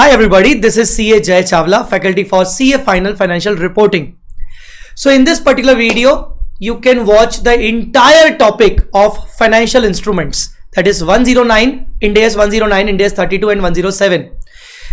Hi everybody, this is CA Jai Chawla, faculty for CA Final Financial Reporting. So in this particular video, you can watch the entire topic of financial instruments, that is 109, INDAS 109, INDAS 32 and 107.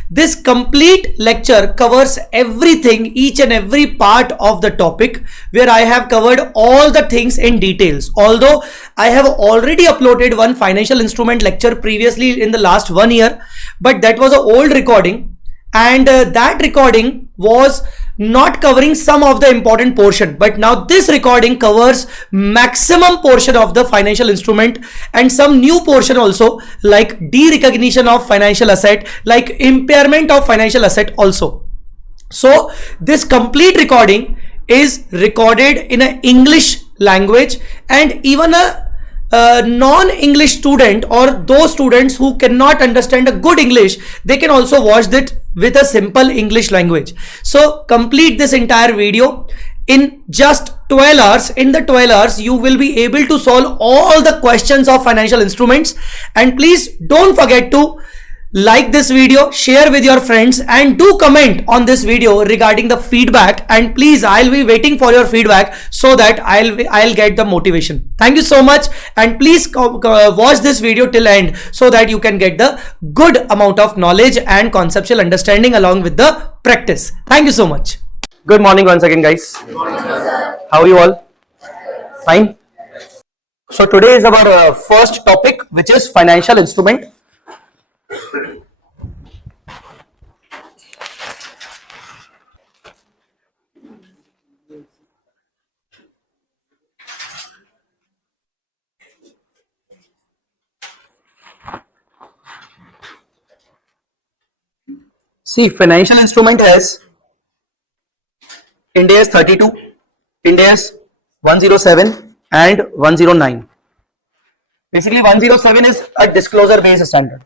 This complete lecture covers everything, each and every part of the topic, where I have covered all the things in details. Although I have already uploaded one financial instrument lecture previously in the last 1 year, but that was an old recording, and that recording was not covering some of the important portion. But now this recording covers maximum portion of the financial instrument and some new portion also, like de-recognition of financial asset, like impairment of financial asset also. So this complete recording is recorded in an English language, and even a non-English student or those students who cannot understand a good English, they can also watch it with a simple English language. So complete this entire video in just 12 hours. In the 12 hours, you will be able to solve all the questions of financial instruments. And please don't forget to like this video, share with your friends, and do comment on this video regarding the feedback. And please, I'll be waiting for your feedback so that I'll get the motivation. Thank you so much, and please watch this video till end so that you can get the good amount of knowledge and conceptual understanding along with the practice. Thank you so much. Good morning once again, guys. Good morning, sir. How are you all? Fine. So today is our first topic, which is financial instrument. See, financial instrument has INDAS 32, INDAS 107 and 109. Basically 107 is a disclosure based standard.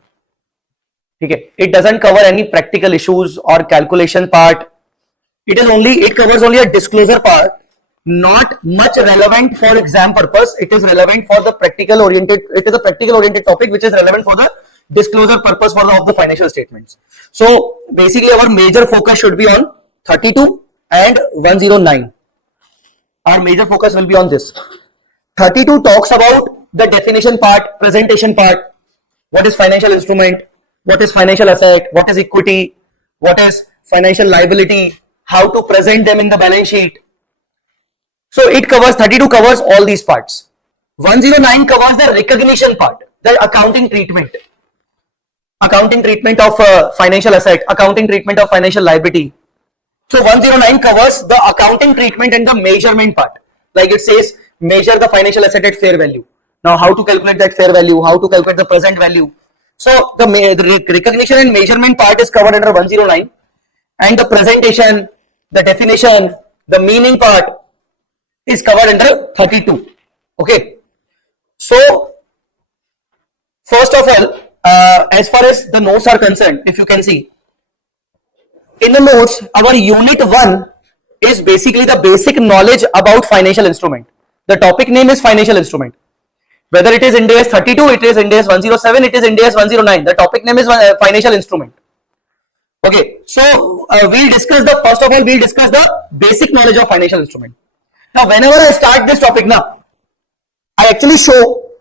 Okay. It doesn't cover any practical issues or calculation part. It covers only a disclosure part, not much relevant for exam purpose. It is relevant for the practical oriented. It is a practical oriented topic which is relevant for the disclosure purpose of the financial statements. So basically our major focus should be on 32 and 109. Our major focus will be on this. 32 talks about the definition part, presentation part, what is financial instrument, what is financial asset, what is equity, what is financial liability, how to present them in the balance sheet. So it covers, 32 covers all these parts. 109 covers the recognition part, the accounting treatment of financial asset, accounting treatment of financial liability. So 109 covers the accounting treatment and the measurement part. Like it says, measure the financial asset at fair value. Now how to calculate that fair value, how to calculate the present value. So the recognition and measurement part is covered under 109, and the presentation, the definition, the meaning part is covered under 32. Okay. So first of all, as far as the notes are concerned, if you can see in the notes, our unit 1 is basically the basic knowledge about financial instrument. The topic name is financial instrument. Whether it is INDAS 32, it is INDAS 107, it is INDAS 109. The topic name is financial instrument. Okay, so we'll discuss the basic knowledge of financial instrument. Now, whenever I start this topic now, I actually show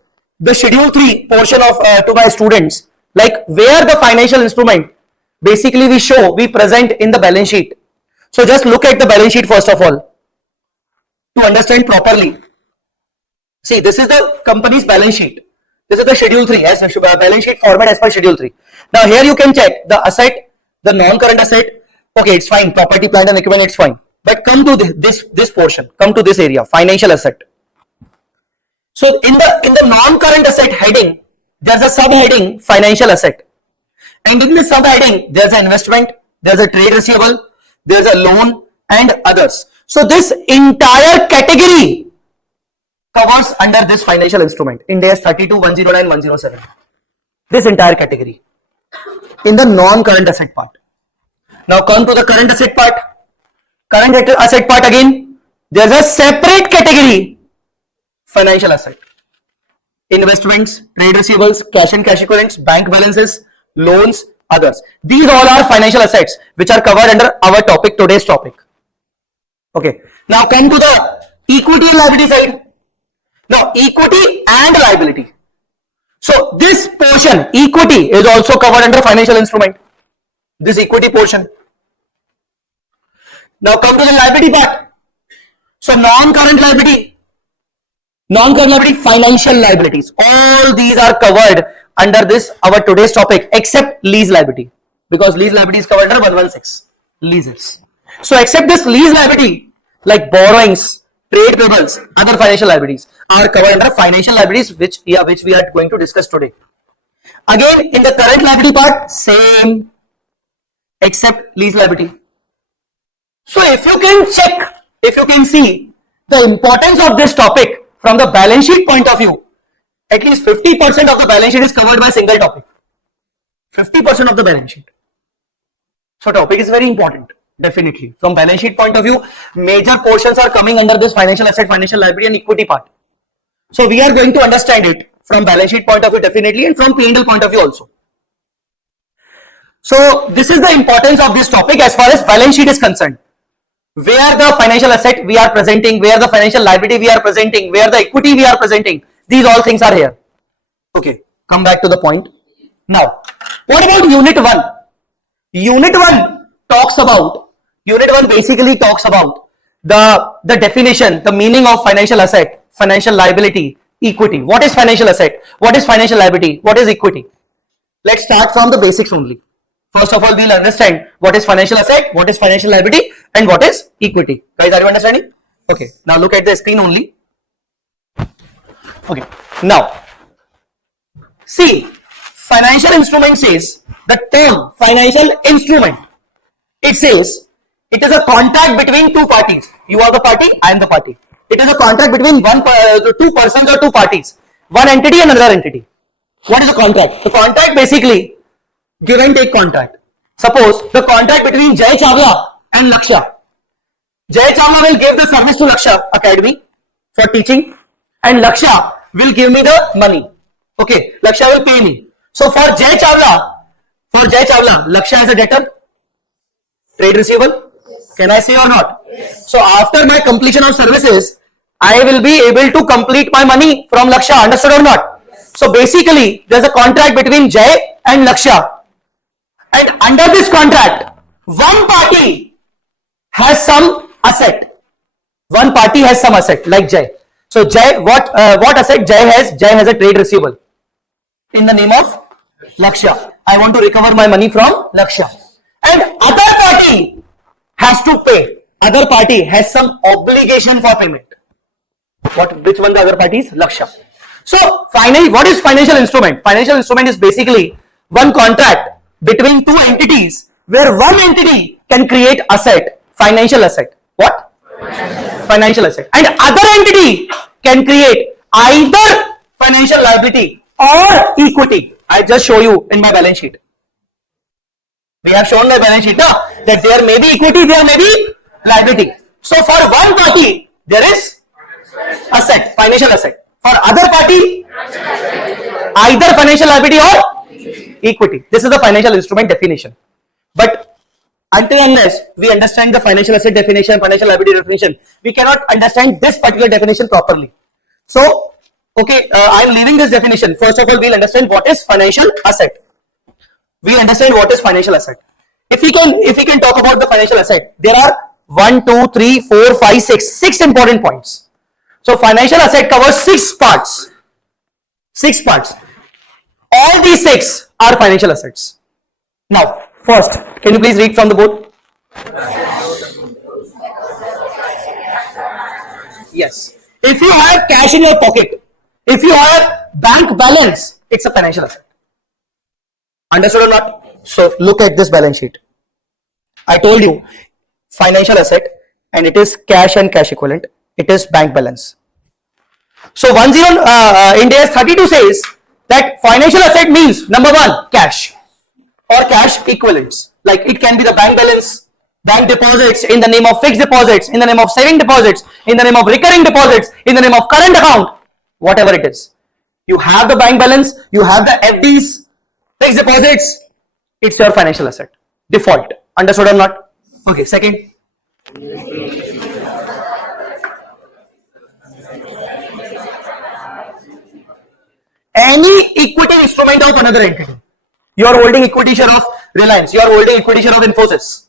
the schedule 3 portion of to my students, like where the financial instrument basically we present in the balance sheet. So just look at the balance sheet first of all to understand properly. See, this is the company's balance sheet. This is the schedule 3 as balance sheet format as per schedule 3. Now here you can check the asset, the non-current asset. Okay, it's fine. Property, plant and equipment, it's fine. But come to this portion. Come to this area, financial asset. So in the non-current asset heading, there's a subheading financial asset, and in this subheading there's an investment, there's a trade receivable, there's a loan, and others. So this entire category covers under this financial instrument, INDAS 32, 109, 107. This entire category in the non-current asset part. Now come to the current asset part. Current asset part again, there's a separate category, financial asset. Investments, trade receivables, cash and cash equivalents, bank balances, loans, others. These all are financial assets which are covered under our topic, today's topic. Okay. Now come to the equity and liability side. Now equity and liability. So this portion, equity, is also covered under financial instrument. This equity portion. Now come to the liability part. So non-current liability, financial liabilities. All these are covered under this our today's topic, except lease liability, because lease liability is covered under 116 leases. So except this lease liability, like borrowings, trade payables, other financial liabilities are covered under financial liabilities, which we are going to discuss today. Again, in the current liability part, same, except lease liability. So if you can check, if you can see the importance of this topic from the balance sheet point of view, at least 50% of the balance sheet is covered by a single topic. 50% of the balance sheet. So topic is very important, definitely. From balance sheet point of view, major portions are coming under this financial asset, financial liability and equity part. So we are going to understand it from balance sheet point of view definitely, and from P&L point of view also. So this is the importance of this topic as far as balance sheet is concerned. Where the financial asset we are presenting, where the financial liability we are presenting, where the equity we are presenting, these all things are here. Okay, come back to the point. Now, what about unit 1? Unit 1 basically talks about the definition, the meaning of financial asset, financial liability, equity. What is financial asset? What is financial liability? What is equity? Let's start from the basics only. First of all, we'll understand what is financial asset, what is financial liability, and what is equity. Guys, are you understanding? Okay, now look at the screen only. Okay, now see, financial instrument says, the term financial instrument, it says it is a contract between two parties. You are the party, I am the party. It is a contract between two persons or two parties, one entity and another entity. What is a contract? The contract basically give and take contract. Suppose the contract between Jai Chawla and Lakshya. Jai Chawla will give the service to Lakshya Academy for teaching, and Lakshya will give me the money. Okay, Lakshya will pay me. So for Jai Chawla, Lakshya has a debtor, trade receivable. Can I say or not? So after my completion of services, I will be able to complete my money from Lakshya. Understood or not? So basically, there is a contract between Jai and Lakshya. And under this contract, one party has some asset. One party has some asset, like Jai. So Jai, what asset Jai has? Jai has a trade receivable in the name of Lakshya. I want to recover my money from Lakshya. And other party has to pay. Other party has some obligation for payment. Which one the other party is? Lakshya. So finally, what is financial instrument? Financial instrument is basically one contract between two entities where one entity can create asset, financial asset. What? Financial asset. And other entity can create either financial liability or equity. I just show you in my balance sheet. We have shown my balance sheet now that there may be equity, there may be liability. So for one party, there is asset, financial asset. For other party, either financial liability or equity. This is the financial instrument definition. But until unless we understand the financial asset definition, financial liability definition, we cannot understand this particular definition properly. So, okay, I am leaving this definition. First of all, we'll understand what is financial asset. We understand what is financial asset. If we can talk about the financial asset, there are 1, 2, 3, 4, 5, 6 important points. So financial asset covers 6 parts. 6 parts. All these 6 are financial assets. Now, first, can you please read from the board? Yes. If you have cash in your pocket, if you have bank balance, it's a financial asset. Understood or not? So look at this balance sheet. I told you financial asset, and it is cash and cash equivalent. It is bank balance. So INDAS 32 says that financial asset means number 1, cash or cash equivalents. Like it can be the bank balance, bank deposits in the name of fixed deposits, in the name of saving deposits, in the name of recurring deposits, in the name of current account, whatever it is. You have the bank balance, you have the FDs, fixed deposits, it's your financial asset. Default. Understood or not? Okay, second. Any equity instrument of another entity. You are holding equity share of Reliance. You are holding equity share of Infosys.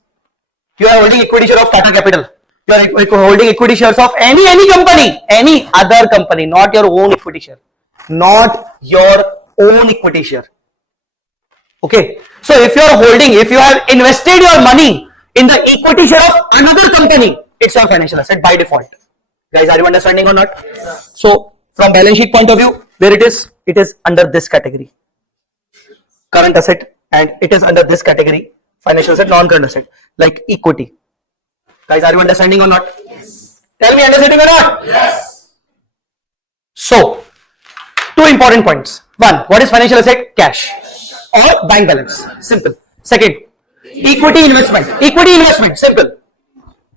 You are holding equity share of Tata Capital. You are holding equity shares of any company, any other company, not your own equity share. Not your own equity share. Okay. So if you are holding, if you have invested your money in the equity share of another company, it's your financial asset by default. Guys, are you understanding or not? So from balance sheet point of view, where it is under this category. Current asset, and it is under this category, financial asset, non-current asset, like equity. Guys, are you understanding or not? Yes. Tell me, understanding or not? Yes. So, two important points. One, what is financial asset? Cash or bank balance. Simple. Second, equity investment. Equity investment. Simple.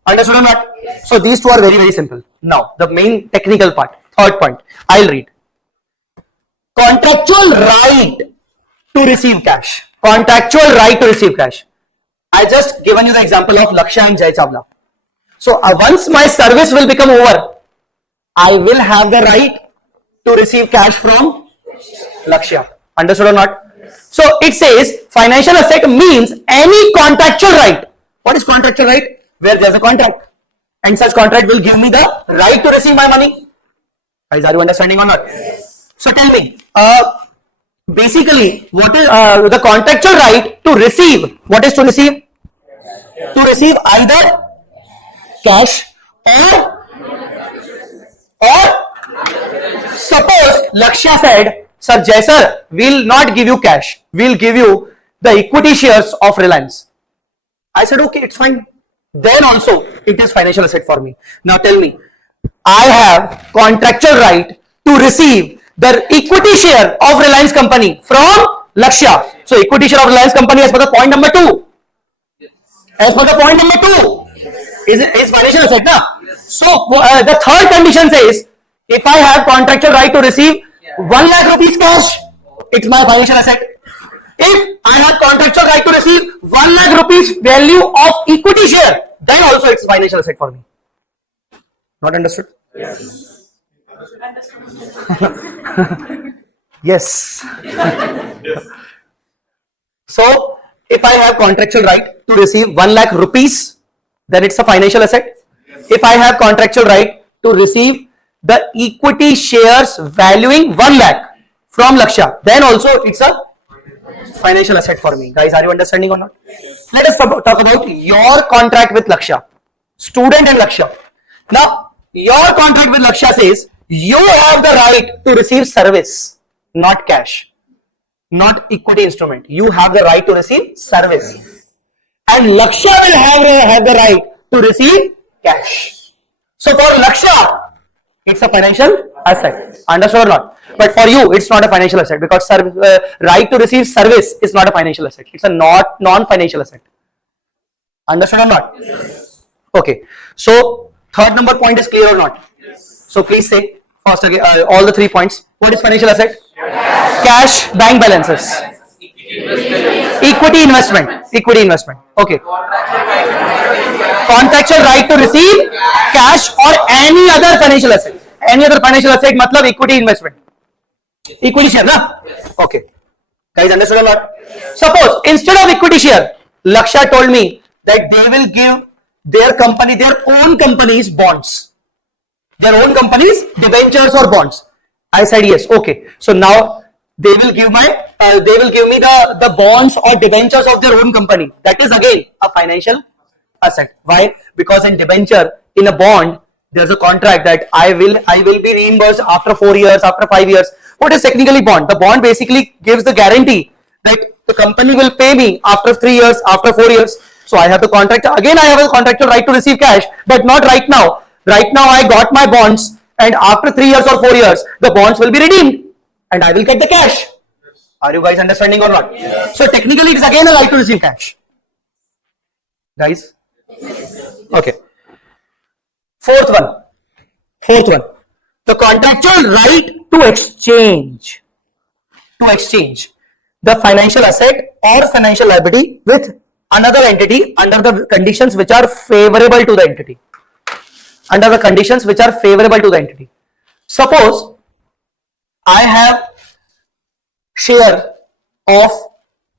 Understood or not? Yes. So, these two are very, very simple. Now, the main technical part. Third point. I'll read. Contractual right to receive cash. Contractual right to receive cash. I just given you the example of Lakshya and Jai Chawla. So once my service will become over, I will have the right to receive cash from Lakshya. Understood or not? So it says financial asset means any contractual right. What is contractual right? Where there is a contract, and such contract will give me the right to receive my money. Guys, are you understanding or not? So tell me, basically, what is the contractual right to receive? What is to receive? To receive either cash or suppose Lakshya said, Sir Jai sir, we'll not give you cash, we'll give you the equity shares of Reliance. I said, okay, it's fine. Then also it is financial asset for me. Now tell me, I have contractual right to receive the equity share of Reliance company from Lakshya. So equity share of Reliance company as per the point number 2. As per the point number 2 is financial asset. Na? So the third condition says, if I have contractual right to receive 1 lakh rupees cash, it's my financial asset. If I have contractual right to receive 1 lakh rupees value of equity share, then also it's financial asset for me. Not understood? Yes. Yes. So, if I have contractual right to receive 1 lakh rupees, then it's a financial asset. If I have contractual right to receive the equity shares valuing 1 lakh from Lakshya, then also it's a financial asset for me. Guys, are you understanding or not? Let us talk about your contract with Lakshya. Student and Lakshya. Now, your contract with Lakshya says you have the right to receive service, not cash, not equity instrument. You have the right to receive service, and Lakshya will have the right to receive cash. So for Lakshya, it's a financial asset. Understood or not? But for you, it's not a financial asset because right to receive service is not a financial asset. It's a non-financial asset. Understood or not? Yes. Okay. So third number point is clear or not? Yes. So please say first again all the 3 points. What is financial asset? Cash, bank balances, equity investment. Equity investment. Okay. Contractual right to receive cash or any other financial asset. Any other financial asset matlab equity investment. Equity share, na? Okay. Guys, understood or not? Suppose instead of equity share, Lakshya told me that they will give their company, their own companies bonds. Their own companies, debentures or bonds. I said yes. Okay. So now they will give me the bonds or debentures of their own company. That is again a financial asset. Why? Because in debenture, in a bond, there's a contract that I will be reimbursed after 4 years, after 5 years. What is technically bond? The bond basically gives the guarantee that the company will pay me after 3 years, after 4 years. So I have the contract. Again, I have a contractual right to receive cash, but not right now. Right now, I got my bonds, and after 3 years or 4 years, the bonds will be redeemed, and I will get the cash. Are you guys understanding or not? Yes. So technically, it's again a right to receive cash. Guys? Okay. Fourth one. The contractual right to exchange. the financial asset or financial liability with another entity under the conditions which are favorable to the entity. Under the conditions which are favorable to the entity. Suppose I have share of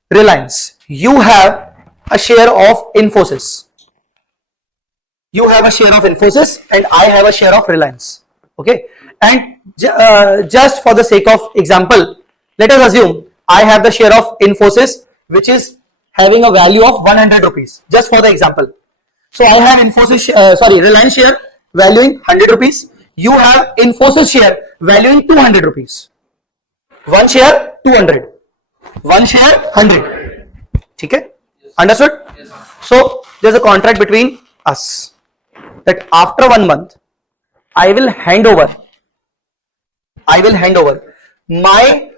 Reliance. You have a share of Infosys. You have a share of Infosys and I have a share of Reliance. Okay. And just for the sake of example, let us assume I have the share of Infosys which is having a value of 100 rupees. Just for the example. So I have Infosys, Reliance share valuing 100 rupees. You have Infosys share valuing 200 rupees. One share 200. One share 100. Okay? Understood? So there's a contract between us that after 1 month I will hand over my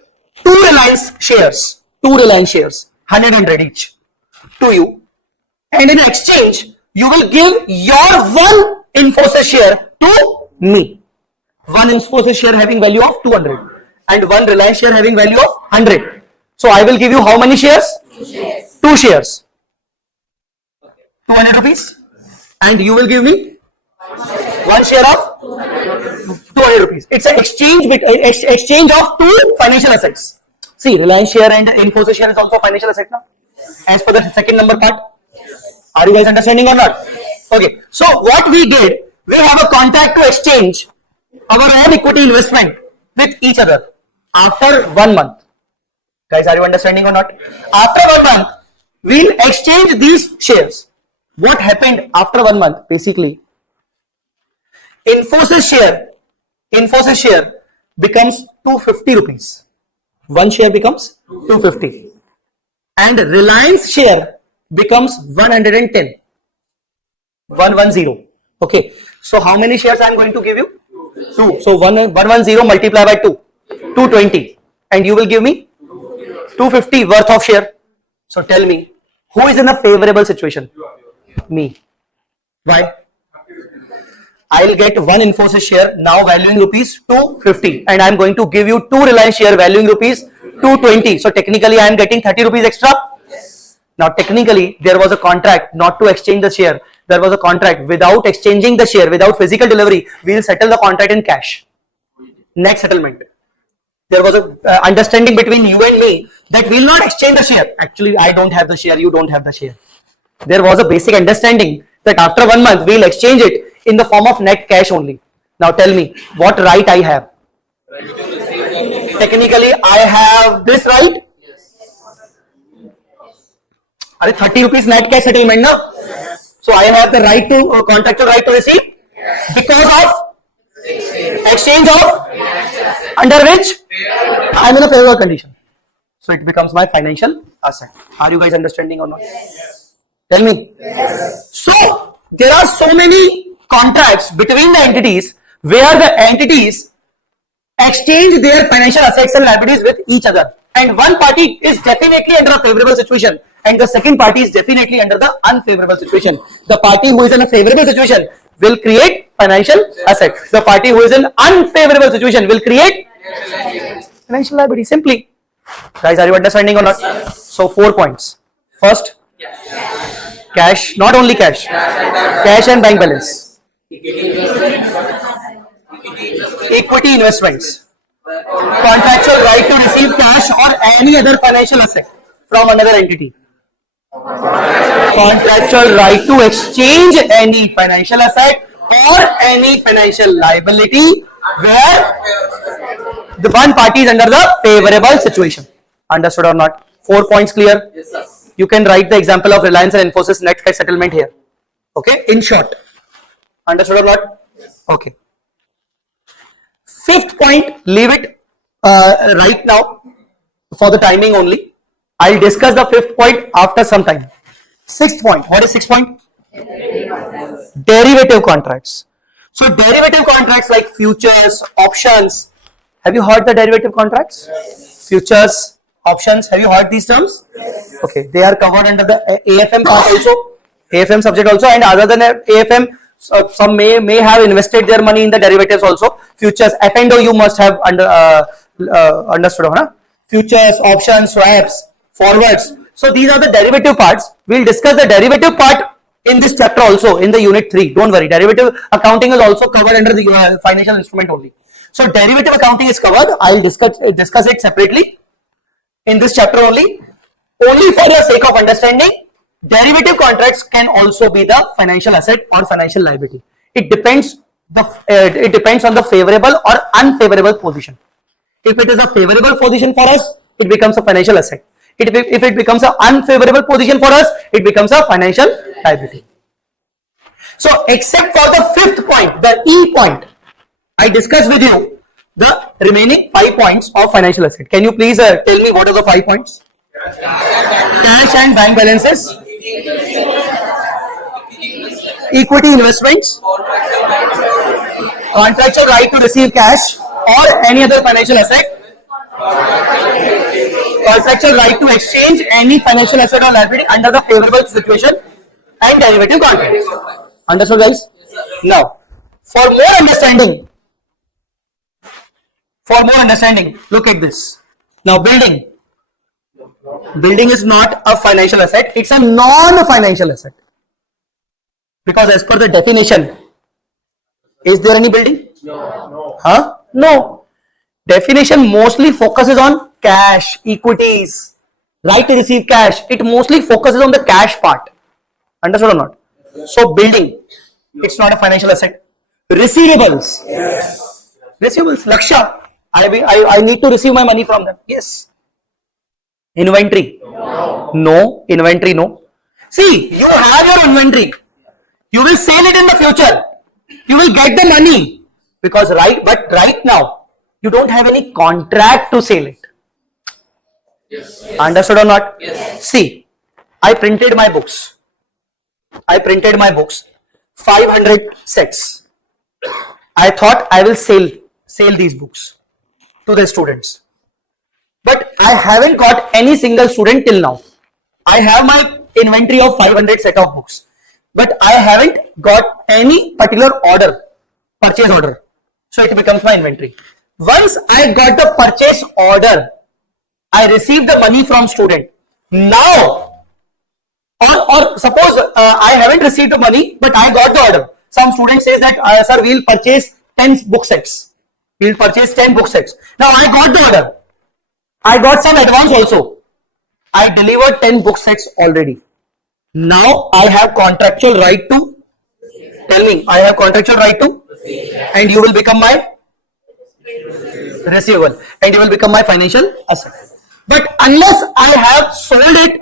two Reliance shares, 100 each to you, and in exchange you will give your one Infosys share to me. One Infosys share having value of 200 and one Reliance share having value of 100. So I will give you how many shares? Two shares. 200 rupees. And you will give me one share of 200 rupees. It's an exchange of two financial assets. See, Reliance share and Infosys share is also financial asset now, as per the second number part. Are you guys understanding or not? Okay. So what we did, we have a contract to exchange our own equity investment with each other after 1 month. Guys, are you understanding or not? After 1 month, we'll exchange these shares. What happened after 1 month? Basically, Infosys share becomes 250 rupees. One share becomes 250. And Reliance share becomes 110. 110. Okay. So how many shares I am going to give you? 2. So 110 multiplied by 2. 220. And you will give me 250 worth of share. So tell me, who is in a favorable situation? Me. Why? I will get one Infosys share now valuing rupees 250 and I am going to give you two Reliance share valuing rupees 220. So technically I am getting 30 rupees extra. Now technically there was a contract not to exchange the share. There was a contract without exchanging the share, without physical delivery. We will settle the contract in cash. Net settlement. There was a understanding between you and me that we will not exchange the share. Actually, I don't have the share, you don't have the share. There was a basic understanding that after 1 month we will exchange it in the form of net cash only. Now tell me, what right I have? Technically, I have this right. Are 30 rupees net cash settlement, no? So I have the right to contractual right to receive because of exchange of under which I am in a favorable condition. So it becomes my financial asset. Are you guys understanding or not? Tell me. So there are so many contracts between the entities where the entities exchange their financial assets and liabilities with each other, and one party is definitely under a favorable situation and the second party is definitely under the unfavorable situation. The party who is in a favorable situation will create financial asset. The party who is in unfavorable situation will create financial liability. Simply. Guys, are you understanding or not? So 4 points. First, cash, not only cash, cash and bank balance. Equity investments. Contractual right to receive cash or any other financial asset from another entity. Contractual right to exchange any financial asset or any financial liability where the one party is under the favorable situation. Understood or not? 4 points clear? Yes, sir. You can write the example of Reliance and Infosys net cash settlement here. Okay, in short. Understood or not? Yes. Okay. 5th point, leave it right now for the timing only. I'll discuss the 5th point after some time. 6th point. What is 6th point? Derivative contracts. So derivative contracts like futures, options. Have you heard the derivative contracts? Yes. Futures, options. Have you heard these terms? Yes. Okay. They are covered under the AFM part also. AFM subject also, and other than AFM, some may have invested their money in the derivatives also. Futures, F&O you must have understood. Huh? futures, options, swaps, forwards. So these are the derivative parts. We'll discuss the derivative part in this chapter also in the unit 3. Don't worry, derivative accounting is also covered under the financial instrument only. So derivative accounting is covered. I'll discuss it separately in this chapter only. Only for the sake of understanding, derivative contracts can also be the financial asset or financial liability. It depends on the favorable or unfavorable position. If it is a favorable position for us, it becomes a financial asset. If it becomes an unfavorable position for us, it becomes a financial liability. So except for the fifth point, the E point, I discussed with you the remaining 5 points of financial asset. Can you please tell me what are the 5 points? Cash and bank balances, equity investments, contractual right to receive cash or any other financial asset, contractual right to exchange any financial asset or liability under the favorable situation, and derivative contracts. Understood, guys? Now, for more understanding, look at this. Now, building is not a financial asset, it's a non-financial asset. Because as per the definition, is there any building? No. Huh? No. Definition mostly focuses on cash, equities, right to receive cash. It mostly focuses on the cash part. Understood or not? So building, it's not a financial asset. Receivables. Yes. Receivables. Laksha. I need to receive my money from them. Yes. Inventory. No. Inventory, no. See, you have your inventory. You will sell it in the future. You will get the money. Because right now, you don't have any contract to sell it. Yes. Understood or not? Yes. See, I printed my books. 500 sets. I thought I will sell these books to the students. But I haven't got any single student till now. I have my inventory of 500 set of books. But I haven't got any particular purchase order. So it becomes my inventory. Once I got the purchase order, I received the money from student. Now, or suppose I haven't received the money, but I got the order. Some student says that, sir, we'll purchase 10 book sets. We'll purchase 10 book sets. Now I got the order. I got some advance also. I delivered 10 book sets already. Now I have contractual right to, tell me, I have contractual right to, and you will become my receivable, and you will become my financial asset. But unless I have sold it,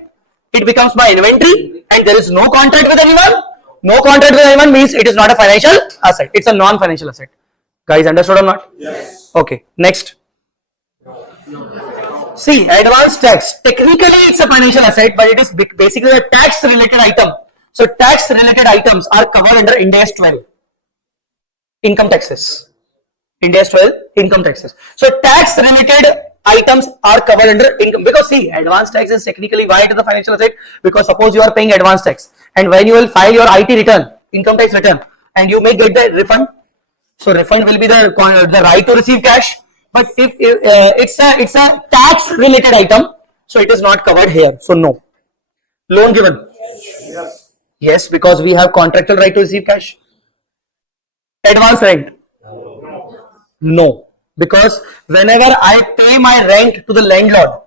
it becomes my inventory, and there is no contract with anyone. No contract with anyone means it is not a financial asset. It's a non-financial asset. Guys, understood or not? Yes. Okay. Next. See, advance tax. Technically, it's a financial asset, but it is basically a tax-related item. So, tax-related items are covered under INDAS 12. Income taxes. INDAS 12, income taxes. So, tax-related items are covered under income, because see, advance tax is technically why it is a financial asset, because suppose you are paying advance tax and when you will file your IT return, income tax return, and you may get the refund. So refund will be the right to receive cash, but if it's a tax related item, so it is not covered here. So no. Loan given. Yes, because we have contractual right to receive cash. Advance rent. No. Because whenever I pay my rent to the landlord,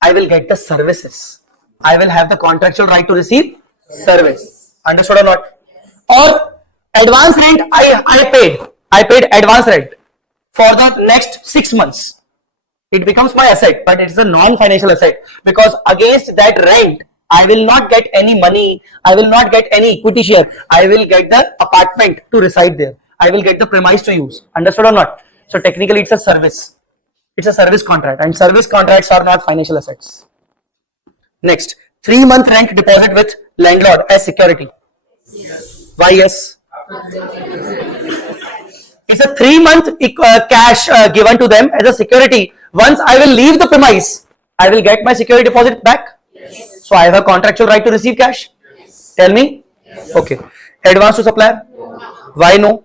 I will get the services. I will have the contractual right to receive service. Understood or not? Or advance rent, I paid advance rent for the next 6 months. It becomes my asset, but it is a non-financial asset, because against that rent, I will not get any money. I will not get any equity share. I will get the apartment to reside there. I will get the premise to use. Understood or not? So technically it's a service. It's a service contract, and service contracts are not financial assets. Next, 3-month rent deposit with landlord as security. Yes. Why yes? It's a 3-month cash given to them as a security. Once I will leave the premise, I will get my security deposit back. Yes. So I have a contractual right to receive cash. Yes. Tell me. Yes. Okay. Advance to supplier. Why no?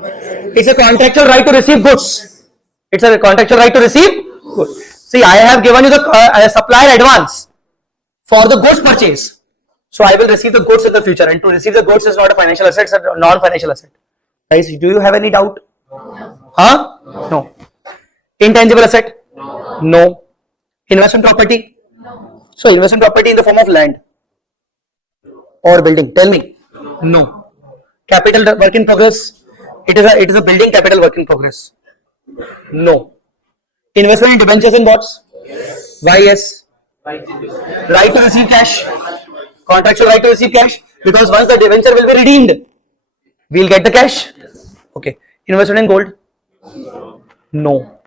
It's a contractual right to receive goods. It's a contractual right to receive goods. See, I have given you the supplier advance for the goods purchase. So I will receive the goods in the future, and to receive the goods is not a financial asset, it's a non-financial asset. Guys, do you have any doubt? Huh? No. Intangible asset? No. Investment property? So investment property in the form of land or building? Tell me. No. Capital work in progress? It is a building capital work in progress. No. Investment in debentures and bonds? Why yes? Right to receive cash? Contractual right to receive cash? Because once the debenture will be redeemed, we'll get the cash. Okay. Investment in gold? No.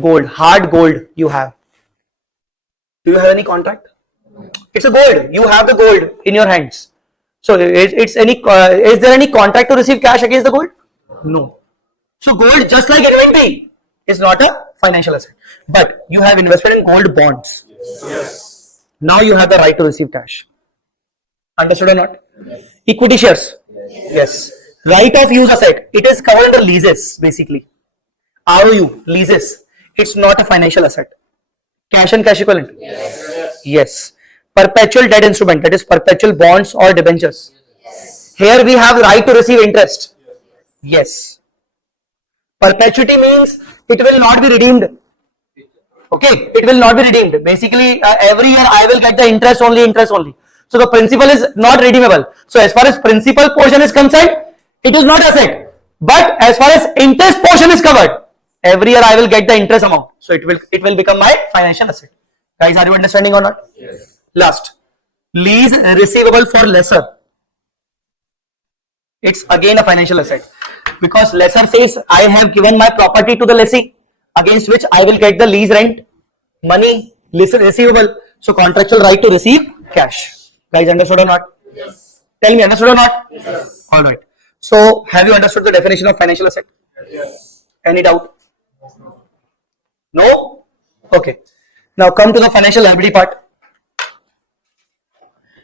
Gold, hard gold you have. Do you have any contract? It's a gold. You have the gold in your hands. So is there any contract to receive cash against the gold? No. So gold, just like inventory, is not a financial asset. But you have investment in gold bonds. Yes. Now you have the right to receive cash. Understood or not? Equity shares? Yes. Right of use asset. It is covered under leases basically. ROU, leases. It's not a financial asset. Cash and cash equivalent? Yes. Perpetual debt instrument, that is perpetual bonds or debentures. Yes. Here we have right to receive interest. Yes. Perpetuity means it will not be redeemed. Okay, it will not be redeemed. Basically, every year I will get the interest only. So the principal is not redeemable. So as far as principal portion is concerned, it is not asset. But as far as interest portion is covered, every year I will get the interest amount. So it will become my financial asset. Guys, are you understanding or not? Yes. Last, lease receivable for lessor. It's again a financial asset because lessor says I have given my property to the lessee against which I will get the lease rent, money, lease receivable. So contractual right to receive cash. Guys, understood or not? Yes. Tell me, understood or not? Yes. All right. So have you understood the definition of financial asset? Yes. Any doubt? No? Okay. Now come to the financial liability part.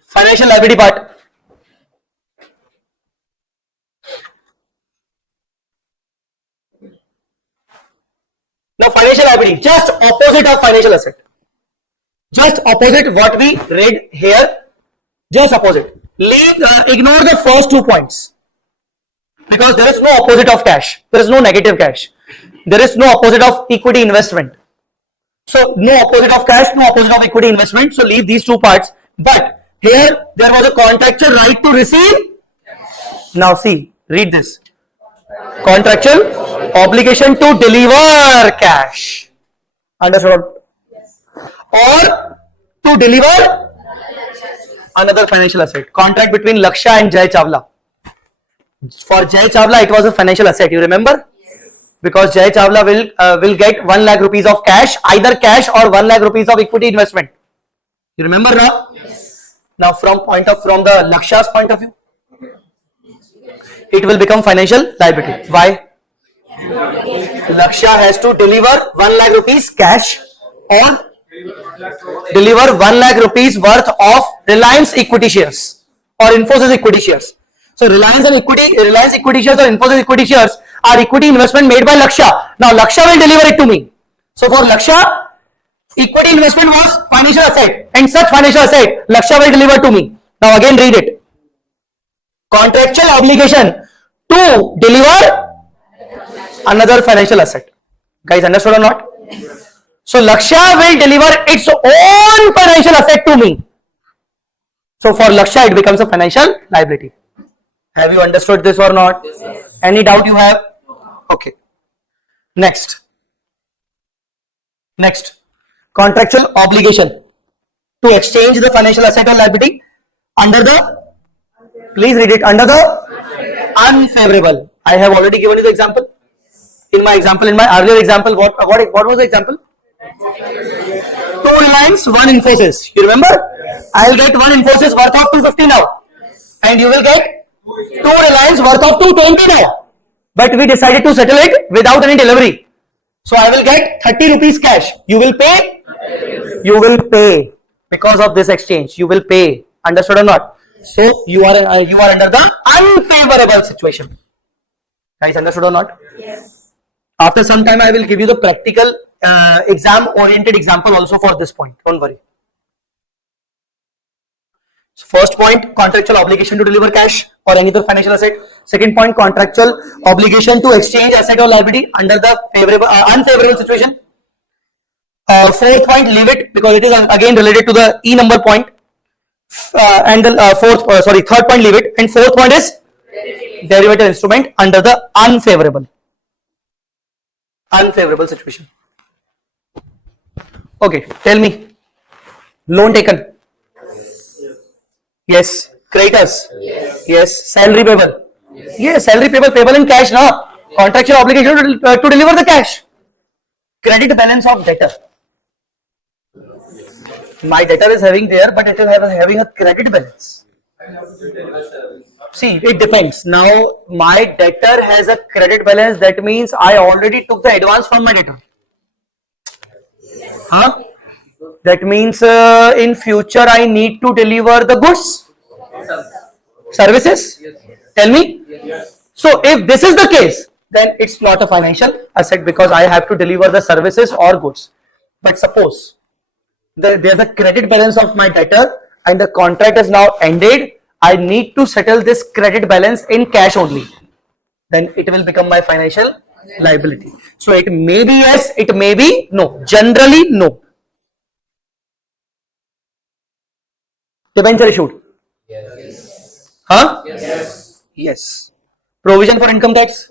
Financial liability part. Now financial liability, just opposite of financial asset. Just opposite what we read here. Just opposite. Ignore the first 2 points. Because there is no opposite of cash. There is no negative cash. There is no opposite of equity investment. So no opposite of cash, no opposite of equity investment. So leave these 2 parts. But here there was a contractual right to receive. Now see, read this. Contractual obligation to deliver cash. Understood? Or to deliver another financial asset. Contract between Laksha and Jai Chawla. For Jai Chawla, it was a financial asset. You remember? Yes. Because Jai Chawla will get 1 lakh rupees of cash, either cash or 1 lakh rupees of equity investment. You remember now? Yes. Now from the Laksha's point of view, it will become financial liability. Why? Laksha has to deliver 1 lakh rupees cash or deliver 1 lakh rupees worth of Reliance equity shares or Infosys equity shares. So Reliance equity shares or Infosys equity shares are equity investment made by Laksha. Now Laksha will deliver it to me. So for Laksha, equity investment was financial asset, and such financial asset Laksha will deliver to me. Now again read it. Contractual obligation to deliver another financial asset. Guys, understood or not? So Laksha will deliver its own financial asset to me. So for Laksha, it becomes a financial liability. Have you understood this or not? Yes. Any doubt you have? Okay. Next. Contractual obligation to exchange the financial asset or liability under the, please read it, under the unfavorable. I have already given you the example. In my earlier example, what was the example? 2 Reliance, 1 Infosys. You remember? Yes. I will get 1 Infosys worth of 250 now, and you will get 2 Reliance worth of 220 now. But we decided to settle it without any delivery. So I will get 30 rupees cash. You will pay? You will pay. Because of this exchange, you will pay. Understood or not? So you are under the unfavorable situation. Guys, understood or not? Yes. After some time, I will give you the practical exam-oriented example also for this point. Don't worry. So first point, contractual obligation to deliver cash or any other financial asset. Second point, contractual obligation to exchange asset or liability under the favorable, unfavorable situation. Fourth point, leave it because it is again related to the E number point. And the third point, leave it. And fourth point is derivative instrument under the unfavorable situation. Okay, tell me. Loan taken. Yes. Creditors. Yes. Salary payable. Yes. Salary payable in cash now. Contractual obligation to deliver the cash. Credit balance of debtor. My debtor is having there, but it is having a credit balance. See, it depends. Now, my debtor has a credit balance. That means I already took the advance from my debtor. Huh? That means in future I need to deliver the goods, services. Tell me. So if this is the case, then it's not a financial asset because I have to deliver the services or goods. But suppose there's a credit balance of my debtor and the contract is now ended, I need to settle this credit balance in cash only. Then it will become my financial liability. So it may be yes, it may be no. Generally, no. Debenture issued. Yes. Huh? Yes. Yes. Provision for income tax?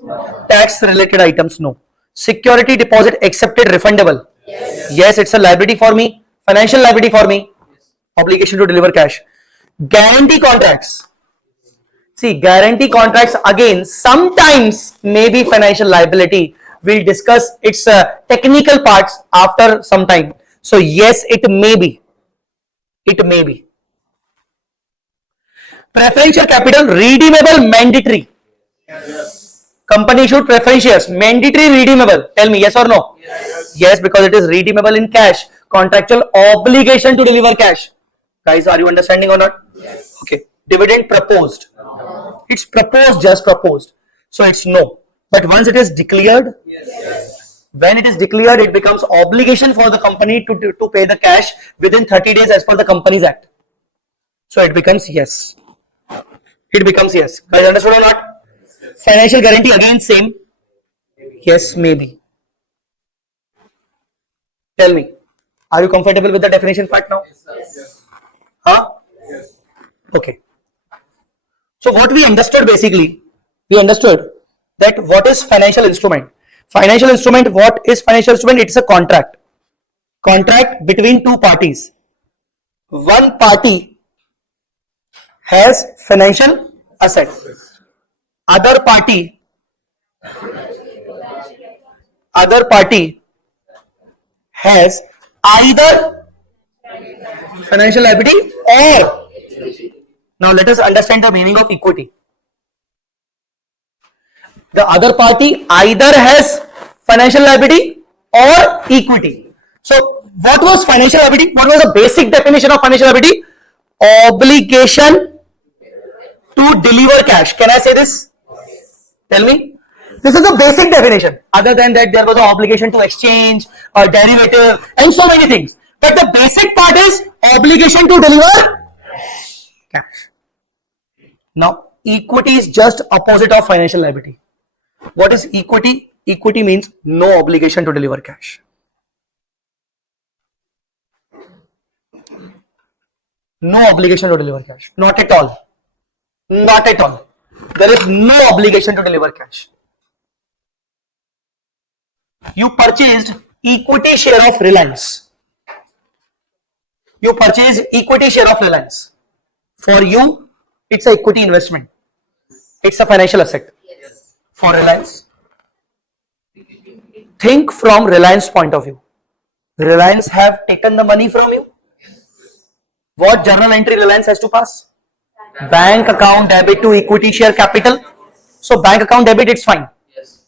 Tax related items, no. Security deposit accepted refundable? Yes. Yes, it's a liability for me. Financial liability for me. Obligation to deliver cash. Guarantee contracts. See, guarantee contracts again sometimes may be financial liability. We'll discuss its technical parts after some time. So yes, it may be. It may be. Preferential capital redeemable mandatory. Yes. Company issued preference shares mandatory redeemable. Tell me yes or no? Yes. Yes, because it is redeemable in cash. Contractual obligation to deliver cash. Guys, are you understanding or not? Yes. Okay. Dividend proposed. No. It's proposed, just proposed. So it's no. But once it is declared, yes. When it is declared, it becomes obligation for the company to pay the cash within 30 days as per the Companies Act. So it becomes yes. It becomes yes. Guys, understood or not? Yes. Financial guarantee again same. Yes, maybe. Tell me, are you comfortable with the definition part now? Yes. Huh? Yes. Okay. So what we understood basically, we understood that what is financial instrument. Financial instrument, what is financial instrument? It's a contract. Contract between two parties. One party has financial asset. Other party has either financial liability or. Now let us understand the meaning of equity. The other party either has financial liability or equity. So what was financial liability? What was the basic definition of financial liability? Obligation to deliver cash. Can I say this? Tell me. This is the basic definition. Other than that, there was an obligation to exchange or derivative and so many things. But the basic part is obligation to deliver cash. Now, equity is just opposite of financial liability. What is equity? Equity means no obligation to deliver cash. No obligation to deliver cash. Not at all. Not at all. There is no obligation to deliver cash. You purchased equity share of Reliance. You purchased equity share of Reliance. For you, it's an equity investment. It's a financial asset. Yes. For Reliance. Think from Reliance point of view. Reliance have taken the money from you. What journal entry Reliance has to pass? Bank account debit to equity share capital. So bank account debit, it's fine.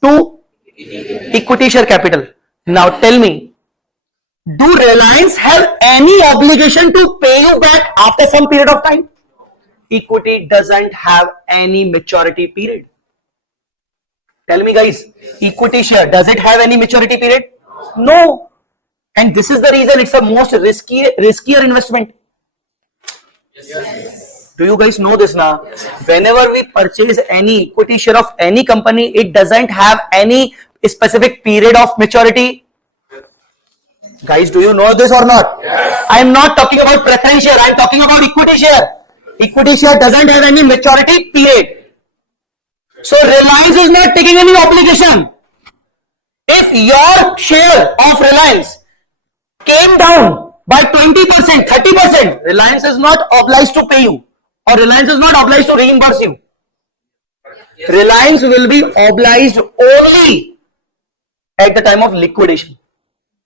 To equity share capital. Now tell me, do Reliance have any obligation to pay you back after some period of time? Equity doesn't have any maturity period. Tell me guys, equity share, does it have any maturity period? No. And this is the reason it's the most riskier investment. Do you guys know this now? Whenever we purchase any equity share of any company, it doesn't have any specific period of maturity. Guys, do you know this or not? Yes. I am not talking about preference share, I am talking about equity share. Equity share doesn't have any maturity period. So Reliance is not taking any obligation. If your share of Reliance came down by 20%, 30%, Reliance is not obliged to pay you, or Reliance is not obliged to reimburse you. Reliance will be obliged only at the time of liquidation,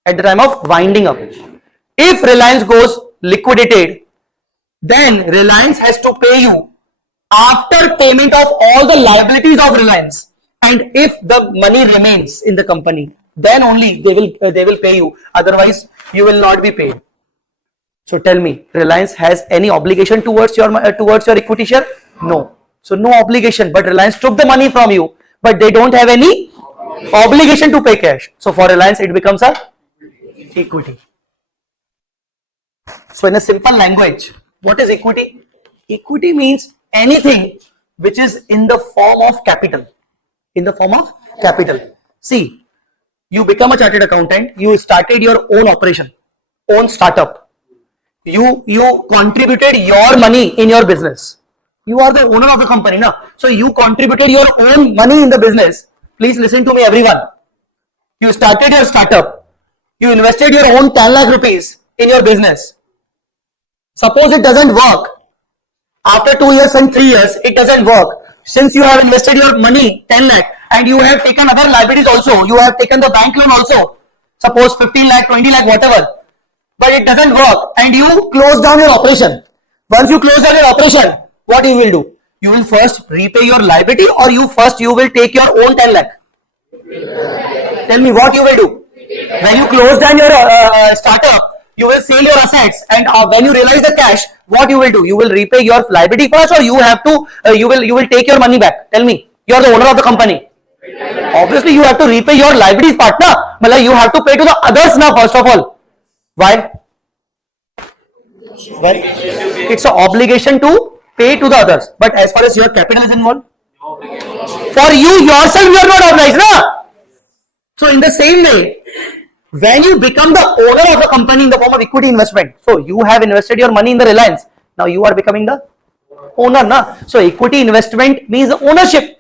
at the time of winding up. If Reliance goes liquidated, then Reliance has to pay you after payment of all the liabilities of Reliance, and if the money remains in the company, then only they will pay you. Otherwise, you will not be paid. So tell me, Reliance has any obligation towards your equity share? No. So no obligation. But Reliance took the money from you, but they don't have any obligation to pay cash. So for Reliance, it becomes a equity. So in a simple language, what is equity? Equity means anything which is in the form of capital. In the form of capital. See, you become a chartered accountant, you started your own operation, own startup. You contributed your money in your business. You are the owner of the company now. So you contributed your own money in the business. Please listen to me everyone. You started your startup. You invested your own 10 lakh rupees in your business. Suppose it doesn't work. After 2 years and 3 years, it doesn't work. Since you have invested your money 10 lakh and you have taken other liabilities also, you have taken the bank loan also, suppose 15 lakh, 20 lakh, whatever, but it doesn't work and you close down your operation. Once you close down your operation, what you will do? You will first repay your liability, or you will take your own 10 lakh? Tell me what you will do. When you close down your startup, you will sell your assets, and when you realize the cash, what you will do? You will repay your liability first, or you will take your money back? Tell me. You are the owner of the company. Obviously, you have to repay your liabilities partner. But you have to pay to the others now first of all. Why? Well, it's an obligation to pay to the others. But as far as your capital is involved, for you yourself, you are not obliged, na? So in the same way, when you become the owner of a company in the form of equity investment, so you have invested your money in the Reliance, now you are becoming the owner, na? So equity investment means the ownership.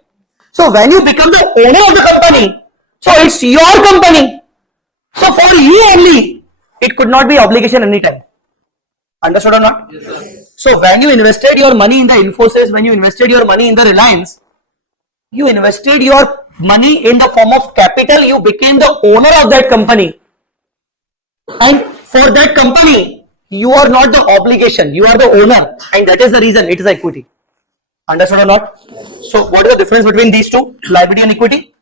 So when you become the owner of the company, so it's your company. So for you only, it could not be obligation anytime. Understood or not? Yes, sir. So when you invested your money in the Infosys, when you invested your money in the Reliance, you invested your money in the form of capital, you became the owner of that company. And for that company, you are not the obligation, you are the owner, and that is the reason it is equity. Understood or not? So what is the difference between these two, liability and equity?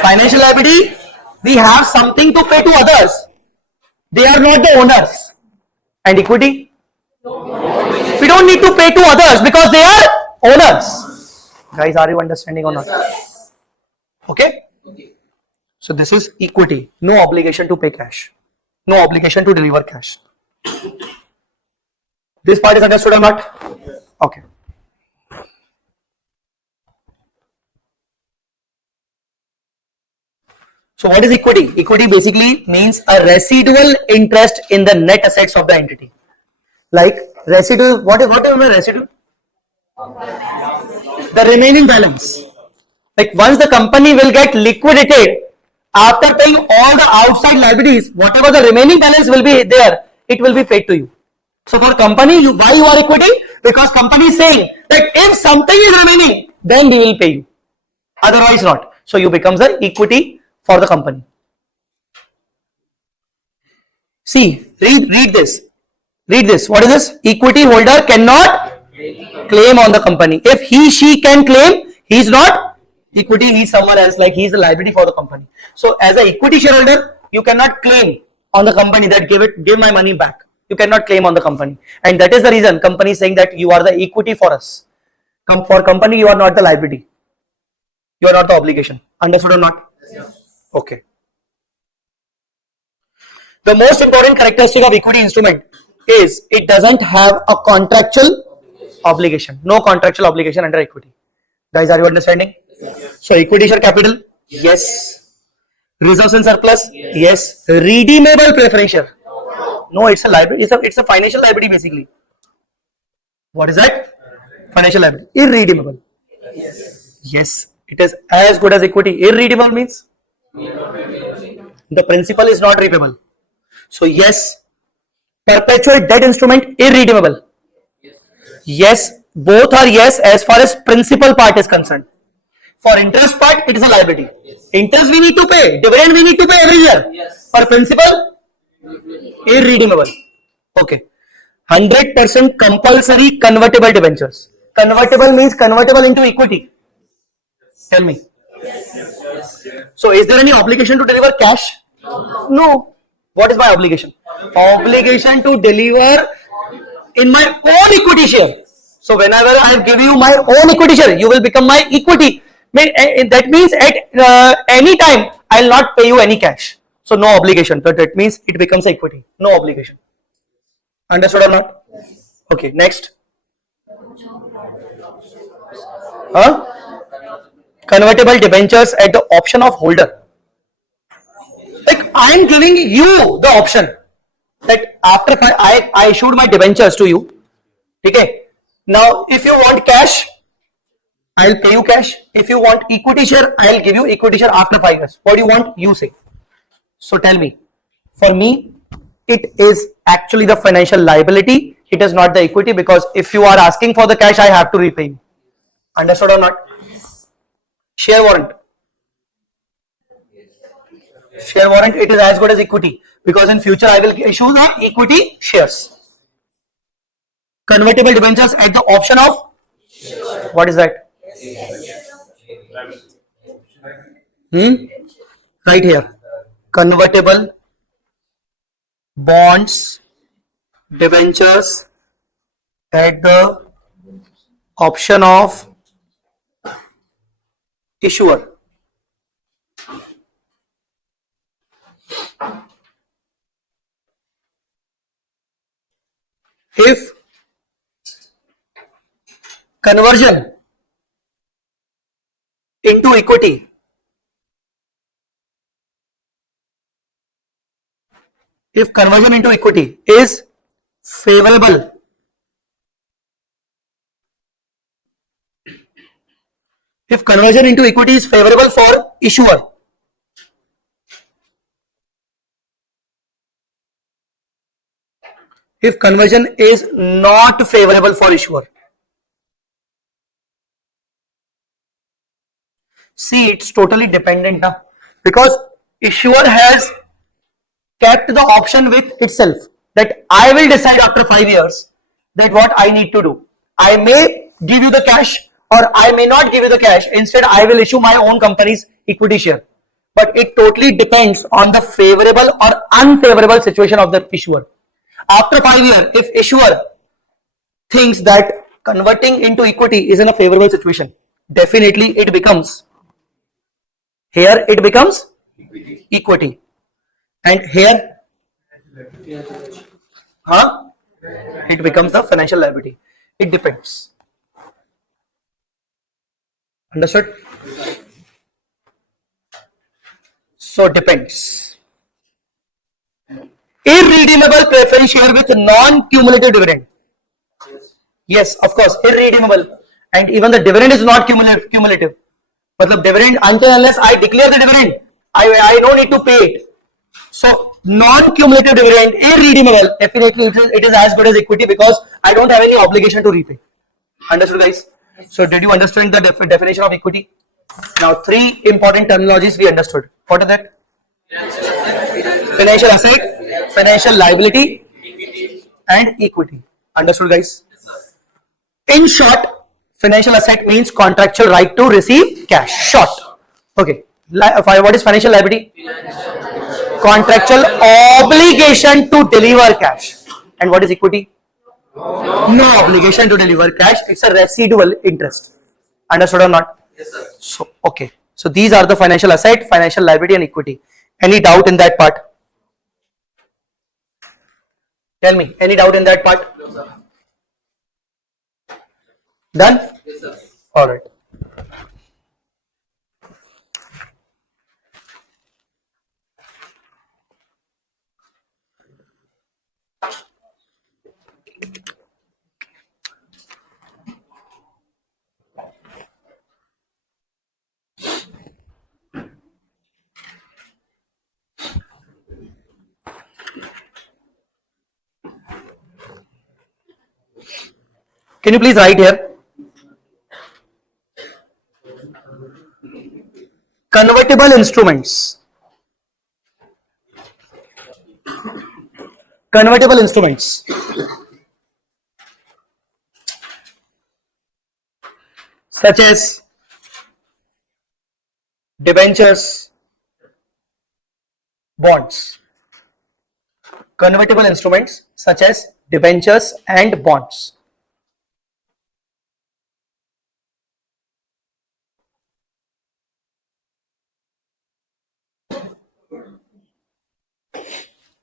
Financial liability, we have something to pay to others. They are not the owners. And equity, we don't need to pay to others because they are owners. Guys, are you understanding or not? Okay? So this is equity. No obligation to pay cash. No obligation to deliver cash. This part is understood or not? Okay. So what is equity? Equity basically means a residual interest in the net assets of the entity. Like residual, what is residual? The remaining balance. Like once the company will get liquidated, after paying all the outside liabilities, whatever the remaining balance will be there, it will be paid to you. So for company, why you are equity? Because company is saying that if something is remaining, then we will pay you. Otherwise not. So you become the equity for the company. See, read this. Read this. What is this? Equity holder cannot claim on the company. If she can claim, he is not equity, he is someone else, like he is the liability for the company. So as an equity shareholder, you cannot claim on the company that give my money back. You cannot claim on the company. And that is the reason company is saying that you are the equity for us. For company, you are not the liability. You are not the obligation. Understood or not? Yes. Okay. The most important characteristic of equity instrument is it doesn't have a contractual obligation. No contractual obligation under equity. Guys, are you understanding? Yes. So equity share capital? Yes. Reserves and surplus? Yes. Redeemable preference share? No, it's a liability. It's a financial liability basically. What is that? Financial liability. Irredeemable. Yes. It is as good as equity. Irredeemable means the principal is not repayable. So yes, perpetual debt instrument irredeemable. Yes, both are yes as far as principal part is concerned. For interest part, it is a liability. Interest we need to pay, dividend we need to pay every year. For principal, irredeemable. Okay. 100% compulsory convertible debentures. Convertible means convertible into equity. Tell me. So is there any obligation to deliver cash? No. What is my obligation? Obligation to deliver in my own equity share. So whenever I give you my own equity share, you will become my equity. That means at any time I will not pay you any cash. So no obligation. But that means it becomes equity. No obligation. Understood or not? Okay. Next. Convertible debentures at the option of holder. Like I am giving you the option that after I issued my debentures to you. Okay. Now if you want cash, I'll pay you cash. If you want equity share, I'll give you equity share after 5 years. What do you want? You say. So tell me. For me, it is actually the financial liability. It is not the equity because if you are asking for the cash, I have to repay you. Understood or not? Share warrant. Share warrant, it is as good as equity because in future I will issue the equity shares. Convertible debentures at the option of what is that? Right here. Convertible bonds debentures at the option of issuer. If conversion into equity is favorable for issuer, if conversion is not favorable for issuer, see, it's totally dependent now because issuer has kept the option with itself that I will decide after 5 years that what I need to do. I may give you the cash or I may not give you the cash. Instead, I will issue my own company's equity share. But it totally depends on the favorable or unfavorable situation of the issuer. After 5 years, if issuer thinks that converting into equity is in a favorable situation, definitely it becomes, here it becomes equity. And here, it becomes the financial liability. It depends. Understood? So depends. Irredeemable preference share with non-cumulative dividend. Yes, of course, irredeemable. And even the dividend is not cumulative. But the dividend, until unless I declare the dividend, I don't need to pay it. So non-cumulative dividend, irredeemable, definitely it is as good as equity because I don't have any obligation to repay. Understood, guys? So did you understand the definition of equity? Now 3 important terminologies we understood. What are that? Financial asset, financial liability, and equity. Understood, guys? In short, financial asset means contractual right to receive cash. Short. Okay. What is financial liability? Contractual obligation to deliver cash. And what is equity? No obligation to deliver cash. It's a residual interest. Understood or not? Yes, sir. So, okay. So these are the financial asset, financial liability and equity. Any doubt in that part? Tell me, any doubt in that part? No, sir. Done? Yes, sir. All right. Can you please write here? Convertible instruments. Convertible instruments. Such as debentures, bonds. Convertible instruments such as debentures and bonds.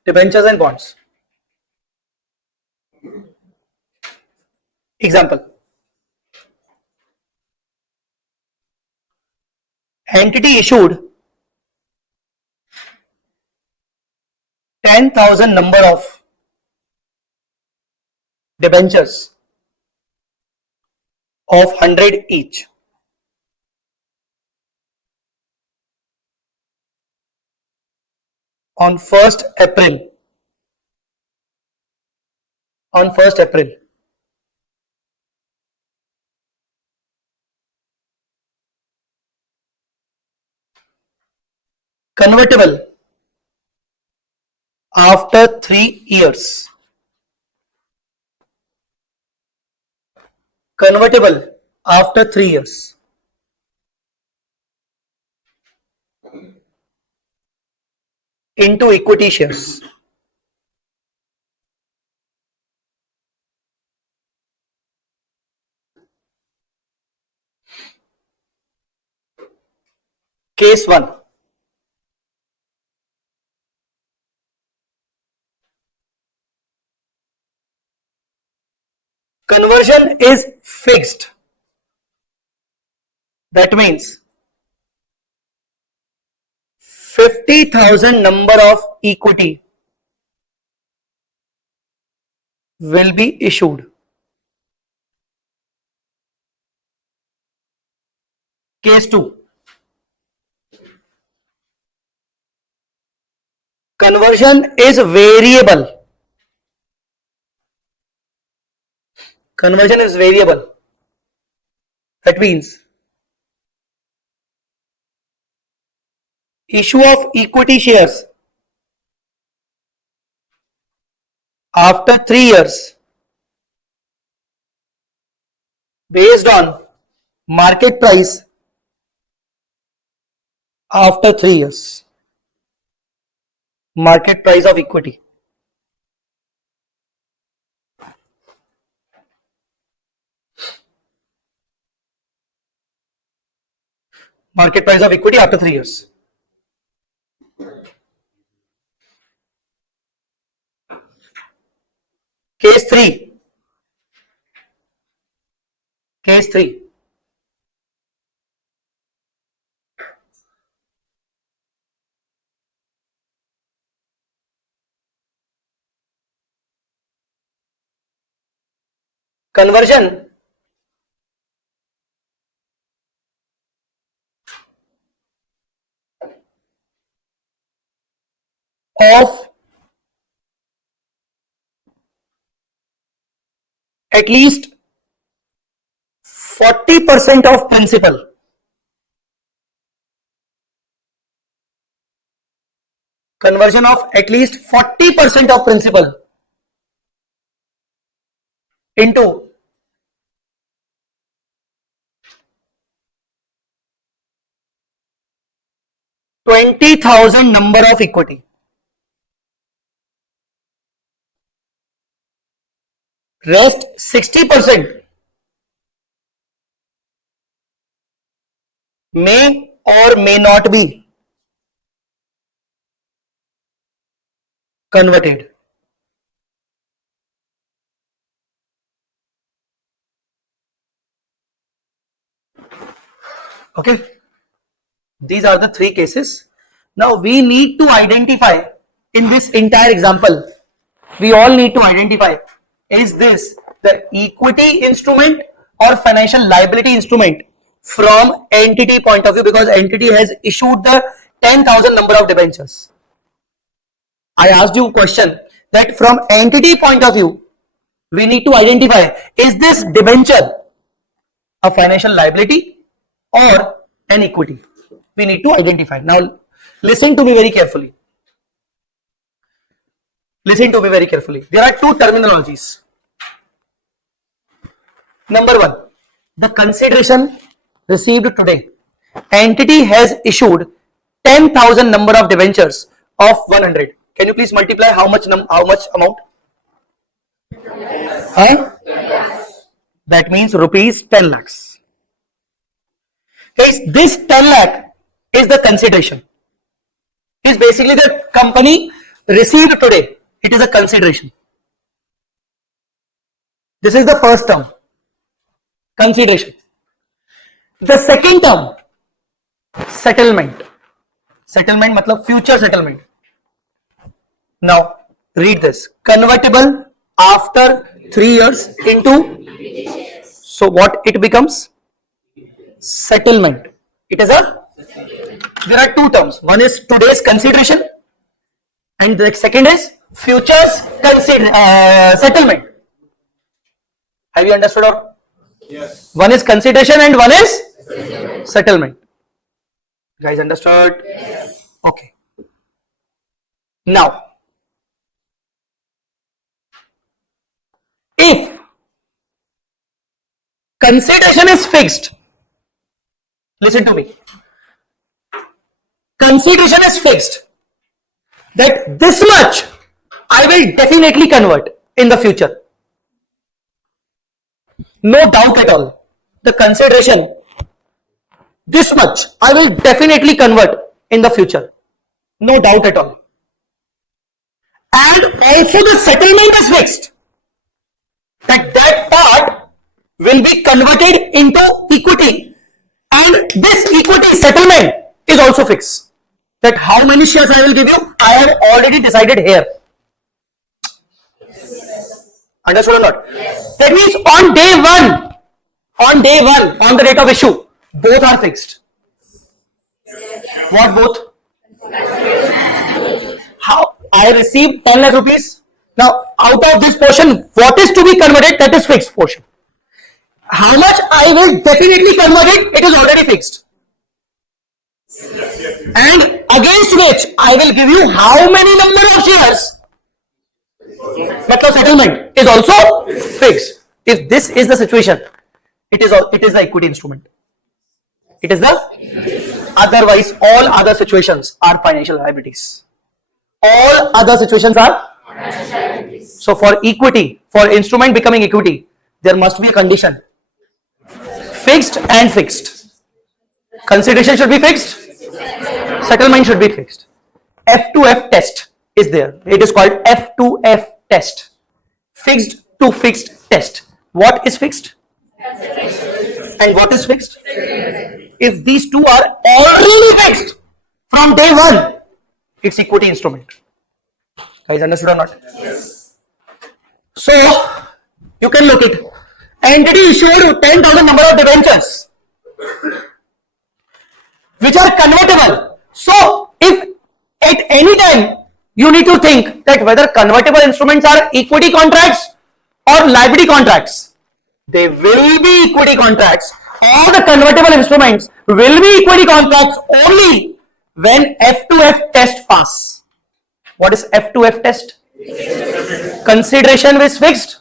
Debentures and bonds. Example. Entity issued 10,000 number of debentures of 100 each. On 1st April. On 1st April. Convertible after 3 years. Convertible after 3 years. Into equity shares. Case 1. Conversion is fixed. That means 50,000 number of equity will be issued. Case 2. Conversion is variable. Conversion is variable. That means issue of equity shares after 3 years based on market price after 3 years. Market price of equity. Market price of equity after 3 years. Case 3. Case 3. Conversion of at least 40% of principal. Conversion of at least 40% of principal into 20,000 number of equity. Rest 60% may or may not be converted. Okay, these are the three cases. Now we need to identify in this entire example, we all need to identify, is this the equity instrument or financial liability instrument from entity point of view, because entity has issued the 10,000 number of debentures. I asked you a question that from entity point of view, we need to identify, is this debenture a financial liability or an equity? We need to identify. Now listen to me very carefully. Listen to me very carefully. There are two terminologies. Number one, the consideration received today. Entity has issued 10,000 number of debentures of 100. Can you please multiply how much amount? Huh? That means rupees 10 lakhs. Guys, this 10 lakh is the consideration. Is basically the company received today. It is a consideration. This is the first term, consideration. The second term, settlement. Settlement matlab future settlement. Now read this. Convertible after 3 years into, so what it becomes? Settlement. It is a, there are two terms. One is today's consideration and the second is futures settlement. Have you understood or? Yes. One is consideration and one is settlement. Guys understood? Yes. Okay. Now, if consideration is fixed, listen to me. Consideration is fixed that this much I will definitely convert in the future. No doubt at all. The consideration, this much I will definitely convert in the future. No doubt at all. And also the settlement is fixed. That part will be converted into equity. And this equity settlement is also fixed. That how many shares I will give you, I have already decided here. Understood or not? Yes. That means on day one, on the date of issue, both are fixed. Yes. What both? How I received 10 lakh rupees. Now out of this portion, what is to be converted, that is fixed portion. How much I will definitely convert it, it is already fixed. And against which I will give you how many number of shares. Method settlement is also fixed. If this is the situation, it is the equity instrument. It is the, otherwise all other situations are financial liabilities. All other situations are financial liabilities. So for equity, for instrument becoming equity, there must be a condition. Fixed and fixed. Consideration should be fixed. Settlement should be fixed. F2F test is there. It is called F2F test. Fixed to fixed test. What is fixed? And what is fixed? If these two are already fixed from day one, it's equity instrument. Guys, understood or not? Yes. So you can look it. Entity issued 10,000 number of debentures which are convertible. So if at any time you need to think that whether convertible instruments are equity contracts or liability contracts, they will be equity contracts. All the convertible instruments will be equity contracts only when F2F test pass. What is F2F test? Consideration is fixed.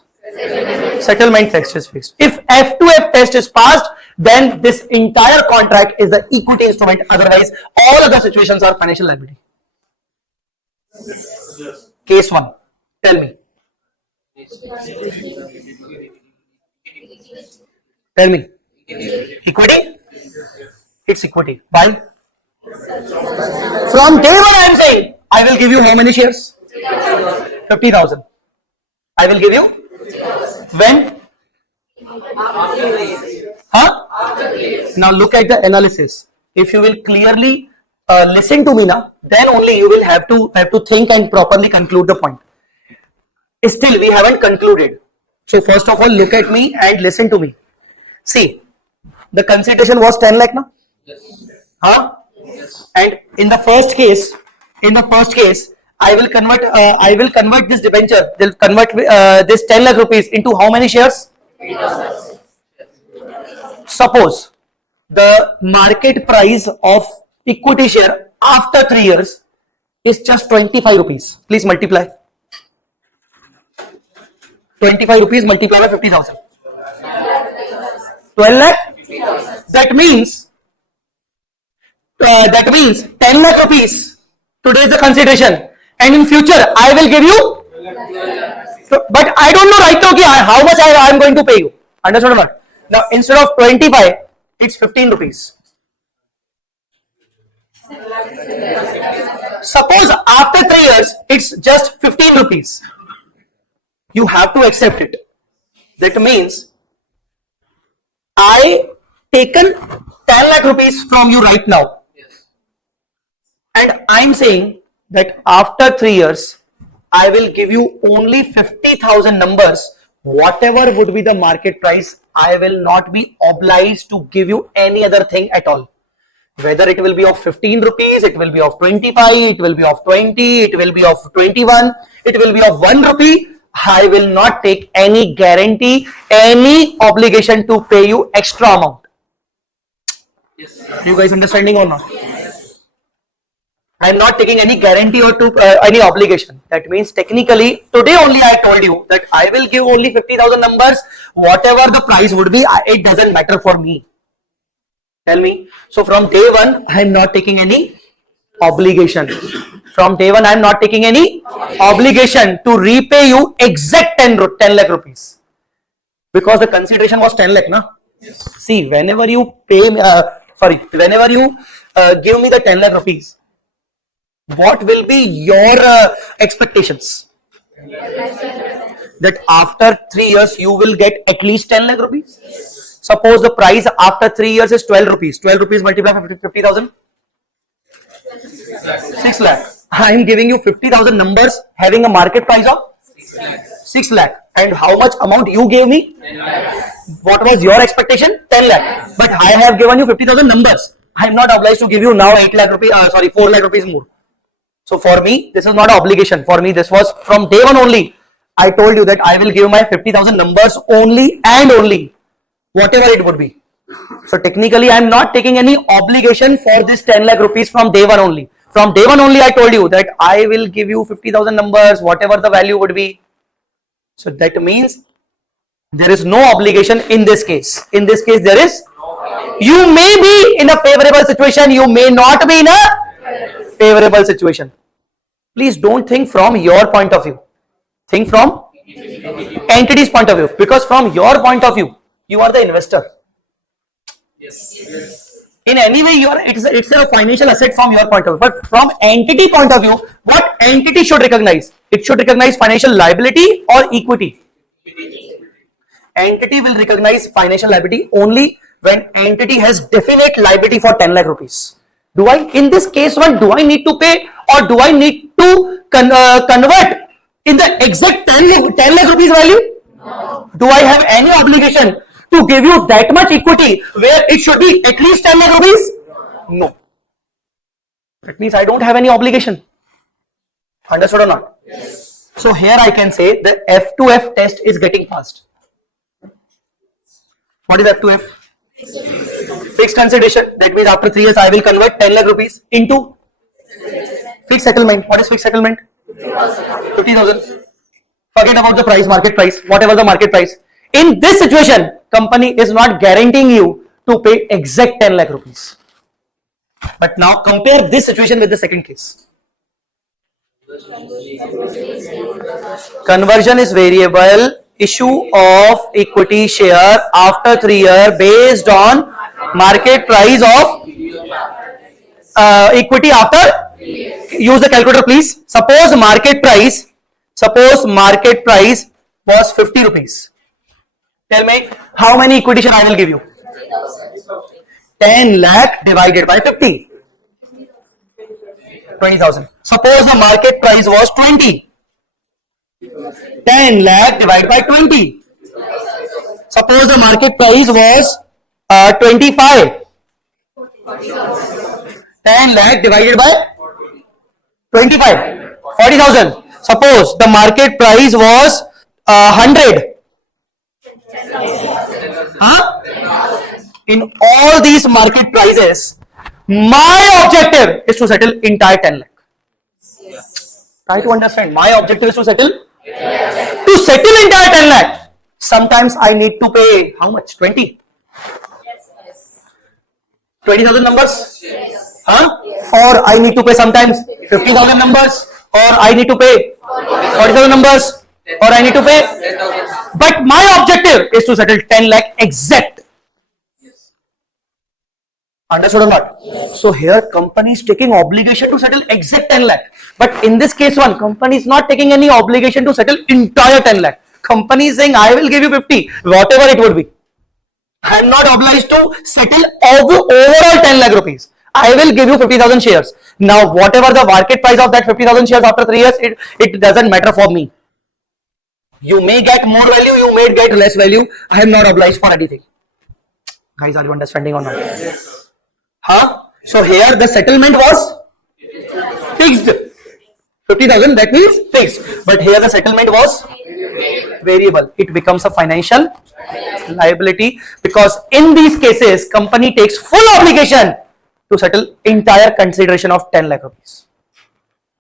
Settlement text is fixed. If F2F test is passed, then this entire contract is the equity instrument. Otherwise, all other situations are financial liability. Yes. Case 1. Tell me. Tell me. Equity? It's equity. Why? From day one I am saying, I will give you how many shares? 50,000. I will give you when? Huh? Now look at the analysis. If you will clearly listen to me now, then only you will have to think and properly conclude the point. Still, we haven't concluded. So first of all, look at me and listen to me. See, the consideration was 10 lakh now. Huh? And in the first case, I will convert this debenture. They'll convert this 10 lakh rupees into how many shares? Suppose the market price of equity share after 3 years is just 25 rupees. Please multiply. 25 rupees multiplied by 50,000. 12 lakh. That means 10 lakh rupees. Today is the consideration, and in future I will give you. But I don't know right now how much I am going to pay you. Understood or not? Now instead of 25, it's 15 rupees. Suppose after 3 years, it's just 15 rupees. You have to accept it. That means I taken 10 lakh rupees from you right now. And I'm saying that after 3 years, I will give you only 50,000 numbers. Whatever would be the market price, I will not be obliged to give you any other thing at all. Whether it will be of 15 rupees, it will be of 25, it will be of 20, it will be of 21, it will be of 1 rupee. I will not take any guarantee, any obligation to pay you extra amount. Yes. You guys understanding or not? Yes. I am not taking any guarantee or any obligation. That means technically today only I told you that I will give only 50,000 numbers. Whatever the price would be, it doesn't matter for me. Tell me. So from day one, I am not taking any obligation. From day one, I am not taking any obligation to repay you exact 10 lakh rupees. Because the consideration was 10 lakh, na? Yes. See, whenever you pay, whenever you give me the 10 lakh rupees, what will be your expectations? That after 3 years, you will get at least 10 lakh rupees? Yes. Suppose the price after 3 years is 12 rupees. 12 rupees multiplied by 50,000? 6 lakh. I am giving you 50,000 numbers having a market price of 6 lakh. And how much amount you gave me? 10 lakh. What was your expectation? 10 lakh. But I have given you 50,000 numbers. I am not obliged to give you now 8 lakh rupees, 4 lakh rupees more. So for me, this is not an obligation. For me, this was from day one only. I told you that I will give my 50,000 numbers only and only, whatever it would be. So technically, I am not taking any obligation for this 10 lakh rupees from day one only. From day one only, I told you that I will give you 50,000 numbers, whatever the value would be. So that means there is no obligation in this case. In this case, there is. You may be in a favorable situation, you may not be in a favorable situation. Please don't think from your point of view. Think from entity's point of view. Because from your point of view, you are the investor. Yes. In any way, it's a financial asset from your point of view. But from entity point of view, what entity should recognize? It should recognize financial liability or equity. Entity will recognize financial liability only when entity has definite liability for 10 lakh rupees. In this case one, do I need to pay or do I need to convert in the exact 10 lakh rupees value? No. Do I have any obligation to give you that much equity where it should be at least 10 lakh rupees? No. That means I don't have any obligation. Understood or not? Yes. So here I can say the F2F test is getting passed. What is F2F? Fixed consideration. That means after 3 years I will convert 10 lakh rupees into fixed settlement. What is fixed settlement? 50,000. Forget about the price, market price, whatever the market price. In this situation, company is not guaranteeing you to pay exact 10 lakh rupees. But now compare this situation with the second case. Conversion is variable. Issue of equity share after 3 years based on market price of equity after? Use the calculator please. Suppose market price was 50 rupees. Tell me how many equity share I will give you? 10 lakh divided by 50. 20,000. Suppose the market price was 20. 10 lakh divided by 20. Suppose the market price was 25. 10 lakh divided by 25. 40,000. Suppose the market price was 100. In all these market prices, my objective is to settle entire 10 lakh. Try to understand. My objective is to settle? To settle entire 10 lakh. Sometimes I need to pay how much? 20? 20,000 numbers? Or I need to pay sometimes 50,000 numbers? Or I need to pay 40,000 numbers? Or I need to pay? But my objective is to settle 10 lakh exact. Understood or not? So here company is taking obligation to settle exact 10 lakh. But in this case one, company is not taking any obligation to settle entire 10 lakh. Company is saying I will give you 50, whatever it would be. I am not obliged to settle overall 10 lakh rupees. I will give you 50,000 shares. Now whatever the market price of that 50,000 shares after 3 years, it doesn't matter for me. You may get more value, you may get less value. I am not obliged for anything. Guys, are you understanding or not? So here the settlement was fixed. 50,000, that means fixed. But here the settlement was variable. It becomes a financial liability because in these cases, company takes full obligation to settle entire consideration of 10 lakh rupees.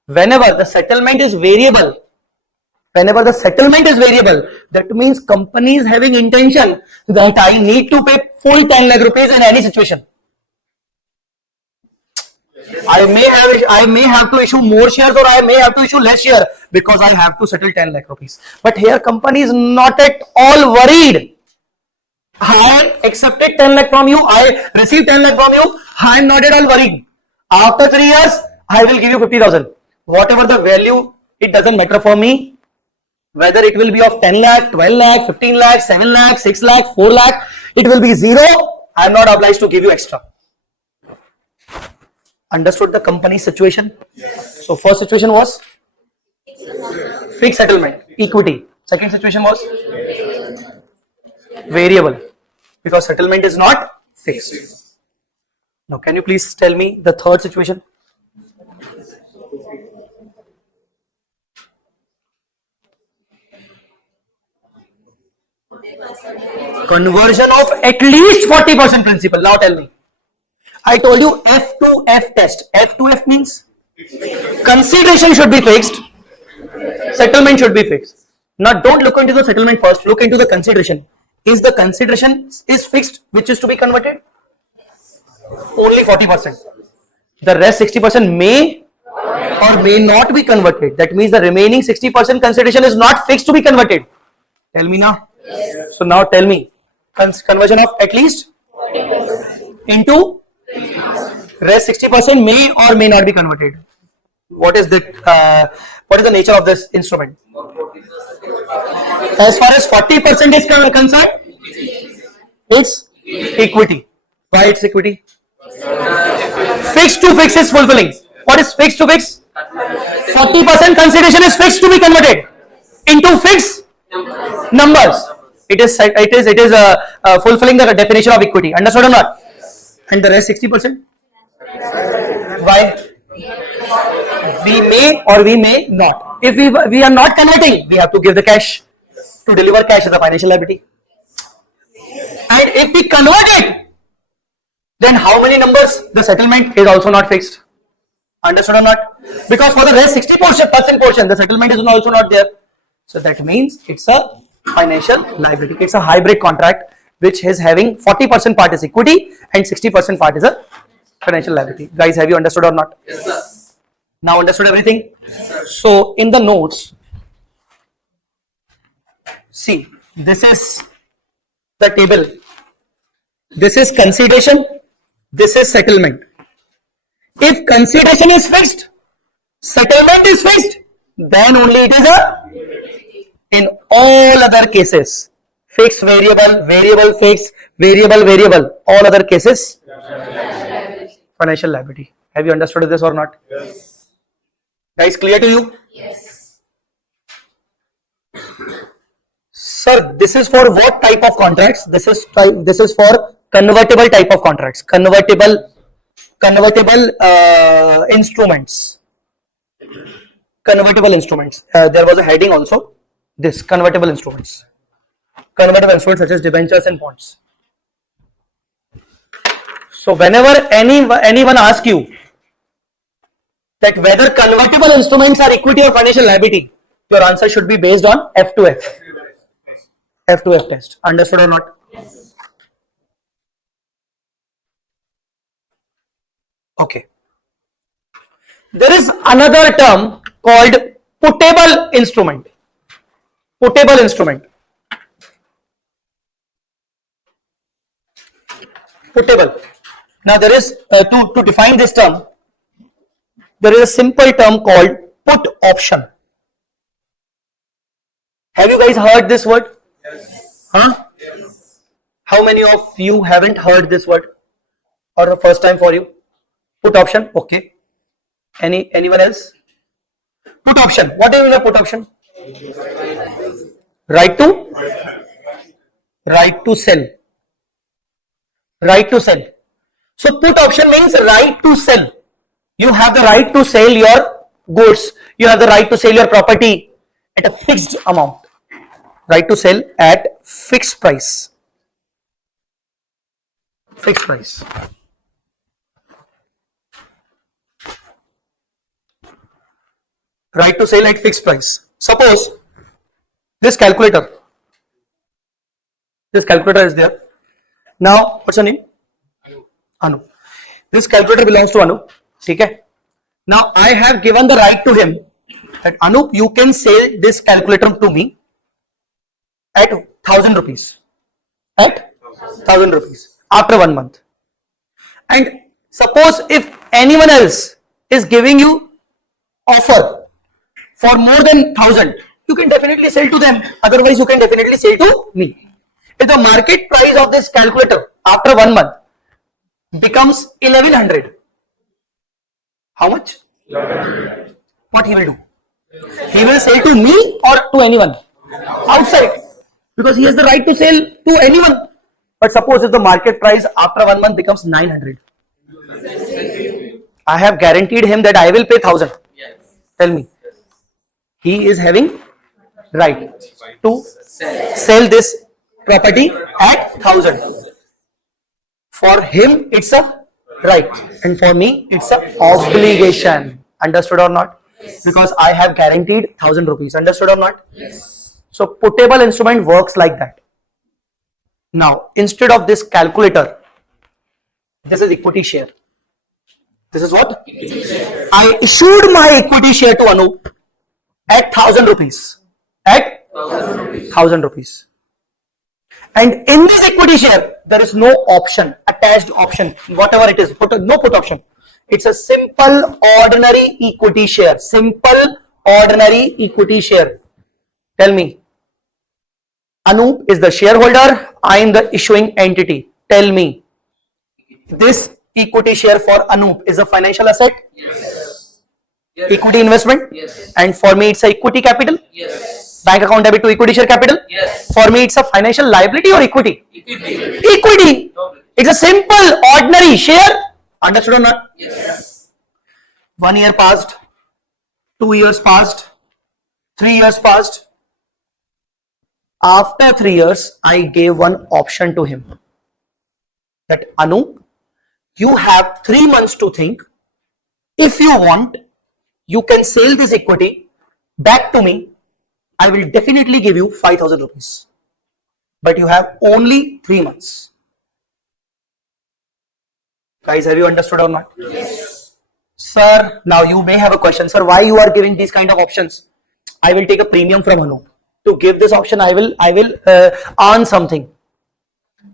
Whenever the settlement is variable, that means company is having intention that I need to pay full 10 lakh rupees in any situation. I may have to issue more shares or I may have to issue less share because I have to settle 10 lakh rupees. But here company is not at all worried. I accepted 10 lakh from you, I received 10 lakh from you, I am not at all worried. After 3 years, I will give you 50,000. Whatever the value, it doesn't matter for me. Whether it will be of 10 lakh, 12 lakh, 15 lakh, 7 lakh, 6 lakh, 4 lakh, it will be zero. I am not obliged to give you extra. Understood the company's situation? Yes. So first situation was fixed settlement, equity. Second situation was variable because settlement is not fixed. Now can you please tell me the third situation? Conversion of at least 40% principal. Now tell me. I told you F to F test. F to F means consideration should be fixed, settlement should be fixed. Now don't look into the settlement first, look into the consideration. Is the consideration is fixed which is to be converted? Only 40%. The rest 60% may or may not be converted. That means the remaining 60% consideration is not fixed to be converted. Tell me now. Yes. So now tell me, conversion of at least into rest 60% may or may not be converted. What is the nature of this instrument? As far as 40% is concerned, it's equity. Why it's equity? Fixed to fixed is fulfilling. What is fixed to fixed? 40% consideration is fixed to be converted into fixed numbers. It is fulfilling the definition of equity. Understood or not? And the rest 60%? Why? We may or we may not. If we are not converting, we have to give the cash. To deliver cash is a financial liability. And if we convert it, then how many numbers? The settlement is also not fixed. Understood or not? Because for the rest 60% portion, the settlement is also not there. So that means it's a financial liability. It's a hybrid contract which is having 40% part is equity and 60% part is a financial liability. Guys, have you understood or not? Yes, sir. Now understood everything? Yes, so in the notes, see, this is the table. This is consideration. This is settlement. If consideration is fixed, settlement is fixed, then only it is a, in all other cases, fixed variable, variable fixed, variable variable, all other cases, financial liability. Have you understood this or not? Yes. Guys, clear to you? Yes. Sir, this is for what type of contracts? This is for convertible type of contracts, convertible instruments. Convertible instruments. There was a heading also. This convertible instruments. Convertible instruments such as debentures and bonds. So whenever anyone asks you that whether convertible instruments are equity or financial liability, your answer should be based on F2F. F2F test. Understood or not? Yes. Okay. There is another term called putable instrument. Putable instrument. Putable. Now there is to define this term, there is a simple term called put option. Have you guys heard this word? Yes. Huh? Yes. How many of you haven't heard this word, or the first time for you? Put option. Okay. Anyone else? Put option. What do you mean by put option? Right to sell. Right to sell. So put option means right to sell. You have the right to sell your goods. You have the right to sell your property at a fixed amount. Right to sell at fixed price. Fixed price. Right to sell at fixed price. Suppose this calculator is there. Now, what's your name? Anu. This calculator belongs to Anu. Okay. Now, I have given the right to him that Anu, you can sell this calculator to me at 1,000 rupees. At 1,000 rupees after 1 month. And suppose if anyone else is giving you offer for more than 1,000, you can definitely sell to them. Otherwise, you can definitely sell to me. If the market price of this calculator after 1 month becomes 1,100, how much? 1100. What he will do? He will sell to me or to anyone outside, because he has the right to sell to anyone. But suppose if the market price after 1 month becomes 900, I have guaranteed him that I will pay 1,000. Yes. Tell me, he is having right to Sell. this property at 1,000. For him, it's a right, and for me, it's a obligation. Understood or not? Because I have guaranteed 1,000 rupees. Understood or not? Yes. So putable instrument works like that. Now, instead of this calculator, this is equity share. This is what? I issued my equity share to Anu at 1,000 rupees. At 1,000 rupees. And in this equity share, there is no option, attached option, whatever it is, no put option. It's a simple ordinary equity share. Simple ordinary equity share. Tell me, Anu is the shareholder, I am the issuing entity. Tell me, this equity share for Anu is a financial asset? Yes. Equity investment? Yes. And for me, it's a equity capital? Yes. Bank account debit to equity share capital? Yes. For me, it's a financial liability or equity? Equity. Equity. It's a simple ordinary share. Understood or not? Yes. 1 year passed, 2 years passed, 3 years passed. After 3 years, I gave one option to him that Anu, you have 3 months to think. If you want, you can sell this equity back to me. I will definitely give you 5,000 rupees. But you have only 3 months. Guys, have you understood or not? Yes. Sir, now you may have a question. Sir, why you are giving these kind of options? I will take a premium from Anu. To give this option, I will earn something.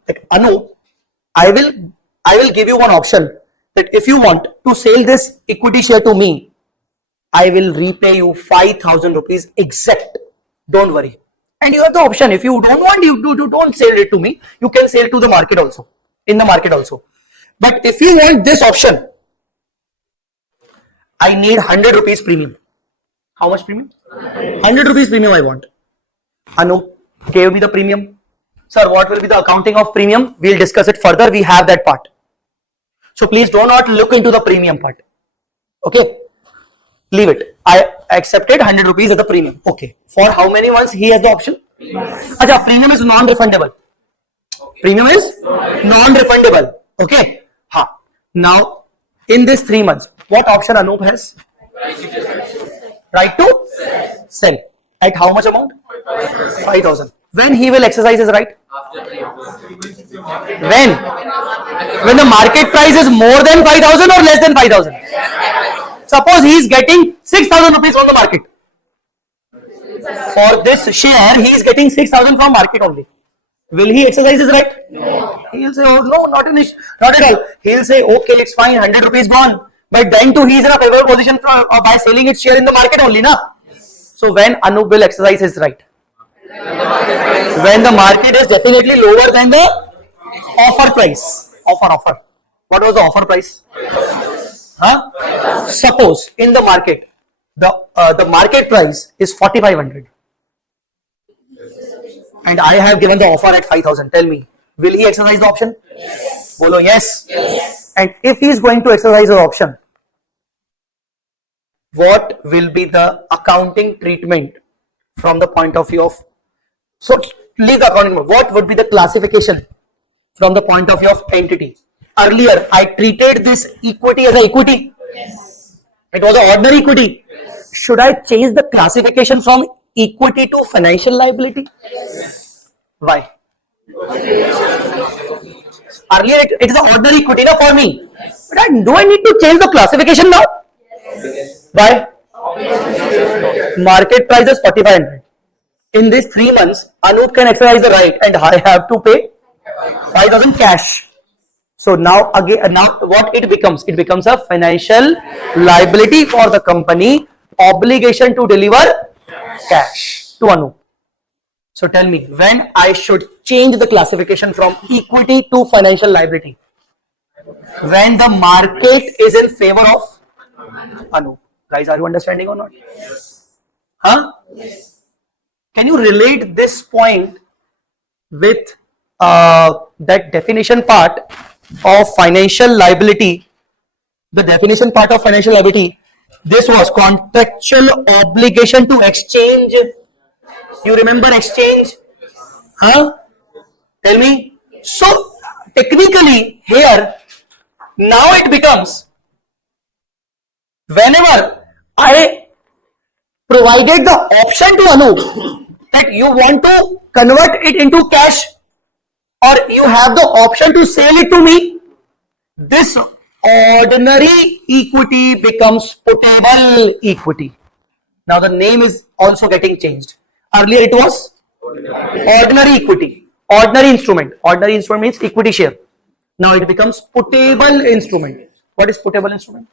Like Anu, I will give you one option that if you want to sell this equity share to me, I will repay you 5,000 rupees exact. Don't worry. And you have the option. If you don't want, you don't sell it to me. You can sell to the market also. In the market also. But if you want this option, I need 100 rupees premium. How much premium? 100 rupees premium I want. Anu gave me the premium. Sir, what will be the accounting of premium? We'll discuss it further. We have that part. So please do not look into the premium part. Okay? Leave it. I accepted 100 rupees as the premium. Okay. For how many months he has the option? Acha, premium is non-refundable. Premium is non-refundable. Okay. Ha. Now, in this 3 months, what option Anup has? Right to sell. At how much amount? 5,000. When he will exercise his right? When the market price is more than 5,000 or less than 5,000? Suppose he is getting 6,000 rupees from the market. For this share, he is getting 6,000 from market only. Will he exercise his right? No. He will say, oh no, not at all. He will say, okay, it's fine, 100 rupees gone. But then too, he is in a favorable position by selling its share in the market only, na? So when Anup will exercise his right? When the market is definitely lower than the offer price. Offer. What was the offer price? Huh? Suppose in the market, the market price is 4,500. And I have given the offer at 5,000. Tell me, will he exercise the option? Yes. Bolo, yes. And if he is going to exercise the option, what will be the accounting treatment from the point of view of, so leave the accounting, what would be the classification from the point of view of entity? Earlier, I treated this equity as an equity. Yes. It was an ordinary equity. Yes. Should I change the classification from equity to financial liability? Yes. Why? Earlier, it is an ordinary equity for me. Yes. But do I need to change the classification now? Yes. Why? Market price is 4,500. In these 3 months, Anup can exercise the right and I have to pay 5,000 cash. So now what it becomes? It becomes a financial liability for the company, obligation to deliver cash to Anup. So tell me, when I should change the classification from equity to financial liability? When the market is in favor of Anup. Guys, are you understanding or not? Yes. Huh? Yes. Can you relate this point with that definition part of financial liability? The definition part of financial liability, this was contractual obligation to exchange. You remember exchange? Huh? Tell me. So technically here, now it becomes, whenever I provided the option to Anup that you want to convert it into cash or you have the option to sell it to me, this ordinary equity becomes putable equity. Now the name is also getting changed. Earlier it was ordinary equity, ordinary instrument. Ordinary instrument means equity share. Now it becomes putable instrument. What is putable instrument?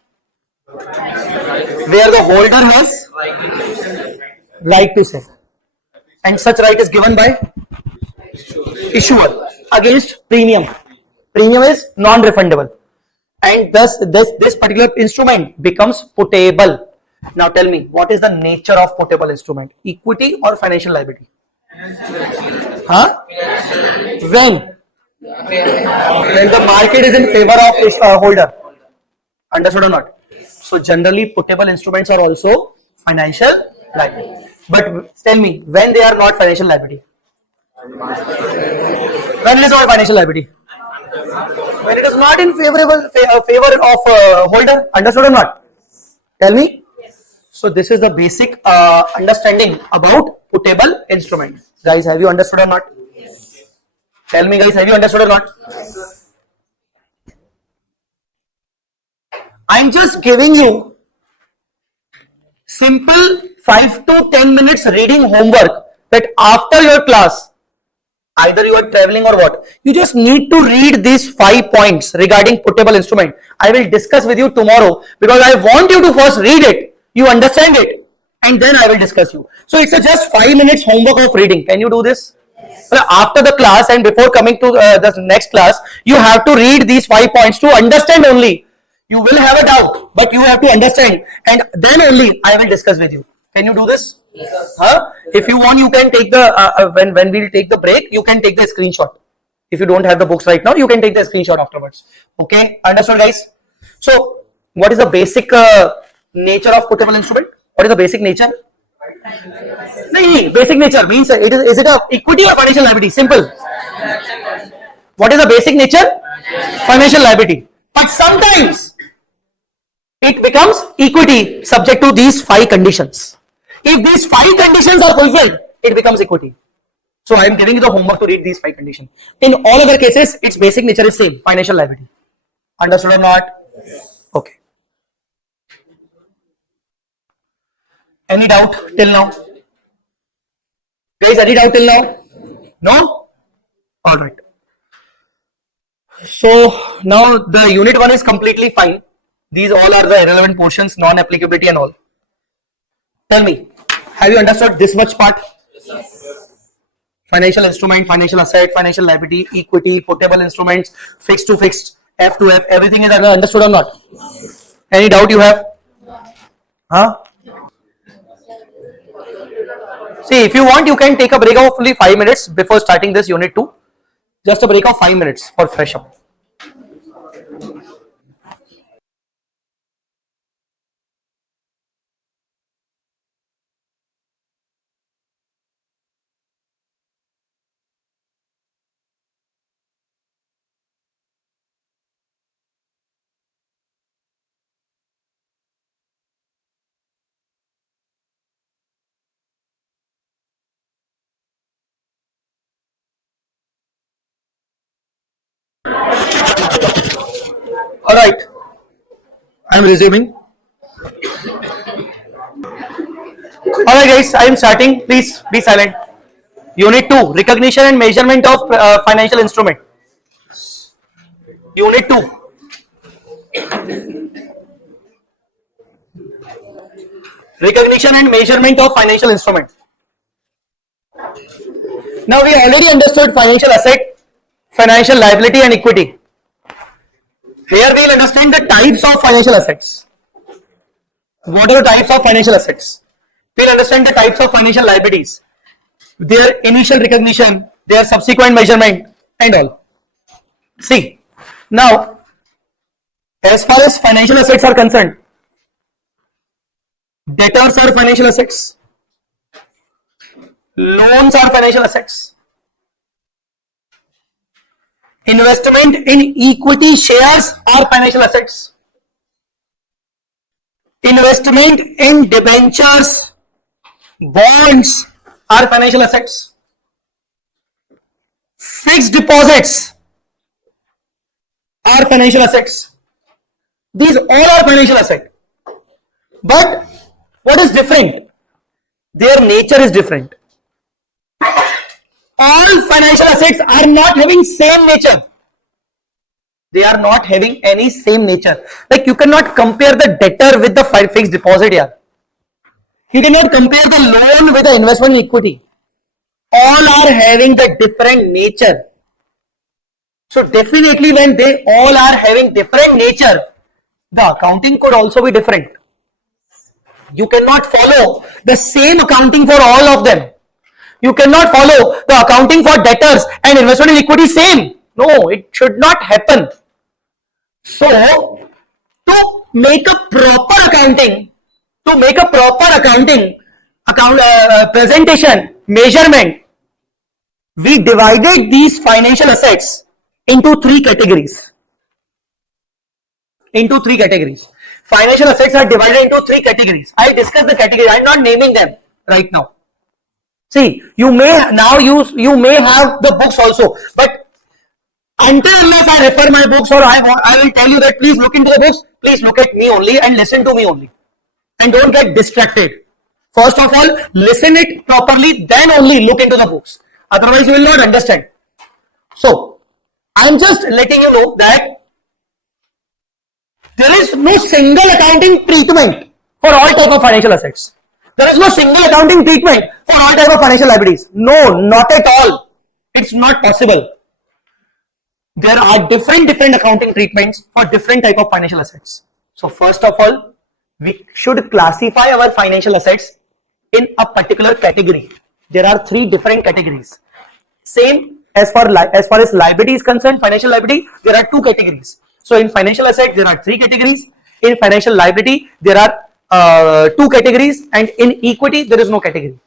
Where the holder has right to sell, and such right is given by issuer against premium. Premium is non-refundable, and thus this particular instrument becomes putable. Now tell me, what is the nature of putable instrument? Equity or financial liability? Huh? When the market is in favor of holder. Understood or not? So generally putable instruments are also financial liability. But tell me, when they are not financial liability? When it is not financial liability? When it is not in favor of holder. Understood or not? Tell me. So this is the basic understanding about putable instrument. Guys, have you understood or not? Tell me guys, have you understood or not? I'm just giving you simple 5 to 10 minutes reading homework that after your class either you are traveling or what, you just need to read these 5 points regarding portable instrument. I will discuss with you tomorrow because I want you to first read it, you understand it, and then I will discuss you. So it's a just 5 minutes homework of reading. Can you do this? After the class and before coming to the next class, you have to read these 5 points to understand only. You will have a doubt, but you have to understand, and then only I will discuss with you. Can you do this? Yes. If you want, you can take the when we will take the break, you can take the screenshot. If you don't have the books right now, you can take the screenshot afterwards. Okay, understood, guys? So, what is the basic nature of portable instrument? What is the basic nature? No, basic nature means is it a equity or financial liability? Simple. What is the basic nature? Financial liability. But sometimes it becomes equity subject to these 5 conditions. If these 5 conditions are fulfilled, it becomes equity. So I am giving you the homework to read these 5 conditions. In all other cases, its basic nature is same, financial liability. Understood or not? Okay. Any doubt till now? Guys, any doubt till now? No? Alright. So now the unit 1 is completely fine. These all are the irrelevant portions, non-applicability and all. Tell me, have you understood this much part? Financial instrument, financial asset, financial liability, equity, portable instruments, fixed to fixed, F to F, everything is understood or not? Any doubt you have? Huh? See, if you want, you can take a break of only 5 minutes before starting this unit 2. Just a break of 5 minutes for fresh up. Alright, I am resuming. Alright guys, I am starting. Please be silent. Unit 2, recognition and measurement of financial instrument. Unit 2. Recognition and measurement of financial instrument. Now we already understood financial asset, financial liability and equity. Here we will understand the types of financial assets. What are the types of financial assets? We will understand the types of financial liabilities, their initial recognition, their subsequent measurement and all. See, now as far as financial assets are concerned, debtors are financial assets, loans are financial assets, investment in equity shares are financial assets, investment in debentures, bonds are financial assets, fixed deposits are financial assets. These all are financial assets. But what is different? Their nature is different. All financial assets are not having same nature. They are not having any same nature. Like you cannot compare the debtor with the fixed deposit here. You cannot compare the loan with the investment in equity. All are having the different nature. So definitely when they all are having different nature, the accounting could also be different. You cannot follow the same accounting for all of them. You cannot follow the accounting for debtors and investment in equity same. No, it should not happen. So, to make a proper accounting, presentation, measurement, we divided these financial assets into 3 categories. Financial assets are divided into 3 categories. I discussed the categories. I am not naming them right now. See, you may have the books also, but until unless I refer my books or I will tell you that please look into the books, please look at me only and listen to me only. And don't get distracted. First of all, listen it properly, then only look into the books. Otherwise, you will not understand. So I'm just letting you know that there is no single accounting treatment for all type of financial assets. There is no single accounting treatment for all type of financial liabilities. No, not at all. It's not possible. There are different accounting treatments for different type of financial assets. So first of all, we should classify our financial assets in a particular category. There are 3 different categories. Same as far as liability is concerned, financial liability, there are 2 categories. So in financial asset, there are 3 categories. In financial liability, there are 2 categories, and in equity, there is no category.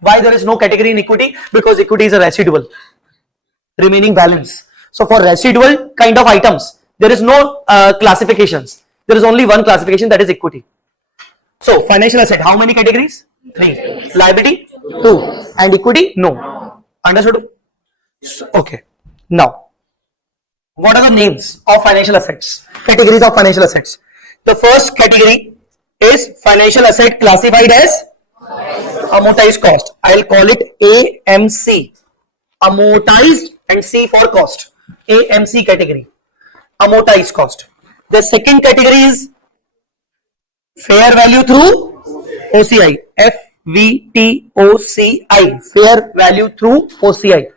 Why there is no category in equity? Because equity is a residual, remaining balance. So for residual kind of items, there is no classifications. There is only one classification, that is equity. So financial asset, how many categories? 3. Liability, 2. And equity, no. Understood? Okay. Now, what are the names of financial assets? Categories of financial assets. The first category is financial asset classified as amortized cost. I'll call it AMC. Amortized and C for cost. AMC category. Amortized cost. The second category is fair value through OCI. FVTOCI. Fair value through OCI.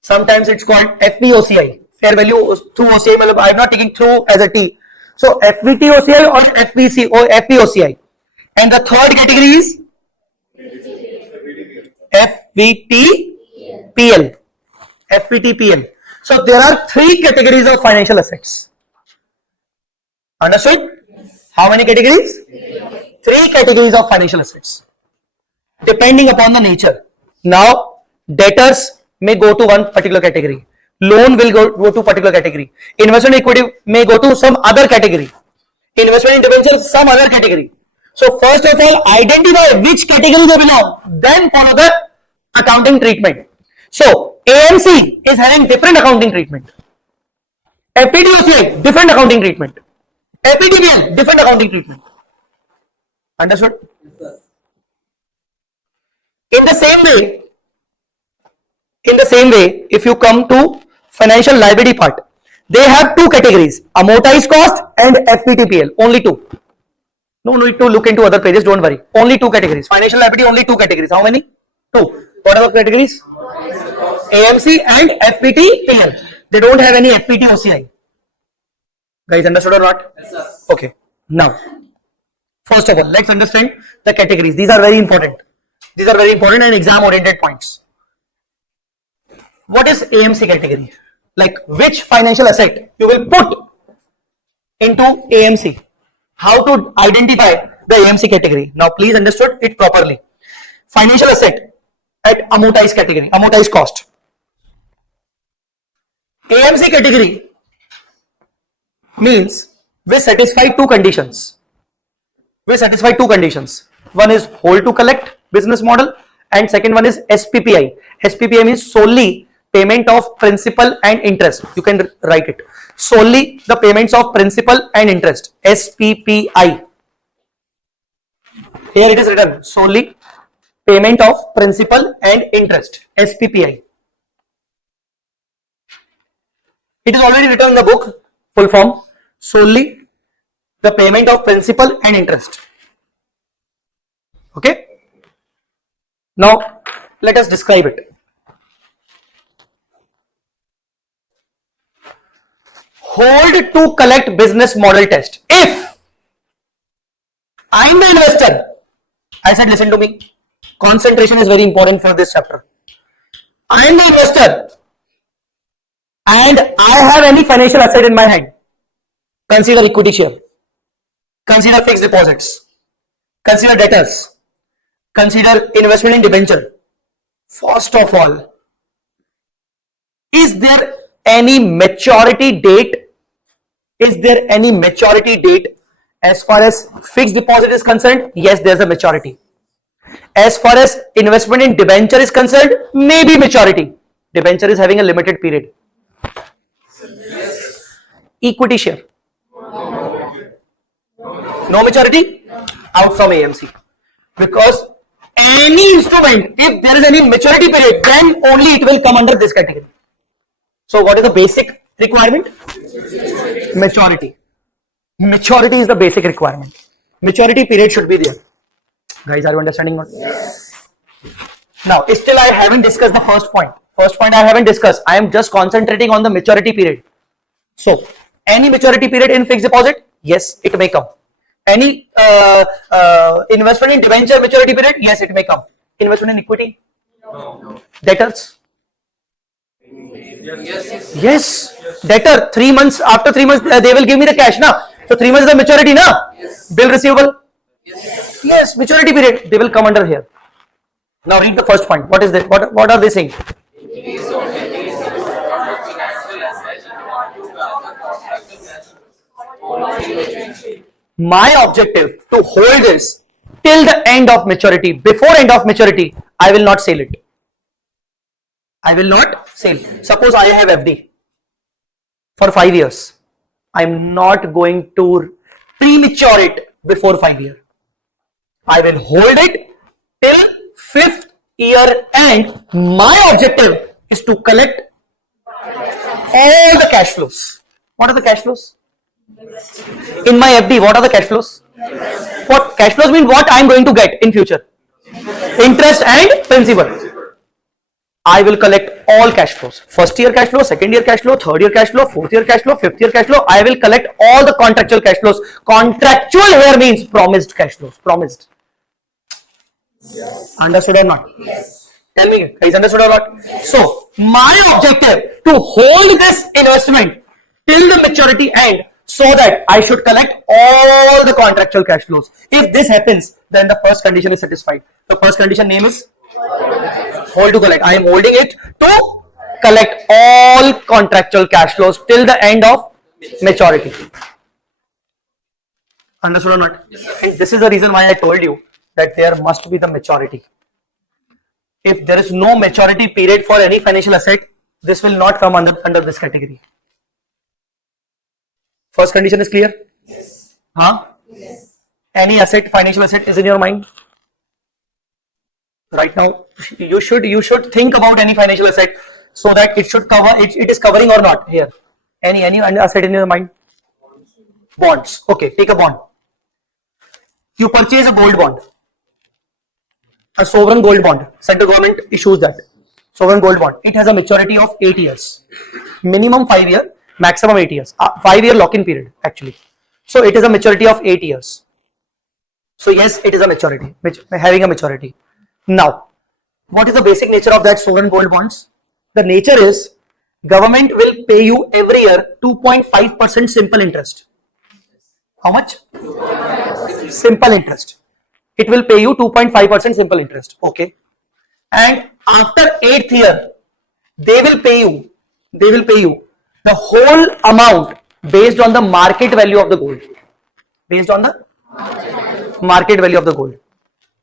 Sometimes it's called FVOCI. Fair value through OCI. I'm not taking through as a T. So FVTOCI or FVC or FVOCI. And the third category is FVTPL. FVTPL. So there are 3 categories of financial assets. Understood? How many categories? 3 categories of financial assets. Depending upon the nature. Now, debtors may go to one particular category. Loan will go to particular category. Investment equity may go to some other category. Investment in debentures some other category. So first of all, identify which category they belong. Then follow the accounting treatment. So AMC is having different accounting treatment. FPTOCI different accounting treatment. FPTPL different accounting treatment. Understood? In the same way, if you come to financial liability part, they have 2 categories: amortized cost and FPTPL. Only 2. No need to look into other pages. Don't worry. Only 2 categories. Financial liability only 2 categories. How many? 2. What are the categories? AMC and FPTPL. They don't have any FPTOCI. Guys, understood or not? Yes, sir. Okay. Now, first of all, let's understand the categories. These are very important. These are very important and exam-oriented points. What is AMC category? Like which financial asset you will put into AMC? How to identify the AMC category? Now, please understood it properly. Financial asset at amortized category, amortized cost. AMC category means we satisfy 2 conditions. We satisfy 2 conditions. One is hold to collect business model, and second one is SPPI. SPPI means solely payment of principal and interest. You can write it. Solely the payments of principal and interest. SPPI. Here it is written solely payment of principal and interest. SPPI. It is already written in the book, full form. Solely the payment of principal and interest. Okay. Now let us describe it. Hold to collect business model test. If I am the investor, I said listen to me. Concentration is very important for this chapter. I am the investor and I have any financial asset in my hand. Consider equity share. Consider fixed deposits. Consider debtors. Consider investment in debenture. First of all, is there any maturity date? Is there any maturity date as far as fixed deposit is concerned? Yes, there's a maturity. As far as investment in debenture is concerned, maybe maturity. Debenture is having a limited period. Yes. Equity share. No maturity? Out from AMC. Because any instrument, if there is any maturity period, then only it will come under this category. So what is the basic requirement? Maturity. Maturity is the basic requirement. Maturity period should be there. Guys, are you understanding what? Now, still I haven't discussed the first point. First point I haven't discussed. I am just concentrating on the maturity period. So, any maturity period in fixed deposit? Yes, it may come. Any investment in debenture maturity period? Yes, it may come. Investment in equity? No. Debtors? Yes. Debtor, 3 months, after 3 months, they will give me the cash now. So 3 months is the maturity now. Yes. Bill receivable? Yes, maturity period. They will come under here. Now read the first point. What is that? What are they saying? My objective to hold this till the end of maturity. Before end of maturity, I will not sell it. I will not sell. Suppose I have FD for 5 years. I am not going to premature it before 5 years. I will hold it till 5th year end. My objective is to collect all the cash flows. What are the cash flows? In my FD, what are the cash flows? What cash flows mean? What I am going to get in future? Interest and principal. I will collect all cash flows. First year cash flow, second year cash flow, third year cash flow, fourth year cash flow, fifth year cash flow. I will collect all the contractual cash flows. Contractual here means promised cash flows. Promised. Yes. Understood or not? Yes. Tell me, guys, understood or not? So, my objective to hold this investment till the maturity end so that I should collect all the contractual cash flows. If this happens, then the first condition is satisfied. The first condition name is hold to collect. I am holding it to collect all contractual cash flows till the end of maturity. Understood or not? Yes, and this is the reason why I told you that there must be the maturity. If there is no maturity period for any financial asset, this will not come under this category. First condition is clear? Yes. Huh? Yes. Any asset, financial asset is in your mind? Right now, you should think about any financial asset so that it should cover, it is covering or not here. Any asset in your mind? Bonds. Okay, take a bond. You purchase a gold bond. A sovereign gold bond. Central government issues that. Sovereign gold bond. It has a maturity of 8 years. Minimum 5 years, maximum 8 years. 5 year lock-in period actually. So it is a maturity of 8 years. So yes, it is a maturity, having a maturity. Now, what is the basic nature of that sovereign gold bonds? The nature is government will pay you every year 2.5% simple interest. How much? Simple interest. It will pay you 2.5% simple interest. Okay. And after 8th year, they will pay you the whole amount based on the market value of the gold. Based on the market value of the gold.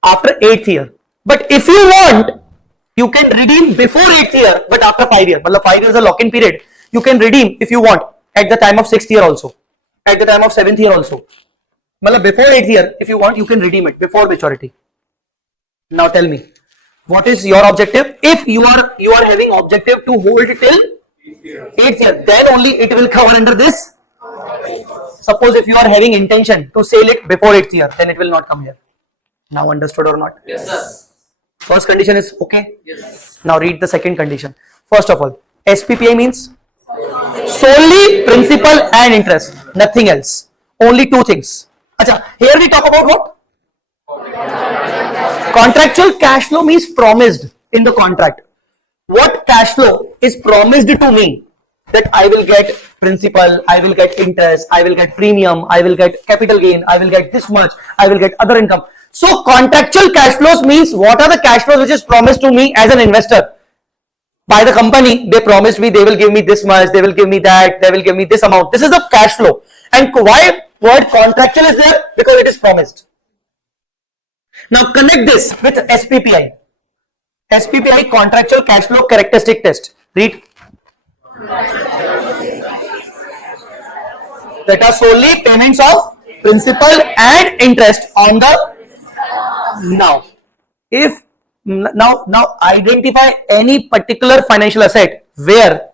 After 8th year. But if you want, you can redeem before 8th year, but after 5 years. But 5 years is a lock-in period. You can redeem if you want at the time of 6th year also. At the time of 7th year also. Before 8th year, if you want, you can redeem it before maturity. Now tell me, what is your objective? If you are having objective to hold it till 8th year, then only it will cover under this. Suppose if you are having intention to sell it before 8th year, then it will not come here. Now understood or not? Yes, sir. First condition is okay? Yes. Now read the second condition. First of all, SPPI means solely principal and interest, nothing else. Only two things. Achha, here we talk about what? Contractual cash flow means promised in the contract. What cash flow is promised to me? That I will get principal, I will get interest, I will get premium, I will get capital gain, I will get this much, I will get other income. So contractual cash flows means what are the cash flows which is promised to me as an investor? By the company, they promised me they will give me this much, they will give me that, they will give me this amount. This is the cash flow. And why word contractual is there? Because it is promised. Now connect this with SPPI. SPPI, contractual cash flow characteristic test. Read. That are solely payments of principal and interest on the now. If now identify any particular financial asset where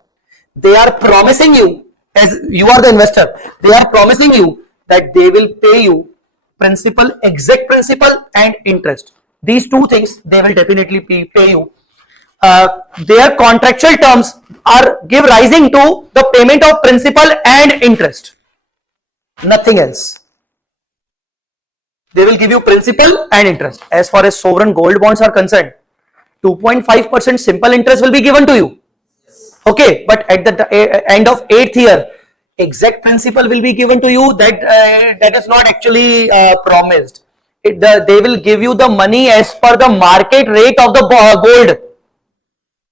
they are promising you, as you are the investor, they are promising you that they will pay you principal, exact principal and interest. These two things they will definitely pay you. Their contractual terms are give rising to the payment of principal and interest, nothing else. They will give you principal and interest. As far as sovereign gold bonds are concerned, 2.5% simple interest will be given to you. Okay, but at the end of 8th year, exact principal will be given to you. That is not actually promised. They will give you the money as per the market rate of the gold.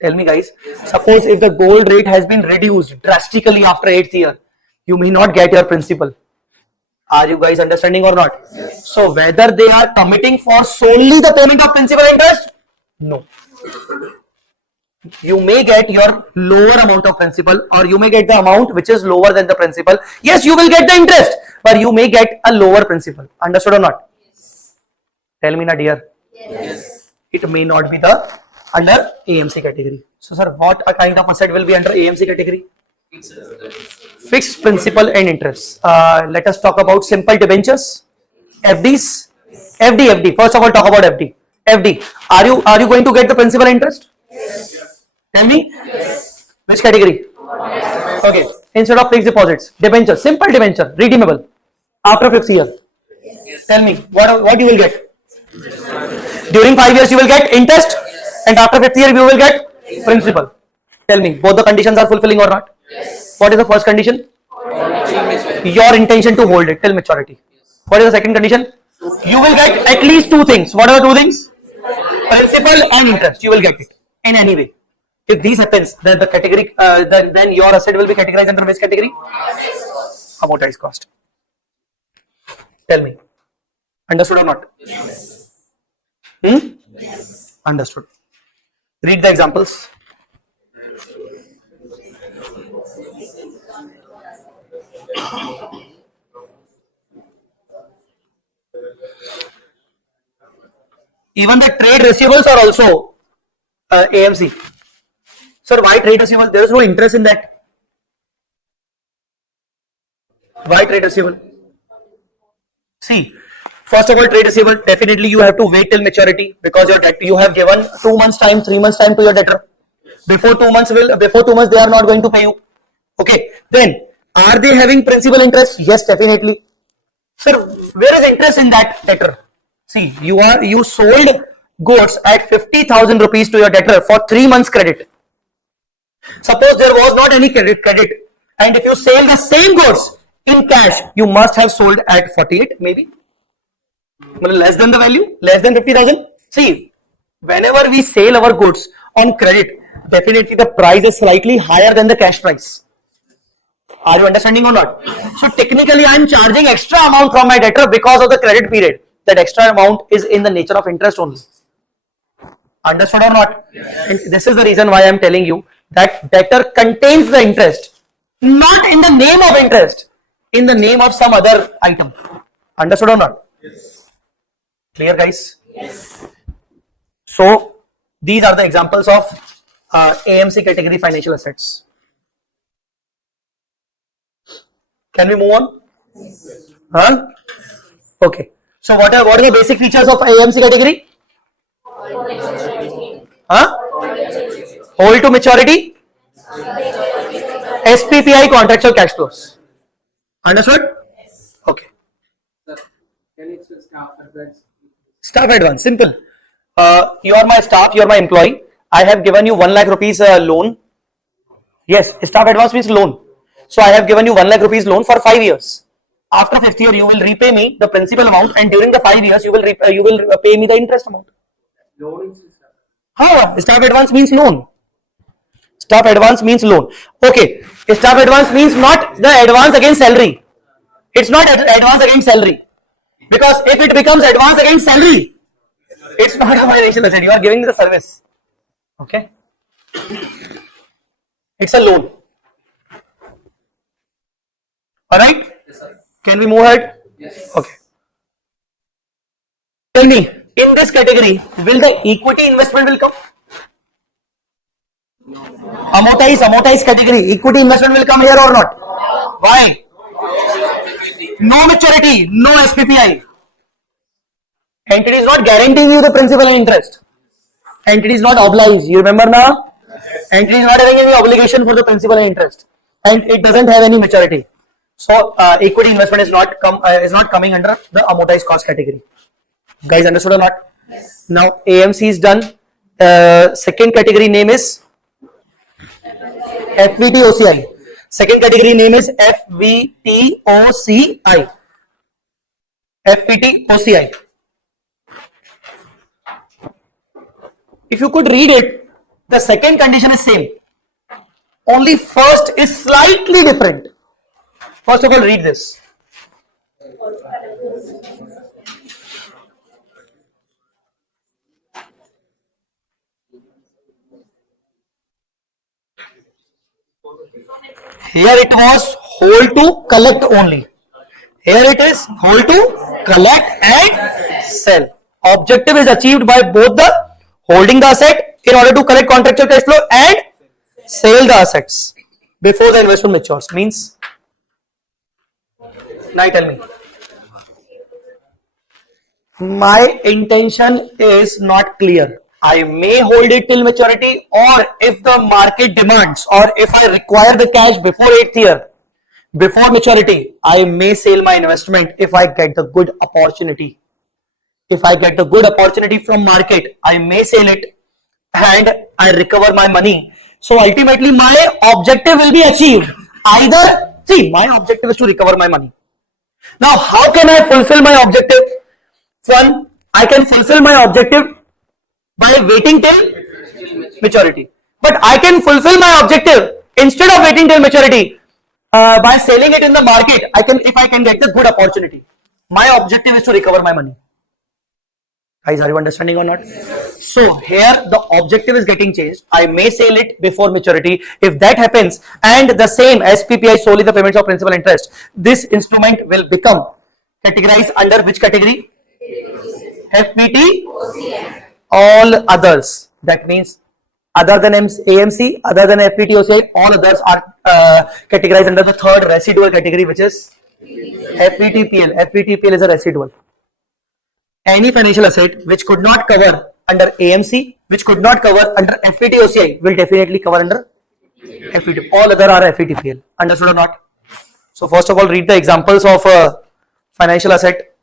Tell me, guys. Suppose if the gold rate has been reduced drastically after 8th year, you may not get your principal. Are you guys understanding or not? Yes. So whether they are committing for solely the payment of principal interest? No. You may get your lower amount of principal, or you may get the amount which is lower than the principal. Yes, you will get the interest, but you may get a lower principal. Understood or not? Yes. Tell me, na dear. Yes. It may not be the under AMC category. So sir, what a kind of asset will be under AMC category? Fixed principal and interest. Let us talk about simple debentures, FDs, FD. First of all, talk about FD. FD. Are you going to get the principal interest? Yes. Tell me. Yes. Which category? Yes. Okay. Instead of fixed deposits, debenture, simple debenture, redeemable after 5th year. Yes. Tell me what you will get. During 5 years you will get interest, and after 5th year you will get principal. Tell me, both the conditions are fulfilling or not? Yes. What is the first condition? Your intention to hold it till maturity. What is the second condition? You will get at least two things. What are the two things? Principal and interest. You will get it in any way. If these happens, then the category, then your asset will be categorized under which category? Amortized cost. Tell me, understood or not? Yes. Yes. Understood. Read the examples. Even the trade receivables are also AMC. Sir, why trade receivable? There is no interest in that. Why trade receivable? See, first of all, trade receivable, definitely you have to wait till maturity, because you have given 2 months time, 3 months time to your debtor. Before 2 months they are not going to pay you. Okay, then are they having principal interest? Yes, definitely. Sir, where is interest in that debtor? See, you sold goods at 50,000 rupees to your debtor for 3 months credit. Suppose there was not any credit, and if you sell the same goods in cash, you must have sold at 48, maybe less than the value, less than 50,000. See, whenever we sell our goods on credit, definitely the price is slightly higher than the cash price. Are you understanding or not? So technically I am charging extra amount from my debtor because of the credit period. That extra amount is in the nature of interest only. Understood or not? Yes. And this is the reason why I am telling you that debtor contains the interest, not in the name of interest, in the name of some other item. Understood or not? Yes. Clear, guys? Yes. So these are the examples of AMC category financial assets. Can we move on? Yes. Huh? Okay. So what are the basic features of AMC category? Huh? Hold to maturity. SPPI, contractual cash flows. Understood? Okay. Staff advance, simple. You are my staff, you are my employee. I have given you 1 lakh rupees loan. Yes, staff advance means loan. So I have given you 1 lakh rupees loan for 5 years. After 5th year, you will repay me the principal amount, and during the 5 years, you will pay me the interest amount. How? Staff advance means loan. Staff advance means loan. Okay. Staff advance means not the advance against salary. It's not advance against salary. Because if it becomes advance against salary, it's not a financial asset. You are giving the service. Okay. It's a loan. Alright? Can we move ahead? Yes. Okay. Tell me, In this category, will the equity investment will come? Amortize category, equity investment will come here or not? Why? No maturity, no SPPI. Entity is not guaranteeing you the principal and interest. Entity is not obliged. You remember now? Entity is not having any obligation for the principal and interest, and it doesn't have any maturity. So equity investment is not coming under the amortized cost category. Guys, understood or not? Now AMC is done. Second category name is FVTOCI. Second category name is FVTOCI. FVTOCI. If you could read it, the second condition is same. Only first is slightly different. First of all, read this. Here it was hold to collect only. Here it is hold to collect and sell. Objective is achieved by both the holding the asset in order to collect contractual cash flow and sell the assets before the investment matures. Means, now tell me. My intention is not clear. I may hold it till maturity, or if the market demands, or if I require the cash before 8th year, before maturity, I may sell my investment if I get the good opportunity. If I get the good opportunity from market, I may sell it and I recover my money. So ultimately my objective will be achieved. Either, see, my objective is to recover my money. Now how can I fulfill my objective? One, I can fulfill my objective by waiting till maturity. But I can fulfill my objective instead of waiting till maturity by selling it in the market. I can, if I can get the good opportunity. My objective is to recover my money. Guys, are you understanding or not? So here the objective is getting changed. I may sell it before maturity. If that happens, and the same SPPI, solely the payments of principal interest, this instrument will become categorized under which category? FPT. All others. That means other than AMC, other than FPTOCI, all others are categorized under the third residual category, which is FVTPL. FVTPL is a residual. Any financial asset which could not cover under AMC, which could not cover under FVTOCI, will definitely cover under FVT. All other are FVTPL. Understood or not? So first of all, read the examples of financial asset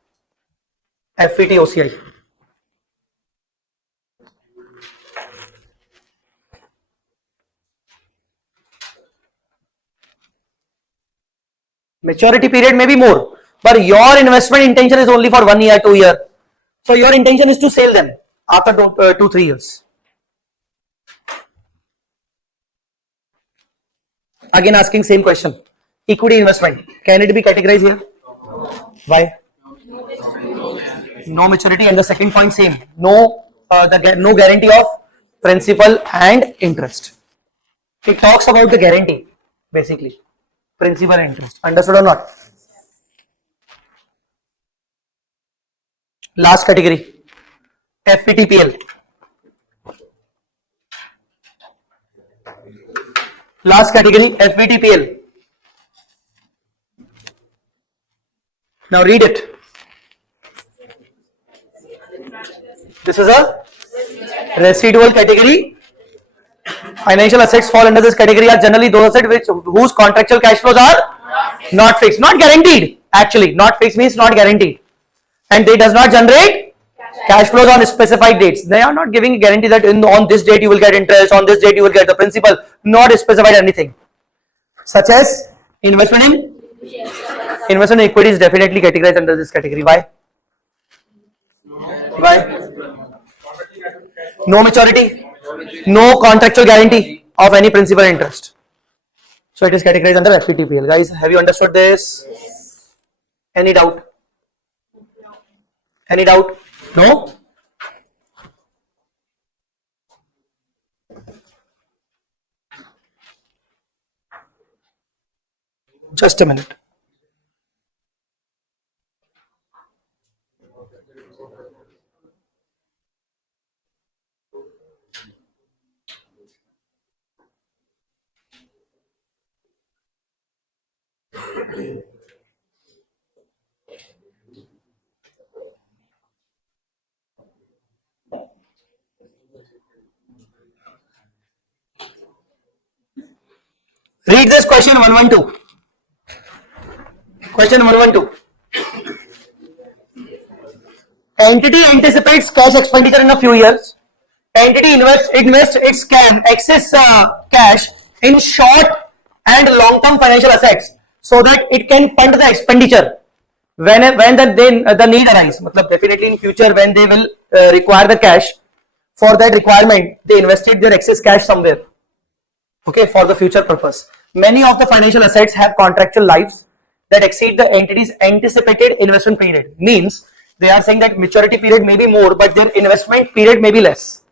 FVTOCI. Maturity period may be more, but your investment intention is only for 1 year, 2 year. So your intention is to sell them after 2-3 years. Again asking same question. Equity investment, can it be categorized here? Why? No maturity, and the second point same. No guarantee of principal and interest. It talks about the guarantee basically. Principal and interest. Understood or not? Last category, FPTPL. Last category, FPTPL. Now read it. This is a residual category. Financial assets fall under this category are generally those assets whose contractual cash flows are not fixed, not guaranteed. Actually, not fixed means not guaranteed, and they does not generate cash flows on specified dates. They are not giving a guarantee that on this date you will get interest, on this date you will get the principal. Not specified anything. Such as investment in equity is definitely categorized under this category. Why? Why? No maturity, no contractual guarantee of any principal interest. So it is categorized under FVTPL. Guys, have you understood this? Any doubt? Any doubt? No? Just a minute. Read this question 112. Question 112. Entity anticipates cash expenditure in a few years. Entity invests its excess cash in short and long-term financial assets so that it can fund the expenditure when the need arises. Matlab definitely in future when they will require the cash, for that requirement they invested their excess cash somewhere, okay, for the future purpose. Many of the financial assets have contractual lives that exceed the entity's anticipated investment period. Means they are saying that maturity period may be more, but their investment period may be less.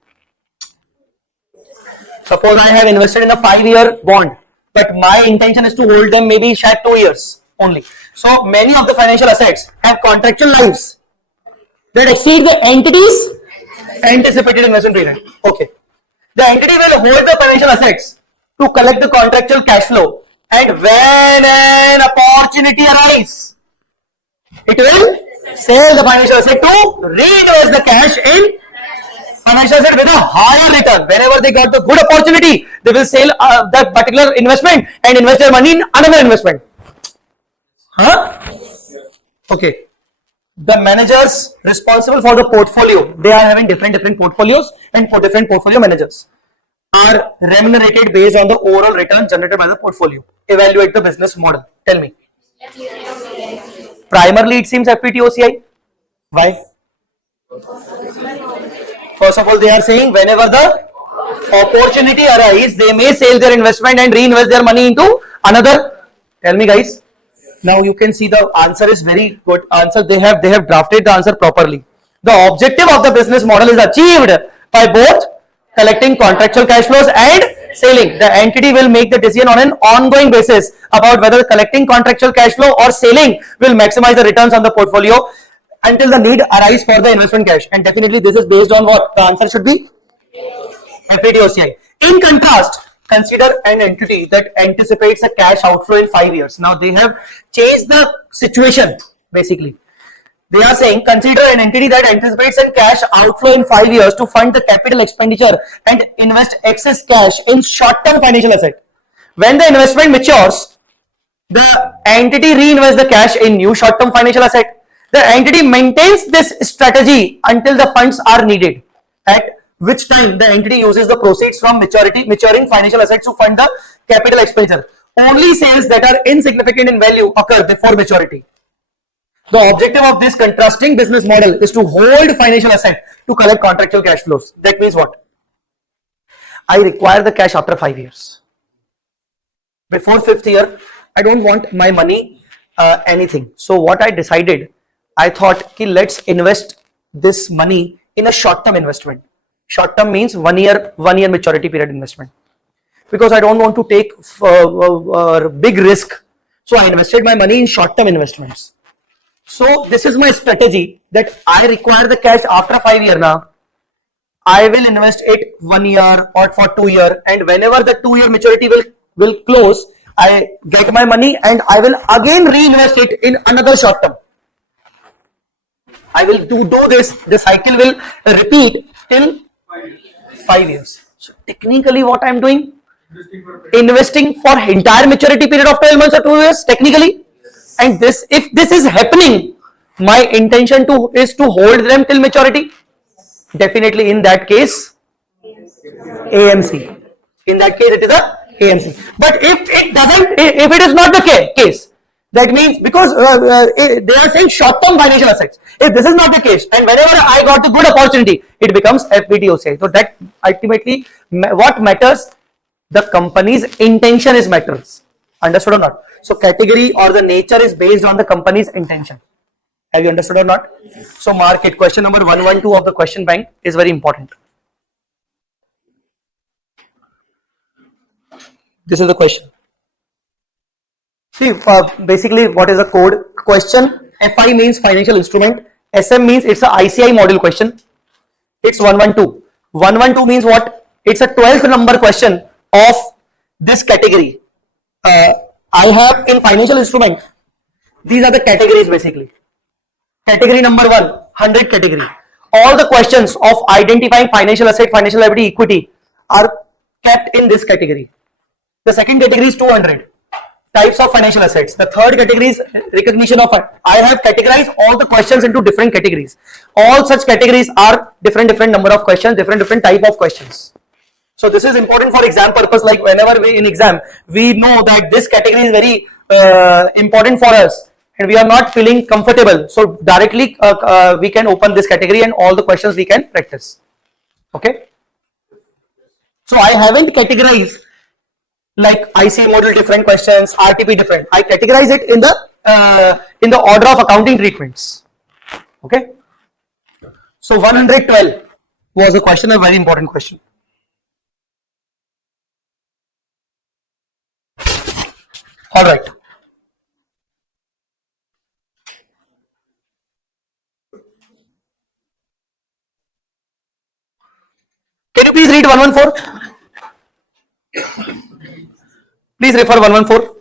Suppose I have invested in a 5-year bond, but my intention is to hold them maybe 2 years only. So many of the financial assets have contractual lives that exceed the entity's anticipated investment period. Okay. The entity will hold the financial assets to collect the contractual cash flow, and when an opportunity arises, it will sell the financial asset to reinvest the cash in financial asset with a higher return. Whenever they got the good opportunity, they will sell that particular investment and invest their money in another investment. Huh? Okay. The managers responsible for the portfolio, they are having different portfolios, and for different portfolio managers are remunerated based on the overall return generated by the portfolio. Evaluate the business model. Tell me. Primarily, it seems FPTOCI. Why? First of all, they are saying whenever the opportunity arises, they may sell their investment and reinvest their money into another. Tell me, guys. Now you can see the answer is very good answer. They have drafted the answer properly. The objective of the business model is achieved by both collecting contractual cash flows and selling. The entity will make the decision on an ongoing basis about whether collecting contractual cash flow or selling will maximize the returns on the portfolio until the need arises for the investment cash. And definitely this is based on what? The answer should be FPTOCI. In contrast, consider an entity that anticipates a cash outflow in 5 years. Now they have changed the situation basically. They are saying consider an entity that anticipates a cash outflow in 5 years to fund the capital expenditure and invest excess cash in short-term financial asset. When the investment matures, the entity reinvests the cash in new short-term financial asset. The entity maintains this strategy until the funds are needed, at which time the entity uses the proceeds from maturing financial assets to fund the capital expenditure. Only sales that are insignificant in value occur before maturity. The objective of this contrasting business model is to hold financial asset to collect contractual cash flows. That means what? I require the cash after 5 years. Before 5th year, I don't want my money anything. So what I decided, I thought, let's invest this money in a short-term investment. Short-term means 1 year maturity period investment. Because I don't want to take big risk. So I invested my money in short-term investments. So this is my strategy, that I require the cash after 5 years now. I will invest it 1 year or for 2 years, and whenever the 2-year maturity will close, I get my money and I will again reinvest it in another short term. I will do this. The cycle will repeat till 5 years. So technically, what I am doing? Investing for entire maturity period of 12 months or 2 years. Technically. And this, if this is happening, my intention is to hold them till maturity. Definitely in that case, AMC. In that case, it is a AMC. But if it is not the case, that means because they are saying short-term financial assets. If this is not the case, and whenever I got the good opportunity, it becomes FPTOCI. So that ultimately, what matters? The company's intention is matters. Understood or not? So category or the nature is based on the company's intention. Have you understood or not? So mark it. Question number 112 of the question bank is very important. This is the question. See, basically what is the code? Question. FI means financial instrument. SM means it's a ICI model question. It's 112. 112 means what? It's a 12th number question of this category. I have in financial instrument, these are the categories basically. Category number 100 category. All the questions of identifying financial asset, financial liability, equity are kept in this category. The second category is 200 types of financial assets. The third category is recognition of. I have categorized all the questions into different categories. All such categories are different number of questions, different type of questions. So this is important for exam purpose. Like whenever we in exam, we know that this category is very important for us, and we are not feeling comfortable. So directly we can open this category and all the questions we can practice. Okay. So I haven't categorized like IC model different questions, RTP different. I categorize it in the order of accounting treatments. Okay. So 112 was a question, a very important question. All right. Can you please read 114? Please refer 114.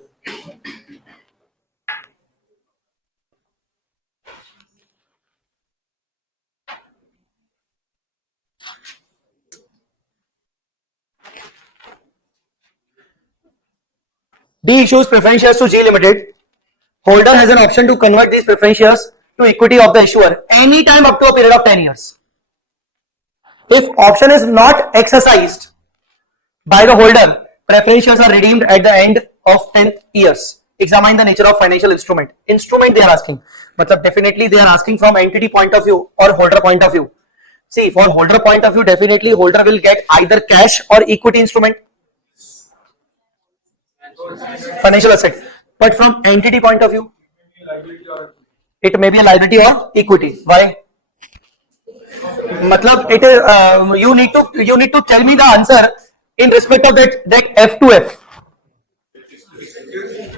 D issues preference shares to G Limited. Holder has an option to convert these preference shares to equity of the issuer anytime up to a period of 10 years. If option is not exercised by the holder, preference shares are redeemed at the end of 10 years. Examine the nature of financial instrument. Instrument they are asking. But definitely they are asking from entity point of view or holder point of view. See, for holder point of view, definitely holder will get either cash or equity instrument. Financial asset. But from entity point of view, it may be a liability or equity. Why? Matlab it is you need to tell me the answer in respect of that F to F.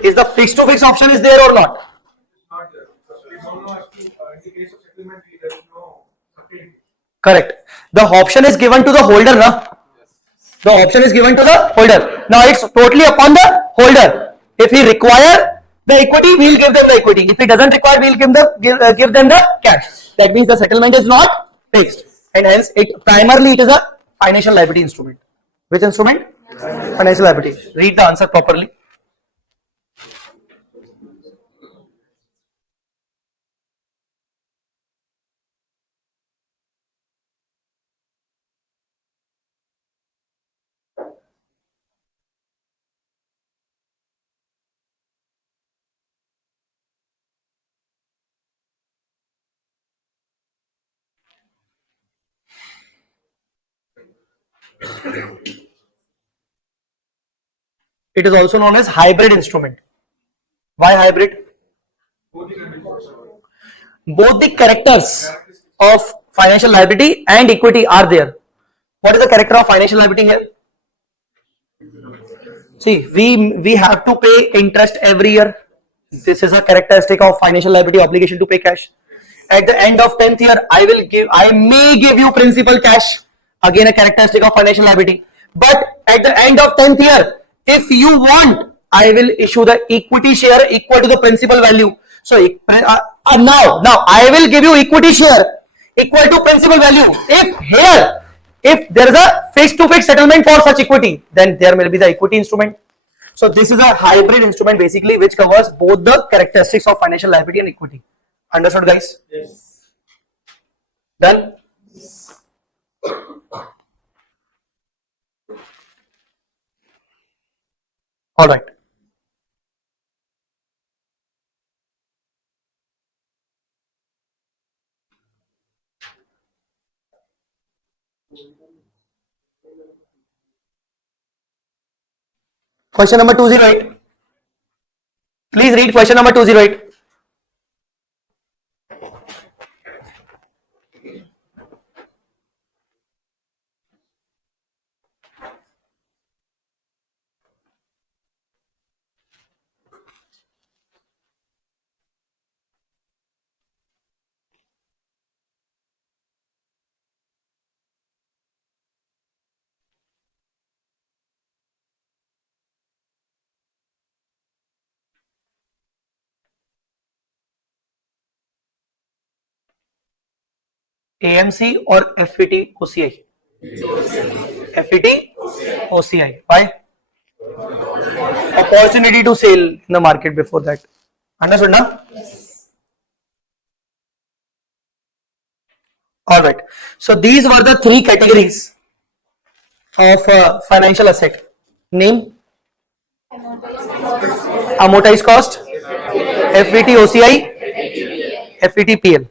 Is the fixed to fixed option is there or not? Correct. The option is given to the holder, na? The option is given to the holder. Now it's totally upon the holder. If he require the equity, we'll give them the equity. If he doesn't require, we'll give them the cash. That means the settlement is not fixed, and hence it is a financial liability instrument. Which instrument? Financial liability. Read the answer properly. It is also known as hybrid instrument. Why hybrid? Both the characters of financial liability and equity are there. What is the character of financial liability here? See, we have to pay interest every year. This is a characteristic of financial liability obligation to pay cash. At the end of 10th year, I may give you principal cash. Again, a characteristic of financial liability. But at the end of 10th year, if you want, I will issue the equity share equal to the principal value. So now I will give you equity share equal to principal value. If there is a fixed to fixed settlement for such equity, then there will be the equity instrument. So this is a hybrid instrument basically which covers both the characteristics of financial liability and equity. Understood, guys? Yes. Done? All right. Question number 208. Please read question number 208. AMC or FET OCI? FET OCI. Why? Opportunity to sell in the market before that. Understood now? Alright. So these were the three categories of financial asset. Name? Amortized cost, FET OCI, FET PL.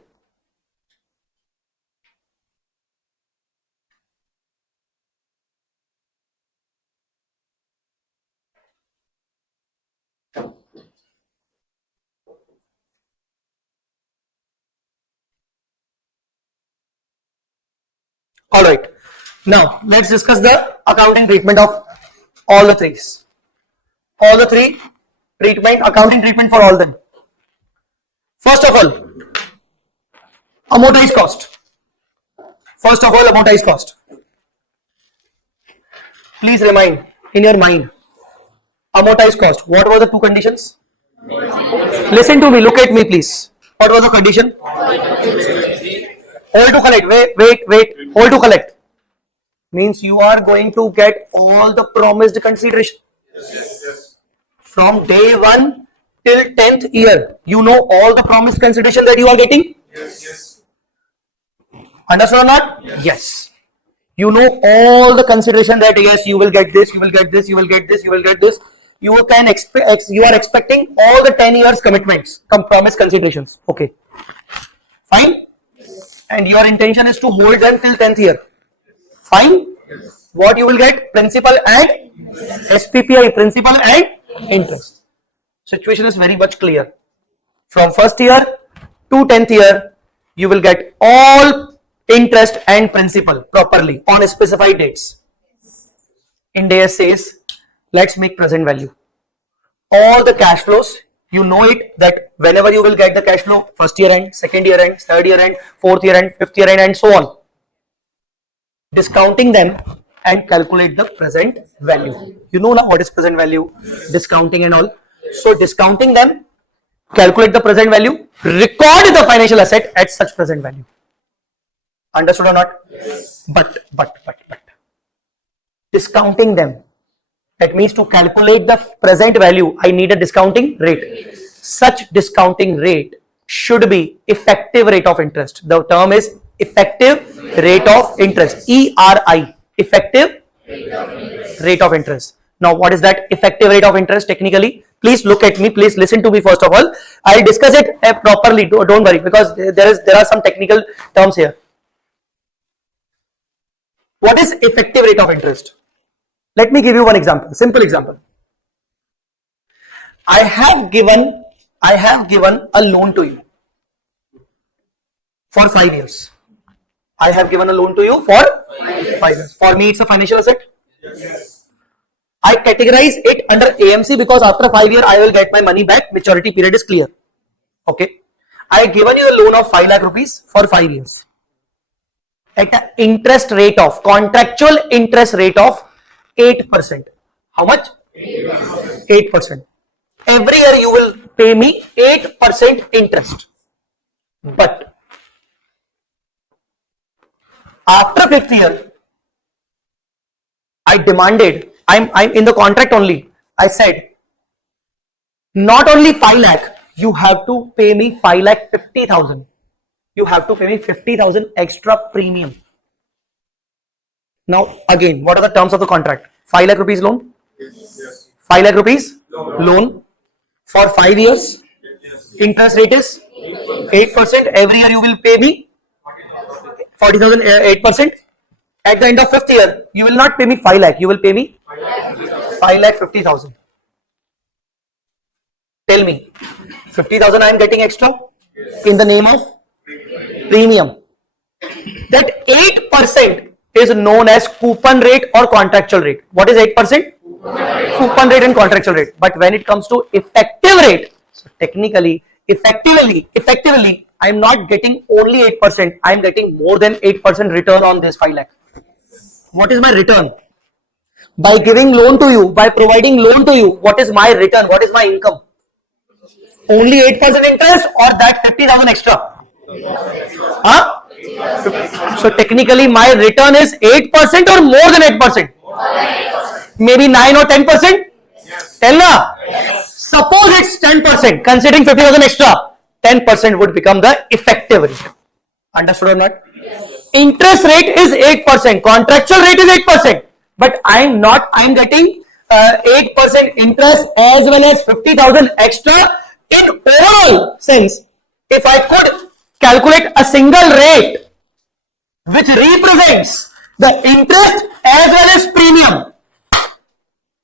Alright. Now let's discuss the accounting treatment of all the three. All the three treatment, accounting treatment for all them. First of all, amortized cost. First of all, amortized cost. Please remind in your mind, amortized cost. What were the two conditions? Listen to me, look at me please. What was the condition? Hold to collect. Wait. Hold to collect. Means you are going to get all the promised consideration. Yes. From day 1 till 10th year. You know all the promised consideration that you are getting? Yes. Understood or not? Yes. You know all the consideration that yes, you will get this, you will get this, you will get this, you will get this. You can expect, you are expecting all the 10 years commitments, promised considerations. Okay. Fine. And your intention is to hold them till 10th year. Fine. Yes. What you will get? Principal and SPPI, principal and interest. Situation is very much clear. From first year to 10th year, you will get all interest and principal properly on specified dates. INDAS says, let's make present value. All the cash flows, you know it that whenever you will get the cash flow, first year end, second year end, third year end, fourth year end, fifth year end, and so on. Discounting them and calculate the present value. You know now what is present value, discounting and all. So discounting them, calculate the present value, record the financial asset at such present value. Understood or not? Yes. But discounting them, that means to calculate the present value, I need a discounting rate. Such discounting rate should be effective rate of interest. The term is effective rate of interest, ERI, effective rate of interest. Now what is that effective rate of interest technically? Please look at me, please listen to me first of all. I'll discuss it properly, don't worry, because there are some technical terms here. What is effective rate of interest? Let me give you one example, simple example. I have given a loan to you for 5 years. I have given a loan to you for 5 years. For me, it's a financial asset. Yes. I categorize it under AMC because after 5 years, I will get my money back. Maturity period is clear. Okay. I have given you a loan of 5 lakh rupees for 5 years. At an interest rate of, contractual interest rate of 8%. How much? 8%. Every year you will pay me 8% interest. But after 5th year, I demanded, I'm in the contract only. I said, not only 5 lakh, you have to pay me 5 lakh 50,000. You have to pay me 50,000 extra premium. Now again, what are the terms of the contract? 5 lakh rupees loan. Yes. 5 lakh rupees loan for 5 years. Interest rate is 8%. Every year you will pay me 40,000, 8%. At the end of 5th year, you will not pay me 5 lakh. You will pay me 5 lakh 50,000. Tell me, 50,000 I am getting extra in the name of premium. That 8% is known as coupon rate or contractual rate. What is 8%? Coupon rate and contractual rate. But when it comes to effective rate, so technically, effectively, I am not getting only 8%. I am getting more than 8% return on this 5 lakh. What is my return? By giving loan to you, by providing loan to you, what is my return? What is my income? Only 8% interest or that 50,000 extra? Huh? So technically my return is 8% or more than 8%? Maybe 9 or 10%? Tell na. Suppose it's 10%, considering 50,000 extra, 10% would become the effective rate. Understood or not? Interest rate is 8%, contractual rate is 8%, but I'm getting 8% interest as well as 50,000 extra in overall sense. If I could calculate a single rate which represents the interest as well as premium,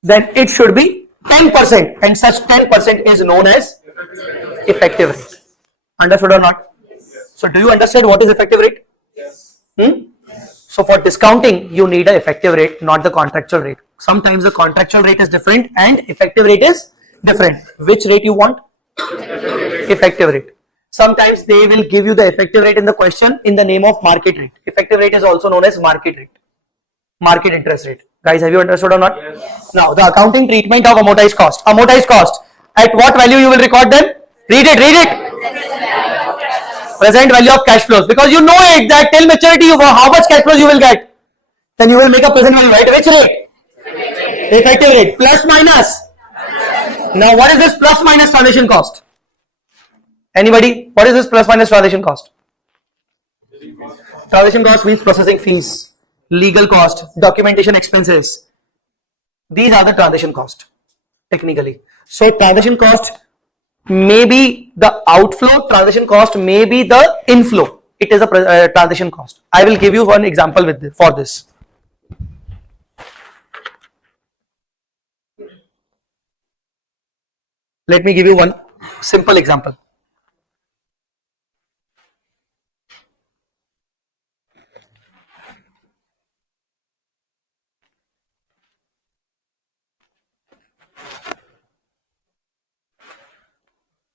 then it should be 10%, and such 10% is known as effective rate. Understood or not? So do you understand what is effective rate? So for discounting, you need an effective rate, not the contractual rate. Sometimes the contractual rate is different and effective rate is different. Which rate you want? Effective rate. Sometimes they will give you the effective rate in the question in the name of market rate. Effective rate is also known as market rate, market interest rate. Guys, have you understood or not? Yes. Now the accounting treatment of amortized cost. Amortized cost. At what value you will record them? Read it. Read it. Present value of cash flows, because you know it that till maturity how much cash flows you will get. Then you will make a present value, right? Which rate? Effective rate. Plus minus. Now what is this plus minus transaction cost? Anybody? What is this plus minus transaction cost? Transaction cost means processing fees, legal cost, documentation expenses. These are the transaction cost technically. So transaction cost may be the outflow, transaction cost may be the inflow. It is a transaction cost. I will give you one example with this, for this. Let me give you one simple example.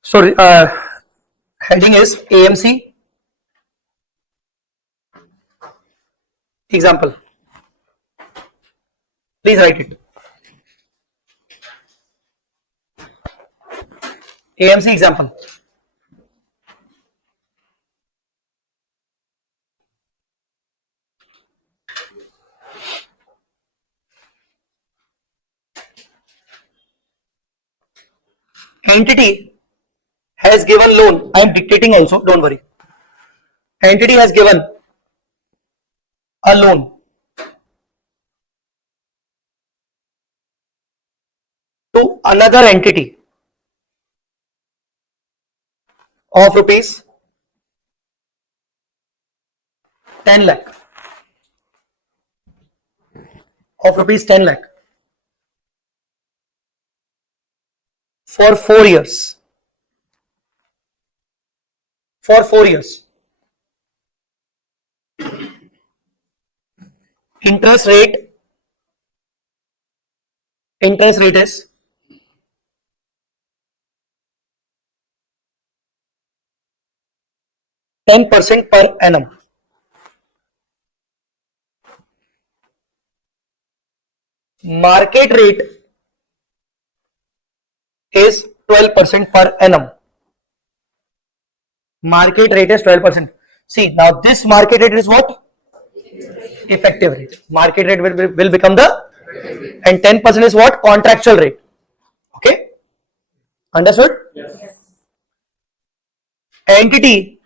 So heading is AMC. Example. Please write it. AMC example. Entity has given loan. I am dictating also, don't worry. Entity has given a loan to another entity of rupees 10 lakh. Of rupees 10 lakh for 4 years. For 4 years. Interest rate is 10% per annum. Market rate is 12% per annum. Market rate is 12%. See, now this market rate is what? Effective rate. Market rate will become the, and 10% is what? Contractual rate. Okay? Understood? Yes. Entity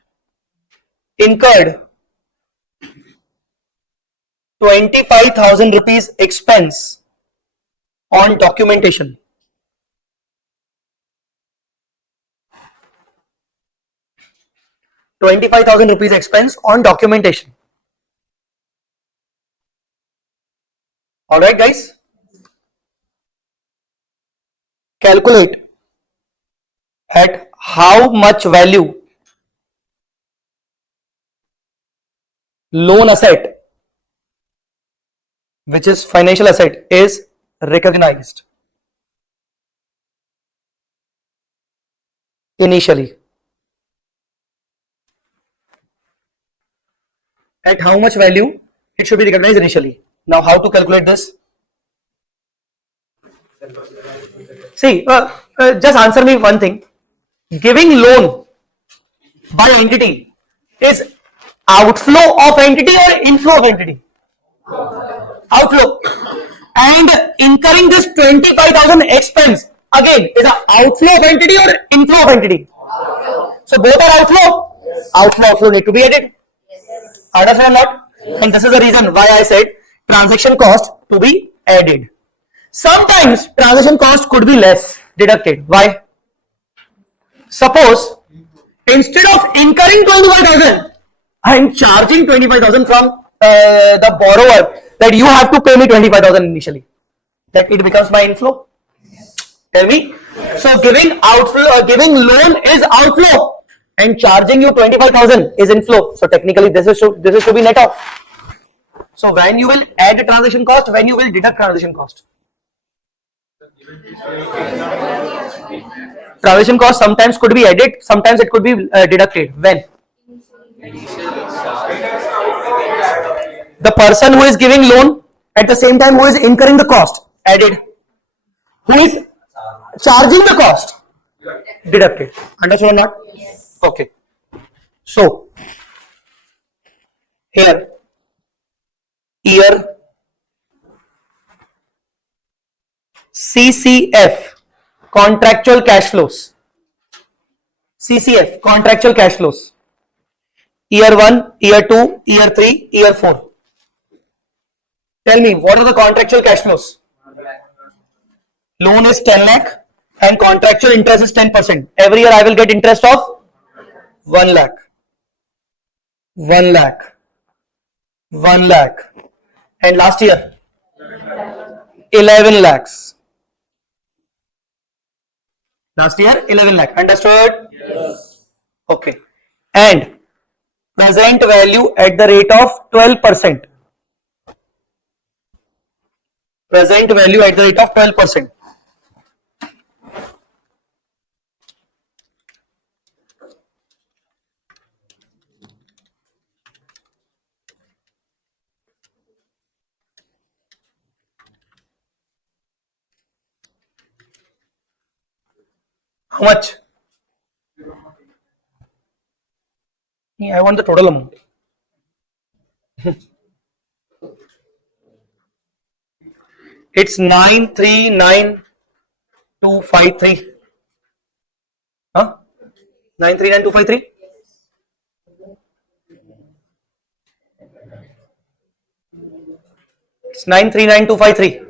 incurred 25,000 rupees expense on documentation. ₹25,000 expense on documentation. Alright guys, calculate at how much value loan asset, which is financial asset, is recognized initially. At how much value it should be recognized initially. Now how to calculate this? See, just answer me one thing. Giving loan by entity is Outflow of entity or inflow of entity? Outflow. And incurring this 25,000 expense again is an outflow of entity or inflow of entity? So both are outflow. Outflow need to be added. Understand or not? And this is the reason why I said transaction cost to be added. Sometimes transaction cost could be less deducted. Why? Suppose instead of incurring 25,000, I am charging 25,000 from the borrower that you have to pay me 25,000 initially. That it becomes my inflow. Tell me. So giving outflow, giving loan is outflow, and charging you 25,000 is inflow. So technically, this is to be net off. So when you will add the transaction cost, when you will deduct transaction cost. Transaction cost sometimes could be added, sometimes it could be deducted. When? The person who is giving loan at the same time who is incurring the cost, added. Who is charging the cost, deducted. Understood or not? Yes. Okay. So here, year CCF, contractual cash flows. CCF, contractual cash flows. Year 1, year 2, year 3, year 4. Tell me, what are the contractual cash flows? Loan is 10 lakh and contractual interest is 10%. Every year I will get interest of 1 lakh. 1 lakh. 1 lakh. And last year? 11 lakhs. Last year 11 lakh. Understood? Yes. Okay. And present value at the rate of 12%. Present value at the rate of 12%. How much? I want the total amount. It's 939,253. Huh? 939,253? It's 939,253.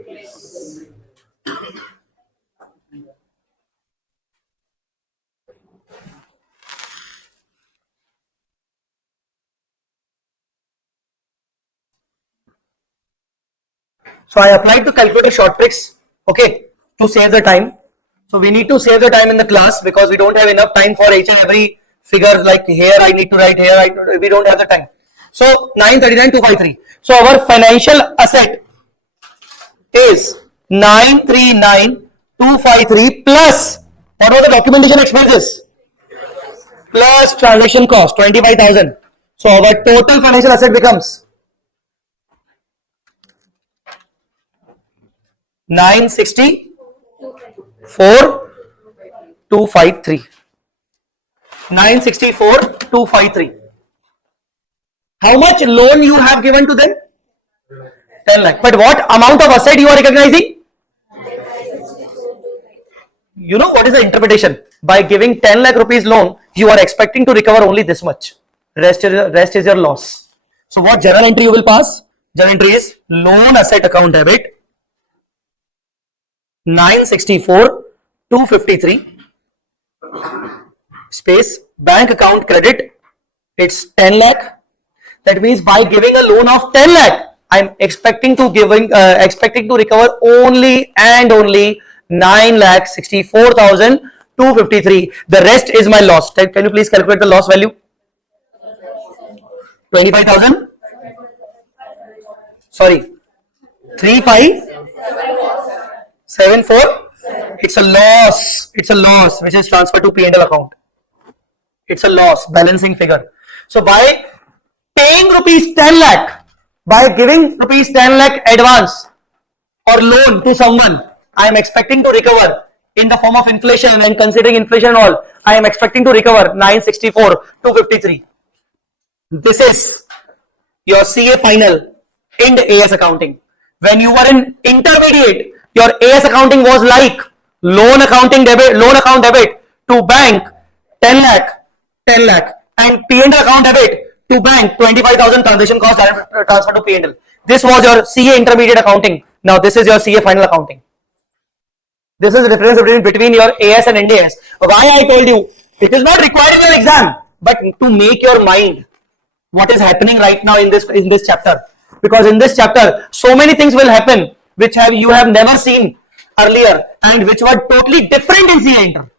So I applied to calculator short tricks, okay, to save the time. So we need to save the time in the class because we don't have enough time for each and every figure, like here I need to write, here we don't have the time. So 939,253. So our financial asset is 939,253 plus what are the documentation expenses? Plus transaction cost 25,000. So our total financial asset becomes 964,253. 964,253. How much loan you have given to them? 10 lakh. But what amount of asset you are recognizing? You know what is the interpretation? By giving 10 lakh rupees loan, you are expecting to recover only this much. Rest is your loss. So what journal entry you will pass? Journal entry is loan asset account debit 964,253 space bank account credit. It's 10 lakh. That means by giving a loan of 10 lakh, I'm expecting to recover only and only 9,64,253. The rest is my loss. Can you please calculate the loss value? 25,000. Sorry, 3574. It's a loss. It's a loss which is transferred to P&L account. It's a loss, balancing figure. So by paying rupees 10 lakh, by giving rupees 10 lakh advance or loan to someone, I am expecting to recover in the form of inflation, and considering inflation and all, I am expecting to recover 964,253. This is your CA final in AS accounting. When you were in intermediate, your AS accounting was like loan account debit to bank 10 lakh, 10 lakh, and P&L account debit to bank 25,000 transaction cost transfer to P&L. This was your CA intermediate accounting. Now this is your CA final accounting. This is the difference between your AS and NDS. Why I told you it is not required in your exam, but to make your mind what is happening right now in this chapter. Because in this chapter, so many things will happen which you have never seen earlier and which were totally different in CA Inter.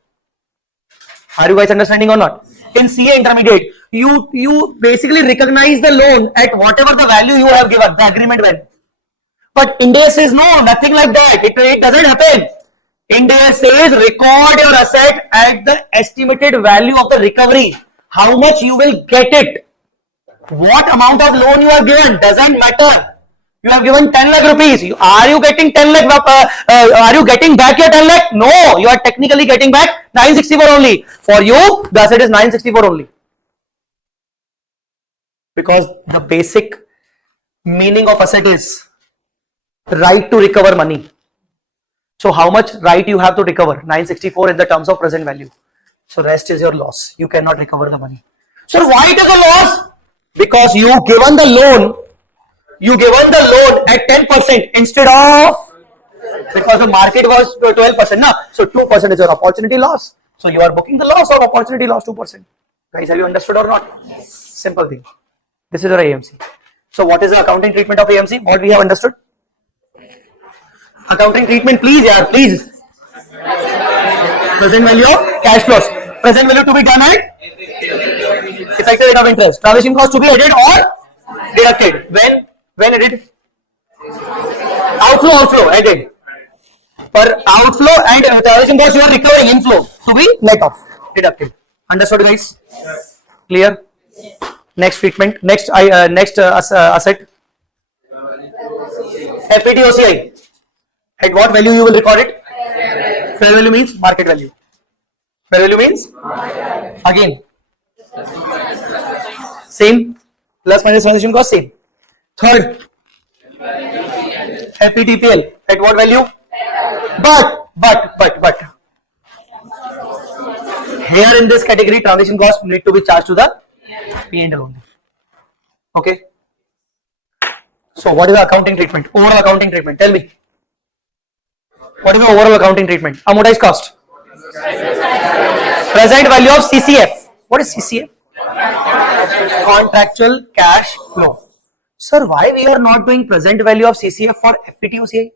Are you guys understanding or not? In CA Intermediate, you basically recognize the loan at whatever the value you have given, the agreement value. But India says no, nothing like that. It doesn't happen. India says record your asset at the estimated value of the recovery. How much you will get it. What amount of loan you have given doesn't matter. You have given 10 lakh rupees. Are you getting 10 lakh? Are you getting back your 10 lakh? No, you are technically getting back 964 only. For you, the asset is 964 only. Because the basic meaning of asset is right to recover money. So how much right you have to recover? 964 in the terms of present value. So rest is your loss. You cannot recover the money. So why it is a loss? Because you given the loan at 10% instead of, because the market was 12%. No? So 2% is your opportunity loss. So you are booking the loss or opportunity loss 2%. Guys, have you understood or not? Simple thing. This is your AMC. So what is the accounting treatment of AMC? What we have understood? Accounting treatment, please, yeah, please. Present value of cash flows. Present value to be done at effective rate of interest. Transaction cost to be added or deducted. When added? Outflow added. Per outflow and transaction cost you are recovering inflow to be net off, deducted. Understood, guys? Yes. Clear? Next treatment. Next asset. FPT OCI. At what value you will record it? Fair value means market value. Fair value means? Again. Same. Plus minus transaction cost, same. Third. FPTPL. At what value? But. Here in this category, transaction cost need to be charged to the P&L only. Okay. So what is the accounting treatment? Overall accounting treatment. Tell me. What is the overall accounting treatment? Amortized cost. Present value of CCF. What is CCF? Contractual cash flow. Sir, why we are not doing present value of CCF for FPT OCI?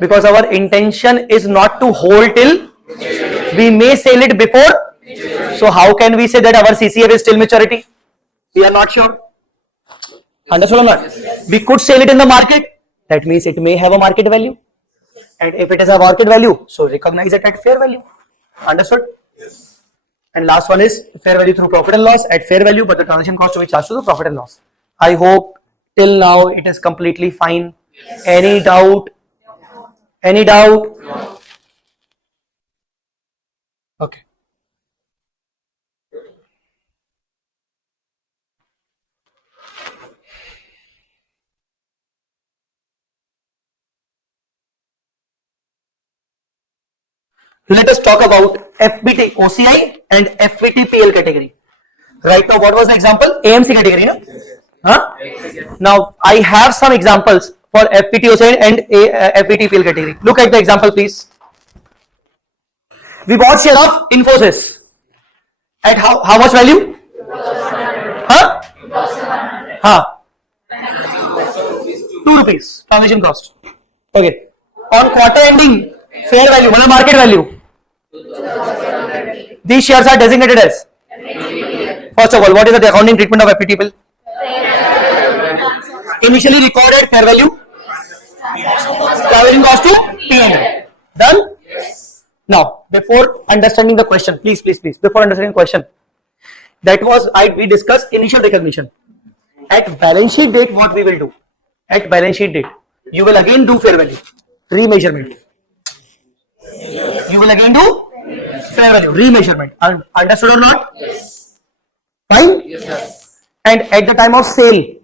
Because our intention is not to hold till we may sell it before. So how can we say that our CCF is till maturity? We are not sure. Understood or not? We could sell it in the market. That means it may have a market value. And if it has a market value, so recognize it at fair value. Understood? Yes. And last one is fair value through profit and loss at fair value, but the transaction cost to be charged to the profit and loss. I hope till now it is completely fine. Yes. Any doubt? Any doubt? No. Okay. Let us talk about FPT OCI and FPT PL category. Right now, what was the example? AMC category, no? Huh? Now, I have some examples for FPT OCI and FPT PL category. Look at the example, please. We bought share of Infosys at how much value? Huh? Huh? 2 rupees transaction cost. Okay. On quarter ending, fair value, market value. These shares are designated as. First of all, what is the accounting treatment of FPT? Initially recorded fair value. Transaction cost to P&L. Done? Yes. Now, before understanding the question, please. Before understanding the question, we discussed initial recognition. At balance sheet date, what we will do? At balance sheet date, you will again do fair value, remeasurement. You will again do fair value, remeasurement. Understood or not? Yes. And at the time of sale,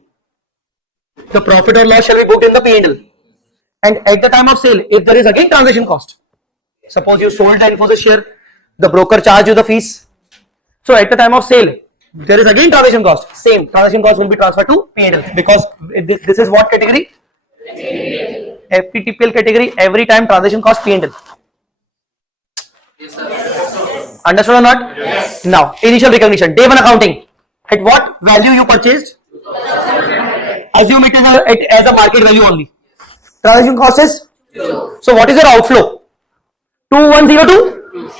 the profit or loss shall be booked in the P&L. And at the time of sale, if there is again transaction cost, suppose you sold the Infosys share, the broker charged you the fees. So at the time of sale, there is again transaction cost. Same transaction cost will be transferred to P&L because this is what category? FVTPL category. Every time transaction cost P&L. Understood or not? Yes. Now, initial recognition, day one accounting. At what value you purchased? Assume it is as a market value only. Transaction cost is? So what is your outflow? 2102?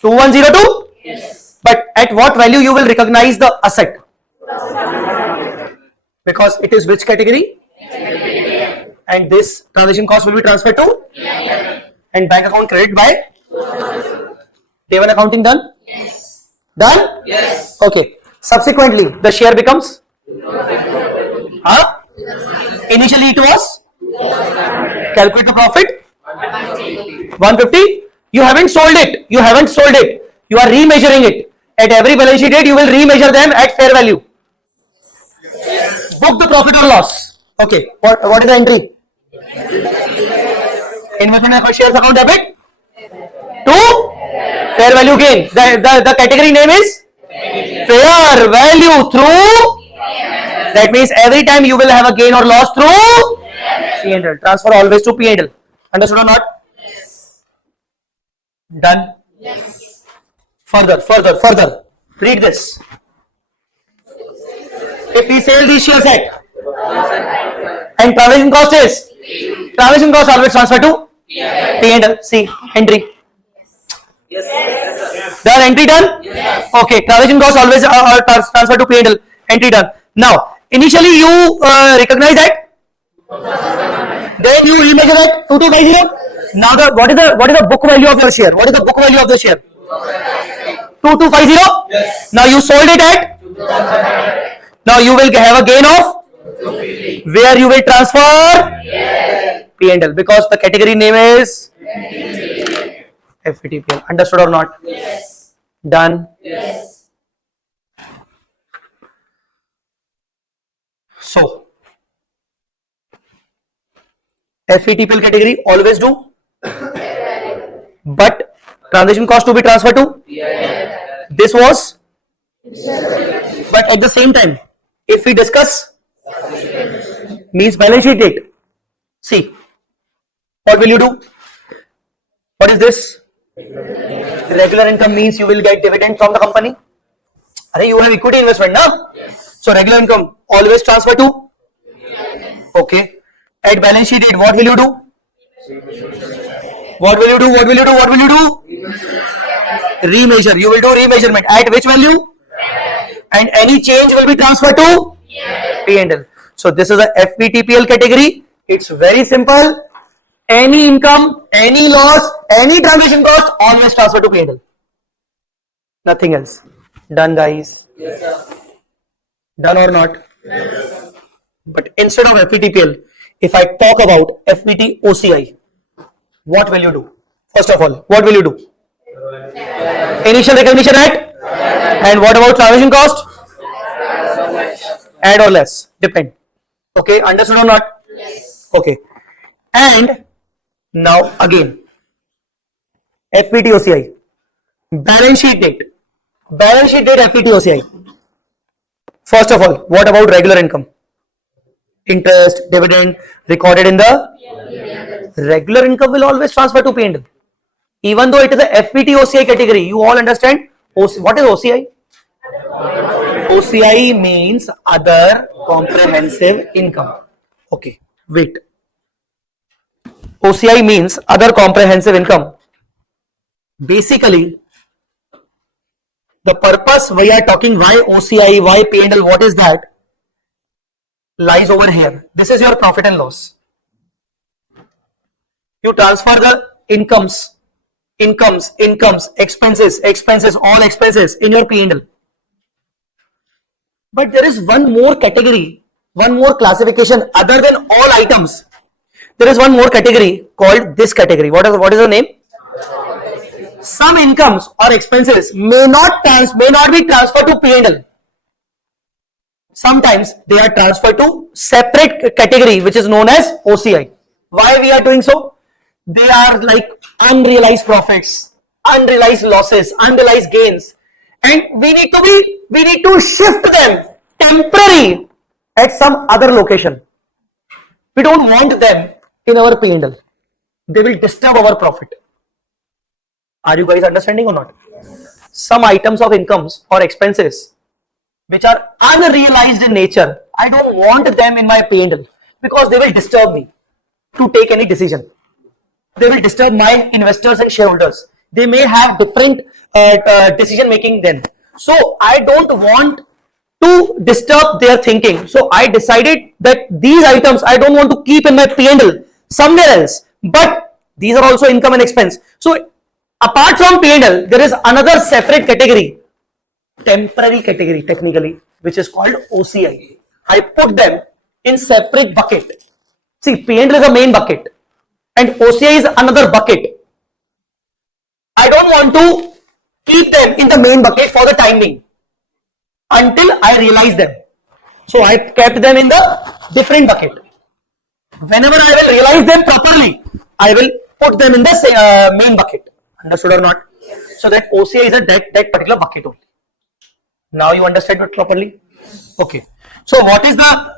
2102? Yes. But at what value you will recognize the asset? Because it is which category? And this transaction cost will be transferred to? And bank account credit by? Day one accounting done? Yes. Done? Yes. Okay. Subsequently, the share becomes? Huh? Initially it was? Calculate the profit? 150. You haven't sold it. You haven't sold it. You are remeasuring it. At every balance sheet date, you will remeasure them at fair value. Book the profit or loss. Okay. What is the entry? Investment account, shares account debit to fair value gain. The category name is fair value through. That means every time you will have a gain or loss through P&L. Transfer always to P&L. Understood or not? Yes. Done? Yes. Further. Read this. If we sell these shares at and transaction cost is? Transaction cost always transfer to P&L. See, entry. Yes. Done, entry done? Yes. Okay, transaction cost always transfer to P&L. Entry done. Now, initially you recognize that, then you remeasure that 2250. Now what is the book value of your share? What is the book value of the share? 2250. Yes. Now you sold it at. Now you will have a gain of where you will transfer P&L because the category name is FVTPL. Understood or not? Yes. Done? Yes. So, FVTPL category always do, but transaction cost to be transferred to? This was? But at the same time, if we discuss, means balance sheet date. See, what will you do? What is this? Regular income means you will get dividend from the company. You have equity investment, no? So regular income always transfer to? Okay. At balance sheet date, what will you do? What will you do? Remeasure. You will do remeasurement. At which value? And any change will be transferred to P&L. So this is a FVTPL category. It's very simple. Any income, any loss, any transaction cost, always transfer to P&L. Nothing else. Done, guys? Yes, sir. Done or not? Yes. But instead of FVTPL, if I talk about FVT OCI, what will you do? First of all, what will you do? Initial recognition at? And what about transaction cost? Add or less? Depend. Okay, understood or not? Yes. Okay. And now again, FVT OCI. Balance sheet date. Balance sheet date FVT OCI. First of all, what about regular income? Interest, dividend recorded in the regular income will always transfer to P&L. Even though it is a FVT OCI category, you all understand what is OCI? OCI means other comprehensive income. Okay, wait. OCI means other comprehensive income. Basically, the purpose we are talking why OCI, why P&L, what is that? Lies over here. This is your profit and loss. You transfer the incomes, expenses, all expenses in your P&L. But there is one more category, one more classification other than all items. There is one more category called this category. What is the name? Some incomes or expenses may not be transferred to P&L. sometimes they are transferred to separate category which is known as OCI. Why we are doing so? They are like unrealized profits, unrealized losses, unrealized gains, and we need to shift them temporary at some other location. We don't want them in our P&L. They will disturb our profit. Are you guys understanding or not? Some items of incomes or expenses which are unrealized in nature, I don't want them in my P&L because they will disturb me to take any decision. They will disturb my investors and shareholders. They may have different decision making then. So I don't want to disturb their thinking. So I decided that these items I don't want to keep in my P&L somewhere else. But these are also income and expense. So apart from P&L, there is another separate category, temporary category technically, which is called OCI. I put them in separate bucket. See, P&L is a main bucket and OCI is another bucket. I don't want to keep them in the main bucket for the time being until I realize them. So I kept them in the different bucket. Whenever I will realize them properly, I will put them in the main bucket. Understood or not? So that OCI is a that particular bucket only. Now you understand it properly? Okay. So what is the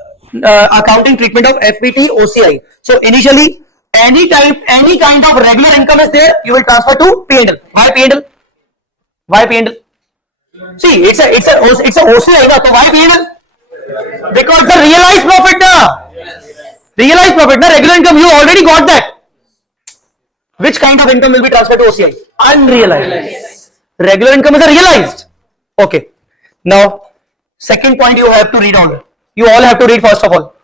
accounting treatment of FPT OCI? So initially, any kind of regular income is there, you will transfer to P&L. Why P&L? Why P&L? See, it's a OCI, so why P&L? Because the realized profit, realized profit, regular income, you already got that. Which kind of income will be transferred to OCI? Unrealized. Regular income is a realized. Okay. Now, second point you have to read all. You all have to read first of all.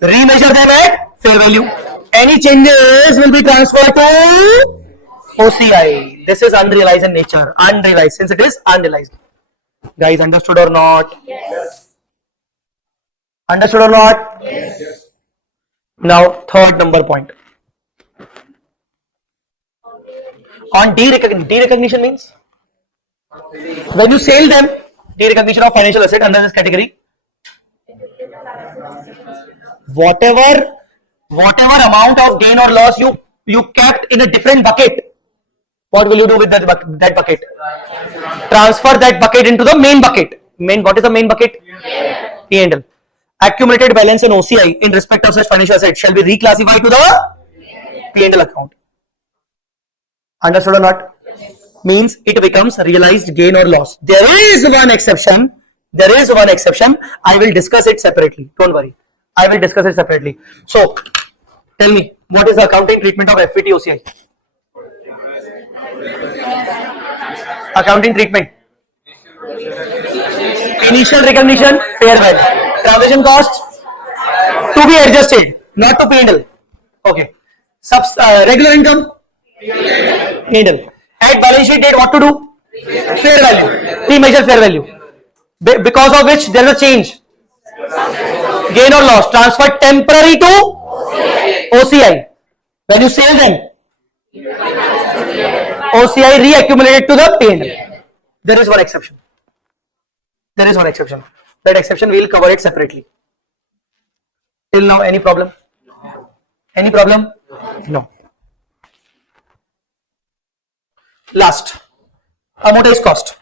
Remeasure them at fair value. Any changes will be transferred to OCI. This is unrealized in nature. Unrealized, since it is unrealized. Guys, understood or not? Yes. Understood or not? Yes. Now, third number point. On derecognition means when you sell them, derecognition of financial asset under this category, whatever amount of gain or loss you kept in a different bucket, what will you do with that bucket? Transfer that bucket into the main bucket. What is the main bucket? P&L. Accumulated balance in OCI in respect of such financial asset shall be reclassified to the P&L account. Understood or not? Means it becomes realized gain or loss. There is one exception. I will discuss it separately. Don't worry. I will discuss it separately. So, tell me, what is the accounting treatment of FPT OCI? Accounting treatment. Initial recognition, fair value. Transaction cost to be adjusted, not to P&L. Okay. Regular income, P&L. At balance sheet date, what to do? Fair value. Remeasure fair value. Because of which there is a change. Gain or loss. Transfer temporary to OCI. When you sell them, OCI reaccumulated to the P&L. There is one exception. That exception we will cover it separately. Till now, any problem? Any problem? No. Last, amortized cost.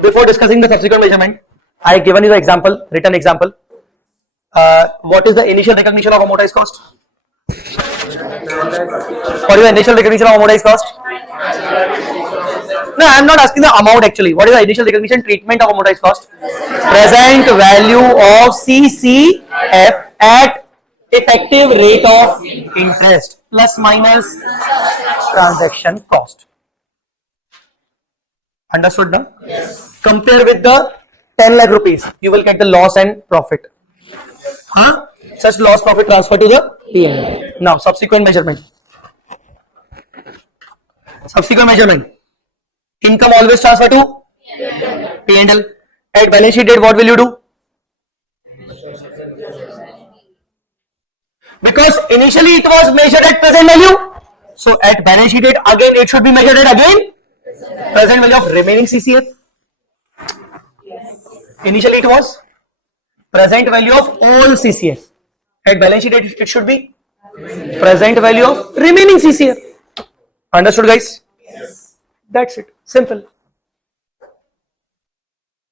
Before discussing the subsequent measurement, I have given you the example, written example. What is the initial recognition of amortized cost? What is the initial recognition of amortized cost? No, I am not asking the amount actually. What is the initial recognition treatment of amortized cost? Present value of CCF at effective rate of interest plus minus transaction cost. Understood now? Yes. Compare with the 10 lakh rupees. You will get the loss and profit. Such loss profit transfer to the P&L. Now, subsequent measurement. Income always transfer to P&L. At balance sheet date, what will you do? Because initially it was measured at present value. So at balance sheet date, again it should be measured at again Present value of remaining CCF. Initially it was present value of all CCF. At balance sheet it should be present value of remaining CCF. Understood, guys? Yes. That's it. Simple.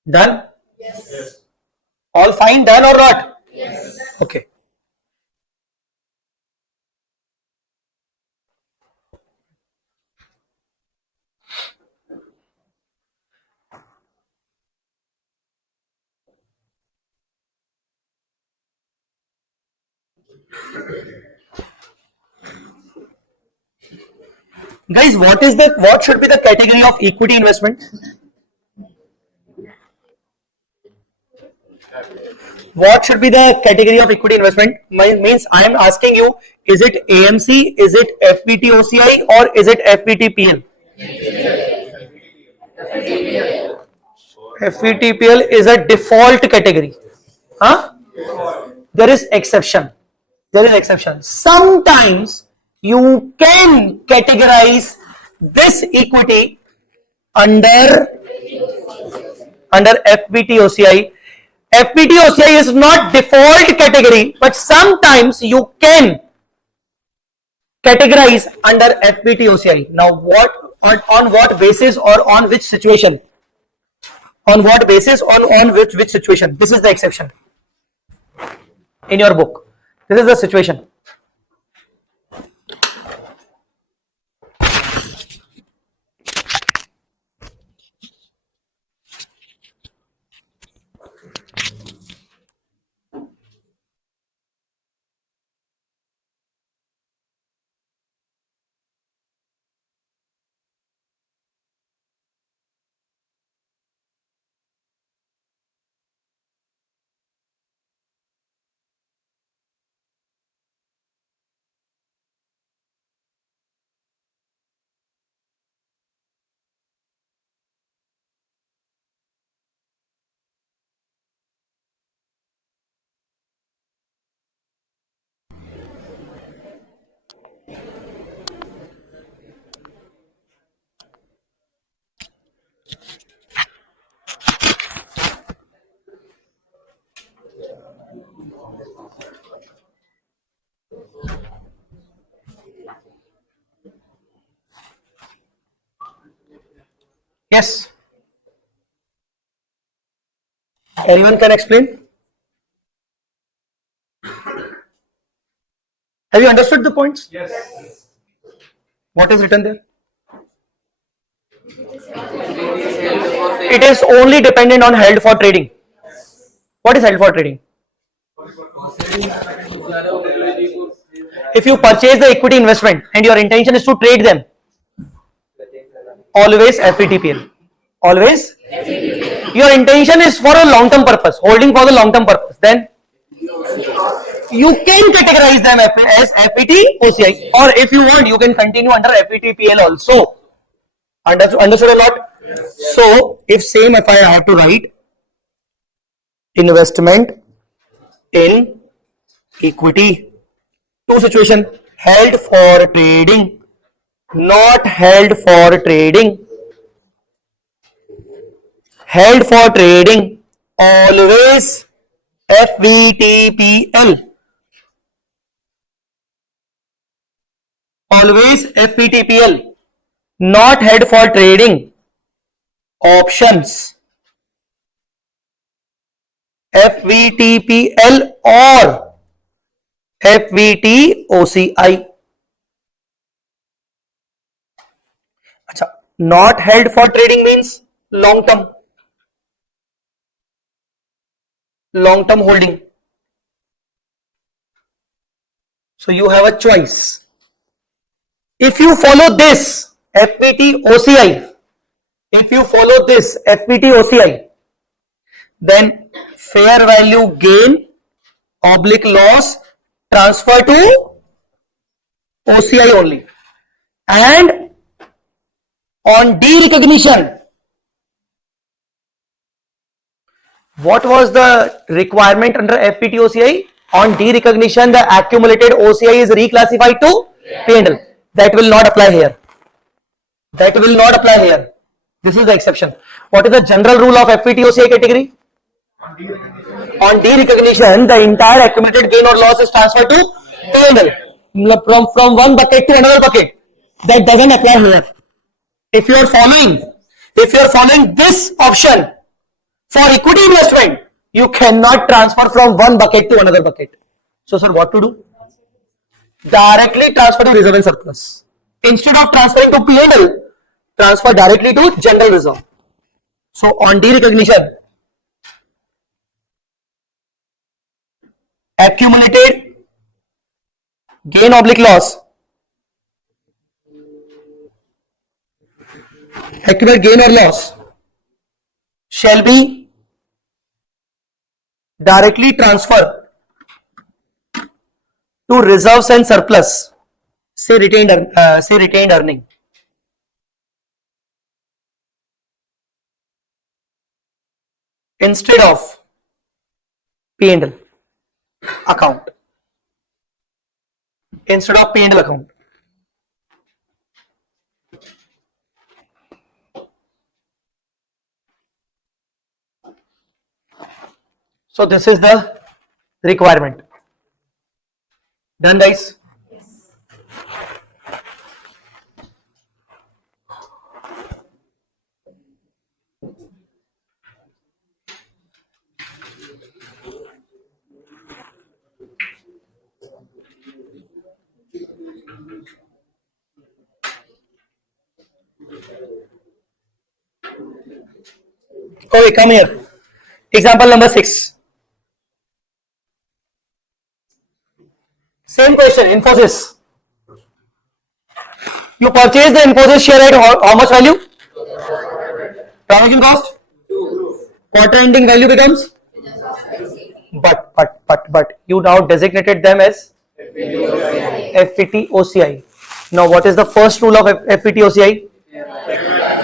Done? Yes. All fine? Done or not? Yes. Okay. Guys, what should be the category of equity investment? What should be the category of equity investment? Means I am asking you, is it AMC, is it FVTOCI, or is it FVTPL? FVTPL is a default category. Huh? There is exception. There is exception. Sometimes you can categorize this equity under FVTOCI. FVTOCI is not default category, but sometimes you can categorize under FVTOCI. Now, on what basis or on which situation? On what basis? On which situation? This is the exception in your book. This is the situation. Yes. Anyone can explain? Have you understood the points? Yes. What is written there? It is only dependent on held for trading. What is held for trading? If you purchase the equity investment and your intention is to trade them, always FVTPL. Always? Your intention is for a long term purpose, holding for the long term purpose, then you can categorize them as FVT OCI, or if you want you can continue under FVTPL also. Understood a lot? So if I have to write investment in equity, two situation: held for trading, not held for trading. Held for trading, always FVTPL. Always FVTPL. Not held for trading, options, FVTPL or FVTOCI. Achha, not held for trading means long term holding. So you have a choice. If you follow this FVTOCI, then fair value gain / loss transfer to OCI only, and on derecognition, what was the requirement under FVTOCI? On derecognition, the accumulated OCI is reclassified to P&L. That will not apply here. That will not apply here. This is the exception. What is the general rule of FVTOCI category? On derecognition, the entire accumulated gain or loss is transferred to P&L from one bucket to another bucket. That doesn't apply here. If you are following this option for equity investment, you cannot transfer from one bucket to another bucket. So, sir, what to do? Directly transfer to reserve and surplus. Instead of transferring to P&L, transfer directly to general reserve. So, on derecognition, accumulated gain oblique loss, accumulated gain or loss shall be directly transferred to reserves and surplus, say retained earning. Instead of P&L account. Instead of P&L account. So this is the requirement. Done, guys? Okay, come here. Example number 6. Same question, Infosys. You purchase the Infosys share at how much value? Transaction cost? Quarter ending value becomes? But you now designated them as FVTOCI. Now what is the first rule of FVTOCI?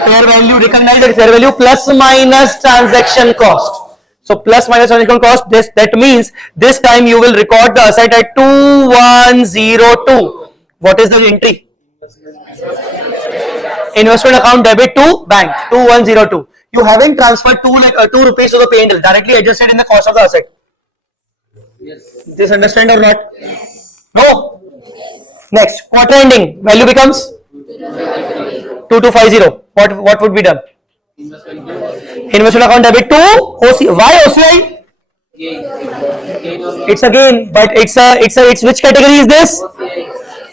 Fair value recognized at fair value plus minus transaction cost. So plus minus transaction cost, that means this time you will record the asset at 2102. What is the entry? Investment account debit to bank 2102. You haven't transferred 2 rupees to the P&L, directly adjusted in the cost of the asset. Yes. This understand or not? No. Next, quarter ending value becomes 2250. What would be done? Investment account debit to OCI. Why OCI? It's a gain, but it's which category is this?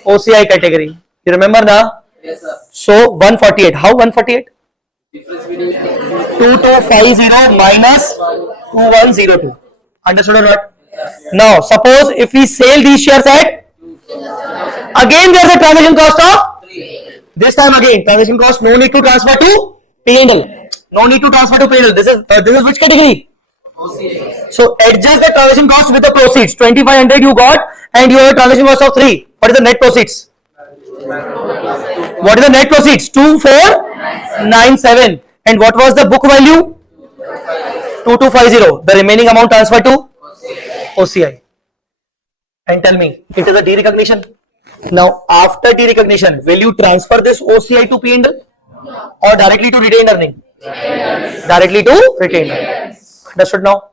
OCI category. You remember now? Yes, sir. So 148. How 148? 2250 minus 2102. Understood or not? Now suppose if we sell these shares at, again there's a transaction cost of, this time again transaction cost, no need to transfer to P&L. No need to transfer to P&L. This is which category? So adjust the transaction cost with the proceeds. 2500 you got and you have a transaction cost of 3. What is the net proceeds? What is the net proceeds? 2497. And what was the book value? 2250. The remaining amount transferred to OCI. And tell me, it is a derecognition. Now, after derecognition, will you transfer this OCI to P&L or directly to retained earning? Directly to retained earning. Understood now?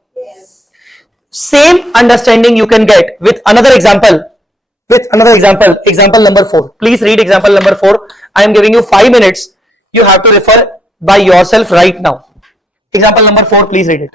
Same understanding you can get with another example. Example number 4. Please read example number 4. I am giving you 5 minutes. You have to refer by yourself right now. Example number 4, please read it.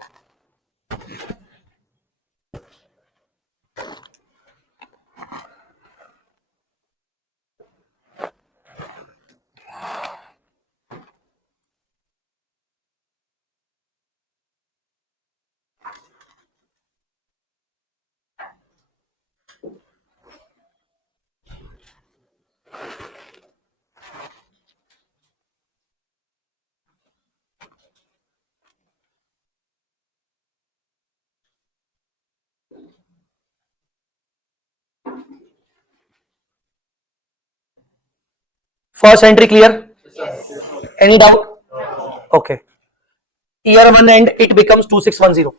First entry clear? Any doubt? Okay. Year 1 end, it becomes 2610.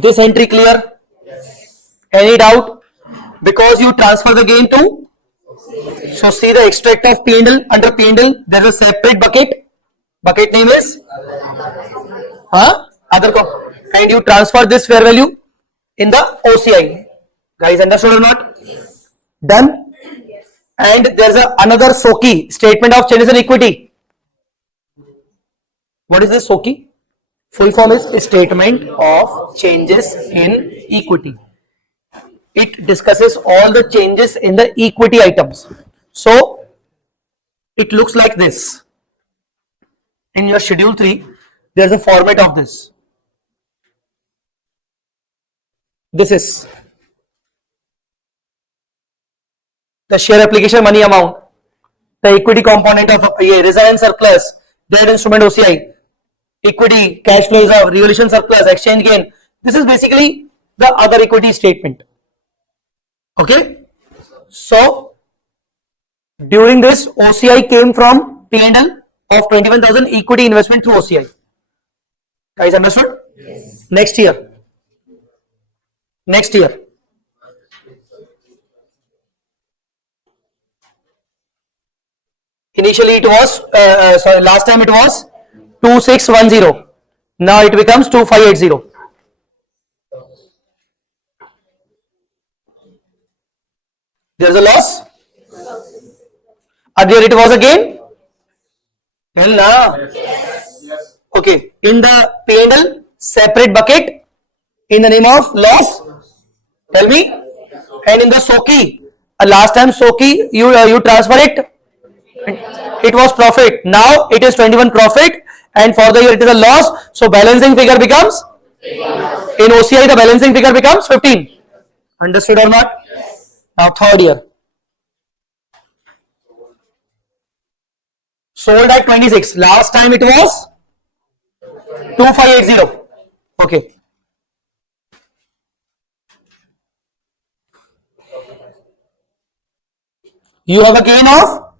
This entry clear? Any doubt? Because you transfer the gain to. So see the extract of P&L. Under P&L, there is a separate bucket. Bucket name is other and you transfer this fair value in the OCI. Guys, understood or not? Done. And there's another SOKI, statement of changes in equity. What is this SOKI? Full form is statement of changes in equity. It discusses all the changes in the equity items. So it looks like this. In your schedule 3, there's a format of this. This is the share application money amount, the equity component of reserve and surplus, debt instrument OCI, equity, cash flows of revaluation surplus, exchange gain. This is basically the other equity statement. Okay. So during this, OCI came from P&L of 21,000 equity investment through OCI. Guys, understood? Yes. Next year. Initially it was, last time it was 2610. Now it becomes 2580. There's a loss. Earlier it was a gain. Well, now. Yes. Okay. In the P&L, separate bucket in the name of loss. Tell me. And in the SOKI, last time SOKI, you transfer it. It was profit. Now it is 21 profit, and for the year it is a loss. So balancing figure becomes, in OCI the balancing figure becomes 15. Understood or not? Yes. Now third year. Sold at 26. Last time it was 2580. Okay. You have a gain of,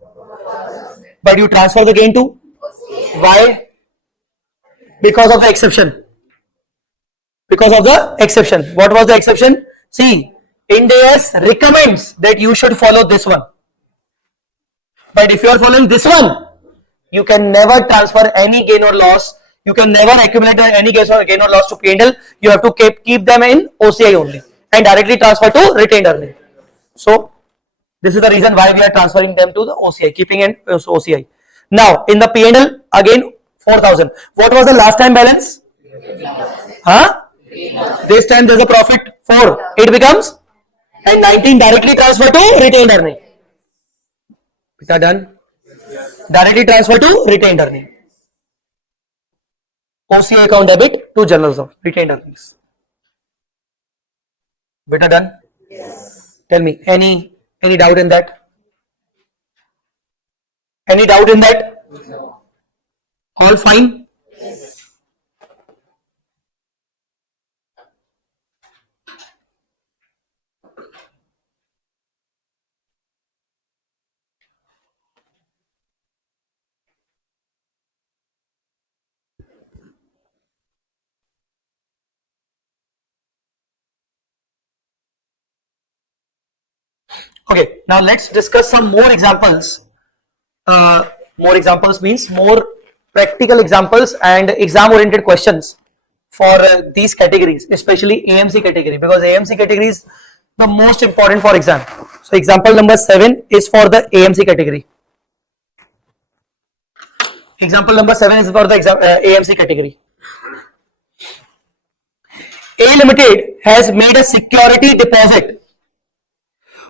but you transfer the gain to. Why? Because of the exception. What was the exception? See, INDAS recommends that you should follow this one. But if you are following this one, you can never transfer any gain or loss. You can never accumulate any gain or loss to P&L. You have to keep them in OCI only and directly transfer to retained earning. So this is the reason why we are transferring them to the OCI, keeping in OCI. Now in the P&L again 4,000. What was the last time balance? This time there is a profit 4. It becomes, and 19 directly transfer to retained earning. Is that done? Directly transfer to retained earning. OCI account debit to general reserve, retained earnings. Beta done? Yes. Tell me, any doubt in that? Any doubt in that? No. All fine? Yes. Okay, now let's discuss some more examples. More examples means more practical examples and exam oriented questions for these categories, especially AMC category, because AMC category is the most important for exam. So example number 7 is for the AMC category. Example number 7 is for the AMC category. A Limited has made a security deposit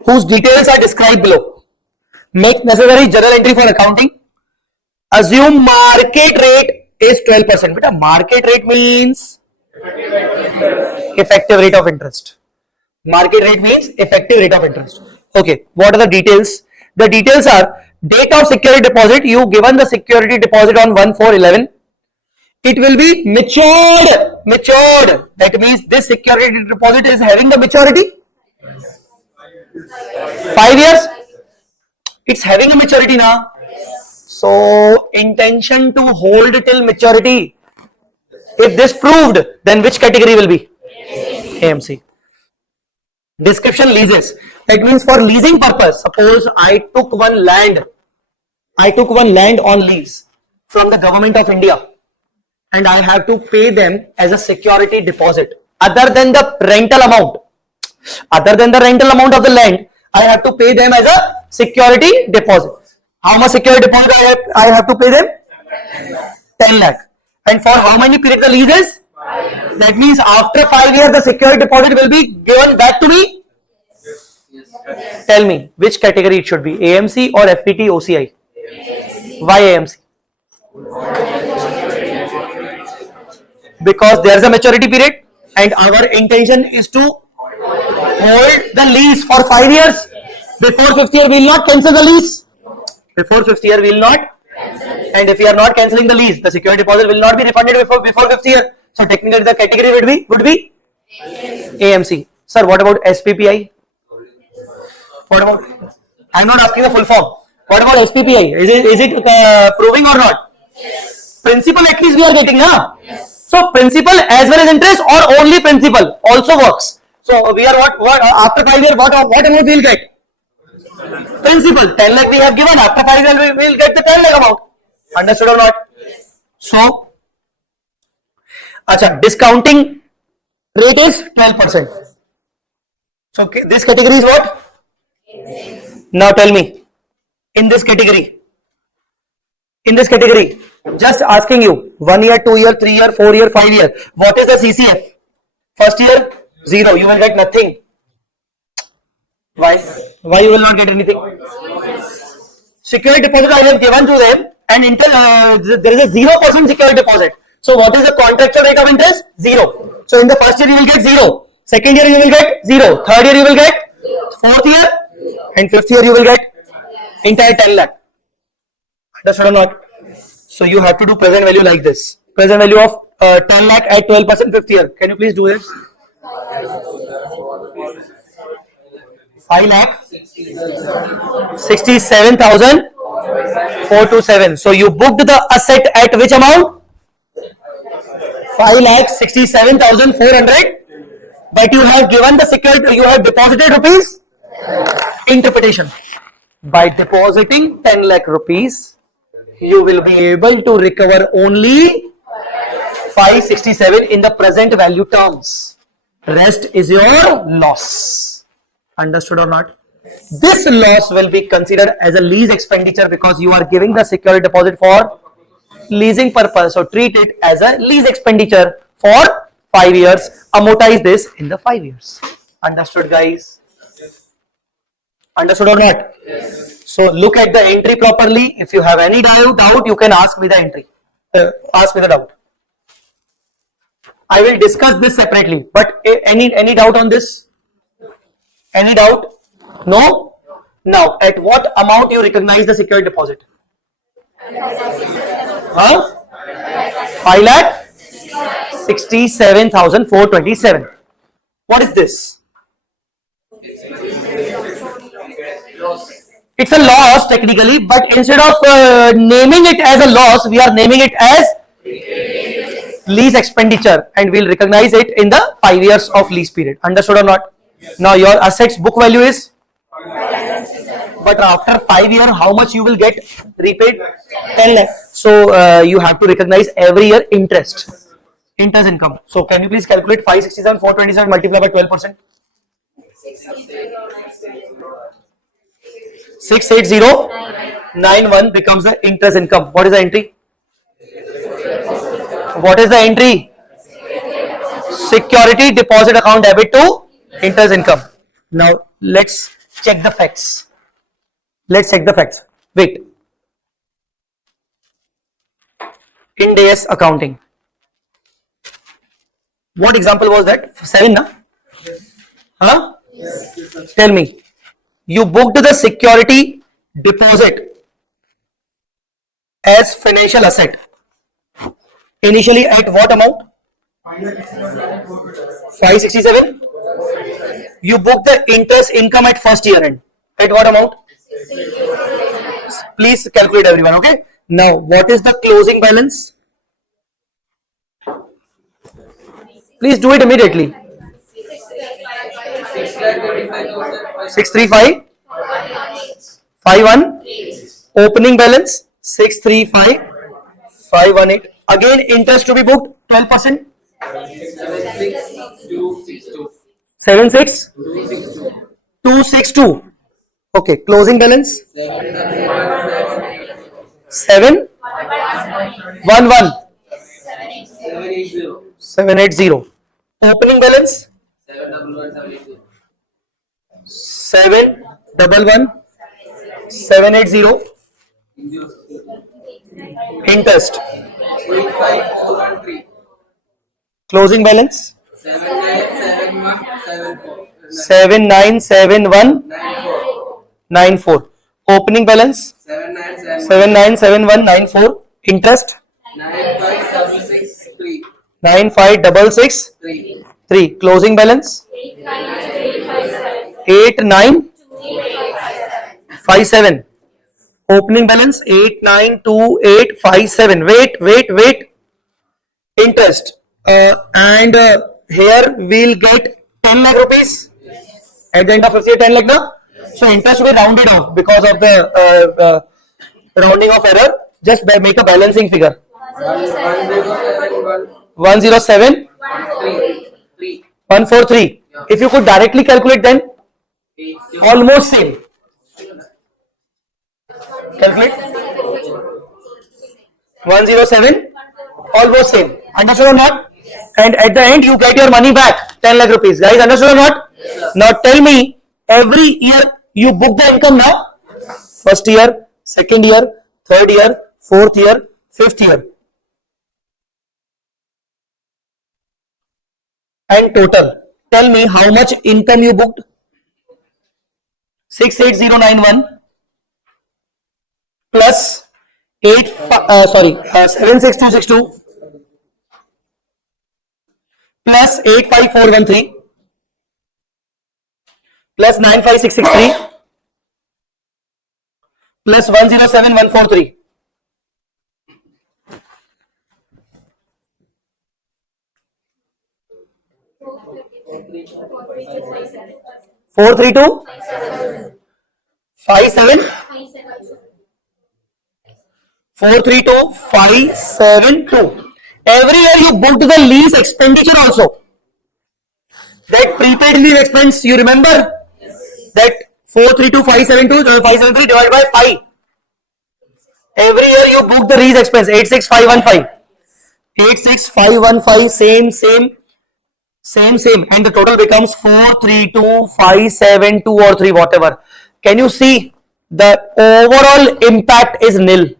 whose details are described below. Make necessary journal entry for accounting. Assume market rate is 12%. But market rate means effective rate of interest. Market rate means effective rate of interest. Okay, what are the details? The details are date of security deposit. You given the security deposit on 1/4/11. It will be matured. That means this security deposit is having the maturity 5 years. It's having a maturity now. So intention to hold till maturity. If this proved, then which category will be? AMC. Description leases. That means for leasing purpose. Suppose I took one land on lease from the government of India, and I have to pay them as a security deposit. Other than the rental amount of the land, I have to pay them as a security deposit. How much security deposit I have to pay them? 10 lakh. And for how many period the lease is? That means after 5 years the security deposit will be given back to me. Tell me which category it should be, AMC or FPT OCI? Why AMC? Because there is a maturity period and our intention is to hold the lease for 5 years. Before 5th year we will not cancel the lease. And if we are not cancelling the lease, the security deposit will not be refunded before 5th year. So technically the category would be AMC. Sir, what about SPPI? What about? I'm not asking the full form. What about SPPI? Is it proving or not? Yes. Principal at least we are getting, huh? Yes. So principal as well as interest or only principal also works. So we are what after 5 years what amount we will get? Principal 10 lakh we have given. After 5 years we will get the 10 lakh amount. Understood or not? Yes. So, discounting rate is 12%. So this category is what? Now tell me, in this category, just asking you, 1 year, 2 year, 3 year, 4 year, 5 year, what is the CCF? First year, 0, you will get nothing. Why you will not get anything? Security deposit I have given to them and there is a 0% security deposit. So what is the contractual rate of interest? 0. So in the first year you will get 0, second year you will get 0, third year you will get, fourth year and 5th year you will get entire 10 lakh. Understood or not? So you have to do present value like this. Present value of 10 lakh at 12% 5th year. Can you please do this? 5 lakh 67,427. So you booked the asset at which amount? 5 lakh 67,400. But you have given the security, you have deposited rupees. Interpretation. By depositing 10 lakh rupees, you will be able to recover only 567 in the present value terms. Rest is your loss. Understood or not? This loss will be considered as a lease expenditure because you are giving the security deposit for leasing purpose. So treat it as a lease expenditure for 5 years. Amortize this in the 5 years. Understood, guys? Understood or not? Yes. So look at the entry properly. If you have any doubt, you can ask me the entry. Ask me the doubt. I will discuss this separately. But any doubt on this? Any doubt? No? Now, at what amount you recognize the security deposit? Huh? 5 lakh 67,427. What is this? It's a loss technically, but instead of naming it as a loss, we are naming it as lease expenditure and we'll recognize it in the 5 years of lease period. Understood or not? Yes. Now your assets book value is? But after 5 years, how much you will get repaid? 10 lakh. So you have to recognize every year interest income. So can you please calculate 567, 427 multiplied by 12%? 68091 becomes the interest income. What is the entry? What is the entry? Security deposit account debit to interest income. Now let's check the facts. Wait. INDAS accounting. What example was that? 7, na? Huh? Yes. Tell me. You booked the security deposit as financial asset. Initially at what amount? 567. You booked the interest income at first year end. At what amount? Please calculate everyone, okay? Now, what is the closing balance? Please do it immediately. 6 lakh 635 518. Opening balance 635 518. Again interest to be booked 12%. 76262. Okay, closing balance 711 780. Opening balance 711 780. Interest closing balance 797194. Opening balance 797194. Interest 95663. Closing balance 892857. Opening balance 892857. Wait. Interest and here we'll get 10 lakh rupees at the end of 50 year, 10 lakh na? So interest will be rounded off because of the rounding off error. Just make a balancing figure. 107 143. If you could directly calculate, then almost same. Calculate 107, almost same. Understood or not? And at the end you get your money back, 10 lakh rupees. Guys, understood or not? Now tell me, every year you book the income now? First year, second year, third year, fourth year, fifth year. And total. Tell me how much income you booked? 68091 plus 76262 plus 85413 plus 95663 plus 107143. Four three two 57 432,572. Every year you booked the lease expenditure also. That prepaid lease expense, you remember? That 432,572 573 divided by 5. Every year you book the lease expense 86515. 86515, same, and the total becomes 432,572 or 3, whatever. Can you see the overall impact is nil?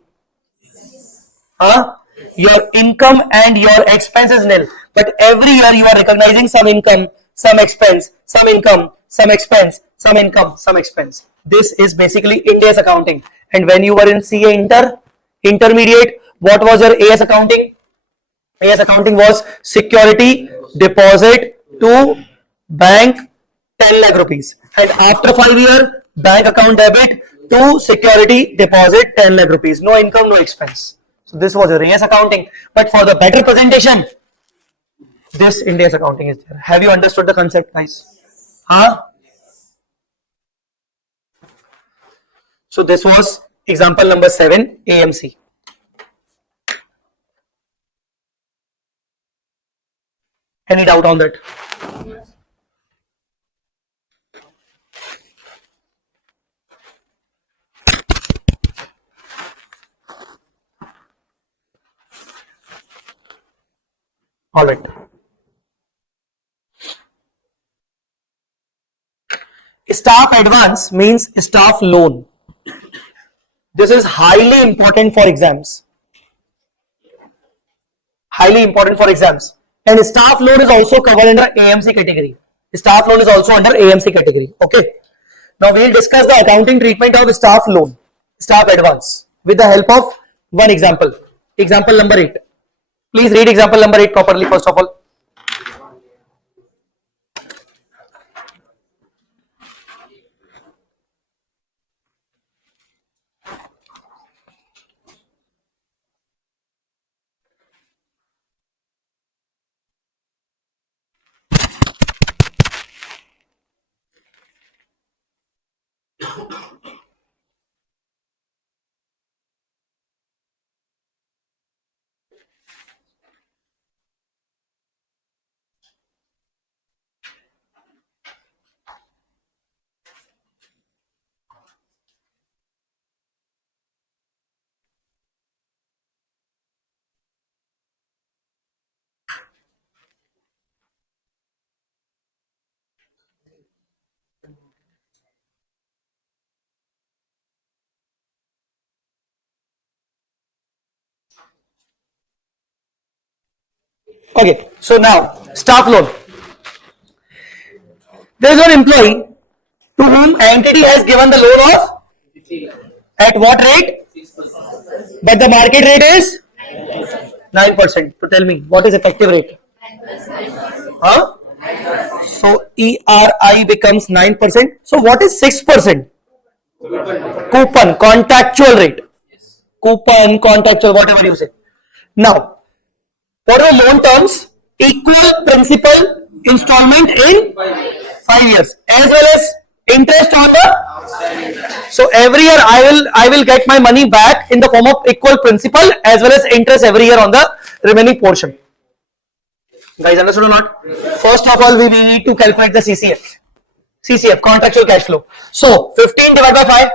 Your income and your expense is nil, but every year you are recognizing some income, some expense, some income, some expense, some income, some expense. This is basically INDAS accounting. And when you were in CA intermediate, what was your AS accounting? AS accounting was security deposit to bank 10 lakh rupees, and after 5 years bank account debit to security deposit 10 lakh rupees. No income, no expense. So this was your AS accounting, but for the better presentation, this INDAS accounting is there. Have you understood the concept, guys? So this was example number 7, AMC. Any doubt on that? All right. Staff advance means staff loan. This is highly important for exams. Highly important for exams. And staff loan is also covered under AMC category. Staff loan is also under AMC category. Okay. Now we will discuss the accounting treatment of staff loan, staff advance, with the help of one example. Example number 8. Please read example number 8 properly first of all. Okay, so now staff loan. There is one employee to whom entity has given the loan of at what rate? But the market rate is 9%. So tell me, what is effective rate? Huh? So ERI becomes 9%. So what is 6%? Coupon, contractual rate. Coupon, contractual, whatever you say. Now, what are loan terms? Equal principal installment in 5 years, as well as interest on the. So every year I will get my money back in the form of equal principal as well as interest every year on the remaining portion. Guys, understood or not? First of all, we need to calculate the CCF. CCF, contractual cash flow. So 15 divided by 5.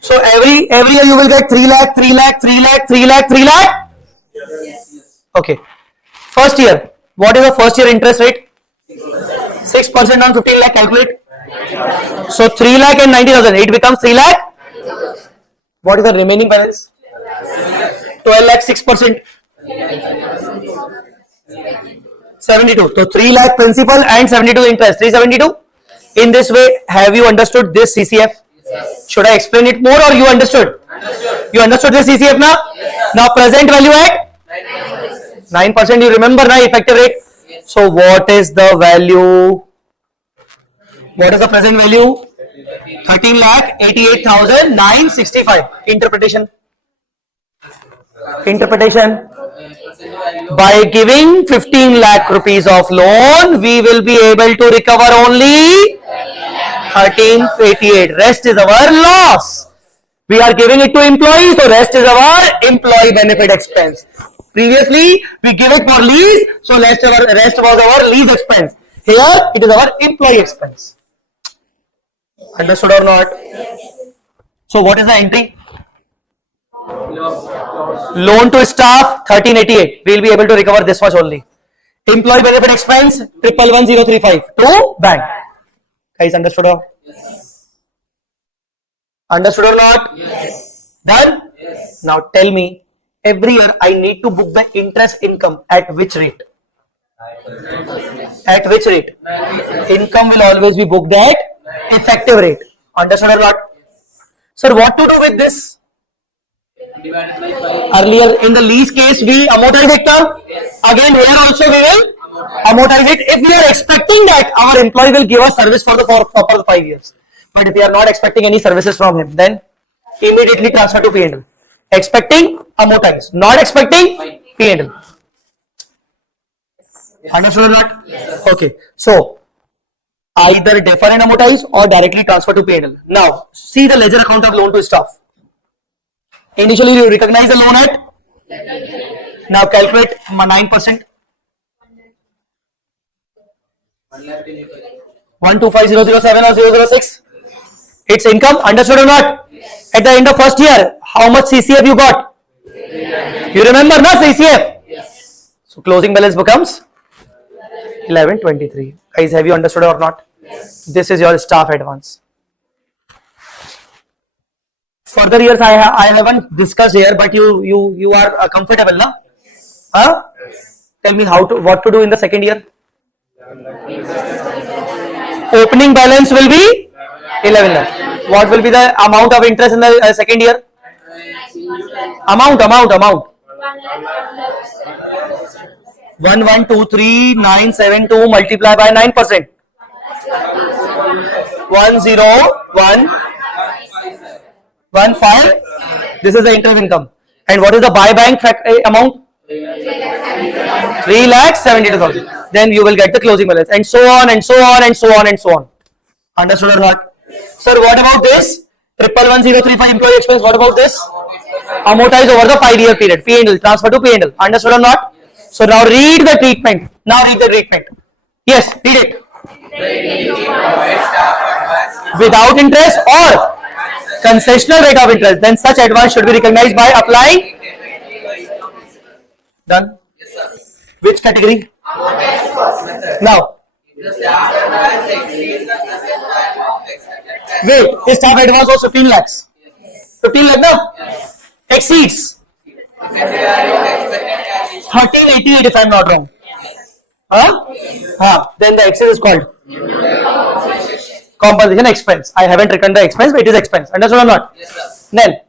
So every year you will get 3 lakh, 3 lakh, 3 lakh, 3 lakh, 3 lakh. Okay. First year, what is the first year interest rate? 6% on 15 lakh, calculate. So 3 lakh and 90,000, it becomes 3 lakh. What is the remaining balance? 12 lakh, 6%. 72. So 3 lakh principal and 72 interest, 372. In this way, have you understood this CCF? Should I explain it more or you understood? You understood this CCF now? Now present value at 9%. You remember now effective rate? So what is the value? What is the present value? 13,88,965. Interpretation. Interpretation. By giving 15 lakh rupees of loan, we will be able to recover only 1388. Rest is our loss. We are giving it to employees, so rest is our employee benefit expense. Previously, we give it for lease, so rest was our lease expense. Here, it is our employee expense. Understood or not? So, what is the entry? Loan to staff 1388. We will be able to recover this much only. Employee benefit expense 111035 to bank. Guys, understood or? Understood or not? Yes. Done? Yes. Now tell me, every year I need to book the interest income at which rate? At which rate? Income will always be booked at effective rate. Understood or not? Sir, what to do with this? Divided by 5. Earlier in the lease case, we amortize it term. Again, here also we will amortize it if we are expecting that our employee will give us service for the proper 5 years. But if we are not expecting any services from him, then immediately transfer to P&L. Expecting, amortize. Not expecting, P&L. Understood or not? Yes. Okay. So, either defer and amortize or directly transfer to P&L. Now, see the ledger account of loan to staff. Initially, you recognize the loan at. Now, calculate 9%. 125007 or 006. It's income. Understood or not? At the end of first year, how much CCF you got? You remember, na CCF? Yes. So, closing balance becomes 1123. Guys, have you understood or not? Yes. This is your staff advance. Further years I haven't discussed here, but you are comfortable, na? Huh? Tell me what to do in the second year. Opening balance will be 11 lakh. What will be the amount of interest in the second year? Amount. 1123,972 multiplied by 9%. 10115. This is the interest income. And what is the buy bank amount? 3,72,000. Then you will get the closing balance, and so on and so on and so on and so on. Understood or not? Sir, what about this? 111035 employee expense. What about this? Amortize over the 5-year period. P&L, transfer to P&L. Understood or not? So now read the treatment. Yes, read it. Without interest or concessional rate of interest, then such advance should be recognized by applying. Done. Yes, sir. Which category? Now, wait, his staff advance was 15 lakhs. 15 lakh now? Exceeds. 1388 if I am not wrong. Then the excess is called compensation expense. I haven't written the expense, but it is expense. Understood or not? Yes, sir. Then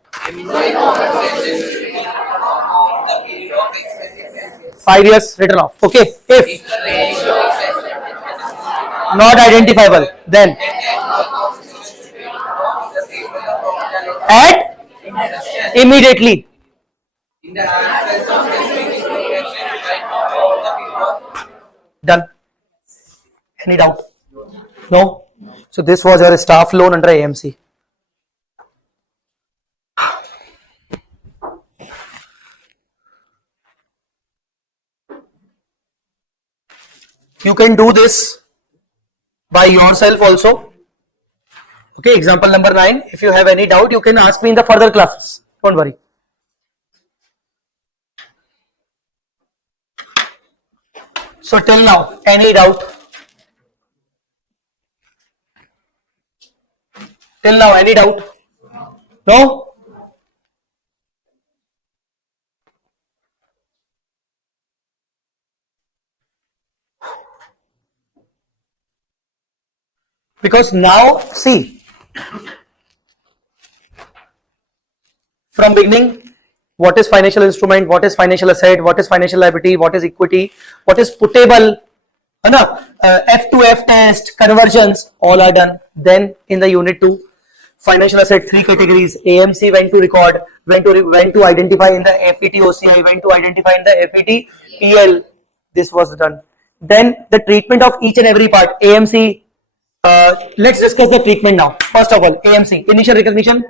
5 years written off. Okay. If not identifiable, then at immediately. Done. Any doubt? No. So this was your staff loan under AMC. You can do this by yourself also. Okay, example number 9. If you have any doubt, you can ask me in the further classes. Don't worry. So till now, any doubt? Till now, any doubt? No? Because now, see, from beginning, what is financial instrument, what is financial asset, what is financial liability, what is equity, what is putable, F to F test, conversions, all are done. Then in the unit 2, financial asset 3 categories. AMC went to record, went to identify in the FET OCI, went to identify in the FET PL. This was done. Then the treatment of each and every part. AMC. Let's discuss the treatment now. First of all, AMC, initial recognition,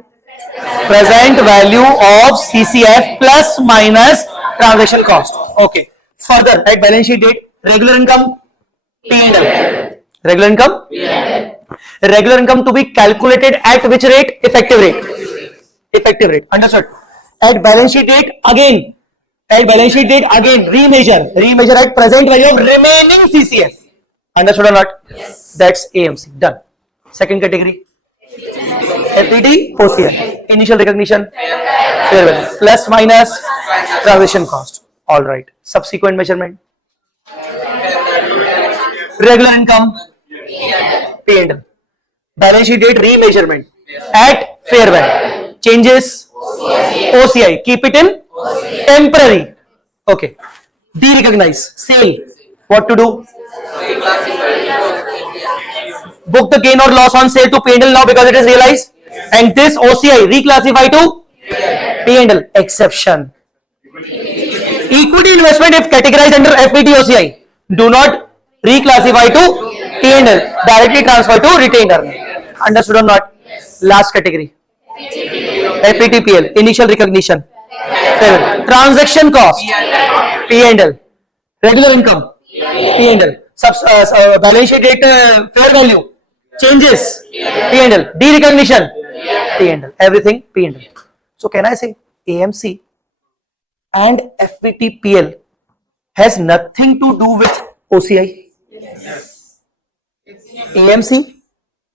present value of CCF plus minus transaction cost. Okay. Further, at balance sheet date, regular income, P&L. Regular income? P&L. Regular income to be calculated at which rate? Effective rate. Effective rate. Understood? At balance sheet date, again. At balance sheet date, again, remeasure. Remeasure at present value of remaining CCF. Understood or not? Yes. That's AMC. Done. Second category. FPD, OCI. Initial recognition, fair value. Plus minus transaction cost. All right. Subsequent measurement. Regular income, P&L. Balance sheet date remeasurement at fair value. Changes, OCI. Keep it in temporary. Okay. De-recognize, sale. What to do? Book the gain or loss on sale to P&L now because it is realized. And this OCI reclassify to P&L. Exception. Equity investment if categorized under FPT OCI. Do not reclassify to P&L. Directly transfer to retained earning. Understood or not? Last category. FPTPL. Initial recognition. Transaction cost. P&L. Regular income. P&L. Balance sheet date fair value. Changes. P&L. De-recognition. P&L. Everything P&L. So can I say AMC and FVTPL has nothing to do with OCI? AMC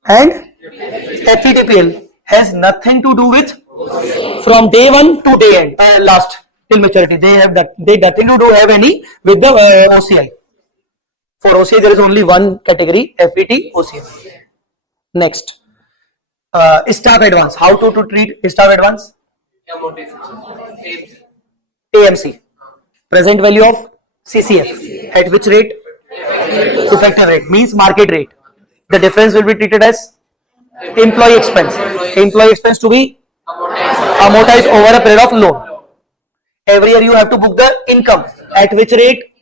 and FVTPL has nothing to do with from day 1 to day end, last till maturity. They have that. They nothing to do have any with the OCI. For OCI, there is only one category, FVT OCI. Next, staff advance. How to treat staff advance? AMC. Present value of CCF. At which rate? Effective rate. Means market rate. The difference will be treated as employee expense. Employee expense to be amortized over a period of loan. Every year you have to book the income. At which rate?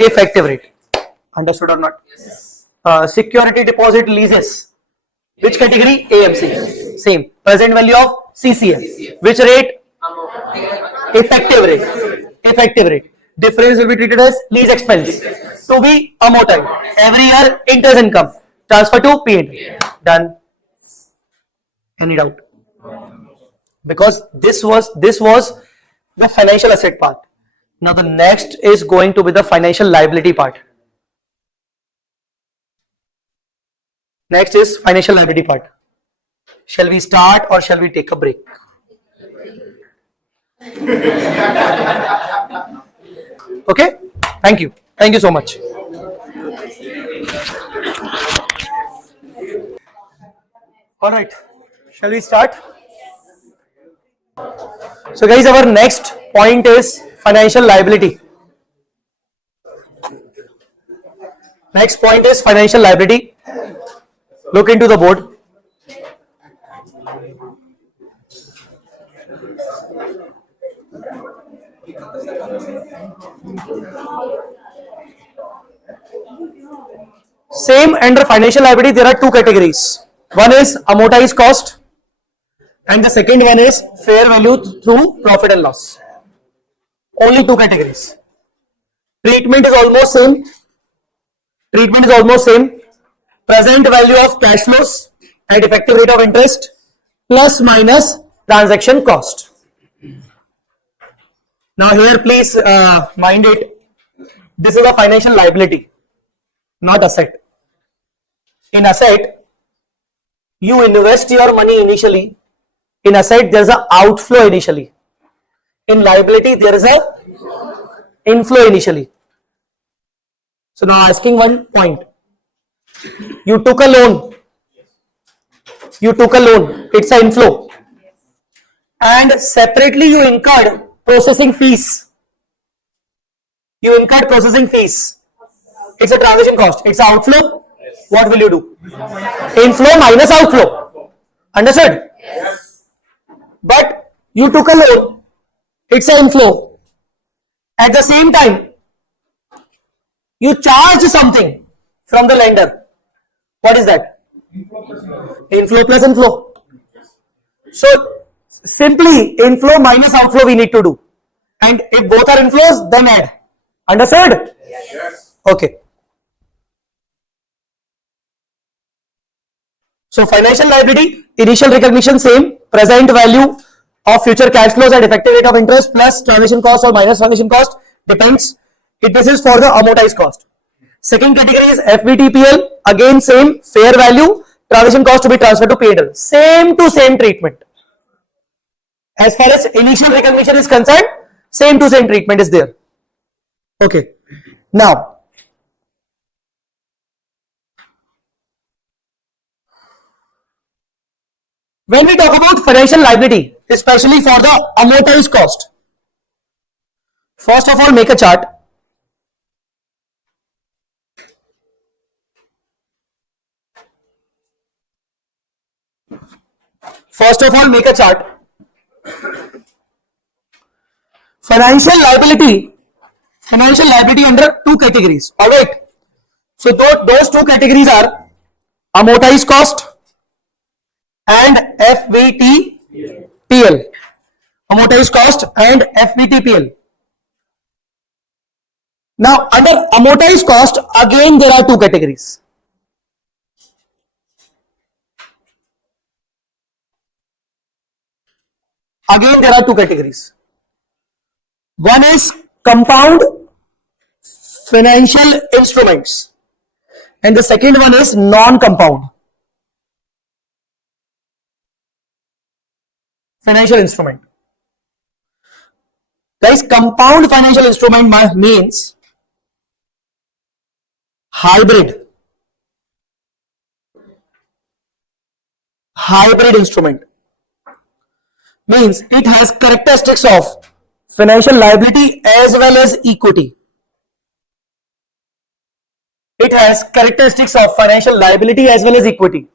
Effective rate. Understood or not? Security deposit leases. Which category? AMC. Same. Present value of CCF. Which rate? Effective rate. Effective rate. Difference will be treated as lease expense to be amortized. Every year interest income. Transfer to P&L. Done. Any doubt? Because this was the financial asset part. Now the next is going to be the financial liability part. Next is financial liability part. Shall we start or shall we take a break? Okay, thank you. Thank you so much. All right, shall we start? So guys, our next point is financial liability. Next point is financial liability. Look into the board. Same under financial liability, there are two categories. One is amortized cost, and the second one is fair value through profit and loss. Only two categories. Treatment is almost same. Treatment is almost same. Present value of cash flows and effective rate of interest plus minus transaction cost. Now here please mind it, this is a financial liability, not asset. In asset, you invest your money initially. In asset, there is an outflow initially. In liability, there is a inflow initially. So now asking one point. You took a loan. You took a loan. It's an inflow. And separately you incurred processing fees. You incurred processing fees. It's a transaction cost. It's an outflow. What will you do? Inflow minus outflow. Understood? But you took a loan. It's an inflow. At the same time, you charge something from the lender. What is that? Inflow plus inflow. So simply inflow minus outflow we need to do. And if both are inflows, then add. Understood? Yes. Okay. So financial liability, initial recognition same, present value of future cash flows at effective rate of interest plus transaction cost or minus transaction cost, depends. This is for the amortized cost. Second category is FVTPL, again same, fair value, transaction cost to be transferred to P&L. Same to same treatment. As far as initial recognition is concerned, same to same treatment is there. Okay. Now, when we talk about financial liability, especially for the amortized cost, first of all make a chart. First of all make a chart. Financial liability under two categories. Alright. So those two categories are amortized cost and FVTPL. Amortized cost and FVTPL. Now under amortized cost, again there are two categories. Again there are two categories. One is compound financial instruments and the second one is non-compound financial instrument. Guys, compound financial instrument means hybrid instrument, means it has characteristics of financial liability as well as equity. It has characteristics of financial liability as well as equity.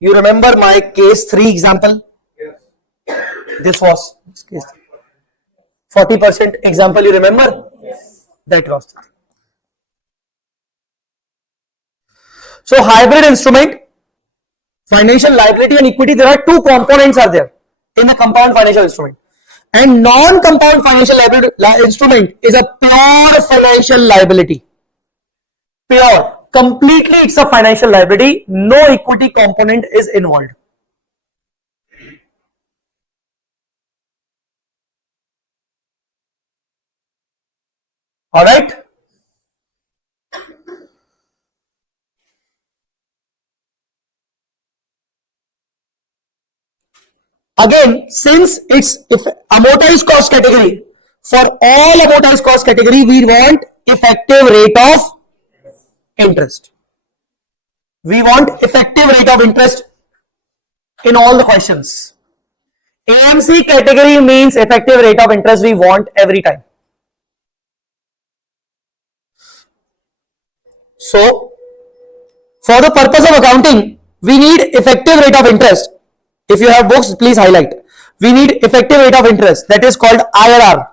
You remember my case 3 example? Yes. This was case 40% example, you remember? Yes. That was. So hybrid instrument, financial liability and equity, there are two components are there in the compound financial instrument. And non-compound financial liability instrument is a pure financial liability. Pure. Completely it's a financial liability. No equity component is involved. Alright. Again, since it's amortized cost category, for all amortized cost category, we want effective rate of interest. We want effective rate of interest in all the questions. AMC category means effective rate of interest we want every time. So, for the purpose of accounting, we need effective rate of interest. If you have books, please highlight. We need effective rate of interest, that is called IRR,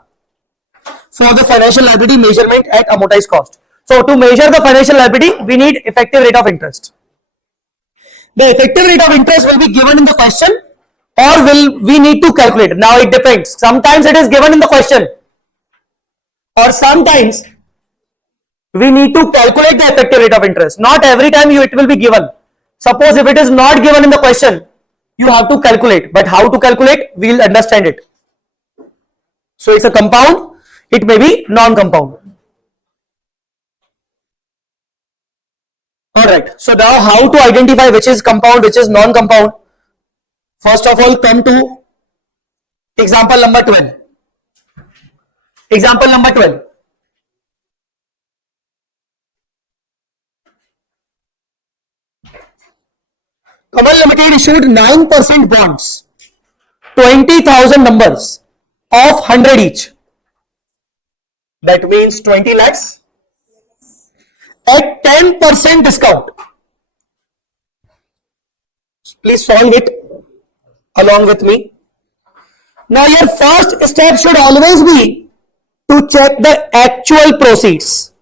for the financial liability measurement at amortized cost. So, to measure the financial liability, we need effective rate of interest. The effective rate of interest will be given in the question, or will we need to calculate? Now it depends. Sometimes it is given in the question, or sometimes we need to calculate the effective rate of interest. Not every time it will be given. Suppose if it is not given in the question, you have to calculate. But how to calculate? We will understand it. So it's a compound. It may be non-compound. Alright. So now how to identify which is compound, which is non-compound? First of all, come to example number 12. Example number 12. Kamal Limited issued 9% bonds, 20,000 numbers of 100 each. That means 20 lakhs at 10% discount. Please solve it along with me. Now your first step should always be to check the actual proceeds.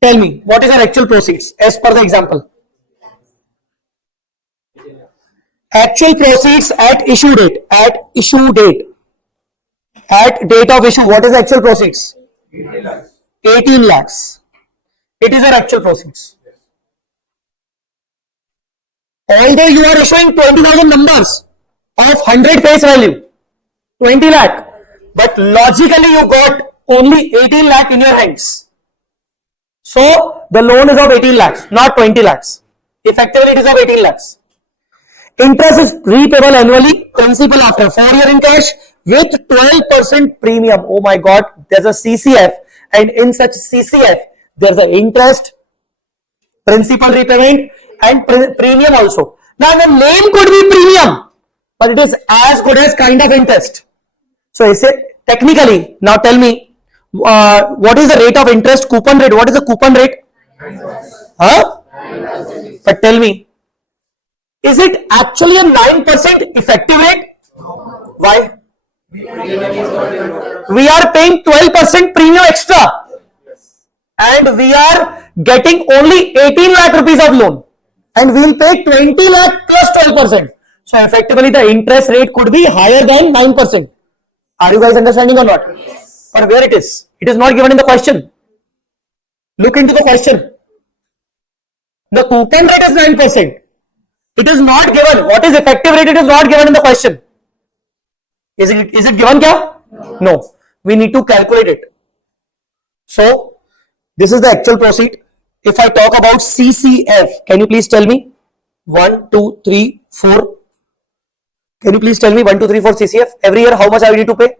Tell me, what is our actual proceeds as per the example? Actual proceeds at issue date. At issue date. At date of issue, what is the actual proceeds? 18 lakhs. It is our actual proceeds. Although you are issuing 20,000 numbers of 100 face value, 20 lakh, but logically you got only 18 lakh in your hands. So the loan is of 18 lakhs, not 20 lakhs. Effectively it is of 18 lakhs. Interest is repayable annually, principal after 4 years in cash with 12% premium. Oh my God, there's a CCF, and in such CCF, there's an interest, principal repayment, and premium also. Now the name could be premium, but it is as good as kind of interest. So is it technically, now tell me, what is the rate of interest, coupon rate? What is the coupon rate? Huh? But tell me, is it actually a 9% effective rate? Why? We are paying 12% premium extra, and we are getting only 18 lakh rupees of loan, and we will pay 20 lakh plus 12%. So effectively the interest rate could be higher than 9%. Are you guys understanding or not? Or where it is? It is not given in the question. Look into the question. The coupon rate is 9%. It is not given. What is effective rate? It is not given in the question. Is it given kya? No. We need to calculate it. So this is the actual proceed. If I talk about CCF, can you please tell me? 1, 2, 3, 4. Can you please tell me 1, 2, 3, 4 CCF? Every year how much I need to pay?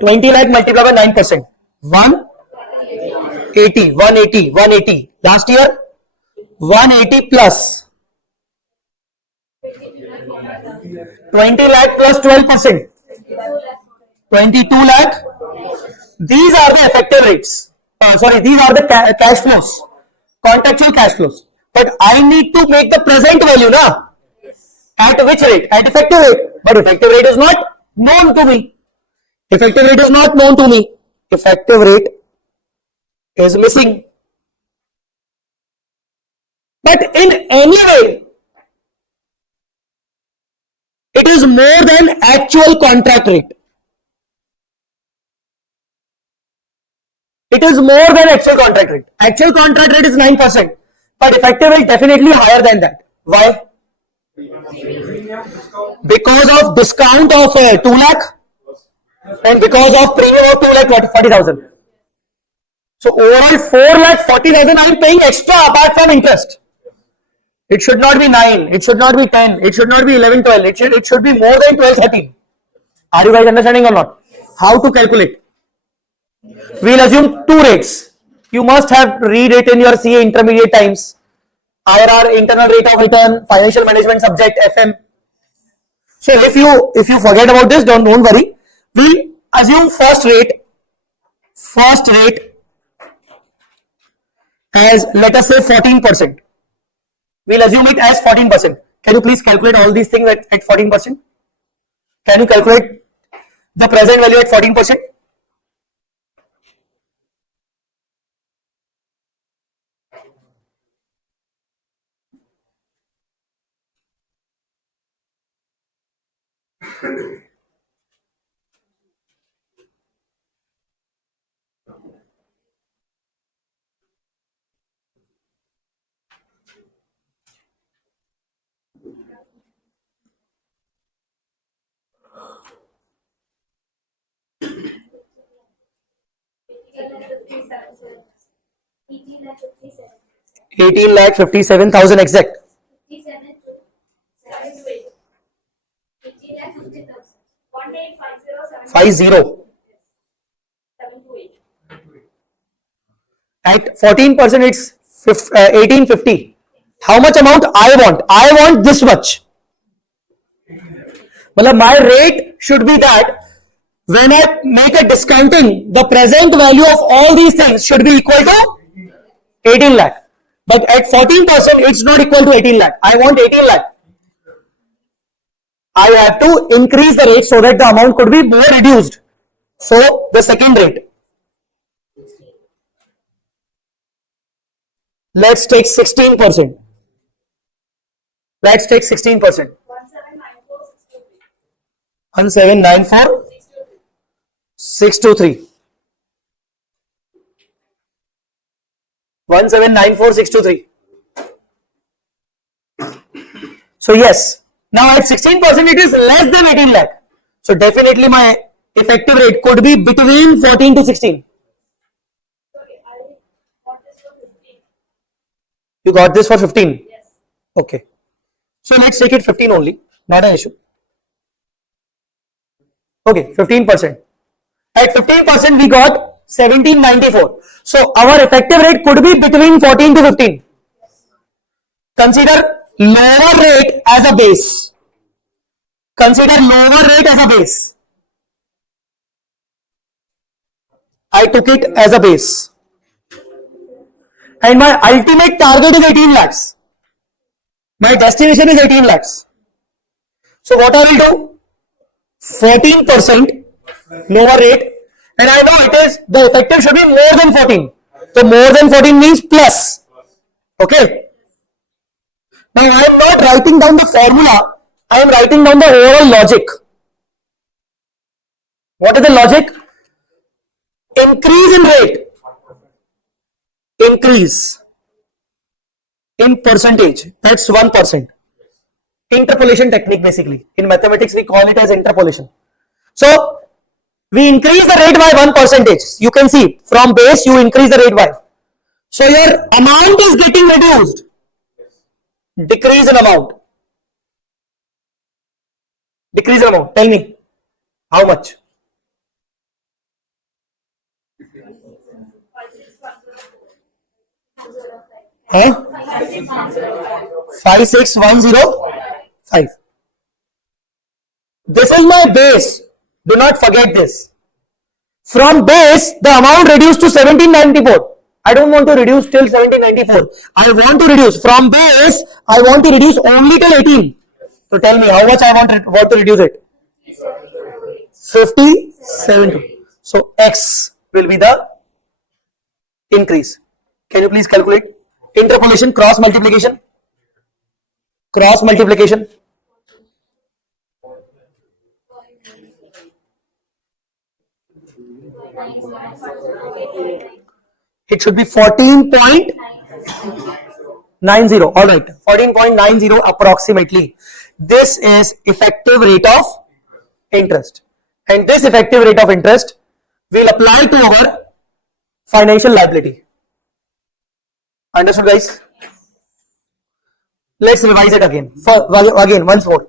20 lakh multiplied by 9%. 180, 180, 180. Last year? 180 plus 20 lakh plus 12%. 22 lakh. These are the effective rates. These are the cash flows, contractual cash flows. But I need to make the present value, na? At which rate? At effective rate. But effective rate is not known to me. Effective rate is not known to me. Effective rate is missing. But in any way, it is more than actual contract rate. It is more than actual contract rate. Actual contract rate is 9%, but effective rate definitely higher than that. Why? Because of discount of 2 lakh and because of premium of 2 lakh 40,000. So overall 4 lakh 40,000 I am paying extra apart from interest. It should not be 9. It should not be 10. It should not be 11, 12. It should be more than 12, 13. Are you guys understanding or not? How to calculate? We'll assume two rates. You must have read it in your CA intermediate times. IRR, internal rate of return, financial management subject, FM. So if you forget about this, don't worry. We assume first rate as, let us say, 14%. We'll assume it as 14%. Can you please calculate all these things at 14%? Can you calculate the present value at 14%? Eighteen lakh 57,000 exact. 50. At 14%, it's 1850. How much amount I want? I want this much. Well, my rate should be that when I make a discounting, the present value of all these things should be equal to 18 lakh. But at 14%, it's not equal to 18 lakh. I want 18 lakh. I have to increase the rate so that the amount could be more reduced. So the second rate. Let's take 16%. Let's take 16%. 1794623. 1794623. So yes, now at 16% it is less than 18 lakh. So definitely my effective rate could be between 14 to 16. You got this for 15? Yes. Okay. So let's take it 15 only. Not an issue. Okay, 15%. At 15% we got 1794. So our effective rate could be between 14 to 15. Consider lower rate as a base. Consider lower rate as a base. I took it as a base. And my ultimate target is 18 lakhs. My destination is 18 lakhs. So what I will do? 14% lower rate. And I know it is, the effective should be more than 14. So more than 14 means plus. Okay. Now I am not writing down the formula. I am writing down the overall logic. What is the logic? Increase in rate. Increase in percentage. That's 1%. Interpolation technique basically. In mathematics we call it as interpolation. So we increase the rate by 1%. You can see from base you increase the rate by. So your amount is getting reduced. Decrease in amount. Decrease in amount. Tell me how much? Huh? 56105. This is my base. Do not forget this. From base, the amount reduced to 1794. I don't want to reduce till 1794. I want to reduce from base. I want to reduce only till 18. So tell me how much I want to reduce it. 50, So X will be the increase. Can you please calculate? Interpolation, cross multiplication. Cross multiplication. It should be 14.90. All right, 14.90 approximately. This is effective rate of interest. And this effective rate of interest will apply to our financial liability. Understood, guys? Let's revise it again. Again, once more.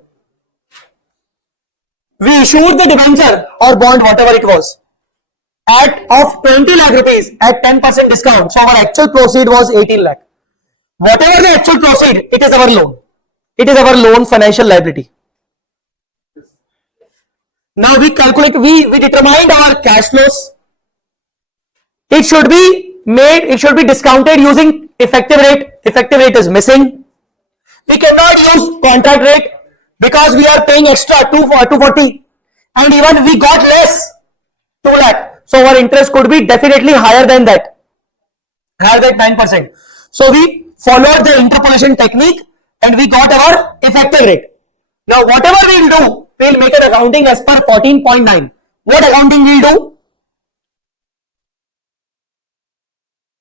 We issued the debenture or bond, whatever it was, of 20 lakh rupees at 10% discount. So our actual proceed was 18 lakh. Whatever the actual proceed, it is our loan. It is our loan financial liability. Now we calculate, we determined our cash flows. It should be discounted using effective rate. Effective rate is missing. We cannot use contract rate because we are paying extra 240 and even we got less 2 lakh. So our interest could be definitely higher than that, higher than 9%. So we followed the interpolation technique and we got our effective rate. Now whatever we'll do, we'll make an accounting as per 14.9. What accounting we'll do?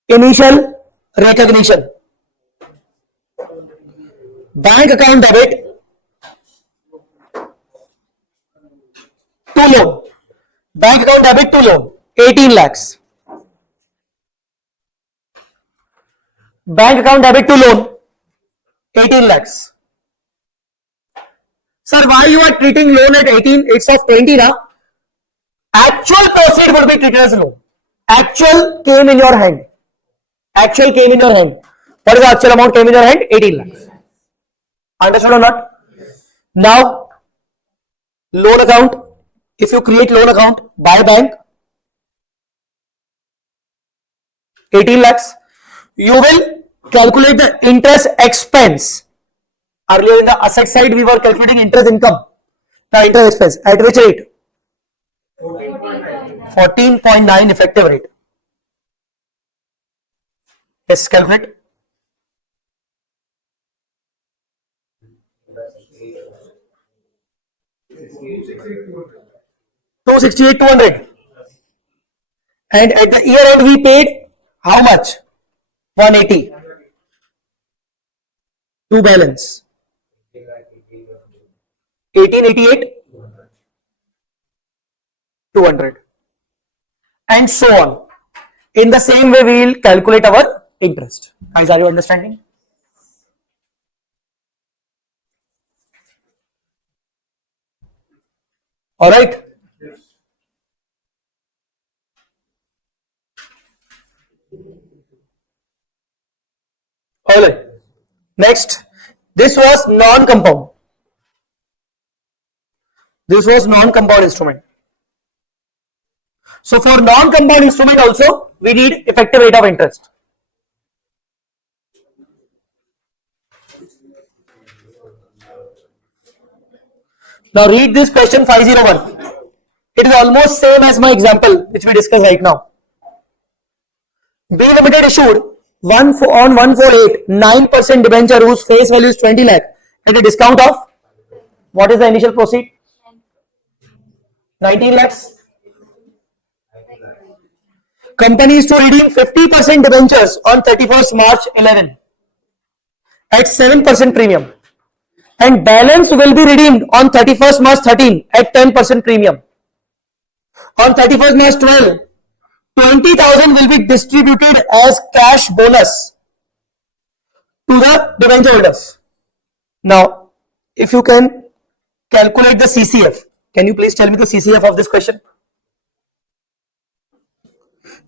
Initial recognition. Bank account debit to loan. Bank account debit to loan 18 lakhs. Bank account debit to loan 18 lakhs. Sir, why you are treating loan at 18? It's of 20 now. Actual proceed will be treated as loan. Actual came in your hand. Actual came in your hand. What is the actual amount came in your hand? 18 lakhs. Understood or not? Now, loan account. If you create loan account by bank, 18 lakhs, you will calculate the interest expense. Earlier in the asset side, we were calculating interest income. Now interest expense. At which rate? 14.9 effective rate. Yes, calculate. 268,200. And at the year end, we paid how much? 180. To balance. 1888. 200. And so on. In the same way, we will calculate our interest. Guys, are you understanding? All right. All right. Next, this was non-compound. This was non-compound instrument. So for non-compound instrument also, we need effective rate of interest. Now read this question 501. It is almost same as my example which we discussed right now. B Limited issued on 148 9% debenture whose face value is 20 lakh at a discount of, what is the initial proceed? 19 lakhs. Company is to redeem 50% debentures on 31st March 11 at 7% premium. And balance will be redeemed on 31st March 13 at 10% premium. On 31st March 12, 20,000 will be distributed as cash bonus to the debenture holders. Now, if you can calculate the CCF, can you please tell me the CCF of this question?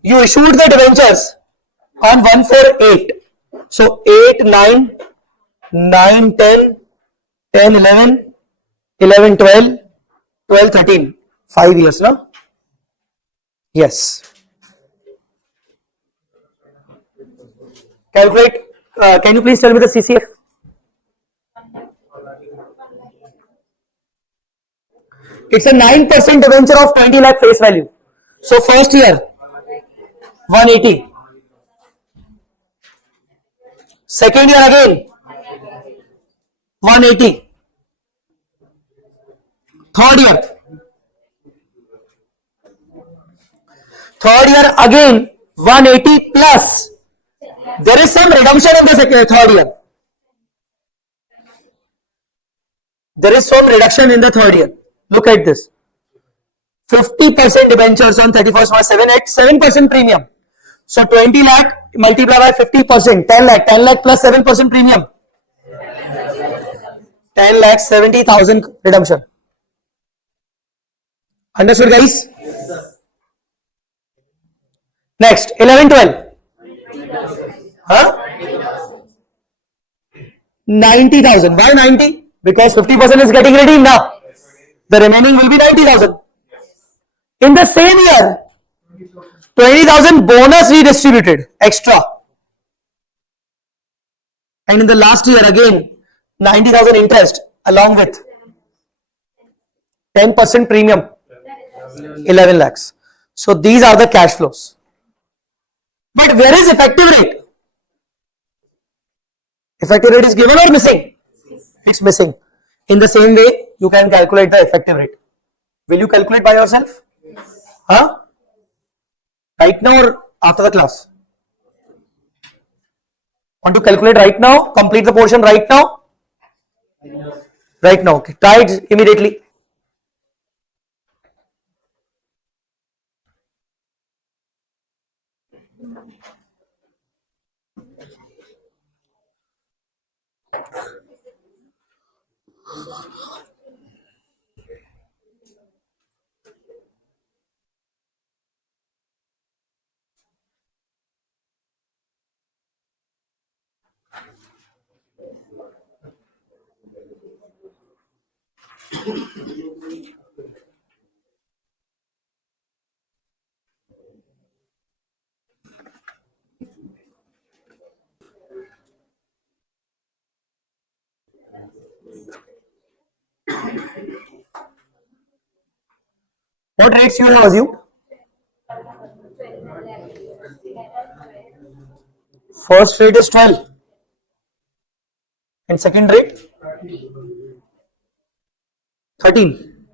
You issued the debentures on 148. So 8, 9, 9, 10, 10, 11, 11, 12, 12, 13. 5 years, no? Yes. Calculate. Can you please tell me the CCF? It's a 9% debenture of 20 lakh face value. So first year, 180. Second year again, 180. Third year again 180 plus. There is some redemption in the third year. There is some reduction in the third year. Look at this. 50% debentures on 31st March 7 at 7% premium. So 20 lakh multiplied by 50%, 10 lakh plus 7% premium. 10,70,000 redemption. Understood, guys? Yes, sir. Next, 11, 12. Huh? 90,000. Why 90? Because 50% is getting redeemed now. The remaining will be 90,000. In the same year, 20,000 bonus redistributed extra. And in the last year again, 90,000 interest along with 10% premium, 11 lakhs. So these are the cash flows. But where is effective rate? Effective rate is given or missing? It's missing. In the same way, you can calculate the effective rate. Will you calculate by yourself? Huh? Right now or after the class? Want to calculate right now? Complete the portion right now? Right now. Okay. Try it immediately. What rates you have assumed? First rate is 12. And second rate? 13.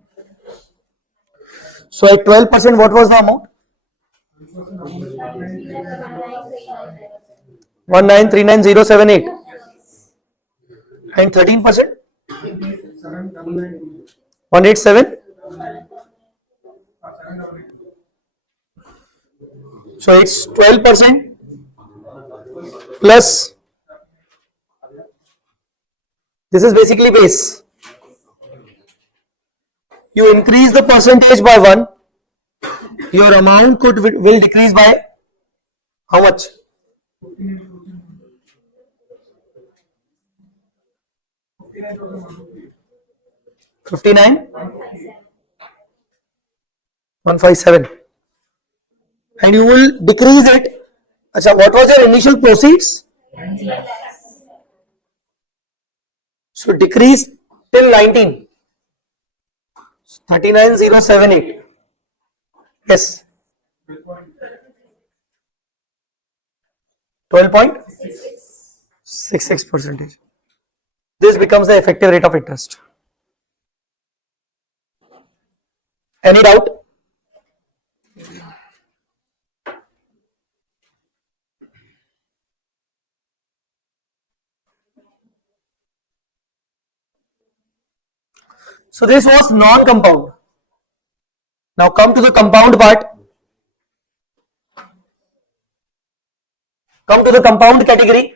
So at 12%, what was the amount? 1939078. And 13%? 187. So it's 12% plus, this is basically base. You increase the percentage by 1, your amount will decrease by how much? 59? 157. And you will decrease it. Achha, what was your initial proceeds? So decrease till 19. 39,078. Yes. 12.66%. This becomes the effective rate of interest. Any doubt? So this was non-compound. Now come to the compound part. Come to the compound category.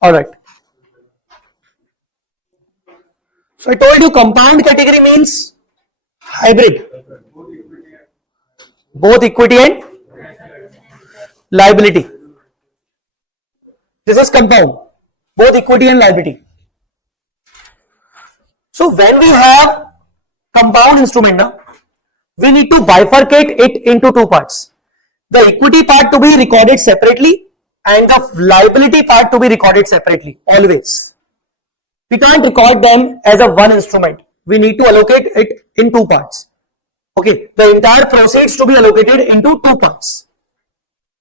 All right. So I told you compound category means hybrid, both equity and liability. This is compound, both equity and liability. So when we have compound instrument, we need to bifurcate it into two parts. The equity part to be recorded separately and the liability part to be recorded separately, always. We can't record them as a one instrument. We need to allocate it in two parts. Okay, the entire proceeds to be allocated into two parts.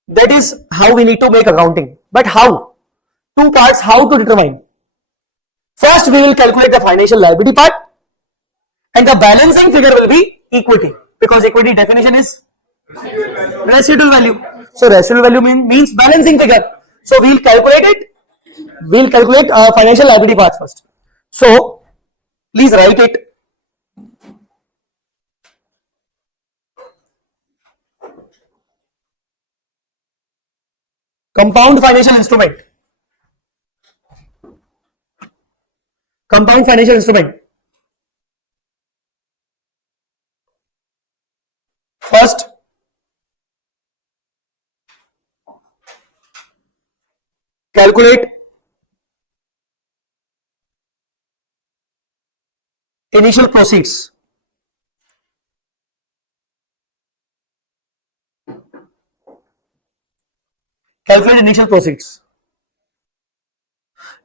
That is how we need to make accounting. But how? Two parts, how to determine? First, we will calculate the financial liability part and the balancing figure will be equity, because equity definition is residual value. So residual value means balancing figure. So we'll calculate it. We'll calculate financial liability part first. So please write it. Compound financial instrument. Compound financial instrument. First, calculate initial proceeds. Calculate initial proceeds.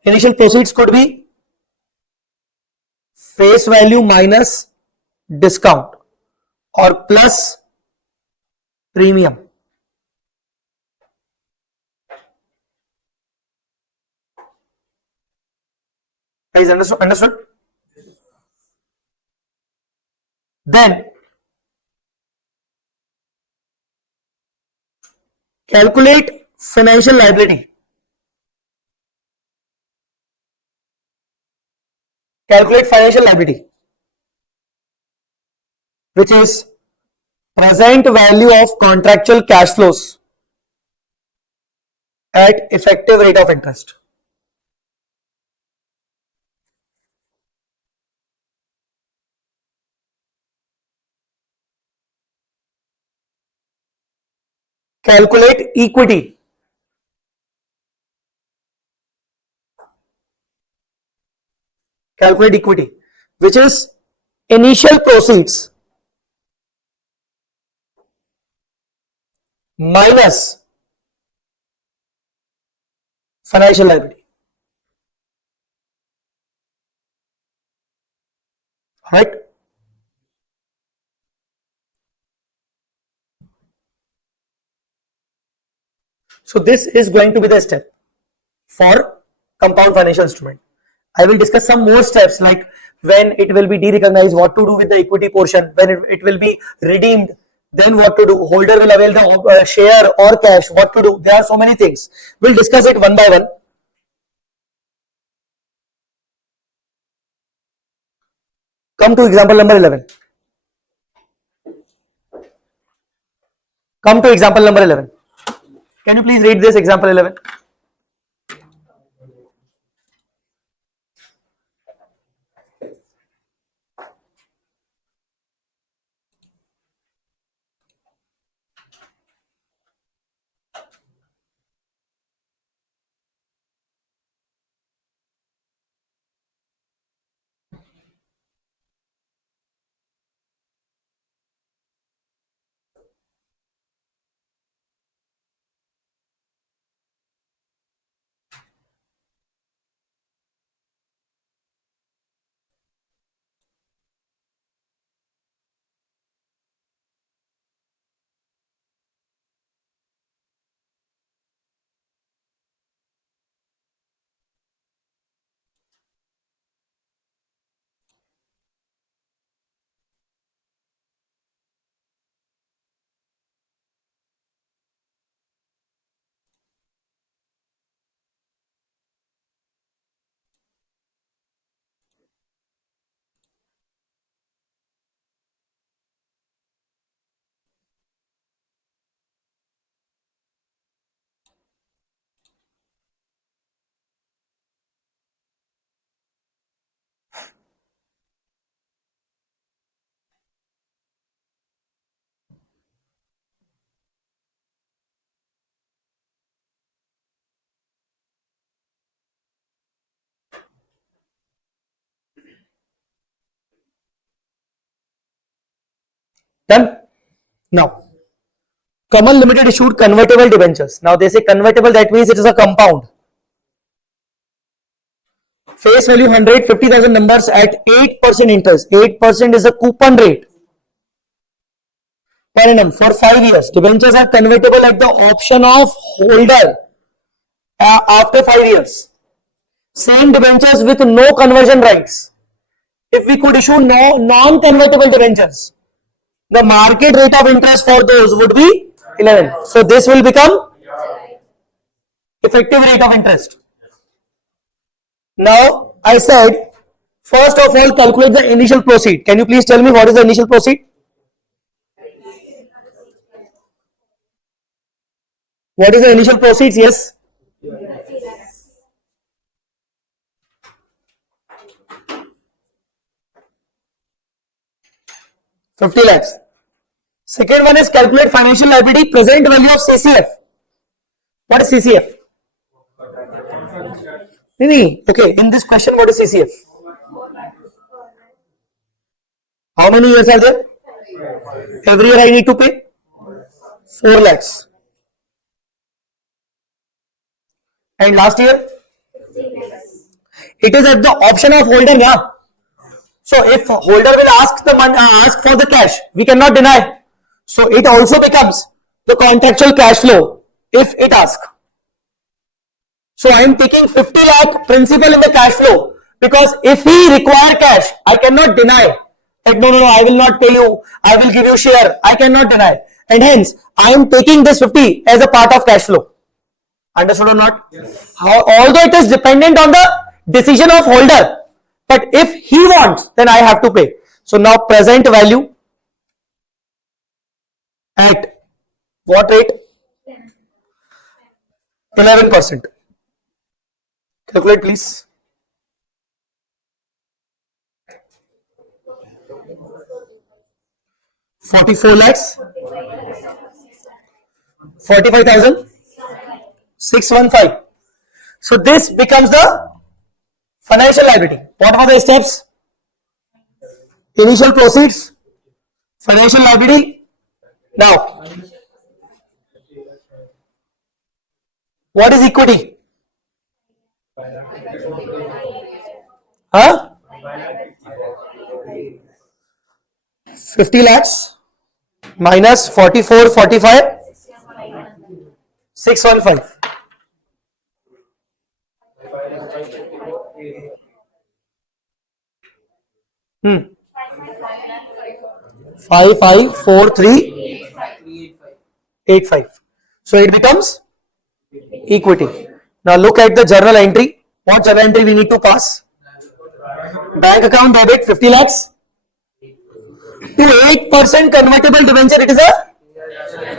Initial proceeds could be face value minus discount or plus premium. Guys, understood? Then calculate financial liability. Calculate financial liability, which is present value of contractual cash flows at effective rate of interest. Calculate equity. Calculate equity, which is initial proceeds minus financial liability. Right? So this is going to be the step for compound financial instrument. I will discuss some more steps, like when it will be derecognized, what to do with the equity portion, when it will be redeemed, then what to do, holder will avail the share or cash, what to do. There are so many things. We'll discuss it one by one. Come to example number 11. Come to example number 11. Can you please read this example 11? Done? Now, Kamal Limited issued convertible debentures. Now they say convertible, that means it is a compound. Face value 100, 50,000 numbers at 8% interest. 8% is a coupon rate per annum for 5 years. Debentures are convertible at the option of holder after 5 years. Same debentures with no conversion rights. If we could issue non-convertible debentures, the market rate of interest for those would be 11. So this will become effective rate of interest. Now I said First of all, calculate the initial proceed. Can you please tell me what is the initial proceed? What is the initial proceeds? Yes. $50 lakhs. Second one is calculate financial liability present value of CCF. What is CCF? Okay, in this question, what is CCF? How many years are there? Every year I need to pay 4 lakhs. And last year? It is at the option of holder, yeah. So if holder will ask the money, ask for the cash, we cannot deny. So it also becomes the contractual cash flow if it asks. So I am taking 50 lakh principal in the cash flow because if he require cash, I cannot deny. Like, no, I will not pay you. I will give you share. I cannot deny. And hence, I am taking this 50 as a part of cash flow. Understood or not? Yes. Although it is dependent on the decision of holder. But if he wants, then I have to pay. So now present value at what rate? 11%. Calculate please. $44 lakhs, 45,615. So this becomes the financial liability. What are the steps? Initial proceeds, financial liability. Now, what is equity? Huh? 50 lakhs minus 44, 45, 615. 554385. So it becomes equity. Now look at the journal entry. What journal entry we need to pass? Bank account debit 50 lakhs to 8% convertible debenture. It is a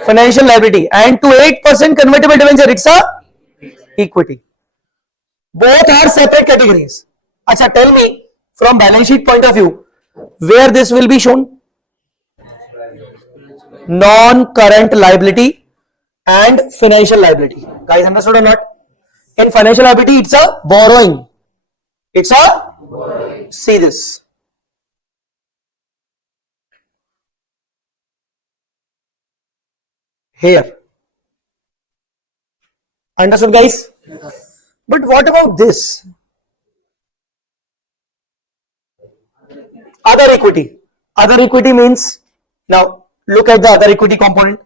financial liability, and to 8% convertible debenture it's a equity. Both are separate categories. Acha, tell me from balance sheet point of view where this will be shown. Non-current liability and financial liability. Guys, understood or not? In financial liability, it's a borrowing. It's a borrowing. See this. Here. Understood, guys? But what about this? Other equity. Other equity means, now look at the other equity component.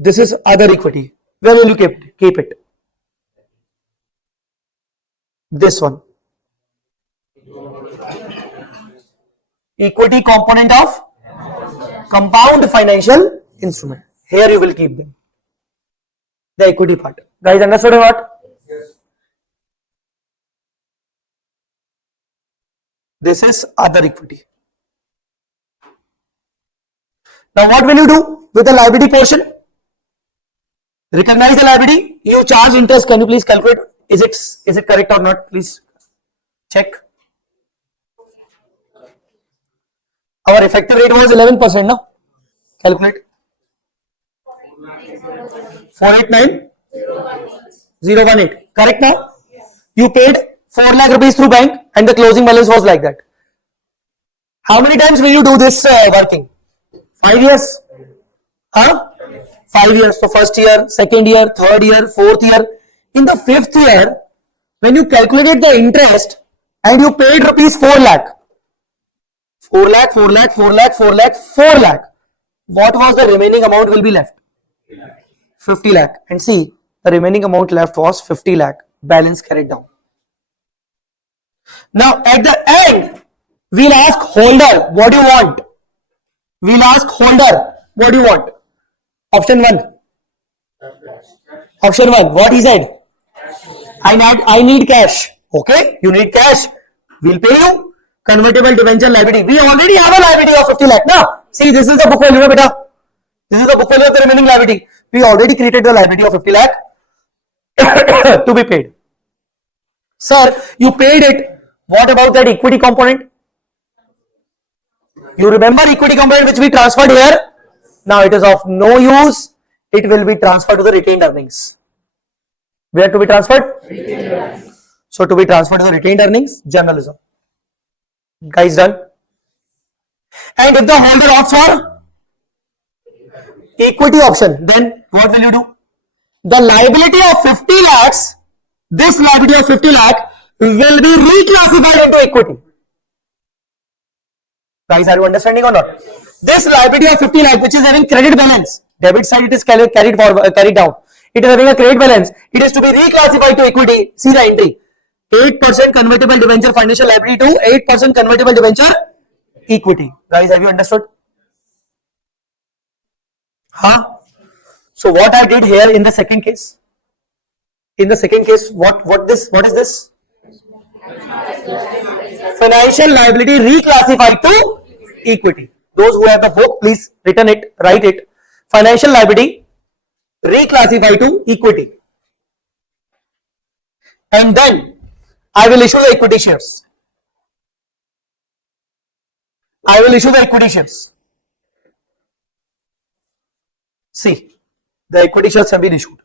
This is other equity. Where will you keep it? This one. Equity component of compound financial instrument. Here you will keep them. The equity part. Guys, understood or not? Yes. This is other equity. Now what will you do with the liability portion? Recognize the liability. You charge interest. Can you please calculate? Is it correct or not? Please check. Our effective rate was 11%. No? Calculate. 489,018. Correct now? You paid 4 lakh rupees through bank and the closing balance was like that. How many times will you do this working? 5 years? Huh? 5 years. So first year, second year, third year, fourth year. In the fifth year, when you calculate the interest and you paid rupees 4 lakh. 4 lakh, 4 lakh, 4 lakh, 4 lakh, 4 lakh. What was the remaining amount will be left? 50 lakh. And see, the remaining amount left was 50 lakh. Balance carried down. Now at the end, we'll ask holder, what do you want? We'll ask holder, what do you want? Option 1. Option 1, what he said? I need cash. Okay, you need cash. We'll pay you. Convertible debenture liability. We already have a liability of 50 lakh now. See, this is the book value, beta. This is the book value of the remaining liability. We already created the liability of 50 lakh to be paid. Sir, you paid it. What about that equity component? You remember equity component which we transferred here? Now it is of no use. It will be transferred to the retained earnings. Where to be transferred? So to be transferred to the retained earnings, journalism. Guys, done? And if the holder opts for equity option, then what will you do? The liability of 50 lakhs, this liability of 50 lakh will be reclassified into equity. Guys, are you understanding or not? This liability of 50 lakh, which is having credit balance, debit side it is carried down. It is having a credit balance. It is to be reclassified to equity. See the entry. 8% convertible debenture financial liability to 8% convertible debenture equity. Guys, have you understood? Huh? So what I did here in the second case? In the second case, what is this? Financial liability reclassified to equity. Those who have the book, please written it, write it. Financial liability reclassified to equity. And then I will issue the equity shares. I will issue the equity shares. See, the equity shares have been issued.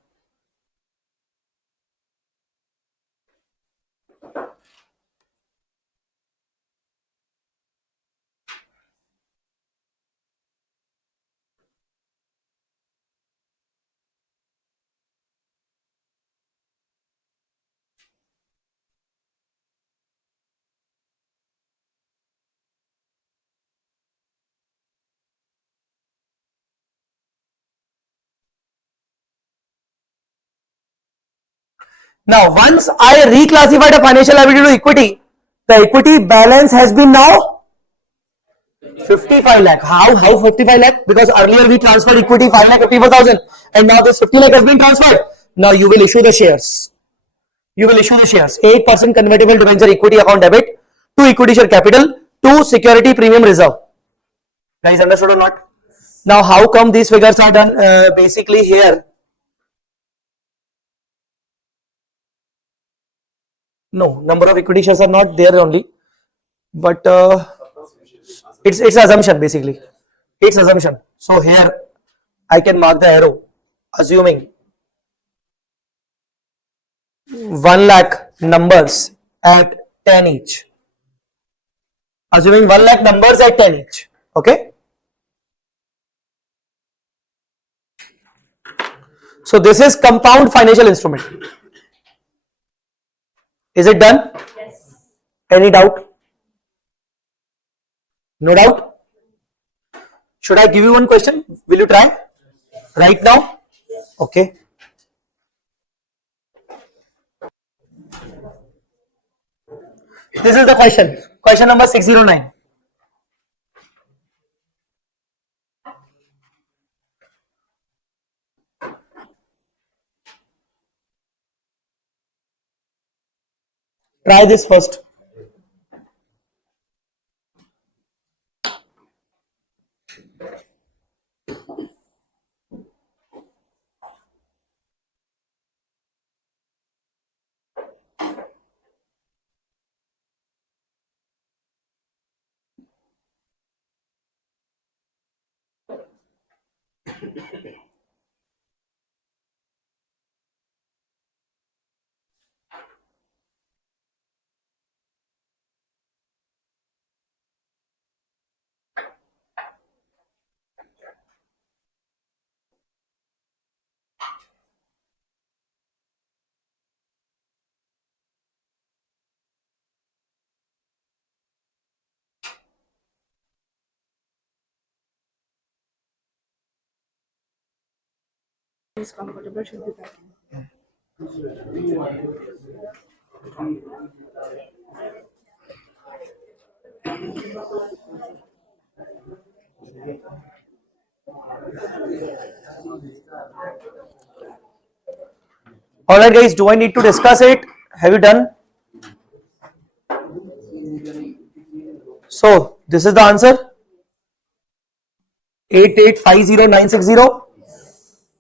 Now, once I reclassified a financial liability to equity, the equity balance has been now 55 lakh. How 55 lakh? Because earlier we transferred equity 5 lakh 54,000 and now this 50 lakh has been transferred. Now you will issue the shares. You will issue the shares. 8% convertible debenture equity account debit, 2 equity share capital, 2 security premium reserve. Guys, understood or not? Now how come these figures are done? Basically here. No, number of equity shares are not there only, but it's assumption basically. It's assumption. So here I can mark the arrow, assuming 1 lakh numbers at 10 each. Assuming 1 lakh numbers at 10 each. Okay. So this is compound financial instrument. Is it done? Yes. Any doubt? No doubt? Should I give you one question? Will you try? Right now? Okay. This is the question. Question number 609. Try this first. Is comfortable should be that. Alright guys, do I need to discuss it? Have you done? So this is the answer. 8850,960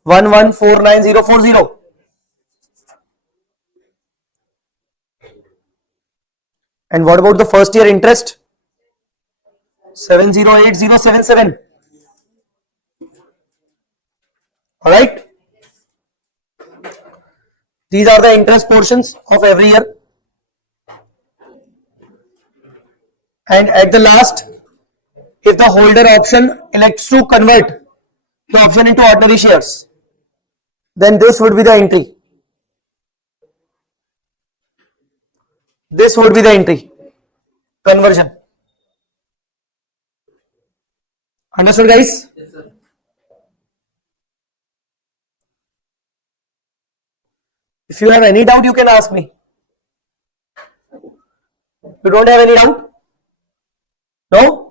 1149,040. And what about the first year interest? 708077. All right. These are the interest portions of every year. And at the last, if the holder option elects to convert the option into ordinary shares, then this would be the entry. This would be the entry. Conversion. Understood, guys? Yes, sir. If you have any doubt, you can ask me. You don't have any doubt? No?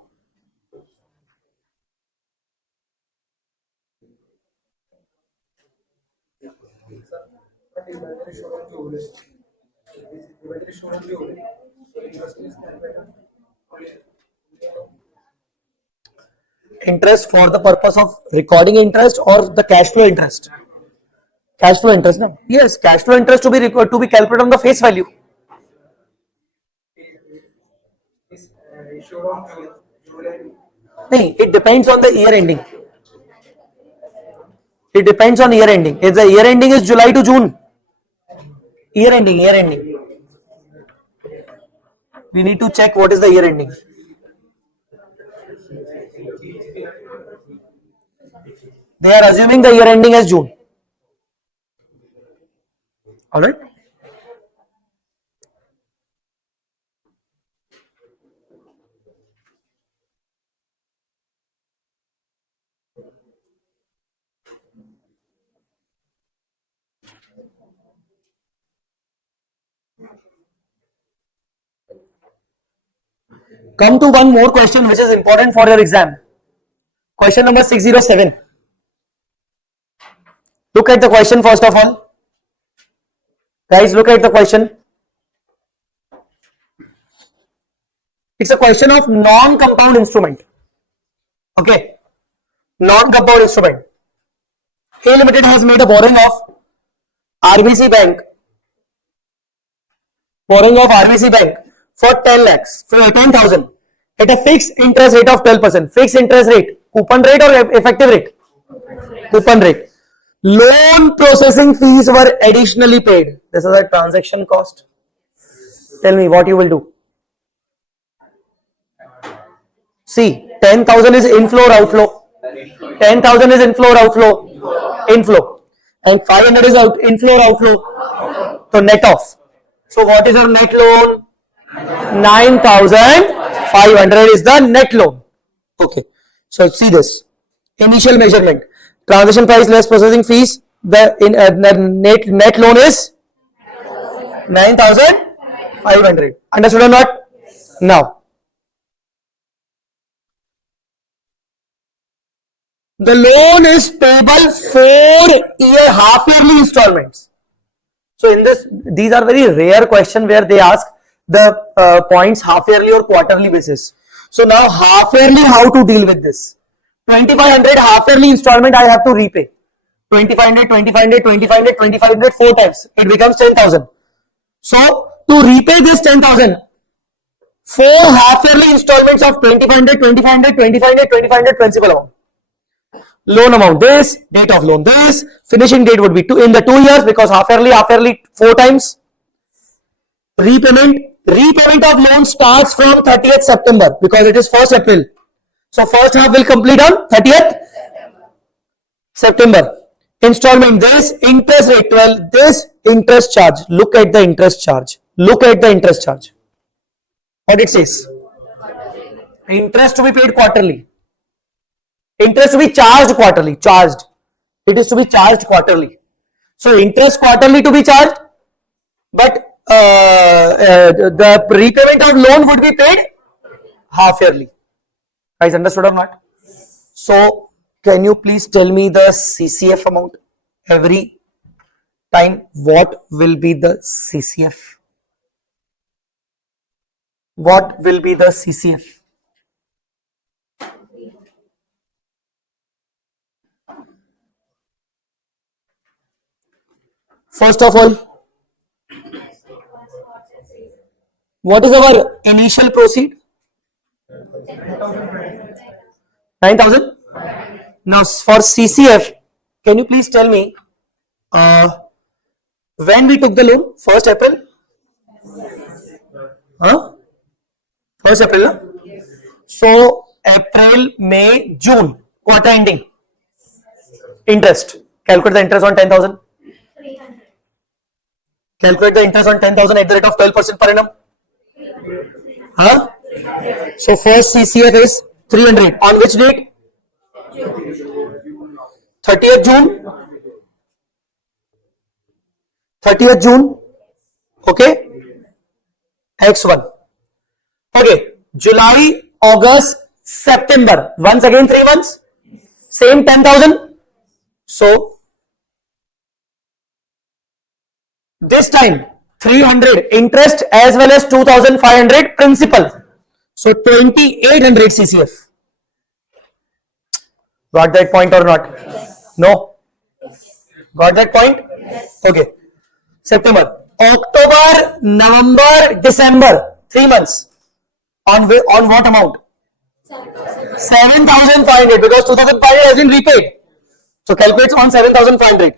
Interest for the purpose of recording interest or the cash flow interest? Cash flow interest, no? Yes, cash flow interest to be calculated on the face value. No, it depends on the year ending. It depends on year ending. If the year ending is July to June, year ending. We need to check what is the year ending. They are assuming the year ending as June. All right. Come to one more question which is important for your exam. Question number 607. Look at the question first of all. Guys, look at the question. It's a question of non-compound instrument. Okay. Non-compound instrument. A Limited has made a borrowing of RBC Bank. Borrowing of RBC Bank for 10 lakhs, for 10,000 at a fixed interest rate of 12%. Fixed interest rate, coupon rate or effective rate? Coupon rate. Loan processing fees were additionally paid. This is a transaction cost. Tell me what you will do. See, 10,000 is inflow or outflow? 10,000 is inflow or outflow? Inflow. And 500 is inflow or outflow? So net off. So what is our net loan? 9,500 is the net loan. Okay. So see this. Initial measurement. Transaction price less processing fees. The net loan is 9,500. Understood or not? Now, the loan is payable 4-year half-yearly installments. So in this, these are very rare questions where they ask the points half-yearly or quarterly basis. So now half-yearly, how to deal with this? 2,500 half-yearly installment I have to repay. 2,500, 2,500, 2,500, 2,500 4 times. It becomes 10,000. So to repay this 10,000, 4 half-yearly installments of 2,500, 2,500, 2,500, 2,500 principal amount. Loan amount this, date of loan this, finishing date would be in the 2 years because half-yearly 4 times. Repayment of loan starts from 30th September because it is 1st April. So first half will complete on 30th September. Installment this, interest rate 12, this interest charge. Look at the interest charge. Look at the interest charge. What it says? Interest to be paid quarterly. Interest to be charged quarterly. Charged. It is to be charged quarterly. So interest quarterly to be charged, but the repayment of loan would be paid half yearly. Guys, understood or not? So can you please tell me the CCF amount every time? What will be the CCF? What will be the CCF? First of all, what is our initial proceed? 9,000. Now for CCF, can you please tell me when we took the loan? 1st April? Huh? 1st April? Na? So April, May, June, quarter ending. Interest. Calculate the interest on 10,000. Calculate the interest on 10,000 at the rate of 12% per annum. Huh? So first CCF is 300. On which date? 30th June. 30th June. Okay. X1. Okay. July, August, September. Once again 3 months. Same 10,000. So this time 300 interest as well as 2,500 principal. So 2,800 CCF. Got that point or not? No. Got that point? Okay. September, October, November, December. 3 months. On what amount? 7,500 because 2,500 has been repaid. So calculates on 7,500.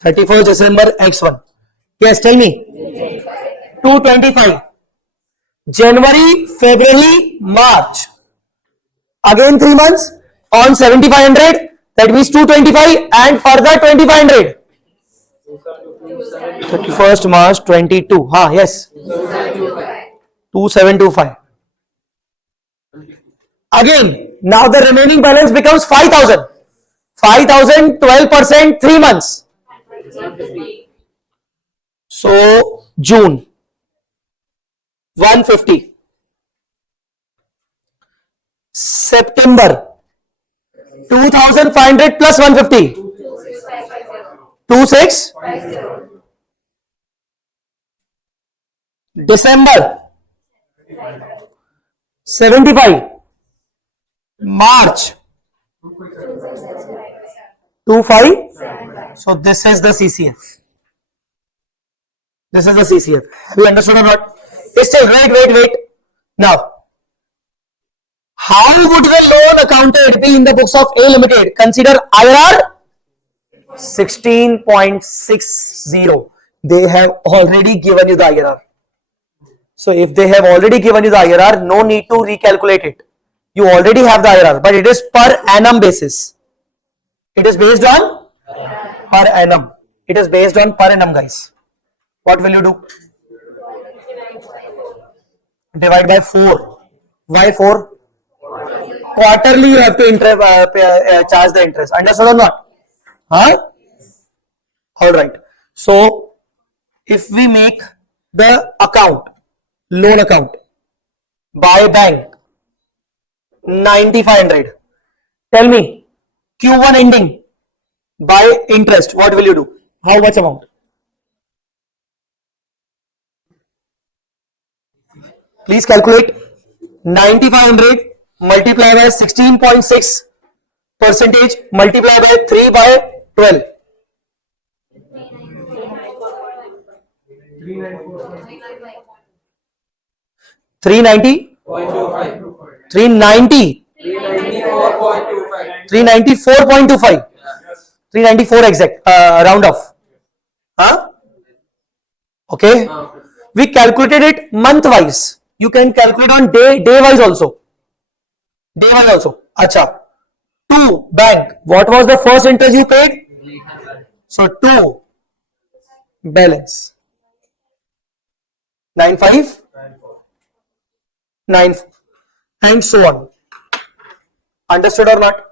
31st December X1. Yes, tell me. 225. January, February, March. Again 3 months on 7,500. That means 225 and further 2,500. 31st March 22. Yes. 2725. Again, now the remaining balance becomes 5,000. 5,000, 12%, 3 months. So, June, 150. September, 2,500 plus 150. 26. December, 75. March, 25. So this is the CCF. This is the CCF. Have you understood or not? Still, wait. Now, how would the loan accounted be in the books of A Limited? Consider IRR 16.60. They have already given you the IRR. So if they have already given you the IRR, no need to recalculate it. You already have the IRR, but it is per annum basis. It is based on per annum. It is based on per annum, guys. What will you do? Divide by 4. Why 4? Quarterly you have to charge the interest. Understood or not? Alright. So, if we make the account, loan account, by bank, 9,500. Tell me, Q1 ending, by interest, what will you do? How much amount? Please calculate. 9,500 multiplied by 16.6 percentage multiplied by 3 by 12. 390? 390? 394.25. 394 exact. Round off. Okay. We calculated it month wise. You can calculate on day wise also. Day wise also. Acha. 2 bank. What was the first interest you paid? So 2 balance. 95 9 and so on. Understood or not?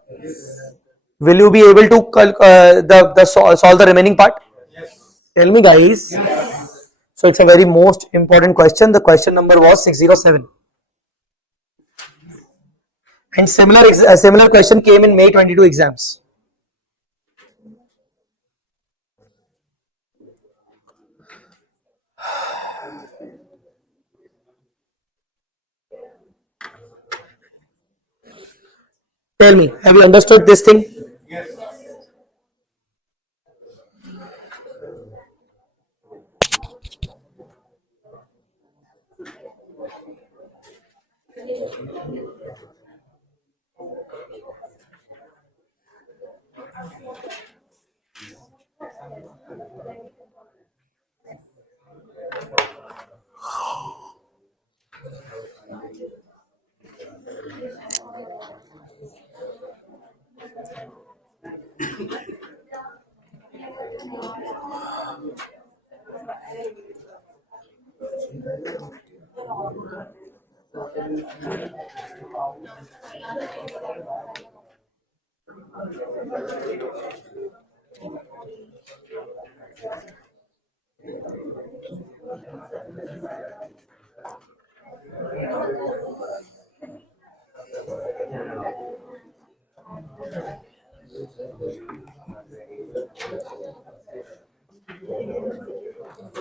Will you be able to solve the remaining part? Tell me, guys. So it's a very most important question. The question number was 607. And similar question came in May 22 exams. Tell me, have you understood this thing?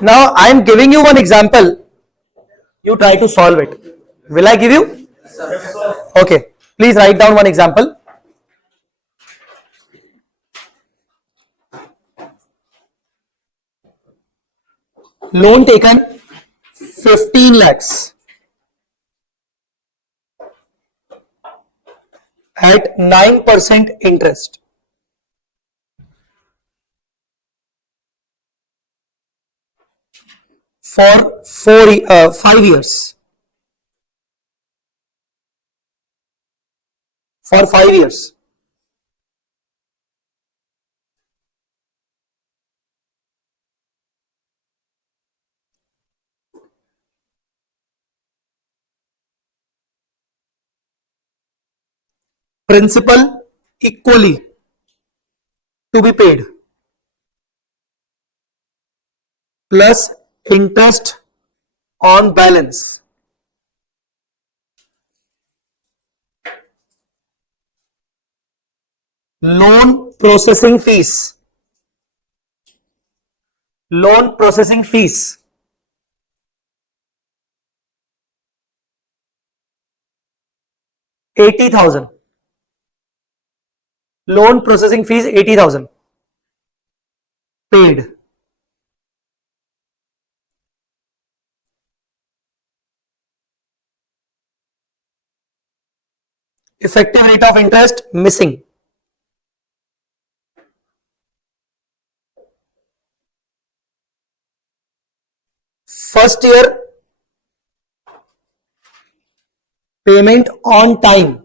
Now I am giving you one example. You try to solve it. Will I give you? Okay. Please write down one example. Loan taken 15 lakhs at 9% interest. For 5 years. For 5 years. Principal equally to be paid plus interest on balance. Loan processing fees. Loan processing fees. 80,000. Loan processing fees 80,000 paid. Effective rate of interest missing. First year payment on time.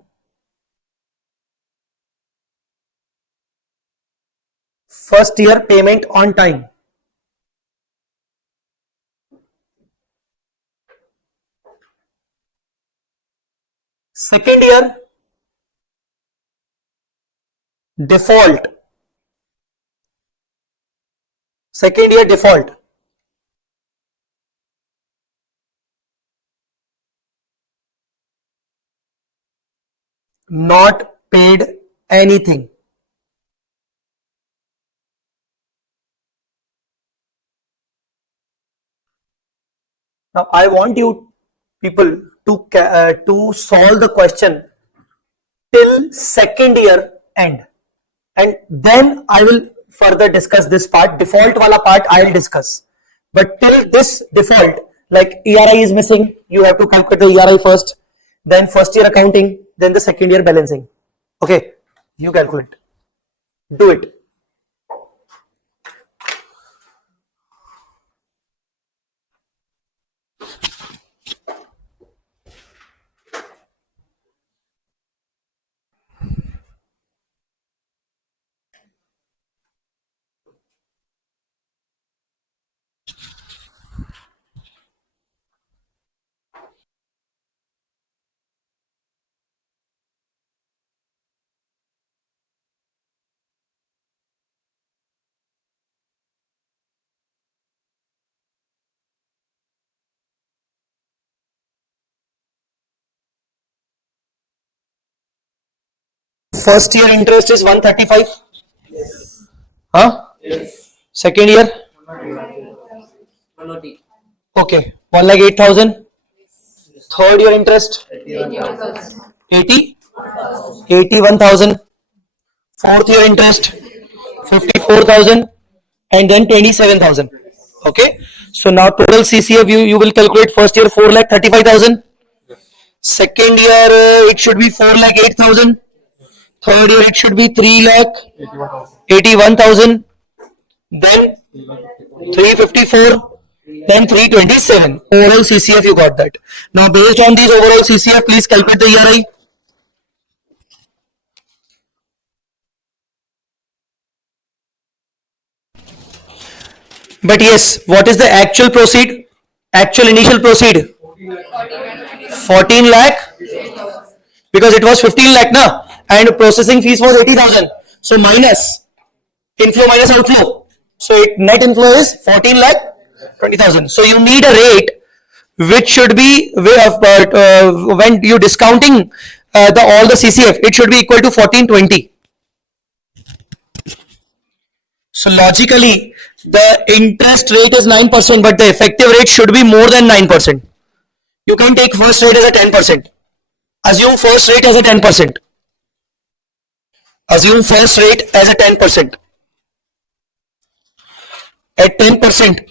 First year payment on time. Second year default. Second year default. Not paid anything. Now I want you people to solve the question till second year end, and then I will further discuss this part. Default wala part I will discuss, but till this default, like ERI is missing, you have to calculate the ERI first, then first year accounting, then the second year balancing. Okay, you calculate. Do it. First year interest is 135. Huh? Yes. Second year? Okay. 1,08,000. Third year interest? 80? 81,000. Fourth year interest 54,000 and then 27,000. Okay. So now total CCF you will calculate first year 4,35,000. Second year it should be 4,08,000. Third year it should be 3,81,000. Then 354. Then 327. Overall CCF you got that. Now based on these overall CCF, please calculate the ERI. But yes, what is the actual proceed? Actual initial proceed? 14 lakh, because it was 15 lakh now, and processing fees was 80,000. So minus inflow minus outflow. So net inflow is 14 lakh 20,000. So you need a rate which should be when you discounting all the CCF, it should be equal to 1420. So logically, the interest rate is 9%, but the effective rate should be more than 9%. You can take first rate as a 10%. Assume first rate as a 10%. Assume first rate as a 10%. At 10%,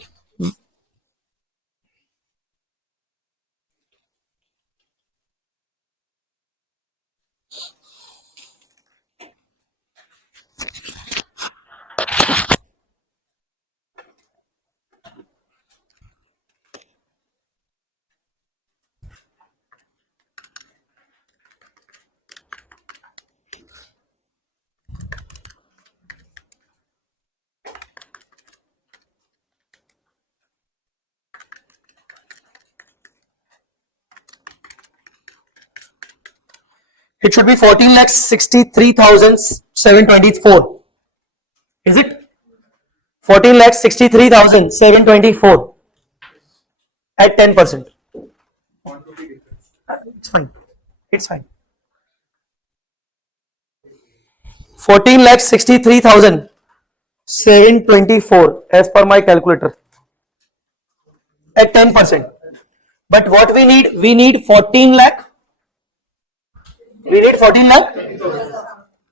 it should be 14,63,724. Is it? 14,63,724 at 10%. It's fine. It's fine. 14,63,724 as per my calculator at 10%. But what we need 14 lakh. We need 14 lakh.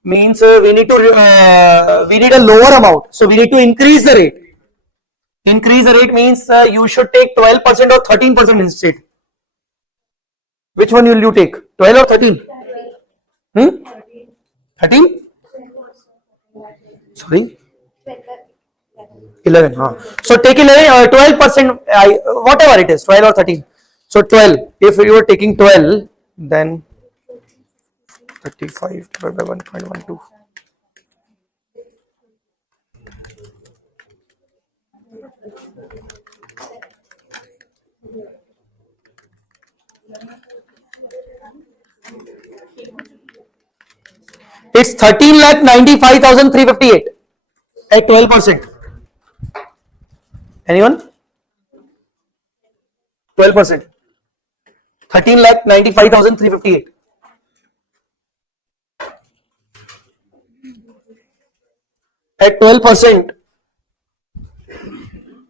Means we need a lower amount. So we need to increase the rate. Increase the rate means you should take 12% or 13% instead. Which one will you take? 12 or 13? 13? Sorry? 11. So take 11 or 12%, whatever it is, 12 or 13. So 12. If you are taking 12, then 35 divided by 1.12. It's 13,95,358 at 12%. Anyone? 12%. 13,95,358. At 12%,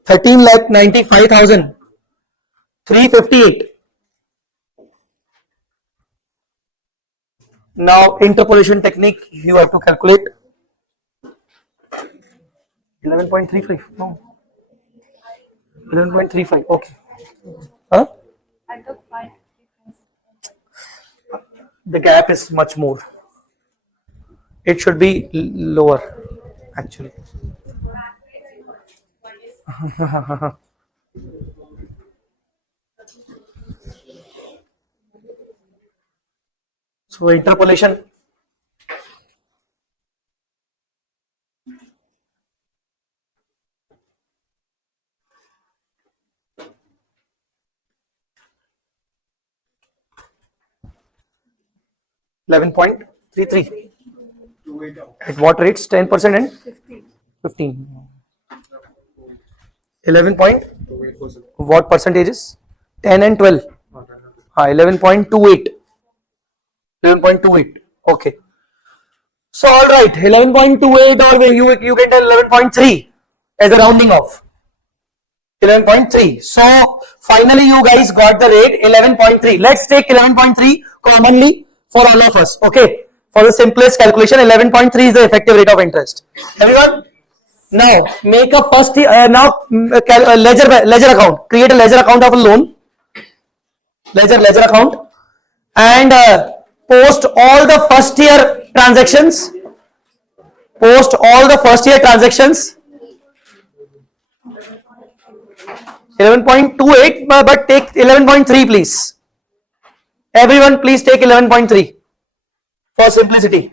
13,95,358. Now interpolation technique, you have to calculate 11.35. No, 11.35. Okay. Huh? The gap is much more. It should be lower, actually. So interpolation. $11.33. At what rates? 10% and 15. 11 point. What percentages? 10 and 12. 11.28. 11.28. Okay. So all right, 11.28 or you get 11.3 as a rounding off. 11.3. So finally you guys got the rate 11.3. Let's take 11.3 commonly for all of us. Okay. For the simplest calculation, 11.3 is the effective rate of interest. Everyone, now make a ledger account. Create a ledger account of a loan. Ledger account, and post all the first year transactions. Post all the first year transactions. 11.28, but take 11.3, please. Everyone, please take 11.3 for simplicity.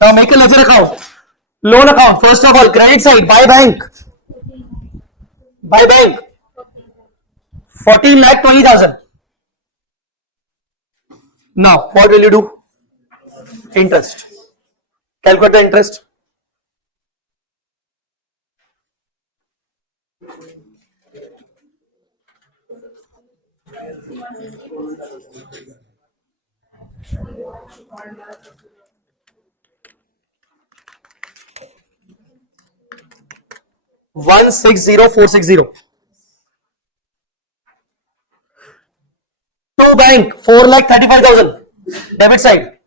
Now make a ledger account. Loan account. First of all, credit side, buy bank. Buy bank. 14,20,000. Now, what will you do? Interest. Calculate the interest. One 160,460. To bank 4,35,000 debit side,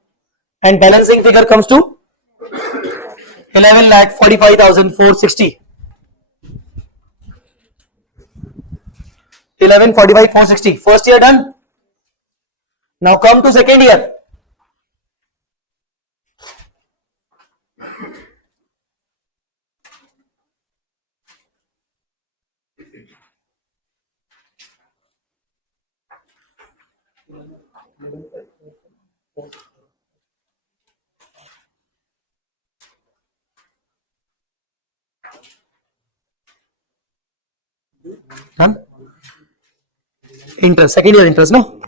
and balancing figure comes to 11,45,460. 11,45,460. First year done. Now come to second year. Done. Interest, second year interest, no?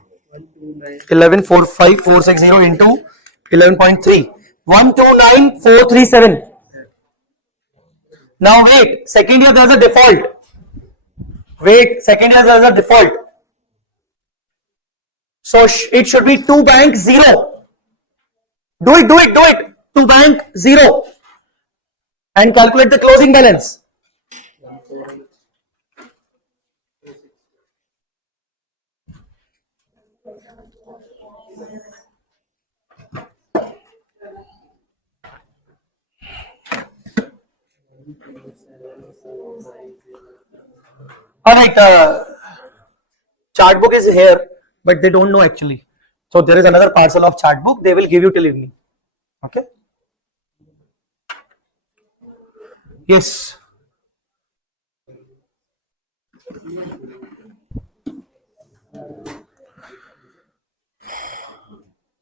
11,45,460 into 11.3. 129,437. Now wait, second year there's a default. Wait, second year there's a default. So it should be to bank 0. Do it. To bank 0. And calculate the closing balance. Alright, chart book is here, but they don't know actually. So there is another parcel of chart book, they will give you till evening. Okay? Yes.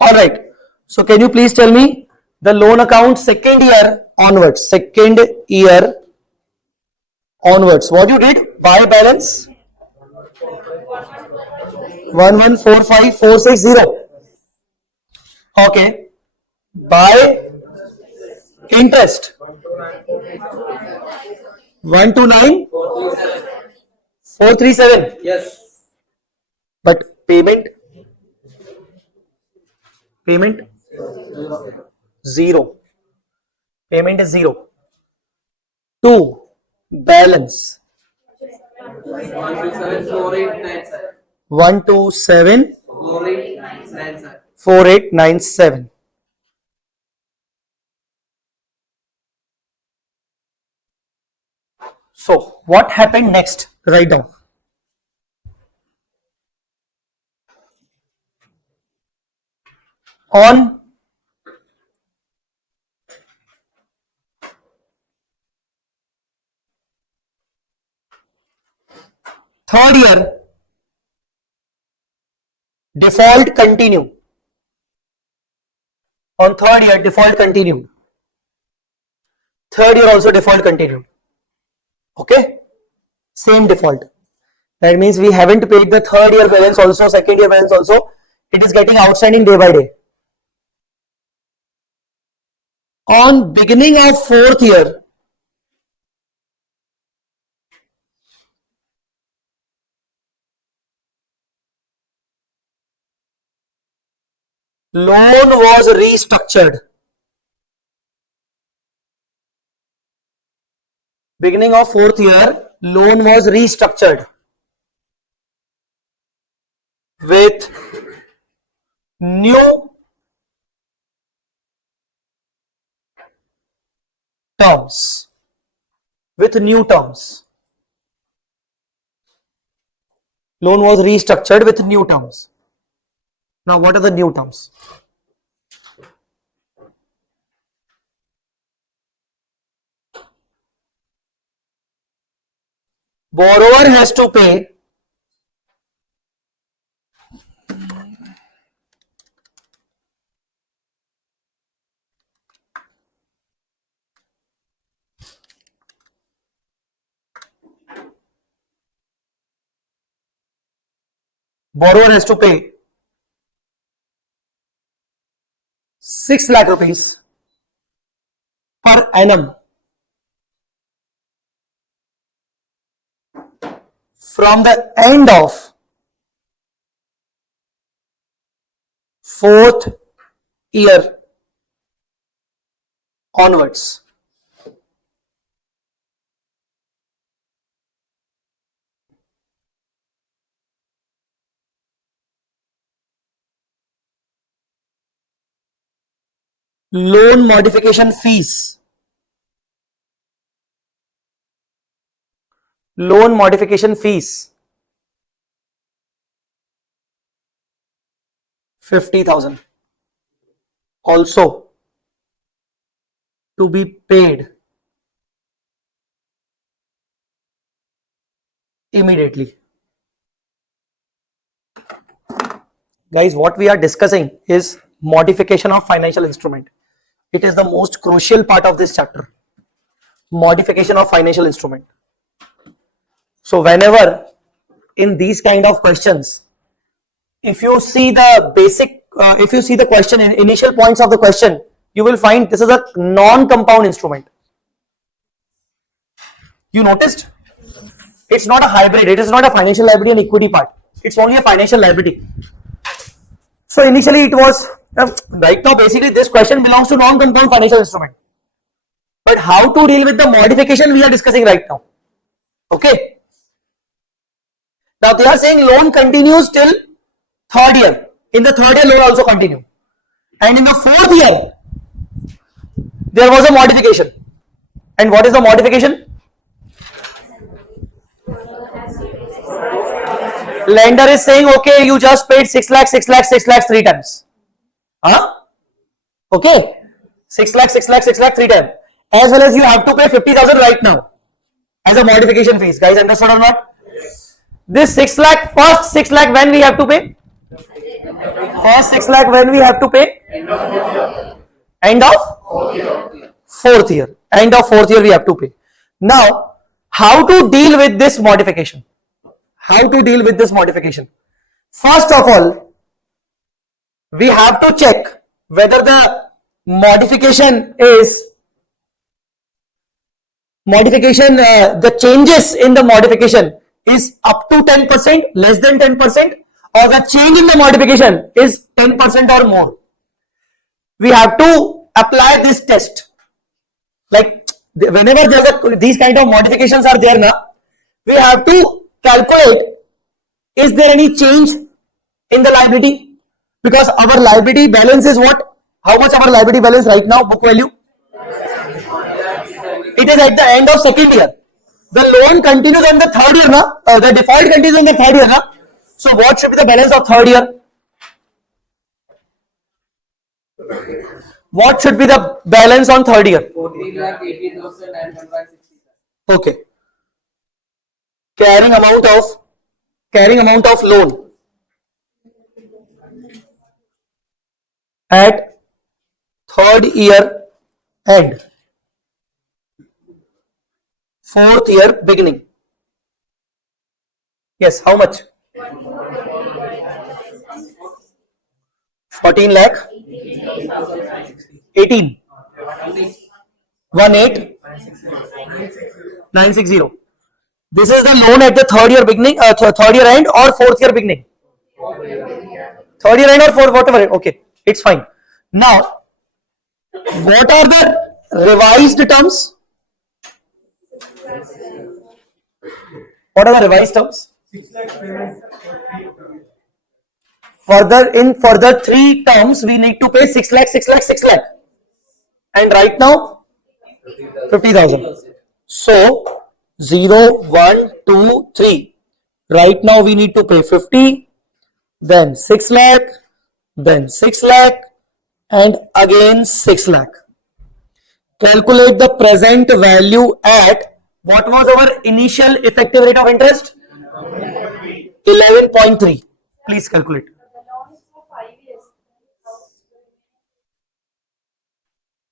Alright, so can you please tell me the loan account second year onwards, what you did? Buy balance 1145,460. Okay. Buy interest 129,437. Yes. But payment 0. Payment is 0. 2. Balance 127,4897. So what happened next? Write down. On third year, default continue. On third year, default continued. Third year also default continued. Okay? Same default. That means we haven't paid the third year balance also, second year balance also. It is getting outstanding day by day. On beginning of fourth year, loan was restructured. Beginning of fourth year, loan was restructured with new terms. With new terms. Loan was restructured with new terms. Now, what are the new terms? Borrower has to pay borrower has to pay 6 lakh rupees per annum from the end of fourth year onwards. Loan modification fees. Loan modification fees 50,000 also to be paid immediately. Guys, what we are discussing is modification of financial instrument. It is the most crucial part of this chapter. Modification of financial instrument. So whenever in these kind of questions, if you see the basic, if you see the question, initial points of the question, you will find this is a non-compound instrument. You noticed? It's not a hybrid. It is not a financial liability and equity part. It's only a financial liability. So initially it was, right now basically this question belongs to non-compound financial instrument. But how to deal with the modification we are discussing right now. Okay. Now they are saying loan continues till third year. In the third year loan also continue. And in the fourth year, there was a modification. And what is the modification? Lender is saying, okay, you just paid 6 lakh, 6 lakh, 6 lakh 3 times. Huh? Okay. 6 lakh, 6 lakh, 6 lakh 3 times. As well as you have to pay 50,000 right now as a modification fees. Guys, understood or not? This 6 lakh, first 6 lakh when we have to pay? First 6 lakh when we have to pay? End of fourth year. End of fourth year we have to pay. Now, how to deal with this modification? How to deal with this modification? First of all, we have to check whether the modification is the changes in the modification is up to 10%, less than 10%, or the change in the modification is 10% or more. We have to apply this test. Like whenever these kind of modifications are there now, we have to calculate, is there any change in the liability? Because our liability balance is what? How much our liability balance right now, book value? It is at the end of second year. The loan continues on the third year now. The default continues on the third year now. So what should be the balance of third year? What should be the balance on third year? 14,18,960. Okay. Carrying amount of loan at third year end, fourth year beginning. Yes, how much? 14 lakh 18 18960. This is the loan at the third year beginning, third year end or fourth year beginning? Third year end or fourth, whatever. Okay, it's fine. Now, what are the revised terms? What are the revised terms? further 3 terms we need to pay 6 lakh, 6 lakh, 6 lakh. And right now 50,000. So 0, 1, 2, 3. Right now we need to pay 50, then 6 lakh, then 6 lakh, and again 6 lakh. Calculate the present value at, what was our initial effective rate of interest? 11.3. Please calculate. The loan is for 5 years.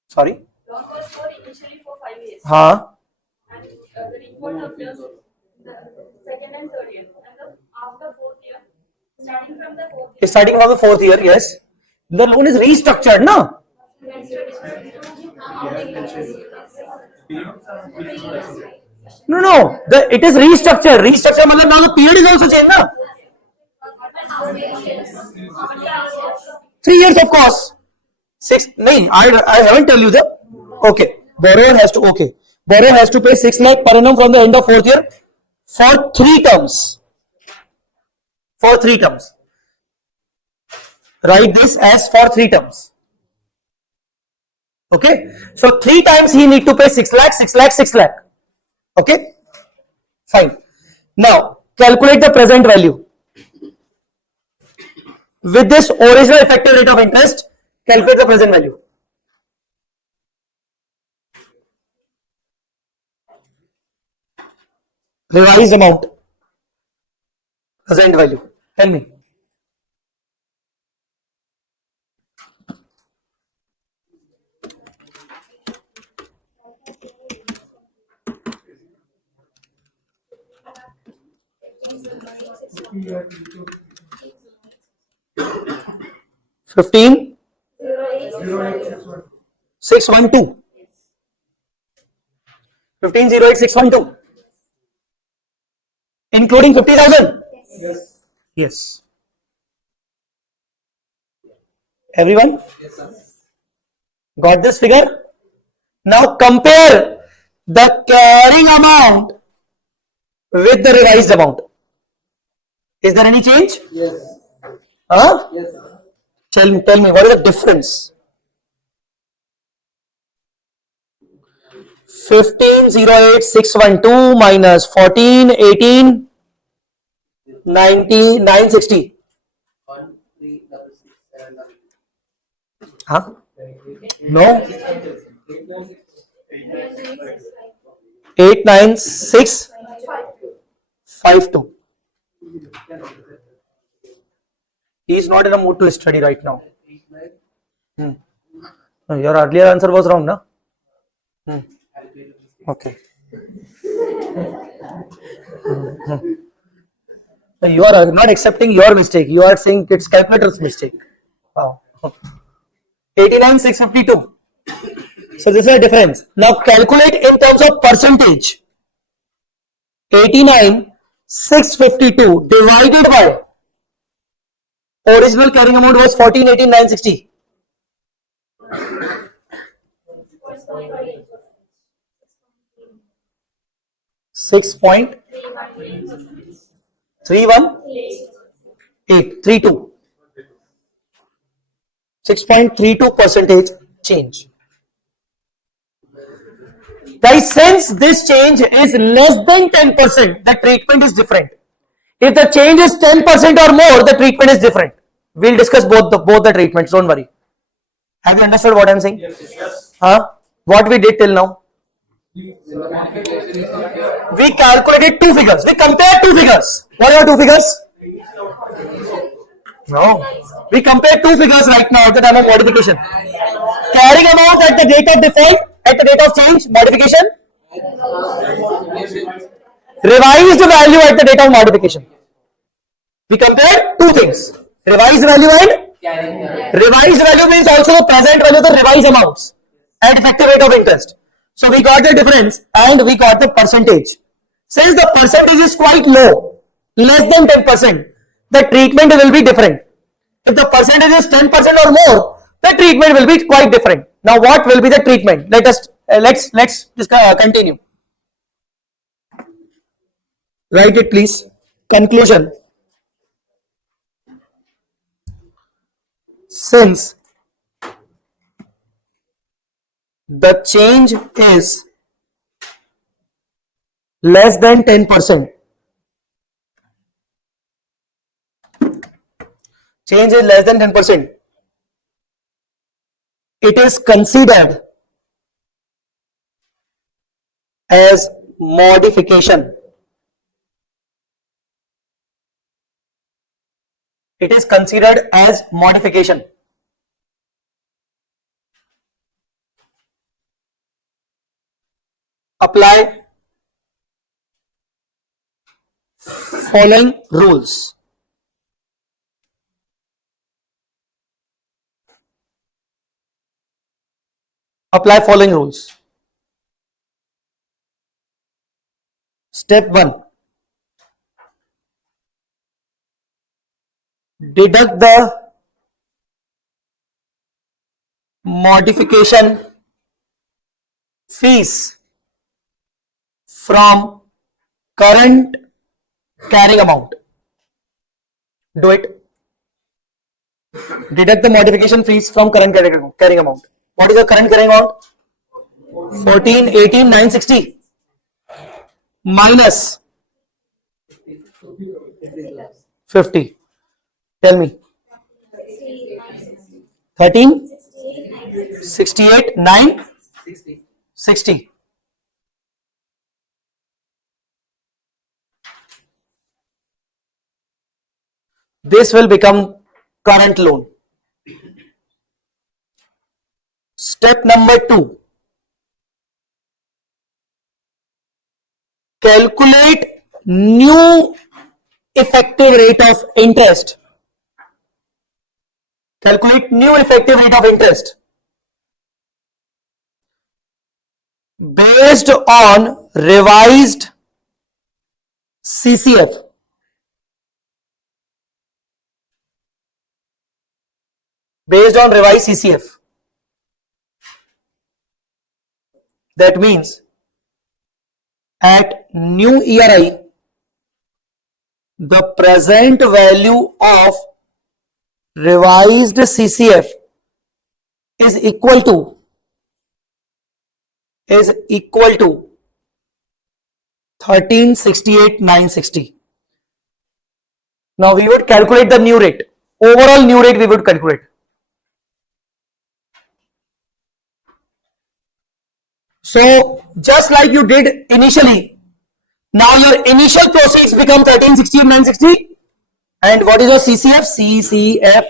Sorry? Loan was for initially for 5 years. Huh? And the report appears the second and third year. And after 4th year, starting from the 4th year. Starting from the 4th year, yes. The loan is restructured, no? No. It is restructured. Restructured means now the period is also changed, no? 3 years, of course. 6. No, I haven't tell you the. Okay. Borrower has to pay 6 lakh per annum from the end of 4th year for 3 terms. Write this as for 3 terms. Okay. So 3 times he need to pay 6 lakh, 6 lakh, 6 lakh. Okay. Fine. Now calculate the present value. With this original effective rate of interest, calculate the present value. Revised amount. Present value. Tell me. $15,612. 15,08,612. Including 50,000? Yes. Everyone? Got this figure? Now compare the carrying amount with the revised amount. Is there any change? Yes. Huh? Yes. Tell me, what is the difference? 15,08,612 minus 14,18, 90, 960. 1,366,700. Huh? No. 89652. He is not in a mood to study right now. No, your earlier answer was wrong, no? Okay. You are not accepting your mistake. You are saying it's calculator's mistake. Wow. 89,652. So this is a difference. Now calculate in terms of percentage. 89,652 divided by original carrying amount was 14,18,960. 6.31832. 6.32 percentage change. Guys, since this change is less than 10%, the treatment is different. If the change is 10% or more, the treatment is different. We'll discuss both the treatments. Don't worry. Have you understood what I'm saying? Yes. Huh? What we did till now? We calculated 2 figures. We compared 2 figures. What are 2 figures? No. We compared 2 figures right now at the time of modification. Carrying amount at the date of default, at the date of change, modification. Revised value at the date of modification. We compared 2 things. Revised value and revised value means also the present value of the revised amounts at effective rate of interest. So we got the difference and we got the percentage. Since the percentage is quite low, less than 10%, the treatment will be different. If the percentage is 10% or more, the treatment will be quite different. Now what will be the treatment? Let's continue. Write it please. Conclusion. since the change is less than 10%. Change is less than 10%. It is considered as modification. It is considered as modification. Apply following rules. Apply following rules. Step 1. Deduct the modification fees from current carrying amount. Do it. Deduct the modification fees from current carrying amount. What is the current carrying amount? 14, 18, 960 minus 50. Tell me. 13, 68, 9, 60. This will become current loan. Step number 2. Calculate new effective rate of interest. Calculate new effective rate of interest based on revised CCF. Based on revised CCF. That means at new ERI, the present value of revised CCF is equal to 1368,960. Now we would calculate the new rate. Overall new rate we would calculate. So just like you did initially, now your initial proceeds become 1368,960. And what is your CCF? CCF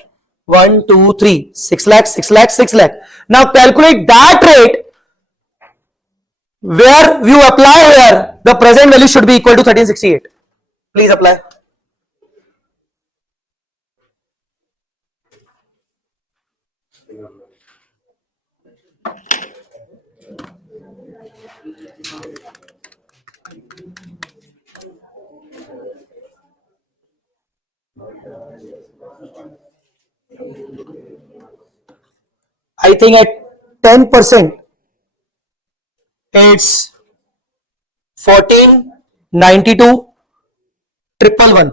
1, 2, 3, 6 lakh, 6 lakh, 6 lakh. Now calculate that rate where you apply here, the present value should be equal to 1368. Please apply. I think at 10%, it's 1492,111.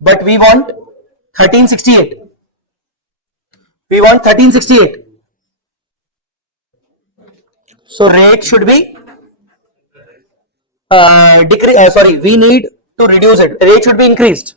But we want 1368. We want 1368. So rate should be we need to reduce it. Rate should be increased.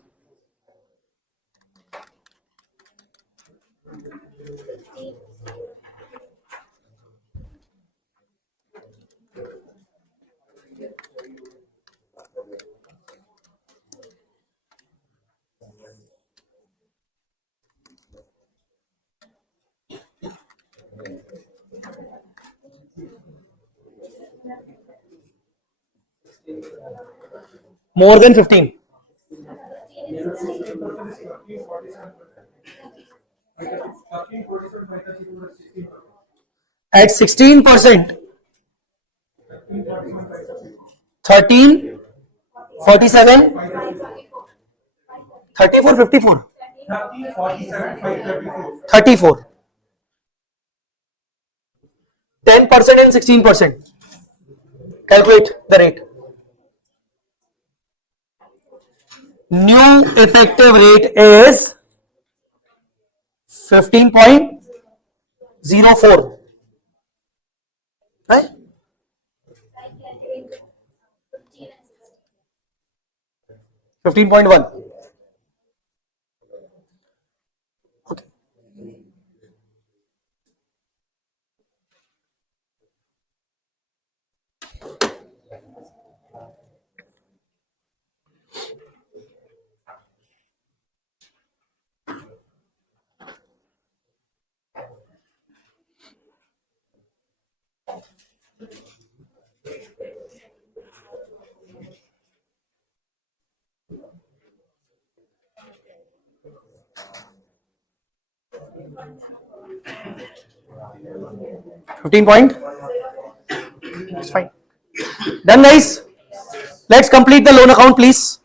More than 15. At 16%, 13, 47, 34, 54, 34. 10% and 16%. Calculate the rate. New effective rate is 15.04. Right? 15.1. Okay. 15 point. It's fine. Done, guys. Let's complete the loan account, please.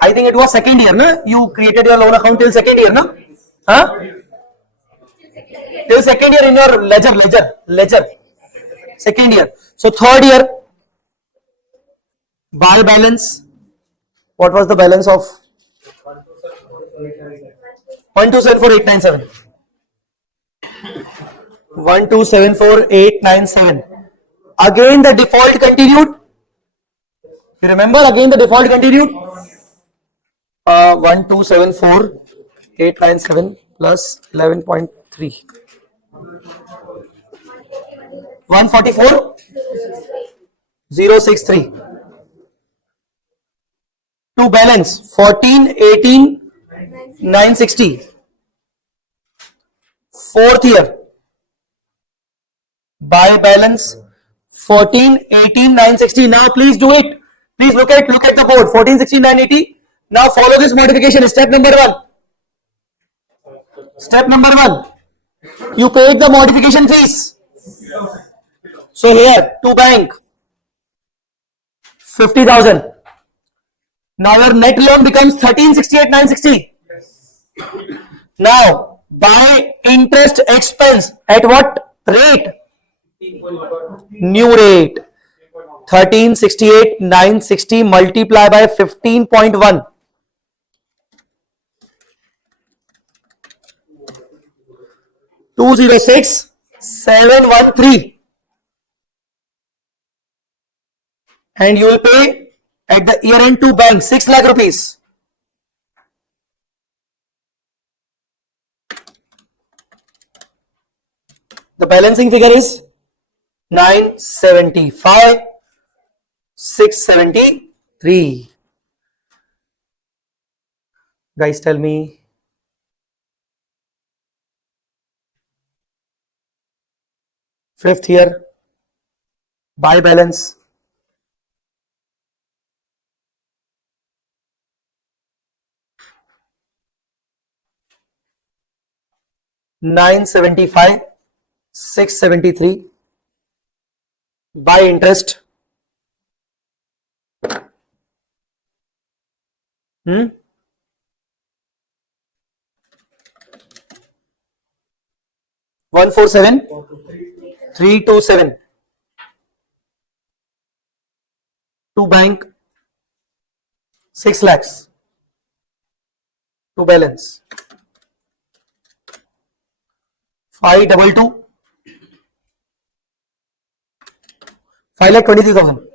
I think it was second year, na? You created your loan account till second year, na? Huh? Till second year in your ledger. Second year. So third year, buy balance. What was the balance of 1274897? 1274897. Again the default continued. You remember again the default continued? 1274897 plus 11.3. 144,063. To balance 14,18,960. Fourth year, buy balance 14,18,960. Now please do it. Please look at the code 14,16,980. Now follow this modification. Step number 1. Step number 1. You paid the modification fees. So here to bank 50,000. Now your net loan becomes 13,68,960. Now by interest expense at what rate? New rate. 13,68,960 multiply by 15.1. 206,713. And you will pay at the year end to bank 6 lakh rupees. The balancing figure is 975, 673. Guys, tell me. Fifth year, buy balance. $975, 673. Buy interest. 147,327. To bank 6 lakhs. To balance 522. 5,23,000.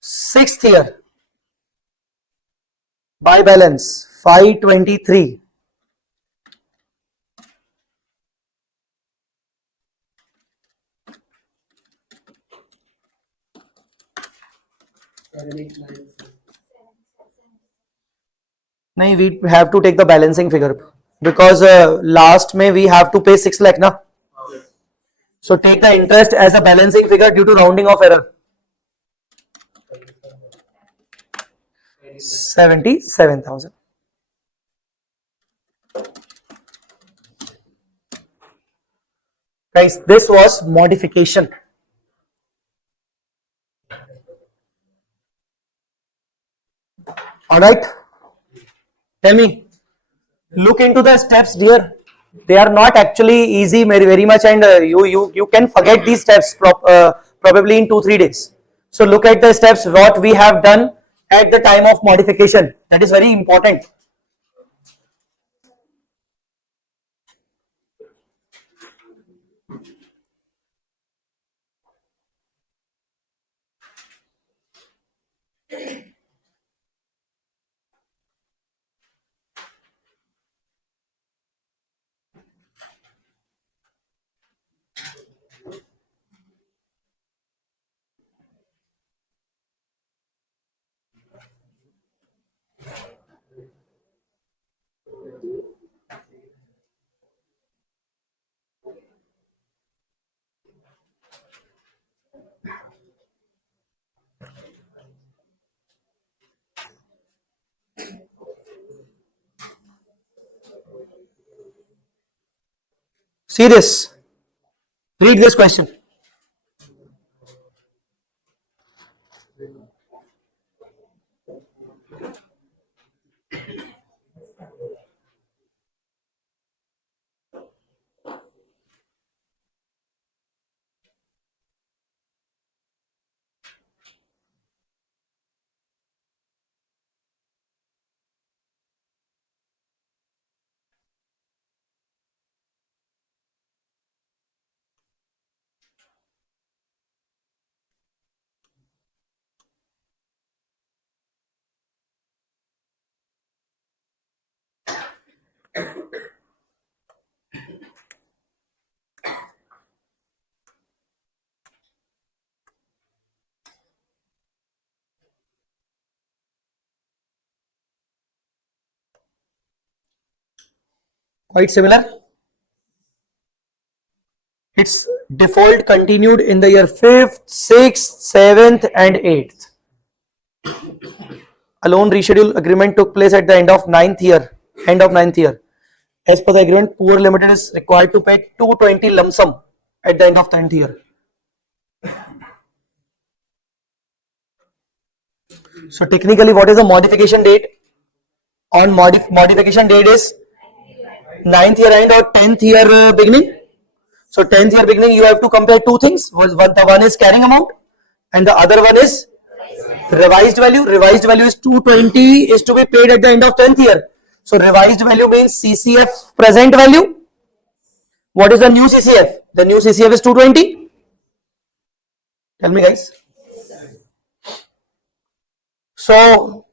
Sixth year, buy balance 523. No, we have to take the balancing figure because last May we have to pay 6 lakh na. So take the interest as a balancing figure due to rounding of error. 77,000. Guys, this was modification. Alright. Tell me. Look into the steps, dear. They are not actually easy very much, and you can forget these steps probably in 2-3 days. So look at the steps what we have done at the time of modification. That is very important. See this. Read this question. Quite similar. Its default continued in the year 5th, 6th, 7th, and 8th. A loan reschedule agreement took place at the end of 9th year. End of 9th year. As per the agreement, Poor Limited is required to pay 220 lump sum at the end of 10th year. So technically, what is the modification date? On modification date is 9th year end or 10th year beginning. So 10th year beginning, you have to compare two things. One is carrying amount, and the other one is revised value. Revised value is 220 is to be paid at the end of 10th year. So revised value means CCF present value. What is the new CCF? The new CCF is 220. Tell me, guys. So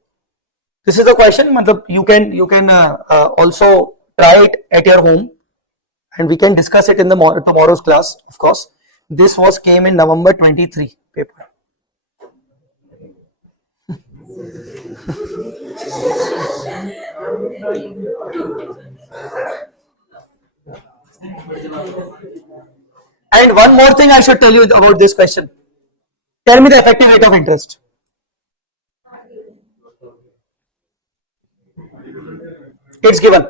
this is the question. You can also try it at your home, and we can discuss it in the tomorrow's class. Of course, this came in November 23 paper. And one more thing I should tell you about this question. Tell me the effective rate of interest. It's given.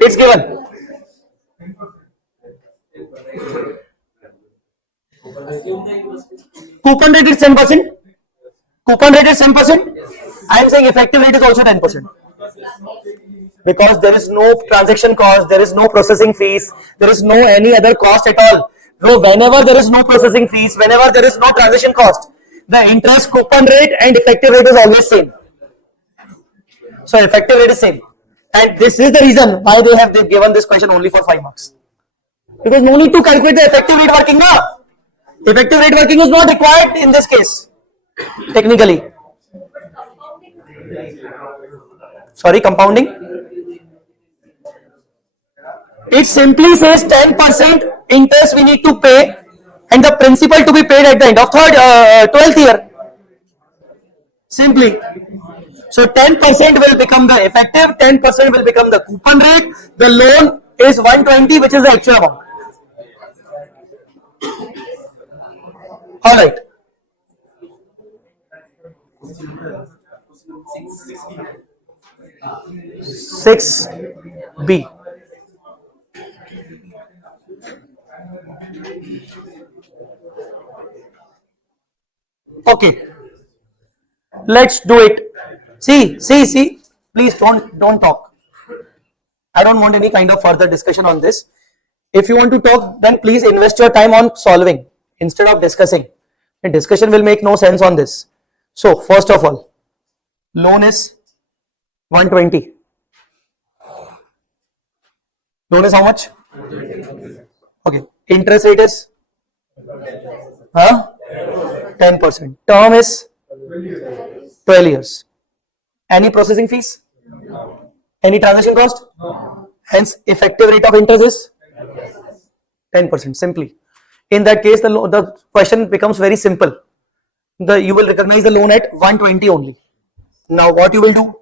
It's given. Coupon rate is 10%. Coupon rate is 10%. I am saying effective rate is also 10%. Because there is no transaction cost, there is no processing fees, there is no any other cost at all. So whenever there is no processing fees, whenever there is no transaction cost, the interest coupon rate and effective rate is always same. So effective rate is same. And this is the reason why they've given this question only for 5 marks. Because no need to calculate the effective rate working now. Effective rate working is not required in this case. Technically. Sorry, compounding. It simply says 10% interest we need to pay and the principal to be paid at the end of 12th year. Simply. So 10% will become the effective, 10% will become the coupon rate. The loan is 120, which is the actual amount. Alright. Six B. Okay, let's do it. See. Please don't talk. I don't want any kind of further discussion on this. If you want to talk, then please invest your time on solving instead of discussing. The discussion will make no sense on this. So first of all, loan is 120. Loan is how much? Okay. Interest rate is 10%. Term is 12 years. Any processing fees? Any transaction cost? Hence, effective rate of interest is 10%. Simply. In that case, the question becomes very simple. You will recognize the loan at 120 only. Now, what you will do?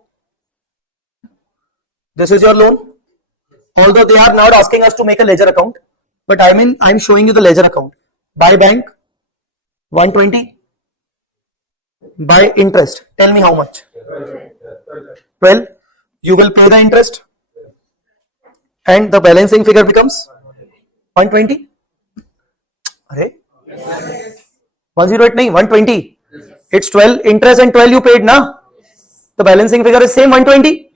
This is your loan. Although they are not asking us to make a ledger account, but I'm showing you the ledger account. By bank, 120. By interest, tell me how much? 12. You will pay the interest, and the balancing figure becomes 120. Arey? 108 nahi, 120. It's 12 interest and 12 you paid, na? The balancing figure is same 120.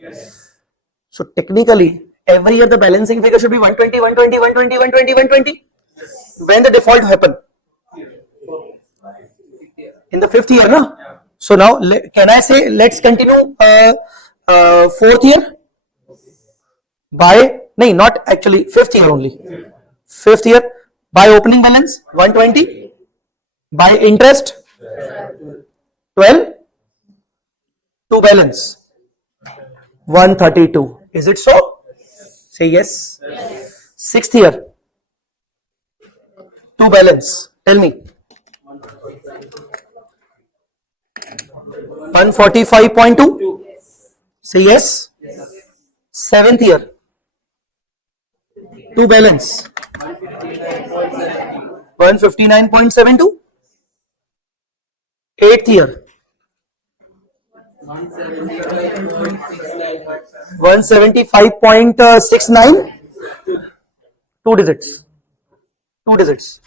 So technically, every year the balancing figure should be 120, 120, 120, 120, 120. When the default happen? In the 5th year, na? So now, can I say let's continue 4th year? By, no, not actually 5th year only. 5th year, by opening balance 120, by interest 12, to balance 132. Is it so? Say yes. 6th year, to balance, tell me. 145.2. Say yes. 7th year, to balance 159.72. 8th year, 175.69. 2 digits.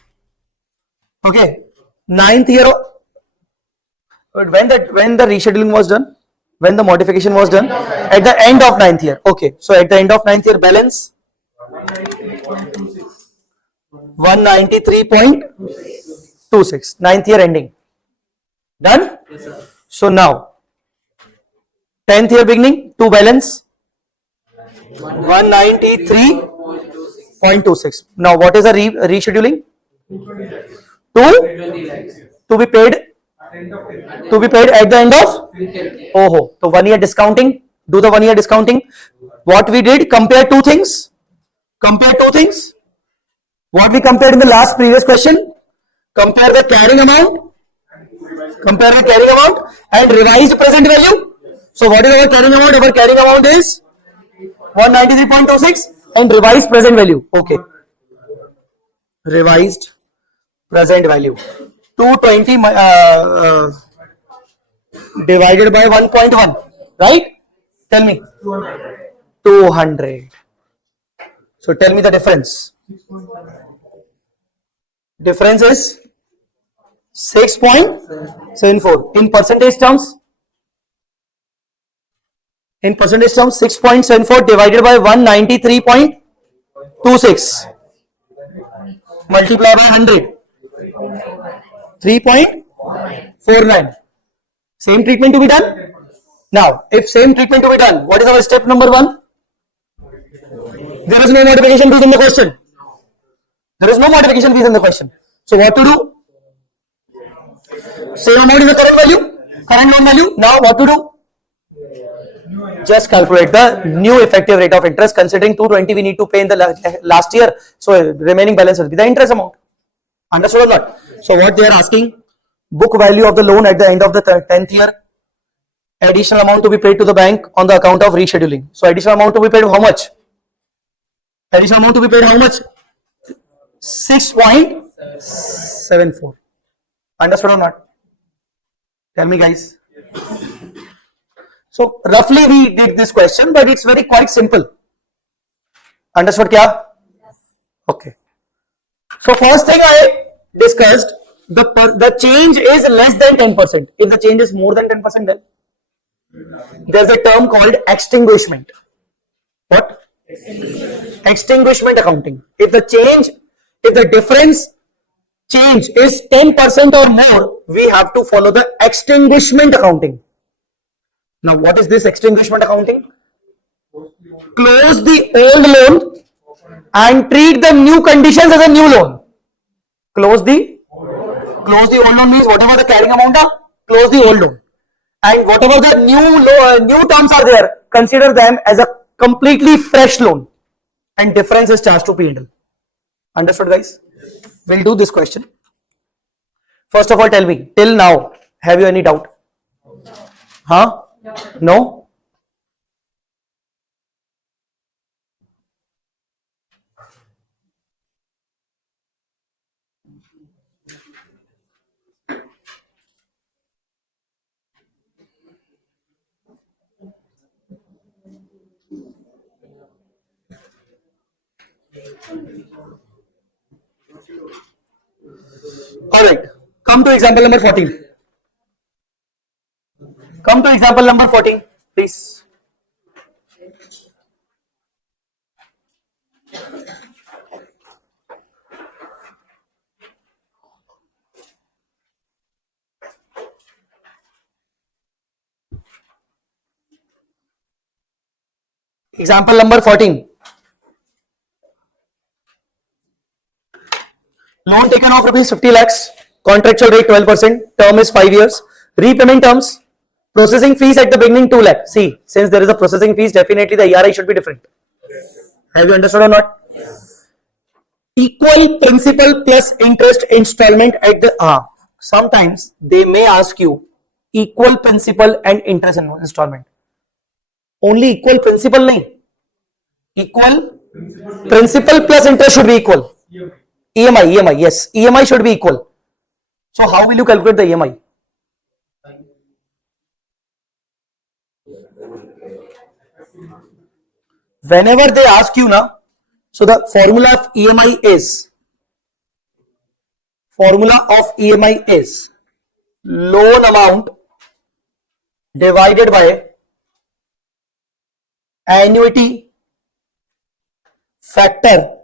Okay. 9th year, when the rescheduling was done, when the modification was done, at the end of 9th year. Okay, so at the end of 9th year, balance 193.26. 9th year ending. Done? So now 10th year beginning, to balance 193.26. Now what is the rescheduling? To be paid at the end of so 1 year discounting. Do the 1 year discounting. What we did, compare two things. What we compared in the last previous question, compare the carrying amount and revised present value. So what is our carrying amount? Our carrying amount is 193.26 and revised present value. Okay. Revised present value. 220 divided by 1.1. Right? Tell me. 200. So tell me the difference. Difference is 6.74. In percentage terms, 6.74 divided by 193.26 multiply by 100. 3.49. Same treatment to be done. Now, if same treatment to be done, what is our step number 1? There is no modification fees in the question. So what to do? Same amount is the current loan value. Now what to do? Just calculate the new effective rate of interest. Considering 220 we need to pay in the last year, so remaining balance will be the interest amount. Understood or not? So what they are asking, book value of the loan at the end of the 10th year, additional amount to be paid to the bank on the account of rescheduling. So additional amount to be paid how much? 6.74. Understood or not? Tell me, guys. So roughly we did this question, but it's very quite simple. Understood kya? Okay. So first thing I discussed, the change is less than 10%. If the change is more than 10%, then there's a term called extinguishment. What? Extinguishment accounting. If the difference change is 10% or more, we have to follow the extinguishment accounting. Now, what is this extinguishment accounting? Close the old loan and treat the new conditions as a new loan. Close the old loan means whatever the carrying amount are, close the old loan. And whatever the new terms are there, consider them as a completely fresh loan. And difference is charged to P&L. Understood, guys? We'll do this question. First of all, tell me, till now, have you any doubt? Huh? No? Alright, come to example number 14. Come to example number 14, please. Example number 14. Loan taken of rupees 50 lakhs, contractual rate 12%, term is 5 years, repayment terms, processing fees at the beginning 2 lakh. See, since there is a processing fees, definitely the ERI should be different. Have you understood or not? Equal principal plus interest installment at the sometimes they may ask you equal principal and interest installment. Only equal principal nahi. Equal principal plus interest should be equal. EMI, yes, EMI should be equal. So how will you calculate the EMI? Whenever they ask you now, so the formula of EMI is loan amount divided by annuity factor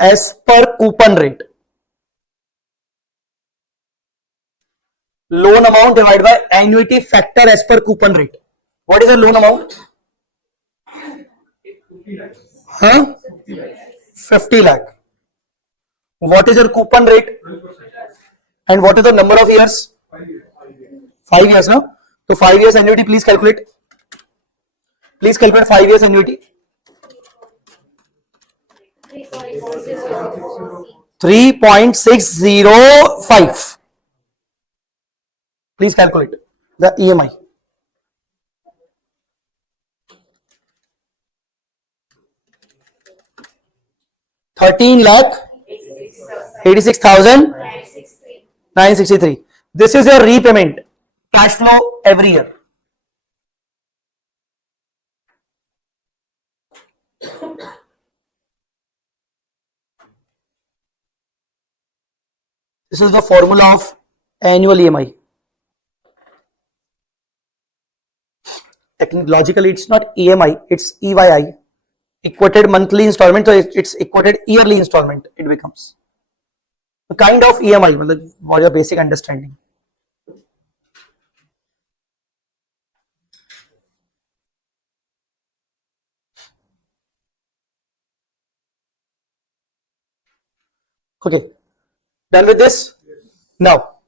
as per coupon rate. Loan amount divided by annuity factor as per coupon rate. What is the loan amount? 50 lakh. What is your coupon rate? And what is the number of years? 5 years, no? So 5 years annuity, please calculate. Please calculate 5 years annuity. 3.605. Please calculate the EMI. 13,86,963. This is your repayment cash flow every year. This is the formula of annual EMI. Logically, it's not EMI, it's EYI. Equated monthly installment, so it's equated yearly installment, it becomes. A kind of EMI, what your basic understanding. Okay, done with this? Now,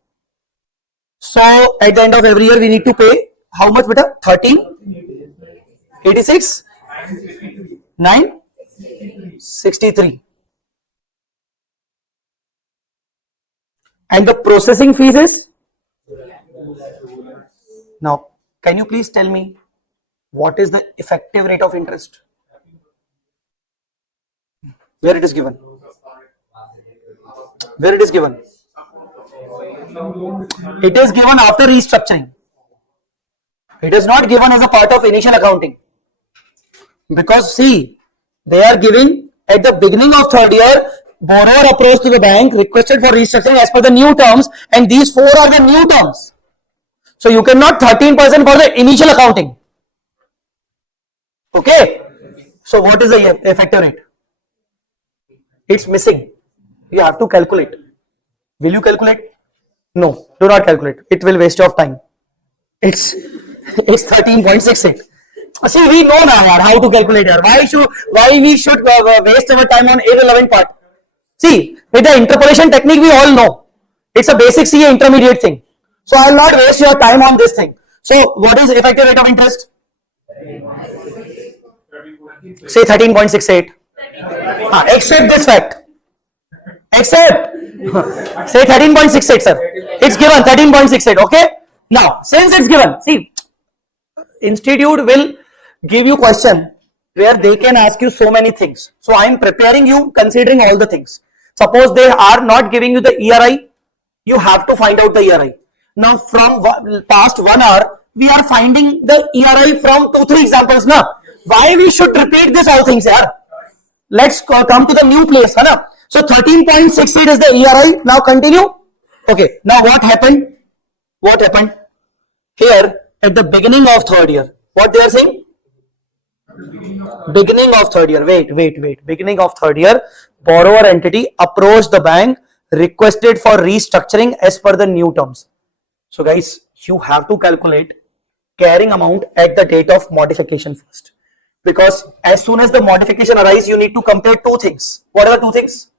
so at the end of every year we need to pay how much beta? 13,86, 963. And the processing fees is? Now, can you please tell me what is the effective rate of interest? Where it is given? Where it is given? It is given after restructuring. It is not given as a part of initial accounting. Because see, they are giving at the beginning of third year borrower approached to the bank, requested for restructuring as per the new terms, and these four are the new terms. So you cannot 13% for the initial accounting. Okay. So what is the effective rate? It's missing. You have to calculate. Will you calculate? No, do not calculate. It will waste your time. It's 13.68. See, we know now how to calculate here. Why we should waste our time on irrelevant part? See, with the interpolation technique, we all know it's a basic CA intermediate thing. So I will not waste your time on this thing. So what is effective rate of interest? Say 13.68. Accept this fact. Accept. Say 13.68, sir. It's given 13.68. Okay. Now, since it's given, see, institute will give you question where they can ask you so many things. So I am preparing you considering all the things. Suppose they are not giving you the ERI, you have to find out the ERI. Now from past 1 hour, we are finding the ERI from 2-3 examples. Now, why we should repeat this all things here? Let's come to the new place. Hai? So 13.68 is the ERI. Now continue. Okay. Now what happened? What happened? Here at the beginning of third year. What they are saying? Beginning of third year. Wait. Beginning of third year. Borrower entity approached the bank, requested for restructuring as per the new terms. So guys, you have to calculate carrying amount at the date of modification first. Because as soon as the modification arises, you need to compare two things. What are the two things?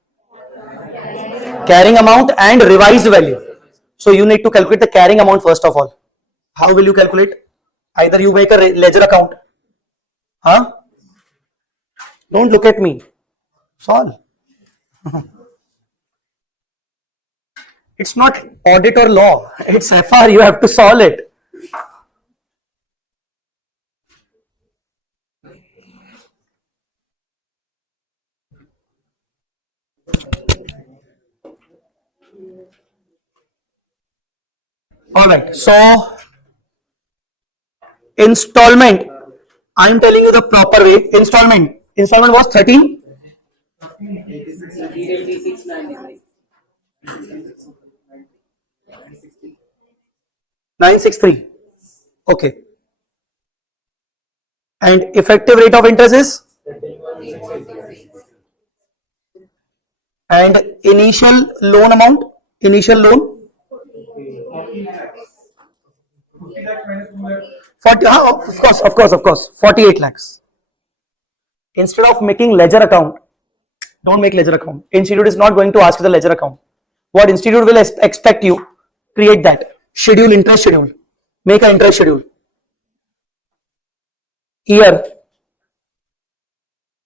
Carrying amount and revised value. So you need to calculate the carrying amount first of all. How will you calculate? Either you make a ledger account. Huh? Don't look at me. Solve. It's not audit or law. It's FR. You have to solve it. Alright, so installment, I am telling you the proper way. Installment was 13. 963. Okay. And effective rate of interest is? And initial loan amount? Initial loan? 40, of course, 48 lakhs. Instead of making ledger account, don't make ledger account. Institute is not going to ask you the ledger account. What institute will expect you? Create that. Schedule, interest schedule. Make an interest schedule. Year.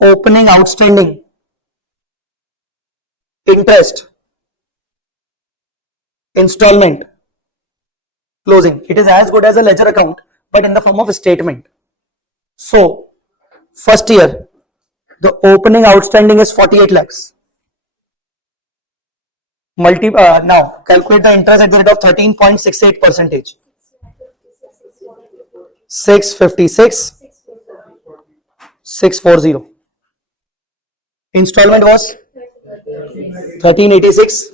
Opening outstanding. Interest. Installment. Closing. It is as good as a ledger account, but in the form of a statement. So, first year, the opening outstanding is 48 lakhs. Now, calculate the interest at the rate of 13.68 percentage. 656, 640. Installment was 1386,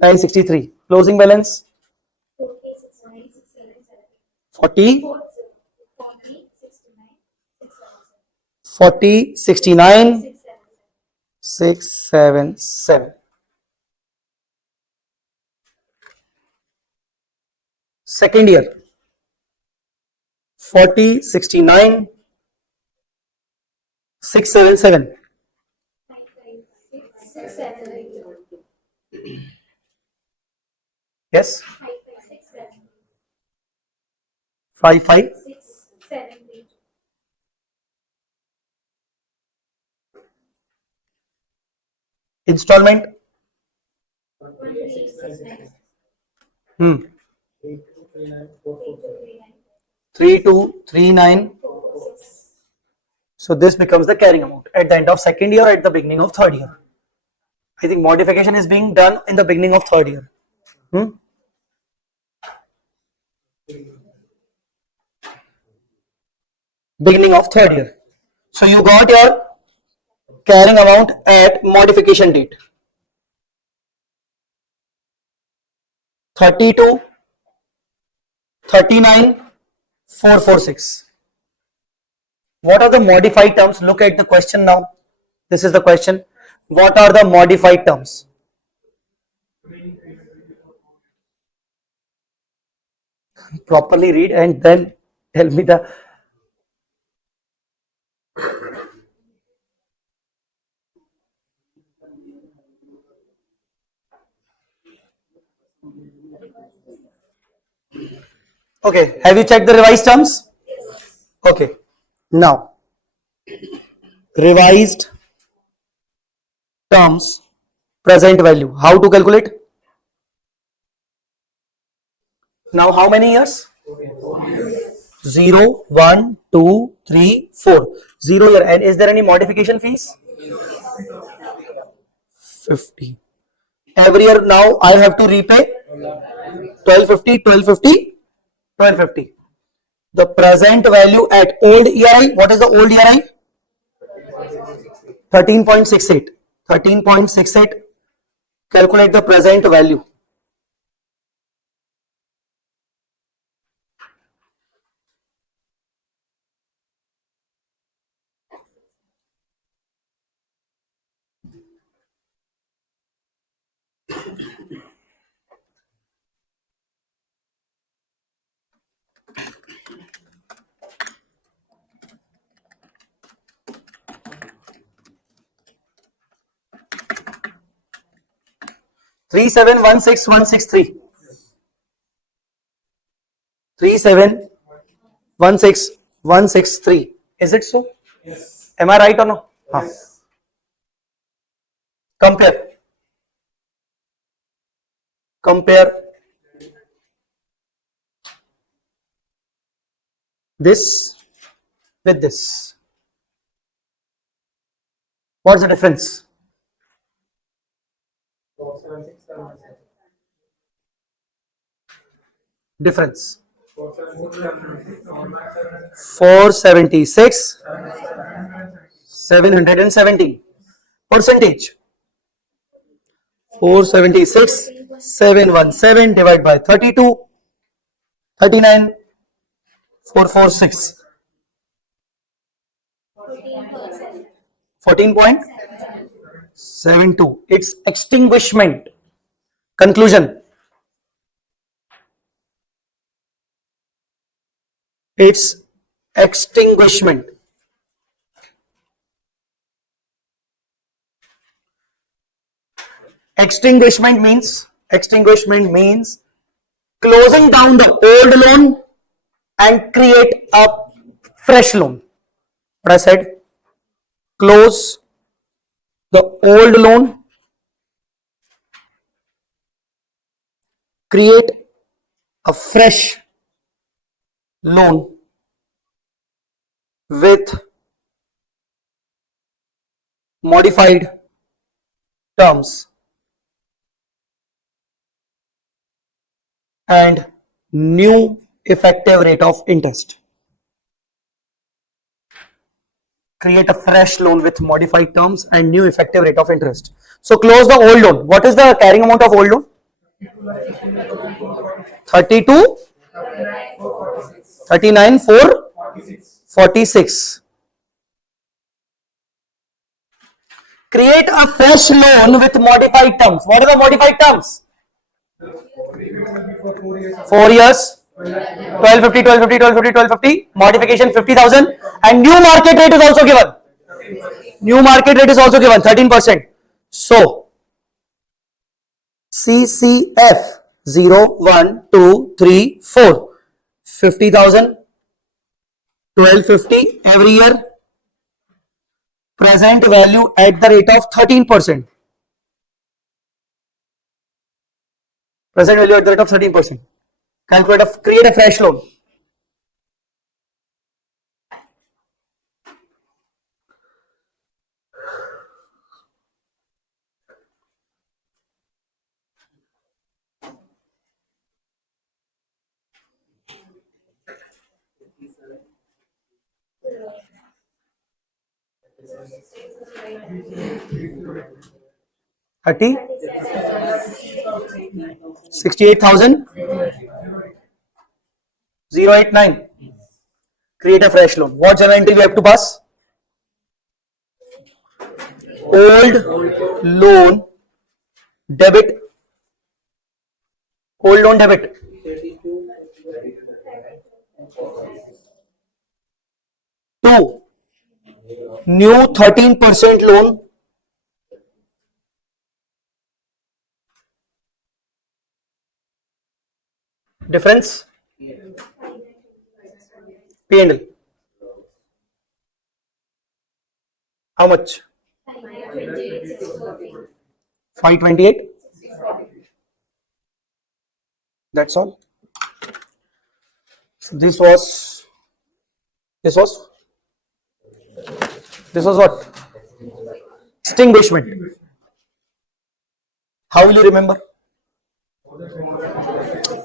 963. Closing balance 40, 69, 677. Second year, 40, 69, 677. Yes? 55. Installment? 3239. So this becomes the carrying amount at the end of second year or at the beginning of third year. I think modification is being done in the beginning of third year. Beginning of third year. So you got your carrying amount at modification date. 32, 39, 446. What are the modified terms? Look at the question now. This is the question. What are the modified terms? Properly read and then tell me the. Okay, have you checked the revised terms? Okay, now revised terms, present value. How to calculate? Now, how many years? 0, 1, 2, 3, 4. 0 year. And is there any modification fees? 50. Every year now I have to repay 1250, 1250, 1250. The present value at old ERI, what is the old ERI? 13.68. 13.68. Calculate the present value. Three seven one six one six three. 3716163. Is it so? Yes. Am I right or no? Yes. Compare. Compare this with this. What's the difference? Difference. 476, 717. Percentage. 476, 717 divided by 32, 39, 446. 14.72. It's extinguishment. Conclusion. It's extinguishment. Extinguishment means closing down the old loan and create a fresh loan. What I said, close the old loan, create a fresh loan with modified terms and new effective rate of interest. Create a fresh loan with modified terms and new effective rate of interest. So close the old loan. What is the carrying amount of old loan? 32, 39, 446. Create a fresh loan with modified terms. What are the modified terms? 4 years, 1250, 1250, 1250, 1250, modification 50,000, and new market rate is also given. New market rate is also given 13%. So CCF 0, 1, 2, 3, 4, 50,000, 1250 every year. Present value at the rate of 13%. Present value at the rate of 13%. Calculate create a fresh loan. 68,089. Create a fresh loan. What journal entry we have to pass? Old loan debit. Old loan debit. Two. New 13% loan. Difference? P&L. How much? 528. That's all. This was this was this was what? Extinguishment. How will you remember?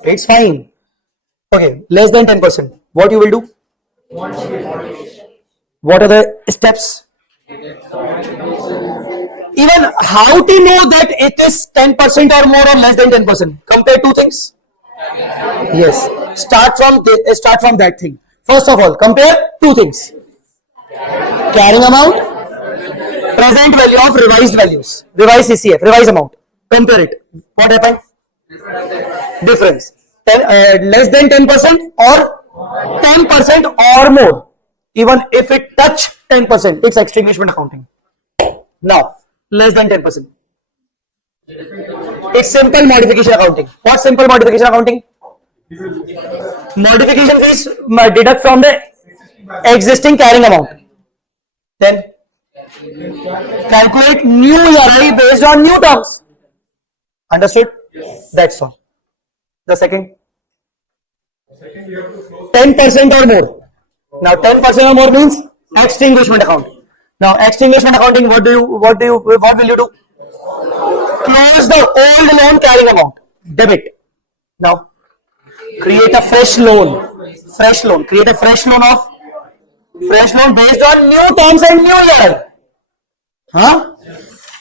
It's fine. Okay, less than 10%. What you will do? What are the steps? Even how to know that it is 10% or more or less than 10%? Compare two things. Yes. Start from that thing. First of all, compare two things. Carrying amount, present value of revised values, revised CCF, revised amount. Compare it. What happened? Difference. Less than 10% or 10% or more. Even if it touch 10%, it's extinguishment accounting. Now, less than 10%. It's simple modification accounting. What simple modification accounting? Modification fees deduct from the existing carrying amount. Then calculate new ERI based on new terms. Understood? That's all. The second, 10% or more. Now 10% or more means extinguishment account. Now extinguishment accounting, what will you do? Close the old loan carrying amount, debit. Now create a fresh loan. Fresh loan. Create a fresh loan based on new terms and new year. Huh?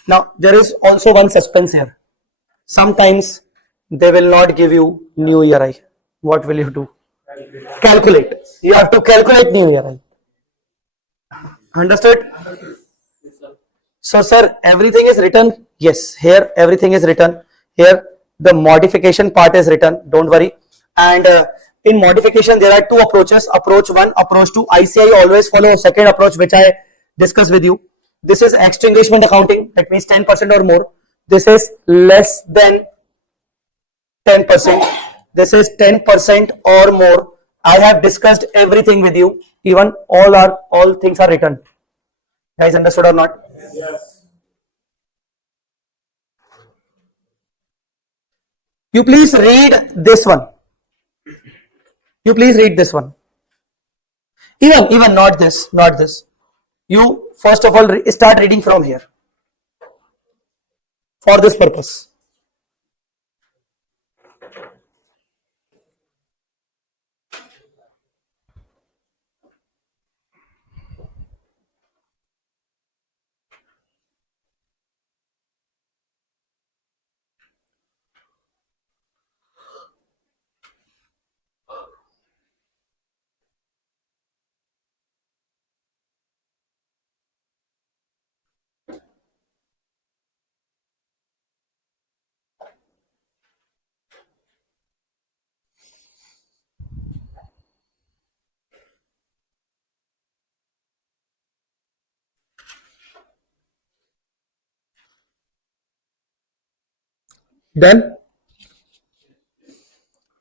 Now there is also one suspense here. Sometimes they will not give you new ERI. What will you do? Calculate. You have to calculate new ERI. Understood? So, sir, everything is written. Yes, here everything is written. Here the modification part is written. Don't worry. And in modification, there are two approaches. Approach one, approach two. ICI always follow second approach, which I discussed with you. This is extinguishment accounting. That means 10% or more. This is less than 10%. This is 10% or more. I have discussed everything with you. Even all things are written. Guys, understood or not? Yes. You please read this one. You please read this one. Even not this. You first of all start reading from here. For this purpose. Done.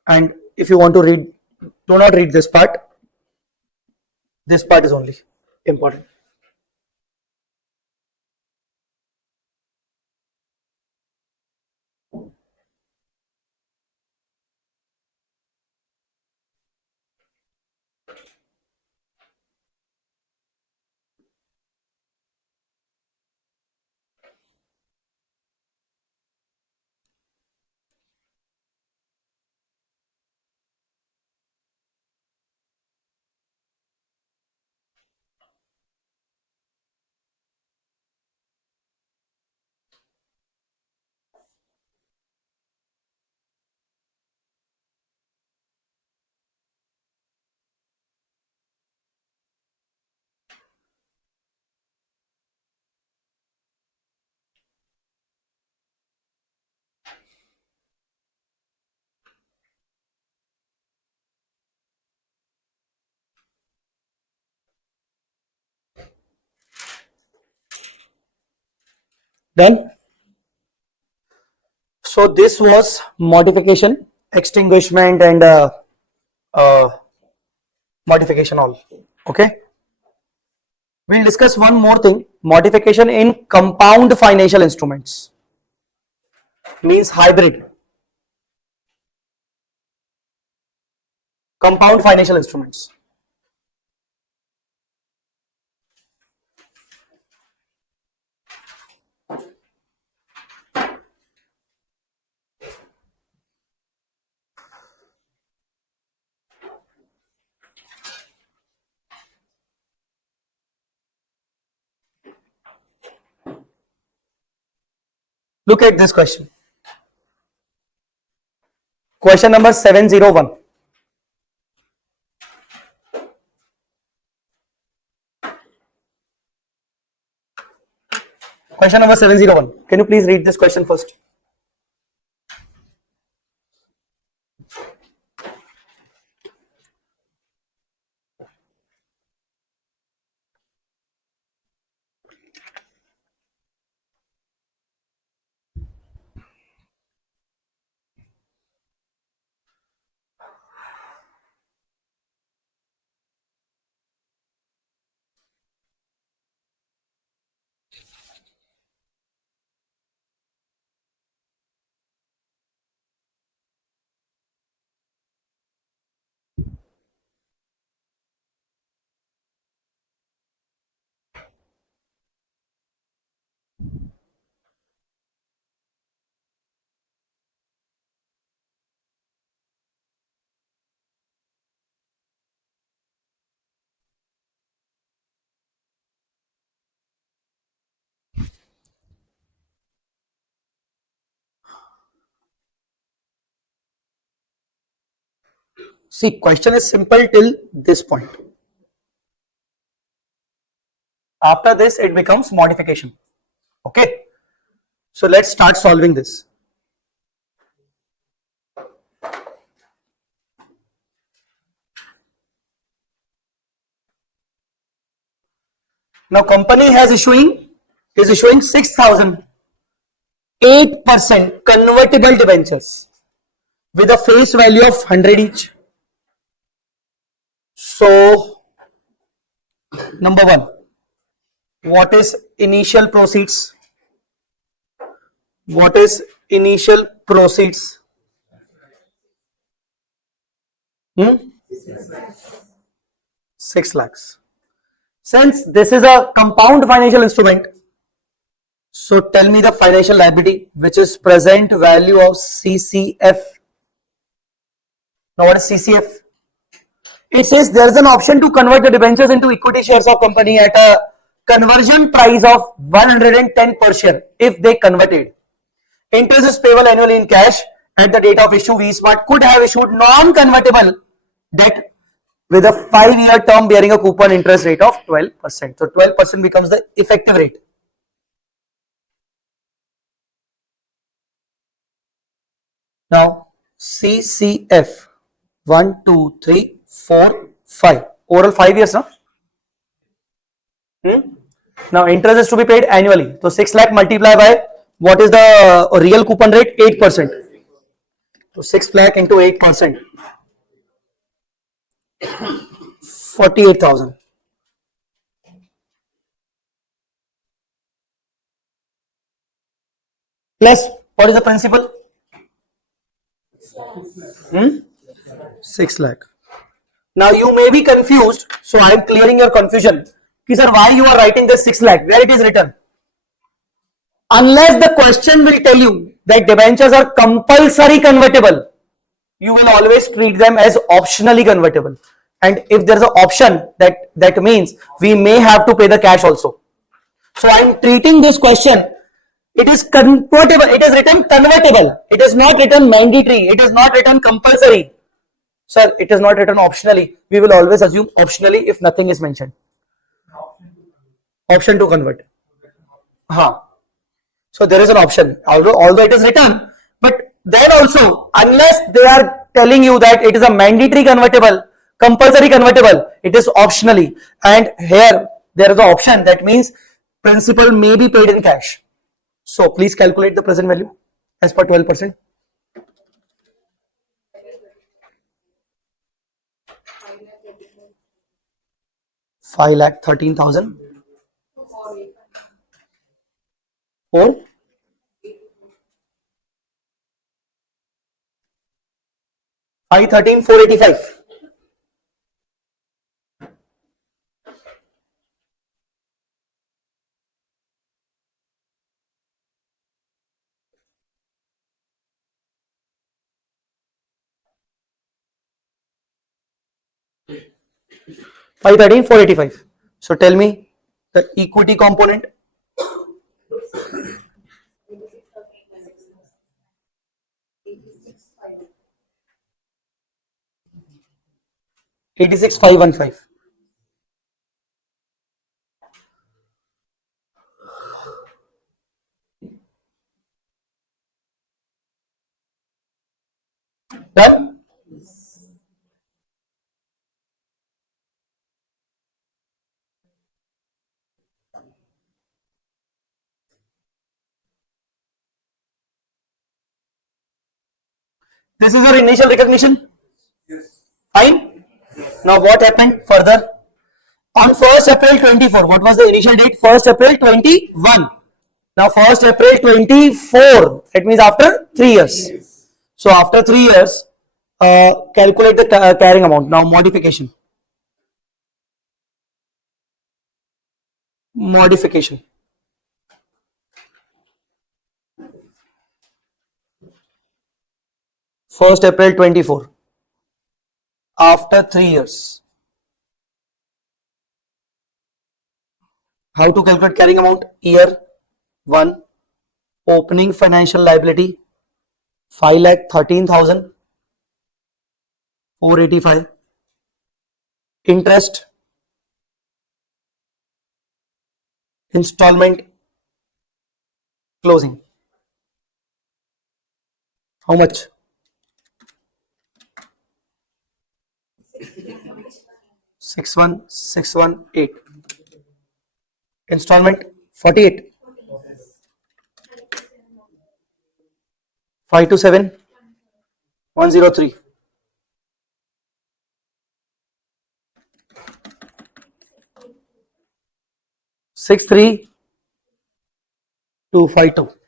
And if you want to read, do not read this part. This part is only important. Then, so this was modification, extinguishment, and modification all. Okay. We'll discuss one more thing, modification in compound financial instruments, means hybrid. Compound financial instruments. Look at this question. Question number 701. Question number 701. Can you please read this question first? See, question is simple till this point. After this, it becomes modification. Okay. So let's start solving this. Now, company is issuing 6,000 8% convertible debentures with a face value of 100 each. So, number one, what is initial proceeds? What is initial proceeds? 6 lakhs. Since this is a compound financial instrument, so tell me the financial liability, which is present value of CCF. Now what is CCF? It says there is an option to convert the debentures into equity shares of company at a conversion price of 110 per share if they converted. Interest is payable annually in cash at the date of issue. V-Smart could have issued non-convertible debt with a 5-year term bearing a coupon interest rate of 12%. So 12% becomes the effective rate. Now CCF 1, 2, 3, 4, 5. Overall 5 years, no? Now interest is to be paid annually. So 6 lakh multiplied by what is the real coupon rate? 8%. So 6 lakh into 8%. 48,000. Plus, what is the principal? 6 lakh. Now you may be confused, so I am clearing your confusion. Sir, why you are writing this 6 lakh? Where it is written? Unless the question will tell you that debentures are compulsory convertible, you will always treat them as optionally convertible. And if there is an option, that means we may have to pay the cash also. So I am treating this question. It is convertible. It is written convertible. It is not written mandatory. It is not written compulsory. Sir, it is not written optionally. We will always assume optionally if nothing is mentioned. Option to convert. So there is an option. Although it is written, but then also, unless they are telling you that it is a mandatory convertible, compulsory convertible, it is optionally. And here there is an option, that means principal may be paid in cash. So please calculate the present value as per 12%. 5,13,000 or 513,485. Five 485. So tell me the equity component. $86,515. Done? This is your initial recognition. Fine. Now what happened further? On 1st April 24, what was the initial date? 1st April 21. Now 1st April 24, it means after 3 years. So after 3 years, calculate the carrying amount. Now modification. Modification. First April 24. After 3 years. How to calculate carrying amount? Year 1. Opening financial liability 5,13,485. Interest, installment, closing. How much? 61,618. Installment 48. 527,103. Six three 252.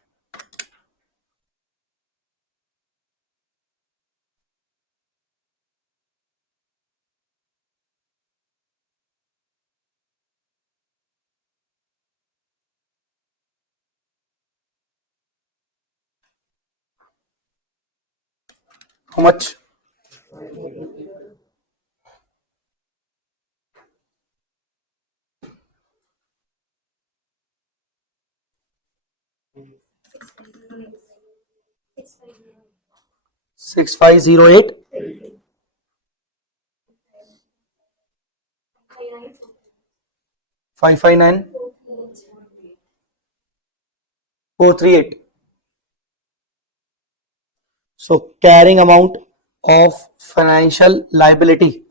How much? Six five zero eight 559 438. So carrying amount of financial liability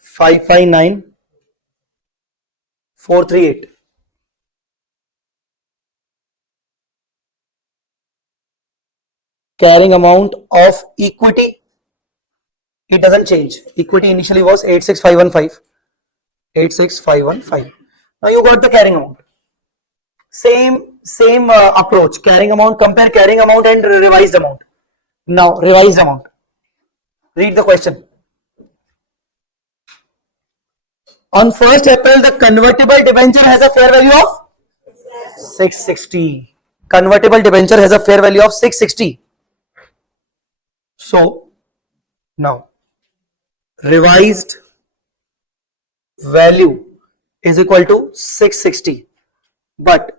559 438. Carrying amount of equity, it doesn't change. Equity initially was 86,515. 86,515. Now you got the carrying amount. Same approach. Carrying amount, compare carrying amount and revised amount. Now revised amount. Read the question. On 1st April, the convertible debenture has a fair value of 660. Convertible debenture has a fair value of 660. So now revised value is equal to 660, but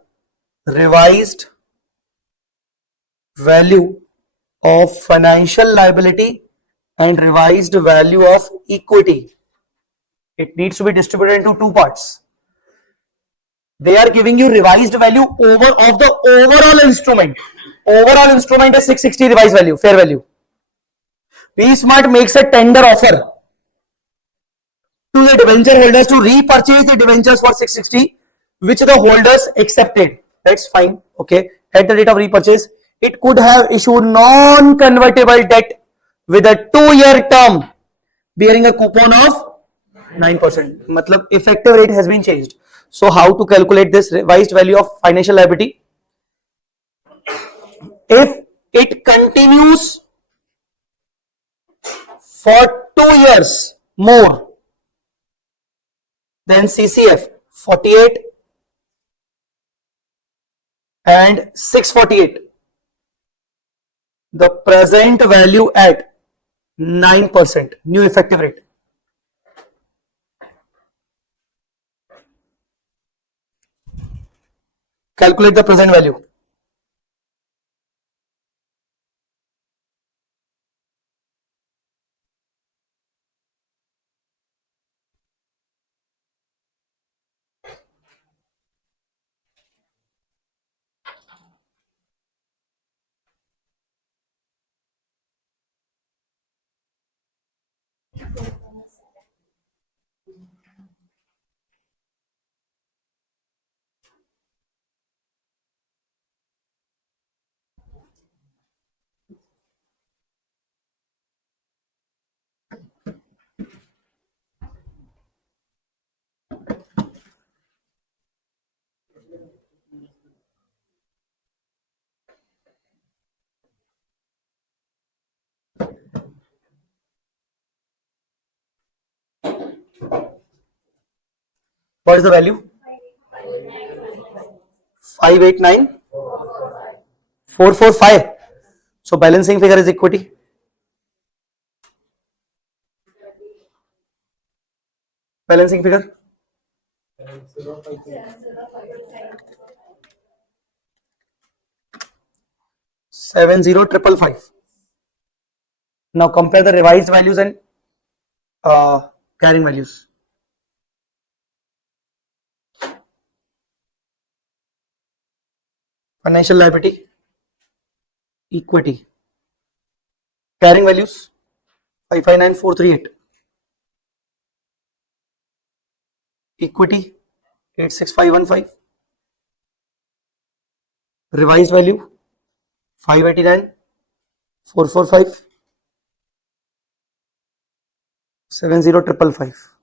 revised value of financial liability and revised value of equity, it needs to be distributed into two parts. They are giving you revised value of the overall instrument. Overall instrument is 660 revised value, fair value. P Smart makes a tender offer to the debenture holders to repurchase the debentures for 660. which the holders accepted. That's fine. Okay. At the date of repurchase, it could have issued non-convertible debt with a 2-year term bearing a coupon of 9%. Matlab effective rate has been changed. So how to calculate this revised value of financial liability? If it continues for 2 years more, then CCF 48 and 648, the present value at 9% new effective rate. Calculate the present value. What is the value? 589,445. So balancing figure is equity. Balancing figure 70555. Now compare the revised values and carrying values. Financial liability, equity, carrying values 559438, equity 86515, revised value 589,445, 70555.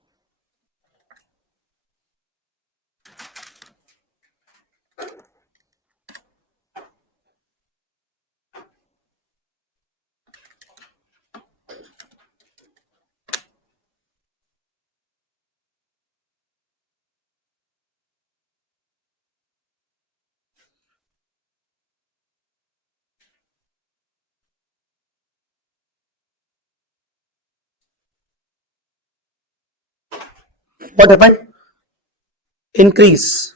What happened? Increase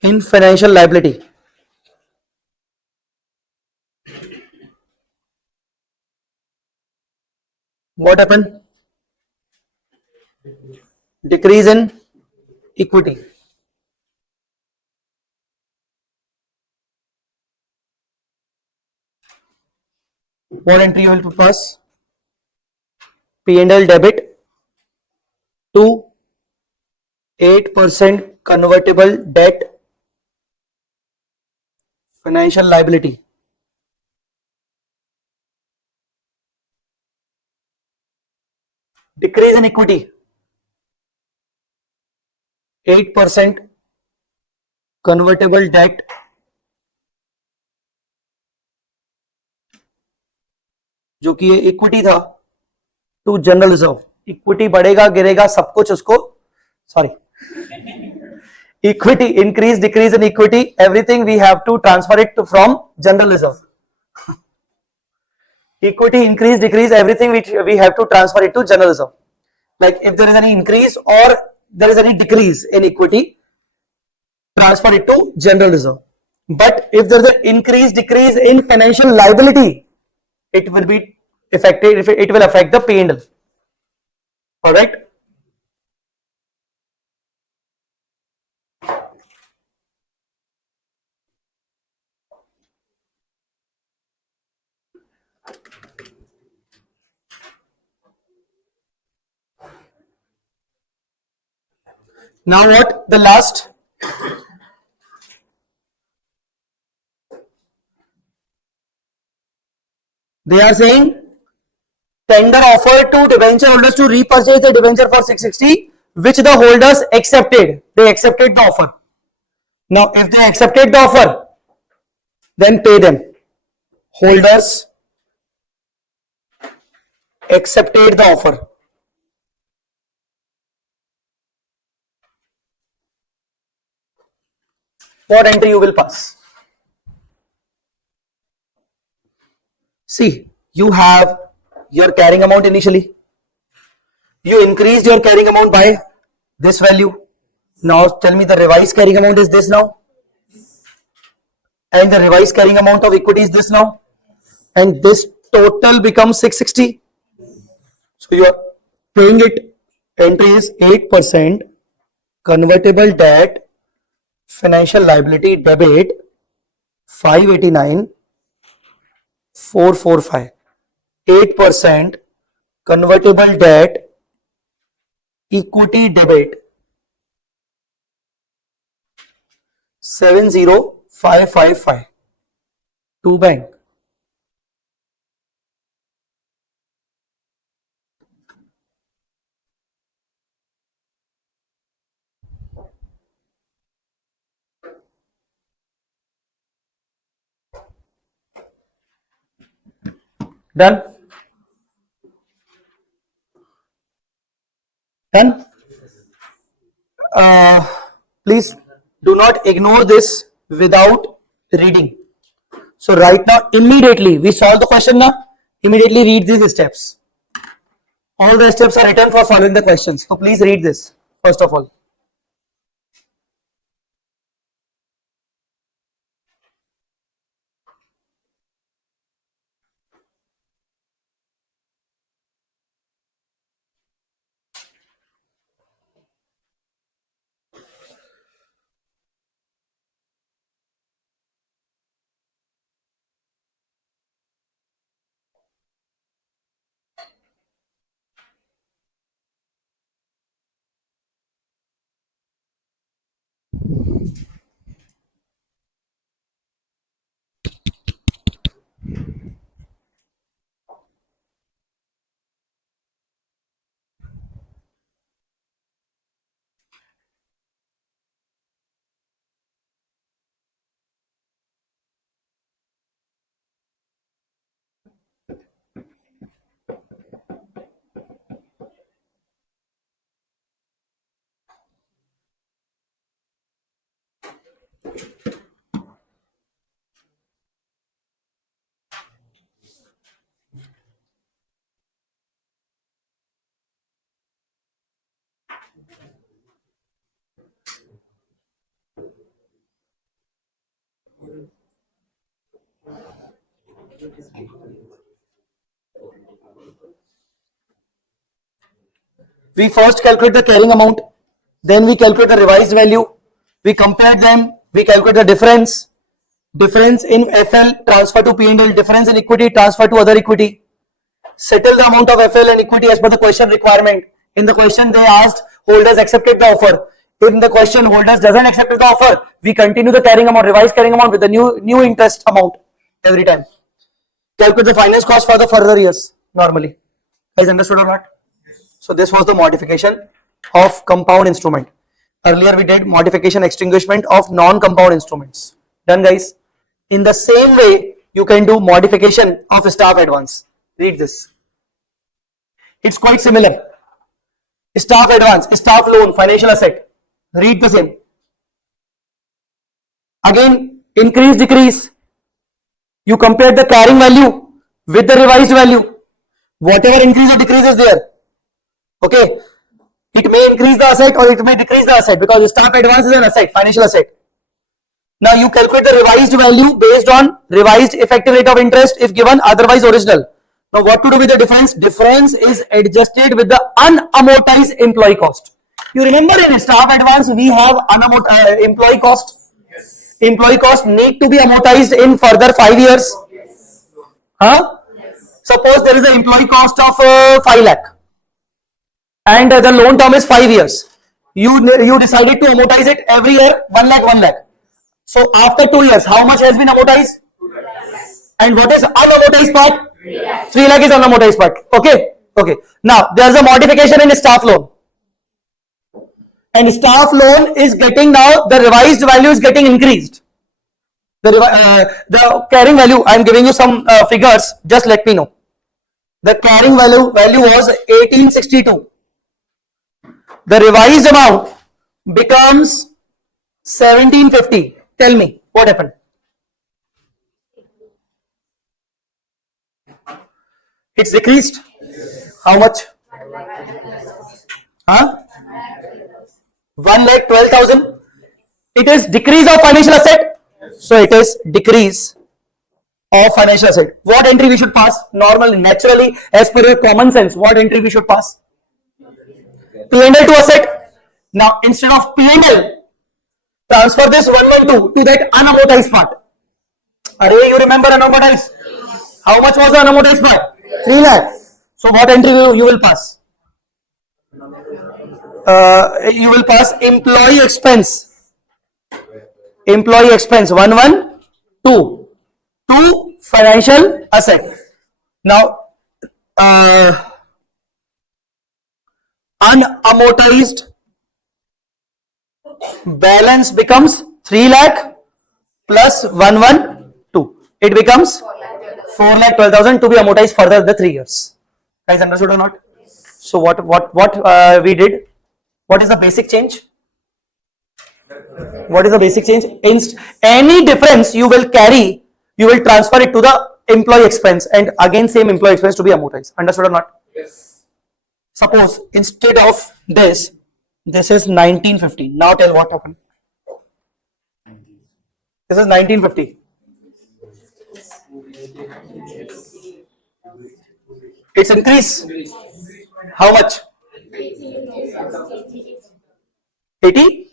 in financial liability. What happened? Decrease in equity. What entry you will pass? P&L debit to 8% convertible debt financial liability. Decrease in equity 8% convertible debt जो कि ये equity था to general reserve. Equity बढ़ेगा गिरेगा सब कुछ उसको sorry equity increase decrease in equity everything we have to transfer it to from general reserve. Equity increase decrease everything which we have to transfer it to general reserve. Like if there is any increase or there is any decrease in equity, transfer it to general reserve. But if there is an increase decrease in financial liability, it will be affected, it will affect the P&L. All right. Now what? The last They are saying tender offer to debenture holders to repurchase the debenture for 660, which the holders accepted. They accepted the offer. Now, if they accepted the offer, then pay them. Holders accepted the offer. What entry you will pass? See, you have your carrying amount initially. You increased your carrying amount by this value. Now tell me the revised carrying amount is this now. And the revised carrying amount of equity is this now. And this total becomes 660. So you are paying it. Entry is 8% convertible debt, financial liability debit 589 445. 8% convertible debt, equity debit 70555 to bank. Done? Done? Please do not ignore this without reading. So right now, immediately, we solve the question now. Immediately read these steps. All the steps are written for following the questions. So please read this, first of all. We first calculate the carrying amount, then we calculate the revised value, we compare them, we calculate the difference in FL transfer to P&L, difference in equity transfer to other equity, settle the amount of FL and equity as per the question requirement. In the question they asked holders accepted the offer. In the question holders doesn't accept the offer, we continue the carrying amount, revised carrying amount with the new interest amount every time. Calculate the finance cost for the further years normally. Guys, understood or not? So this was the modification of compound instrument. Earlier we did modification extinguishment of non-compound instruments. Done, guys? In the same way, you can do modification of staff advance. Read this. It's quite similar. Staff advance, staff loan, financial asset. Read the same. Again, increase, decrease. You compare the carrying value with the revised value. Whatever increase or decrease is there. Okay. It may increase the asset or it may decrease the asset because staff advance is an asset, financial asset. Now you calculate the revised value based on revised effective rate of interest if given, otherwise original. Now what to do with the difference? Difference is adjusted with the unamortized employee cost. You remember in staff advance we have employee cost. Yes. Employee cost need to be amortized in further 5 years. Yes. Huh? Yes. Suppose there is an employee cost of 5 lakh. And the loan term is 5 years. You decided to amortize it every year 1 lakh, 1 lakh. So after 2 years, how much has been amortized? And what is unamortized part? 3 lakh is unamortized part. Okay. Okay. Now there's a modification in staff loan. And staff loan is getting now, the revised value is getting increased. The carrying value, I am giving you some figures, just let me know. The carrying value was 1862. The revised amount becomes 1750. Tell me what happened. It's decreased. How much? Huh? 1,12,000. It is decrease of financial asset. So it is decrease of financial asset. What entry we should pass? Normally, naturally, as per your common sense, what entry we should pass? P&L to asset. Now instead of P&L, transfer this 112 to that unamortized part. Array, you remember unamortized? How much was the unamortized part? 3 lakh. So what entry you will pass? You will pass employee expense. Employee expense 112 to financial asset. Now unamortized balance becomes 3 lakh plus 112. It becomes 4,12,000 to be amortized further the 3 years. Guys, understood or not? So what we did? What is the basic change? What is the basic change? Any difference you will carry, you will transfer it to the employee expense, and again same employee expense to be amortized. Understood or not? Yes. Suppose instead of this is 1950. Now tell what happened. This is 1950. It's increase. How much? 80?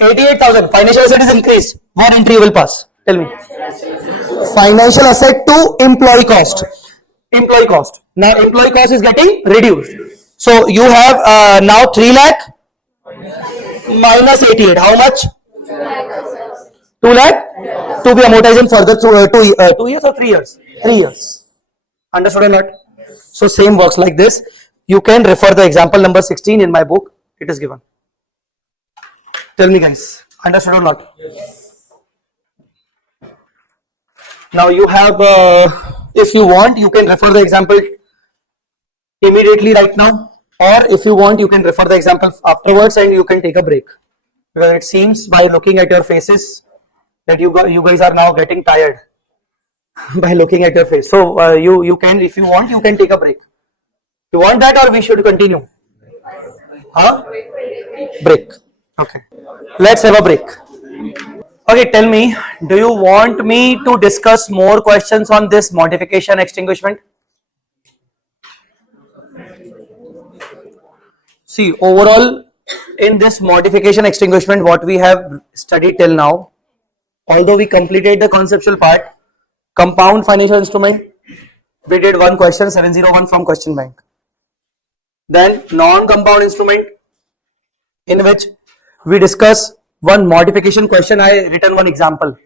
88,000. Financial asset is increased. What entry will pass? Tell me. Financial asset to employee cost. Employee cost. Now employee cost is getting reduced. So you have now 3 lakh minus 88. How much? 2 lakh to be amortized in further through 2 years or 3 years? 3 years. Understood or not? So same works like this. You can refer the example number 16 in my book. It is given. Tell me guys, understood or not? Yes. Now you have, if you want, you can refer the example immediately right now, or if you want, you can refer the example afterwards and you can take a break. Because it seems by looking at your faces that you guys are now getting tired by looking at your face. So you can, if you want, you can take a break. You want that or we should continue? Huh? Break. Okay. Let's have a break. Okay, tell me, do you want me to discuss more questions on this modification extinguishment? See, overall, in this modification extinguishment, what we have studied till now, although we completed the conceptual part, compound financial instrument, we did one question, 701 from question bank. Then non-compound instrument, in which we discuss one modification question, I written one example.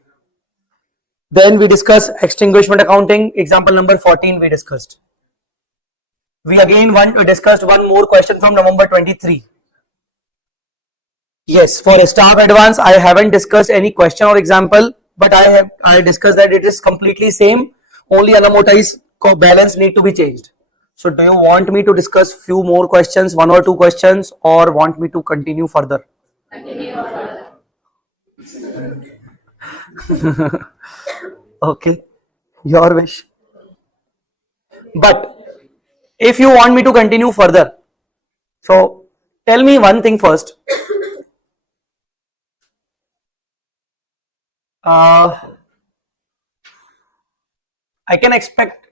Then we discuss extinguishment accounting, example number 14 we discussed. We again want to discuss one more question from November 23. Yes, for staff advance, I haven't discussed any question or example, but I discussed that it is completely same, only unamortized balance need to be changed. So do you want me to discuss few more questions, 1 or 2 questions, or want me to continue further? Okay, your wish. But if you want me to continue further, so tell me one thing first.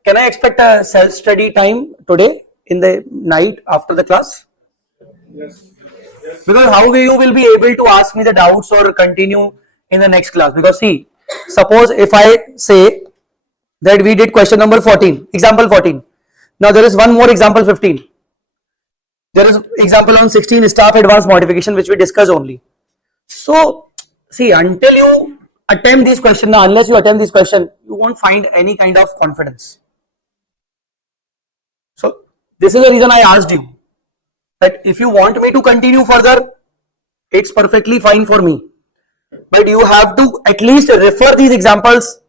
Can I expect a self-study time today in the night after the class? Yes. Because how you will be able to ask me the doubts or continue in the next class? Because see, suppose if I say that we did question number 14, example 14. Now there is one more example 15. There is example on 16, staff advance modification, which we discuss only. So see, until you attempt this question, now unless you attempt this question, you won't find any kind of confidence. So this is the reason I asked you that if you want me to continue further, it's perfectly fine for me. But you have to at least refer these examples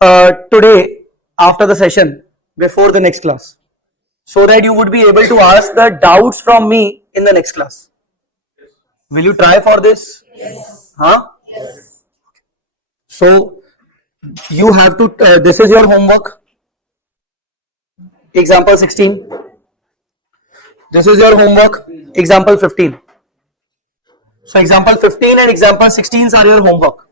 today after the session before the next class, so that you would be able to ask the doubts from me in the next class. Will you try for this? Yes. Huh? Yes. So you have to, this is your homework. Example 16. This is your homework. Example 15. So example 15 and example 16 are your homework.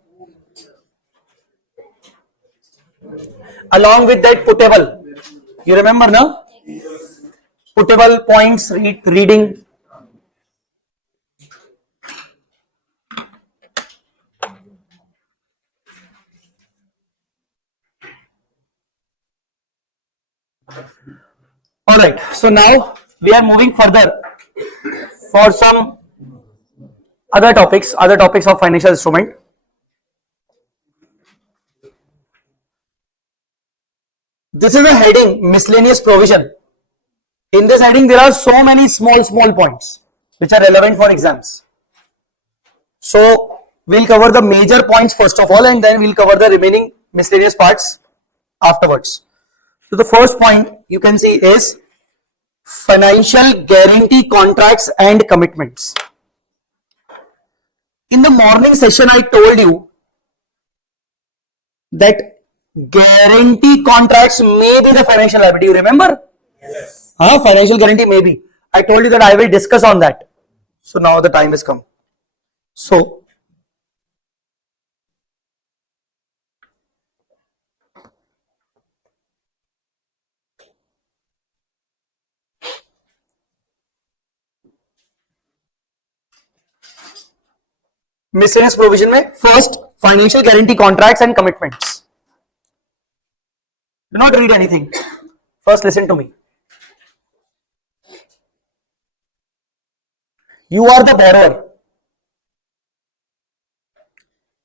Along with that puttable. You remember, no? Puttable points, reading. Alright, so now we are moving further for some other topics of financial instrument. This is a heading, miscellaneous provision. In this heading, there are so many small points which are relevant for exams. So we'll cover the major points first of all, and then we'll cover the remaining miscellaneous parts afterwards. So the first point you can see is financial guarantee contracts and commitments. In the morning session, I told you that guarantee contracts may be the financial liability. You remember? Yes. Financial guarantee may be. I told you that I will discuss on that. So now the time has come. So miscellaneous provision में first financial guarantee contracts and commitments. Do not read anything. First listen to me. You are the borrower.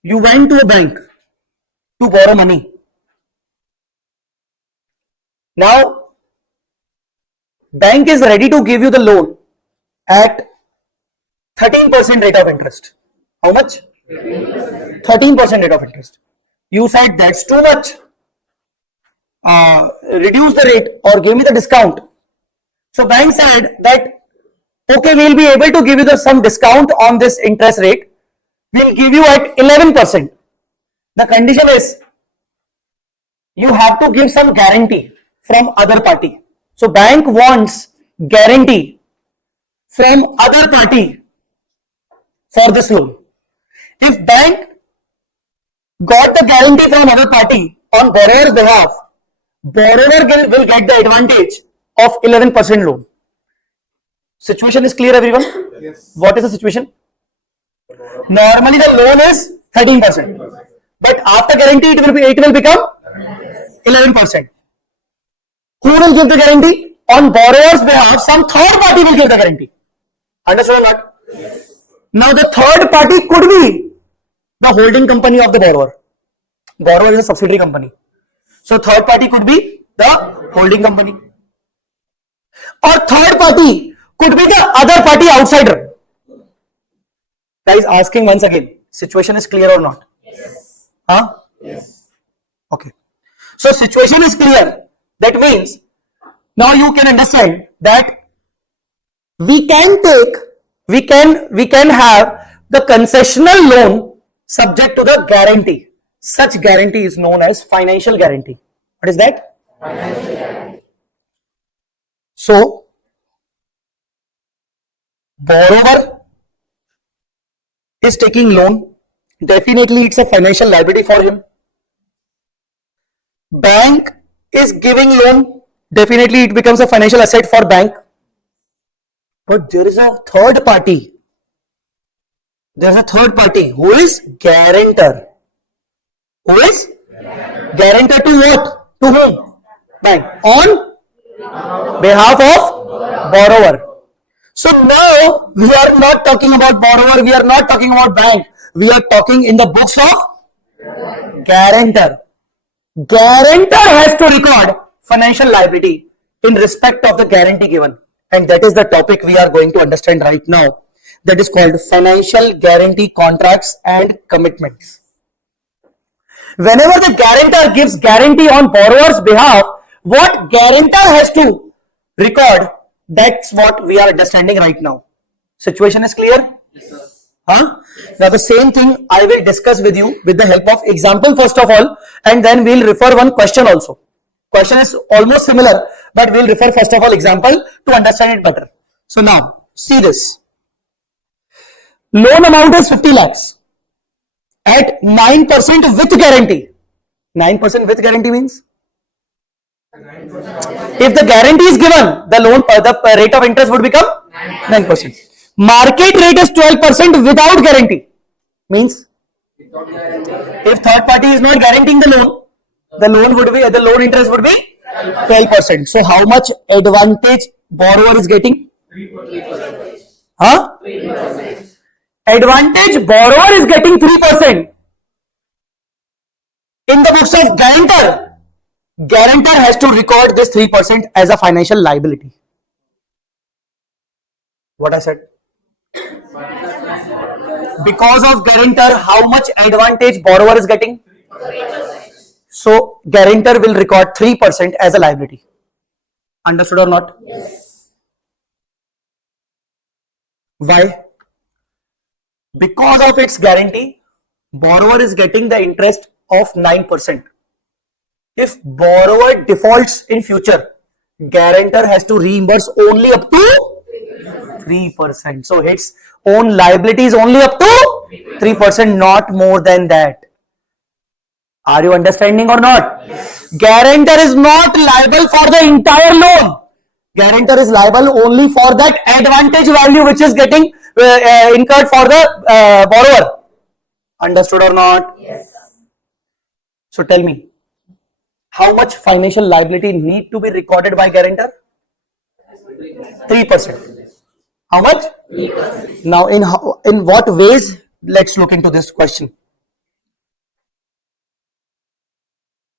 You went to a bank to borrow money. Now, bank is ready to give you the loan at 13% rate of interest. How much? 13% rate of interest. You said that's too much. Reduce the rate or give me the discount. So bank said that okay, we'll be able to give you some discount on this interest rate. We'll give you at 11%. The condition is you have to give some guarantee from other party. So bank wants guarantee from other party for this loan. If bank got the guarantee from other party on borrower's behalf, borrower will get the advantage of 11% loan. Situation is clear, everyone? Yes. What is the situation? Normally the loan is 13%, but after guarantee it will become 11%. Who will give the guarantee? On borrower's behalf, some third party will give the guarantee. Understood or not? Yes. Now the third party could be the holding company of the borrower. Borrower is a subsidiary company. So third party could be the holding company. Or third party could be the other party outsider. Guys, asking once again, situation is clear or not? Yes. Huh? Yes. Okay. So situation is clear. That means now you can understand that we can have the concessional loan subject to the guarantee. Such guarantee is known as financial guarantee. What is that? Financial guarantee. So borrower is taking loan. Definitely it's a financial liability for him. Bank is giving loan. Definitely it becomes a financial asset for bank. But there is a third party. There's a third party who is guarantor. Who is? Guarantor to what? To whom? Bank. On behalf of borrower. So now we are not talking about borrower, we are not talking about bank. We are talking in the books of guarantor. Guarantor has to record financial liability in respect of the guarantee given, and that is the topic we are going to understand right now. That is called financial guarantee contracts and commitments. Whenever the guarantor gives guarantee on borrower's behalf, what guarantor has to record, that's what we are understanding right now. Situation is clear? Yes. Huh? Now the same thing I will discuss with you with the help of example first of all, and then we'll refer one question also. Question is almost similar, but we'll refer first of all example to understand it better. So now see this. Loan amount is 50 lakhs at 9% with guarantee. 9% with guarantee means if the guarantee is given, the loan the rate of interest would become 9%. Market rate is 12% without guarantee. Means if third party is not guaranteeing the loan interest would be 12%. So how much advantage borrower is getting? 3%. Huh? 3%. Advantage borrower is getting 3%. In the books of guarantor, guarantor has to record this 3% as a financial liability. What I said? Because of guarantor, how much advantage borrower is getting? 3%. So guarantor will record 3% as a liability. Understood or not? Yes. Why? Because of its guarantee, borrower is getting the interest of 9%. If borrower defaults in future, guarantor has to reimburse only up to 3%. So its own liability is only up to 3%, not more than that. Are you understanding or not? Yes. Guarantor is not liable for the entire loan. Guarantor is liable only for that advantage value which is getting incurred for the borrower. Understood or not? Yes. So tell me, how much financial liability need to be recorded by guarantor? 3%. How much? 3%. Now in what ways? Let's look into this question.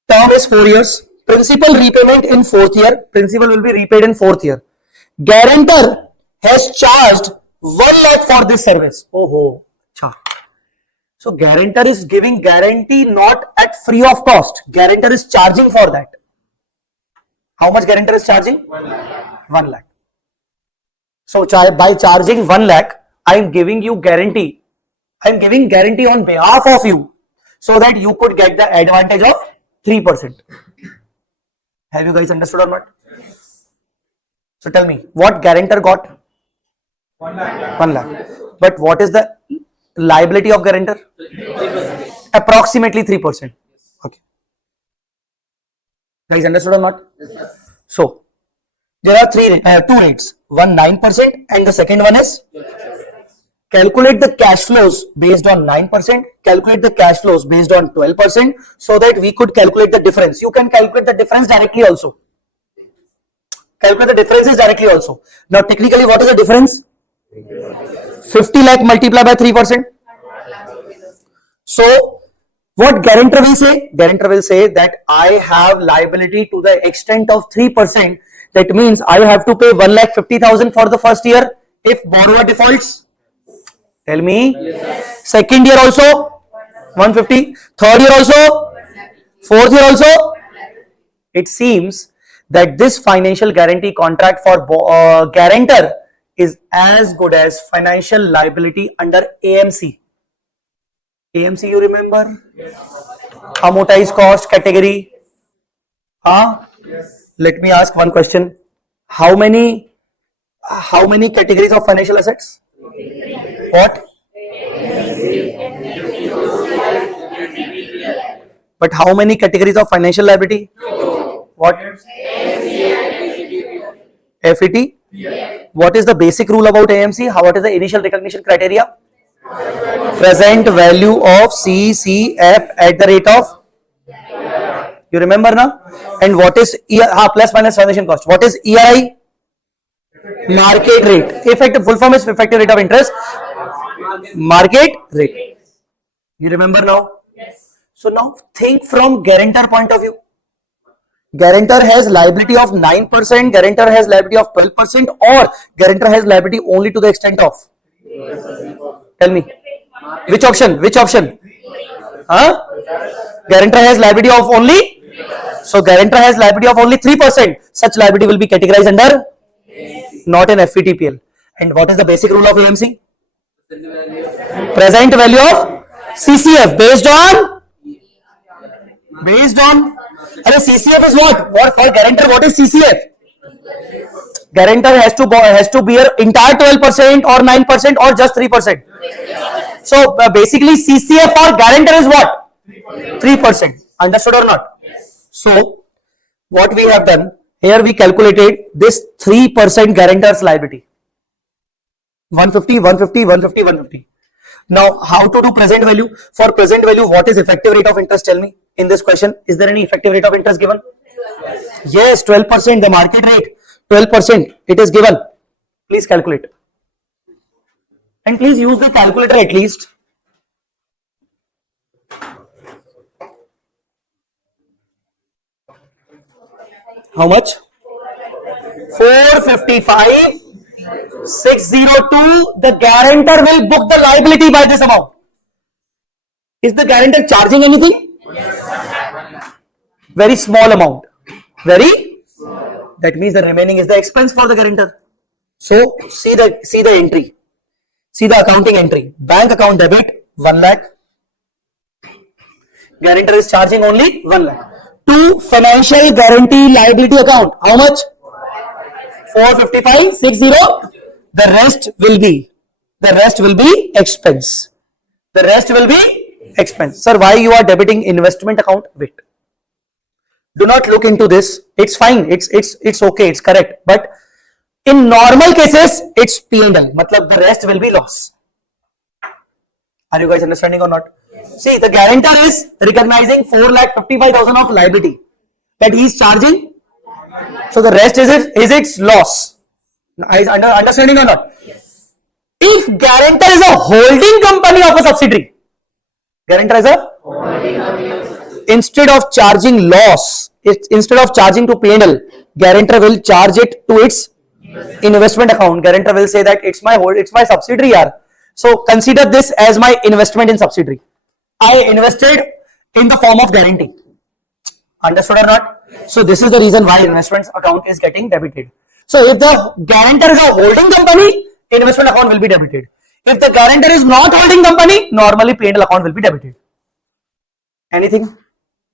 Term is 4 years. Principal repayment in 4th year. Principal will be repaid in 4th year. Guarantor has charged 1 lakh for this service. Oh, cha. So guarantor is giving guarantee not at free of cost. Guarantor is charging for that. How much guarantor is charging? 1 lakh. 1 lakh. So by charging 1 lakh, I am giving you guarantee. I am giving guarantee on behalf of you so that you could get the advantage of 3%. Have you guys understood or not? So tell me, what guarantor got? 1 lakh. 1 lakh. But what is the liability of guarantor? 3%. Approximately 3%. Okay. Guys understood or not? Yes. So there are two rates. One 9% and the second one is calculate the cash flows based on 9%, calculate the cash flows based on 12% so that we could calculate the difference. You can calculate the difference directly also. Calculate the differences directly also. Now technically what is the difference? 50 lakh multiplied by 3%. So what guarantor will say? Guarantor will say that I have liability to the extent of 3%. That means I have to pay 1,50,000 for the first year if borrower defaults. Tell me. Yes. Second year also 150. Third year also. Fourth year also. It seems that this financial guarantee contract for guarantor is as good as financial liability under AMC. AMC you remember? Yes. Amortized cost category. Huh? Yes. Let me ask one question. How many categories of financial assets? What? But how many categories of financial liability? What? FET? What is the basic rule about AMC? What is the initial recognition criteria? Present value of CCF at the rate of? You remember now? And what is plus minus transaction cost? What is ERI? Market rate. Effective full form is effective rate of interest. Market rate. You remember now? Yes. So now think from guarantor point of view. Guarantor has liability of 9%, guarantor has liability of 12%, or guarantor has liability only to the extent of? Tell me. Which option? Which option? Huh? Guarantor has liability of only? So guarantor has liability of only 3%. Such liability will be categorized under? Not an FVTPL. And what is the basic rule of AMC? Present value of CCF based on? CCF is what? For guarantor, what is CCF? Guarantor has to bear entire 12% or 9% or just 3%. So basically CCF for guarantor is what? 3%. Understood or not? So what we have done here, we calculated this 3% guarantor's liability. 150, 150, 150, 150. Now how to do present value? For present value, what is effective rate of interest? Tell me in this question. Is there any effective rate of interest given? Yes, 12%, the market rate, 12%, it is given. Please calculate. And please use the calculator at least. How much? 455, 602. The guarantor will book the liability by this amount. Is the guarantor charging anything? Very small amount. Very? That means the remaining is the expense for the guarantor. So see the entry. See the accounting entry. Bank account debit 1 lakh. Guarantor is charging only 1 lakh. To financial guarantee liability account. How much? 455, 60. The rest will be expense. The rest will be expense. Sir, why you are debiting investment account? Wait. Do not look into this. It's fine. It's okay. It's correct. But in normal cases, it's P&L. Matlab the rest will be loss. Are you guys understanding or not? Yes. See, the guarantor is recognizing 4,55,000 of liability that he is charging. So the rest is its loss. Is understanding or not? Yes. If guarantor is a holding company of a subsidiary, guarantor is a instead of charging loss, instead of charging to P&L, guarantor will charge it to its investment account. Guarantor will say that it's my subsidiary yaar. So consider this as my investment in subsidiary. I invested in the form of guarantee. Understood or not? So this is the reason why investment account is getting debited. So if the guarantor is a holding company, investment account will be debited. If the guarantor is not holding company, normally P&L account will be debited. Anything?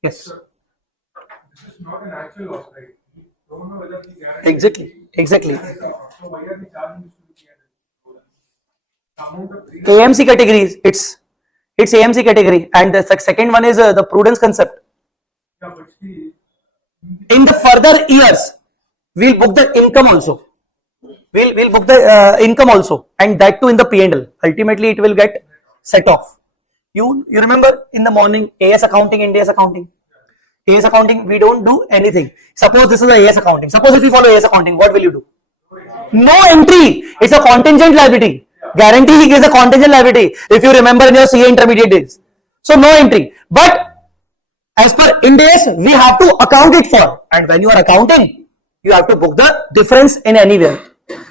Yes. This is not an actual loss, right? You don't know whether the guarantee. Exactly. So why are we charging this to the amount of AMC categories, it's AMC category, and the second one is the prudence concept. Yeah, but see, in the further years, we'll book the income also. We'll book the income also, and that too in the P&L. Ultimately, it will get set off. You remember in the morning AS accounting, INDAS accounting. AS accounting, we don't do anything. Suppose this is a AS accounting. Suppose if you follow AS accounting, what will you do? No entry. It's a contingent liability. Guarantee is a contingent liability. If you remember in your CA intermediate days. So no entry. But as per INDAS, we have to account it for. And when you are accounting, you have to book the difference in anywhere.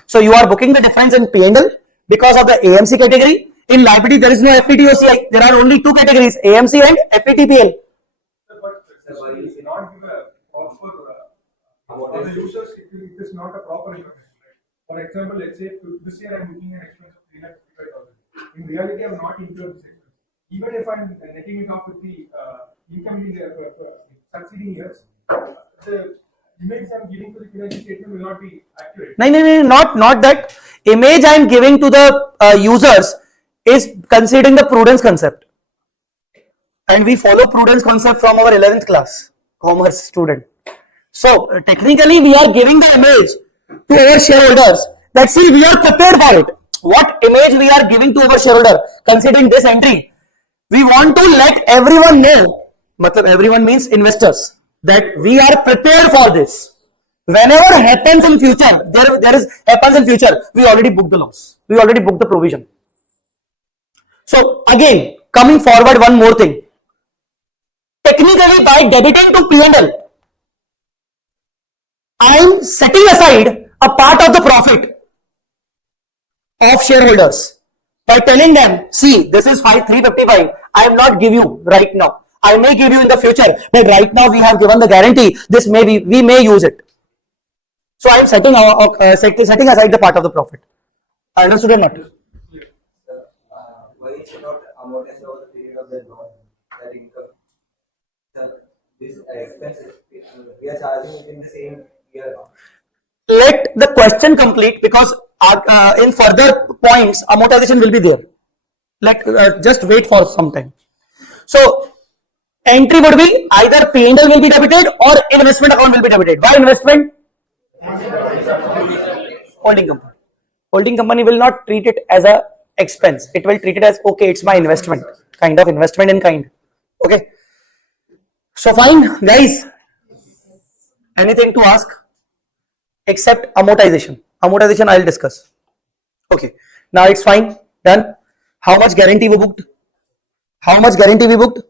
So you are booking the difference in P&L because of the AMC category. In liability, there is no FVTOCI. There are only two categories, AMC and FVTPL. But it's not give a proper for the users. It is not a proper information. Right? For example, let's say this year I'm booking an expense of 3,55,000. In reality, I'm not incurred this expense. Even if I'm netting it off with the income in the succeeding years, the image I'm giving to the financial statement will not be accurate. No, not that. Image I am giving to the users is considering the prudence concept. And we follow prudence concept from our 11th class, commerce student. So technically we are giving the image to our shareholders that see we are prepared for it. What image we are giving to our shareholder considering this entry? We want to let everyone know, everyone means investors, that we are prepared for this. Whenever happens in future, happens in future, we already booked the loss. We already booked the provision. So again, coming forward, one more thing. Technically, by debiting to P&L, I am setting aside a part of the profit of shareholders by telling them, see, this is 355. I am not give you right now. I may give you in the future, but right now we have given the guarantee. This may be, we may use it. So I am setting aside the part of the profit. Understood or not? Why is it not amortized over the period of the loan, that income? This expenses, we are charging it in the same year now. Let the question complete, because in further points amortization will be there. Just wait for some time. So entry would be either P&L will be debited or investment account will be debited. Why investment? Holding company. Holding company will not treat it as a expense. It will treat it as, okay, it's my investment, kind of investment in kind. Okay. So fine, guys. Anything to ask? Except amortization. Amortization I'll discuss. Okay. Now it's fine. Done. How much guarantee we booked? How much guarantee we booked?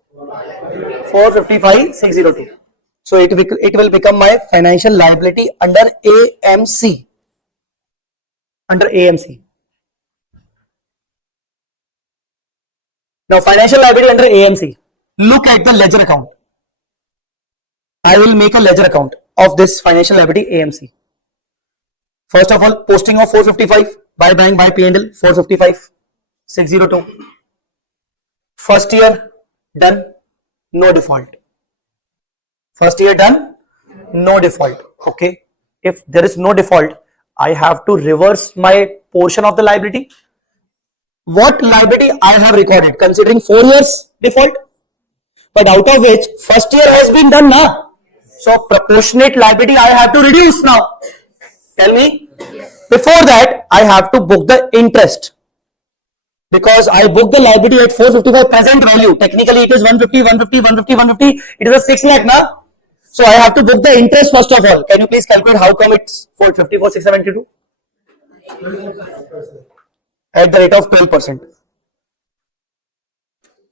455,602. So it will become my financial liability under AMC. Under AMC. Now financial liability under AMC. Look at the ledger account. I will make a ledger account of this financial liability AMC. First of all, posting of 455 by bank by P&L 455,602. First year done, no default. First year done, no default. Okay. If there is no default, I have to reverse my portion of the liability. What liability I have recorded, considering 4 years default, but out of which first year has been done now. So proportionate liability I have to reduce now. Tell me. Before that, I have to book the interest. Because I booked the liability at 455 present value. Technically it is 150, 150, 150, 150. It is a 6 lakh now. So I have to book the interest first of all. Can you please calculate how come it's 454, 672? At the rate of 12%.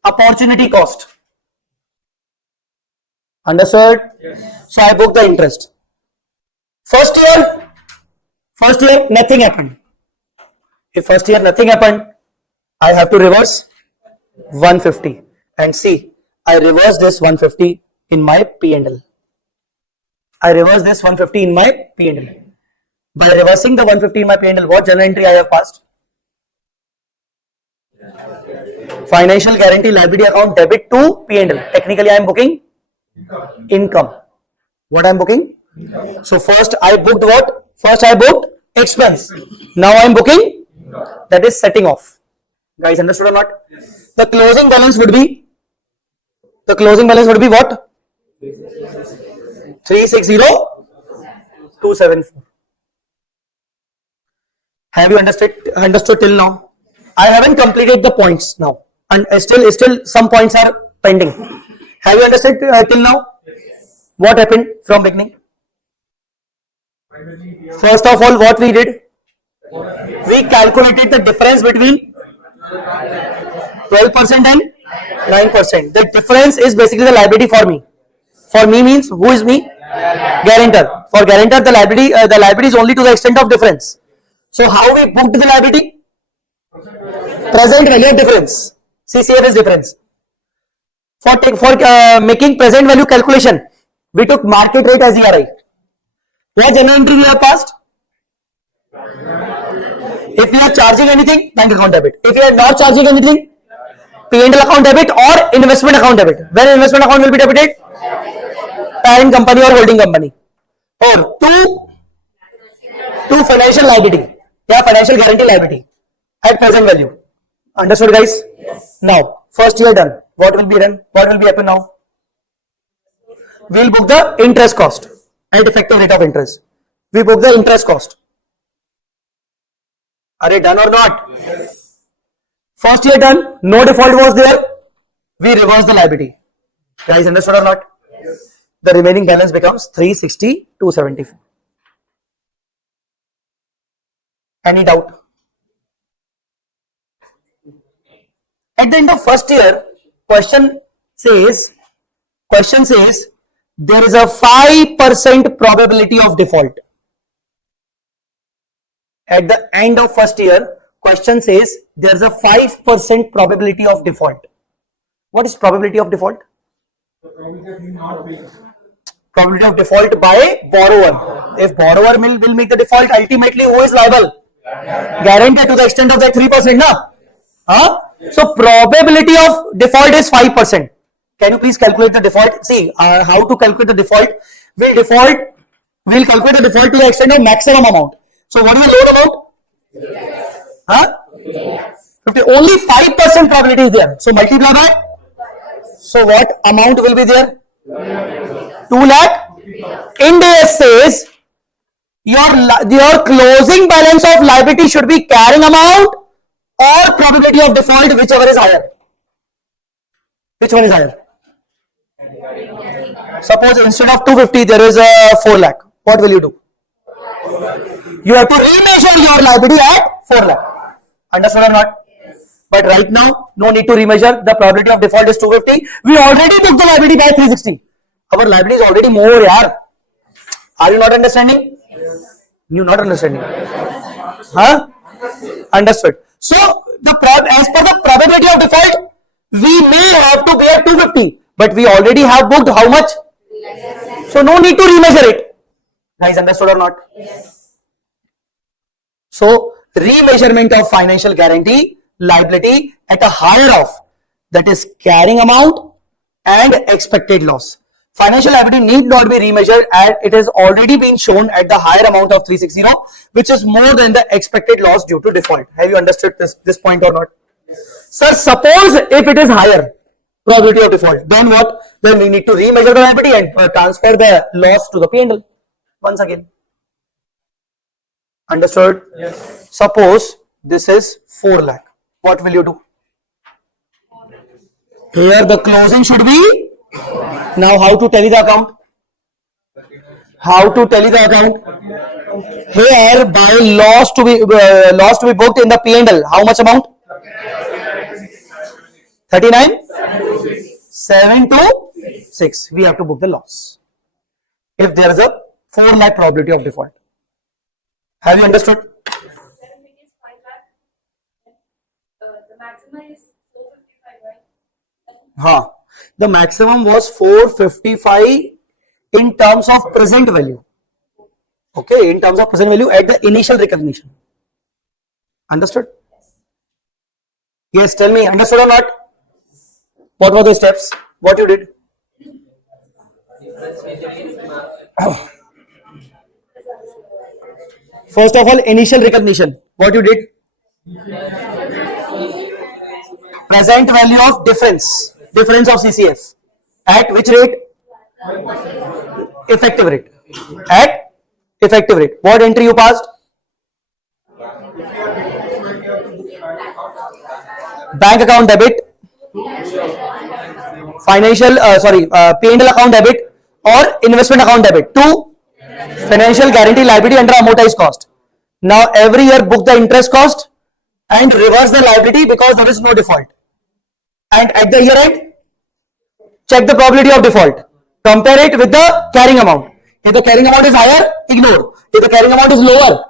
Opportunity cost. Understood? Yes. So I book the interest. First year nothing happened. If first year nothing happened, I have to reverse 150. And see, I reverse this 150 in my P&L. I reverse this 150 in my P&L. By reversing the 150 in my P&L, what journal entry I have passed? Financial guarantee liability account debit to P&L. Technically I am booking income. What I am booking? So first I booked what? First I booked expense. Now I am booking, that is setting off. Guys, understood or not? Yes. The closing balance would be what? 360,274. Have you understood till now? I haven't completed the points now, and still some points are pending. Have you understood till now? Yes. What happened from beginning? First of all, what we did? We calculated the difference between 12% and 9%. The difference is basically the liability for me. For me means, who is me? Guarantor. For guarantor, the liability is only to the extent of difference. So how we booked the liability? Present value of difference. CCF is difference. For making present value calculation, we took market rate as ERI. What general entry we have passed? If we are charging anything, bank account debit. If we are not charging anything, P&L account debit or investment account debit. When investment account will be debited? Parent company or holding company. Or two financial liability. Yeah, financial guarantee liability at present value. Understood, guys? Yes. Now, first year done. What will be done? What will be happen now? We will book the interest cost at effective rate of interest. We book the interest cost. Are they done or not? Yes. First year done. No default was there. We reverse the liability. Guys, understood or not? Yes. The remaining balance becomes 360,274. Any doubt? At the end of first year, question says there is a 5% probability of default. At the end of first year, question says there is a 5% probability of default. What is probability of default? The probability of him not paying. Probability of default by borrower. If borrower will make the default, ultimately who is liable? Guaranteed to the extent of that 3%, na? Huh? So probability of default is 5%. Can you please calculate the default? See how to calculate the default. We'll calculate the default to the extent of maximum amount. So what is the loan amount? Huh? 50. Only 5% probability is there. So multiply by. So what amount will be there? 2 lakh. INDAS says your closing balance of liability should be carrying amount or probability of default, whichever is higher. Which one is higher? Suppose instead of 250 there is a 4 lakh. What will you do? You have to remeasure your liability at 4 lakh. Understood or not? But right now, no need to remeasure. The probability of default is 250. We already took the liability by 360. Our liability is already more, yaar. Are you not understanding? You not understanding? Huh? Understood. So, as per the probability of default, we may have to bear 250, but we already have booked how much? So, no need to remeasure it. Guys, understood or not? Yes. So, remeasurement of financial guarantee liability at a higher of, that is carrying amount and expected loss. Financial liability need not be remeasured as it has already been shown at the higher amount of 360, which is more than the expected loss due to default. Have you understood this point or not? Sir, suppose if it is higher probability of default, then what? Then we need to remeasure the liability and transfer the loss to the P&L once again. Understood? Yes. Suppose this is 4 lakh. What will you do? Here the closing should be. Now how to tally the account? How to tally the account? Here by loss to be booked in the P&L. How much amount? 39? 726. We have to book the loss. If there is a 4 lakh probability of default. Have you understood? The maximum is 455, right? Huh. The maximum was 455 in terms of present value. Okay, in terms of present value at the initial recognition. Understood? Yes, tell me, understood or not? What were the steps? What you did? First of all, initial recognition. What you did? Present value of difference of CCF. At which rate? Effective rate. At effective rate. What entry you passed? Bank account debit, P&L account debit or investment account debit to financial guarantee liability under amortized cost. Now every year book the interest cost and reverse the liability because there is no default. And at the year end, check the probability of default. Compare it with the carrying amount. If the carrying amount is higher, ignore. If the carrying amount is lower,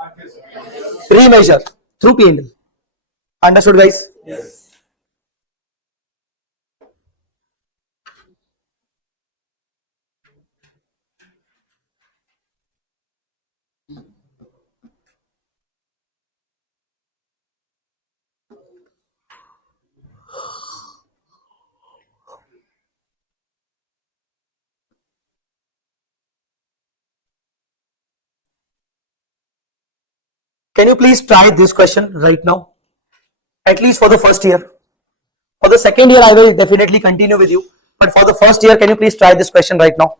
remeasure through P&L. Understood, guys? Yes. Can you please try this question right now? At least for the first year. For the second year, I will definitely continue with you. But for the first year, can you please try this question right now?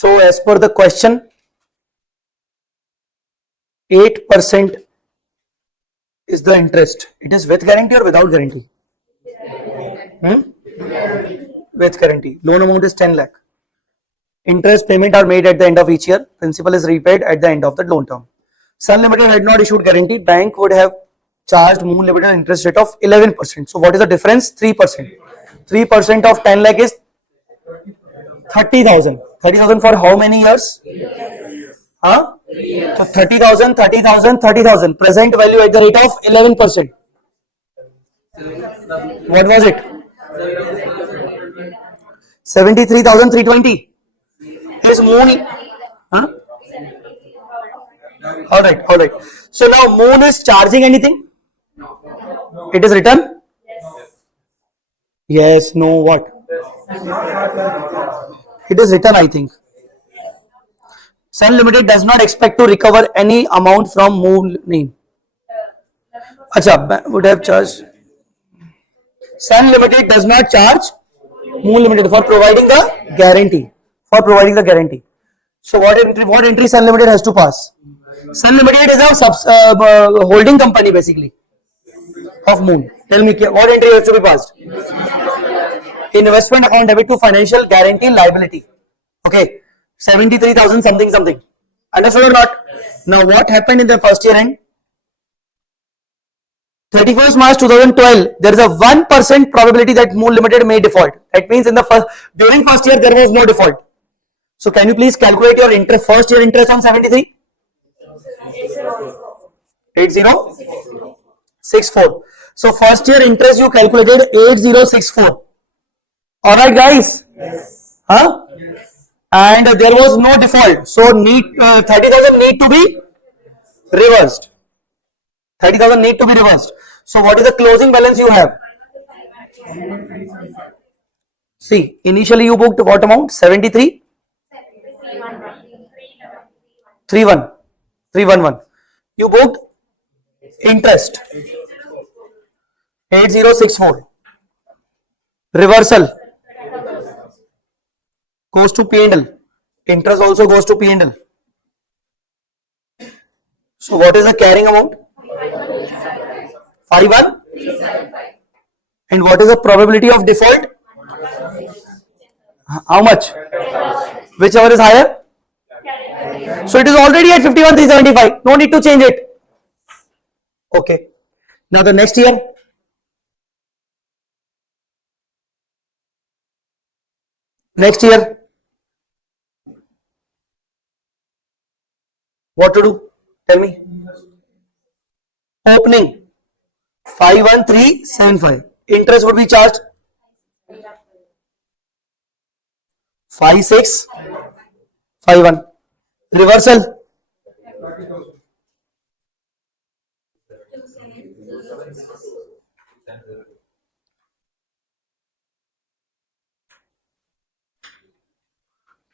So as per the question, 8% is the interest. It is with guarantee or without guarantee? With guarantee. Loan amount is 10 lakh. Interest payment are made at the end of each year. Principal is repaid at the end of the loan term. Sun Limited had not issued guarantee. Bank would have charged Moon Limited interest rate of 11%. So what is the difference? 3%. 3% of 10 lakh is 30,000. 30,000 for how many years? Huh? So 30,000, 30,000, 30,000. Present value at the rate of 11%. What was it? 73,320. Is Moon? Huh? All right. So now Moon is charging anything? It is written? Yes, no, what? It is written, I think. Sun Limited does not expect to recover any amount from Moon name. Acha, would have charged. Sun Limited does not charge Moon Limited for providing the guarantee. So what entry Sun Limited has to pass? Sun Limited is a holding company basically of Moon. Tell me what entry has to be passed? Investment account debit to financial guarantee liability. Okay, 73,000 something. Understood or not? Now what happened in the first year end? 31st March 2012, there is a 1% probability that Moon Limited may default. That means during first year there was no default. So can you please calculate your first year interest on 73? 8064. So first year interest you calculated 8064. Alright guys? Yes. Huh? Yes. And there was no default. So 30,000 need to be reversed. 30,000 need to be reversed. So what is the closing balance you have? See, initially you booked what amount? 73? 311. You booked interest 8064. Reversal goes to P&L. Interest also goes to P&L. So what is the carrying amount? 51. And what is the probability of default? How much? Whichever is higher. So it is already at 51,375. No need to change it. Okay. Now the next year. Next year. What to do? Tell me. Opening 51375. Interest would be charged 5651. Reversal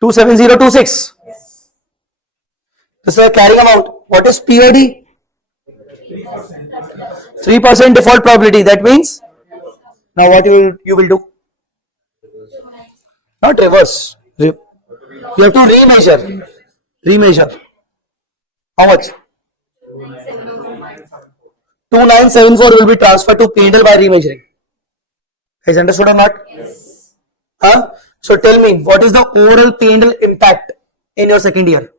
27026. This is a carrying amount. What is POD? 3% default probability. That means now what you will do? Not reverse. You have to remeasure. How much? 2974 will be transferred to P&L by remeasuring. Is understood or not? Yes. Huh? So tell me, what is the overall P&L impact in your second year?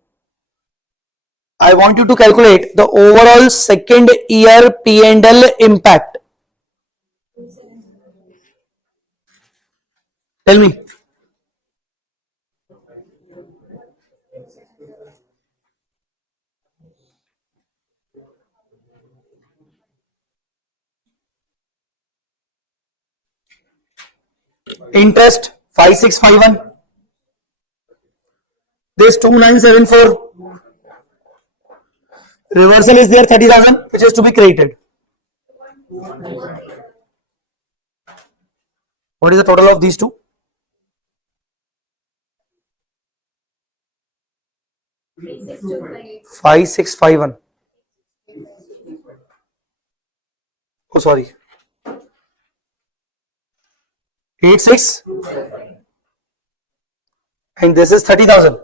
I want you to calculate the overall second year P&L impact. Tell me. Interest 5651. This 2974. Reversal is there 30,000, which is to be credited. What is the total of these two? Five, 651. Oh, sorry. 86. And this is 30,000.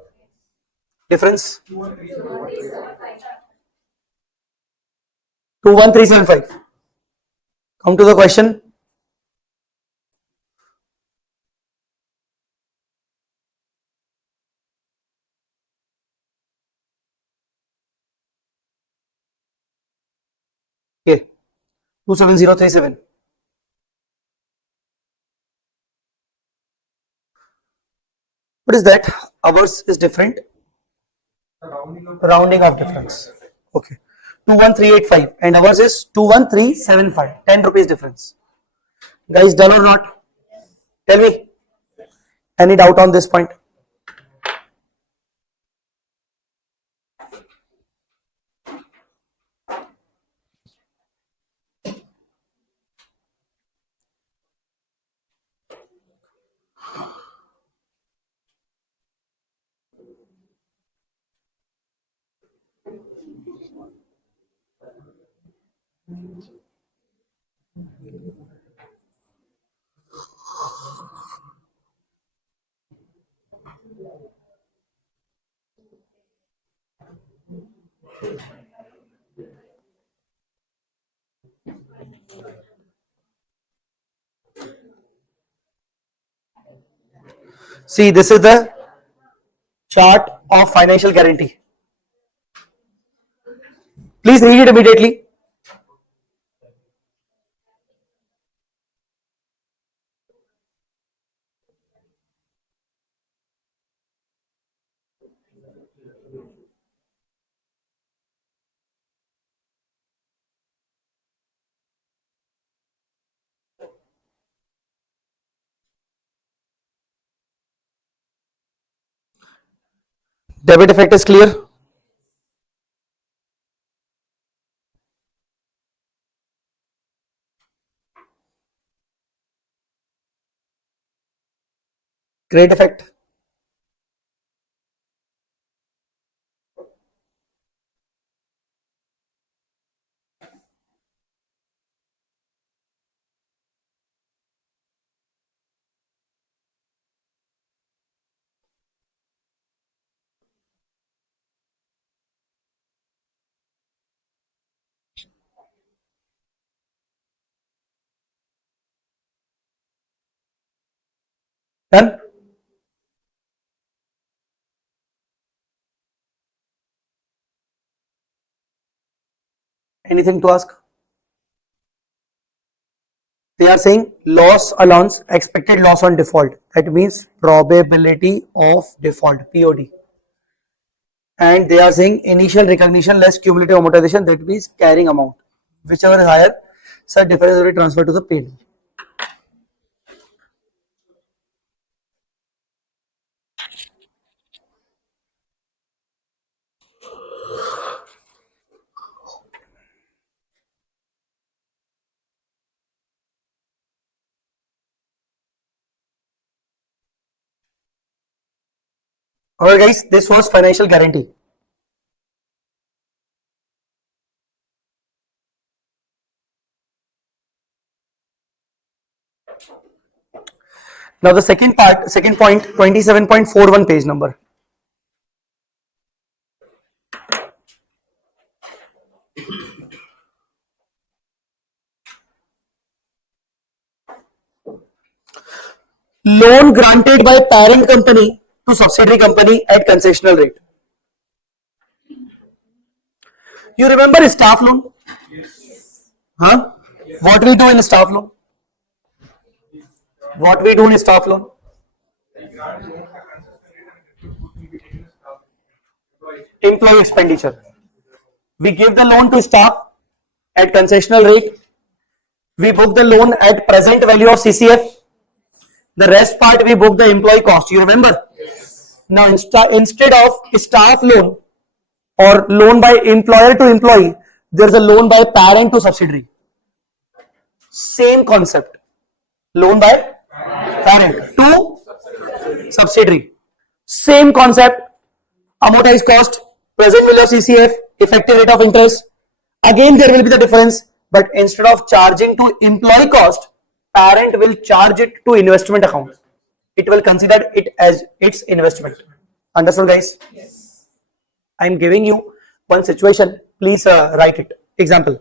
Difference? 21375. Come to the question. Okay. 27037. What is that? Ours is different. Rounding of difference. Okay. 21385 and ours is 21375. 10 rupees difference. Guys, done or not? Tell me. Any doubt on this point? See, this is the chart of financial guarantee. Please read it immediately. Debit effect is clear. Great effect. Done. Anything to ask? They are saying loss allowance, expected loss on default. That means probability of default, POD. And they are saying initial recognition less cumulative amortization. That means carrying amount. Whichever is higher, such difference will be transferred to the paid. Alright guys, this was financial guarantee. Now the second part, second point, 27.41 page number. Loan granted by parent company to subsidiary company at concessional rate. You remember staff loan? Huh? What we do in staff loan? What we do in staff loan? Employee expenditure. We give the loan to staff at concessional rate. We book the loan at present value of CCF. The rest part we book the employee cost. You remember? Now instead of staff loan or loan by employer to employee, there's a loan by parent to subsidiary. Same concept. Loan by parent to subsidiary. Same concept. Amortized cost, present value of CCF, effective rate of interest. Again there will be the difference, but instead of charging to employee cost, parent will charge it to investment account. It will consider it as its investment. Understood guys? Yes. I am giving you one situation. Please write it. Example.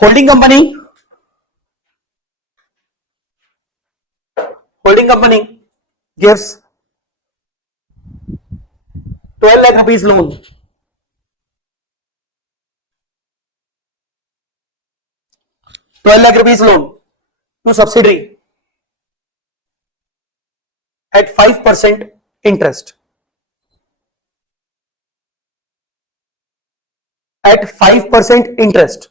Holding company gives 12 lakh rupees loan. 12 lakh rupees loan to subsidiary at 5% interest. At 5% interest.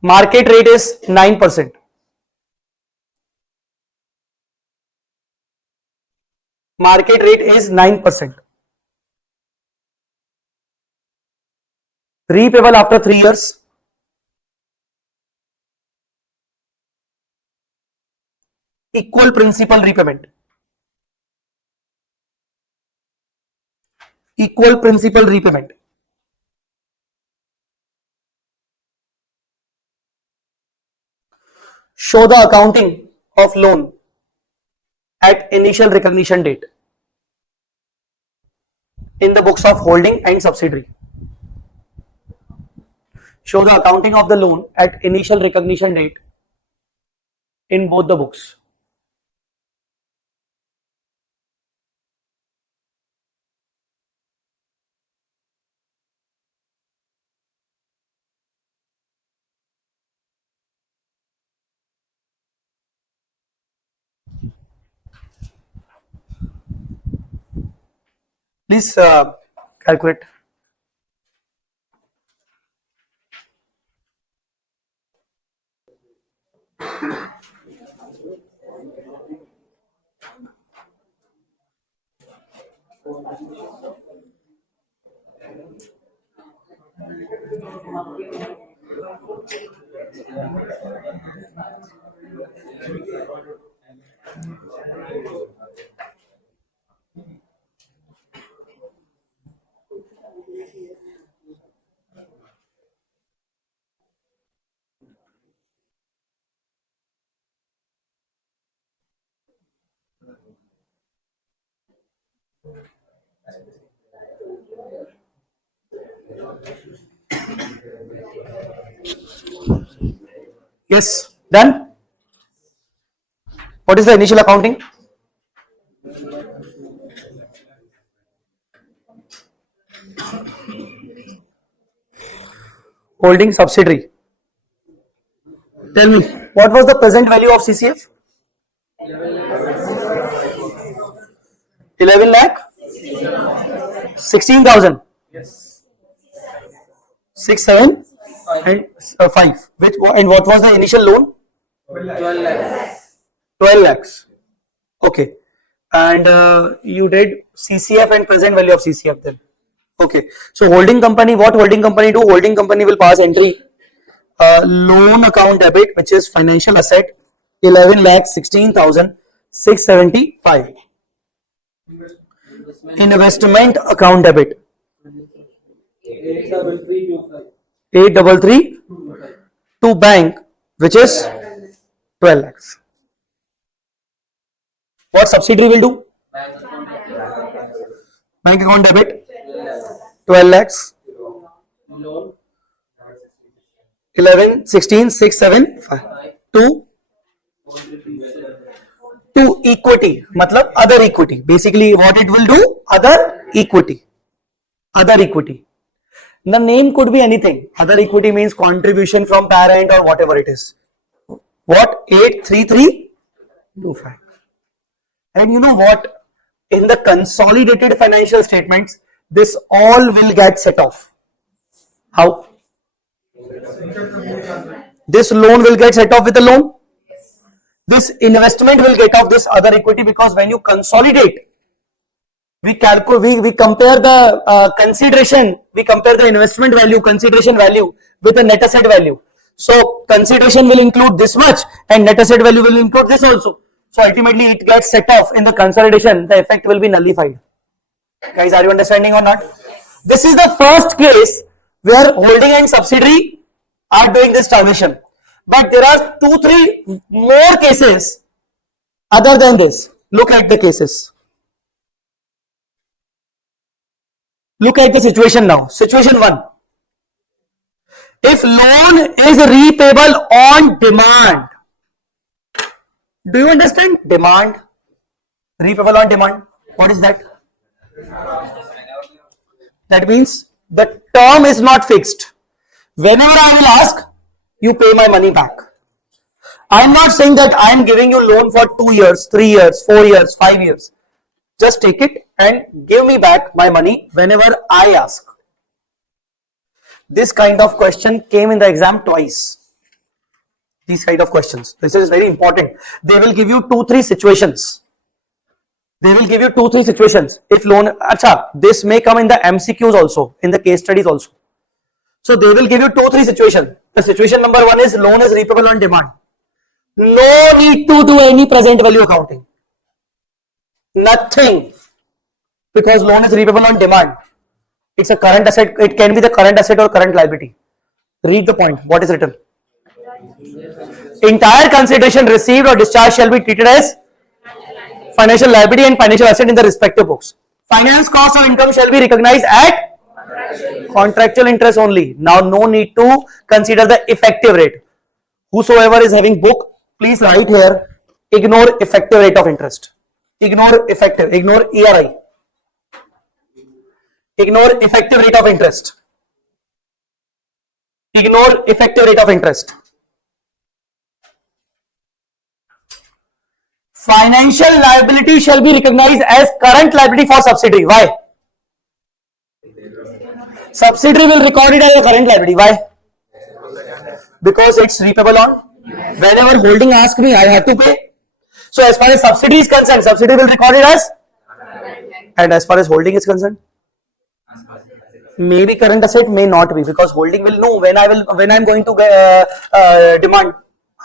Market rate is 9%. Market rate is 9%. Repayable after 3 years. Equal principal repayment. Equal principal repayment. Show the accounting of loan at initial recognition date in the books of holding and subsidiary. Show the accounting of the loan at initial recognition date in both the books. Please calculate. Yes, done. What is the initial accounting? Holding subsidiary. Tell me, what was the present value of CCF? 11 lakh? 16,000? 6, 7 and 5. Which, and what was the initial loan? 12 lakhs. 12 lakhs. Okay. And you did CCF and present value of CCF then. Okay. So holding company, what holding company do? Holding company will pass entry loan account debit, which is financial asset, 11 lakh 16,675. Investment account debit, 833 to bank, which is 12 lakhs. What subsidiary will do? Bank account debit, 12 lakhs. 11, 16, 6, 7, 5. To equity, matlab other equity. Basically, what it will do? Other equity. Other equity. The name could be anything. Other equity means contribution from parent or whatever it is. What? 83325. And you know what? In the consolidated financial statements, this all will get set off. How? This loan will get set off with a loan. This investment will get off this other equity, because when you consolidate, we calculate, we compare the consideration, we compare the investment value, consideration value with the net asset value. So consideration will include this much and net asset value will include this also. So ultimately it gets set off in the consolidation, the effect will be nullified. Guys, are you understanding or not? This is the first case where holding and subsidiary are doing this transaction. But there are 2-3 more cases other than this. Look at the cases. Look at the situation now. Situation 1. If loan is repayable on demand. Do you understand? Demand. Repayable on demand. What is that? That means the term is not fixed. Whenever I will ask, you pay my money back. I am not saying that I am giving you loan for 2 years, 3 years, 4 years, 5 years. Just take it and give me back my money whenever I ask. This kind of question came in the exam twice. These kind of questions. This is very important. They will give you 2-3 situations. They will give you 2-3 situations. If loan, acha, this may come in the MCQs also, in the case studies also. So they will give you 2-3 situations. The situation number 1 is loan is repayable on demand. No need to do any present value accounting. Nothing. Because loan is repayable on demand. It's a current asset. It can be the current asset or current liability. Read the point. What is written? Entire consideration received or discharged shall be treated as financial liability and financial asset in the respective books. Finance cost or income shall be recognized at contractual interest only. Now no need to consider the effective rate. Whosoever is having book, please write here, ignore effective rate of interest. Ignore effective, ignore ERI. Ignore effective rate of interest. Ignore effective rate of interest. Financial liability shall be recognized as current liability for subsidiary. Why? Subsidiary will record it as a current liability. Why? Because it's repayable on. Whenever holding asks me, I have to pay. So as far as subsidiary is concerned, subsidiary will record it as. And as far as holding is concerned, maybe current asset, may not be, because holding will know when I'm going to demand.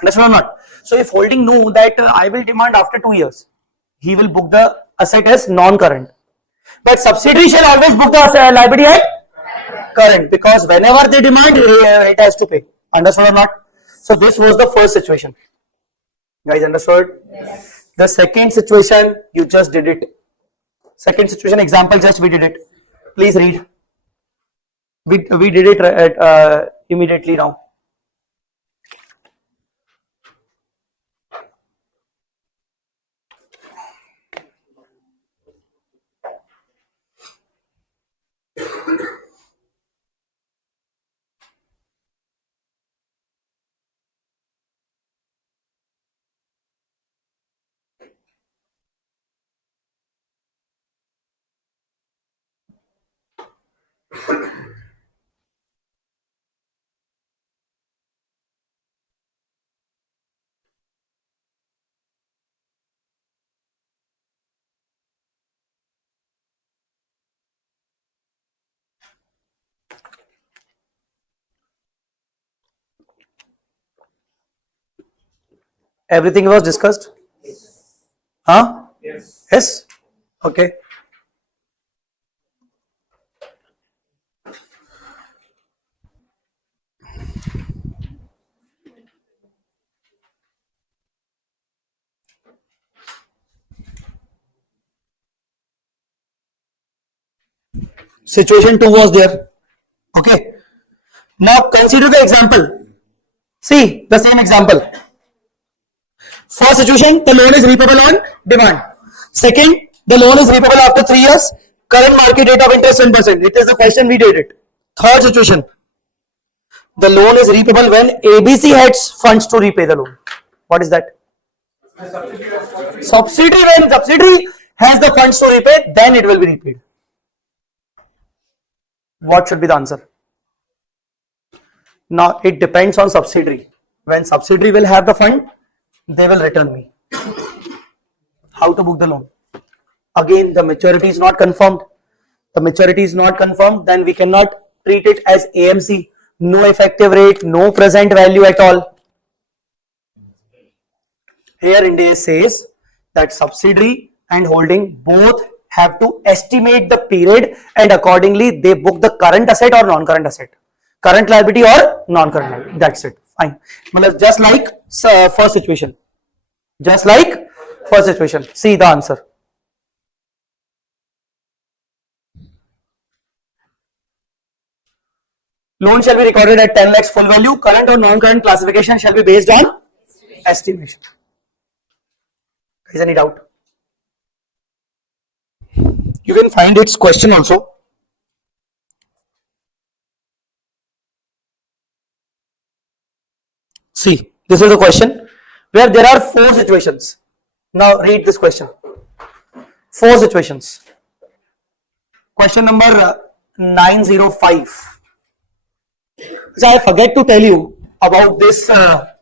Understand or not? So if holding knew that I will demand after 2 years, he will book the asset as non-current. But subsidiary shall always book the liability as current, because whenever they demand, it has to pay. Understood or not? So this was the first situation. Guys, understood? Yes. The second situation, you just did it. Second situation example, just we did it. Please read. We did it immediately now. Everything was discussed? Huh? Yes. Yes? Okay. Situation 2 was there. Okay. Now consider the example. See the same example. First situation, the loan is repayable on demand. Second, the loan is repayable after 3 years. Current market rate of interest 10%. It is the question we did it. Third situation, the loan is repayable when ABC has funds to repay the loan. What is that? Subsidiary. When subsidiary has the funds to repay, then it will be repaid. What should be the answer? Now it depends on subsidiary. When subsidiary will have the fund, they will return me. How to book the loan? Again, the maturity is not confirmed. The maturity is not confirmed, then we cannot treat it as AMC. No effective rate, no present value at all. Here INDAS says that subsidiary and holding both have to estimate the period, and accordingly they book the current asset or non-current asset. current liability or non-current liability. That's it. Fine. Just like first situation. Just like first situation. See the answer. Loan shall be recorded at 10 lakhs full value. Current or non-current classification shall be based on estimation. Is any doubt? You can find its question also. See, this is the question where there are 4 situations. Now read this question. 4 situations. Question number 905. So I forget to tell you about this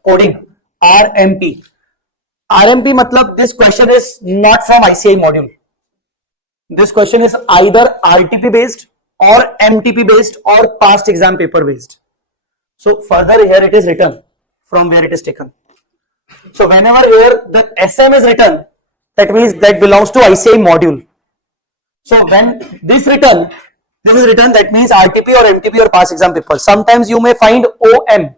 coding RMP. RMP matlab this question is not from ICI module. This question is either RTP based or MTP based or past exam paper based. So further here it is written from where it is taken. So whenever here the SM is written, that means that belongs to ICI module. So when this is written, that means RTP or MTP or past exam paper. Sometimes you may find OM.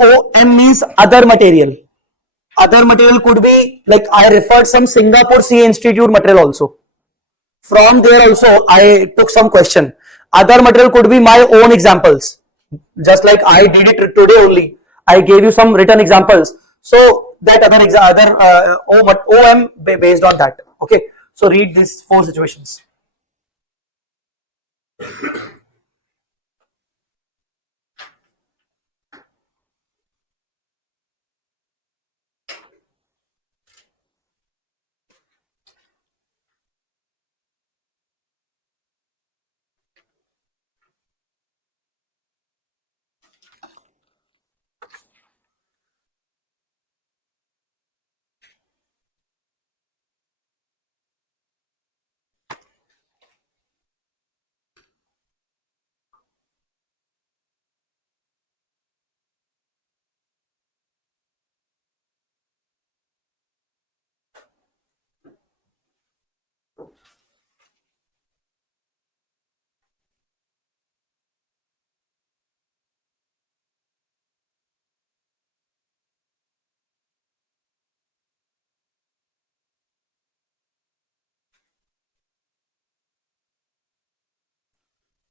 OM means other material. Other material could be like I referred some Singapore CA Institute material also. From there also I took some question. Other material could be my own examples. Just like I did it today only. I gave you some written examples. So that OM based on that. Okay. So read these 4 situations.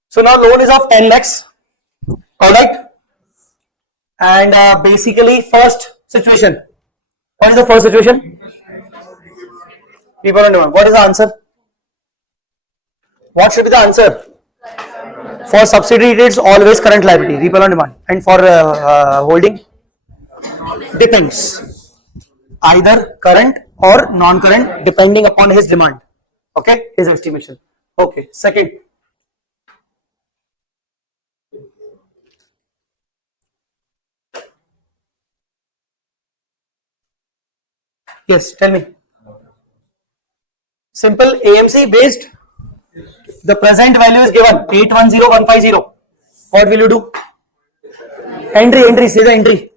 So now loan is of 10 lakhs. Alright. And basically first situation. What is the first situation? People on demand. What is the answer? What should be the answer? For subsidiary it is always current liability, people on demand. And for holding? Depends. Either current or non-current depending upon his demand. Okay, his estimation. Okay, second. Yes, tell me. Simple AMC based. The present value is given 810150. What will you do? Entry, say the entry.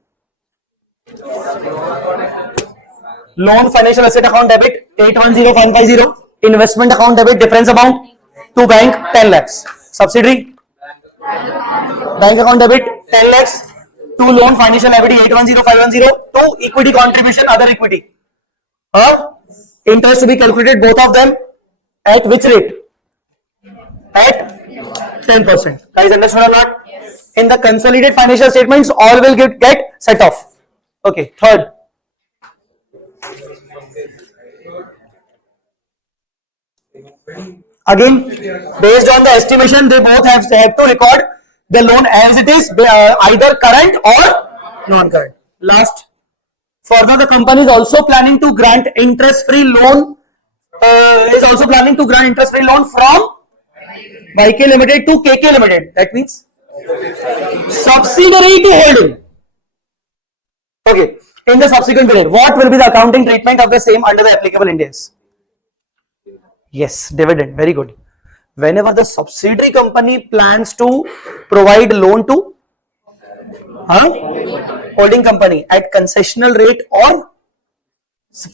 Loan financial asset account debit 810150. Investment account debit difference amount to bank 10 lakhs. Subsidiary bank account debit 10 lakhs. To loan financial liability 810510. To equity contribution other equity. Interest to be calculated both of them at which rate? At 10%. Guys, understood or not? Yes. In the consolidated financial statements, all will get set off. Okay, third. Again, based on the estimation, they both have to record the loan as it is, either current or non-current. Last. Further, the company is also planning to grant interest-free loan. From YK Limited to KK Limited. That means subsidiary to holding. Okay. In the subsequent period, what will be the accounting treatment of the same under the applicable INDAS? Yes, dividend. Very good. Whenever the subsidiary company plans to provide loan to holding company at concessional rate or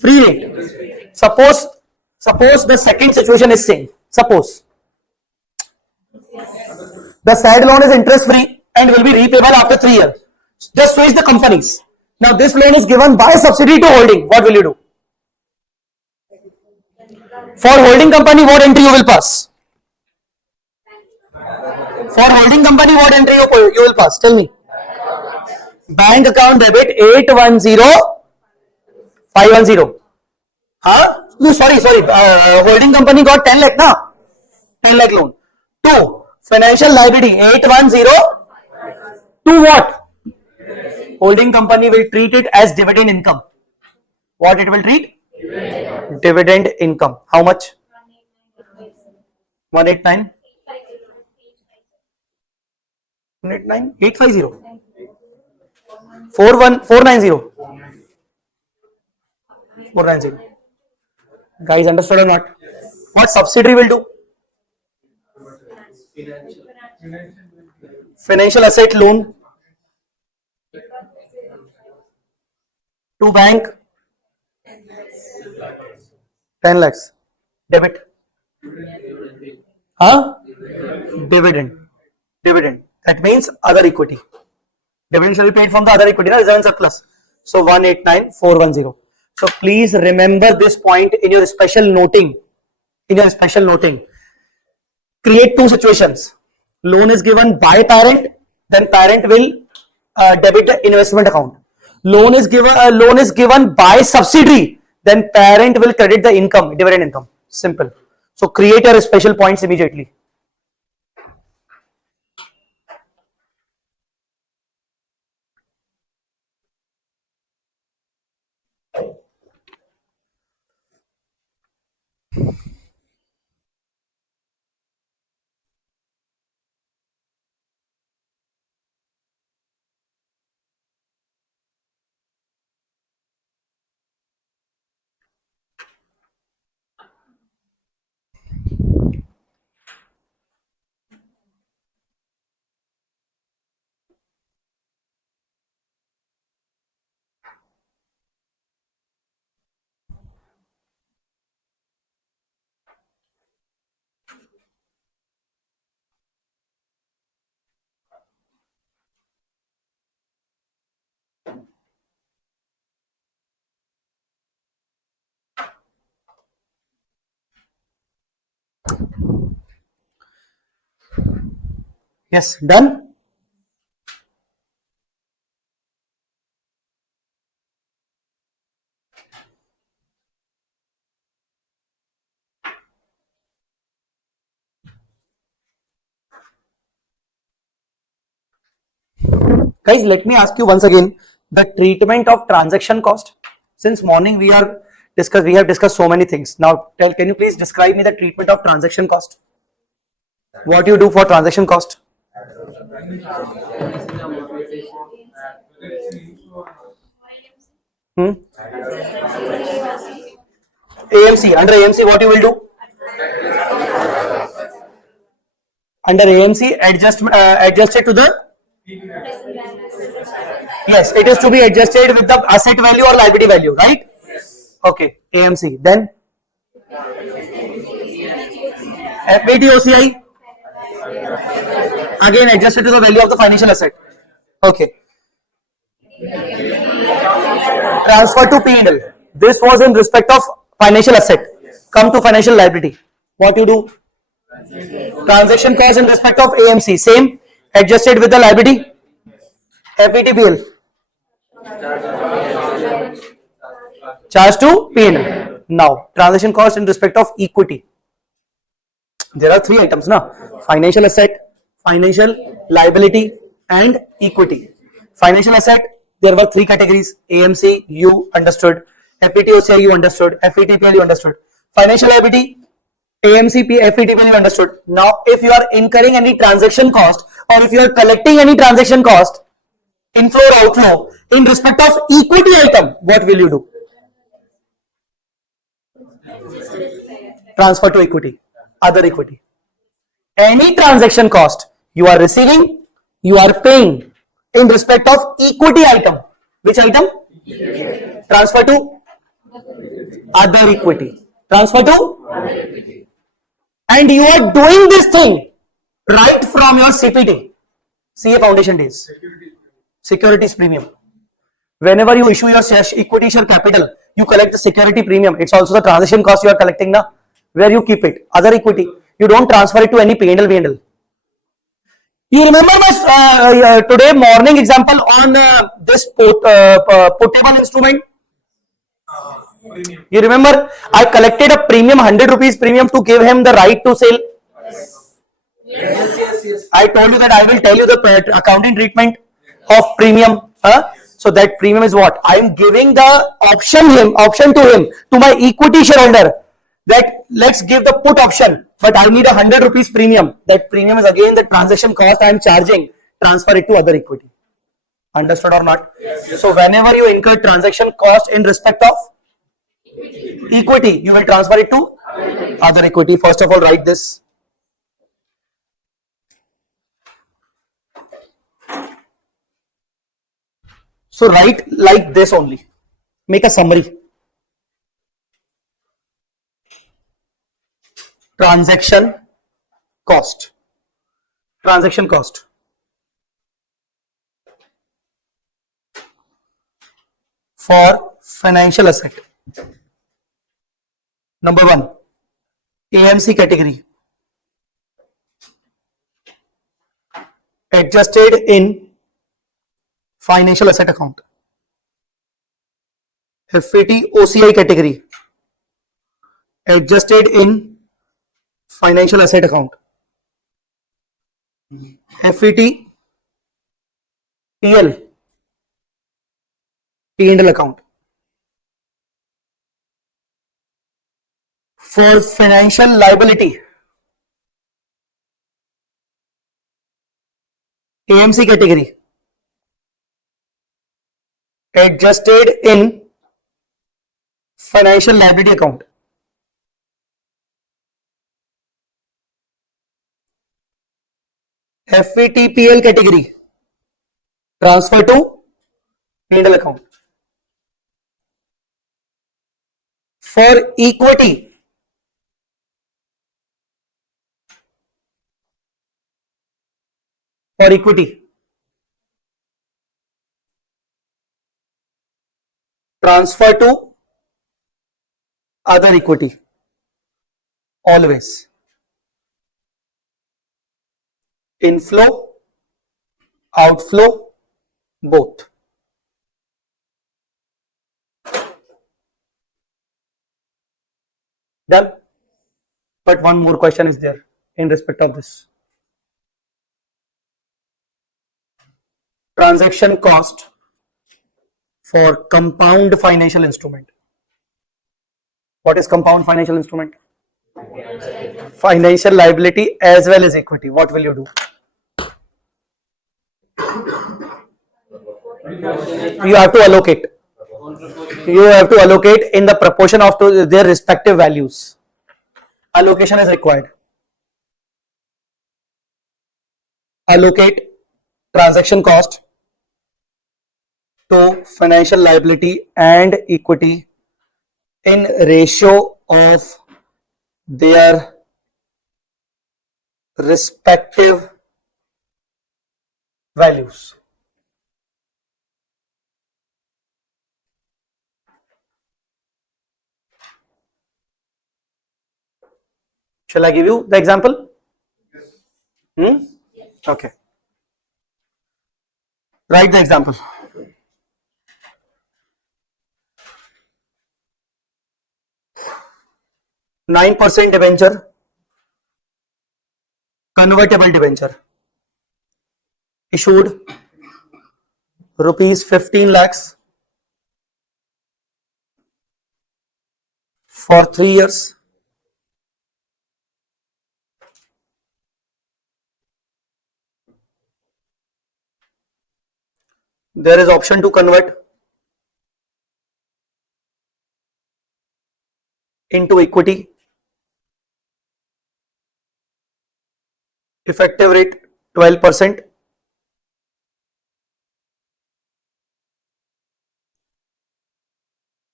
free rate. Suppose the second situation is same. Suppose The said loan is interest free and will be repayable after 3 years. Just switch the companies. Now this loan is given by subsidiary to holding. What will you do? For holding company, what entry you will pass? For holding company, what entry you will pass? Tell me. Bank account debit 810510. Huh? No, sorry. Holding company got 10 lakh now. 10 lakh loan. 2. Financial liability 810. To what? Holding company will treat it as dividend income. What it will treat? Dividend income. How much? 189? 189? 850? 490? 490. Guys, understood or not? What subsidiary will do? Financial asset loan to bank 10 lakhs. Debit. Huh? Dividend. That means other equity. Dividend shall be paid from the other equity, reserve and surplus. So 189,410. So please remember this point in your special noting. Create two situations. Loan is given by parent, then parent will debit the investment account. Loan is given by subsidiary, then parent will credit the income, dividend income. Simple. So create your special points immediately. Yes, done. Guys, let me ask you once again the treatment of transaction cost. Since morning we have discussed so many things. Now can you please describe me the treatment of transaction cost? What you do for transaction cost? AMC. Under AMC, what you will do? Under AMC, adjusted to the. Yes, it is to be adjusted with the asset value or liability value, right? Okay, AMC. Then FAT OCI, again adjusted to the value of the financial asset. Okay. Transfer to P&L. This was in respect of financial asset. Come to financial liability. What you do? Transaction cost in respect of AMC. Same, adjusted with the liability. FATPL. Charge to P&L. Now, transaction cost in respect of equity. There are three items now: financial asset, financial liability, and equity. Financial asset, there were three categories: AMC, you understood; FATOCI, you understood; FATPL, you understood. Financial liability, AMC, FATPL, you understood. Now, if you are incurring any transaction cost, or if you are collecting any transaction cost, inflow or outflow, in respect of equity item, what will you do? Transfer to equity, other equity. Any transaction cost you are receiving, you are paying in respect of equity item. Which item? Transfer to other equity. Transfer to, and you are doing this thing Right from your CPT, CA Foundation days, securities premium. Whenever you issue your equity share capital, you collect the security premium. It's also the transaction cost you are collecting now. Where you keep it, other equity. You don't transfer it to any P&L BNL. You remember my today morning example on this portable instrument? You remember I collected a premium 100 rupees premium to give him the right to sell. I told you that I will tell you the accounting treatment of premium. So that premium is what? I am giving the option to him, to my equity shareholder, that let's give the put option, but I need a 100 rupees premium. That premium is again the transaction cost I am charging. Transfer it to other equity. Understood or not? Yes. So whenever you incur transaction cost in respect of equity, you will transfer it to other equity. First of all, write this. So write like this only. Make a summary. Transaction cost. Transaction cost. For financial asset. Number 1, AMC category. Adjusted in financial asset account. FAT OCI category. Adjusted in financial asset account. FAT PL P&L account. For financial liability, AMC category, adjusted in financial liability account. FVTPL category, transfer to P&L account. For equity, transfer to other equity. Always. Inflow, outflow, both. Done. But one more question is there in respect of this. Transaction cost for compound financial instrument. What is compound financial instrument? Financial liability as well as equity. What will you do? You have to allocate. You have to allocate in the proportion of their respective values. Allocation is required. Allocate transaction cost to financial liability and equity in ratio of their respective values. Shall I give you the example? Okay. Write the example. 9% debenture, convertible debenture, issued rupees 15 lakhs for 3 years. There is option to convert into equity. Effective rate 12%.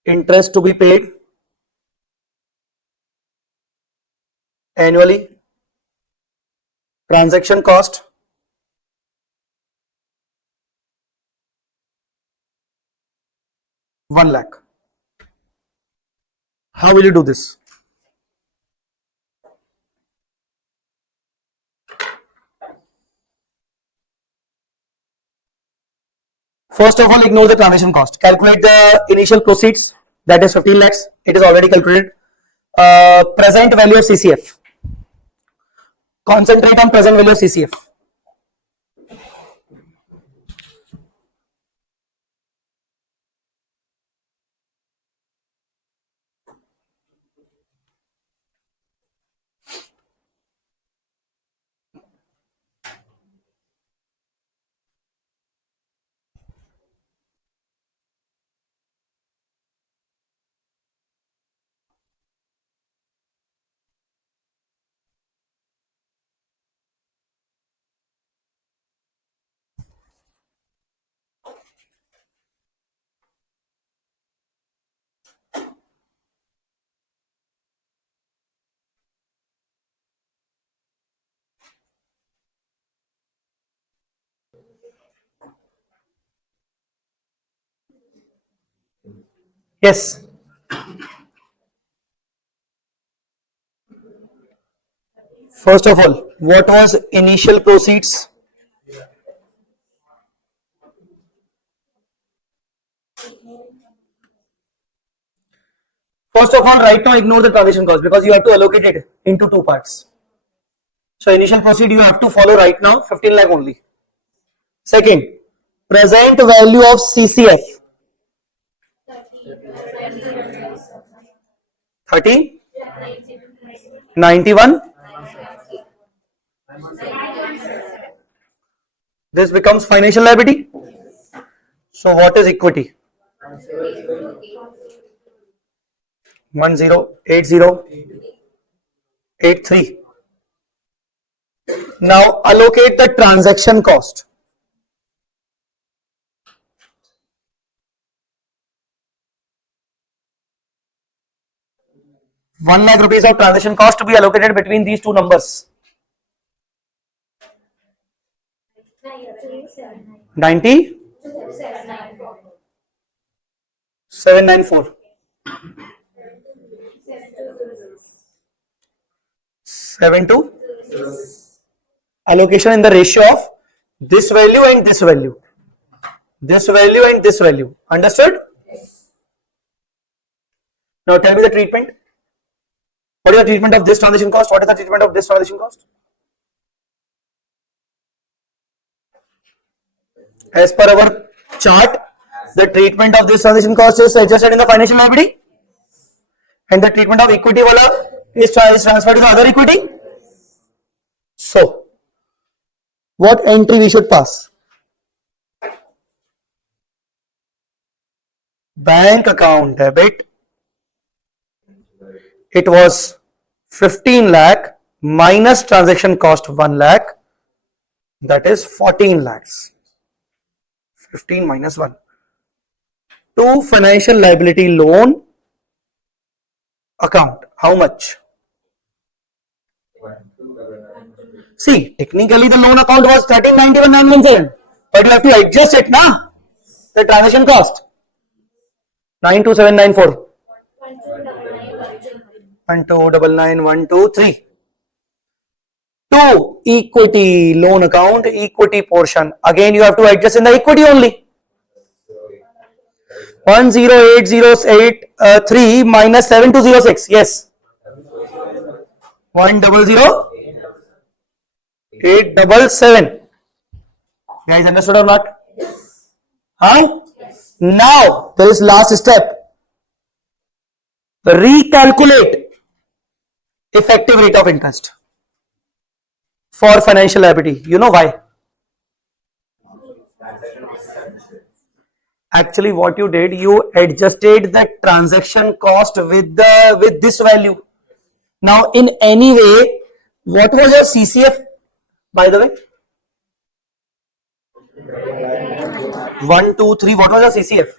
Interest to be paid annually transaction cost one lakh. How will you do this? First of all, ignore the transaction cost. Calculate the initial proceeds, that is 15 lakhs. It is already calculated. Present value of CCF. Concentrate on present value of CCF. Yes. First of all, what was initial proceeds? First of all, right now ignore the transaction cost because you have to allocate it into two parts. So initial proceed you have to follow right now 15 lakh only. Second, present value of CCF 30, 91. This becomes financial liability. So what is equity? 108083. Now allocate the transaction cost. ₹1 lakh of transaction cost to be allocated between these two numbers. 794. 72. Allocation in the ratio of this value and this value. This value and this value. Understood? Now tell me the treatment. What is the treatment of this transaction cost? What is the treatment of this transaction cost? As per our chart, the treatment of this transaction cost is adjusted in the financial liability, and the treatment of equity wala is transferred to the other equity. So, what entry we should pass? Bank account debit. It was 15 lakh minus transaction cost 1 lakh, that is 14 lakhs. 15 minus 1. To financial liability loan account. How much? See, technically the loan account was 1391,917, but you have to adjust it, na? The transaction cost 92794. 1299,123. To equity loan account, equity portion. Again, you have to adjust in the equity only. 108083 minus 7206. Yes. 100877. Guys, understood or not? Huh? Now there is last step. Recalculate effective rate of interest for financial liability. You know why? Actually, what you did, you adjusted the transaction cost with this value. Now, in any way, what was your CCF, by the way? 1, 2, 3. What was your CCF?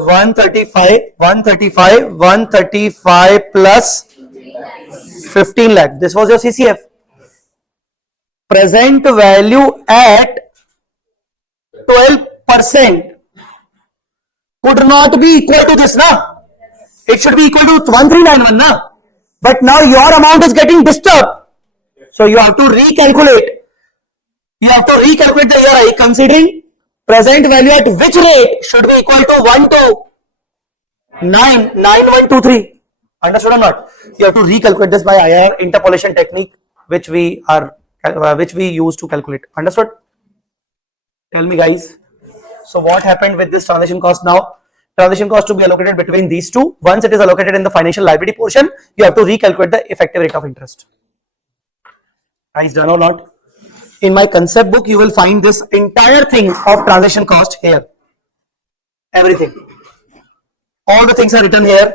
135 plus 15 lakh. This was your CCF. Present value at 12% could not be equal to this, na? It should be equal to 1391, na? But now your amount is getting disturbed. So you have to recalculate. You have to recalculate the ERI considering present value at which rate should be equal to 1 to 9123. Understood or not? You have to recalculate this by IR interpolation technique, which we use to calculate. Understood? Tell me, guys. So what happened with this transaction cost now? Transaction cost to be allocated between these two. Once it is allocated in the financial liability portion, you have to recalculate the effective rate of interest. Guys, done or not? In my concept book, you will find this entire thing of transaction cost here. Everything. All the things are written here.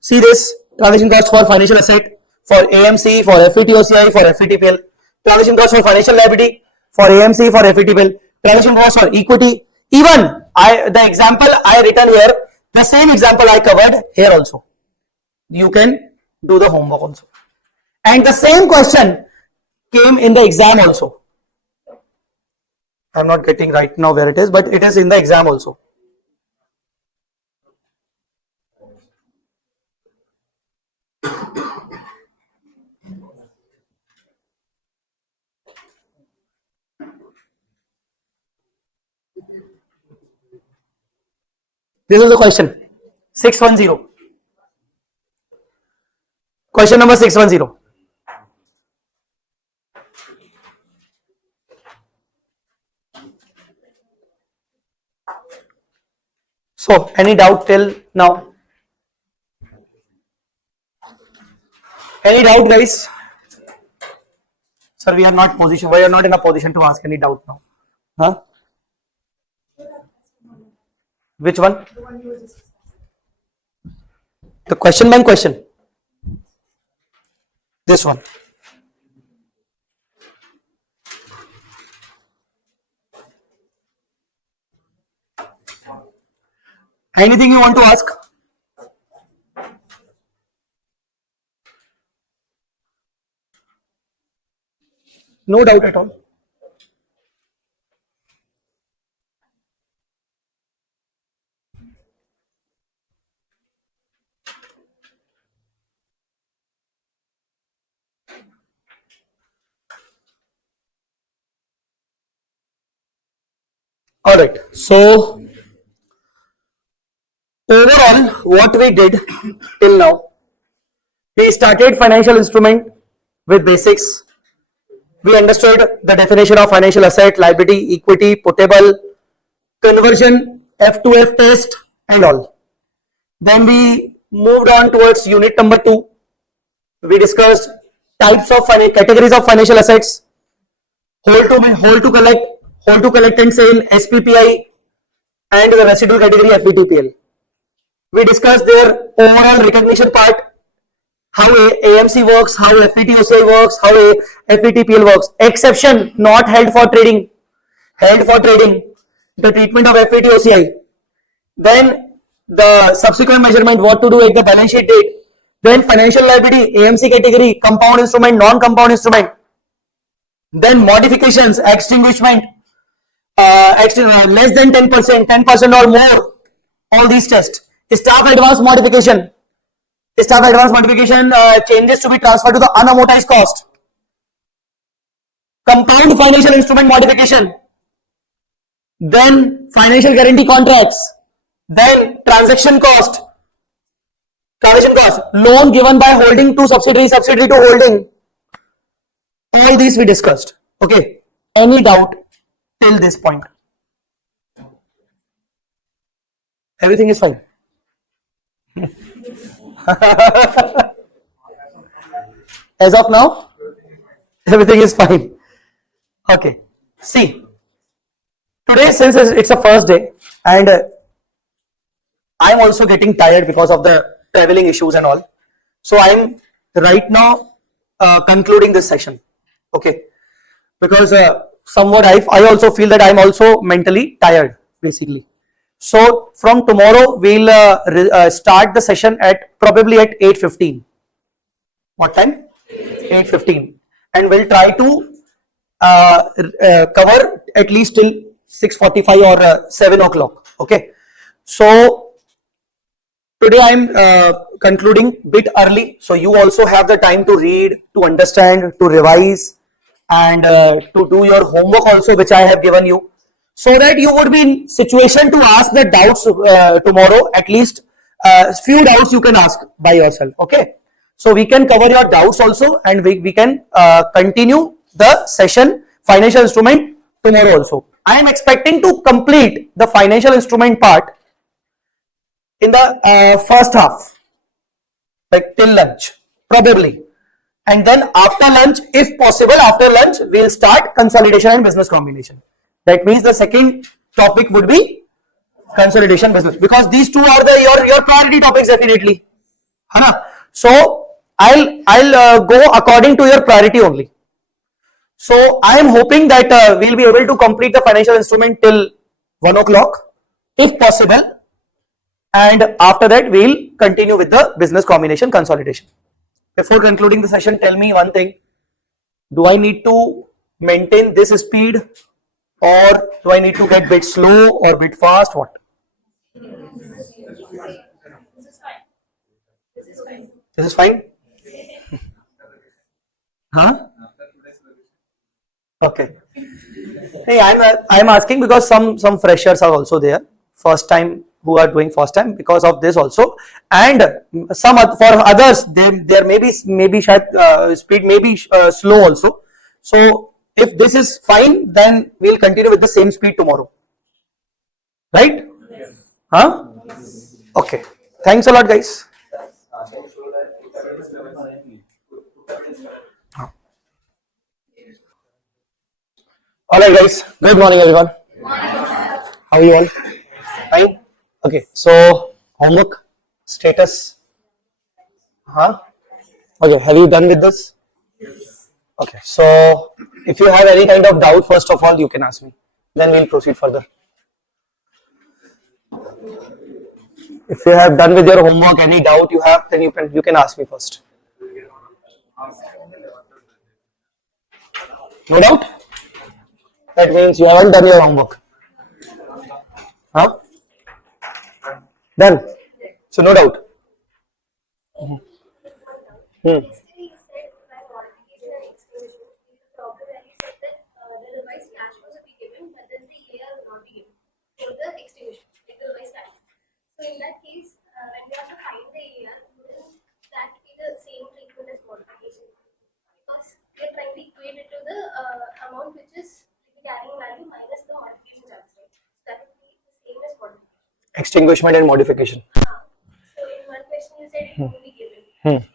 See this transaction cost for financial asset, for AMC, for FVTOCI, for FVTPL. Transaction cost for financial liability, for AMC, for FVTPL. Transaction cost for equity. Even the example I written here, the same example I covered here also. You can do the homework also. And the same question came in the exam also. I'm not getting right now where it is, but it is in the exam also. This is the question. 610. Question number 610. So, any doubt till now? Any doubt, guys? Sir, we are not in a position to ask any doubt now. Huh? Which one? The question bank question. This one. Anything you want to ask? No doubt at all. All right. So, overall, what we did till now, we started financial instrument with basics. We understood the definition of financial asset, liability, equity, putable, conversion, F2F test, and all. Then we moved on towards unit number 2. We discussed types of categories of financial assets, hold to collect and sale, SPPI, and the residual category FVTPL. We discussed their overall recognition part, how AMC works, how FVTOCI works, how FVTPL works. Exception not held for trading. Held for trading, the treatment of FVTOCI. Then the subsequent measurement, what to do at the balance sheet date. Then financial liability, AMC category, compound instrument, non-compound instrument. Then modifications, extinguishment, less than 10%, 10% or more. All these tests. Staff advance modification. Staff advance modification, changes to be transferred to the unamortized cost. Compound financial instrument modification. Then financial guarantee contracts. Then transaction cost. Transaction cost. Loan given by holding to subsidiary, subsidiary to holding. All these we discussed. Okay. Any doubt till this point? Everything is fine. As of now, everything is fine. Okay. See, today since it's a first day and I'm also getting tired because of the traveling issues and all. So I'm right now concluding this session. Okay. Because somewhat I also feel that I'm also mentally tired basically. So from tomorrow we'll start the session at probably at 8:15. What time? 8:15. And we'll try to cover at least till 6:45 or 7 o'clock. Okay. So today I'm concluding bit early. So you also have the time to read, to understand, to revise, and to do your homework also, which I have given you, so that you would be in situation to ask the doubts tomorrow. At least few doubts you can ask by yourself. Okay. So we can cover your doubts also, and we can continue the session financial instrument tomorrow also. I am expecting to complete the financial instrument part in the first half, like till lunch, probably. And then after lunch, if possible, after lunch, we'll start consolidation and business combination. That means the second topic would be consolidation business, because these two are the your priority topics definitely. Hana? So I'll go according to your priority only. So I am hoping that we'll be able to complete the financial instrument till 1 o'clock, if possible. And after that, we'll continue with the business combination consolidation. Before concluding the session, tell me one thing. Do I need to maintain this speed, or do I need to get bit slow or bit fast? What? This is fine. This is fine. This is fine? Huh? Okay. Hey, I'm asking because some freshers are also there, first time, who are doing first time, because of this also, and some for others there may be speed may be slow also. So if this is fine, then we'll continue with the same speed tomorrow, right? Yes. Huh? Okay. Thanks a lot, guys. All right, guys. Good morning, everyone. How are you all? Fine. Okay. So homework status. Huh? Okay. Have you done with this? Okay. So if you have any kind of doubt, first of all, you can ask me. Then we'll proceed further. If you have done with your homework, any doubt you have, then you can ask me first. No doubt? That means you haven't done your homework. Huh? Done. So no doubt. Hmm. Yesterday you said by modification and extinguishment, the problem where you said that the revised cash flows will be given, but then the year will not be given for the extinguishment, like the revised cash flows. So in that case, when we have to find the year, wouldn't that be the same treatment as modification? Because we are trying to equate it to the amount which is the carrying value minus the modification charges, right? So that would be the same as modification. Extinguishment and modification. So in one question you said it won't be given.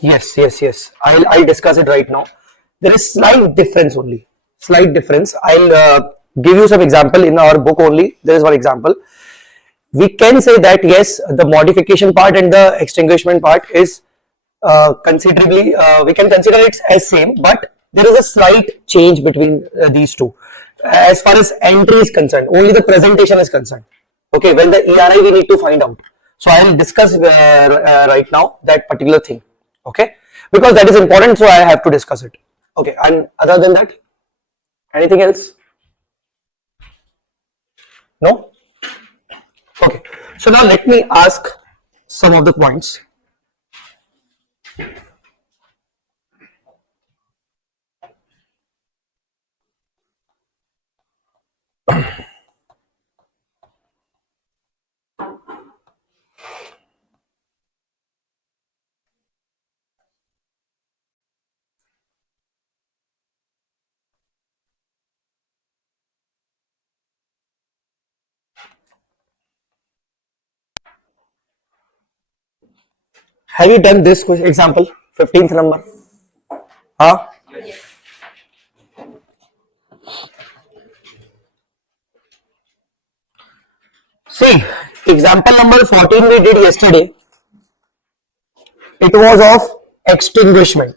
Yes. I'll discuss it right now. There is slight difference only. Slight difference. I'll give you some example in our book only. There is one example. We can say that yes, the modification part and the extinguishment part is considerably. We can consider it as same, but there is a slight change between these two. As far as entry is concerned, only the presentation is concerned. Okay, when the ERI we need to find out. So I will discuss right now that particular thing. Okay, because that is important, so I have to discuss it. Okay, and other than that, anything else? No? Okay, so now let me ask some of the points. Have you done this example? 15th number. Huh? Yes. See, example number 14 we did yesterday. It was of extinguishment.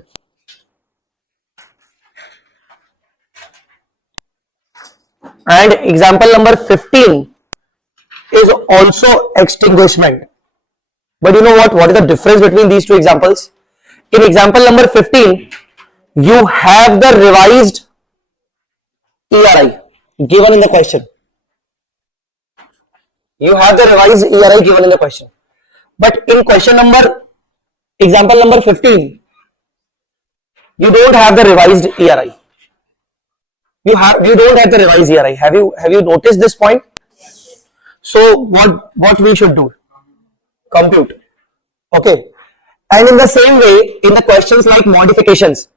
And example number 15 is also extinguishment. But you know what? What is the difference between these two examples? in example number 15, you have the revised ERI given in the question. You have the revised ERI given in the question. But in example number 15, you don't have the revised ERI. You don't have the revised ERI. Have you noticed this point? So what we should do? Compute. Okay. And in the same way, in the questions like modifications,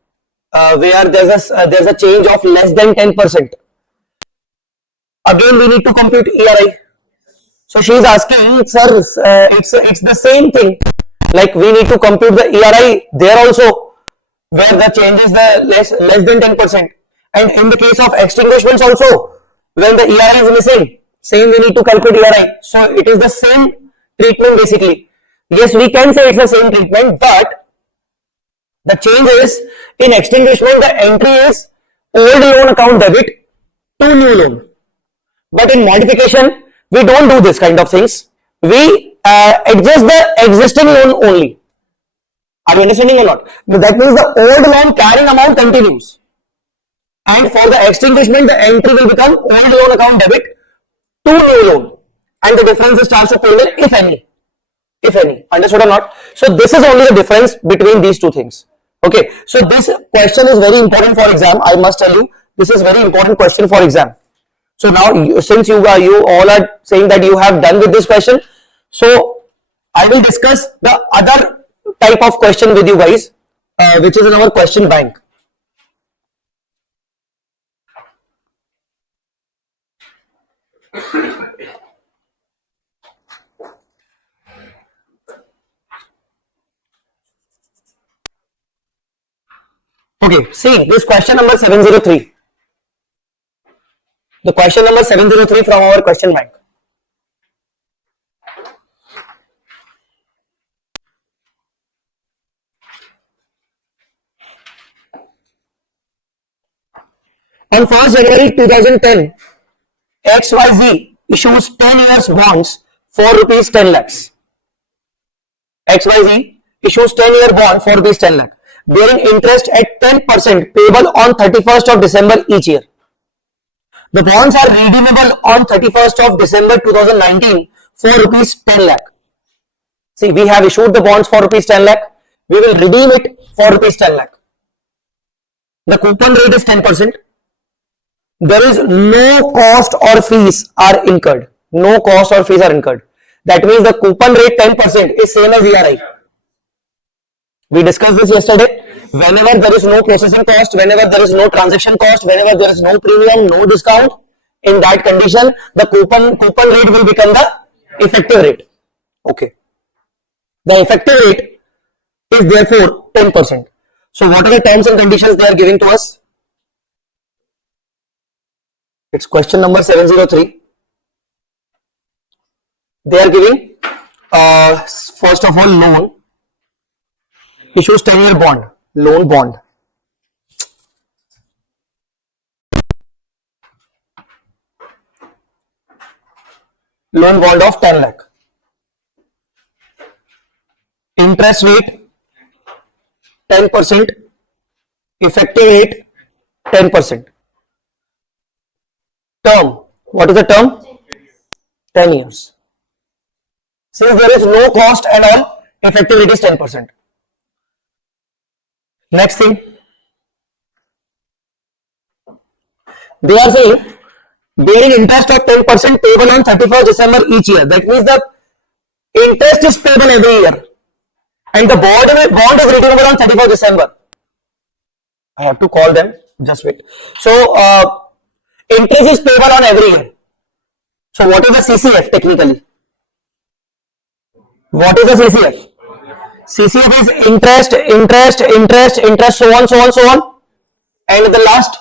where there's a change of less than 10%, again we need to compute ERI. So she is asking, sir, it's the same thing. Like we need to compute the ERI there also, where the change is the less than 10%. And in the case of extinguishments also, when the ERI is missing, same we need to calculate ERI. So it is the same treatment basically. Yes, we can say it's the same treatment, but the change is in extinguishment the entry is old loan account debit to new loan. But in modification, we don't do this kind of things. We adjust the existing loan only. Are you understanding or not? That means the old loan carrying amount continues. And for the extinguishment, the entry will become old loan account debit to new loan. And the difference is charged to payment, if any. If any. Understood or not? So this is only the difference between these two things. Okay. So this question is very important for exam. I must tell you, this is very important question for exam. So now, since you all are saying that you have done with this question, so I will discuss the other type of question with you guys, which is in our question bank. Okay, see this question number 703. The question number 703 from our question bank. On 1st January 2010, XYZ issues 10 years bonds for rupees 10 lakhs. XYZ issues 10-year bond for rupees 10 lakh, bearing interest at 10% payable on 31st of December each year. The bonds are redeemable on 31st of December 2019 for rupees 10 lakh. See, we have issued the bonds for rupees 10 lakh. We will redeem it for rupees 10 lakh. The coupon rate is 10%. There is no cost or fees are incurred. No cost or fees are incurred. That means the coupon rate 10% is same as ERI. We discussed this yesterday. Whenever there is no processing cost, whenever there is no transaction cost, whenever there is no premium, no discount, in that condition, the coupon rate will become the effective rate. Okay. The effective rate is therefore 10%. So what are the terms and conditions they are giving to us? It's question number 703. They are giving, first of all, loan. Issues 10-year bond. Loan bond. Loan bond of 10 lakh. Interest rate 10%. Effective rate 10%. Term. What is the term? 10 years. Since there is no cost and all, effective rate is 10%. Next thing, they are saying bearing interest of 10% payable on 31st December each year. That means the interest is payable every year and the bond is redeemable on 31st December. I have to call them, just wait. So, interest is payable on every year. So, what is the CCF technically? What is the CCF? CCF is interest, so on. And the last,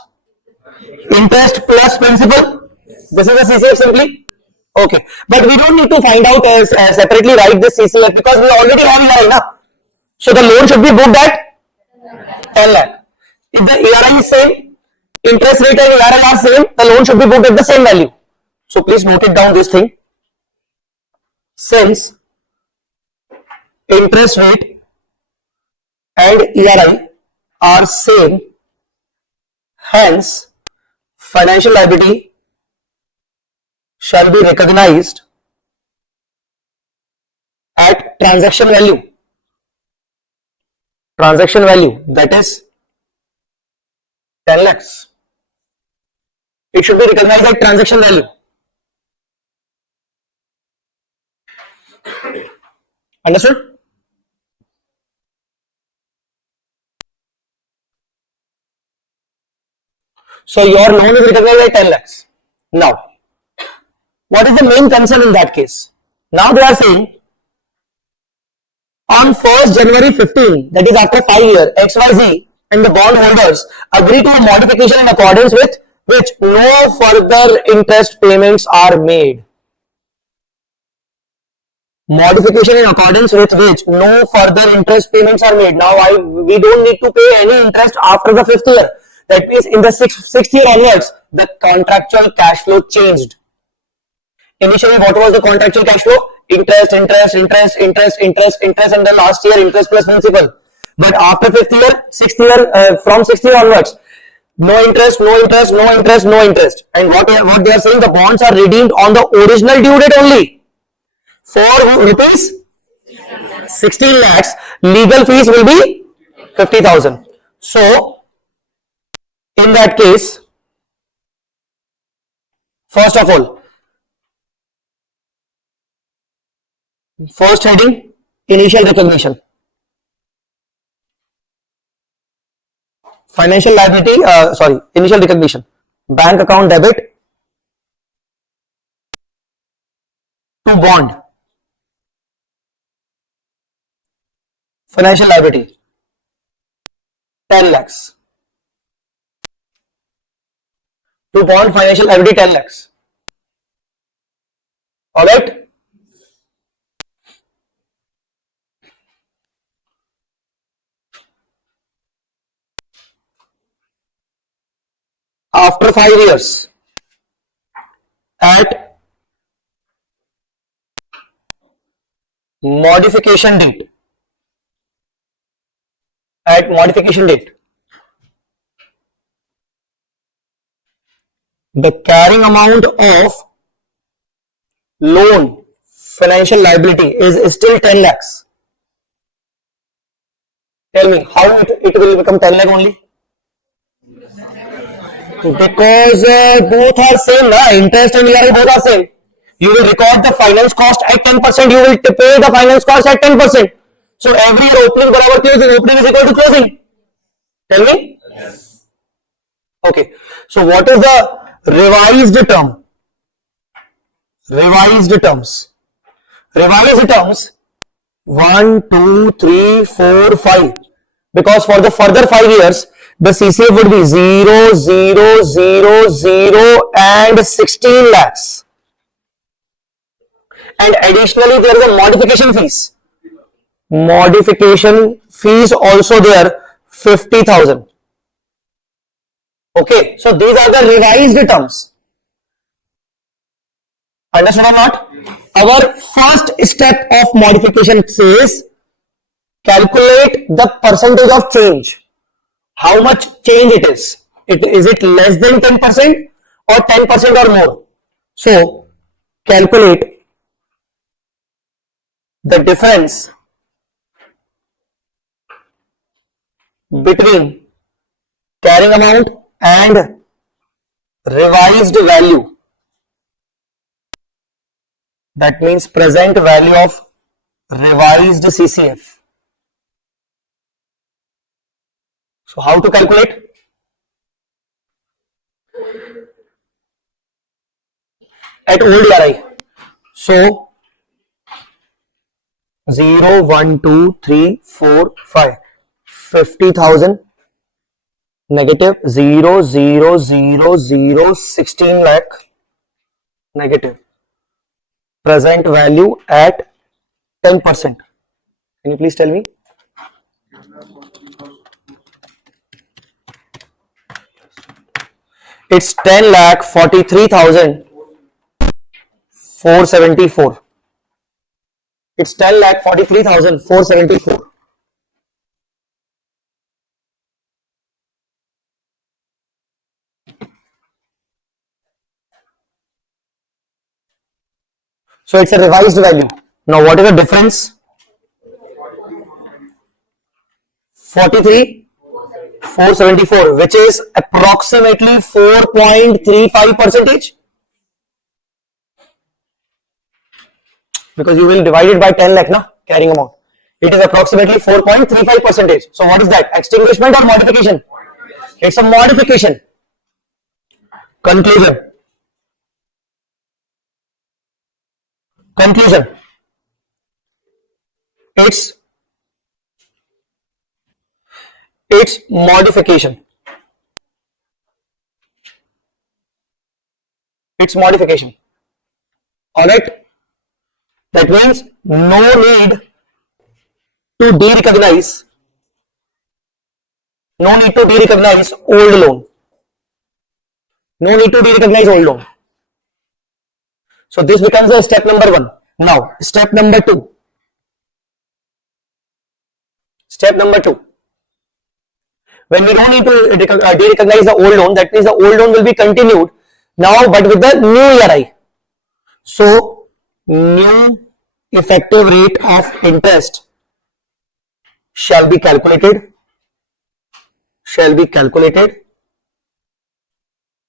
interest plus principal. This is the CCF simply. Okay. But we don't need to find out separately write this CCF because we already have ERI now. So the loan should be booked at 10 lakh. If the ERI is same, interest rate and ERI are same, the loan should be booked at the same value. So please note it down this thing. Since interest rate and ERI are same, hence financial liability shall be recognized at transaction value. Transaction value, that is 10 lakhs. It should be recognized at transaction value. Understood? So your loan is recognized at 10 lakhs. Now, what is the main concern in that case? Now they are saying on 1st January 15, that is after 5 years, XYZ and the bondholders agree to a modification in accordance with which no further interest payments are made. Modification in accordance with which no further interest payments are made. Now we don't need to pay any interest after the 5th year. That means in the sixth year onwards, the contractual cash flow changed. Initially, what was the contractual cash flow? Interest, and the last year interest plus principal. But after 5th year, 6th year, from 6th year onwards, no interest. And what they are saying, the bonds are redeemed on the original due date only. For rupees 16 lakhs, legal fees will be 50,000. So, in that case, first of all, first heading, initial recognition. Financial liability, initial recognition. Bank account debit to bond. Financial liability 10 lakhs. To bond financial liability 10 lakhs. Alright? After 5 years, at modification date, the carrying amount of loan financial liability is still 10 lakhs. Tell me how it will become 10 lakh only? Because both are same, interest and ERI both are same. You will record the finance cost at 10%, you will pay the finance cost at 10%. So every year opening barabar closing, opening is equal to closing. Tell me? Yes. Okay. So what is the revised term? Revised terms. 1, 2, 3, 4, 5. Because for the further 5 years, the CCF would be 0, 0, 0, 0 and 16 lakhs. And additionally, there is a modification fees. Modification fees also there, 50,000. Okay, so these are the revised terms. Understood or not? Our first step of modification says calculate the percentage of change. How much change it is? Is it less than 10% or 10% or more? So calculate the difference between carrying amount and revised value. That means present value of revised CCF. So how to calculate? At old ERI. So 0, 1, 2, 3, 4, 5. 50,000 negative 0, 0, 0, 0, 16 lakh negative. Present value at 10%. Can you please tell me? It's 10,43,474. It's 10,43,474. So it's a revised value. Now what is the difference? 43,474, which is approximately 4.35 percentage. Because you will divide it by 10 lakh, na, carrying amount. It is approximately 4.35 percentage. So what is that? Extinguishment or modification? It's a modification. Conclusion. It's modification. It's modification. Alright? That means no need to de-recognize old loan. No need to de-recognize old loan. So this becomes a step number 1. Now, step number 2. When we don't need to de-recognize the old loan, that means the old loan will be continued now, but with the new ERI. So, new effective rate of interest shall be calculated,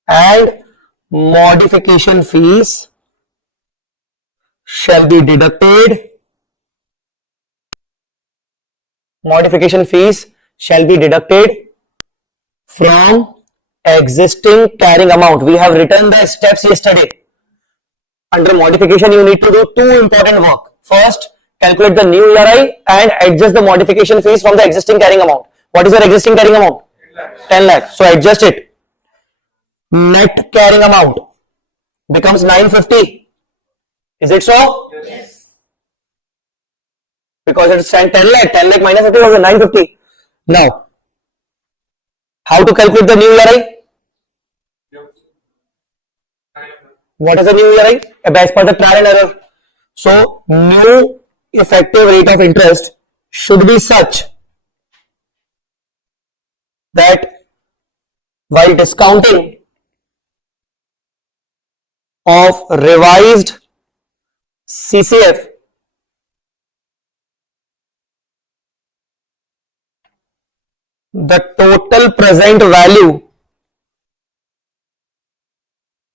and modification fees shall be deducted. From existing carrying amount. We have written the steps yesterday. Under modification, you need to do 2 important work. First, calculate the new ERI and adjust the modification fees from the existing carrying amount. What is your existing carrying amount? 10 lakh. So adjust it. Net carrying amount becomes 950. Is it so? Yes. Because it's 10 lakh. 10 lakh minus 50 was 950. Now, how to calculate the new ERI? What is the new ERI? As per the trial and error. So, new effective rate of interest should be such that while discounting of revised CCF, the total present value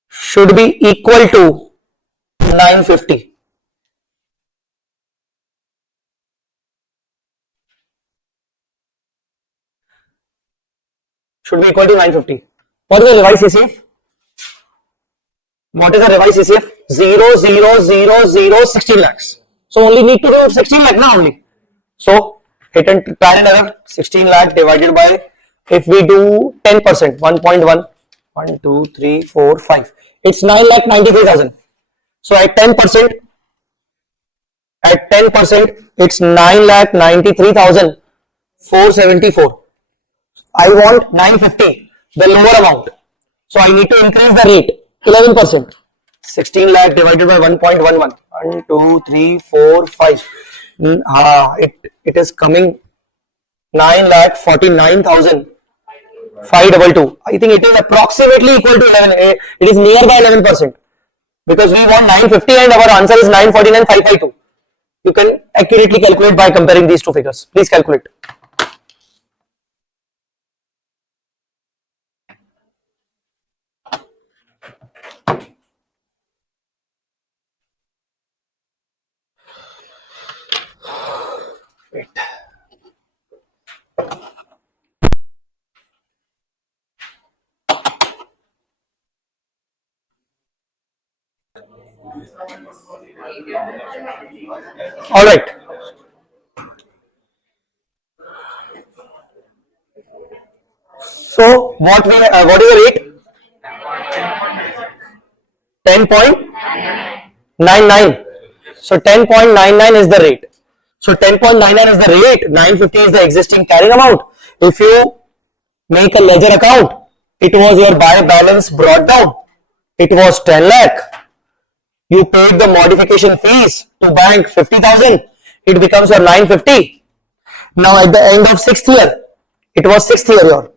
should be equal to 950. Should be equal to 950. What is the revised CCF? What is the revised CCF? 16 lakhs. So only need to do 16 lakh now only. So hit and trial and error, 16 lakh divided by, if we do 10%, 1.1, 1, 2, 3, 4, 5. It's 9,93,000. So at 10%, it's 9,93,474. I want 950, the lower amount. So I need to increase the rate, 11%. 16 lakh divided by 1.11. 1, 2, 3, 4, 5. It is coming 9,49,522. I think it is approximately equal to 11. It is nearby 11%. Because we want 950 and our answer is 949,552. You can accurately calculate by comparing these two figures. Please calculate. Wait. All right. So what is the rate? 10.99. So 10.99 is the rate. So 10.99 is the rate. 950 is the existing carrying amount. If you make a ledger account, it was your buy balance brought down. It was 10 lakh. You paid the modification fees to bank 50,000. It becomes your 950. Now at the end of 6th year, it was 6th year.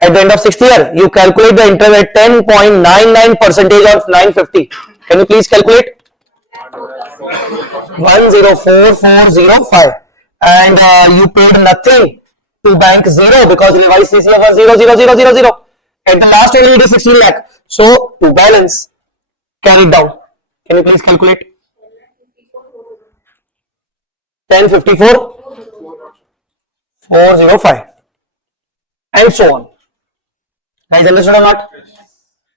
At the end of 6th year, you calculate the interest at 10.99% of 950. Can you please calculate? 104,405, and you paid nothing to bank, zero, because revised CCF was 0,0,0,0,0. At the last only it is 16 lakh. So to balance, carry it down. Can you please calculate? 1054, 405, and so on. Guys, understood or not?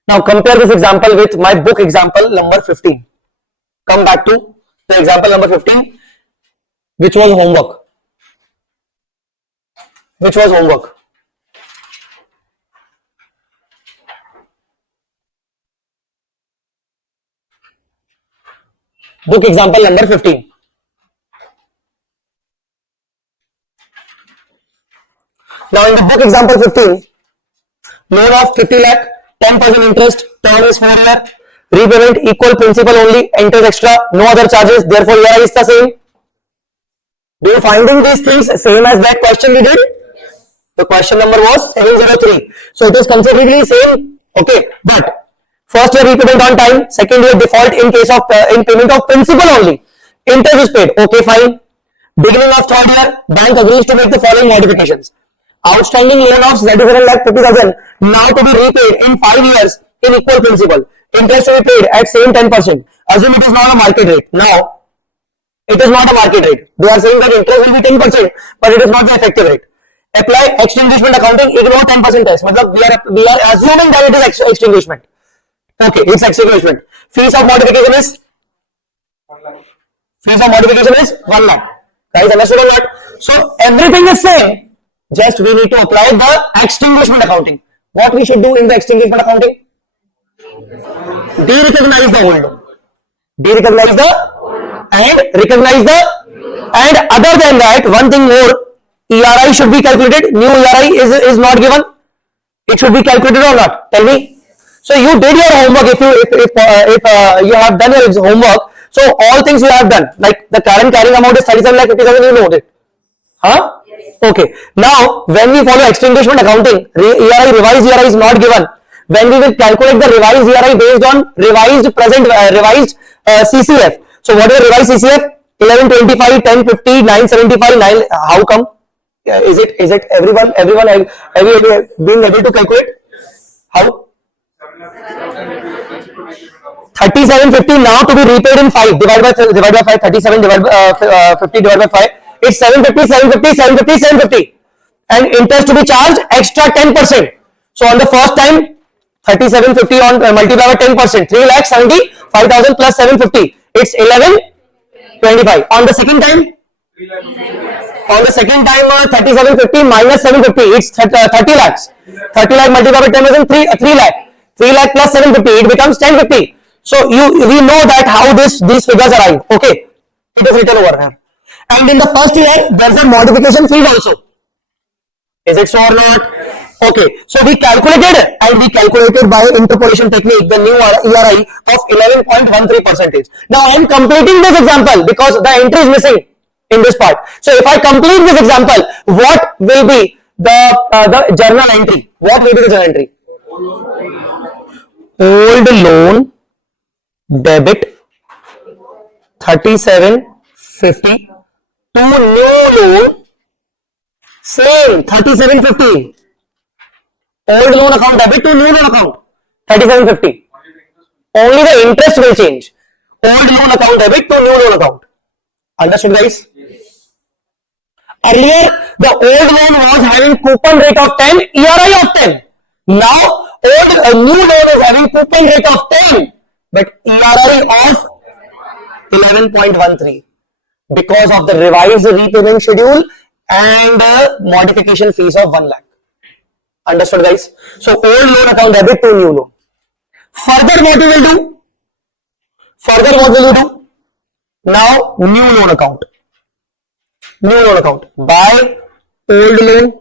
Now compare this example with my book example number 15. Come back to the example number 15, which was homework. Which was homework. Book example number 15. Now in the book example 15, loan of 50 lakh, 10% interest, term is 4 lakh, repayment equal principal only, interest extra, no other charges, therefore ERI is the same. Do you finding these things same as that question we did? The question number was 703. So it is considerably same. Okay, but first year repayment on time, second year default in case of in payment of principal only. Interest is paid. Okay, fine. Beginning of third year, bank agrees to make the following modifications. Outstanding loan of 77,50,000 now to be repaid in 5 years in equal principal. Interest to be paid at same 10%. Assume it is not a market rate. Now, it is not a market rate. They are saying that interest will be 10%, but it is not the effective rate. Apply extinguishment accounting, ignore 10% tax. We are assuming that it is extinguishment. Okay, it's extinguishment. Fees of modification is 1 lakh. Fees of modification is 1 lakh. Guys, understood or not? So everything is same. Just we need to apply the extinguishment accounting. What we should do in the extinguishment accounting? De-recognize the old loan. De-recognize the and recognize the, and other than that, one thing more, ERI should be calculated. New ERI is not given. It should be calculated or not? Tell me. So you did your homework. If you have done your homework, so all things you have done. Like the current carrying amount is 37,50,000. You know it. Huh? Okay. Now, when we follow extinguishment accounting, revised ERI is not given. When we will calculate the revised ERI based on revised CCF. So, what is the revised CCF? 1125, 1050, 975, 9. How come? Is it everyone? Have you been able to calculate? How? 3750 now to be repaid in 5. Divide by 5. 37 divided by 50 divided by 5. It's 750, 750, 750, 750. And interest to be charged extra 10%. So on the first time, 3750 on multiply by 10%. 3,75,000 plus 750. It's 1125. On the second time, 3750 minus 750. It's 30 lakhs. 30 lakh multiplied by 10%, 3 lakh. 3 lakh plus 750. It becomes 1050. So we know that how these figures arrive. Okay, it is written over here. And in the first year, there's a modification fee also. Is it so or not? Okay, so we calculated by interpolation technique the new ERI of 11.13%. Now I am completing this example because the entry is missing in this part. So if I complete this example, what will be the journal entry? What will be the journal entry? Old loan debit 3750 to new loan same 3750. Old loan account debit to new loan account 3750. Only the interest will change. Old loan account debit to new loan account. Understood, guys? Earlier, the old loan was having coupon rate of 10, ERI of 10. Now, new loan is having coupon rate of 10, but ERI of 11.13 because of the revised repayment schedule and modification fees of 1 lakh. Understood, guys? So, old loan account debit to new loan. Further, what we will do? Now, new loan account. Buy old loan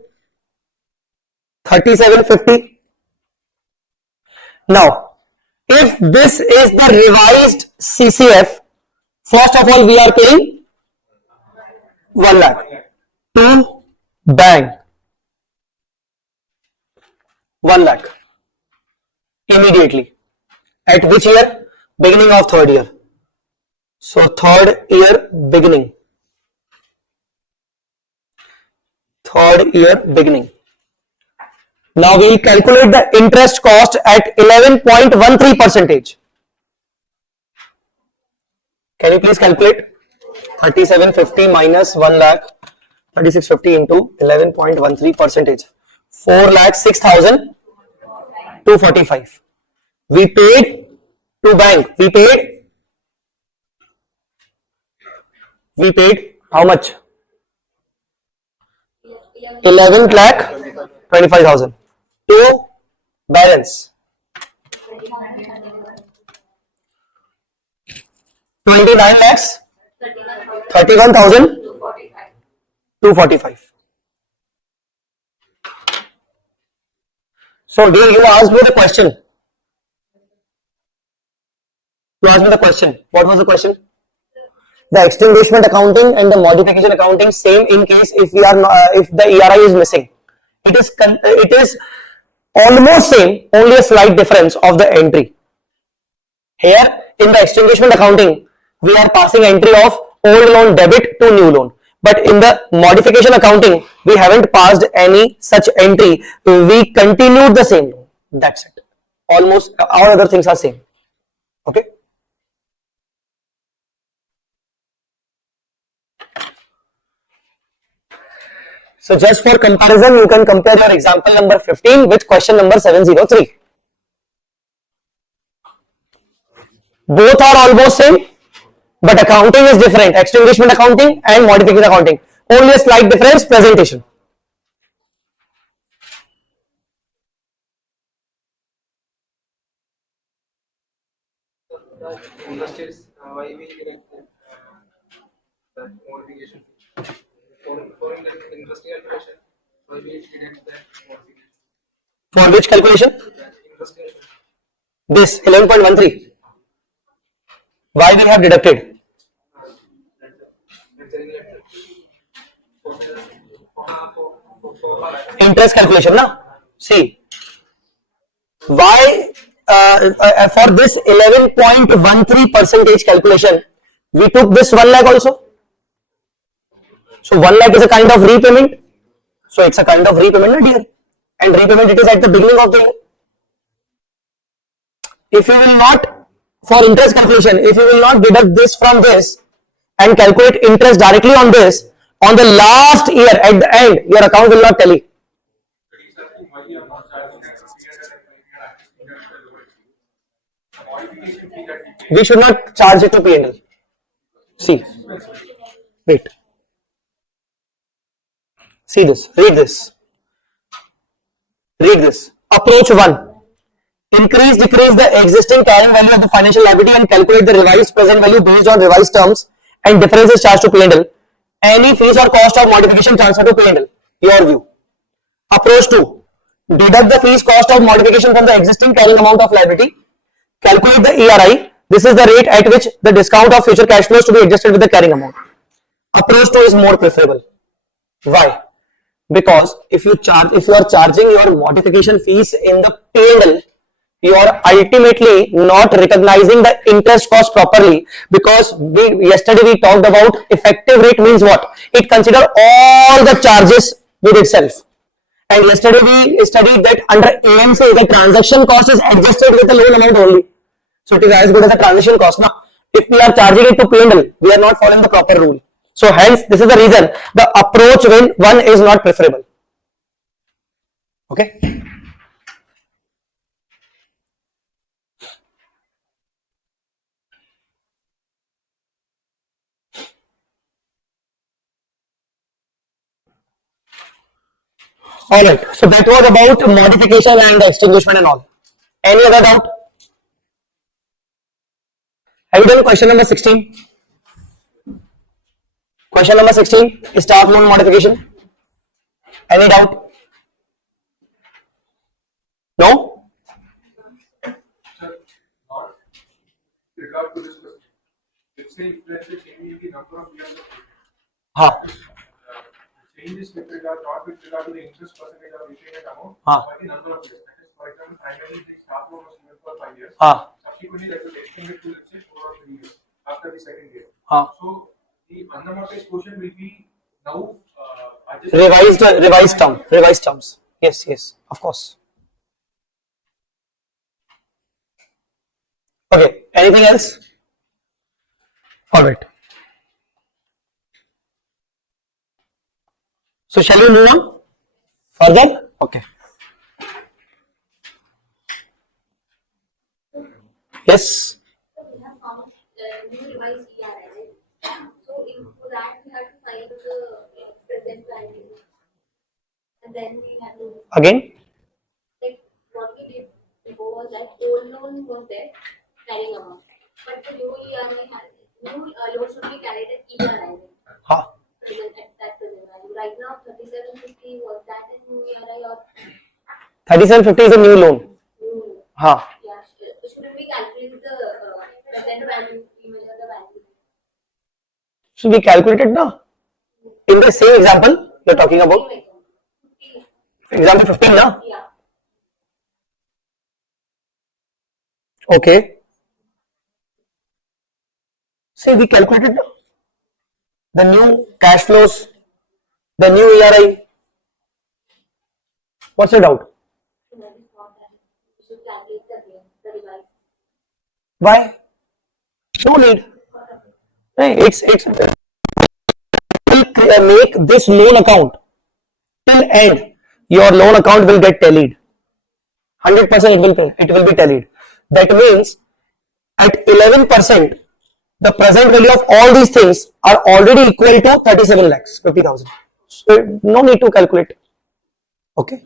3750. Now, if this is the revised CCF, first of all, we are paying 1 lakh to bank. 1 lakh immediately. At which year? Beginning of third year. So third year beginning. Third year beginning. Now we calculate the interest cost at 11.13 percentage. Can you please calculate? 3750 minus 1 lakh 3650 into 11.13 percentage. 4 lakh 6,245. We paid to bank. We paid how much? 11 lakh 25,000 to balance 29 lakhs 31,245. So you asked me the question. You asked me the question. What was the question? The extinguishment accounting and the modification accounting same in case if we are if the ERI is missing. It is almost same, only a slight difference of the entry. Here in the extinguishment accounting, we are passing entry of old loan debit to new loan. But in the modification accounting, we haven't passed any such entry. We continued the same loan. That's it. Almost all other things are same. Okay. So just for comparison, you can compare your example number 15 with question number 703. Both are almost same, but accounting is different. Extinguishment accounting and modification accounting. Only a slight difference, presentation. Interest is why we need that modification for interest calculation. Why we need that modification. For which calculation? That interest calculation. This 11.13. Why we have deducted? Interest calculation, na? See, why for this 11.13 percentage calculation, we took this 1 lakh also. So 1 lakh is a kind of repayment. So it's a kind of repayment, na dear? And repayment it is at the beginning of the year. If you will not, for interest calculation, if you will not deduct this from this and calculate interest directly on this, on the last year at the end, your account will not tally. We should not charge it to P&L. See, wait. See this, read this. Read this. Approach 1. Increase, decrease the existing carrying value of the financial liability and calculate the revised present value based on revised terms and differences charged to P&L. Any fees or cost of modification transfer to P&L. Your view. Approach 2. Deduct the fees cost of modification from the existing carrying amount of liability. Calculate the ERI. This is the rate at which the discount of future cash flows to be adjusted with the carrying amount. Approach 2 is more preferable. Why? Because if you are charging your modification fees in the P&L, you are ultimately not recognizing the interest cost properly, because yesterday we talked about effective rate means what? It considers all the charges with itself. And yesterday we studied that under AMC the transaction cost is adjusted with the loan amount only. So it is as good as the transaction cost. Now, if we are charging it to P&L, we are not following the proper rule. So hence this is the reason the approach when one is not preferable. Okay. Alright, so that was about modification and extinguishment and all. Any other doubt? Have you done question number 16? Question number 16, staff loan modification. Any doubt? No? Not regard to this question. Let's say if let's say changing the number of years of Haan. changes with regard not with regard to the interest percentage of repayment amount, Haan. but the number of years. That is, for example, primarily the staff loan was given for 5 years. Haan. Subsequently, that will extend it to let's say 4 or 3 years after the second year. So the unamortized portion will be now adjusted. Revised terms. Yes, of course. Okay, anything else? All right. So shall we move on further? Okay. Yes. So we have found new revised ERI, right? So for that we have to find the present value, and then we have to Again. like what we did before was that old loan was there carrying amount, but the new ERI new loan should be carried at ERI. Huh. Present at that present value. Right now, 3750 was that a new ERI or 3750 is a new loan. new? Huh. Yeah, shouldn't we calculate the present value? We measure the value. So we calculated now. In the same example you're talking about. Example 15 now. Yeah. Okay. Say we calculated now. The new cash flows, the new ERI. What's your doubt? We should calculate the revised. Why? No need. Hey, it's make this loan account till end. Your loan account will get tallied. 100% it will be tallied. That means at 11%, the present value of all these things are already equal to 37 lakhs 50,000. So no need to calculate. Okay.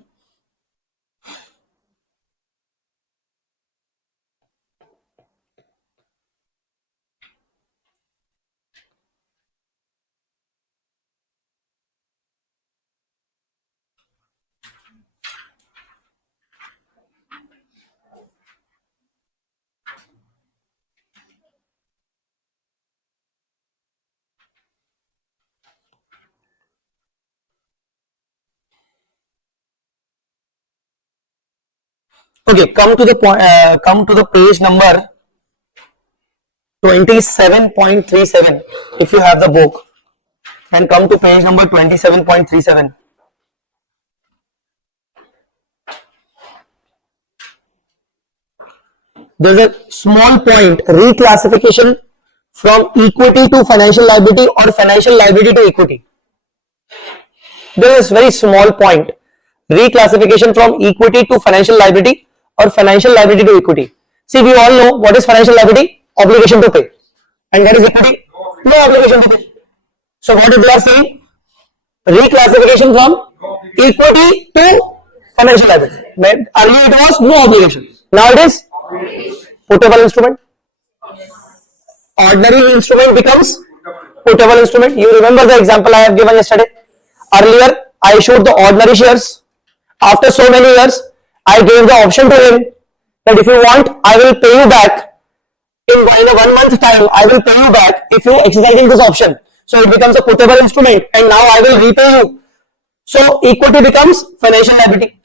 Okay, come to the point. Come to the page number 27.37. If you have the book, and come to page number 27.37. There's a small point, reclassification from equity to financial liability or financial liability to equity. There is very small point, reclassification from equity to financial liability or financial liability to equity. See, we all know what is financial liability, obligation to pay, and what is equity, no obligation to pay. So what we are saying, reclassification from equity to financial liability. Earlier it was no obligation, now it is putable instrument. Ordinary instrument becomes putable instrument. You remember the example I have given yesterday. Earlier I issued the ordinary shares. After so many years, I gave the option to him that if you want, I will pay you back in a 1 month time. I will pay you back if you exercising this option. So it becomes a putable instrument, and now I will repay you. So equity becomes financial liability.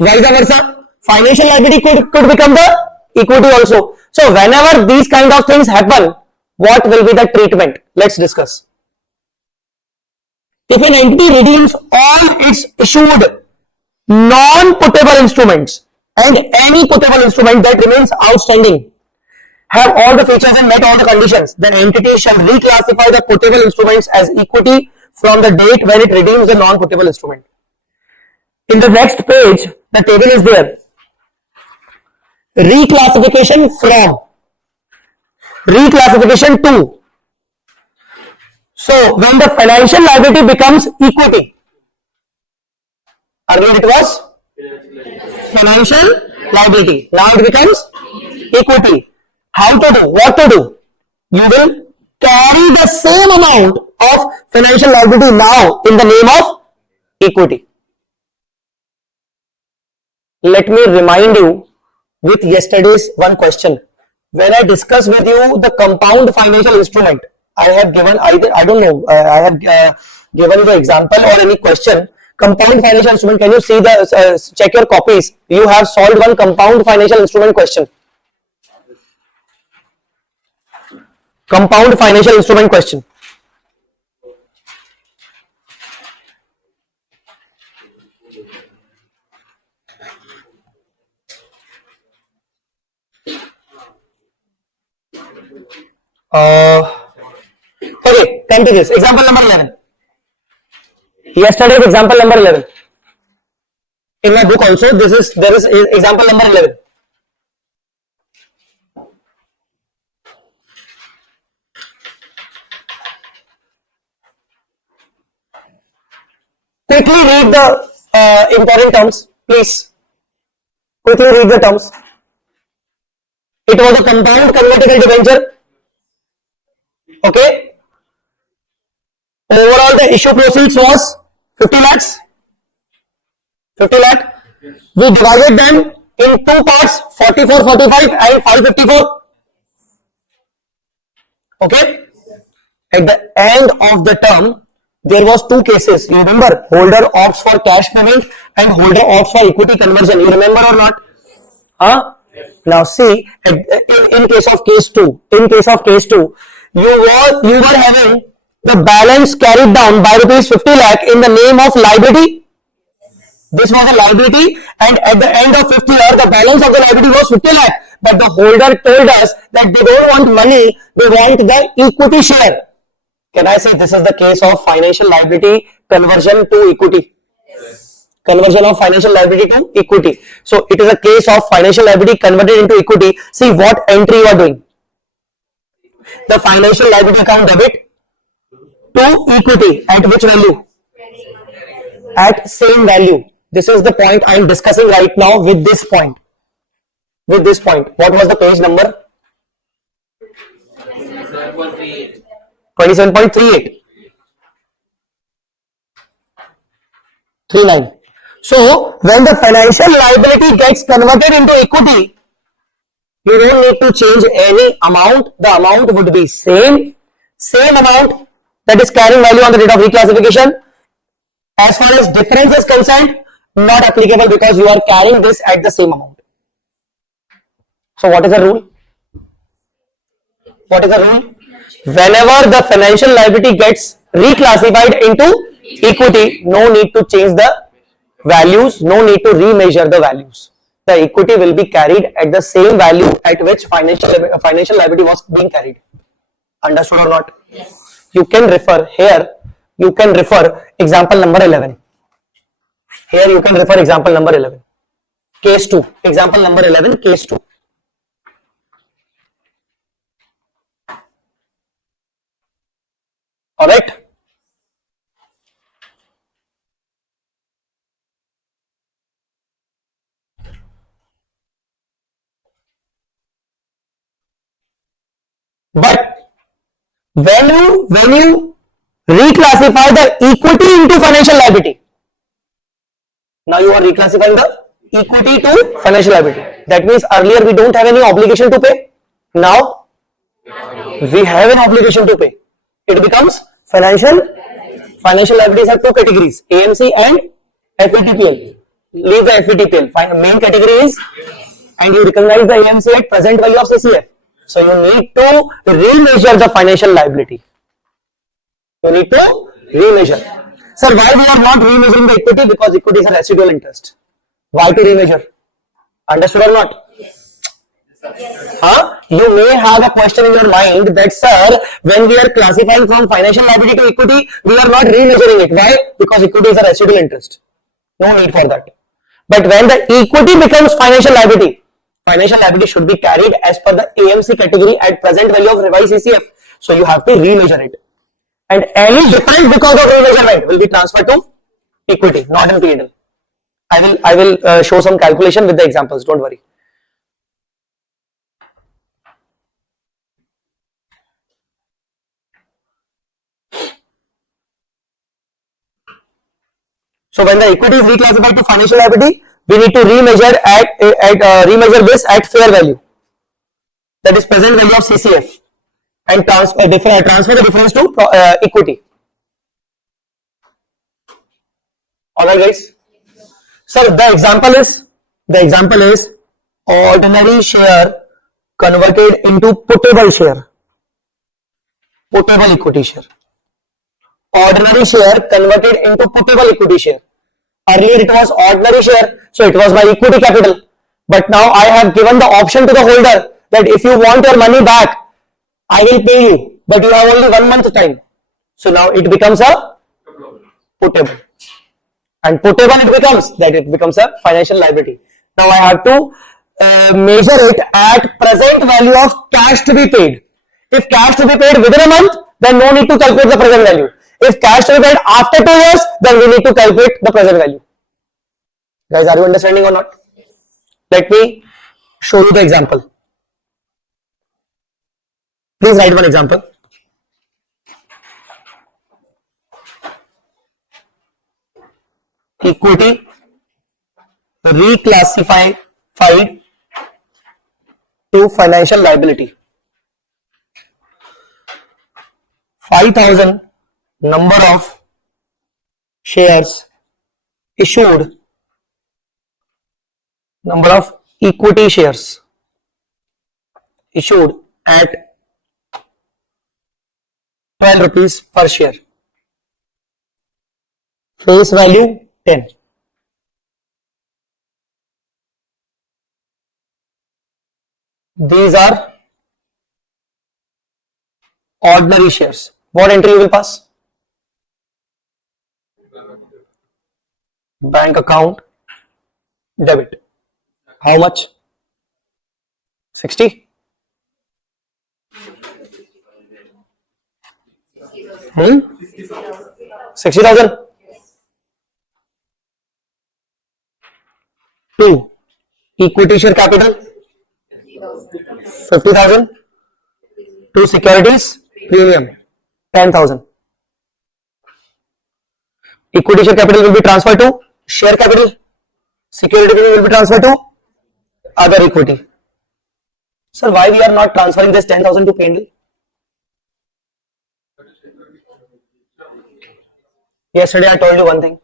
Vice versa, financial liability could become the equity also. So whenever these kind of things happen, what will be the treatment? Let's discuss. If an entity redeems all its issued non-putable instruments and any putable instrument that remains outstanding have all the features and met all the conditions, then entity shall reclassify the putable instruments as equity from the date when it redeems the non-putable instrument. In the next page, the table is there. Reclassification from, reclassification to. So when the financial liability becomes equity, earlier it was financial liability, now it becomes equity. How to do? What to do? You will carry the same amount of financial liability now in the name of equity. Let me remind you with yesterday's one question. When I discussed with you the compound financial instrument, I have given either, I don't know, I have given the example or any question. Compound financial instrument, can you see the, check your copies. You have solved one compound financial instrument question. Compound financial instrument question. Okay, come to this. Example number 11. Yesterday's example number 11. In my book also, there is example number 11. Quickly read the important terms, please. Quickly read the terms. It was a compound convertible debenture. Okay. Overall, the issue proceeds was 50 lakhs. 50 lakh. We divided them in two parts, 44, 45 and 554. Okay. At the end of the term, there was two cases. You remember, holder opts for cash payment and holder opts for equity conversion. You remember or not? Huh? Now see, in case of case 2, you were having the balance carried down by rupees 50 lakh in the name of liability. This was a liability, and at the end of 50 lakh, the balance of the liability was 50 lakh. But the holder told us that they don't want money, they want the equity share. Can I say this is the case of financial liability conversion to equity? Yes. Conversion of financial liability to equity. So it is a case of financial liability converted into equity. See what entry you are doing. The financial liability account debit to equity at which value? At same value. This is the point I am discussing right now with this point. With this point. What was the page number? 27.38. 39. So when the financial liability gets converted into equity, you don't need to change any amount. The amount would be same amount that is carrying value on the date of reclassification. As far as difference is concerned, not applicable because you are carrying this at the same amount. So what is the rule? What is the rule? Whenever the financial liability gets reclassified into equity, no need to change the values, no need to remeasure the values. The equity will be carried at the same value at which financial liability was being carried. Understood or not? Yes. You can refer here, you can refer example number 11. Here you can refer example number 11. Case 2. Example number 11, case 2. Alright. But when you reclassify the equity into financial liability, now you are reclassifying the equity to financial liability. That means earlier we don't have any obligation to pay. Now we have an obligation to pay. It becomes financial liabilities have two categories, AMC and FVTPL. Leave the FVTPL. Main category is, and you recognize the AMC at present value of CCF. So you need to remeasure the financial liability. You need to remeasure. Sir, why we are not remeasuring the equity? Because equity is a residual interest. Why to remeasure? Understood or not? Yes. Huh? You may have a question in your mind that, sir, when we are classifying from financial liability to equity, we are not remeasuring it. Why? Because equity is a residual interest. No need for that. But when the equity becomes financial liability should be carried as per the AMC category at present value of revised CCF. So you have to remeasure it. And any difference because of remeasurement will be transferred to equity, not in P&L. I will show some calculation with the examples. Don't worry. So when the equity is reclassified to financial liability, we need to remeasure this at fair value. That is present value of CCF, and transfer the difference to equity. Alright, guys. So the example is ordinary share converted into puttable share. Puttable equity share. Ordinary share converted into puttable equity share. Earlier it was ordinary share, so it was my equity capital. But now I have given the option to the holder that if you want your money back, I will pay you, but you have only 1 month time. So now it becomes a puttable. And puttable it becomes a financial liability. Now I have to measure it at present value of cash to be paid. If cash to be paid within a month, then no need to calculate the present value. If cash to be paid after 2 years, then we need to calculate the present value. Guys, are you understanding or not? Let me show you the example. Please write one example. Equity reclassified to financial liability. 5,000 number of shares issued, number of equity shares issued at 12 rupees per share. Face value 10. These are ordinary shares. What entry you will pass? Bank account debit. How much? 60? 60,000? 2. Equity share capital? 50,000? 2 securities? Premium? 10,000. Equity share capital will be transferred to share capital. Security will be transferred to other equity. Sir, why we are not transferring this 10,000 to P&L? Yesterday I told you one thing.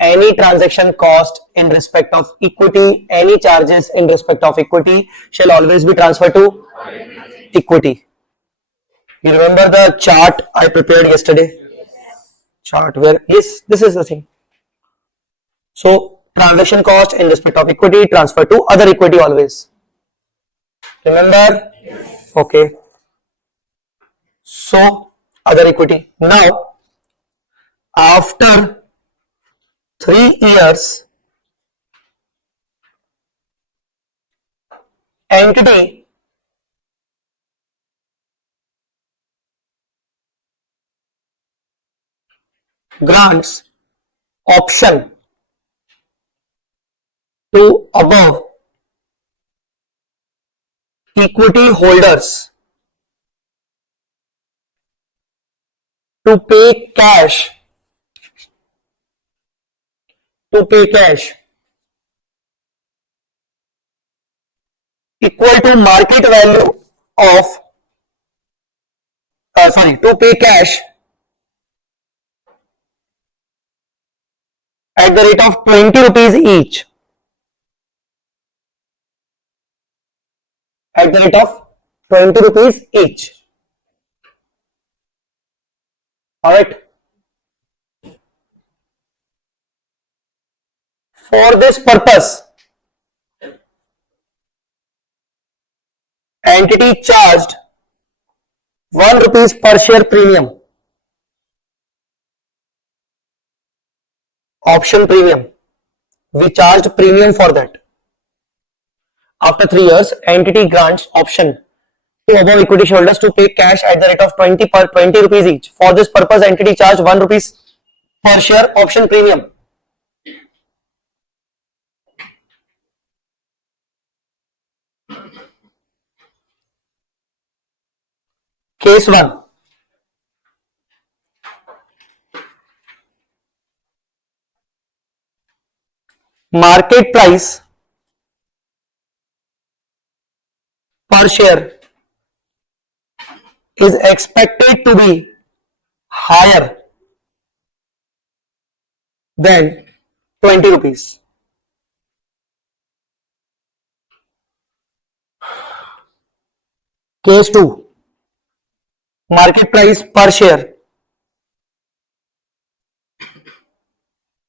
Any transaction cost in respect of equity, any charges in respect of equity shall always be transferred to equity. You remember the chart I prepared yesterday? Chart where, yes, this is the thing. So transaction cost in respect of equity transfer to other equity always. Remember? Yes. Okay. So other equity. Now after 3 years, entity grants option to above equity holders to pay cash equal to market value of to pay cash at the rate of 20 rupees each. At the rate of 20 rupees each. Alright. For this purpose, entity charged 1 rupees per share premium. Option premium. We charged premium for that. After 3 years, entity grants option to above equity shareholders to pay cash at the rate of 20 rupees each. For this purpose, entity charged 1 rupees per share option premium. Case 1. Market price per share is expected to be higher than 20 rupees. Case 2. market price per share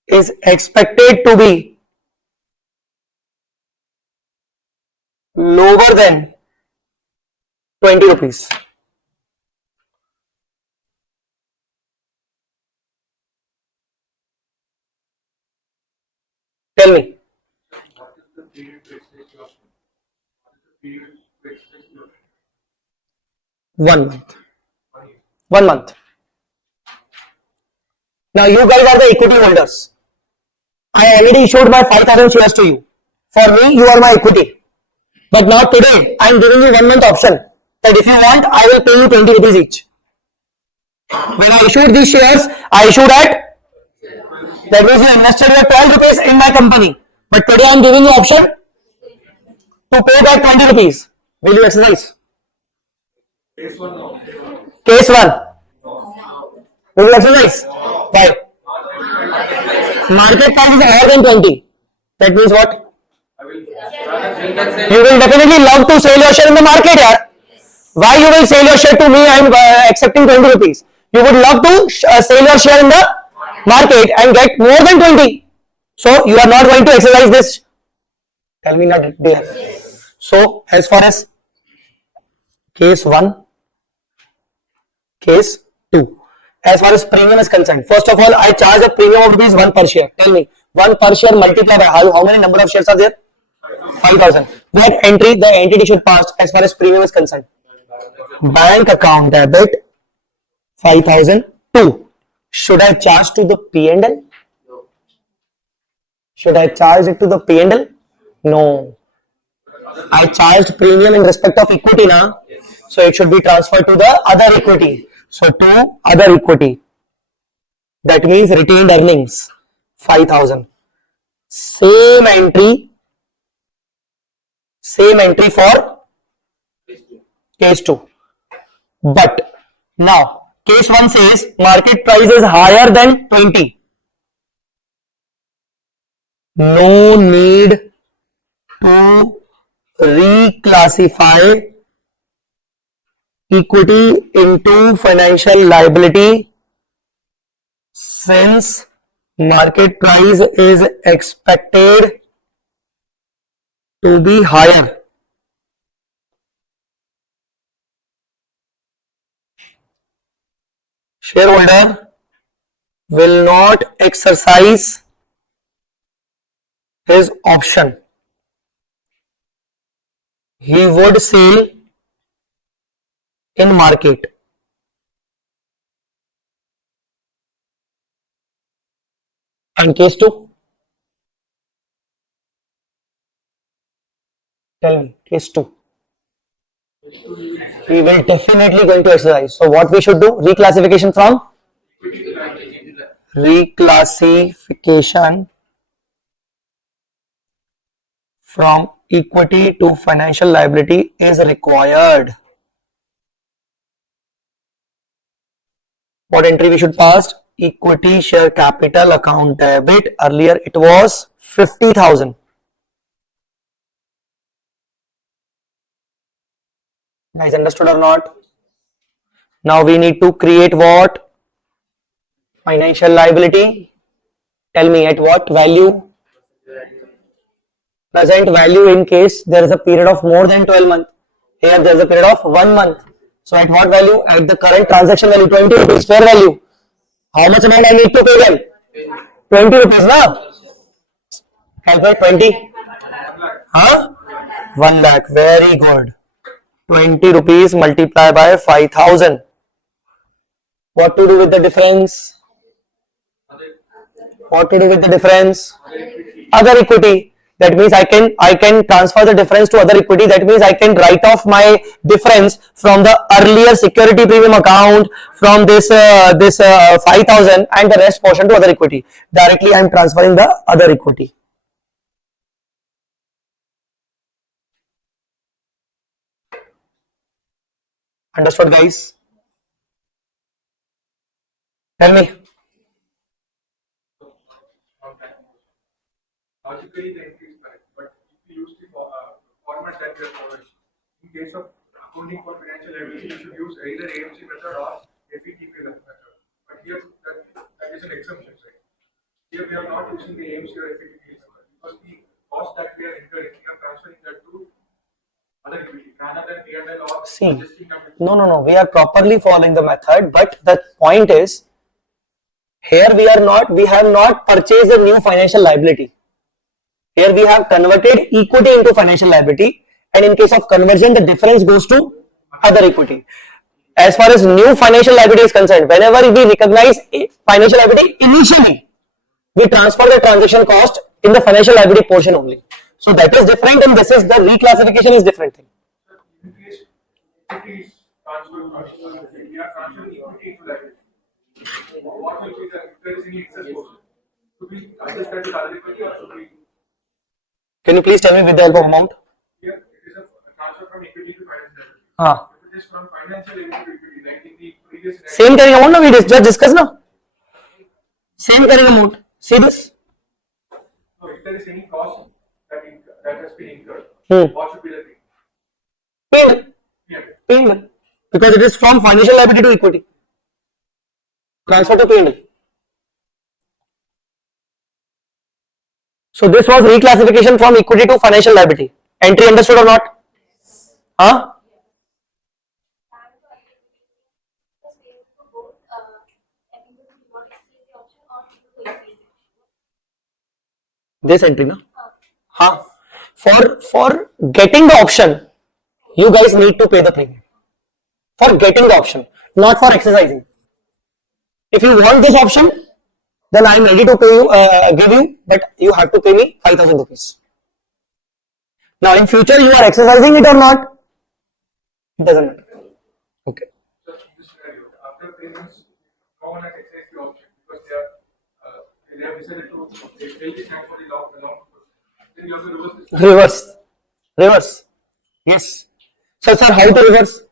is expected to be lower than 20 rupees. Tell me. What is the period to exchange your option? What is the period to exchange your option? 1 month. 1 year. 1 month. Now you guys are the equity holders. I already issued my 5,000 shares to you. For me, you are my equity. But now today, I am giving you 1 month option that if you want, I will pay you 20 rupees each. When I issued these shares, I issued at, that means you invested your 12 rupees in my company. But today I am giving you option to pay back 20 rupees. Will you exercise? Case 1 now. Case 1. Will you exercise? Why? Market price is higher than 20. That means what? You will definitely love to sell your share in the market, yaar. Why you will sell your share to me? I am accepting 20 rupees. You would love to sell your share in the market and get more than 20. So you are not going to exercise this. Tell me not dear. So as far as case 1, case 2. As far as premium is concerned, first of all, I charge a premium of rupees 1 per share. Tell me, 1 per share multiplied by how many number of shares are there? 5,000. That entry, the entity should pass as far as premium is concerned. Bank account debit 5,002. Should I charge to the P&L? Should I charge it to the P&L? No. I charged premium in respect of equity now. So it should be transferred to the other equity. So to other equity. That means retained earnings 5,000. Same entry for case 2. But now case 1 says market price is higher than 20. No need to reclassify equity into financial liability since market price is expected to be higher. Shareholder will not exercise his option. He would sell in market. And case 2? Tell me, case 2. We will definitely going to exercise. So what we should do? Reclassification from equity to financial liability is required. What entry we should pass? Equity share capital account debit. Earlier it was 50,000. Guys, understood or not? Now we need to create what? Financial liability. Tell me at what value? Present value in case there is a period of more than 12 months. Here there is a period of 1 month. So at what value? At the current transaction value, 20 rupees fair value. How much amount I need to pay them? 20 rupees, na? Calculate 20. Huh? 1 lakh. Very good. 20 rupees multiplied by 5,000. What to do with the difference? What to do with the difference? Other equity. That means I can transfer the difference to other equity. That means I can write off my difference from the earlier security premium account from this 5,000 and the rest portion to other equity. Directly I am transferring the other equity. Understood, guys? Tell me. Logically, the entry is correct, but if you use the format that we are following, in case of accounting for financial liability, you should use either AMC method or FETP method. But here, that is an exemption, right? Here we are not using the AMC or FETP method because the cost that we are incurring, we are transferring that to other equity rather than P&L or See, adjusting capital. no, we are properly following the method, but the point is, here we have not purchased a new financial liability. Here we have converted equity into financial liability, and in case of conversion, the difference goes to other equity. As far as new financial liability is concerned, whenever we recognize a financial liability initially, we transfer the transaction cost in the financial liability portion only. So that is different, and this is the reclassification is different thing. In case equity is transferred, we are transferring equity into liability. What will be the, if there is any excess portion? Should we adjust that with other equity or should we? Can you please tell me with the help of amount? Here it is a transfer from equity to financial liability. Ah. If it is from financial equity to equity, like in the previous Same carrying amount, no? We just discussed now. Same carrying amount. See this? So if there is any cost that has been incurred, what should be the thing? Paid. Yeah. Paid. Because it is from financial liability to equity. Transfer to P&L. So this was reclassification from equity to financial liability. Entry understood or not? Huh? This entry, na? Huh? For getting the option, you guys need to pay the premium. For getting the option, not for exercising. If you want this option, then I am ready to pay you, give you, but you have to pay me 5,000 rupees. Now in future you are exercising it or not, it doesn't matter. Okay. So in this scenario, after payments, no one has exercised the option because they have decided to they will stand for the long. Then you have to reverse this. Reverse. Yes. So sir, how to reverse?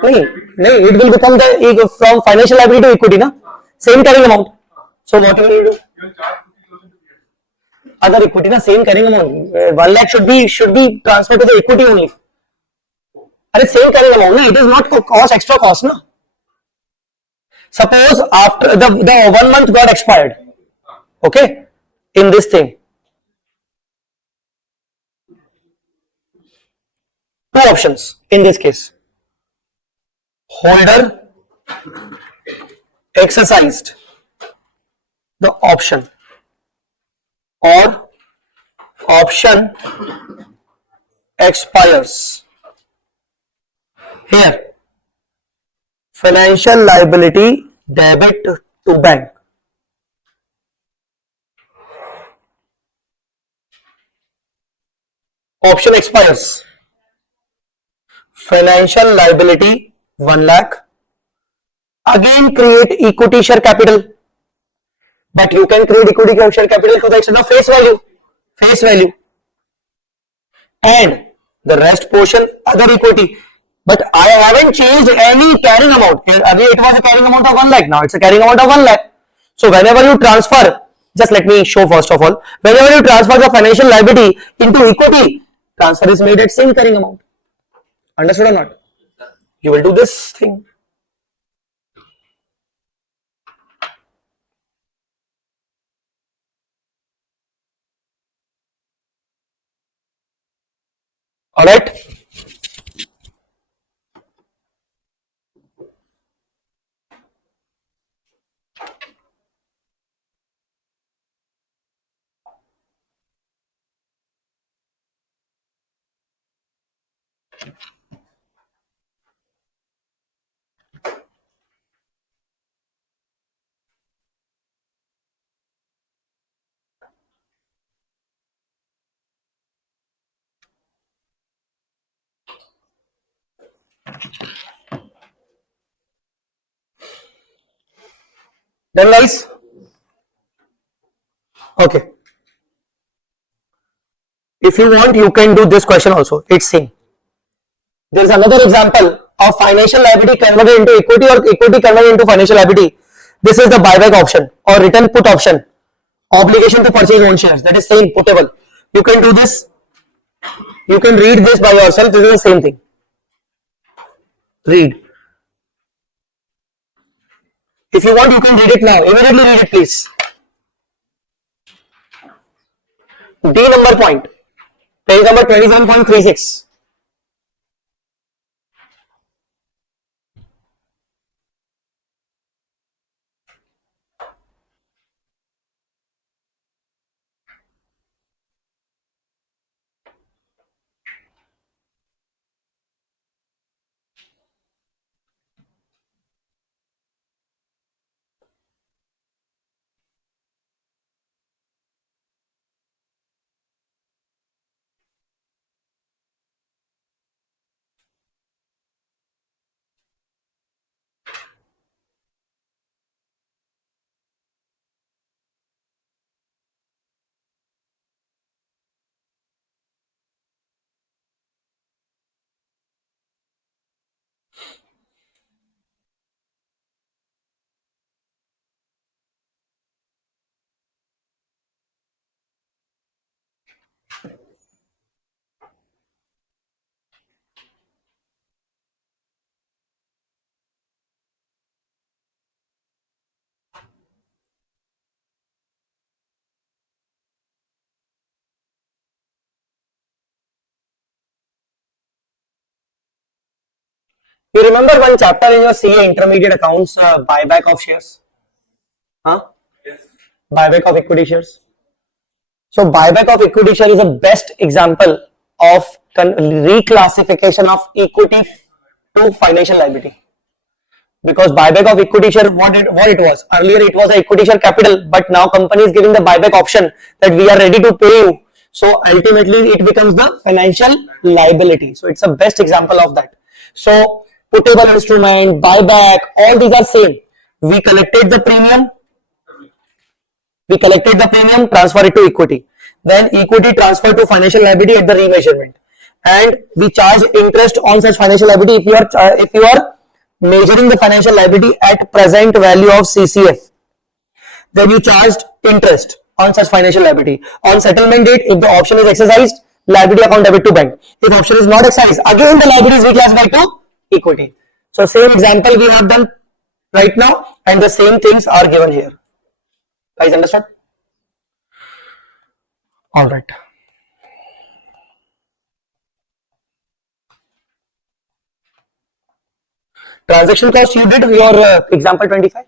No, it will become the from financial liability to equity, na? Same carrying amount. So what will you do? You will charge 50,000 to pay. Other equity, na? Same carrying amount. 1 lakh should be transferred to the equity only. And same carrying amount, na? It is not cost extra cost, na? Suppose after the 1 month got expired, okay, in this thing, two options in this case. Holder exercised the option or option expires. Here, financial liability debit to bank. Option expires. Financial liability 1 lakh. Again create equity share capital. But you can create equity share capital to the extent of face value. Face value. And the rest portion other equity. But I haven't changed any carrying amount. Earlier it was a carrying amount of 1 lakh. Now it's a carrying amount of 1 lakh. So whenever you transfer, just let me show first of all. Whenever you transfer the financial liability into equity, transfer is made at same carrying amount. Understood or not? You will do this thing. Alright? Done, guys? Okay. If you want, you can do this question also. It's same. There is another example of financial liability converted into equity or equity converted into financial liability. This is the buyback option or return put option. Obligation to purchase own shares. That is same, putable. You can do this You can read this by yourself. This is the same thing. Read. If you want, you can read it now. Immediately read it, please. D number point. Page number 27.36. You remember one chapter in your CA intermediate accounts, buyback of shares? Huh? Yes. Buyback of equity shares. So buyback of equity share is the best example of reclassification of equity to financial liability. Because buyback of equity share, what it was? Earlier it was a equity share capital, but now company is giving the buyback option that we are ready to pay you. So ultimately it becomes the financial liability. So it's the best example of that. So putable instrument, buyback, all these are same. We collected the premium, transfer it to equity. Then equity transfer to financial liability at the remeasurement. And we charge interest on such financial liability if you are measuring the financial liability at present value of CCF. Then you charged interest on such financial liability. On settlement date, if the option is exercised, liability account debit to bank. If option is not exercised, again the liability is reclassified to equity. So same example we have done right now, and the same things are given here. Guys, understand? All right. Transaction cost you did your example 25?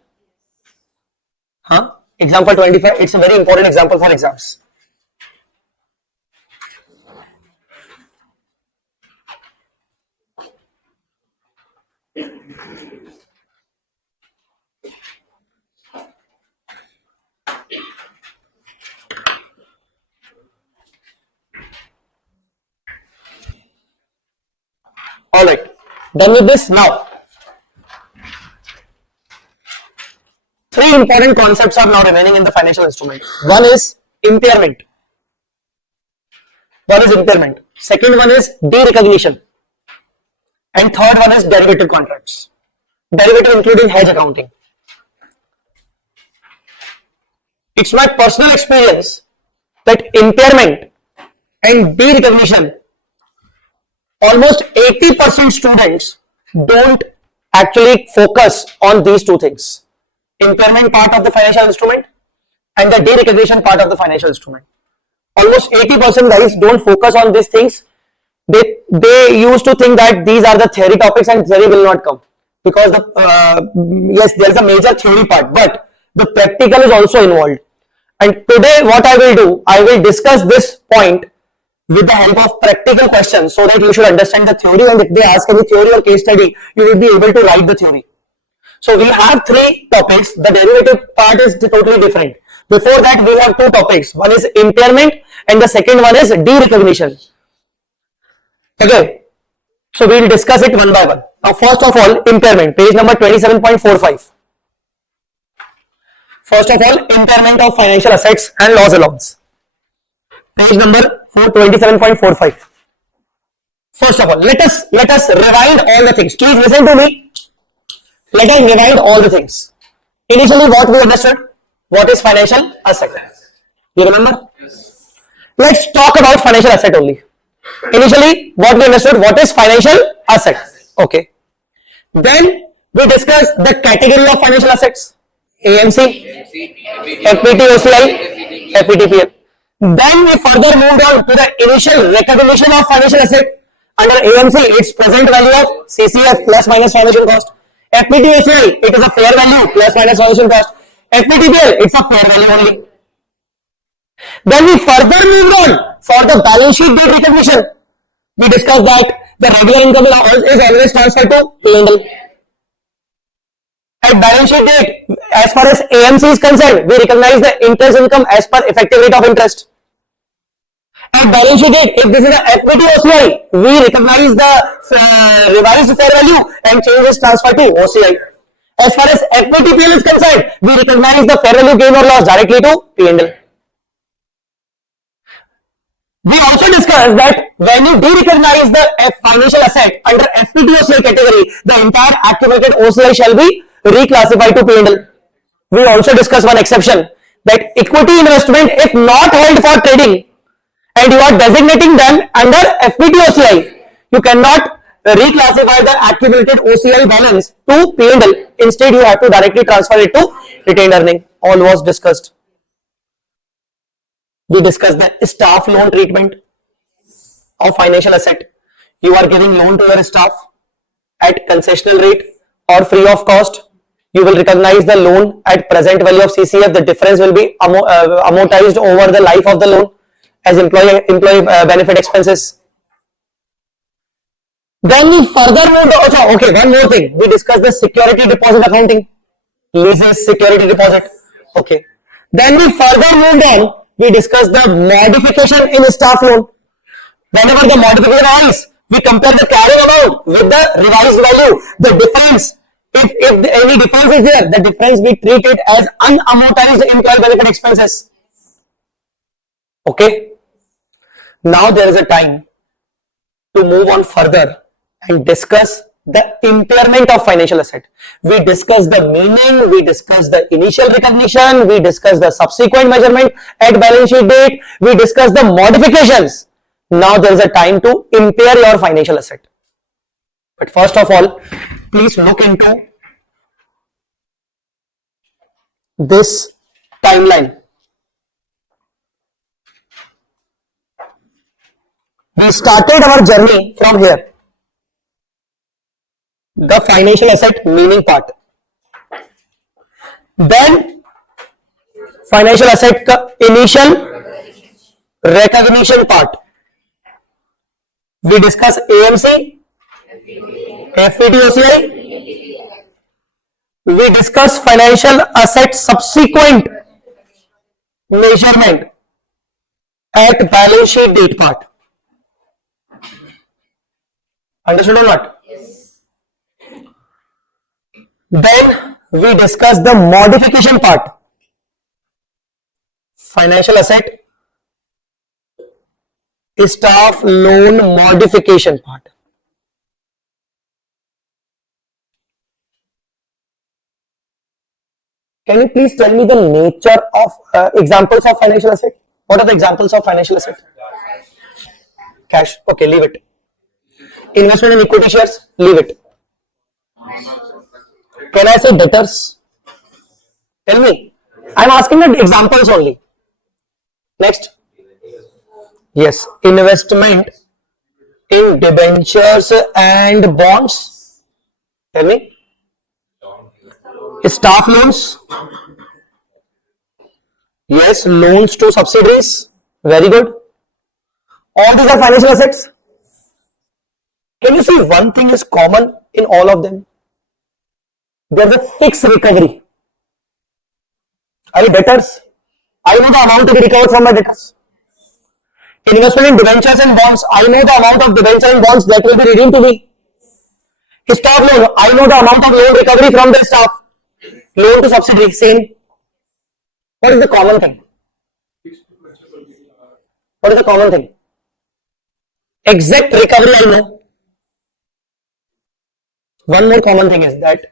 Huh? Example 25, it's a very important example for exams. All right, done with this. Now, three important concepts are now remaining in the financial instrument. One is impairment. Second one is derecognition. And third one is derivative contracts. Derivative including hedge accounting. It's my personal experience that impairment and derecognition, almost 80% students don't actually focus on these two things. Impairment part of the financial instrument and the derecognition part of the financial instrument. Almost 80% guys don't focus on these things. They used to think that these are the theory topics and theory will not come. Because yes, there is a major theory part, but the practical is also involved. And today what I will do, I will discuss this point with the help of practical questions so that you should understand the theory, and if they ask any theory or case study, you will be able to write the theory. So we have three topics. The derivative part is totally different. Before that, we have two topics. One is impairment and the second one is derecognition. Okay. So we will discuss it one by one. Now first of all, impairment, page number 27.45. First of all, impairment of financial assets and loss allowance. Page number 27.45. First of all, let us rewind all the things. Please listen to me. Let us rewind all the things. Initially, what we understood? What is financial asset? You remember? Yes. Let's talk about financial asset only. Initially, what we understood, what is financial asset? Okay. Then we discussed the category of financial assets: AMC, FPT, OCI, FPTPL. Then we further moved on to the initial recognition of financial asset. Under AMC, its present value of CCF plus minus transaction cost. FPT, OCI, it is a fair value plus minus transaction cost. FPTPL, it's a fair value only. Then we further moved on for the balance sheet date recognition. We discussed that the regular income is always transferred to P&L. At balance sheet date, as far as AMC is concerned, we recognize the interest income as per effective rate of interest. At balance sheet date, if this is a FPT OCI, we recognize the revised fair value and change is transferred to OCI. As far as FPTPL is concerned, we recognize the fair value gain or loss directly to P&L. We also discussed that when you de-recognize the financial asset under FPT OCI category, the entire accumulated OCI shall be reclassified to P&L. We also discussed one exception, that equity investment, if not held for trading and you are designating them under FPT OCI, you cannot reclassify the accumulated OCI balance to P&L. Instead, you have to directly transfer it to retained earning. All was discussed. We discussed the staff loan treatment of financial asset. You are giving loan to your staff at concessional rate or free of cost. You will recognize the loan at present value of CCF. The difference will be amortized over the life of the loan as employee benefit expenses. Then we further moved also, okay, one more thing. We discussed the security deposit accounting. Leases, security deposit. Okay. Then we further moved on. We discussed the modification in staff loan. Whenever the modification arises, we compare the carrying amount with the revised value. The difference, if any difference is there, the difference we treat it as unamortized employee benefit expenses. Okay. Now there is a time to move on further and discuss the impairment of financial asset. We discussed the meaning, we discussed the initial recognition, we discussed the subsequent measurement at balance sheet date, we discussed the modifications. Now there is a time to impair your financial asset. But first of all, please look into this timeline. We started our journey from here. The financial asset meaning part. Then financial asset का initial recognition part. We discuss AMC, FPT OCI. We discuss financial asset subsequent measurement at balance sheet date part. Understood or not? Then we discuss the modification part. Financial asset, staff loan modification part. Can you please tell me the nature of examples of financial asset? What are the examples of financial asset? Cash. Okay, leave it. Investment in equity shares, leave it. Can I say debtors? Tell me. I'm asking the examples only. Next. Yes, investment in debentures and bonds. Tell me. Staff loans. Yes, loans to subsidiaries. Very good. All these are financial assets. Can you see one thing is common in all of them? There's a fixed recovery. Are you debtors? I know the amount to be recovered from my debtors. Investment in debentures and bonds. I know the amount of debentures and bonds that will be redeemed to me. Staff loan. I know the amount of loan recovery from the staff. Loan to subsidiary. Same. What is the common thing? What is the common thing? Exact recovery I know. One more common thing is that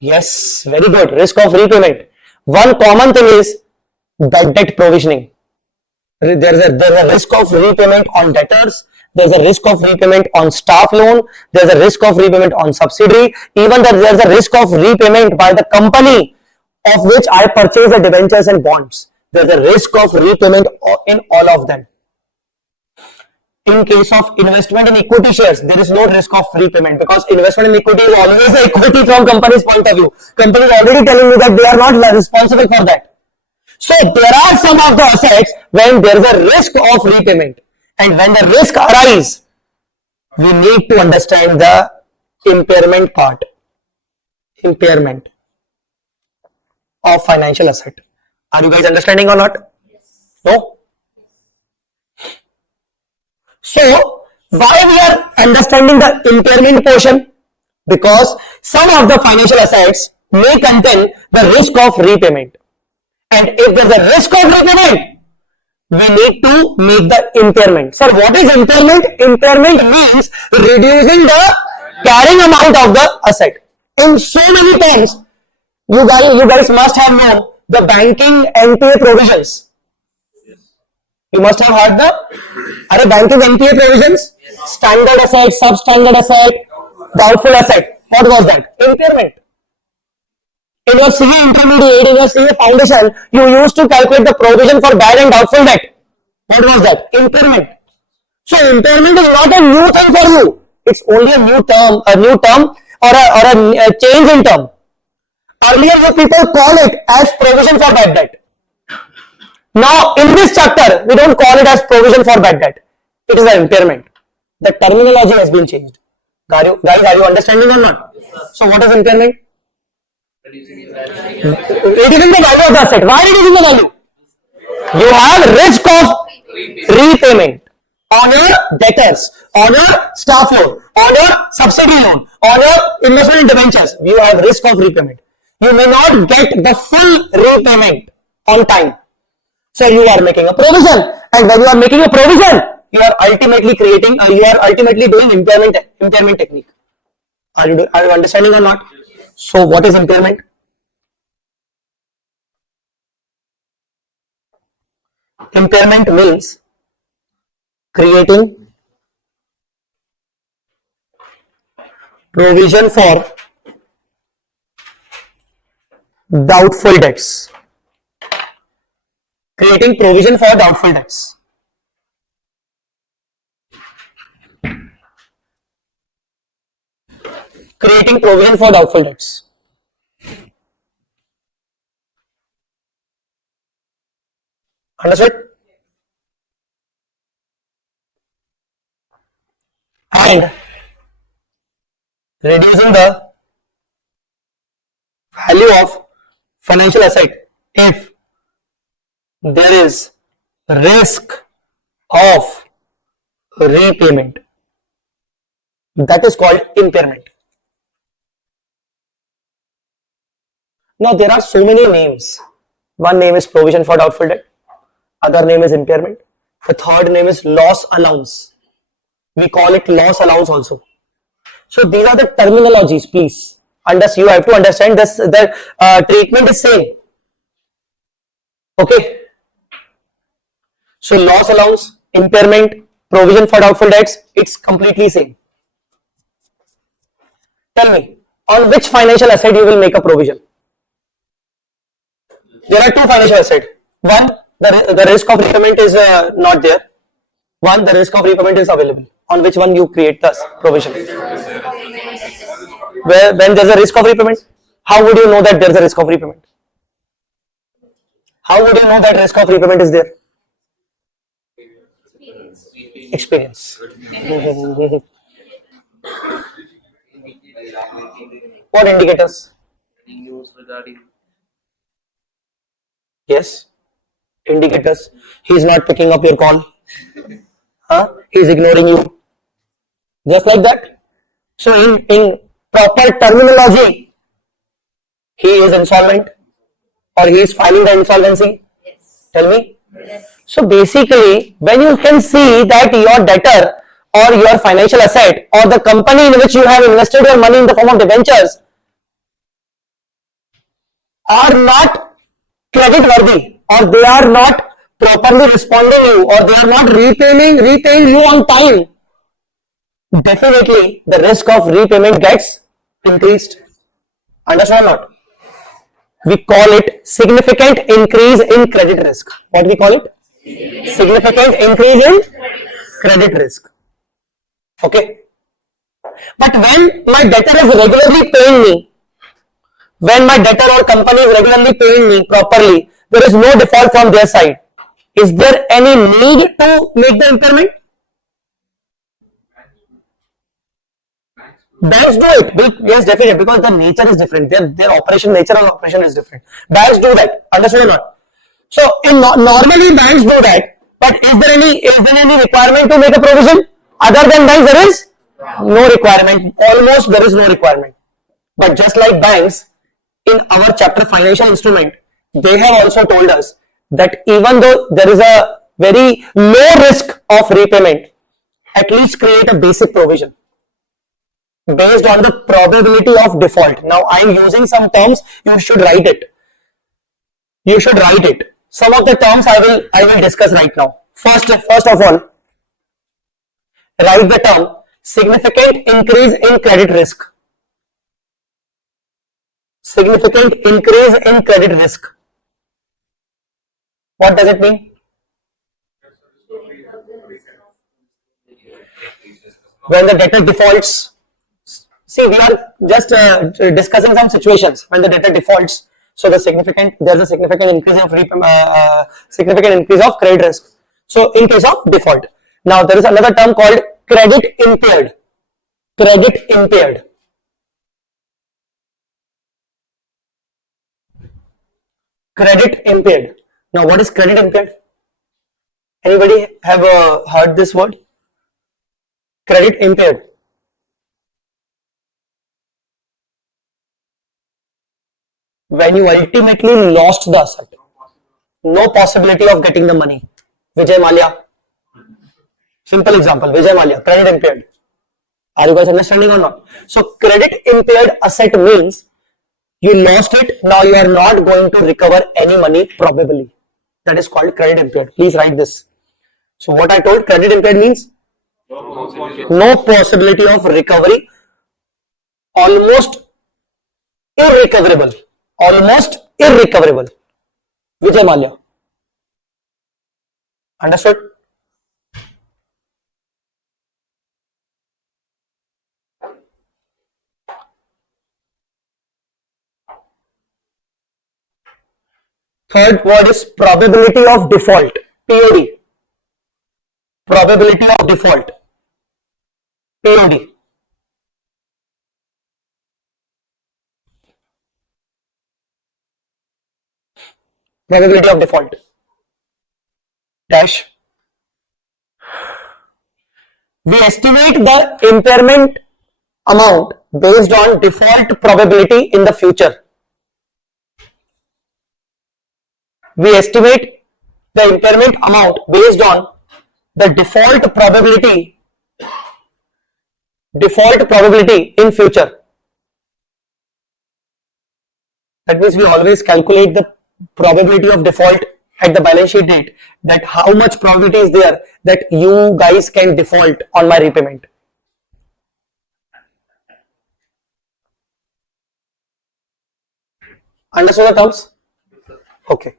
yes, very good. Risk of repayment. One common thing is bad debt provisioning. there's a risk of repayment on debtors, there's a risk of repayment on staff loan, there's a risk of repayment on subsidiary, even there's a risk of repayment by the company of which I purchase the debentures and bonds. There's a risk of repayment in all of them. In case of investment in equity shares, there is no risk of repayment because investment in equity is always the equity from company's point of view. Company is already telling me that they are not responsible for that. So there are some of the assets when there is a risk of repayment, and when the risk arises, we need to understand the impairment part. Impairment of financial asset. Are you guys understanding or not? No? So, why we are understanding the impairment portion? Because some of the financial assets may contain the risk of repayment. And if there is a risk of repayment, we need to make the impairment. Sir, what is impairment? Impairment means reducing the carrying amount of the asset. In so many terms, you guys must have known the banking NPA provisions. You must have heard the banking NPA provisions, standard asset, substandard asset, doubtful asset. What was that? Impairment. In your CA intermediate, in your CA foundation, you used to calculate the provision for bad and doubtful debt. What was that? Impairment. So impairment is not a new thing for you. It's only a new term or a change in term. Earlier, you people call it as provision for bad debt. Now, in this chapter, we don't call it as provision for bad debt. It is an impairment. The terminology has been changed. Guys, are you understanding or not? So, what is impairment? Reducing the value of the asset. Why reducing the value? You have risk of repayment on your debtors, on your staff loan, on your subsidy loan, on your investment in debentures. You have risk of repayment. You may not get the full repayment on time. So you are making a provision, and when you are making a provision, you are ultimately doing impairment technique. Are you understanding or not? So what is impairment? Impairment means creating provision for doubtful debts. Creating provision for doubtful debts. Creating provision for doubtful debts. Understood? And reducing the value of financial asset if there is risk of repayment. That is called impairment. Now there are so many names. One name is provision for doubtful debt. Other name is impairment. The third name is loss allowance. We call it loss allowance also. So these are the terminologies, please. You have to understand this. The treatment is same. Okay. So loss allowance, impairment, provision for doubtful debts, it's completely same. Tell me, on which financial asset you will make a provision? There are two financial assets. One, the risk of repayment is not there. One, the risk of repayment is available. On which one you create the provision? When there is a risk of repayment, how would you know that there is a risk of repayment? How would you know that risk of repayment is there? Experience. What indicators? News regarding. Yes, indicators. He is not picking up your call. He is ignoring you. Just like that. So in proper terminology, he is insolvent or he is filing the insolvency. Yes. Tell me. Yes. So basically, when you can see that your debtor or your financial asset or the company in which you have invested your money in the form of debentures are not credit worthy or they are not proper properly responding you or they are not repaying you on time, definitely the risk of repayment gets increased. Understand or not? We call it significant increase in credit risk. What we call it? Significant increase in credit risk. Okay. But when my debtor is regularly paying me, when my debtor or company is regularly paying me properly, there is no default from their side. Is there any need to make the impairment? Banks do it. Yes, definitely, because the nature is different. Their operation nature and operation is different. Banks do that. Understood or not? So, normally banks do that. But is there any requirement to make a provision? Other than banks, there is no requirement. Almost there is no requirement. But just like banks, in our chapter financial instrument, they have also told us that even though there is a very low risk of repayment, at least create a basic provision based on the probability of default. Now I am using some terms, you should write it. You should write it. Some of the terms I will discuss right now. First of all, write the term significant increase in credit risk. Significant increase in credit risk. What does it mean? When the debtor defaults, see, we are just discussing some situations when the debtor defaults. So there's a significant increase of significant increase of credit risk. So in case of default, now there is another term called credit impaired. Credit impaired. Credit impaired. Now what is credit impaired? Anybody have heard this word? Credit impaired. When you ultimately lost the asset, no possibility of getting the money. Vijay Mallya. Simple example, Vijay Mallya, credit impaired. Are you guys understanding or not? So credit impaired asset means you lost it, now you are not going to recover any money probably. That is called credit impaired. Please write this. So what I told, credit impaired means no possibility of recovery, almost irrecoverable. Almost irrecoverable. Vijay Mallya. Understood? Third word is probability of default. POD. Probability of default. POD. Probability of default. Dash. We estimate the impairment amount based on default probability in the future. We estimate the impairment amount based on the default probability in future. That means we always calculate the probability of default at the balance sheet date, that how much probability is there that you guys can default on my repayment. Understood the terms? Okay.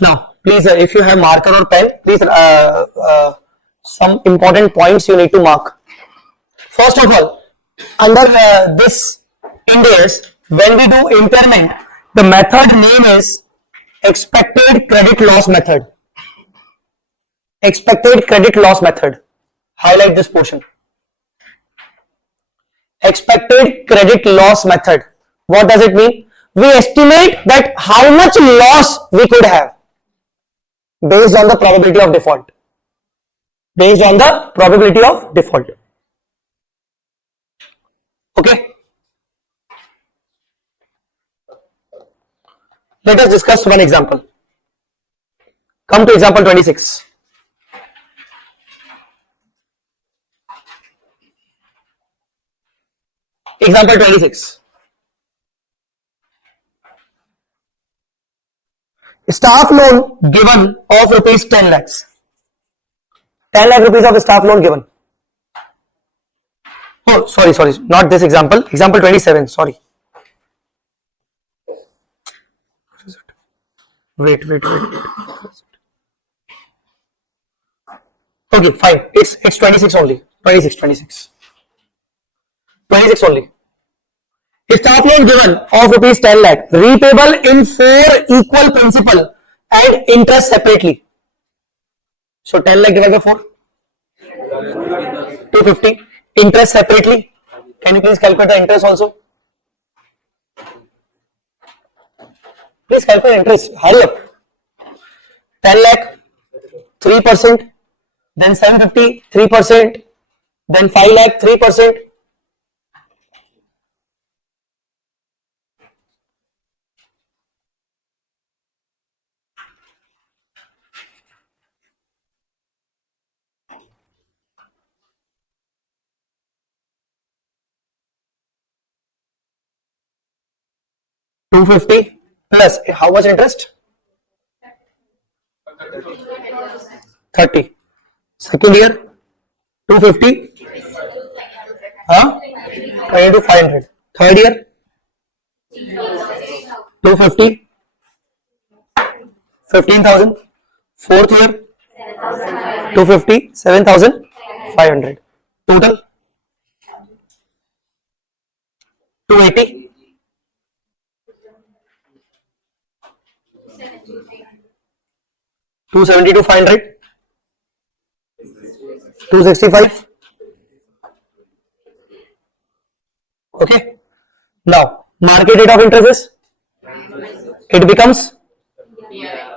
Now, please, if you have marker or pen, please, some important points you need to mark. First of all, under this INDAS, when we do impairment, the method name is expected credit loss method. Expected credit loss method. Highlight this portion. Expected credit loss method. What does it mean? We estimate that how much loss we could have based on the probability of default. Based on the probability of default. Okay. Let us discuss one example. Come to example 26. Example 26. Staff loan given of rupees 10 lakhs. 10 lakh rupees of staff loan given. Oh, sorry, not this example. Example 27, sorry. Wait. Okay, fine. It's 26 only. 26 only. Staff loan given of rupees 10 lakh, repayable in 4 equal principal and interest separately. So 10 lakh divided by 4, 250. Interest separately. Can you please calculate the interest also? Please calculate interest. Hurry up. 10 lakh, 3%, then 750, 3%, then 5 lakh, 3%. $250 plus how much interest? 30. Second year 250. Huh? 20 to 500. Third year 250. 15,000. Fourth year 250. 7,500. Total 280. 270 to 500. 265. Okay. Now, market rate of interest is, it becomes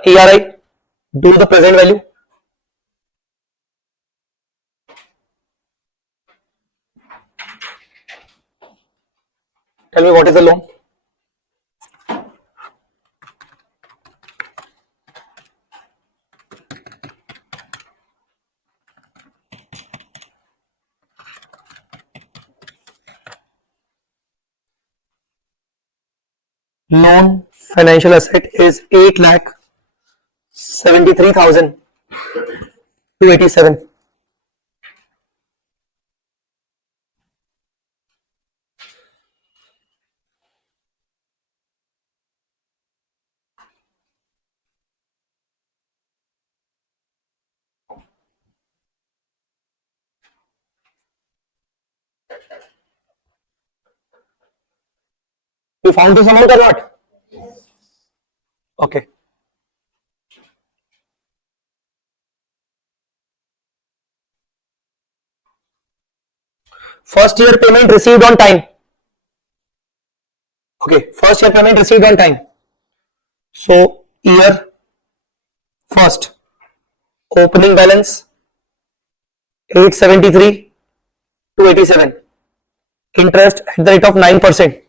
ERI. Do the present value. Tell me what is the loan? Loan financial asset is 8,73,287. You found this amount or not? Okay. First year payment received on time. Okay, first year payment received on time. So, year first, opening balance 873 to 87. Interest at the rate of 9%.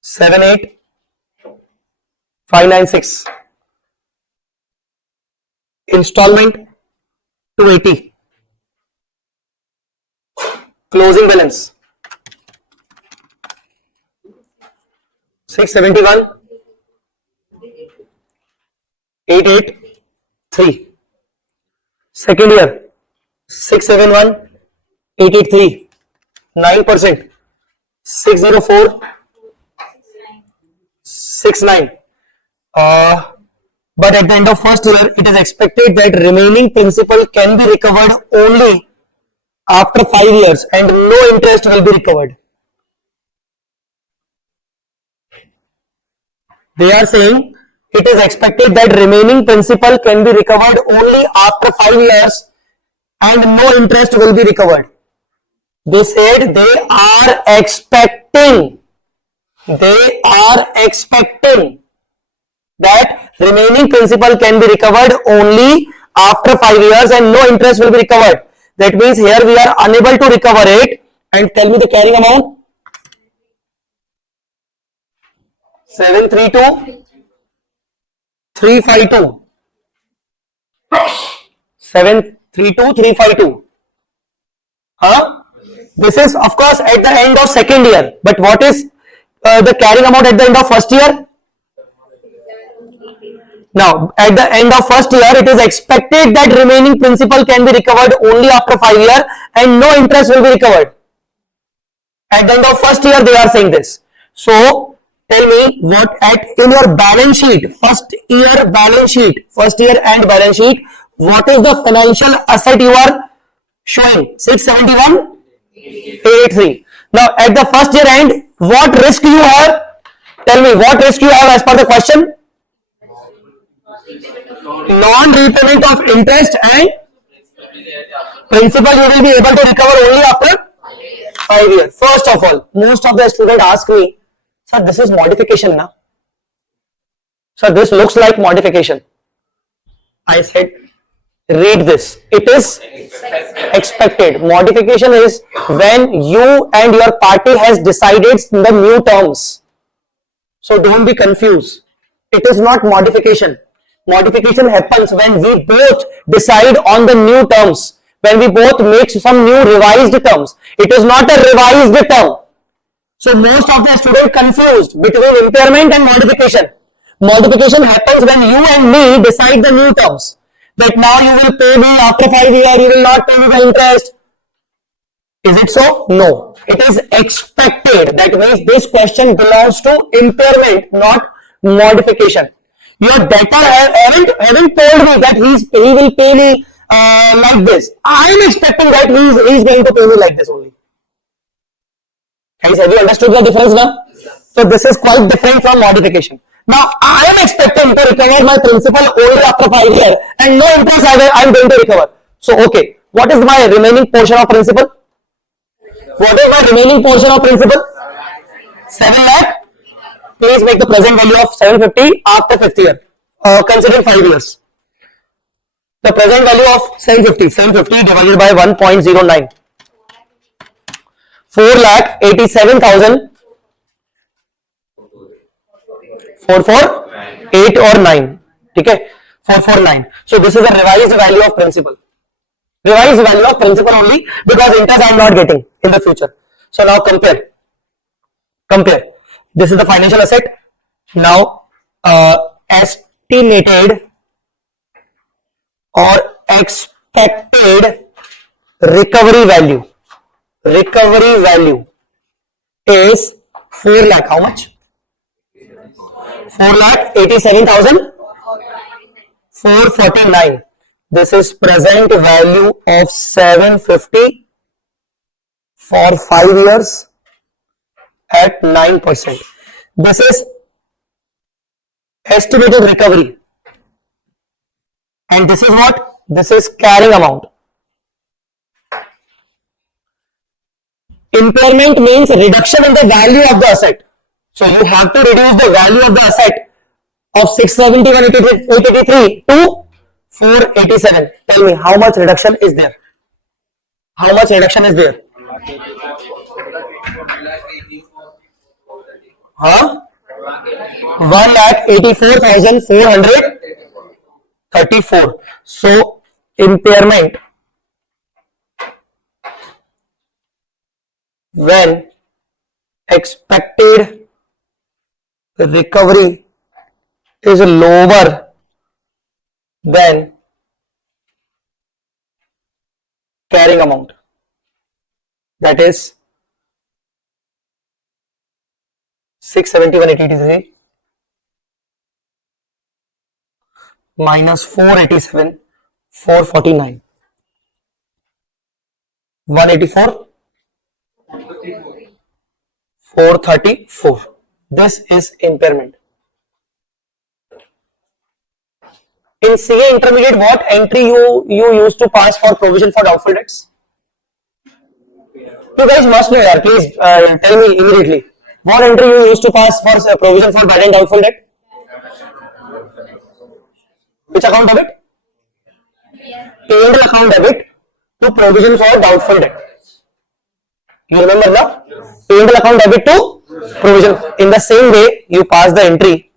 Seven 8,596. Installment 280. Closing balance 671 883. Second year 671 883. 9%. 604 69. But at the end of first year, it is expected that remaining principal can be recovered only after 5 years and no interest will be recovered. They are saying it is expected that remaining principal can be recovered only after 5 years and no interest will be recovered. They said they are expecting that remaining principal can be recovered only after 5 years and no interest will be recovered. That means here we are unable to recover it. And tell me the carrying amount. 732 352. 732 352. Huh? This is of course at the end of second year. But what is the carrying amount at the end of first year? Now, at the end of first year, it is expected that remaining principal can be recovered only after 5 years and no interest will be recovered. At the end of first year, they are saying this. So, tell me what in your balance sheet, first year and balance sheet, what is the financial asset you are showing? 671,883. Now, at the first year end, what risk you have? Tell me what risk you have as per the question? Non-repayment of interest and principal you will be able to recover only after 5 years. First of all, most of the students ask me, sir, this is modification now. Sir, this looks like modification. I said, read this. It is expected. Modification is when you and your party has decided the new terms. So don't be confused. It is not modification. Modification happens when we both decide on the new terms, when we both make some new revised terms. It is not a revised term. So most of the students confused between impairment and modification. Modification happens when you and me decide the new terms. That now you will pay me after 5 years, you will not pay me the interest. Is it so? No. It is expected. That means this question belongs to impairment, not modification. Your debtor haven't told me that he will pay me like this. I am expecting that he is going to pay me like this only. Guys, have you understood the difference now? So this is quite different from modification. Now I am expecting to recover my principal only after 5 years and no interest I am going to recover. So okay, what is my remaining portion of principal? What is my remaining portion of principal? 7 lakh. Please make the present value of 750 after 5th year. Considering 5 years. The present value of 750 divided by 1.09. 4,87,000. 448 or 9. Okay? 449. So this is a revised value of principal. Revised value of principal only because interest I am not getting in the future. So now compare. This is the financial asset. Now estimated or expected recovery value. Recovery value is 4 lakh. How much? 4,87,449. This is present value of 750 for 5 years at 9%. This is estimated recovery. And this is what? This is carrying amount. Impairment means reduction in the value of the asset. So you have to reduce the value of the asset of 671,883 to 487. Tell me how much reduction is there? How much reduction is there? Huh? 1,84,434. So impairment when expected recovery is lower than carrying amount, that is 671,883 minus 487, 449, 184, 434. This is impairment. In CA intermediate, what entry you used to pass for provision for doubtful debts? You guys must know, yaar. Please tell me immediately. What entry you used to pass for provision for bad and doubtful debt? Which account debit? P&L account debit to provision for doubtful debt. You remember now? P&L account debit to provision. In the same way, you pass the entry.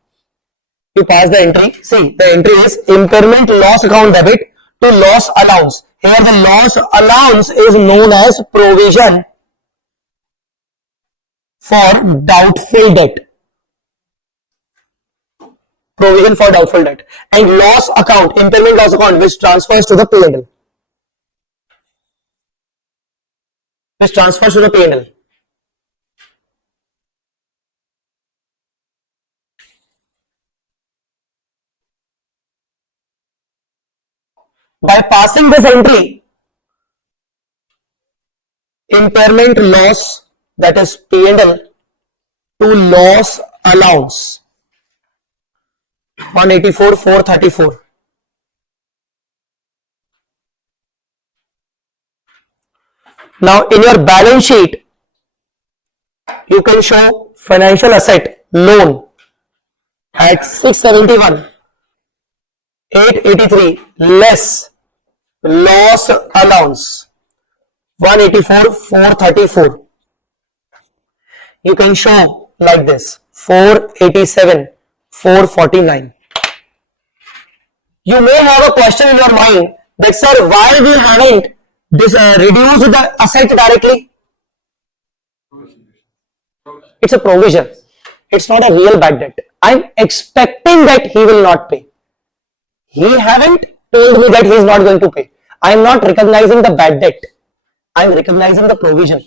See, the entry is impairment loss account debit to loss allowance. Here the loss allowance is known as provision for doubtful debt. Provision for doubtful debt. And loss account, impairment loss account, which transfers to the P&L. Which transfers to the P&L. By passing this entry, impairment loss, that is P&L, to loss allowance, 184,434. Now in your balance sheet, you can show financial asset loan at 671, 883 less loss allowance 184, 434. You can show like this 487, 449. You may have a question in your mind that, sir, why we haven't reduced the asset directly? It's a provision. It's not a real bad debt. I'm expecting that he will not pay. He haven't told me that he is not going to pay. I'm not recognizing the bad debt. I'm recognizing the provision.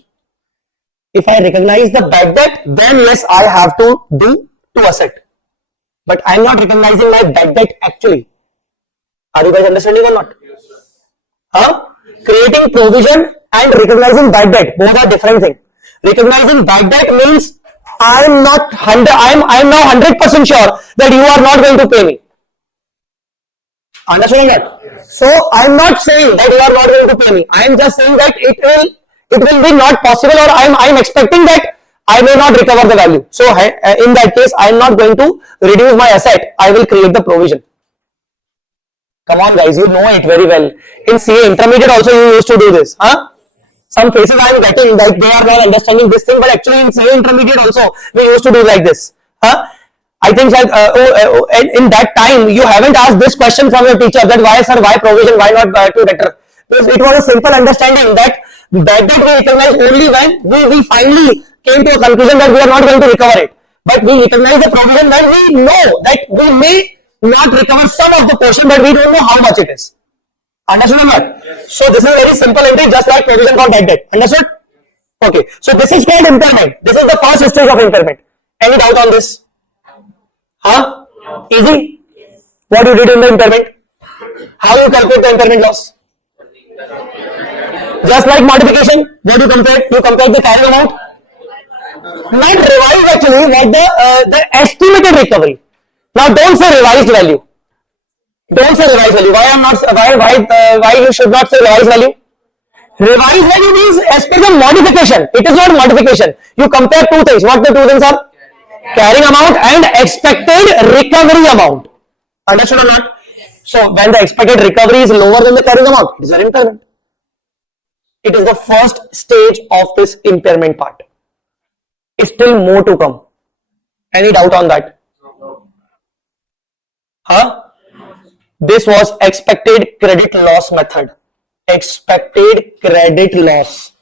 If I recognize the bad debt, then yes, I have to do to asset. But I'm not recognizing my bad debt actually. Are you guys understanding or not? Huh? Creating provision and recognizing bad debt, both are different things. Recognizing bad debt means I'm now 100% sure that you are not going to pay me. Understand that? So I'm not saying that you are not going to pay me. I am just saying that it will be not possible, or I'm expecting that I may not recover the value. So in that case, I am not going to reduce my asset. I will create the provision. Come on guys, you know it very well. In CA intermediate also you used to do this. Huh? Some faces I am getting that they are not understanding this thing, but actually in CA intermediate also we used to do like this. Huh? I think that in that time you haven't asked this question from your teacher that why sir, why provision, why not to debtor? Because it was a simple understanding that bad debt we recognize only when we finally came to a conclusion that we are not going to recover it. But we recognize the provision when we know that we may not recover some of the portion, but we don't know how much it is. Understood or not? So this is a very simple entry, just like provision for bad debt. Understood? Okay. So this is called impairment. This is the first stage of impairment. Any doubt on this? Huh? Easy? What you did in the impairment? How you calculate the impairment loss? Just like modification, what you compare? You compare the carrying amount. Not revised actually, what the estimated recovery. Now don't say revised value. Don't say revised value. Why you should not say revised value? Revised value means as per the modification. It is not modification. You compare two things. What the two things are? Carrying amount and expected recovery amount. Understood or not? So when the expected recovery is lower than the carrying amount, it is an impairment. It is the first stage of this impairment part. Still more to come. Any doubt on that? Huh? This was expected credit loss method. Expected credit loss.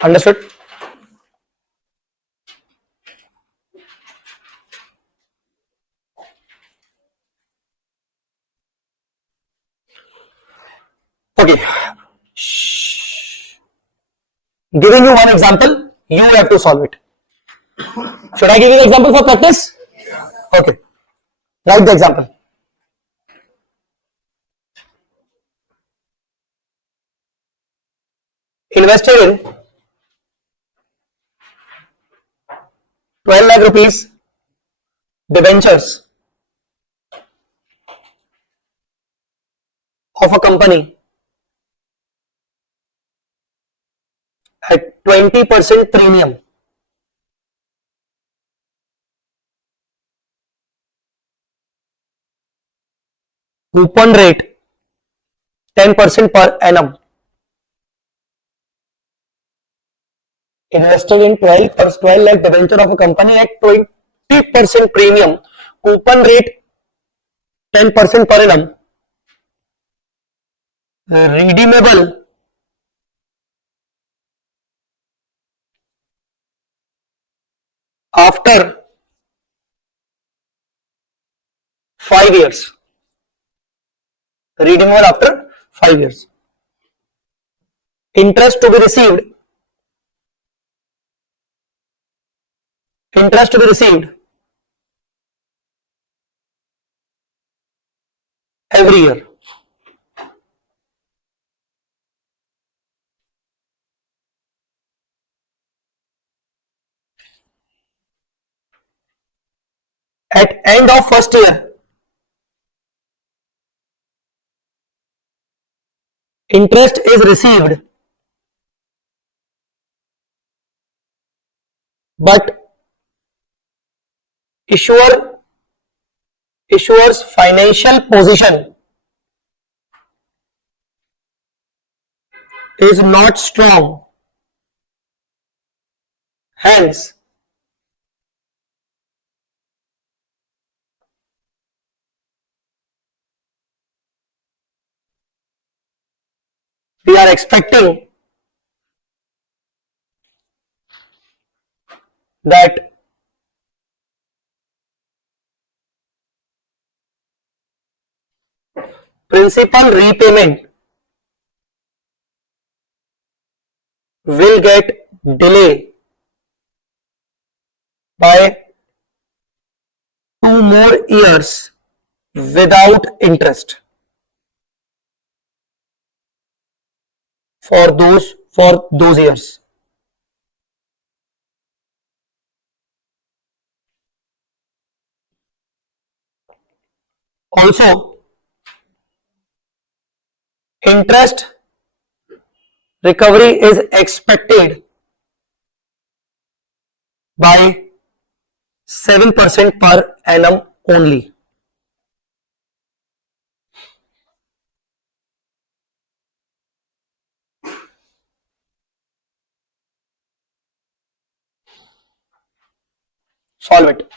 Understood? Okay. Giving you one example, you have to solve it. Should I give you the example for practice? Okay. Write the example. Invested in 12 lakh rupees debentures of a company at 20% premium. Coupon rate 10% per annum. Invested in 12 lakh debenture of a company at 20% premium. Coupon rate 10% per annum. redeemable after 5 years. Redeemable after 5 years. Interest to be received. Interest to be received every year. At end of first year, interest is received, but issuer's financial position is not strong. Hence, we are expecting that principal repayment will get delayed by 2 more years without interest for those years. Also, interest recovery is expected by 7% per annum only. Solve it.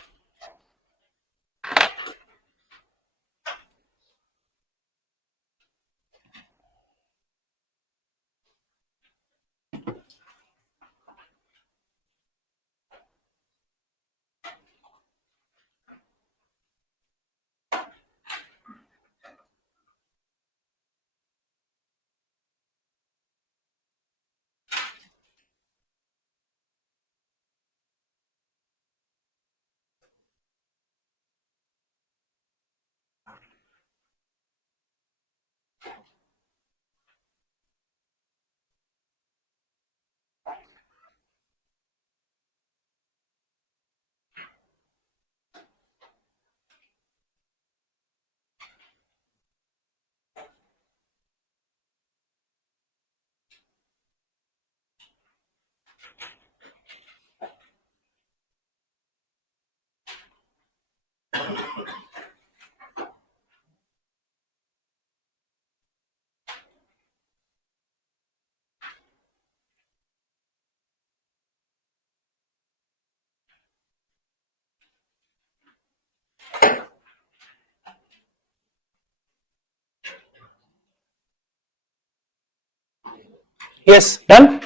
Yes, done.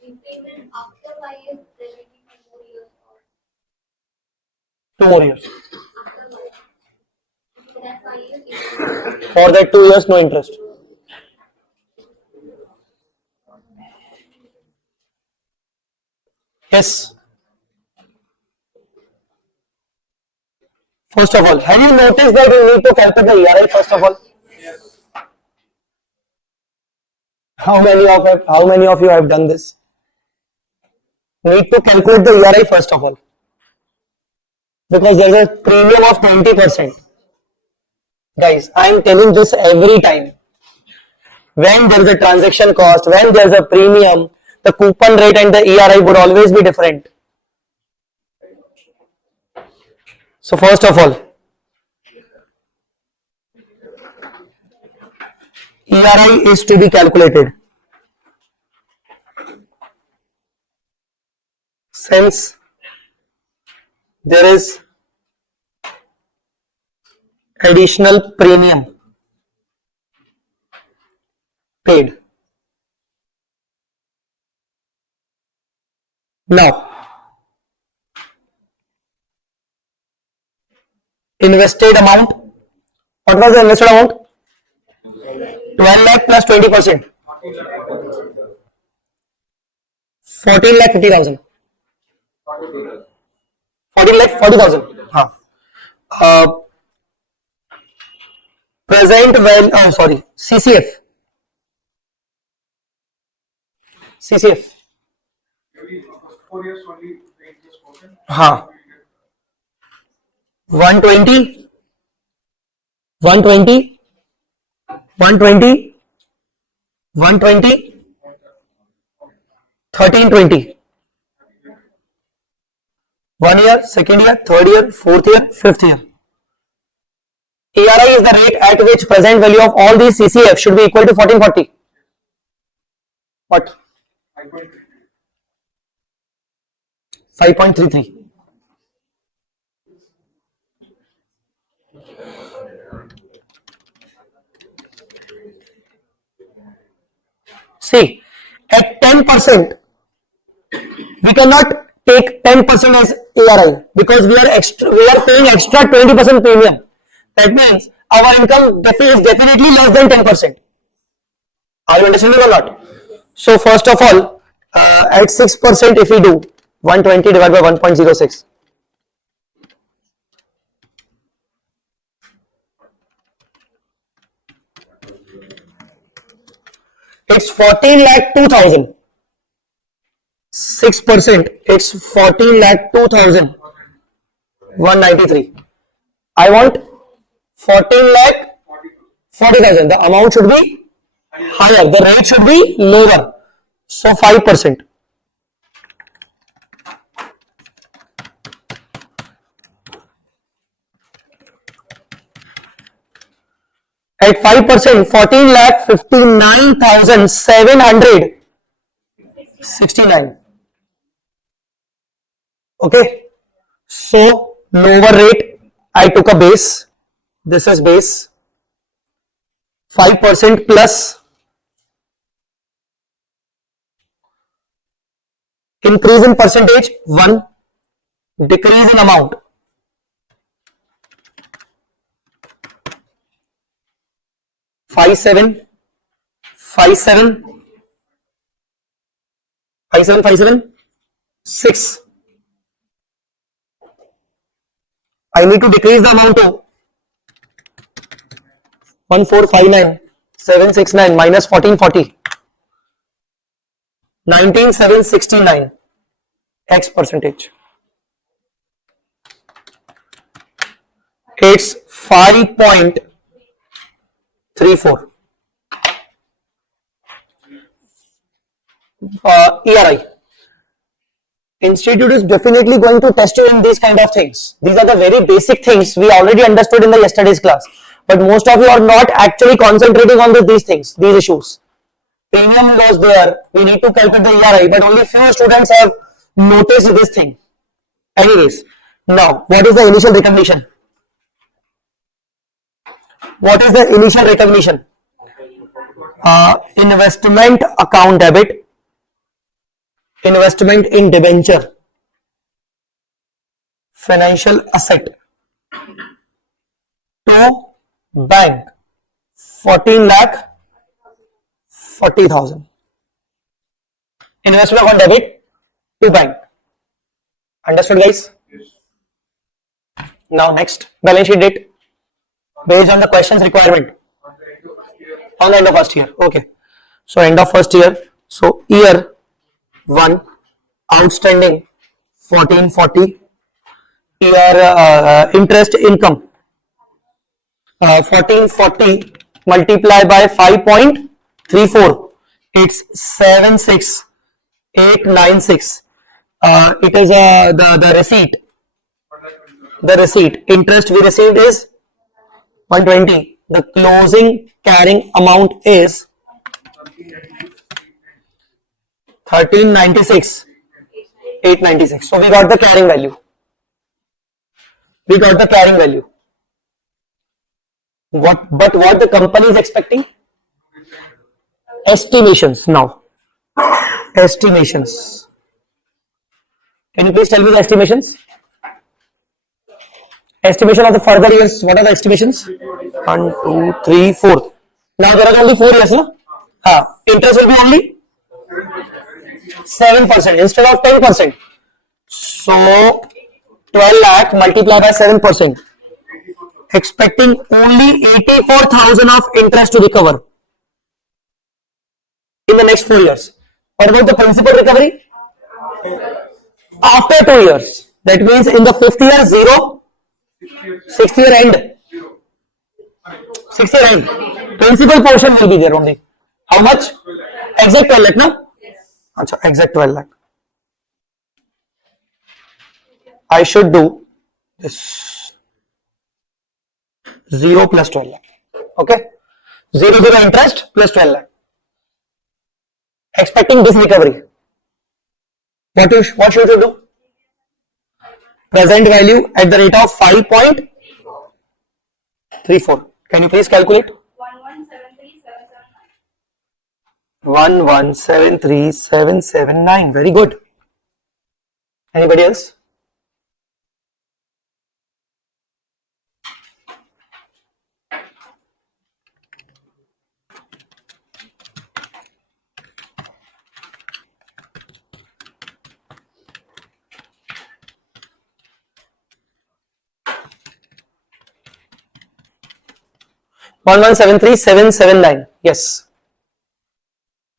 Repayment after 5 years, there will be 2 more years or 2 more years. after 5. So that 5 years, it For that 2 years, no interest. Yes. First of all, have you noticed that you need to calculate the ERI first of all? How many of you have done this? Need to calculate the ERI first of all, because there is a premium of 20%. Guys, I am telling this every time. When there is a transaction cost, when there is a premium, the coupon rate and the ERI would always be different. So first of all, ERI is to be calculated. Since there is additional premium paid. Now, invested amount, what was the invested amount? 12 lakh plus 20%. 14 lakh 50,000. 14 lakh 40,000. Present value, CCF. Every 4 years only the interest portion. 120, 120, 120, 120, 1320. 1 year, second year, third year, fourth year, fifth year. ERI is the rate at which present value of all these CCF should be equal to 1440. What? 5.33. See, at 10%, we cannot take 10% as ERI because we are paying extra 20% premium. That means our income is definitely less than 10%. Are you understanding or not? So first of all, at 6% if we do 120 divided by 1.06. It's 14 lakh 2,000. 6%, it's 14 lakh 2,000. 193. I want 14 lakh 40,000. The amount should be higher. The rate should be lower. So 5%. At 5%, 14 lakh 59,769. Okay. So lower rate, I took a base. This is base. 5% plus increase in percentage 1, decrease in amount 57, 57, 57, 57, 6. I need to decrease the amount to 1459, 769 minus 1440, 19,769, X percentage. It's 5.34. ERI. Institute is definitely going to test you in these kind of things. These are the very basic things we already understood in the yesterday's class. But most of you are not actually concentrating on these things, these issues. Premium was there, we need to calculate the ERI, but only few students have noticed this thing. Anyways, now what is the initial recognition? What is the initial recognition? Investment account debit, investment in debenture, financial asset to bank 14 lakh 40,000. Investment account debit to bank Understood, guys? Now next, balance sheet date based on the questions requirement on the end of first year. Okay, so end of first year. So year 1 outstanding 1440. Year interest income 1440 multiplied by 5.34. It's 76896. It is the receipt. The receipt interest we received is 120. The closing carrying amount is 1396. 896. So we got the carrying value. We got the carrying value. What the company is expecting? Estimations now. Estimations. Can you please tell me the estimations? Estimation of the further years. What are the estimations? 1, 2, 3, 4. Now there are only 4 years, no? Interest will be only 7% instead of 10%. So 12 lakh multiplied by 7%. Expecting only 84,000 of interest to recover in the next 4 years. What about the principal recovery? After 2 years. That means in the 5th year, 0. 6th year end. 6th year end. Principal portion will be there only. How much? Exact 12 lakh, no? Achha, exact 12 lakh. I should do this 0 plus 12 lakh. Okay? 0 interest plus 12 lakh. Expecting this recovery. What should you do? Present value at the rate of 5.34. Can you please calculate? 1173779. Very good. Anybody else? One 1173779. Yes.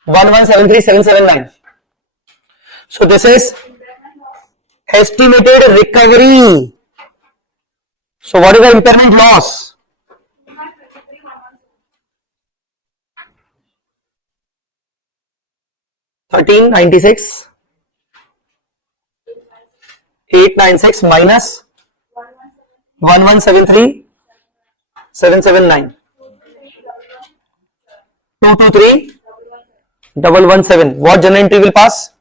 1173779. So this is estimated recovery. So what is the impairment loss? $1396 896 minus 1173779. 223117. What journal entry will pass?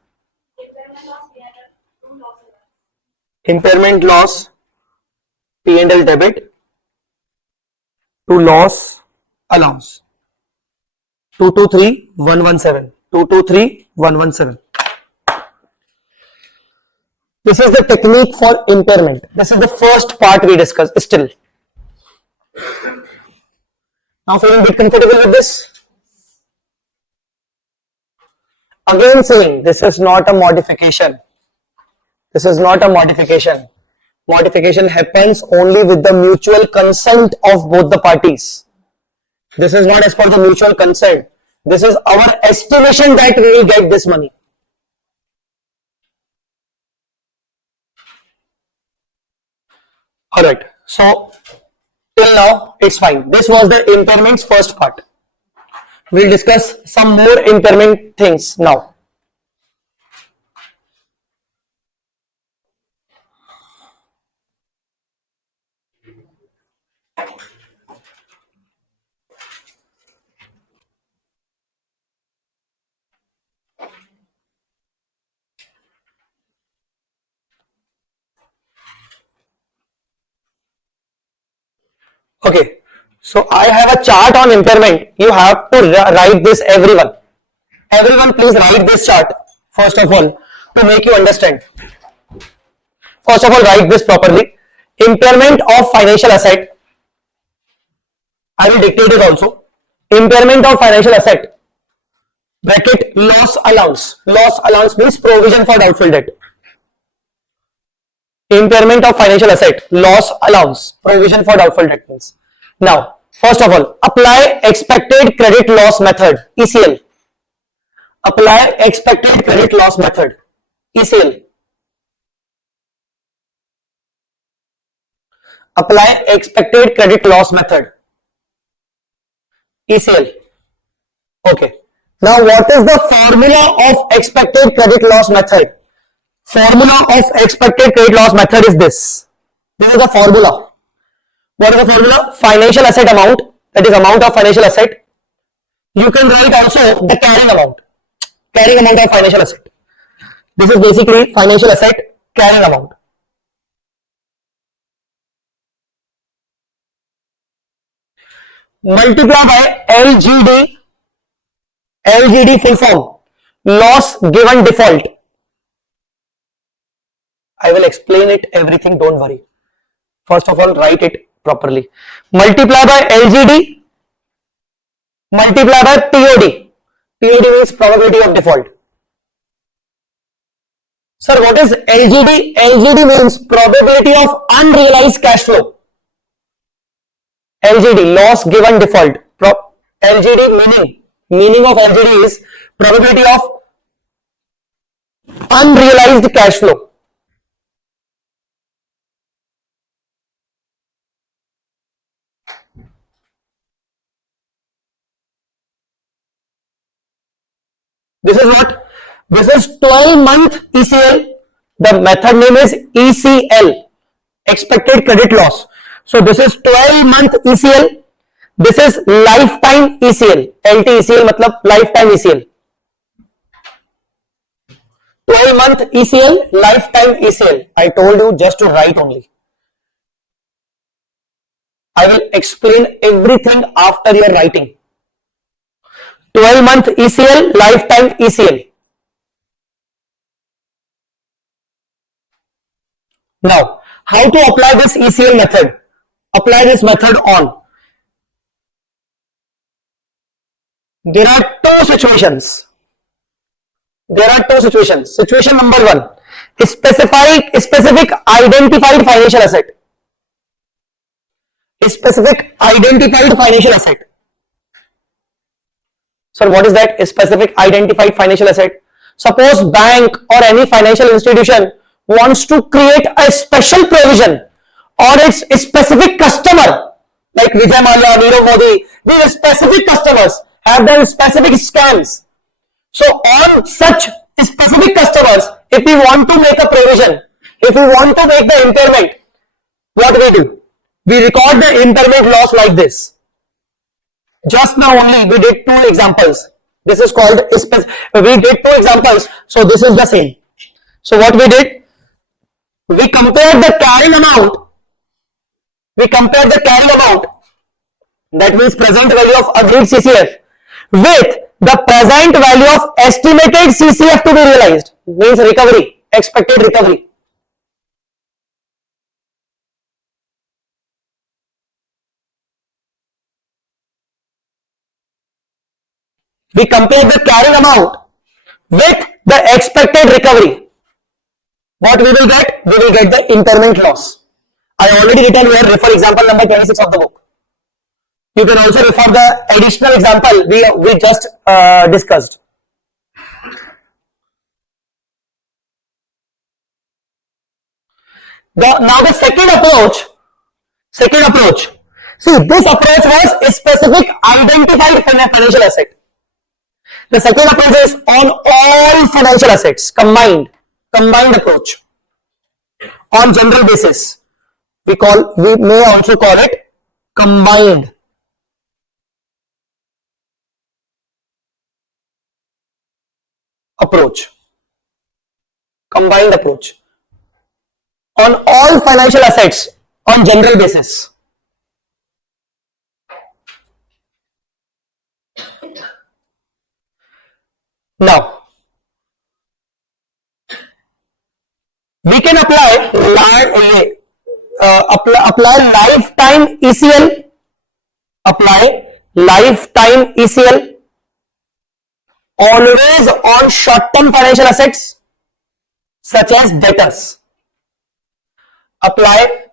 Impairment loss P&L debit to loss allowance. 223117. 223117. This is the technique for impairment. This is the first part we discussed still. Now feeling a bit comfortable with this? Again saying this is not a modification. This is not a modification. Modification happens only with the mutual consent of both the parties. This is not as per the mutual consent. This is our estimation that we will get this money. Alright, so till now it's fine. This was the impairment's first part. We'll discuss some more impairment things now. Okay, so I have a chart on impairment. You have to write this, everyone. Everyone please write this chart first of all to make you understand. First of all, write this properly. Impairment of financial asset. I will dictate it also. Impairment of financial asset. Bracket loss allowance. Loss allowance means provision for doubtful debt. Impairment of financial asset, loss allowance, provision for doubtful debtors. Now, first of all, apply expected credit loss method, ECL. Apply expected credit loss method, ECL. Apply expected credit loss method, ECL. Okay. Now, what is the formula of expected credit loss method? Formula of expected credit loss method is this. This is the formula. What is the formula? Financial asset amount, that is amount of financial asset. You can write also the carrying amount of financial asset. This is basically financial asset carrying amount. Multiply by LGD full form, loss given default. I will explain it everything, don't worry. First of all, write it properly. Multiply by LGD, multiply by POD. POD means probability of default. Sir, what is LGD? LGD means probability of unrealized cash flow. LGD, loss given default. LGD meaning of LGD is probability of unrealized cash flow. This is what? This is 12-month ECL. The method name is ECL, expected credit loss. So this is 12-month ECL. This is lifetime ECL. LTECL matlab lifetime ECL. 12-month ECL, lifetime ECL. I told you just to write only. I will explain everything after your writing. 12-month ECL, lifetime ECL. Now, how to apply this ECL method? Apply this method on. There are two situations. Situation number one, specific identified financial asset. Specific identified financial asset. Sir, what is that? Specific identified financial asset. Suppose bank or any financial institution wants to create a special provision on its specific customer, like Vijay Mallya, Nirav Modi. These specific customers have done specific scams. So on such specific customers, if we want to make a provision, if we want to make the impairment, what we do? We record the impairment loss like this. Just now only we did two examples. This is called, we did two examples, so this is the same. So what we did? We compared the carrying amount. That means present value of agreed CCF with the present value of estimated CCF to be realized. Means recovery, expected recovery. We compare the carrying amount with the expected recovery. What we will get? We will get the impairment loss. I already written here, refer example number 26 of the book. You can also refer the additional example we just discussed. Now the second approach. See, this approach was specific identified financial asset. The second approach is on all financial assets, combined approach. On general basis, we may also call it combined approach. On all financial assets on general basis. Now, we can apply lifetime ECL. Apply lifetime ECL always on short-term financial assets such as debtors. apply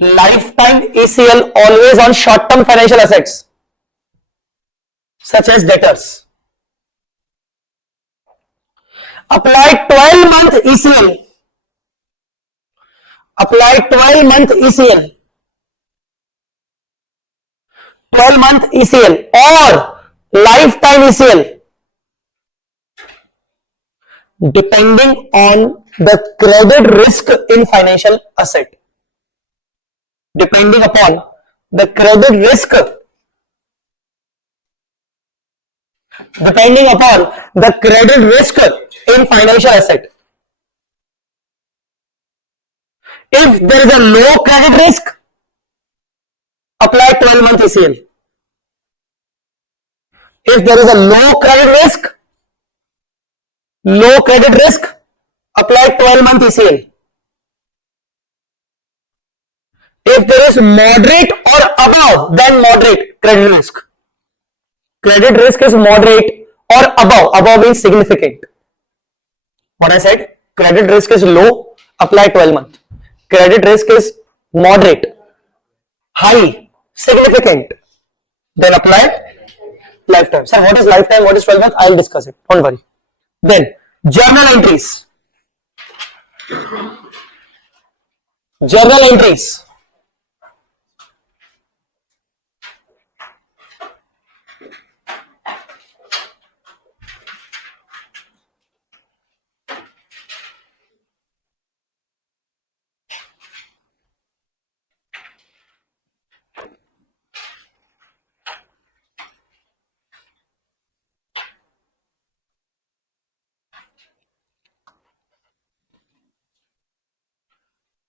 lifetime ECL always on short-term financial assets such as debtors. Apply 12-month ECL. Apply 12-month ECL. 12-month ECL or lifetime ECL depending on the credit risk in financial asset. Depending upon the credit risk. Depending upon the credit risk in financial asset. If there is a low credit risk, apply 12-month ECL. If there is a low credit risk, apply 12-month ECL. If there is moderate or above than moderate credit risk is moderate or above means significant. What I said, credit risk is low, apply 12-month. Credit risk is moderate, high, significant, then apply lifetime. Sir, what is lifetime, what is 12-month? I'll discuss it, don't worry. Then, journal entries. Journal entries.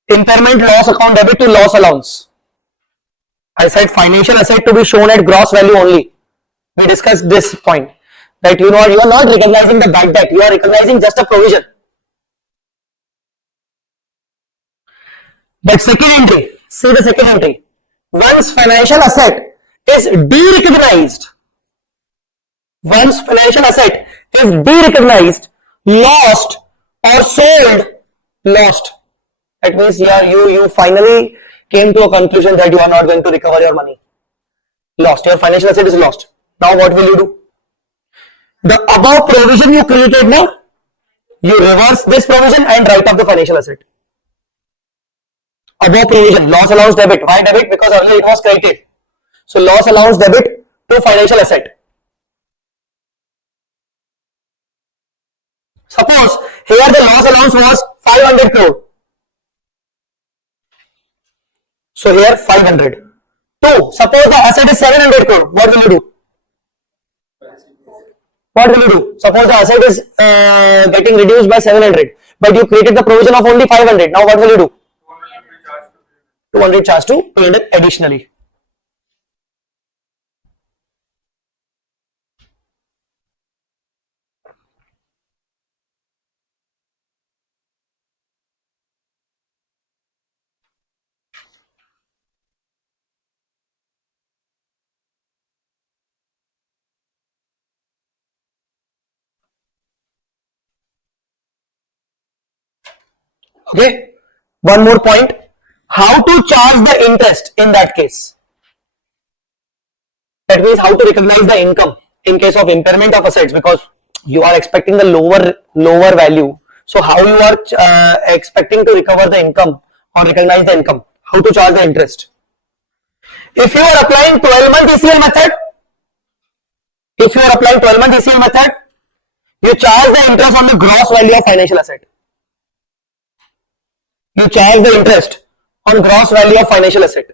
Impairment loss account debit to loss allowance. I said financial asset to be shown at gross value only. We discussed this point. That you are not recognizing the bad debt, you are recognizing just a provision. But second entry, see the second entry. Once financial asset is de-recognized, lost or sold, lost. That means you finally came to a conclusion that you are not going to recover your money. Lost, your financial asset is lost. Now what will you do? The above provision you created now, you reverse this provision and write off the financial asset. Above provision, loss allowance debit. Why debit? Because earlier it was credited. So loss allowance debit to financial asset. Suppose here the loss allowance was 500 crore. So here 500. 2. Suppose the asset is 700 crore. What will you do? Suppose the asset is getting reduced by 700, but you created the provision of only 500. Now what will you do? 200 charge to 200 additionally. Okay. One more point. How to charge the interest in that case? That means how to recognize the income in case of impairment of assets, because you are expecting the lower value. So how you are expecting to recover the income or recognize the income? How to charge the interest? If you are applying 12-month ECL method, you charge the interest on the gross value of financial asset. You charge the interest on gross value of financial asset.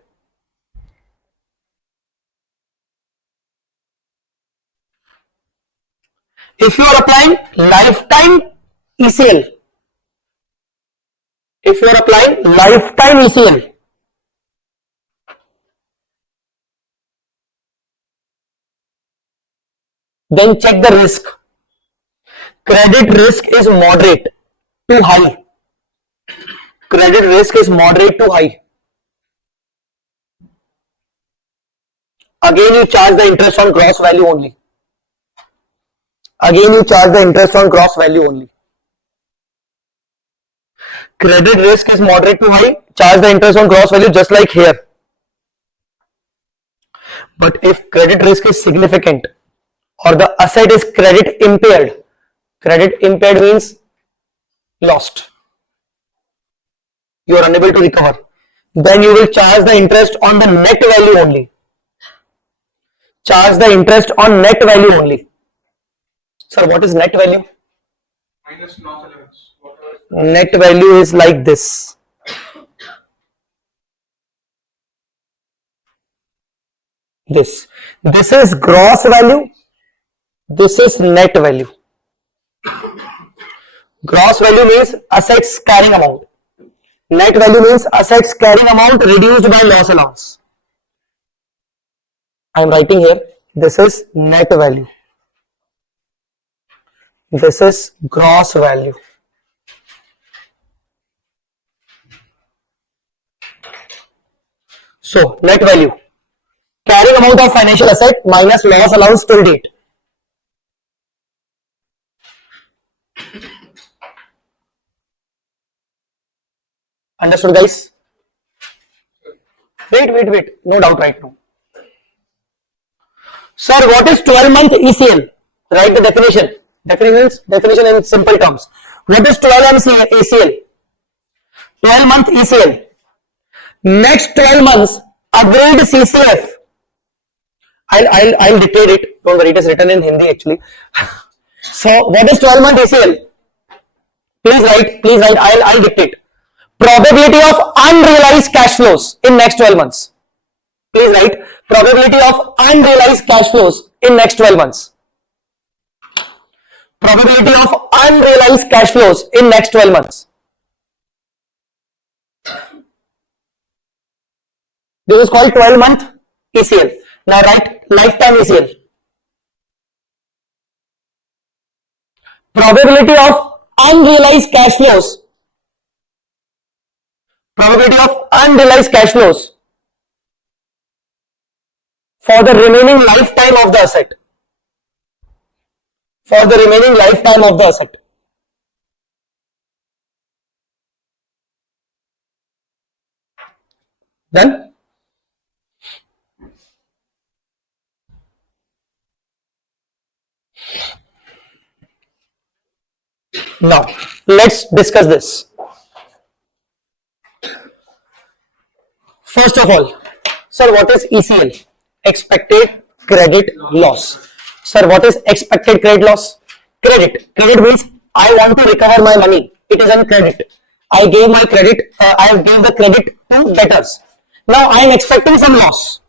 If you are applying lifetime ECL, then check the risk. Credit risk is moderate to high. Again, you charge the interest on gross value only. credit risk is moderate to high, charge the interest on gross value just like here. But if credit risk is significant or the asset is credit impaired means lost. You are unable to recover. Then you will charge the interest on the net value only. Charge the interest on net value only. Sir, what is net value? Minus loss allowance. Whatever. Net value is like this. This is gross value. This is net value. Gross value means assets carrying amount. Net value means assets carrying amount reduced by loss allowance. I am writing here. This is net value. This is gross value. So, net value. Carrying amount of financial asset minus loss allowance till date. Understood, guys? Wait. No doubt right now. Sir, what is 12-month ECL? Write the definition. Definition in simple terms. What is 12-month ECL? 12-month ECL. Next 12 months, agreed CCF. I'll dictate it. Don't worry, it is written in Hindi actually. So, what is 12-month ECL? Please write. I'll dictate. Probability of unrealized cash flows in next 12 months. Please write. Probability of unrealized cash flows in next 12 months. Probability of unrealized cash flows in next 12 months. This is called 12-month ECL. Now write lifetime ECL. Probability of unrealized cash flows. Probability of unrealized cash flows for the remaining lifetime of the asset. For the remaining lifetime of the asset. Done? Now, let's discuss this. First of all, sir, what is ECL? Expected credit loss. Sir, what is expected credit loss? Credit means I want to recover my money. It is on credit. I gave my credit, I gave the credit to debtors. Now I am expecting some loss.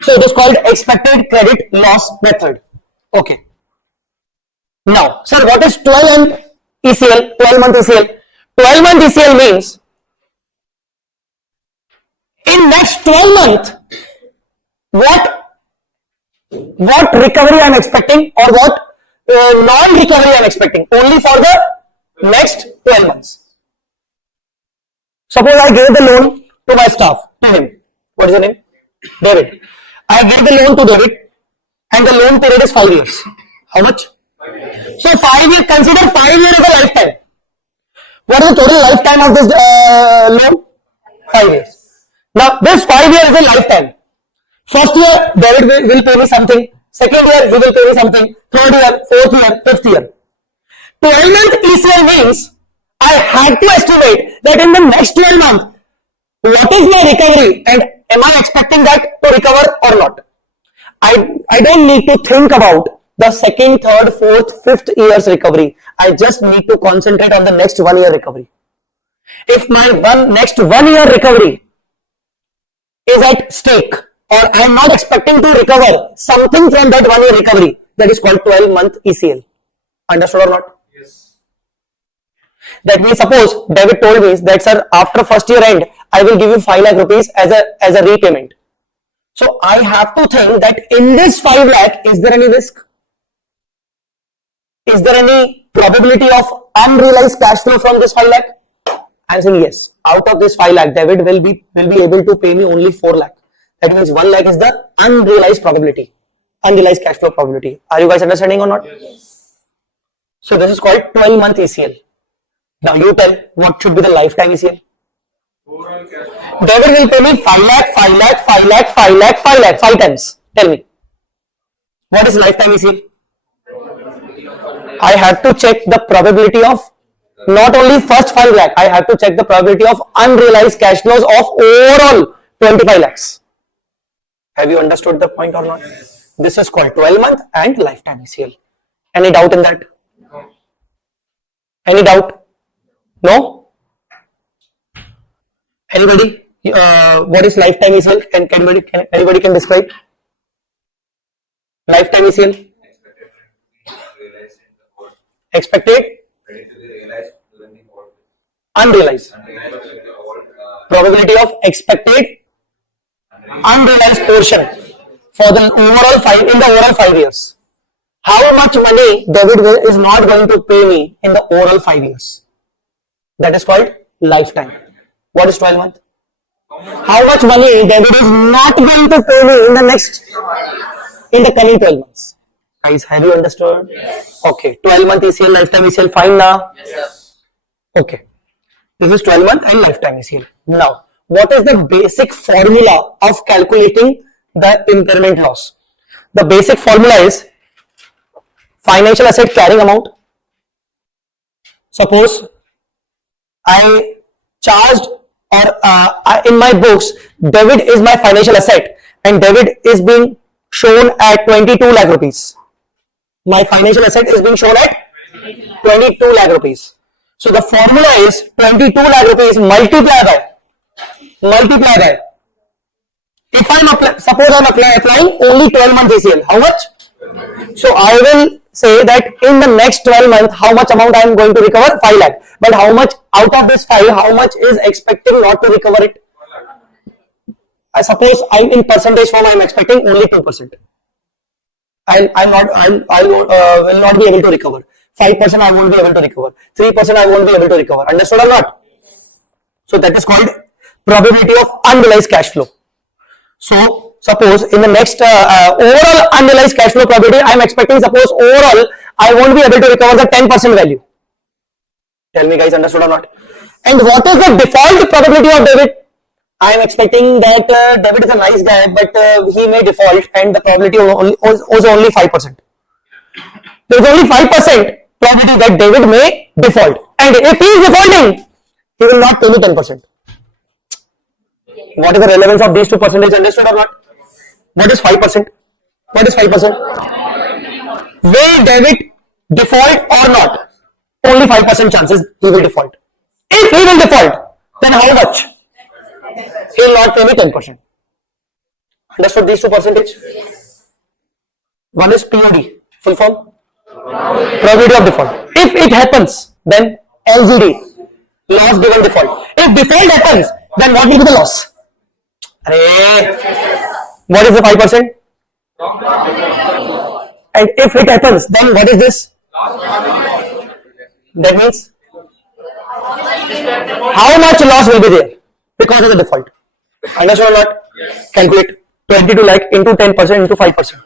So it is called expected credit loss method. Okay. Now, sir, what is 12-month ECL? 12-month ECL. 12-month ECL means in next 12 months, what recovery I am expecting or what non-recovery I am expecting only for the next 12 months. Suppose I gave the loan to my staff, to him. What is your name? David. I gave the loan to David and the loan period is 5 years. How much? 5 years. So 5 years, consider 5 years as a lifetime. What is the total lifetime of this loan? 5 years. Now this 5 years is a lifetime. First year, David will pay me something. Second year, he will pay me something. Third year, fourth year, fifth year. 12-month ECL means I had to estimate that in the next 12 months, what is my recovery and am I expecting that to recover or not? I don't need to think about the second, third, fourth, fifth year's recovery. I just need to concentrate on the next 1 year recovery. If my next 1 year recovery is at stake or I am not expecting to recover something from that 1 year recovery, that is called 12-month ECL. Understood or not? Yes. That means suppose David told me that sir, after first year end, I will give you 5 lakh rupees as a repayment. So I have to think that in this 5 lakh, is there any risk? Is there any probability of unrealized cash flow from this 5 lakh? I am saying yes. Out of this 5 lakh, David will be able to pay me only 4 lakh. That means 1 lakh is the unrealized probability, unrealized cash flow probability. Are you guys understanding or not? Yes. So this is called 12-month ECL. Now you tell what should be the lifetime ECL. Overall cash. David will pay me 5 lakh, 5 lakh, 5 lakh, 5 lakh, 5 lakh, 5 times. Tell me. What is lifetime ECL? I have to check the probability of not only first 5 lakh, I have to check the probability of unrealized cash flows of overall 25 lakhs. Have you understood the point or not? This is called 12-month and lifetime ECL. Any doubt in that? Any doubt? No? Anybody? What is lifetime ECL? Anybody can describe? Lifetime ECL? Expected? Unrealized. Probability of expected unrealized portion for the overall 5 years. How much money David is not going to pay me in the overall 5 years? That is called lifetime. What is 12 month? How much money David is not going to pay me in the coming 12 months? Guys, have you understood? Yes. Okay, 12-month ECL, lifetime ECL, fine now? Yes. Okay, this is 12-month and lifetime ECL. Now, what is the basic formula of calculating the impairment loss? The basic formula is financial asset carrying amount. Suppose I charged in my books, David is my financial asset and David is being shown at 22 lakh rupees. My financial asset is being shown at 22 lakh rupees. So the formula is 22 lakh rupees multiplied by. If suppose I'm applying only 12 month ECL, how much? So I will say that in the next 12 months, how much amount I am going to recover? 5 lakh. But how much out of this 5, how much is expecting not to recover it? I suppose I'm in percentage form, I am expecting only 2%. I will not be able to recover. 5% I won't be able to recover. 3% I won't be able to recover. Understood or not? So that is called probability of unrealized cash flow. So suppose in the next overall unrealized cash flow probability, I am expecting suppose overall I won't be able to recover the 10% value. Tell me guys, understood or not? And what is the default probability of David? I am expecting that David is a nice guy, but he may default and the probability was only 5%. There is only 5% probability that David may default. And if he is defaulting, he will not pay me 10%. What is the relevance of these two percentage? Understood or not? What is 5%? What is 5%? Will David default or not? Only 5% chances he will default. If he will default, then how much? He will not pay me 10%. Understood these two percentage? One is POD, full form? Probability of default. If it happens, then LGD, loss given default. If default happens, then what will be the loss? What is the 5%? And if it happens, then what is this? That means how much loss will be there because of the default? Understood or not? Yes. Calculate 22 lakh into 10% into 5%.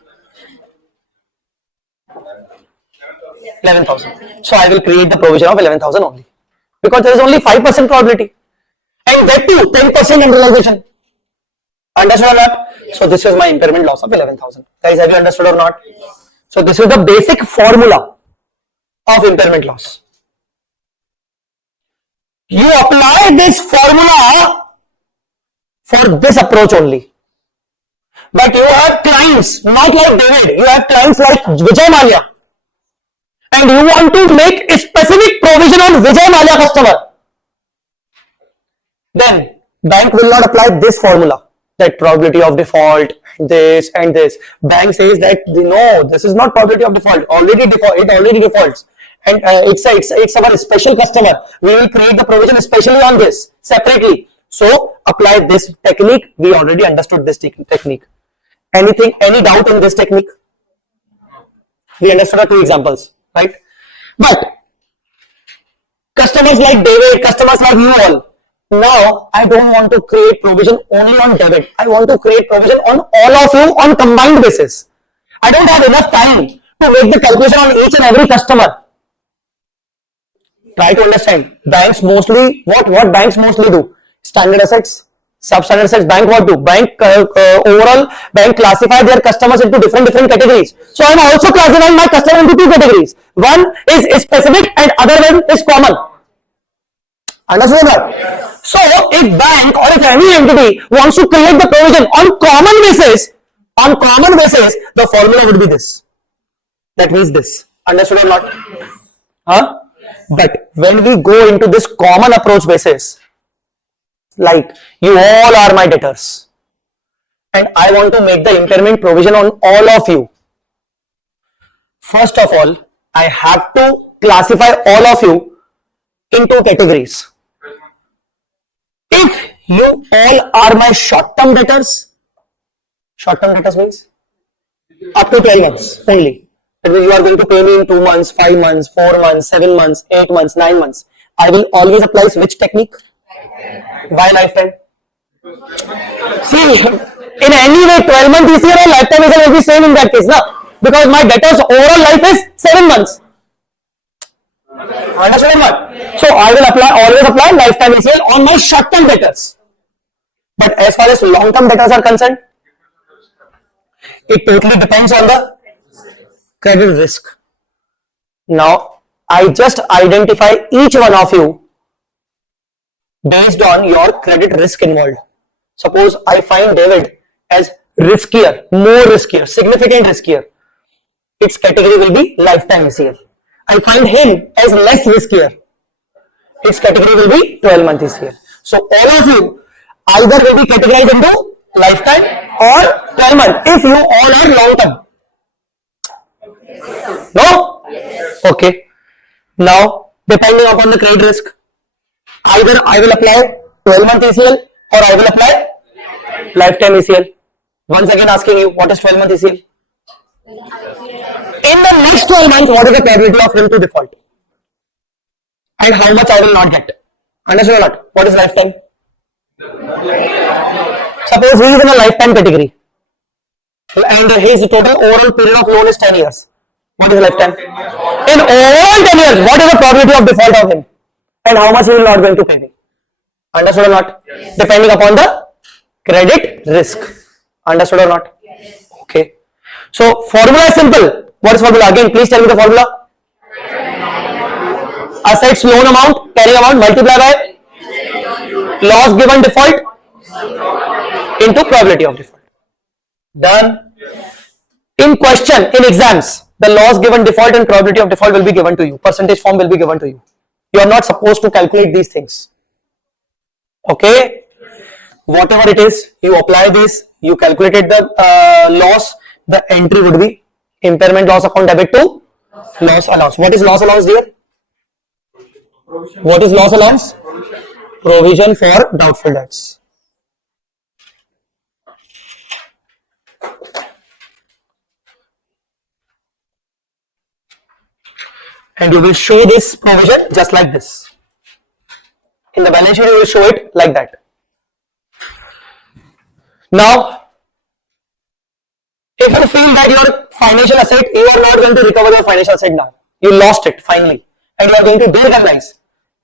11,000. So I will create the provision of 11,000 only because there is only 5% probability and that too 10% unrealization. Understood or not? So this is my impairment loss of 11,000. Guys, have you understood or not? So this is the basic formula of impairment loss. You apply this formula for this approach only. But you have clients, not like David, you have clients like Vijay Mallya. And you want to make a specific provision on Vijay Mallya customer. Then bank will not apply this formula. That probability of default, this and this. Bank says that no, this is not probability of default. It already defaults, and it's our special customer. We will create the provision especially on this separately. So apply this technique. We already understood this technique. Any doubt in this technique? We understood our two examples, right? But customers like David, customers like you all. Now, I don't want to create provision only on David. I want to create provision on all of you on combined basis. I don't have enough time to make the calculation on each and every customer. Try to understand. Banks mostly, what banks mostly do? Standard assets, substandard assets. Bank what do? Bank overall, bank classify their customers into different categories. So I am also classifying my customer into two categories. One is specific and other one is common. Understood that? So if bank or if any entity wants to create the provision on common basis, the formula would be this. That means this. Understood or not? Huh? But when we go into this common approach basis, like you all are my debtors and I want to make the impairment provision on all of you. First of all, I have to classify all of you in two categories. If you all are my short-term debtors means up to 12 months only. That means you are going to pay me in 2 months, 5 months, 4 months, 7 months, 8 months, 9 months. I will always apply which technique? By lifetime. See, in any way 12-month ECL or lifetime ECL will be same in that case, na? Because my debtor's overall life is 7 months. Understand what? So I will always apply lifetime ECL on my short-term debtors. But as far as long-term debtors are concerned, it totally depends on the credit risk. Now, I just identify each one of you based on your credit risk involved. Suppose I find David as riskier, more riskier, significant riskier. Its category will be lifetime ECL. I find him as less riskier. Its category will be 12-month ECL. So all of you either will be categorized into lifetime or 12-month if you all are long-term. No? Okay. Now, depending upon the credit risk, either I will apply 12-month ECL or I will apply lifetime ECL. Once again asking you, what is 12-month ECL? In the next 12 months, what is the probability of him to default? And how much I will not get? Understood or not? What is lifetime? Suppose he is in a lifetime category and his total overall period of loan is 10 years. What is lifetime? In overall 10 years, what is the probability of default of him? And how much he will not going to pay me? Understood or not? Yes. Depending upon the credit risk. Understood or not? Yes. Okay. So formula is simple. What is formula? Again, please tell me the formula. Assets loan amount, carrying amount multiply by loss given default into probability of default. Done. In question, in exams, the loss given default and probability of default will be given to you. Percentage form will be given to you. You are not supposed to calculate these things. Okay? Whatever it is, you apply this, you calculated the loss, the entry would be impairment loss account debit to loss allowance. What is loss allowance, dear? What is loss allowance? Provision for doubtful debts. And you will show this provision just like this. In the balance sheet, you will show it like that. Now, if you feel that your financial asset, you are not going to recover your financial asset now. You lost it finally. And you are going to de-recognize.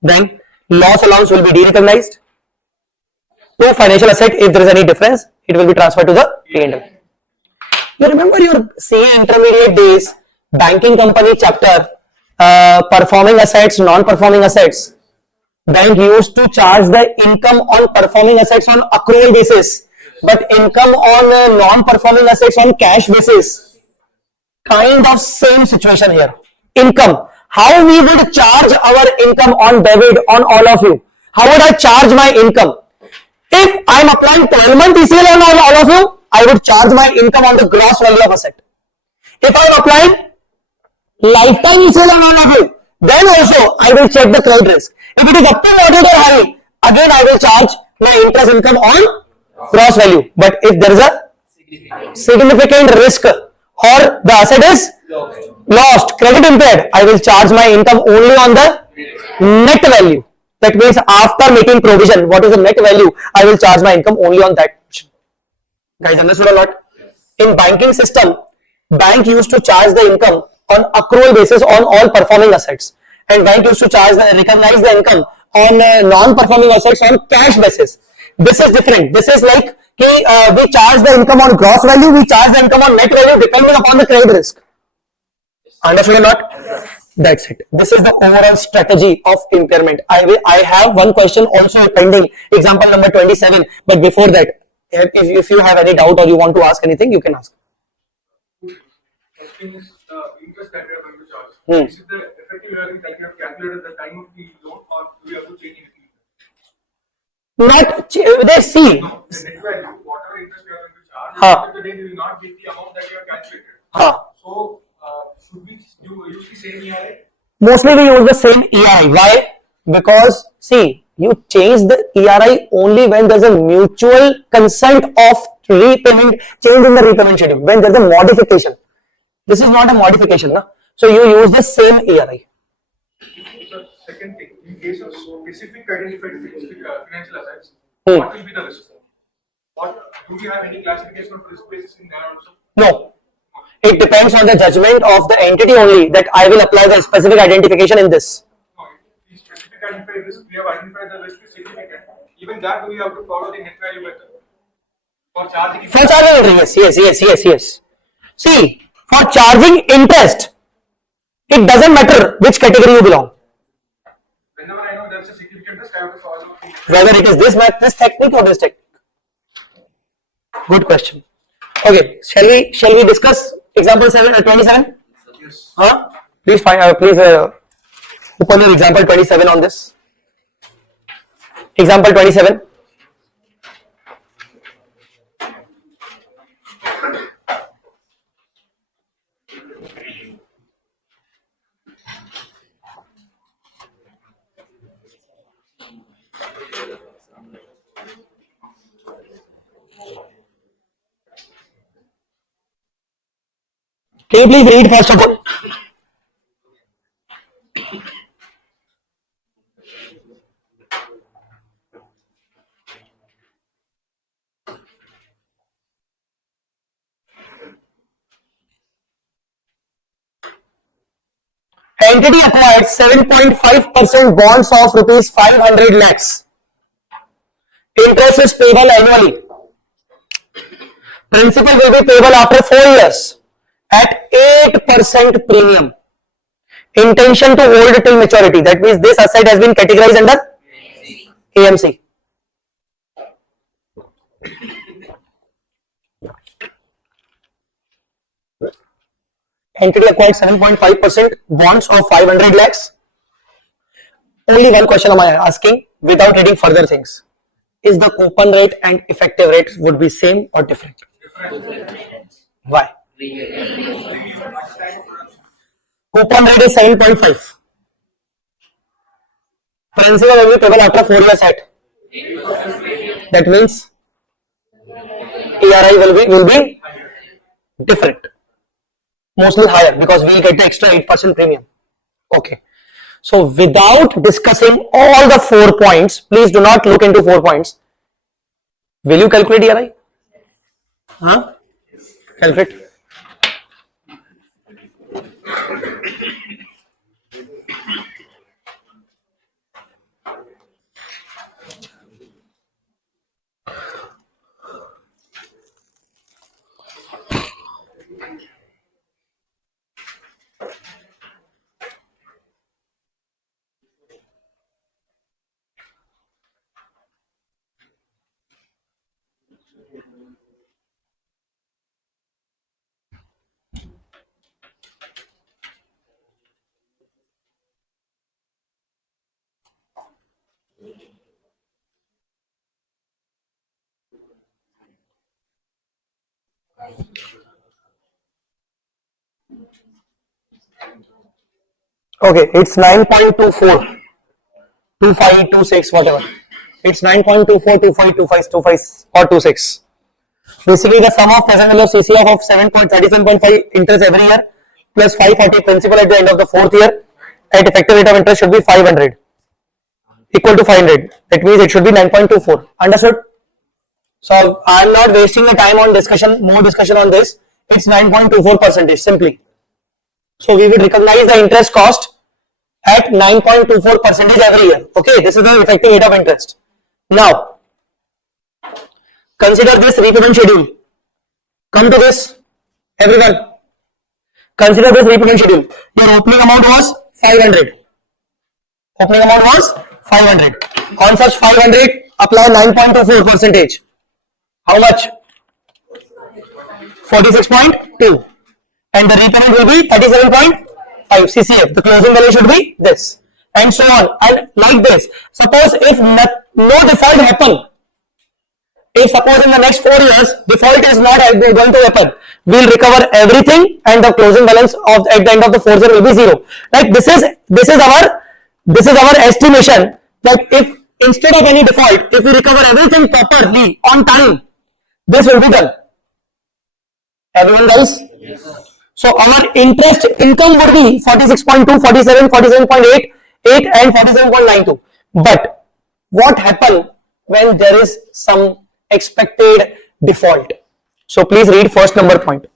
Then, loss allowance will be de-recognized. To financial asset, if there is any difference, it will be transferred to the P&L. You remember your CA intermediate days, banking company chapter, performing assets, non-performing assets. Bank used to charge the income on performing assets on accrual basis, but income on non-performing assets on cash basis. Kind of same situation here. Income. How we would charge our income on debit on all of you? How would I charge my income? If I am applying 12-month ECL on all of you, I would charge my income on the gross value of asset. If I am applying lifetime ECL on all of you, then also I will check the credit risk. If it is up to moderate or high, again I will charge my interest income on gross value. But if there is a significant risk or the asset is lost, credit impaired, I will charge my income only on the net value. That means after making provision, what is the net value? I will charge my income only on that portion. Guys, understood or not? In banking system, bank used to charge the income on accrual basis on all performing assets, and bank used to recognize the income on non-performing assets on cash basis. This is different. This is like we charge the income on gross value, we charge the income on net value depending upon the credit risk. Understood or not? That's it. This is the overall strategy of impairment. I have one question also pending, example number 27. But before that, if you have any doubt or you want to ask anything, you can ask. Asking is the interest that we are going to charge. Is it the effective earning that you have calculated at the time of the loan, or do we have to change anything? Not they see. No, the net value, whatever interest we are going to charge, Huh. at the day you will not get the amount that you have calculated. Huh. So, should we use the same ERA? Mostly we use the same ERI. Why? Because see, you change the ERI only when there's a mutual consent of repayment, change in the repayment schedule. When there's a modification. This is not a modification, no? So you use the same ERI. So, second thing, in case of specific identified financial assets, Hmm. what will be the risk? Do we have any classification of risk basis in there also? No. It depends on the judgment of the entity only that I will apply the specific identification in this. No, if the specific identified risk, we have identified the risk is significant. Even that, do we have to follow the net value method for charging? For charging interest, yes. See, for charging interest, it doesn't matter which category you belong. Whenever I know there's a significant risk, I have to follow the Whether it is this technique or this technique. Good question. Okay, shall we discuss example 27? Yes. Huh? Please open your example 27 on this. Example 27. Can you please read first of all? Entity acquired 7.5% bonds of rupees 500 lakhs. Interest is payable annually. Principal will be payable after 4 years at 8% premium. Intention to hold it till maturity. That means this asset has been categorized under AMC. Entity acquired 7.5% bonds of 500 lakhs. Only one question am I asking without reading further things. Is the coupon rate and effective rate would be same or different? Why? Coupon rate is 7.5. Principal will be payable after 4 years at. That means ERI will be different. Mostly higher because we get the extra 8% premium. Okay. So without discussing all the 4 points, please do not look into 4 points. Will you calculate ERI? Huh? Calculate. Okay, it's 9.24, 25, 26, whatever. It's 9.24, 25, 25, or 26. Basically, the sum of present value of CCF of 7.37.5 interest every year plus 540 principal at the end of the 4th year at effective rate of interest should be 500, equal to 500. That means it should be 9.24. Understood? So I am not wasting the time on more discussion on this. It's 9.24% simply. So we will recognize the interest cost at 9.24% every year. Okay, this is the effective rate of interest. Now, consider this repayment schedule. Come to this, everyone. Consider this repayment schedule. Your opening amount was 500. Opening amount was 500. On such 500, apply 9.24 percentage. How much? 46.2. And the repayment will be 37.5 CCF. The closing value should be this. And so on. And like this. Suppose if no default happen, if suppose in the next 4 years default is not going to happen, we'll recover everything and the closing balance of at the end of the 4 year will be 0. Like this is our estimation that if instead of any default, if we recover everything properly on time, this will be done. Everyone else? Yes. So our interest income would be 46.2, 47, 47.8, 8 and 47.92. But what happens when there is some expected default? So please read first number point.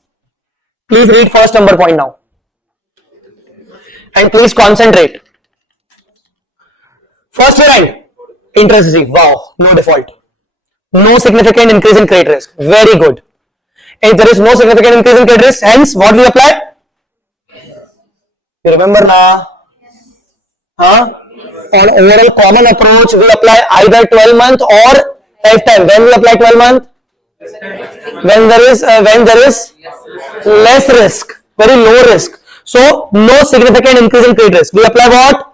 Please read first number point now. And please concentrate. First year end, interest received. Wow, no default. No significant increase in credit risk. Very good. If there is no significant increase in credit risk, hence what we apply? You remember now? Huh? On overall common approach, we apply either 12 month or lifetime. When we apply 12 month? When there is less risk, very low risk. So no significant increase in credit risk. We apply what?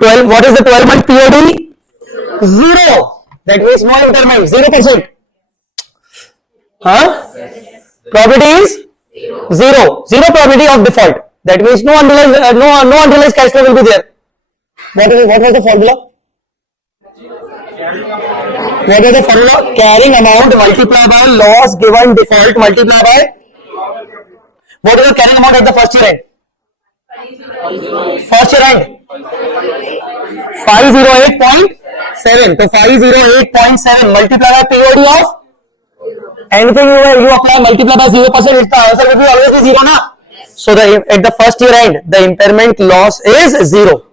12. What is the 12 month POD? 0. That means no impairment. 0%. Huh? Probability is 0. 0 probability of default. That means no unrealized cash flow will be there. What was the formula? What is the formula? Carrying amount multiplied by loss given default multiplied by. What is the carrying amount at the first year end? First year end 508.7. So 508.7 multiplied by POD of anything you apply multiply by 0%, its the answer will be always 0 na. So at the first year end, the impairment loss is 0.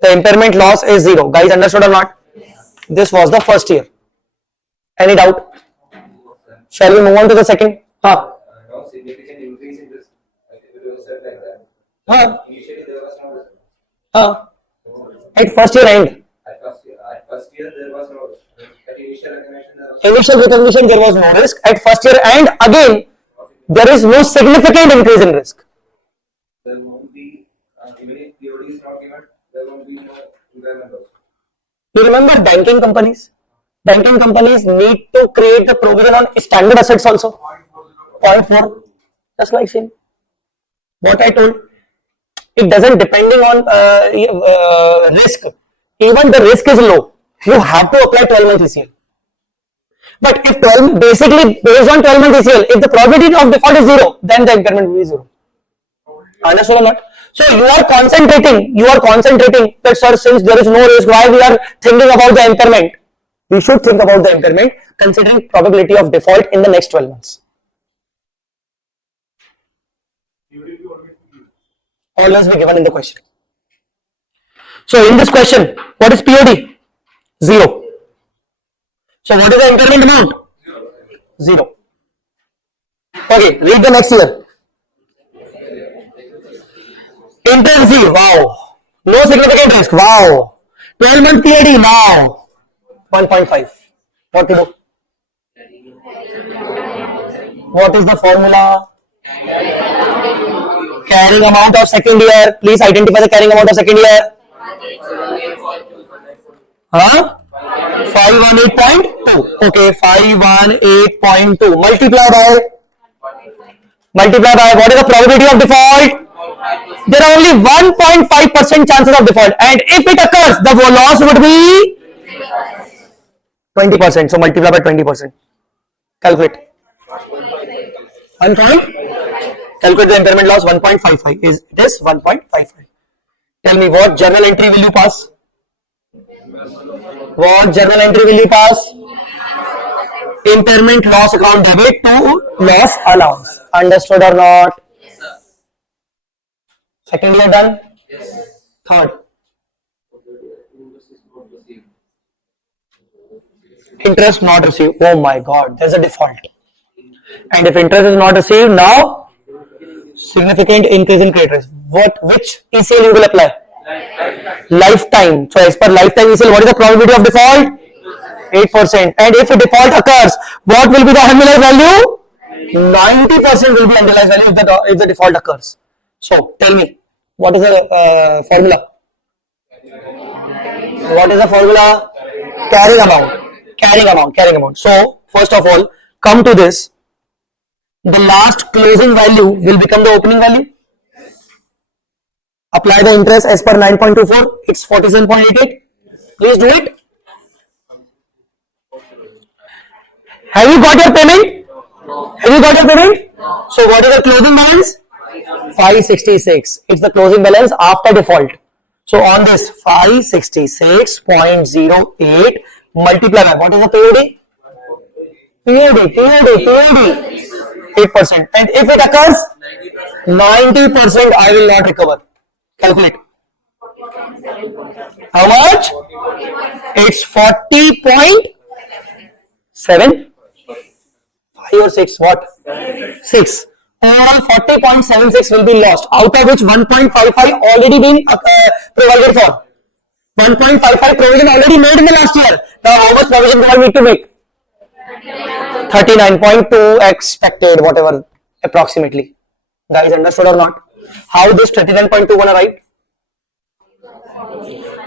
The impairment loss is 0. Guys, understood or not? This was the first year. Any doubt? Shall we move on to the second? No significant increase in this. It was said like that. Initially there was no. At first year end. At first year there was no risk. At initial recognition there was. Initial recognition there was no risk. At first year end again there is no significant increase in risk. There won't be even if POD is not given, there won't be no impairment also. You remember banking companies? Banking companies need to create the provision on standard assets also. 0.4. Just like saying what I told. It doesn't depending on risk. Even the risk is low. You have to apply 12 month ECL. But if 12 basically based on 12 month ECL, if the probability of default is 0, then the impairment will be 0. Understood or not? So you are concentrating that sir, since there is no risk, why we are thinking about the impairment? We should think about the impairment considering probability of default in the next 12 months. Always be given in the question. So in this question, what is POD? 0. So what is the impairment amount? 0. Okay, read the next year. Interest received, wow. No significant risk, wow. 12 month POD, wow. 1.5. What to do? What is the formula? Carrying amount of second year. Please identify the carrying amount of second year. 518.2. Okay, 518.2. Multiply by what is the probability of default? There are only 1.5% chances of default, and if it occurs, the loss would be 20%. So multiply by 20%. Calculate. 1 point. Calculate the impairment loss. 1.55 is this 1.55. Tell me what journal entry will you pass? What journal entry will you pass? Impairment loss account debit to loss allowance. Understood or not? Second year done. Third. Interest not received. Oh my God, there's a default. And if interest is not received, now significant increase in credit risk. Which ECL you will apply? Lifetime. So as per lifetime ECL, what is the probability of default? 8%. And if a default occurs, what will be the annualized value? 90% will be annualized value if the default occurs. So tell me, what is the formula? What is the formula? Carrying amount. Carrying amount. So first of all, come to this. The last closing value will become the opening value. Apply the interest as per 9.24. It's 47.88. Please do it. Have you got your payment? So what is the closing balance? 566. It's the closing balance after default. So on this 566.08 multiply by what is the POD? POD. 8%. And if it occurs, 90% I will not recover. Calculate. How much? It's 40.7. 5 or 6, what? 6. Overall 40.76 will be lost, out of which 1.55 already been provided for. 1.55 provision already made in the last year. Now how much provision do I need to make? 39.2 expected, whatever, approximately. Guys, understood or not? How this 39.2 gonna write?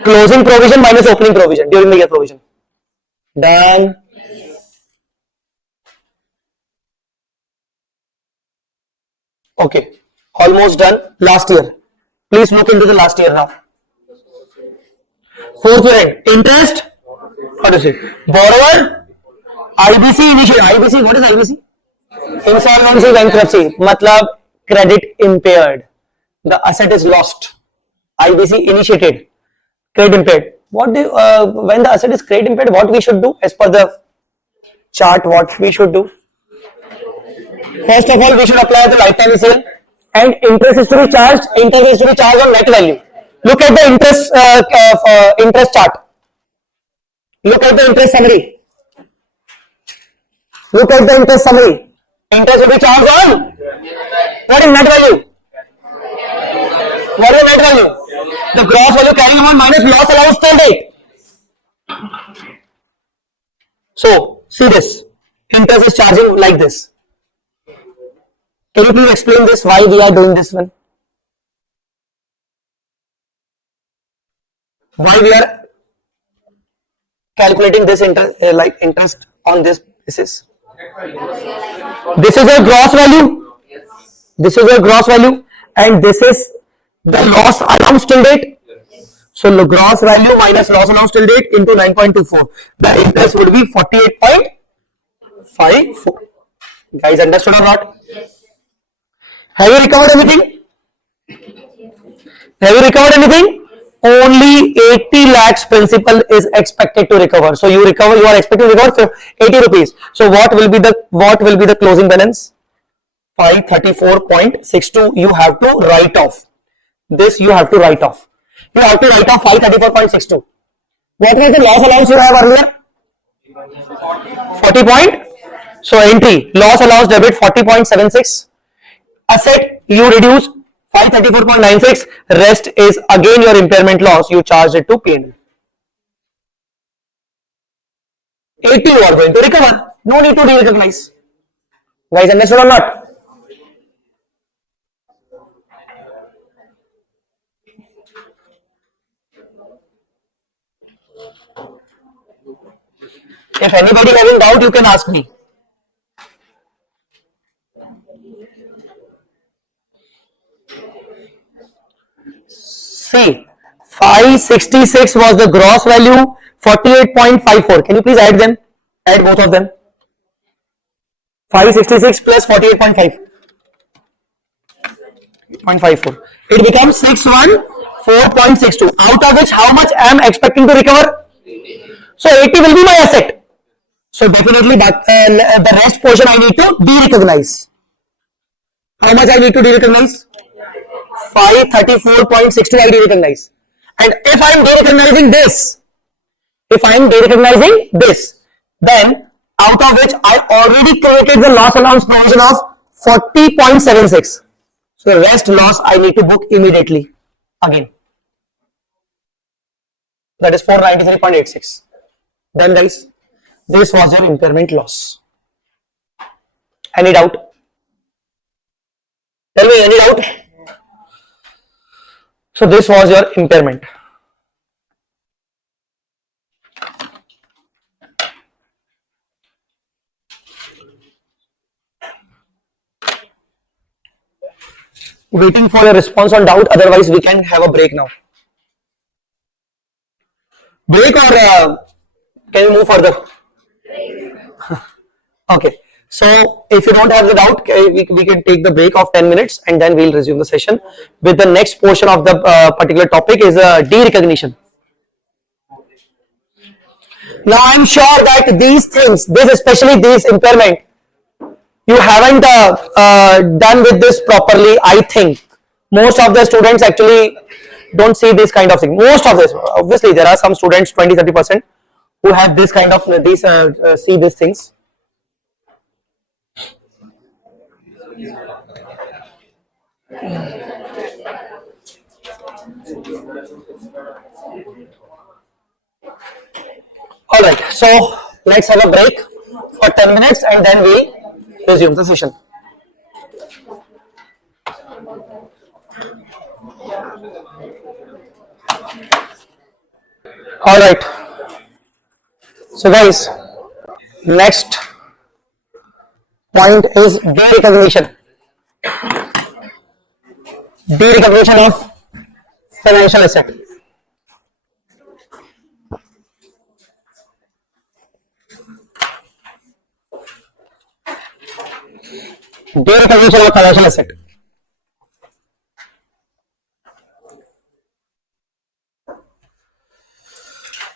Closing provision minus opening provision during the year provision. Done. Okay, almost done. Last year. Please look into the last year now. Fourth parent, interest. What is it? Borrower. IBC initial. IBC. What is IBC? Insolvency, bankruptcy. Matlab credit impaired. The asset is lost. IBC initiated. Credit impaired. What do when the asset is credit impaired? What we should do as per the chart? What we should do? First of all, we should apply the lifetime ECL, and interest is to be charged. Interest is to be charged on net value. Look at the interest chart. Look at the interest summary. Interest will be charged on what is net value? What is net value? The gross value carrying amount minus loss allowance till date. So see this. Interest is charging like this. Can you please explain this, why we are doing this one? Why we are calculating this interest on this basis? This is a gross value. And this is the loss allowance till date. So the gross value minus loss allowance till date into 9.24. The interest would be 48.54. Guys, understood or not? Have you recovered anything? Only 80 lakhs principal is expected to recover. So you are expecting to recover 80 rupees. So what will be the closing balance? 534.62. You have to write off. This you have to write off. You have to write off 534.62. What was the loss allowance you have earlier? 40. So entry loss allowance debit 40.76. Asset you reduce 534.96. Rest is again your impairment loss. You charge it to P&L. 80 you are going to recover. No need to re-recognize. Guys, understood or not? If anybody having doubt, you can ask me. See, 566 was the gross value, 48.54. Can you please add them? Add both of them. 566 plus 48.54. It becomes 614.62. Out of which, how much I am expecting to recover? So 80 will be my asset. So definitely that the rest portion I need to de-recognize. How much I need to de-recognize? 534.62 I derecognize. And if I am derecognizing this, then out of which I already created the loss allowance provision of 40.76. So the rest loss I need to book immediately again. That is 493.86. Then guys, this was your impairment loss. Any doubt? Tell me, any doubt? So this was your impairment. Waiting for your response on doubt, otherwise we can have a break now. Break or can you move further? Okay, so if you don't have the doubt, we can take the break of 10 minutes and then we'll resume the session with the next portion of the particular topic is derecognition. Now I'm sure that these things, especially this impairment, you haven't done with this properly. I think most of the students actually don't see this kind of thing. Most of this, obviously there are some students 20-30% who have this kind of see these things. Alright, so let's have a break for 10 minutes and then we'll resume the session. Alright, so guys, next point is derecognition. Derecognition of financial asset. Derecognition of financial asset.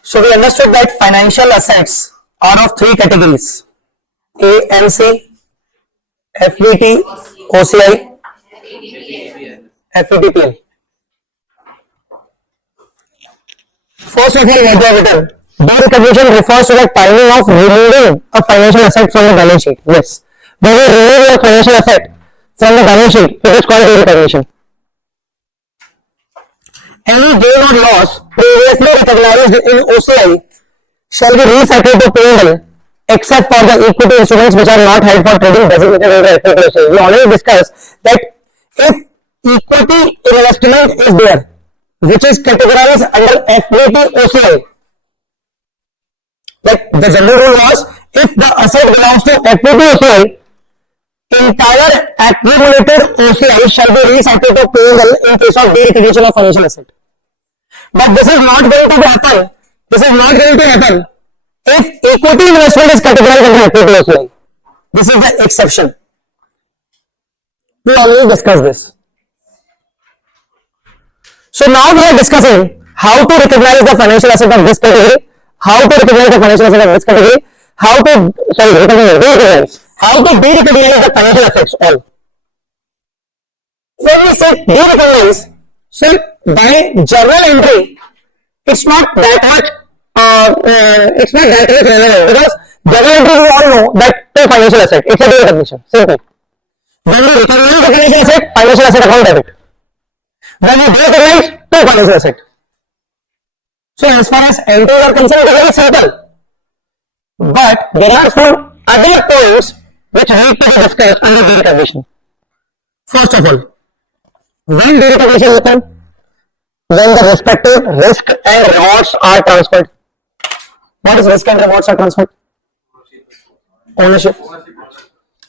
So we understood that financial assets are of three categories: ANC, FVT, OCI, FVTPL. First of all, what we have written, derecognition refers to the timing of removing a financial asset from the balance sheet. Yes, when we remove a financial asset from the balance sheet, it is called derecognition. Any gain or loss previously recognized in OCI shall be recycled to P&L except for the equity instruments which are not held for trading designated under FVT. We already discussed that if equity investment is there, which is categorized under FVT OCI, like the general rule was, if the asset belongs to FVT OCI, entire accumulated OCI shall be recycled to P&L in case of derecognition of financial asset. But this is not going to happen. If equity investment is categorized under FVT OCI. This is the exception. We already discussed this. So now we are discussing how to recognize the financial asset of this category, how to recognize the financial asset of this category, how to derecognize the financial assets all. When we say derecognize, so by journal entry, it's not that much relevant because journal entry we all know that to financial asset, it's a derecognition. Simple. When we recognize the financial asset, financial asset account debit. When we derecognize, to financial asset. So as far as entries are concerned, it is very simple. But there are some other points which need to be discussed under derecognition. First of all, when derecognition happens, when the respective risk and rewards are transferred. What is risk and rewards are transferred? Ownership.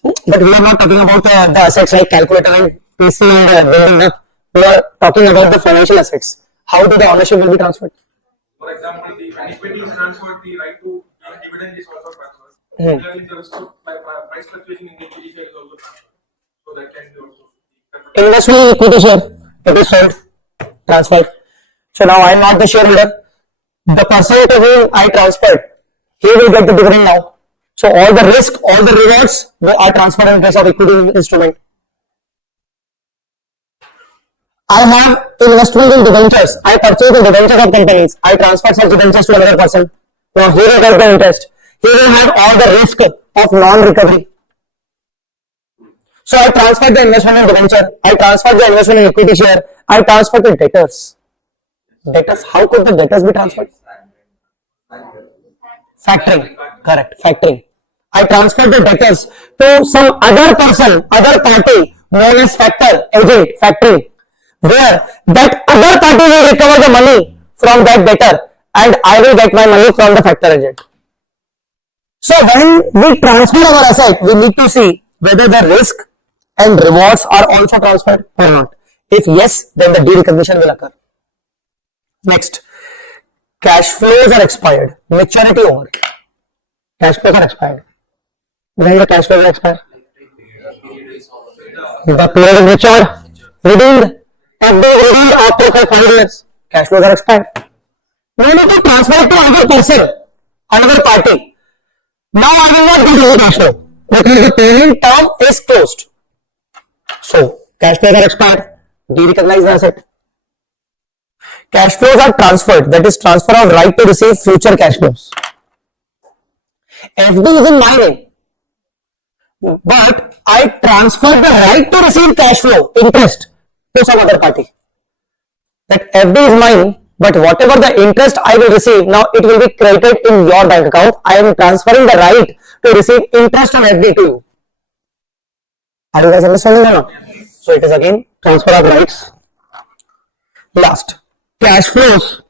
But we are not talking about the assets like calculator and PC and building. We are talking about the financial assets. How do the ownership will be transferred? For example, the equity is transferred, the right to dividend is also transferred. Similarly, the risk of price fluctuation in the equity share is also transferred. So that can be also. Investment equity share, it is sold, transferred. So now I am not the shareholder. The person to whom I transferred, he will get the dividend now. So all the risk, all the rewards are transferred in case of equity instrument. I have investment in debentures. I purchase the debentures of companies. I transfer such debentures to another person. Now he will get the interest. He will have all the risk of non-recovery. So I transfer the investment in debenture. I transfer the investment in equity share. I transfer the debtors. Debtors. How could the debtors be transferred? Factoring. Correct. Factoring. I transfer the debtors to some other person, other party known as factor, agent, factoring, where that other party will recover the money from that debtor and I will get my money from the factor agent. So when we transfer our asset, we need to see whether the risk and rewards are also transferred or not. If yes, then the derecognition will occur. Next, cash flows are expired, maturity over. Cash flows are expired. When the cash flows are expired? The period is matured, redeemed, FD redeemed after 5 years. Cash flows are expired. Now I need to transfer it to another person, another party. Now I will not get any cash flow because the payment term is closed. So cash flows are expired. Derecognize the asset. Cash flows are transferred. That is transfer of right to receive future cash flows. FD is in my name, but I transfer the right to receive cash flow, interest, to some other party. That FD is mine, but whatever the interest I will receive, now it will be credited in your bank account. I am transferring the right to receive interest on FD to you. Are you guys understanding or not? So it is again transfer of rights. Last, cash flows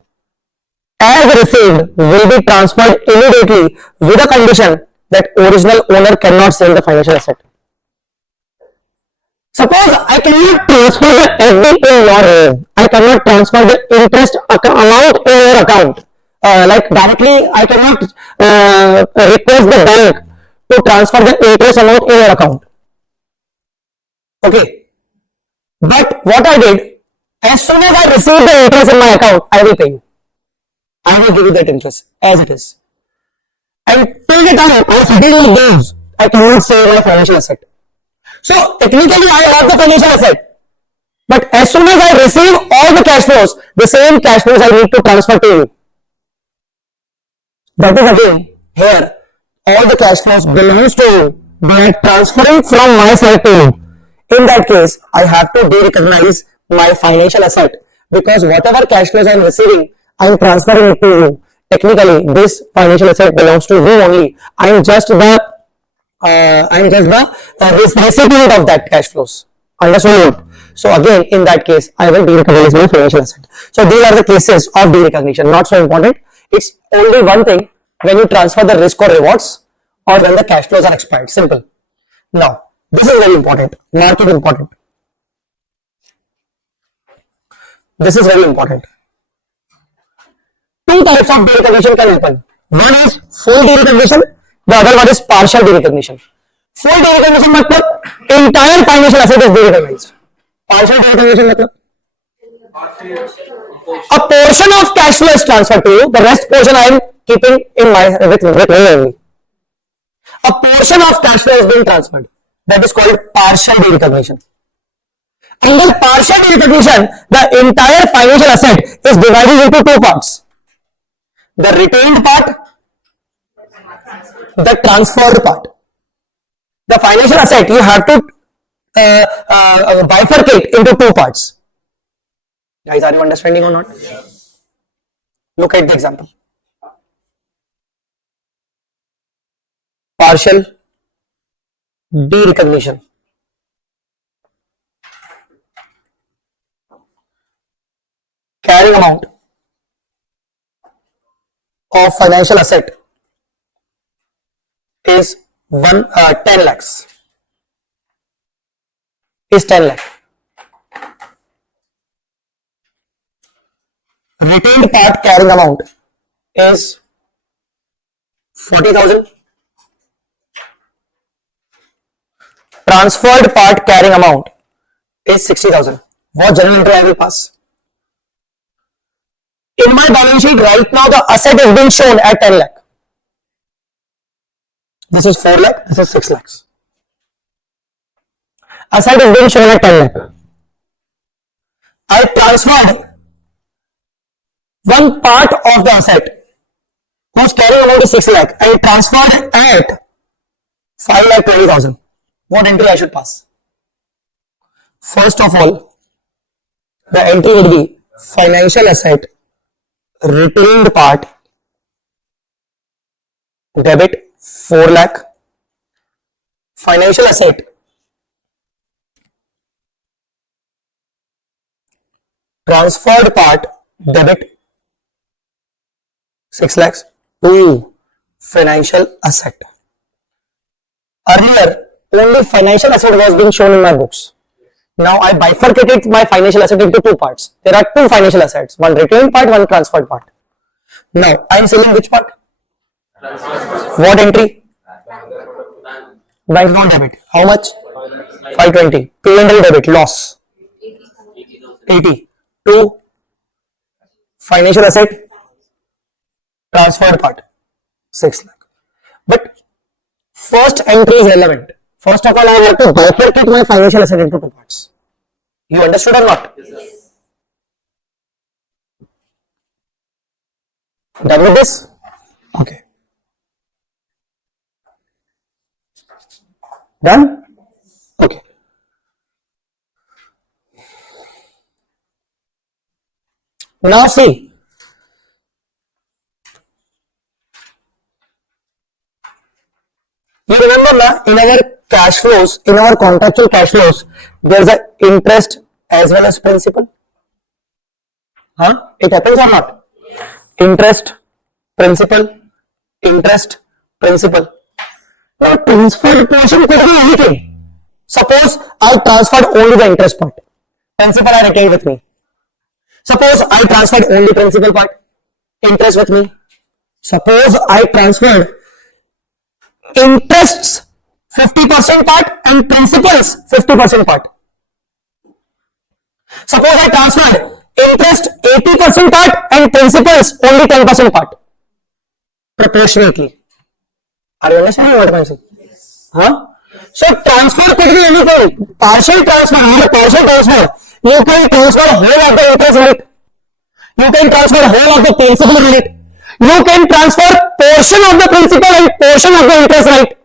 as received will be transferred immediately with a condition that original owner cannot sell the financial asset. Suppose I cannot transfer the FD in your name. I cannot transfer the interest amount in your account. Like directly, I cannot request the bank to transfer the interest amount in your account. Okay. But what I did, as soon as I receive the interest in my account, I will pay you. I will give you that interest as it is. And till the time I am sitting with those, I cannot sell my financial asset. So technically I have the financial asset. But as soon as I receive all the cash flows, the same cash flows I need to transfer to you. That is again, here, all the cash flows belongs to you. They are transferring from my side to you. In that case, I have to derecognize my financial asset because whatever cash flows I am receiving, I am transferring it to you. Technically, this financial asset belongs to you only. I am just the recipient of that cash flows. Understood? So again, in that case, I will derecognize my financial asset. So these are the cases of derecognition. Not so important. It's only one thing when you transfer the risk or rewards or when the cash flows are expired. Simple. Now, this is very important. Mark it important. This is very important. Two types of derecognition can happen. One is full derecognition. The other one is partial derecognition. Full derecognition matlab entire financial asset is derecognized. Partial derecognition matlab a portion of cash flow is transferred to you. The rest portion I am keeping in my with me only. A portion of cash flow is being transferred. That is called partial derecognition. Under partial derecognition, the entire financial asset is divided into two parts. The retained part, the transferred part. The financial asset you have to bifurcate into two parts. Guys, are you understanding or not? Yes. Look at the example. Partial derecognition. Carrying amount of financial asset is 10 lakhs. Is 10 lakh. Retained part carrying amount is 40,000. Transferred part carrying amount is 60,000. What general entry I will pass? In my balance sheet right now, the asset is being shown at 10 lakh. This is 4 lakh, this is 6 lakhs. Asset is being shown at 10 lakh. I transferred one part of the asset whose carrying amount is 6 lakh. I transferred at 5,20,000. What entry I should pass? First of all, the entry would be financial asset retained part debit 4 lakh, financial asset transferred part debit 6 lakhs to financial asset. Earlier, only financial asset was being shown in my books. Now I bifurcated my financial asset into two parts. There are two financial assets, one retained part, one transferred part. Now I am selling which part? What entry? Bank account debit. How much? 520. P&L debit. Loss. 80. To financial asset transferred part 6 lakh. But first entry is relevant. First of all, I have to bifurcate my financial asset into two parts. You understood or not? Yes. Done with this? Okay. Done? Okay. Now see. You remember na, in our cash flows, in our contractual cash flows, there's a interest as well as principal. Huh? It happens or not? Interest, principal, interest, principal. Now transfer portion could be anything. Suppose I transferred only the interest part. Principal I retained with me. Suppose I transferred only principal part. Interest with me. Suppose I transferred interests 50% part and principals 50% part. Suppose I transferred interest 80% part and principals only 10% part. Proportionately. Are you understanding what I'm saying? Huh? So transfer could be anything. Partial transfer, not a partial transfer. You can transfer whole of the interest in it. You can transfer whole of the principal in it. You can transfer portion of the principal and portion of the interest rate.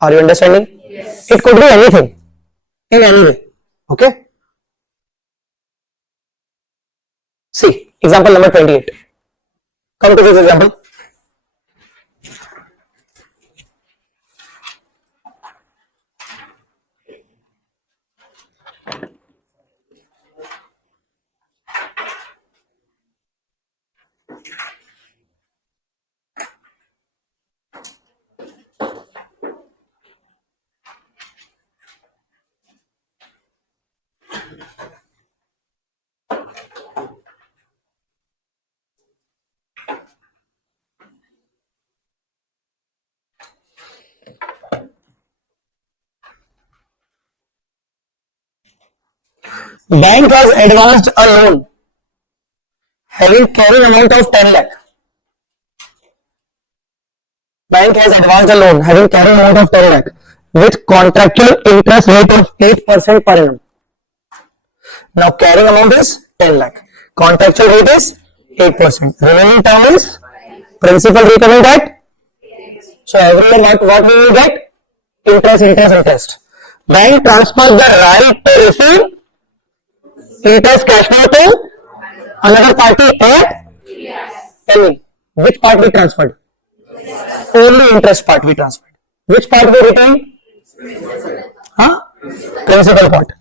Are you understanding? Yes. It could be anything. In any way. Okay? See, example number 28. Come to this example. Bank has advanced a loan having carrying amount of 10 lakh. Bank has advanced a loan having carrying amount of 10 lakh with contractual interest rate of 8% per annum. Now carrying amount is 10 lakh. Contractual rate is 8%. Remaining term is principal repayment at. So every year what we will get? Interest. Bank transfers the right to receive interest cash flow to another party at. Tell me, which part we transferred? Only interest part we transferred. Which part we retained? Huh? Principal part.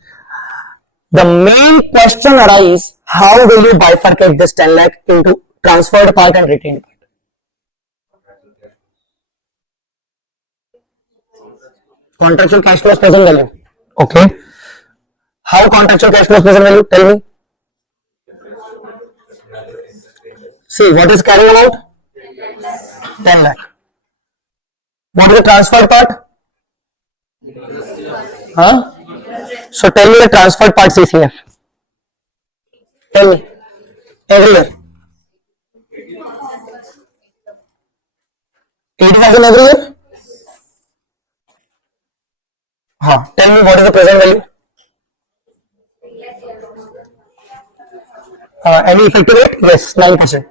The main question arises, how will you bifurcate this 10 lakh into transferred part and retained part? Contractual cash flows present value. Okay. How contractual cash flows present value? Tell me. See, what is carrying amount? 10 lakh. What is the transferred part? Huh? So tell me the transferred part CCF. Tell me. Every year. 80,000 every year? Huh. Tell me what is the present value? Any effective rate? Yes, 9%.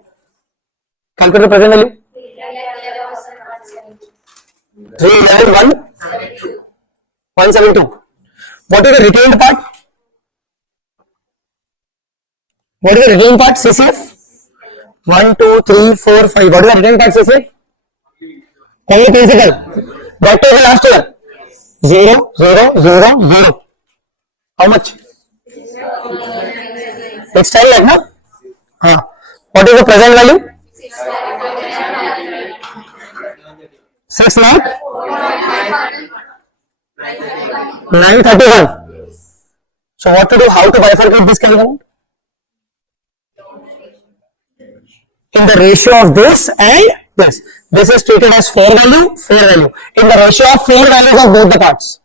Calculate the present value. 311, 172. What is the retained part? What is the retained part? CCF? 1, 2, 3, 4, 5. What is the retained part? CCF? Only principal. What was the last year? 0, 0, 0, 0. How much? It's 10 lakh, no? What is the present value? 6 lakh? 931. So what to do? How to bifurcate this kind of amount? In the ratio of this and this. This is treated as fair value, fair value. In the ratio of fair values of both the parts.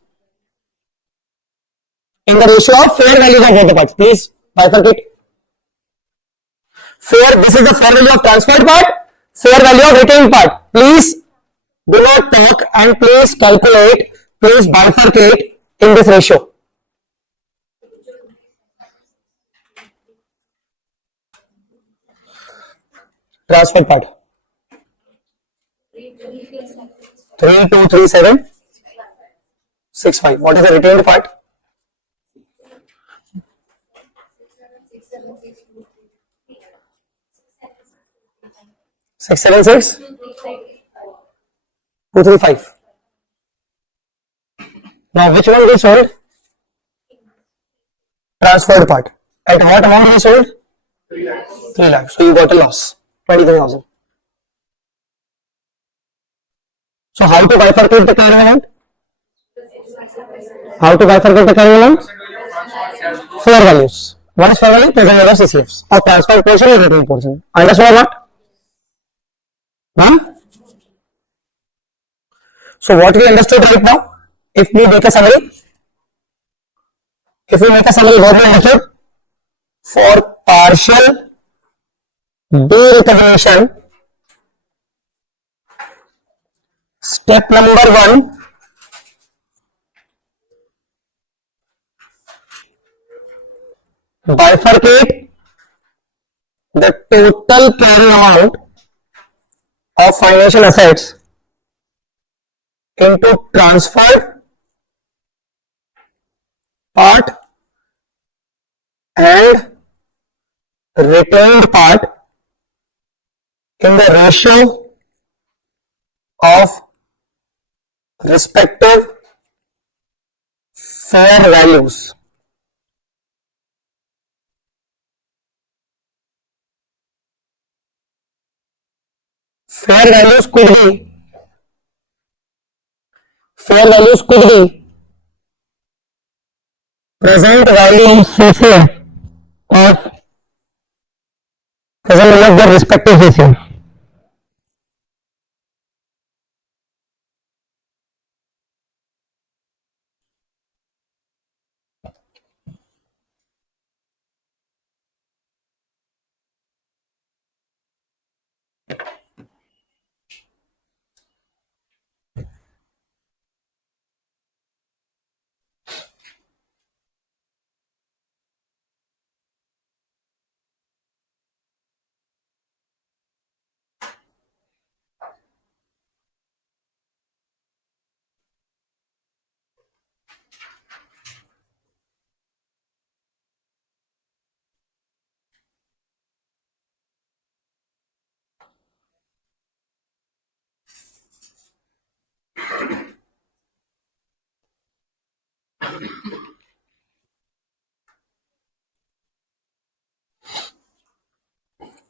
In the ratio of fair values of both the parts. Please bifurcate. Fair, this is the fair value of transferred part, fair value of retained part. Please do not talk and please calculate, please bifurcate in this ratio. Transferred part. 3237 65. What is the retained part? 676 235. Now which one we sold? Transferred part. At what amount we sold? 3 lakhs. So you got a loss. 23,000. So how to bifurcate the carrying amount? How to bifurcate the carrying amount? Fair values. What is fair value? Present value of CCFs. Or transferred portion or retained portion. Understood or not? So what we understood right now? If we make a summary, what we understood? For partial derecognition, step number 1, bifurcate the total carrying amount of financial assets into transferred part and retained part in the ratio of respective fair values. Fair values could be present value in CCF of present value of the respective CCF.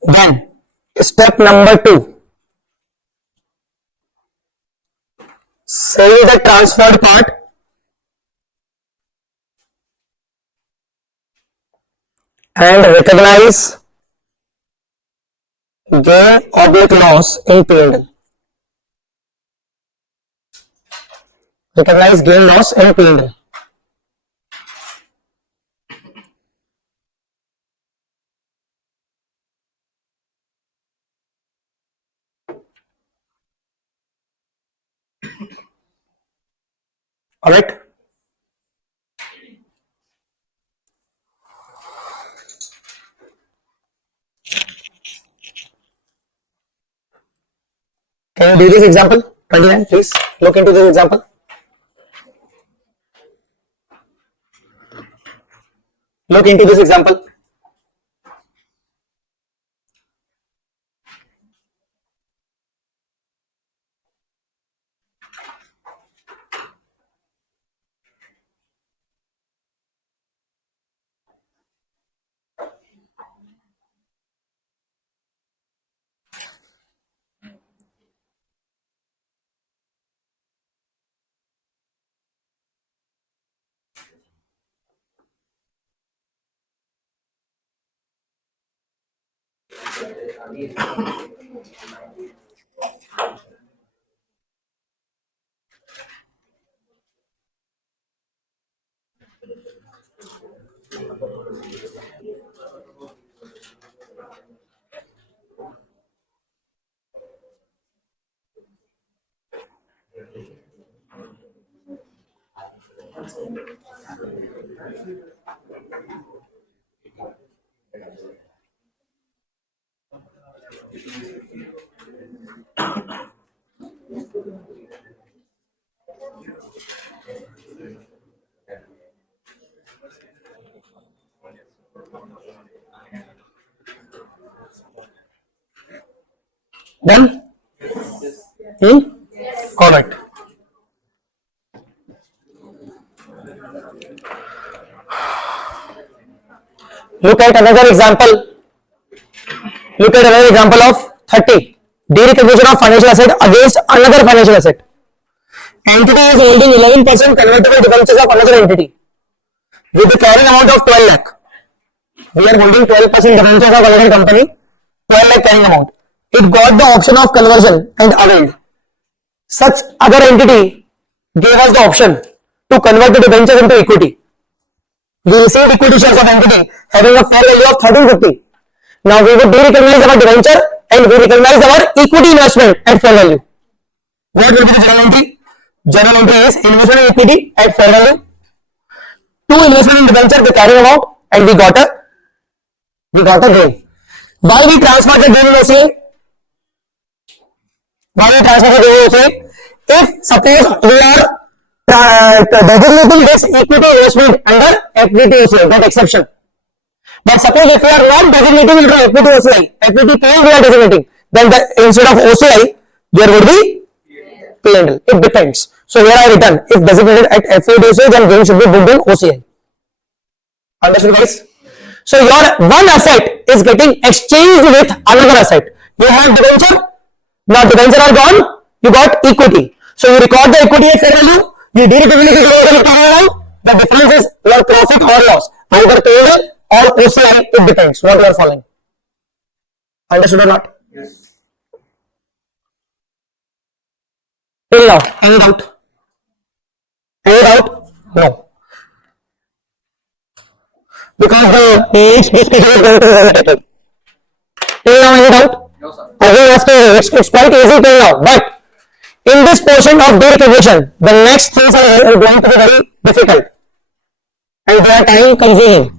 Then step number 2, sell the transferred part and recognize gain or loss in P&L. Recognize gain loss in P&L. Alright. Can you do this example? 29, please look into this example. Look into this example. Done? Correct. Look at another example. Look at another example of 30. Derecognition of financial asset against another financial asset. Entity is holding 11% convertible debentures of another entity with the carrying amount of 12 lakh. We are holding 12% debentures of another company, 12 lakh carrying amount. It got the option of conversion and availed. Such other entity gave us the option to convert the debentures into equity. We received equity shares of entity having a fair value of 1350. Now we would derecognize our debenture and we recognize our equity investment at fair value. What will be the journal entry? Journal entry is investment in equity at fair value, to investment in debenture, the carrying amount, and we got a gain. Why we transfer the gain in OCA? Why we transfer the gain in OCA? If suppose we are designating this equity investment under FVT OCI, that exception. But suppose if we are not designating it under FVT OCI, FVT P&L we are designating, then instead of OCI, there would be P&L. It depends. So here I written, if designated at FVT OCI, then gain should be booked in OCI. Understood, guys? So your one asset is getting exchanged with another asset. You have debenture, now debenture are gone, you got equity. So you record the equity at fair value, you derecognize it over the difference is your profit or loss, either P&L or OCI, it depends what you are following. Understood or not? Yes. Till now, any doubt? Any doubt? No. Because the each discussion is going to be repetitive. Till now, any doubt? No, sir. It's quite easy till now, but in this portion of derecognition, the next things are going to be very difficult and they are time consuming.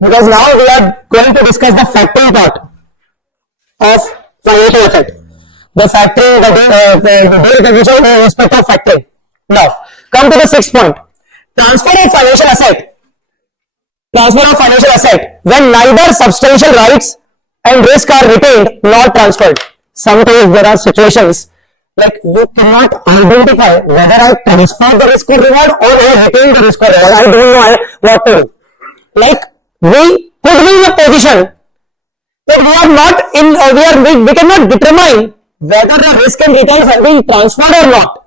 Because now we are going to discuss the factoring part of financial asset. The factoring, the derecognition in respect of factoring. Now, come to the sixth point. Transfer of financial asset. Transfer of financial asset when neither substantial rights and risk are retained nor transferred. Sometimes there are situations like you cannot identify whether I transfer the risk or reward or I retain the risk or reward. I don't know what to do. Like we could be in a position that we are not in, we cannot determine whether the risk and returns are being transferred or not.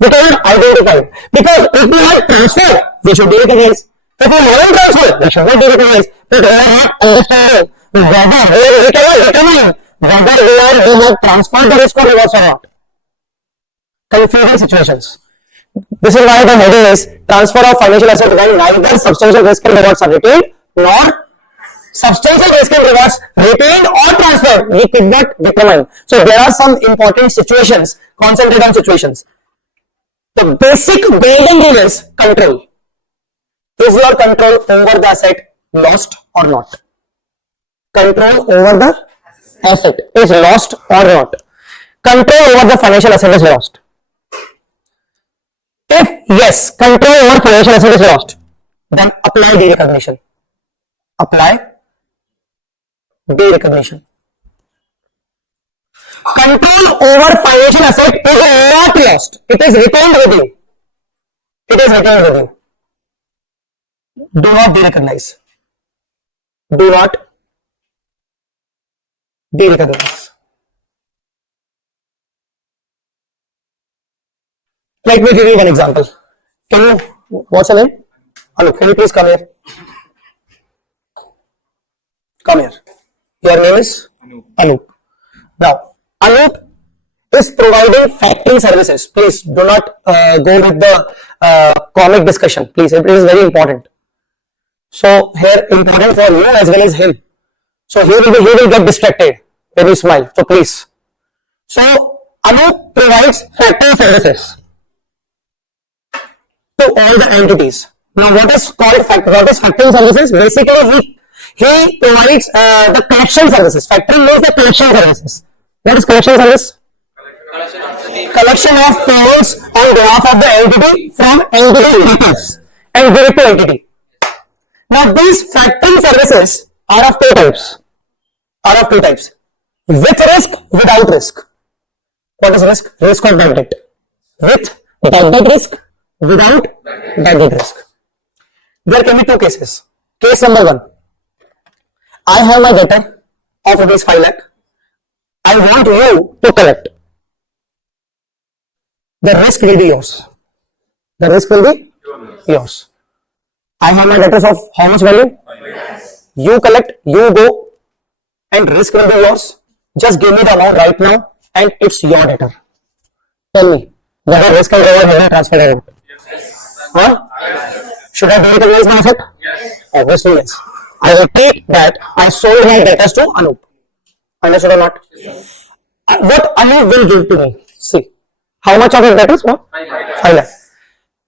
We cannot identify because if we have transferred, we should be recognized. If we haven't transferred, we should not be recognized. But we are not understanding whether we cannot determine whether we have transferred the risk or rewards or not. Confusing situations. This is why the heading is transfer of financial asset when neither substantial risk and rewards are retained nor substantial risk and rewards retained or transferred. We could not determine. So there are some important situations. Concentrate on situations. The basic golden rule is control. Is your control over the asset lost or not? Control over the asset is lost or not. control over the financial asset is lost. If yes, control over financial asset is lost, then apply derecognition. Apply derecognition. Control over financial asset is not lost. It is retained with you. It is retained with you. Do not derecognize. Do not derecognize. Let me give you one example. Can you, what's your name? Anup, can you please come here? Come here. Your name is? Anup. Now, Anup is providing factoring services. Please do not go with the comic discussion. Please, it is very important. So here, important for you as well as him. So he will get distracted when you smile. So please. So Anup provides factoring services to all the entities. Now, what is factoring services? Basically, he provides the collection services. Factoring means the collection services. What is collection service? Collection of payments on behalf of the entity from entity debtors and give it to entity. Now, these factoring services are of two types. With risk, without risk. What is risk? Risk of bad debt. With bad debt risk, without bad debt risk. There can be two cases. Case number one. I have my debtor of rupees 5 lakh. I want you to collect. The risk will be yours. The risk will be yours. I have my debtors of how much value? You collect, you go, and risk will be yours. Just give me the amount right now, and it's your debtor. Tell me, whether risk and reward have been transferred out. Huh? Should I recognize my asset? Obviously, yes. I will take that I sold my debtors to Anup. Understood or not? What Anup will give to me? See, how much of his debtors? What? 5 lakh.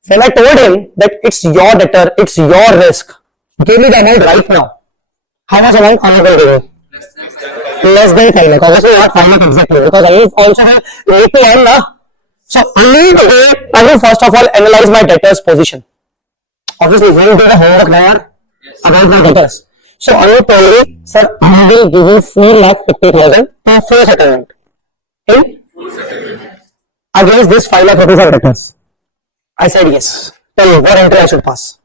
When I told him that it's your debtor, it's your risk, give me the amount right now. How much amount Anup will give me? Less than 5 lakh. Obviously, not 5 lakh exactly, because Anup also has APM now. So, I will first of all analyze my debtor's position. Obviously, he will do the homework now about my debtors. So, Anup told me, sir, I will give you 4,50,000 for full settlement. In? Against this 5 lakh rupees of debtors. I said yes. Tell me, what entry I should pass?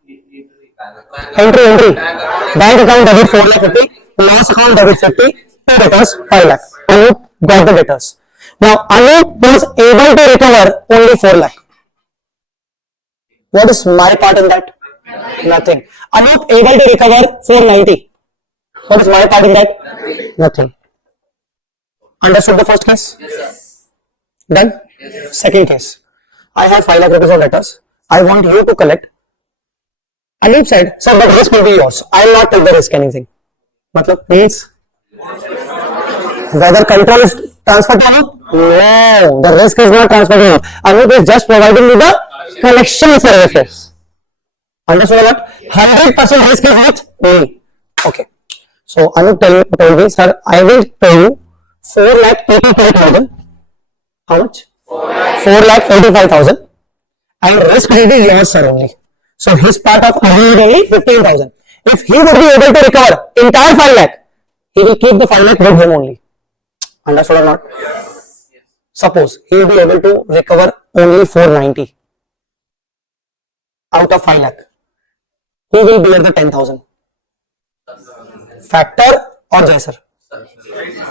Entry. Bank account debit 4 lakh 50, loss account debit 50, two debtors 5 lakh. Anup got the debtors. Now, Anup was able to recover only 4 lakh. What is my part in that? Nothing. Anup able to recover 490. What is my part in that? Nothing. Understood the first case? Yes. Done? Yes. Second case. I have 5 lakh rupees of debtors. I want you to collect. Anup said, sir, the risk will be yours. I will not take the risk anything. Matlab means whether control is transferred to Anup? No, the risk is not transferred to Anup. Anup is just providing me the collection services. Understood or not? 100% risk is with me. Okay. So Anup told me, sir, I will pay you 4,85,000. How much? 4,85,000. And risk will be yours, sir, only. So his part of Anup is only 15,000. If he would be able to recover entire 5 lakh, he will keep the 5 lakh with him only. Understood or not? Yes. Suppose he will be able to recover only 490 out of 5 lakh. He will bear the 10,000. Factor or Jai Sir?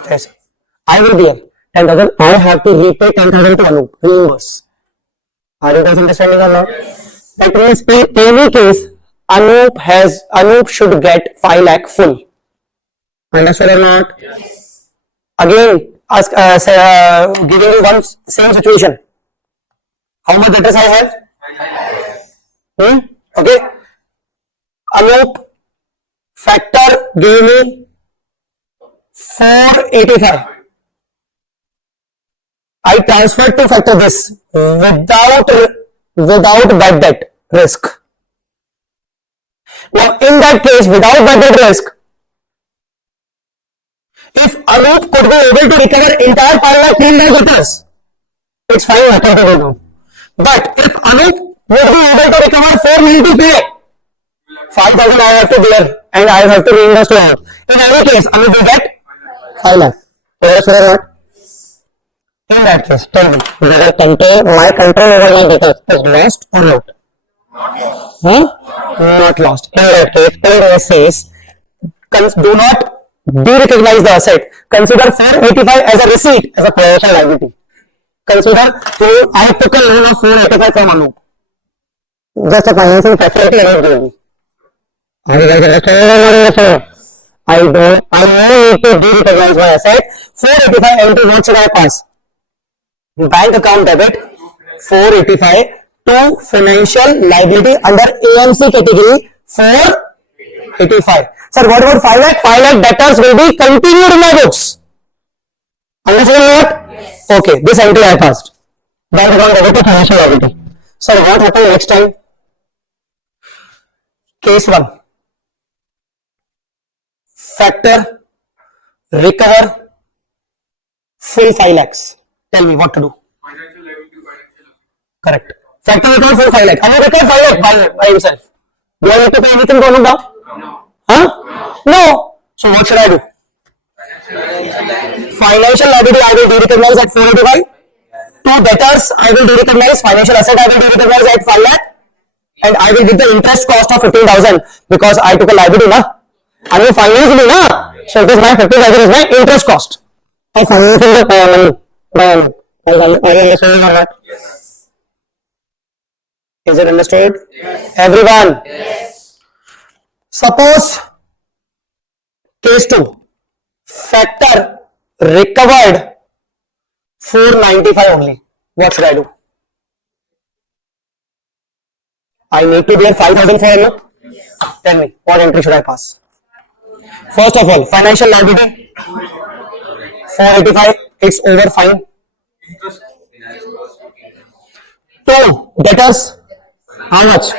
Jai Sir. I will bear 10,000. I have to repay 10,000 to Anup. Reimburse. Are you guys understanding or not? That means in any case, Anup should get 5 lakh full. Understood or not? Yes. Again, giving you one same situation. How much debtors I have? Okay. Anup factor gave me 485. I transferred to factor this without bad debt risk. Now, in that case, without bad debt risk, If Anup could be able to recover entire 5 lakh clean by debtors, it's fine, nothing to do. But if Anup would be able to recover 490k, 5,000 I have to bear and I have to reinvest to Anup. In any case, Anup will get 5 lakh. Yes or not? In that case, tell me, whether my control over my debtors is lost or not? Huh? Not lost. In that case, INDAS says, do not de-recognize the asset. Consider 485 as a receipt, as a financial liability. Consider, I took a loan of 485 from Anup. Just a financial facility I have given. I need to de-recognize my asset. 485 into what should I pass? Bank account debit 485 to financial liability under AMC category 485. Sir, what about 5 lakh? 5 lakh debtors will be continued in my books. Understand what? Yes. Okay, this entry I passed. Bank account debit to financial liability. Sir, what happened next time? Case 1. Factor, recover, full 5 lakhs. Tell me what to do. Financial liability, financial. Correct. Factor recover full 5 lakh. I will recover 5 lakh by himself. Do I need to pay anything to Anup now? No. Huh? No. So what should I do? Financial liability I will de-recognize at 485. Two debtors I will de-recognize. Financial asset I will de-recognize at 5 lakh. And I will get the interest cost of 15,000 because I took a liability na. And you finance me na. So it is my 15,000 is my interest cost. I finance the money. Are you understanding or not? Yes. Is it understood? Yes. Everyone? Yes. Suppose case 2. Factor recovered 495 only. What should I do? I need to bear 5,000 for Anup. Tell me, what entry should I pass? First of all, financial liability 485. It's over fine. Interest. 2 debtors. How much?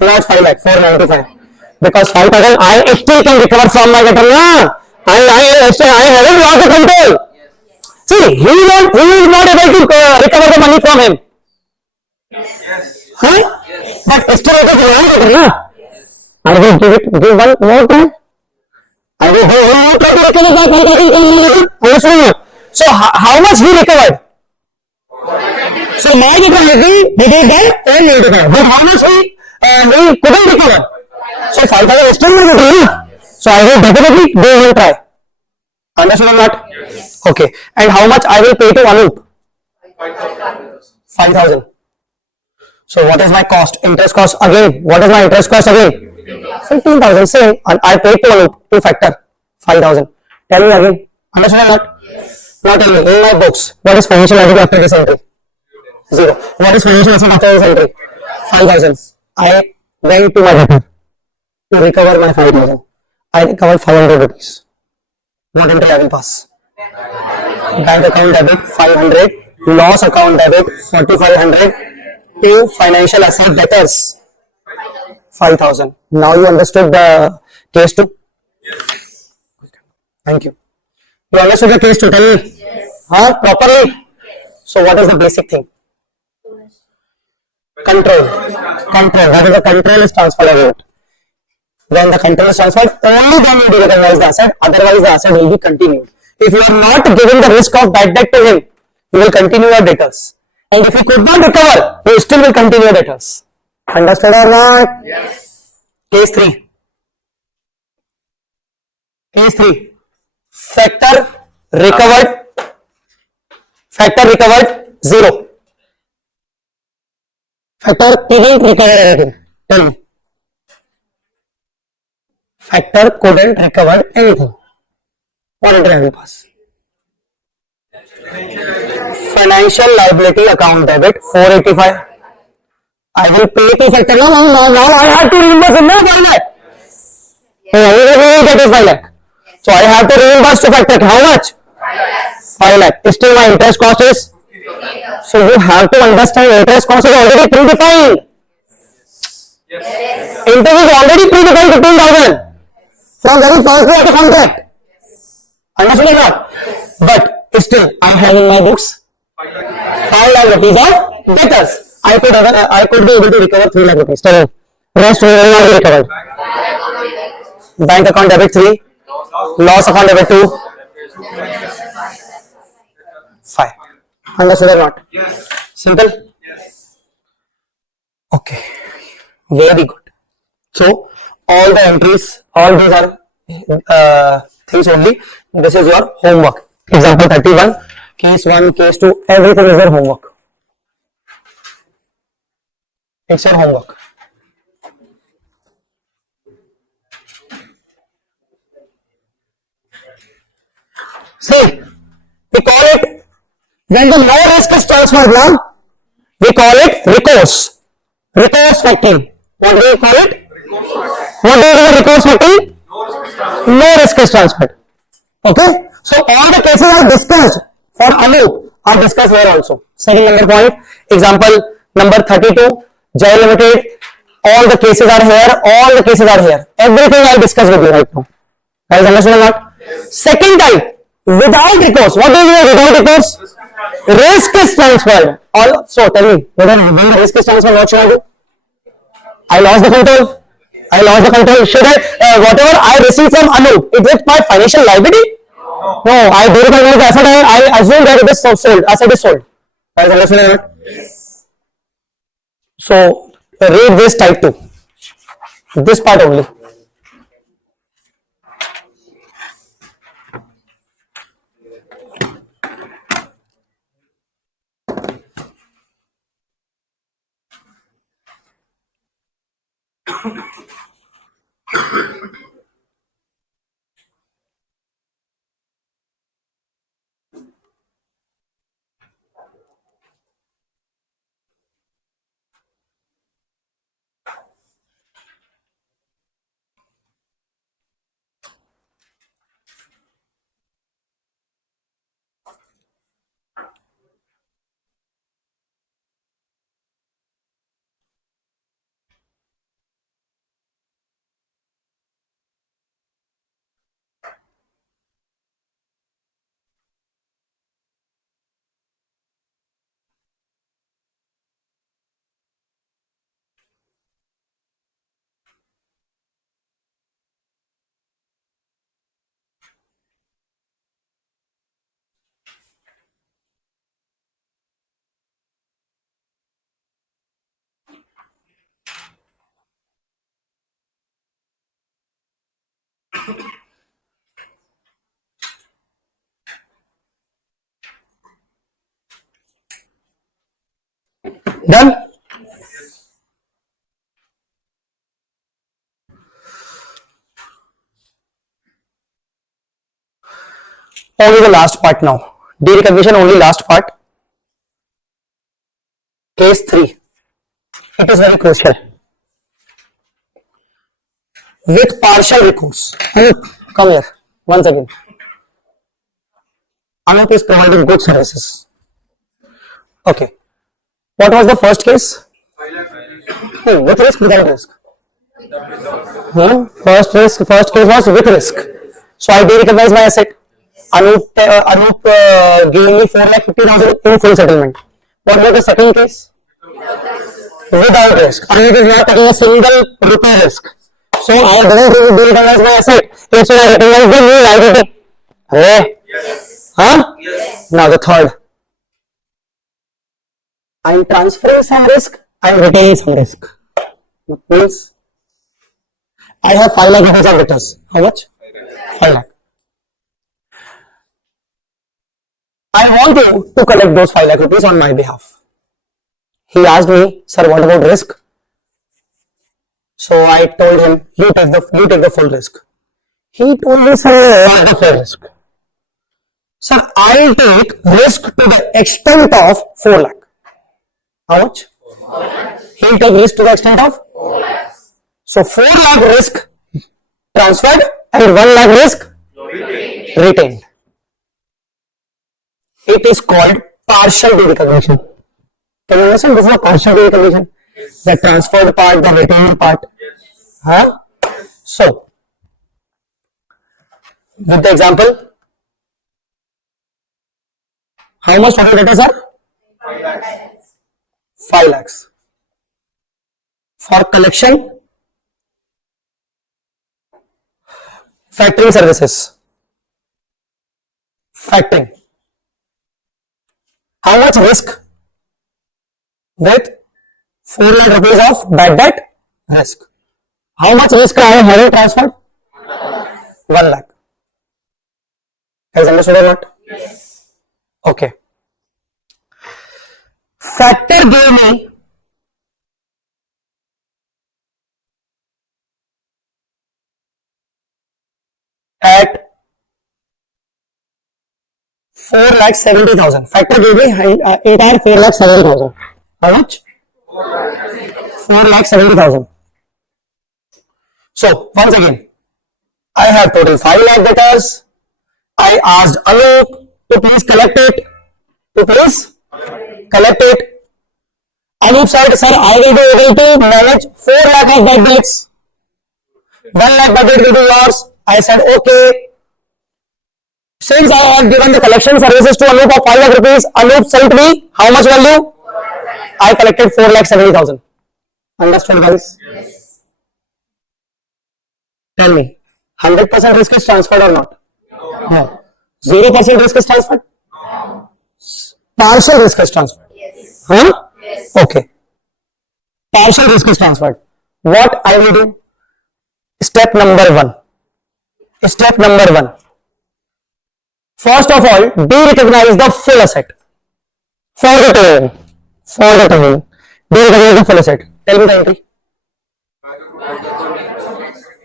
Not 5 lakh, 495. Because 5,000 I still can recover from my debtor. I haven't lost the control. See, he is not able to recover the money from him. Huh? But still it is my debtor. I will give one more time. I will give one more time to recover. Understand? So how much he recovered? So my deposit he did that and he recovered. But how much he couldn't recover? So 5,000 still not recovered. So I will definitely do one try. Understood or not? Yes. Okay. And how much I will pay to Anup? 5,000. So what is my cost? Interest cost again. What is my interest cost again? 15,000. Same. And I paid to Anup to factor 5,000. Tell me again. Understood or not? Yes. Now tell me in my books what is financial liability after this entry? 0. What is financial asset after this entry? 5,000. I went to my debtor to recover my 5,000. I recovered 500 rupees. What entry I will pass? Bank account debit 500. Loss account debit 4,500. To financial asset debtors 5,000. Now you understood the case 2? Yes. Thank you. You understood the case 2? Tell me. Yes. Huh? Properly? So what is the basic thing? Control. Control. That is the control is transferred about. When the control is transferred, only then you recognize the asset. Otherwise, the asset will be continued. If you are not giving the risk of bad debt to him, you will continue your debtors. And if you could not recover, you still will continue your debtors. Understood or not? Yes. Case 3. Case 3. Factor recovered 0. Factor couldn't recover anything. Tell me. Factor couldn't recover anything. What entry I will pass? Financial liability account debit 485. I will pay to factor. No, I have to reimburse him. No, 5 lakh. That is 5 lakh. So I have to reimburse to factor. How much? 5 lakh. Still my interest cost is. So you have to understand interest cost is already predefined. Yes. Interest is already predefined 15,000 from very first day of the contract. Understood or not? But still, I have in my books 5 lakh rupees of debtors. I could be able to recover 3 lakh rupees. So rest will not be recovered. Bank account debit 3, loss account debit 2, 5. Understood or not? Yes. Simple? Yes. Okay. Very good. So all the entries, all these are things only. This is your homework. Example 31, case 1, case 2, everything is your homework. It's your homework. See, we call it, when the no risk is transferred now, we call it recourse. Recourse factoring. What do you call it? What do you call recourse factoring? No risk is transferred. Okay? So all the cases are discussed for Anup are discussed here also. Second number point, example number 32, Jai Limited, all the cases are here, all the cases are here. Everything I discuss with you right now. Guys, understood or not? Second type, without recourse. What do you mean without recourse? Risk is transferred. So tell me, when the risk is transferred, what should I do? I lost the control. I lost the control. Should I, whatever I receive from Anup, is it my financial liability? No, I do recognize the asset. I assume that it is sold. Asset is sold. Guys, understand or not? So read this type 2. This part only. Done? Only the last part now. Derecognition, only last part. Case 3. It is very crucial. With partial recourse. Anup, come here. Once again. Anup is providing good services. Okay. What was the first case? With risk, without risk. First case was with risk. So I derecognize my asset. Anup gave me 4,50,000 in full settlement. What was the second case? Without risk. Anup is not taking a single rupee risk. So I don't derecognize my asset. Instead I recognize the new liability. Hey? Yes. Huh? Yes. Now the third. I am transferring some risk. I am retaining some risk. That means I have 5 lakh rupees of debtors. How much? 5 lakh. I want you to collect those 5 lakh rupees on my behalf. He asked me, sir, what about risk? So I told him, you take the full risk. He told me, sir, not the full risk. Sir, I'll take risk to the extent of 4 lakh. How much? He'll take risk to the extent of 4 lakh. So 4 lakh risk transferred and 1 lakh risk retained. It is called partial derecognition. Can you understand? This is a partial derecognition. The transferred part, the retained part. Huh? So, with the example, How much total debtors are? 5 lakhs. For collection, factoring services. Factoring. How much risk? With 4 lakh rupees of bad debt risk. How much risk I have having transferred? 1 lakh. Has understood or not? Yes. Okay. Factor gave me at 4,70,000. Factor gave me entire 4,70,000. How much? 4,70,000. So once again, I have total 5 lakh debtors. I asked Anup to please collect it. Anup said, sir, I will be able to manage 4 lakh of bad debts. 1 lakh budget will be yours. I said, okay. Since I have given the collection services to Anup of 5 lakh rupees, Anup sent me how much value? I collected 4,70,000. Understood, guys? Yes. Tell me, 100% risk is transferred or not? No. 0% risk is transferred? No. Partial risk is transferred? Yes. Huh? Yes. Okay. Partial risk is transferred. What I will do? Step number 1. First of all, de-recognize the full asset. For the time. De-recognize the full asset. Tell me the entry.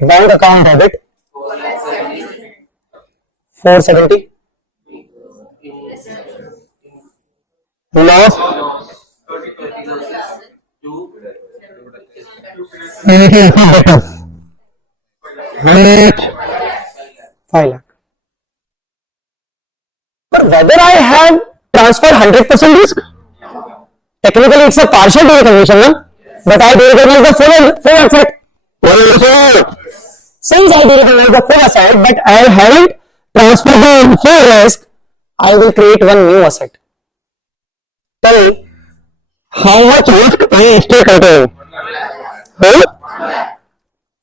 Bank account debit 470. Loss 5 lakh. But whether I have transferred 100% risk, technically it's a partial de-recognition, no? But I de-recognize the full asset. Since I de-recognize the full asset, but I haven't transferred the full risk, I will create one new asset. Tell me, how much risk I still contain?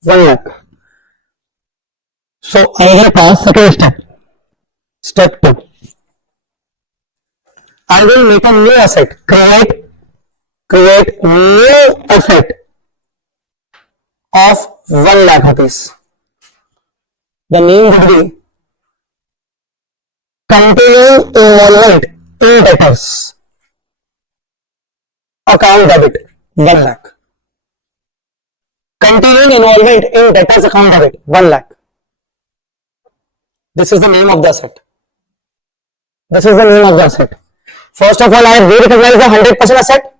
1 lakh. So I will pass second step. Step 2. I will make a new asset. Create new asset of 1 lakh rupees. The name would be continuing involvement in debtors. Account debit 1 lakh. Continuing involvement in debtors account debit 1 lakh. This is the name of the asset. First of all, I have recognized the 100% asset.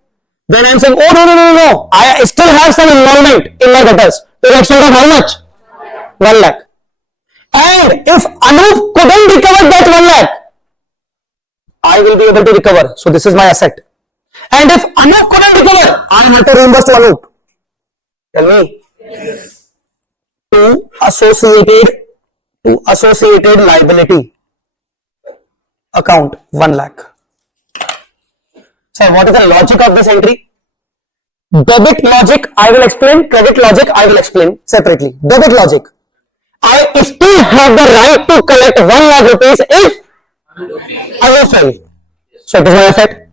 Then I am saying, oh no, I still have some involvement in my debtors. To the extent of how much? 1 lakh. And if Anup couldn't recover that 1 lakh, I will be able to recover. So this is my asset. And if Anup couldn't recover, I have to reimburse to Anup. Tell me. Yes. To associated liability account 1 lakh. So what is the logic of this entry? Debit logic I will explain, credit logic I will explain separately. Debit logic. I still have the right to collect 1 lakh rupees if I will fail. So it is my asset.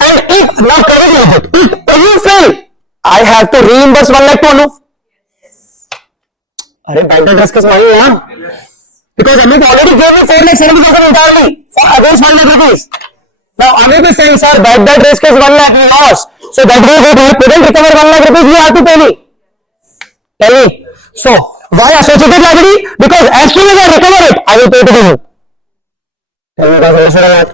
And if not credit logic, if you fail, I have to reimburse 1 lakh to Anup. Bad debt risk is mine, yeah? Because Anup already gave me 4,70,000 entirely for against 1 lakh rupees. Now Anup is saying, sir, bad debt risk is 1 lakh loss. So that means if I couldn't recover 1 lakh rupees, you have to pay me. Tell me. So why associated liability? Because as soon as I recover it, I will pay to you. Tell me, guys, understood or not?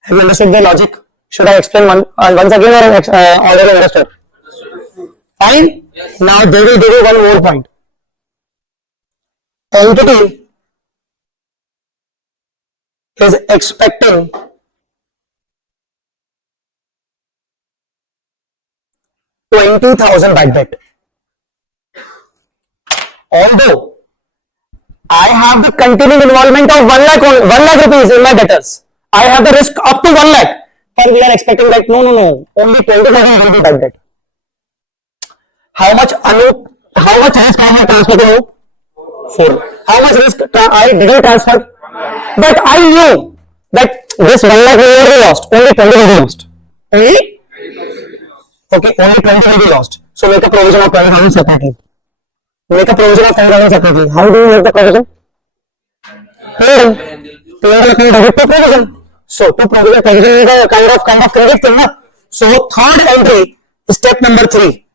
Have you understood the logic? Should I explain once again or already understood? Fine. Yes. Now they will give you one more point. Entity is expecting $20,000 bad debt. Although I have the continuing involvement of 1 lakh rupees in my debtors. I have the risk up to 1 lakh. But we are expecting that no, only 20,000 will be bad debt. How much risk I have transferred to Anup? 4. How much risk I didn't transfer? But I knew that this 1 lakh will be lost. Only 20 will be lost. Only? Okay, only 20 will be lost. So make a provision of 20,000 separately. Make a provision of 10,000 separately. How do you make the provision? Provision. So to provision is a kind of credit thing. So third entry, step number 3.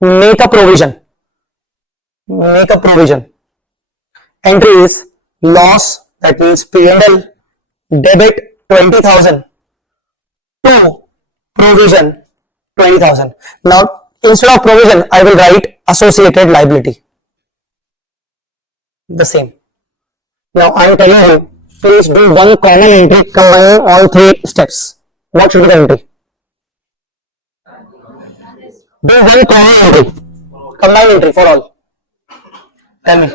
Make a provision. Make a provision. Entry is loss, that means P&L, debit 20,000 to provision 20,000. Now instead of provision, I will write associated liability. The same. Now I am telling you, please do one common entry combining all 3 steps. What should be the entry? Do one common entry. Combine entry for all. Tell me.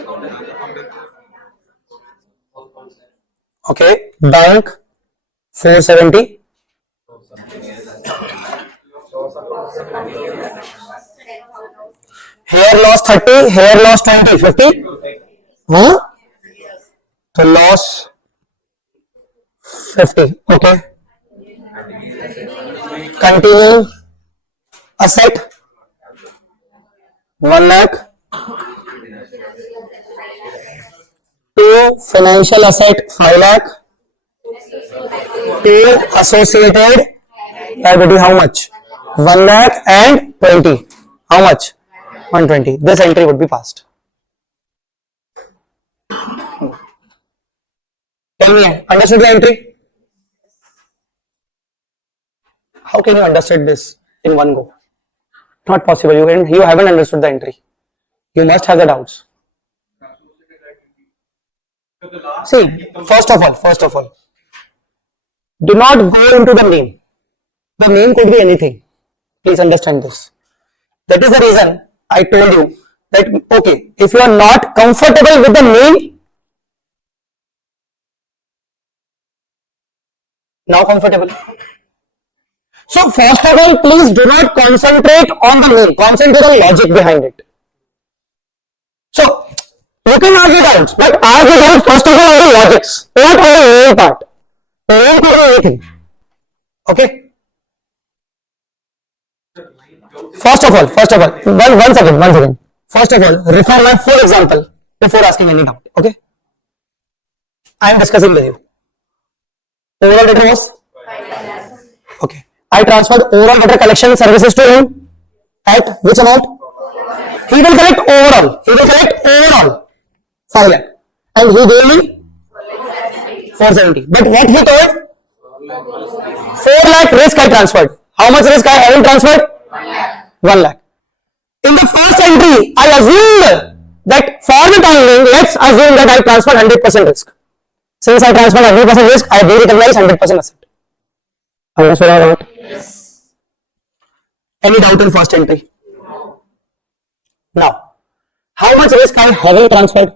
Okay. Bank 470. Here loss 30. Here loss 20. 50. Huh? So loss 50. Okay. Continuing asset 1 lakh. To financial asset 5 lakh. To associated liability how much? 1 lakh and 20. How much? 120. This entry would be passed. Tell me, understood the entry? How can you understand this in one go? Not possible. You haven't understood the entry. You must have the doubts. See, first of all, do not go into the name. The name could be anything. Please understand this. That is the reason I told you that, okay, if you are not comfortable with the name, now comfortable. So first of all, please do not concentrate on the name. Concentrate on logic behind it. So you can ask the doubts, but ask the doubts first of all on the logics, not on the name part. Name could be anything. Okay. First of all, one second. First of all, refer my full example before asking any doubt. Okay. I am discussing with you. Overall debtor was? Okay. I transferred overall debtor collection services to him at which amount? He will collect overall 5 lakh. And he gave me 470. But what he told? 4 lakh risk I transferred. How much risk I haven't transferred? 1 lakh. In the first entry, I assumed that for the time being, let's assume that I transferred 100% risk. Since I transferred 100% risk, I will recognize 100% asset. Understood or not? Yes. Any doubt in first entry? No. Now, how much risk I haven't transferred?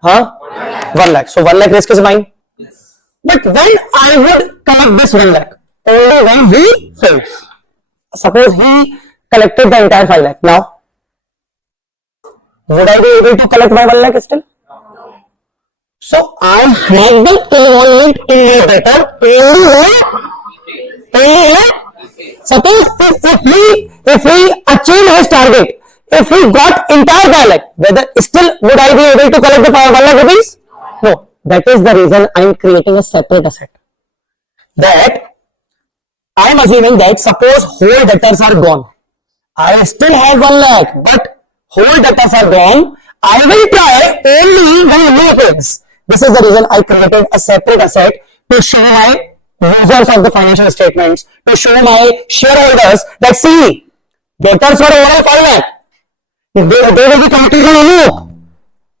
1 lakh. So 1 lakh risk is mine. Yes. But when I would collect this 1 lakh? Only when he fails. Suppose he collected the entire 5 lakh. Now, would I be able to collect my 1 lakh still? No. So I have the involvement in the debtor suppose if we achieve his target, if we got entire 5 lakh, whether still would I be able to collect the 1 lakh rupees? No. That is the reason I am creating a separate asset. That I am assuming that suppose whole debtors are gone. I still have 1 lakh, but whole debtors are gone. I will try only when he pays. This is the reason I created a separate asset to show my users of the financial statements, to show my shareholders that see, debtors are overall 5 lakh. They will be collected on any book.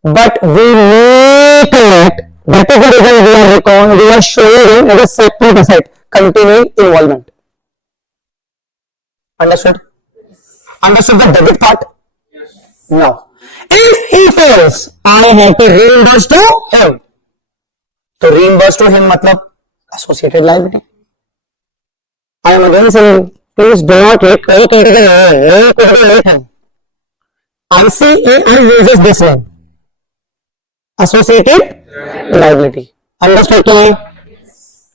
But we may collect. That is the reason we are showing them as a separate asset, continuing involvement. Understood? Understood the debit part? Yes. Now, if he he fails, I have to reimburse to him. So reimburse to him matlab associated liability. I am again saying, please do not take anything. ICAI uses this one. Associated liability. Understood me?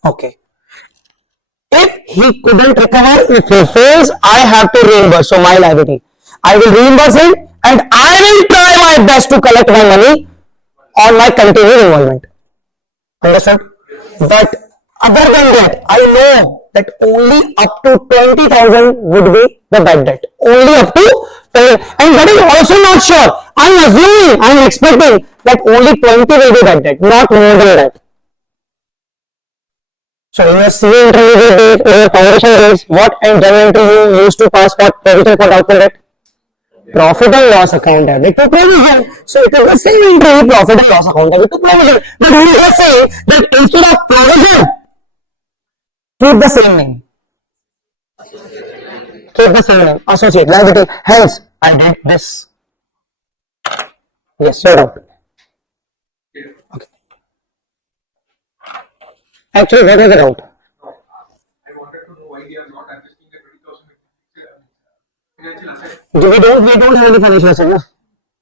Okay. If he couldn't recover, if he fails, I have to reimburse. So my liability. I will reimburse him and I will try my best to collect my money on my continued involvement. Understood? But other than that, I know that only up to 20,000 would be the bad debt. Only up to 20, and that is also not sure. I am assuming, I am expecting that only 20 will be bad debt, not more than that. So in your CA intermediate days, in your foundation days, what entry you used to pass for provision for doubtful debt? Profit and loss account debit to provision. So it is the same entry, profit and loss account debit to provision. But we are just saying that instead of provision, keep the same name. Keep the same name. Associate liability. Hence, I did this. Yes, your doubt. Okay. Actually, that is the doubt. I wanted to know why we are not adjusting the 20,000 financial asset. We don't have any financial asset. No?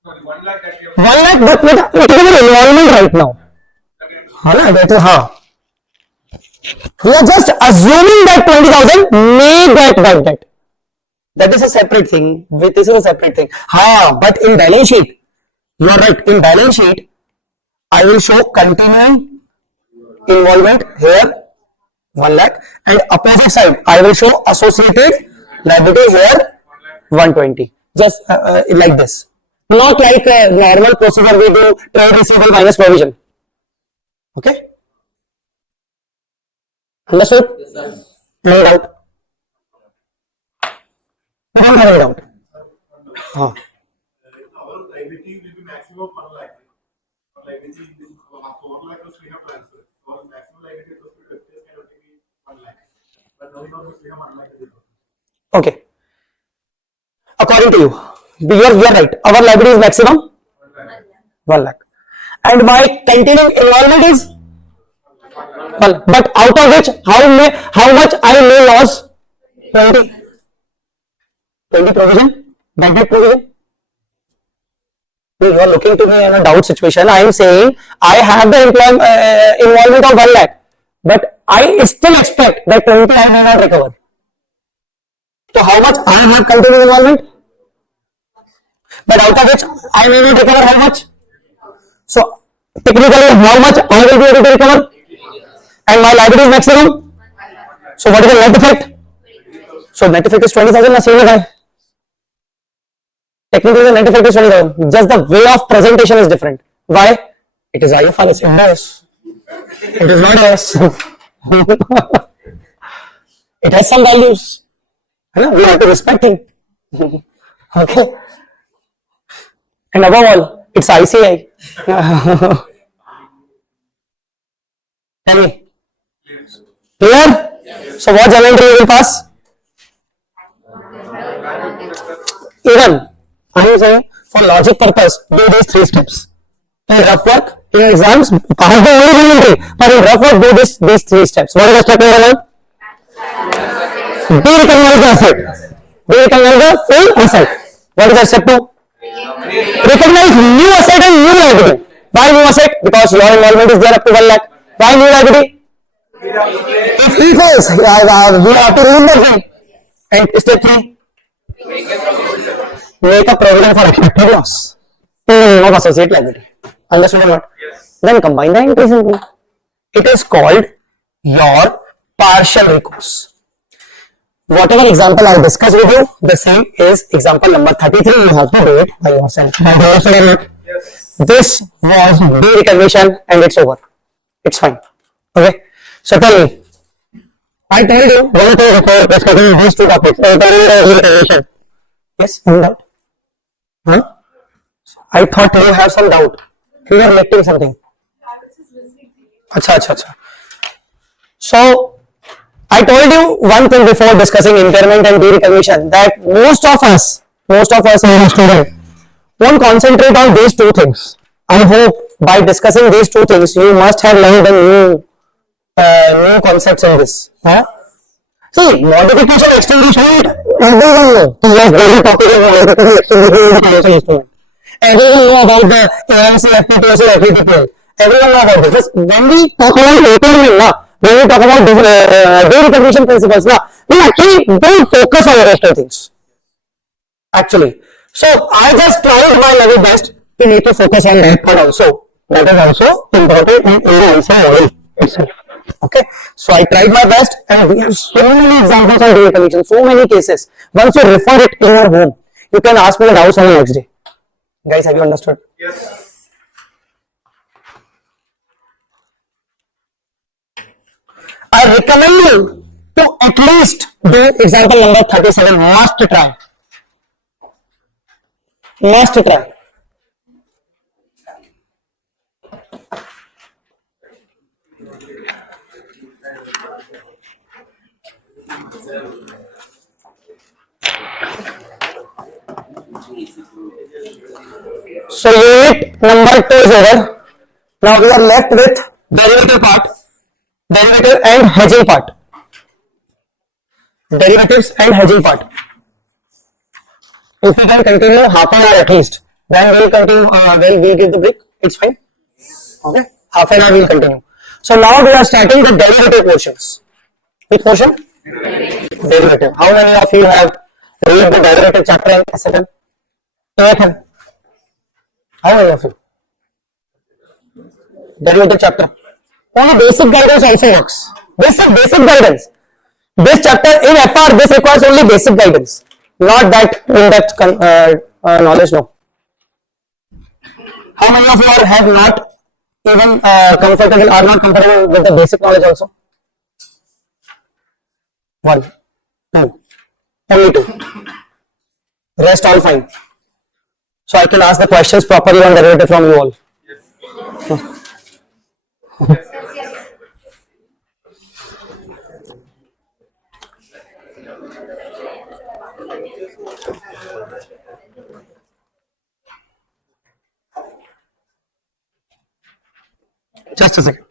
No, the 1 lakh that we have. 1 lakh, but it is an involvement right now. That is how. We are just assuming that 20,000 may get bad debt. That is a separate thing. This is a separate thing. But in balance sheet, you are right. In balance sheet, I will show continuing involvement here 1 lakh, and opposite side I will show associated liability here 120. Just like this. Not like a normal procedure we do trade receivable minus provision. Okay? Understood? Yes, sir. No doubt. We don't have any doubt. Our liability will be maximum 1 lakh. Our liability is 4 lakh was we have transferred. So our maximum liability was can only be 1 lakh. But now we have 1 lakh. Okay. According to you, you are right. Our liability is maximum 1 lakh. And my continuing involvement is 1 lakh. But out of which, how much I may lose? 20. 20 provision? Bad debt provision? You are looking to me in a doubt situation. I am saying I have the involvement of 1 lakh, but I still expect that 20 I may not recover. So how much I have continuing involvement? But out of which I may not recover how much? So technically how much I will be able to recover? And my liability is maximum. So what is the net effect? So net effect is 20,000 na same hai. Technically the net effect is 20,000. Just the way of presentation is different. Why? It is IFRS. INDAS. It is not S. It has some values. We have to respect it. Okay. And above all, it's ICI. Tell me. Clear? So what journal entry you will pass? Even I am saying for logic purpose, do these 3 steps. In rough work, in exams, pass the only journal entry. But in rough work, do these 3 steps. What is the step number 1? De-recognize the asset. De-recognize the full asset. What is the step 2? Recognize new asset and new liability. Why new asset? Because your involvement is there up to 1 lakh. Why new liability? If he fails, we have to reimburse him. And step 3, make a provision for expected loss of associate liability. Understood or not? Yes. Then combine the entries. It is called your partial recourse. Whatever example I discussed with you, the same is example number 33. You have to do it by yourself. Yes. This was de-recognition and it's over. It's fine. Okay. So tell me. I told you one to record discussing these 2 topics. Yes, no doubt. Huh? I thought you have some doubt. You are neglecting something. Acha. So I told you one thing before discussing impairment and de-recognition, that most of us as a student, won't concentrate on these two things. I hope by discussing these two things, you must have learned a new concepts in this. Huh? See, modification extinguishment, everyone know. Yes, very popular modification extinguishment. Everyone know about the AMC, FPTOC, FPTPL. Everyone know about this. Just when we talk about opening, when we talk about due recognition principles, we actually don't focus on the rest of things. Actually. So I just tried my level best to need to focus on that part also. That is also important in AMC model itself. Okay, so I tried my best, and we have so many examples of due recognition, so many cases. Once you refer it in your home, you can ask me the doubts on the next day. Guys, have you understood? Yes. I recommend you to at least do example number 37. Must try. Must try. So unit number 2 is over. Now we are left with derivative part, derivative and hedging part. Derivatives and hedging part. If we can continue half an hour at least, then we'll continue. We'll give the break. It's fine. Okay, half an hour we'll continue. So now we are starting the derivative portions. Which portion? Derivative. How many of you have read the derivative chapter in SFM? How many of you? Derivative chapter. Only basic guidance also works. Basic guidance. This chapter in FR, this requires only basic guidance, not that in-depth knowledge. No. How many of you have not even are not comfortable with the basic knowledge also? 1, 2, only 2. Rest all fine. So I can ask the questions properly on derivative from you all. Just a second.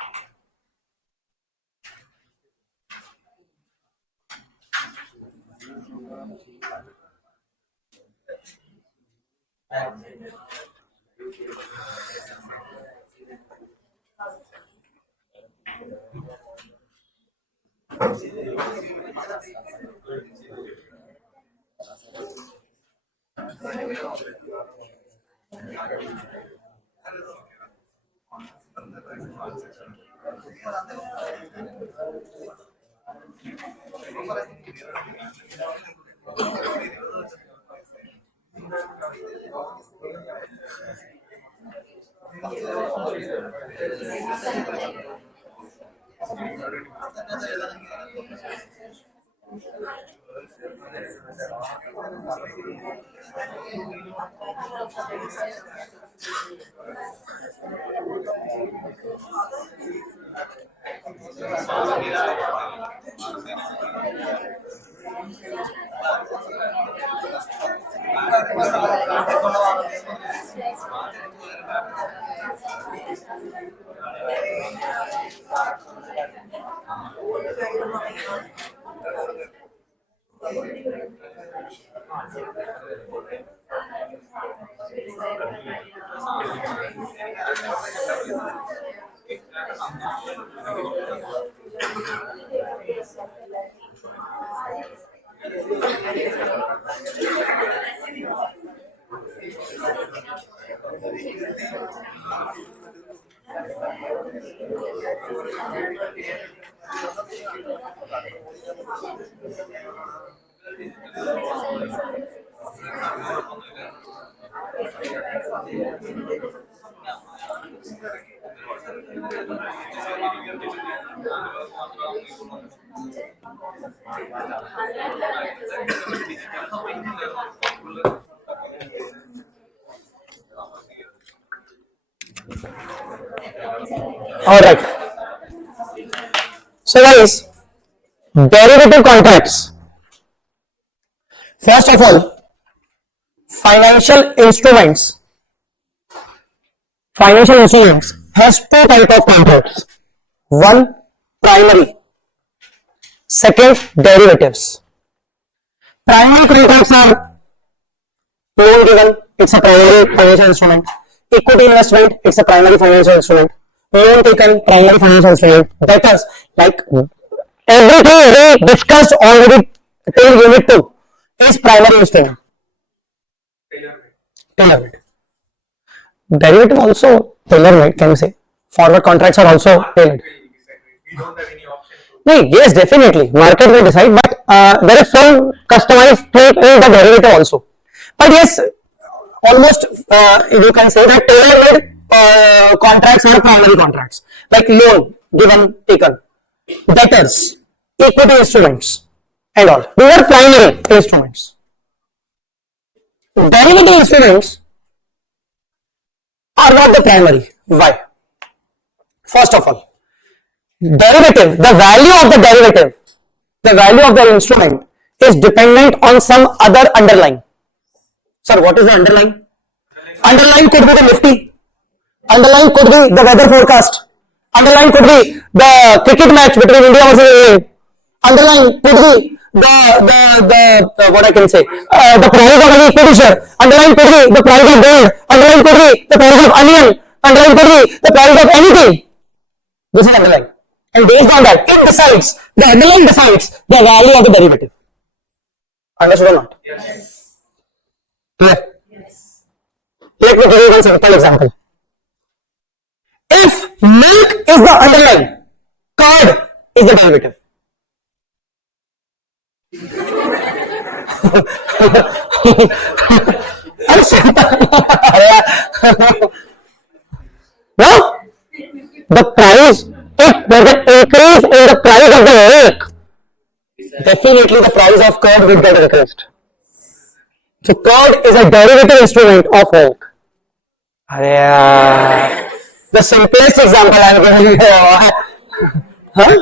Alright. So guys, derivative contracts. First of all, financial instruments financial instruments has two type of contracts. One, primary. Second, derivatives. Primary contracts are loan given, it's a primary financial instrument. Equity investment, it's a primary financial instrument. Loan taken, primary financial instrument. Debtors, like everything we discussed already till unit 2 is primary instrument. Tailor-made. Derivative also tailor-made, can you say? Forward contracts are also tailored. We don't have any option to. No, yes, definitely. Market will decide, but there is some customized thing in the derivative also. But yes, almost you can say that tailor-made contracts are primary contracts, like loan given taken, debtors, equity instruments, and all. These are primary instruments. Derivative instruments are not the primary. Why? First of all, derivative, the value of the instrument is dependent on some other underlying. Sir, what is the underlying? Underlying could be the Nifty. Underlying could be the weather forecast. Underlying could be the cricket match between India versus England. Underlying could be the what I can say, the price of any equity share. Underlying could be the price of gold. Underlying could be the price of onion. Underlying could be the price of anything. This is underlying. And based on that, it decides, the underlying decides the value of the derivative. Understood or not? Yes. Clear? Yes. Let me give you one simple example. If milk is the underlying, curd is the derivative. No? The price, if there is an increase in the price of the milk, definitely the price of curd will get increased. So curd is a derivative instrument of milk. The simplest example I am giving you. Huh?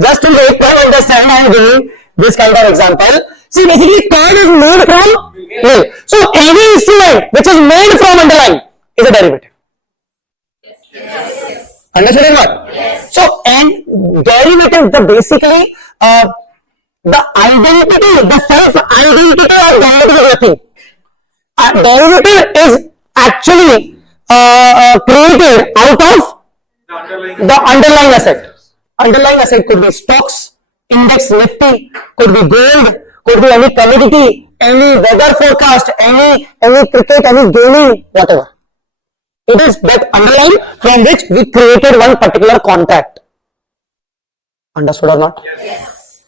Just to make one understand, I am giving this kind of example. See, basically curd is made from milk. So any instrument which is made from underlying is a derivative. Understood or not? Yes. So, and derivative, the basically the identity, the self-identity of derivative is nothing. Derivative is actually created out of the underlying asset. Underlying asset could be stocks, index Nifty, could be gold, could be any commodity, any weather forecast, any cricket, any gaming, whatever. It is that underlying from which we created one particular contract. Understood or not? Yes.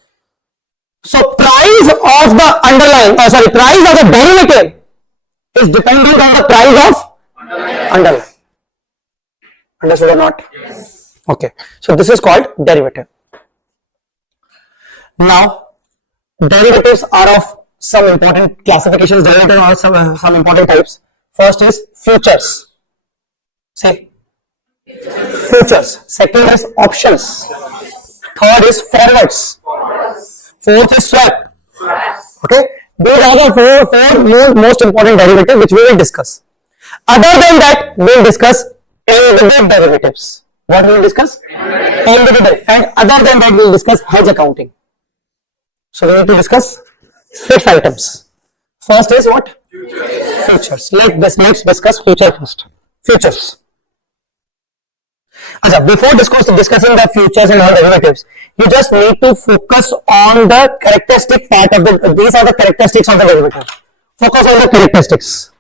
So price of the underlying, price of the derivative is dependent on the price of underlying. Understood or not? Yes. Okay. So this is called derivative. Now, derivatives are of some important classifications. Derivatives are some important types. First is futures. Say futures. Second is options. Third is forwards. Fourth is swap. Okay. These are the four most important derivatives which we will discuss. Other than that, we will discuss embedded derivatives. What we will discuss? Embedded. And other than that, we will discuss hedge accounting. So we need to discuss 6 items. First is what? Futures. Let's discuss future first. Futures. Before discussing the futures and all derivatives, you just need to focus on the characteristic part of the. These are the characteristics of the derivative. Focus on the characteristics.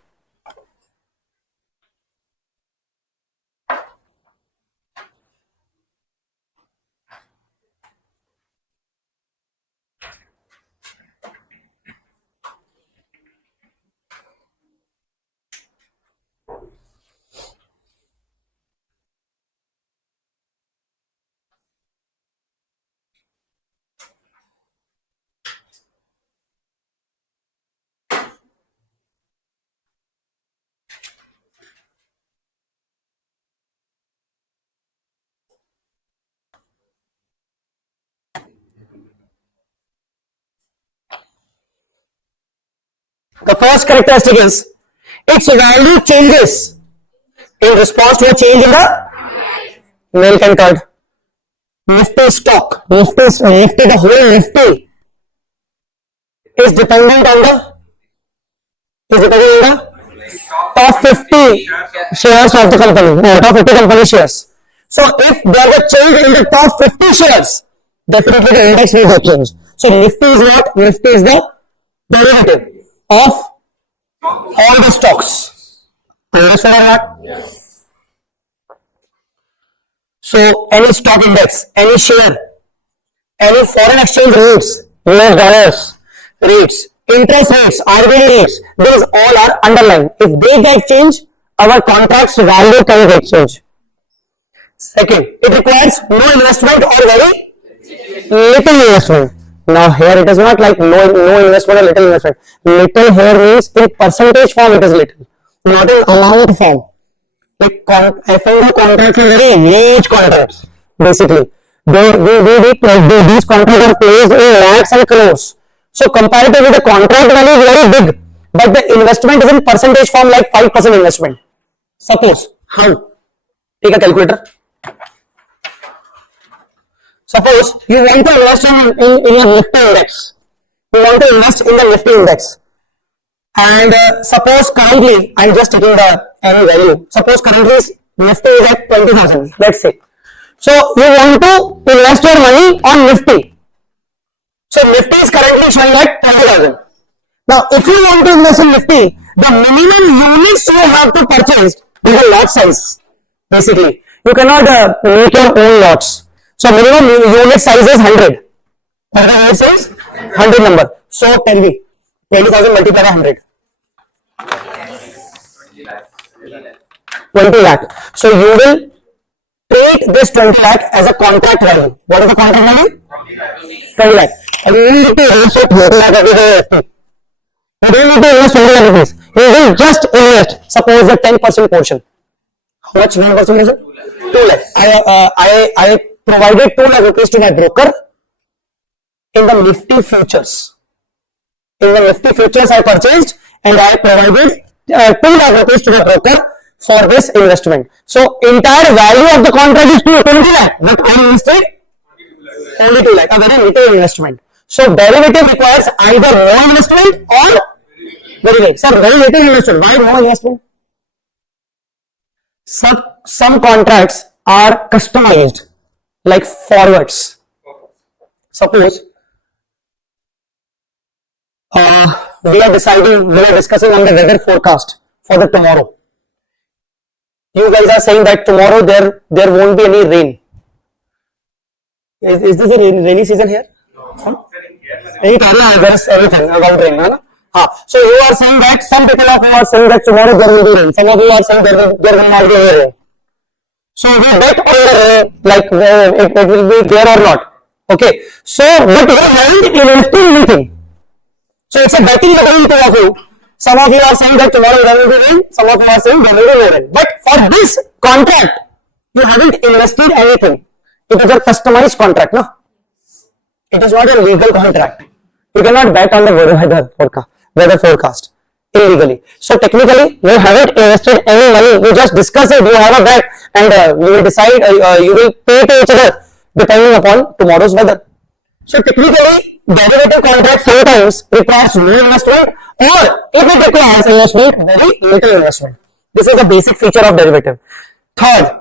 The first characteristic is its value changes in response to a change in the milk and curd. Nifty stock, Nifty, the whole Nifty is dependent on the top 50 shares of the company, top 50 company shares. So if there is a change in the top 50 shares, definitely the index will get changed. So Nifty is what? Nifty is the derivative of all the stocks. Understood or not? Yes. So any stock index, any share, any foreign exchange rates, US dollars rates, interest rates, RBI rates, these all are underlying. If they get changed, our contract's value can get changed. Second, it requires no investment or very little investment. Now here it is not like no investment or little investment. Little here means in percentage form it is little, not in amount form. Like FNO contracts are very huge contracts. Basically, these contracts are placed in lakhs and crores. So comparatively, the contract value is very big, but the investment is in percentage form, like 5% investment. Suppose how? Take a calculator. Suppose you want to invest in your Nifty index. You want to invest in the Nifty index. And suppose currently, I'm just taking the any value. Suppose currently Nifty is at 20,000, let's say. So you want to invest your money on Nifty. So Nifty is currently showing at 20,000. Now if you want to invest in Nifty, the minimum units you have to purchase is the lot size. Basically, you cannot make your own lots. So minimum unit size is 100. What the unit size? 100 number. So tell me, 20,000 multiplied by 100. 20 lakh. So you will treat this 20 lakh as a contract value. What is the contract value? 20 lakh. And you need to invest 20 lakh every day. You don't need to invest 20 lakh rupees. You will just invest, suppose the 10% portion. How much 9% is it? 2 lakh. I provided 2 lakh rupees to my broker in the Nifty futures. In the Nifty futures I purchased and I provided 2 lakh rupees to the broker for this investment. So entire value of the contract is 20 lakh, but I invested only 2 lakh, a very little investment. So derivative requires either no investment or very little. Sir, very little investment. Why no investment? Some contracts are customized, like forwards. Suppose we are discussing on the weather forecast for the tomorrow. You guys are saying that tomorrow there won't be any rain. Is this a rainy season here? In Kerala, there is everything about rain. So you are saying that some people are saying that tomorrow there will be rain. Some of you are saying there will not be any rain. So we bet on the rain, like it will be there or not. Okay. So but we haven't invested anything. So it's a betting between two of you. Some of you are saying that tomorrow there will be rain. Some of you are saying there will be no rain. But for this contract, you haven't invested anything. It is a customized contract, no? It is not a legal contract. You cannot bet on the weather forecast illegally. So technically, you haven't invested any money. You just discuss it. You have a bet, and you will decide. You will pay to each other depending upon tomorrow's weather. So technically, derivative contract sometimes requires no investment, or if it requires investment, very little investment. This is the basic feature of derivative. Third,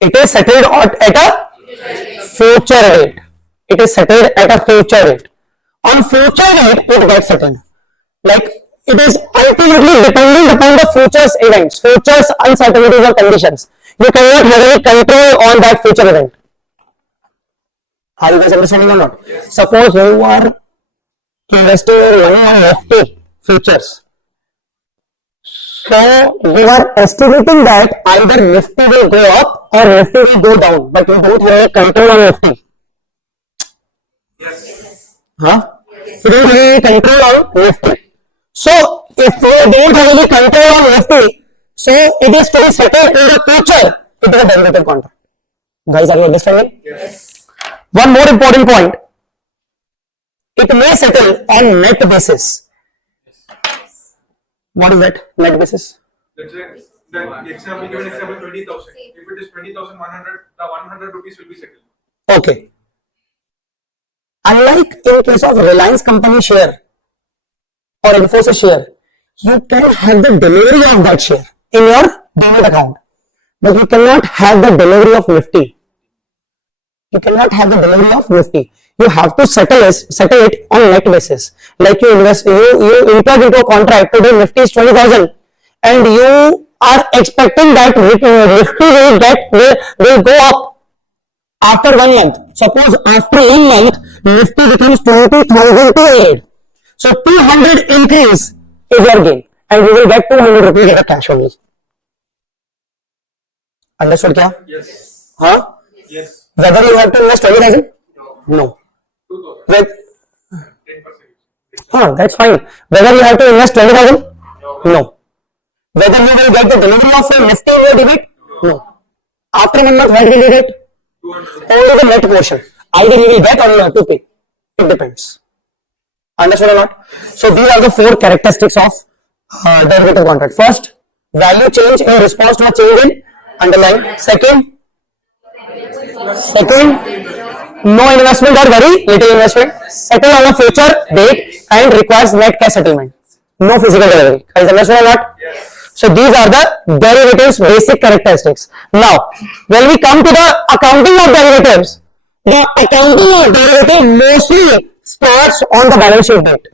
it is settled at a future rate. It is settled at a future rate. On future rate, it gets settled. Like it is ultimately dependent upon the futures events, futures uncertainties or conditions. You cannot have any control on that future event. Are you guys understanding or not? Suppose you are investing your money on Nifty futures. So you are estimating that either Nifty will go up or Nifty will go down, but you don't have any control on Nifty. Yes. Huh? You don't have any control on Nifty. So if you don't have any control on Nifty, so it is to be settled in the future. It is a derivative contract. Guys, are you understanding? Yes. One more important point. It may settle on net basis. What is that net basis? Let's say the example, given example 20,000. If it is 20,100, the 100 rupees will be settled. Okay. Unlike in case of Reliance company share or Infosys share, you can have the delivery of that share in your demat account, but you cannot have the delivery of Nifty. You cannot have the delivery of Nifty. You have to settle it on net basis. Like you entered into a contract today, Nifty is 20,000, and you are expecting that Nifty will go up after 1 month. Suppose after 1 month, Nifty becomes 20,200. So 200 increase is your gain, and you will get 200 rupees as a cash only. Understood? Kya? Yes. Huh? Yes. Whether you have to invest 20,000? No. 2,000. 10%. That's fine. Whether you have to invest 20,000? No. Whether you will get the delivery of a Nifty in your debit? No. After 1 month, what will you get? 200. Only the net portion. Either you will get or you have to pay. It depends. Understood or not? So these are the 4 characteristics of derivative contract. First, value change in response to a change in underlying. Second, no investment or very little investment. Settle on a future date and requires net cash settlement. No physical delivery. Guys, understood or not? Yes. So these are the derivatives basic characteristics. Now, when we come to the accounting of derivatives, the accounting of derivative mostly starts on the balance sheet date.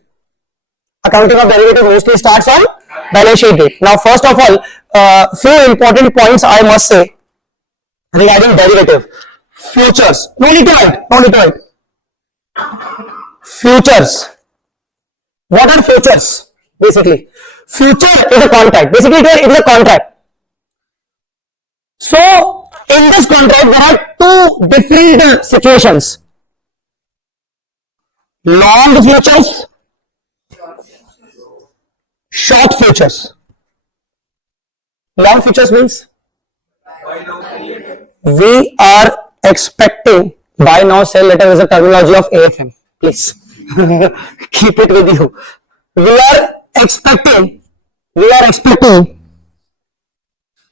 Accounting of derivative mostly starts on balance sheet date. Now, first of all, few important points I must say regarding derivative. Futures. No need to write. Futures. What are futures? Basically, future is a contract. Basically, it is a contract. So, in this contract, there are 2 different situations. Long futures, short futures. Long futures means we are expecting buy now sell later is a terminology of AFM. Please keep it with you. We are expecting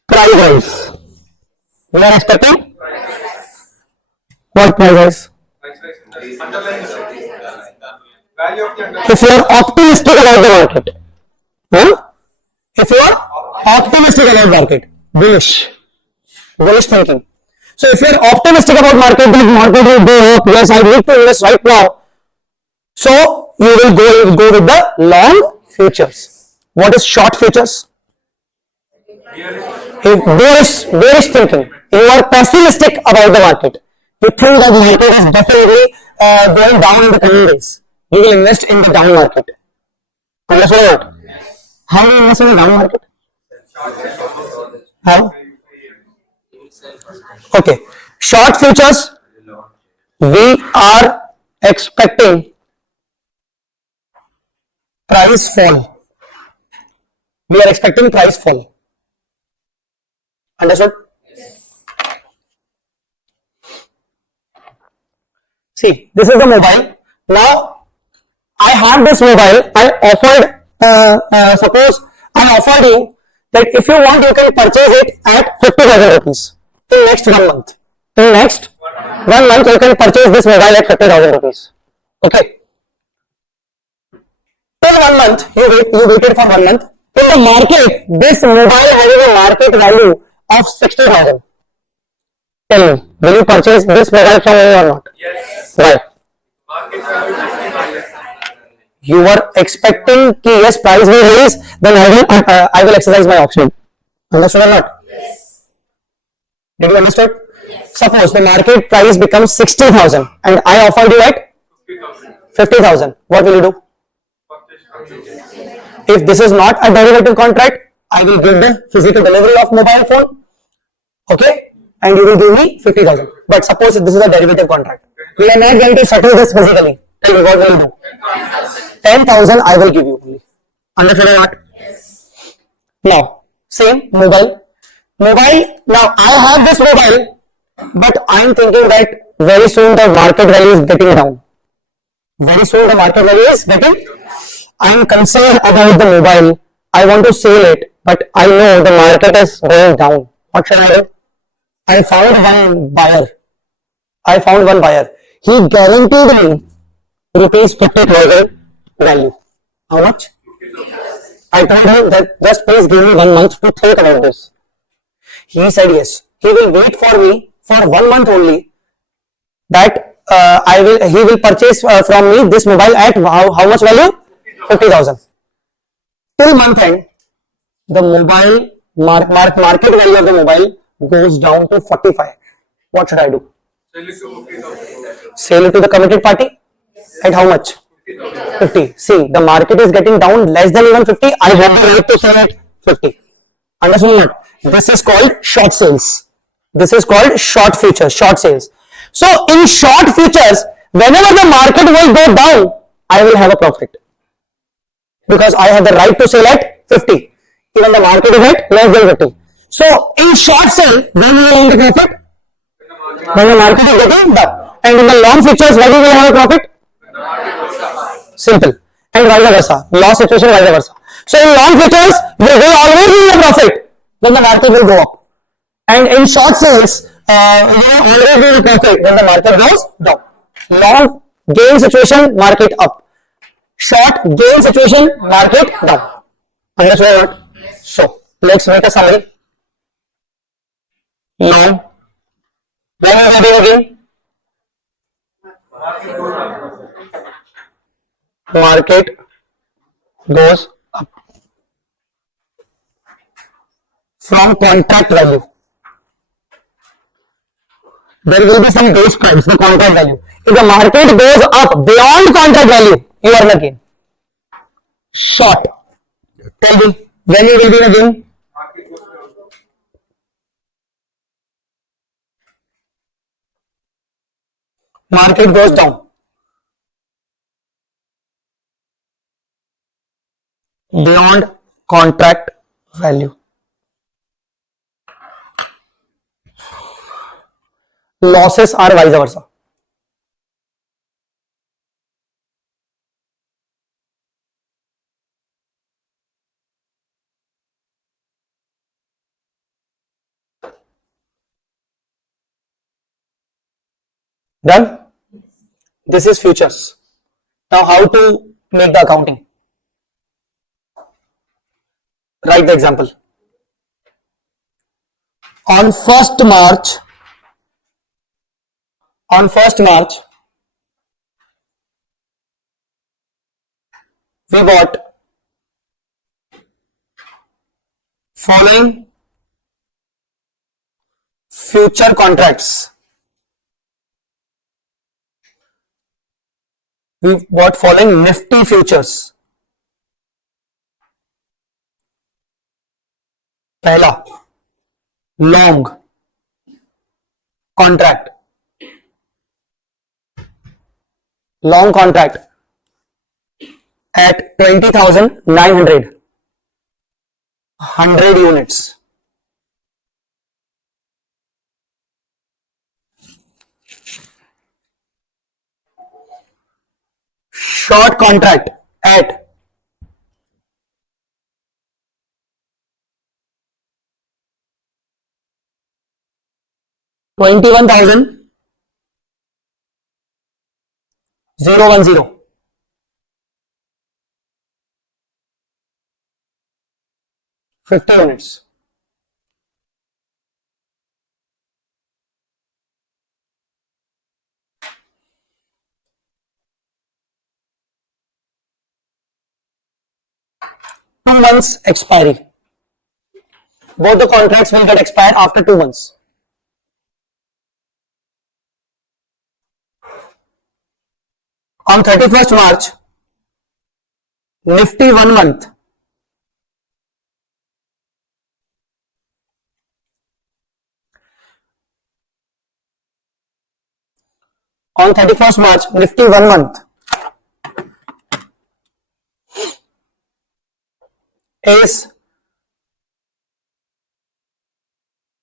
price rise. We are expecting what price rise? Underlying value of the underlying. If you are optimistic about the market, if you are optimistic about market, bullish thinking. So if you are optimistic about market, the market will go up. Yes, I need to invest right now. So you will go with the long futures. What is short futures? Bearish thinking. You are pessimistic about the market. You think that the market is definitely going down in the coming days. You will invest in the down market. Understand what? How do you invest in the down market? How? Okay. Short futures, we are expecting price fall. We are expecting price fall. Understood? See, this is the mobile. Now, I have this mobile. I offered, suppose I offered you that if you want, you can purchase it at 50,000 rupees in next 1 month. In next 1 month, you can purchase this mobile at 50,000 rupees. Okay. Till 1 month, you waited for 1 month. In the market, this mobile having a market value of 60,000. Tell me, will you purchase this mobile from me or not? Yes. Why? Market value is 65. You were expecting कि yes price will raise, then I will exercise my option. Understood or not? Yes. Did you understand? Yes. Suppose the market price becomes 60,000 and I offered you at 50,000. What will you do? If this is not a derivative contract, I will give the physical delivery of mobile phone. Okay? And you will give me 50,000. But suppose this is a derivative contract. We are not going to settle this physically. Tell me, what will you do? 10,000 I will give you only. Understood or not? Yes. Now, same mobile. Now I have this mobile, but I am thinking that very soon the market value is getting down. I am concerned about the mobile. I want to sell it, but I know the market is going down. What should I do? I found one buyer. I found one buyer. He guaranteed me rupees 50,000 value. How much? I told him that just please give me 1 month to think about this. He said yes. He will wait for me for 1 month only. That he will purchase from me this mobile at how much value? 50,000. Till month end, the mobile market value of the mobile goes down to 45. What should I do? Sell it to the committed party at how much? 50. See, the market is getting down less than even 50. I have the right to sell at 50. Understand what? This is called short sales. This is called short futures, short sales. So in short futures, whenever the market will go down, I will have a profit. Because I have the right to sell at 50. Even the market is at less than 50. So in short sale, when we will earn the profit? When the market is getting down. And in the long futures, when we will have a profit? Simple. And vice versa. Loss situation, vice versa. So in long futures, we will always be in a profit. Then the market will go up. And in short sales, we will always be in a profit when the market goes down. Long gain situation, market up. Short gain situation, market down. Understand what? So let's make a summary. Now, when we will be again? Market goes up from contract value. There will be some base price, the contract value. If the market goes up beyond contract value, you earn again. Short. Tell me, when you will be in a gain? Market goes down. Beyond contract value. Losses are vice versa. Done? This is futures. Now how to make the accounting? Write the example. On 1st March, we bought following future contracts. We bought following Nifty futures. पहला, long contract at 20,900, 100 units. Short contract at 21,010. 50 units. Two months expiry. Both the contracts will get expired after 2 months. On 31st March, Nifty 1 month. On 31st March, Nifty 1 month is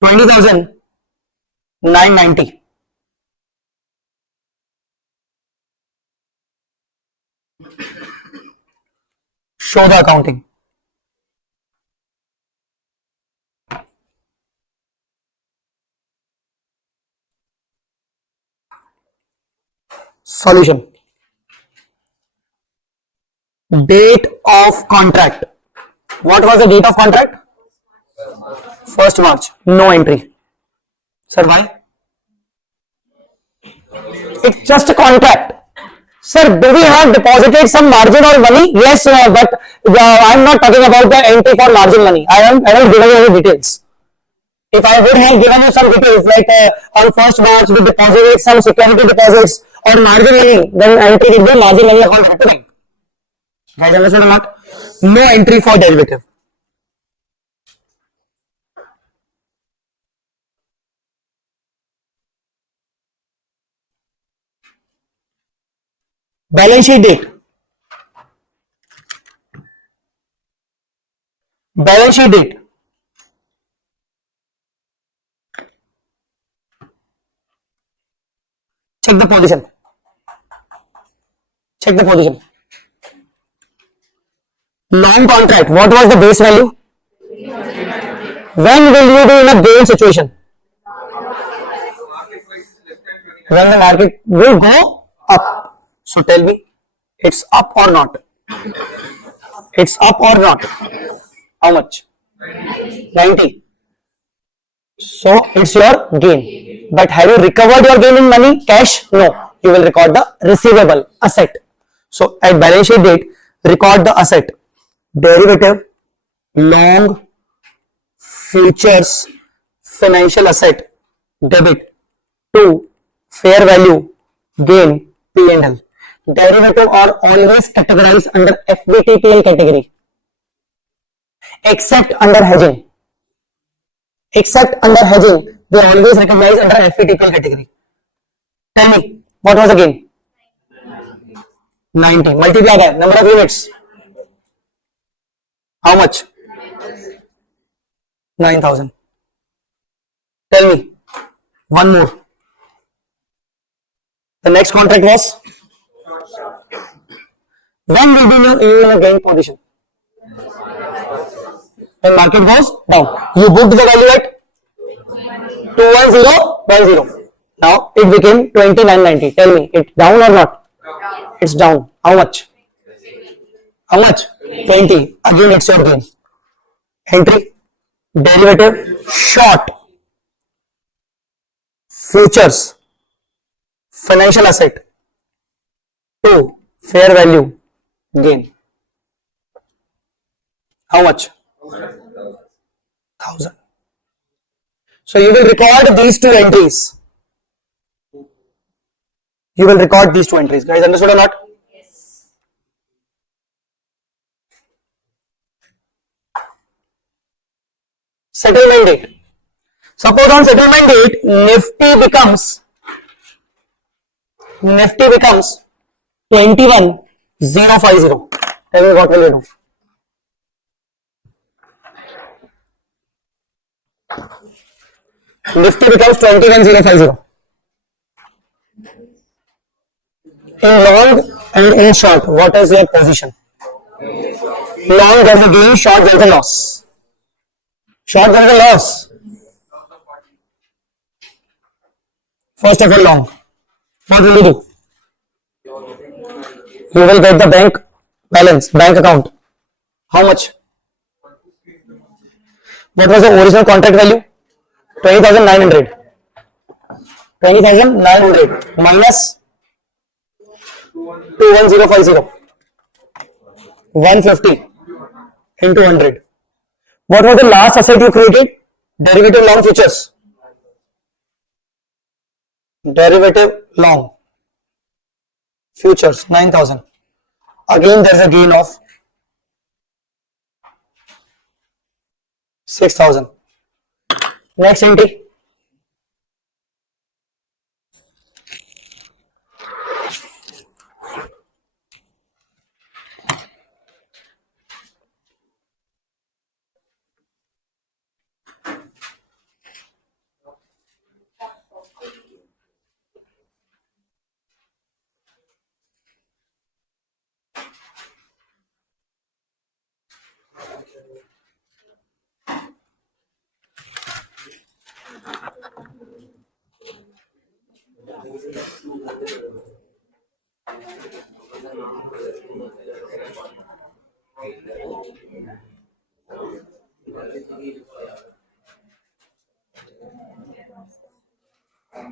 20,990. Show the accounting. Solution. Date of contract. What was the date of contract? 1st March. No entry. Sir, why? It's just a contract. Sir, do we have deposited some margin or money? Yes, but I'm not talking about the entry for margin money. I haven't given you any details. If I would have given you some details like on 1st March we deposited some security deposits or margin money, then entry will be margin money account happening. Guys, understand or not? No entry for derivative. Balance sheet date. Balance sheet date. Check the position. Check the position. Long contract. What was the base value? When will you be in a gain situation? When the market will go up. So tell me, it's up or not? It's up or not? How much? 90. So it's your gain. But have you recovered your gain in money, cash? No. You will record the receivable, asset. So at balance sheet date, record the asset. Derivative, long, futures, financial asset, debit. 2. Fair value, gain, P&L. Derivative are always categorized under FVTPL category, except under hedging. Except under hedging, they always recognize under FVTPL category. Tell me, what was the gain? 90. Multiply that, number of units. How much? 9,000. Tell me, one more. The next contract was? When will be in a gain position? When market goes down. You booked the value at 21010. Now it became 2990. Tell me, it's down or not? It's down. How much? How much? 20. Again, it's your gain. Entry, derivative, short, futures, financial asset. 2. Fair value, gain. How much? 1000. So you will record these two entries. You will record these two entries. Guys, understood or not? Yes. Settlement date. Suppose on settlement date, Nifty becomes 21050. Tell me, what will you do? Nifty becomes 21050. In long and in short, what is your position? Long there's a gain, short there's a loss. Short there's a loss. First of all, long. What will you do? You will get the bank balance, bank account. How much? What was the original contract value? 20,900. 20,900 minus 21050. 150 into 100. What was the last asset you created? Derivative long futures. Derivative long futures 9,000. Again there is a gain of 6,000. Next entry. Here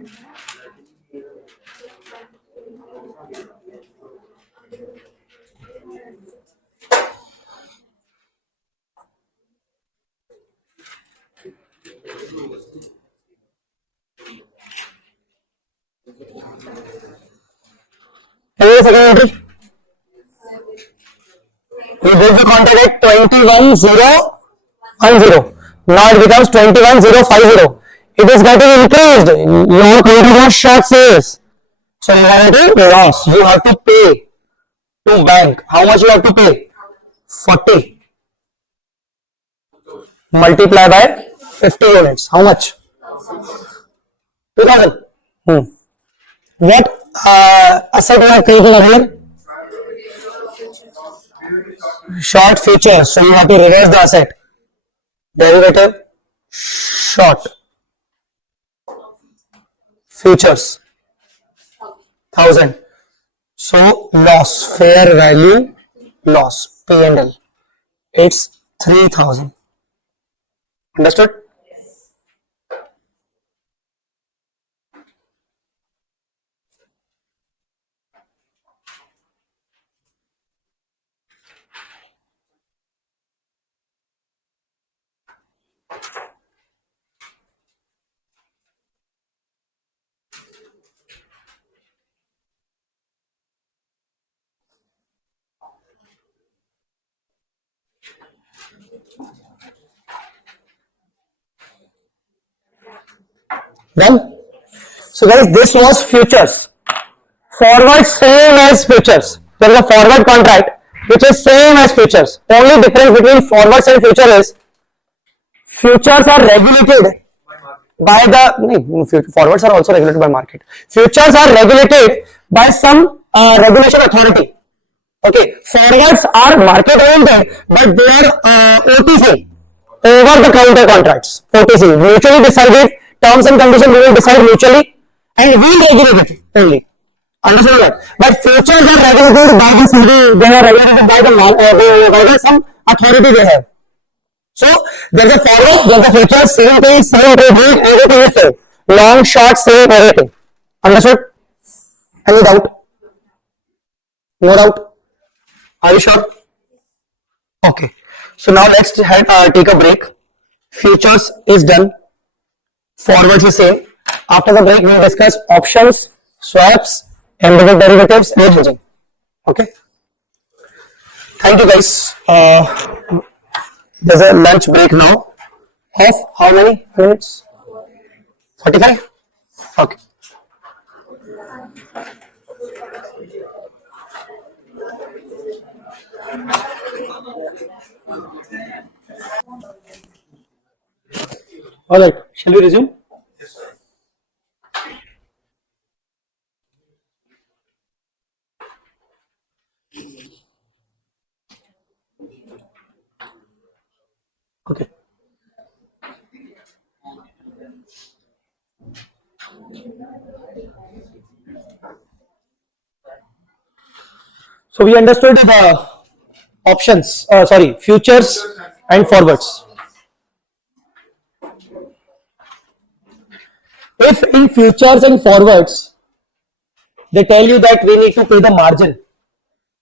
is second entry. We book the contract at 21,010. Now it becomes 21,050. It is getting increased. Your contract was short sales. So you have to loss. You have to pay to bank. How much you have to pay? 40. Multiply by 50 units. How much? 2000. What asset we have created here? Short futures. So you have to reverse the asset. Derivative short futures 1000. So loss, fair value loss, P&L. It's 3000. Understood? Done? So guys, this was futures. Forward same as futures. There is a forward contract which is same as futures. Only difference between forwards and future is futures are regulated by the forwards are also regulated by market. Futures are regulated by some regulation authority. Okay, forwards are market oriented, but they are OTC, over the counter contracts. OTC, mutually decided terms and conditions we will decide mutually, and we regulate it only. Understand that? But futures are regulated by the city, they are regulated by the some authority they have. So there is a forward, there is a future, same thing, same trade, everything is same. Long, short, same, everything. Understood? Any doubt? No doubt? Are you sure? Okay. So now let's take a break. Futures is done. Forwards is same. After the break, we will discuss options, swaps, embedded derivatives, and hedging. Okay. Thank you, guys. There's a lunch break now. Of how many minutes? 45? Okay. Alright, shall we resume? Okay. So we understood the options, futures and forwards. If in futures and forwards, they tell you that we need to pay the margin,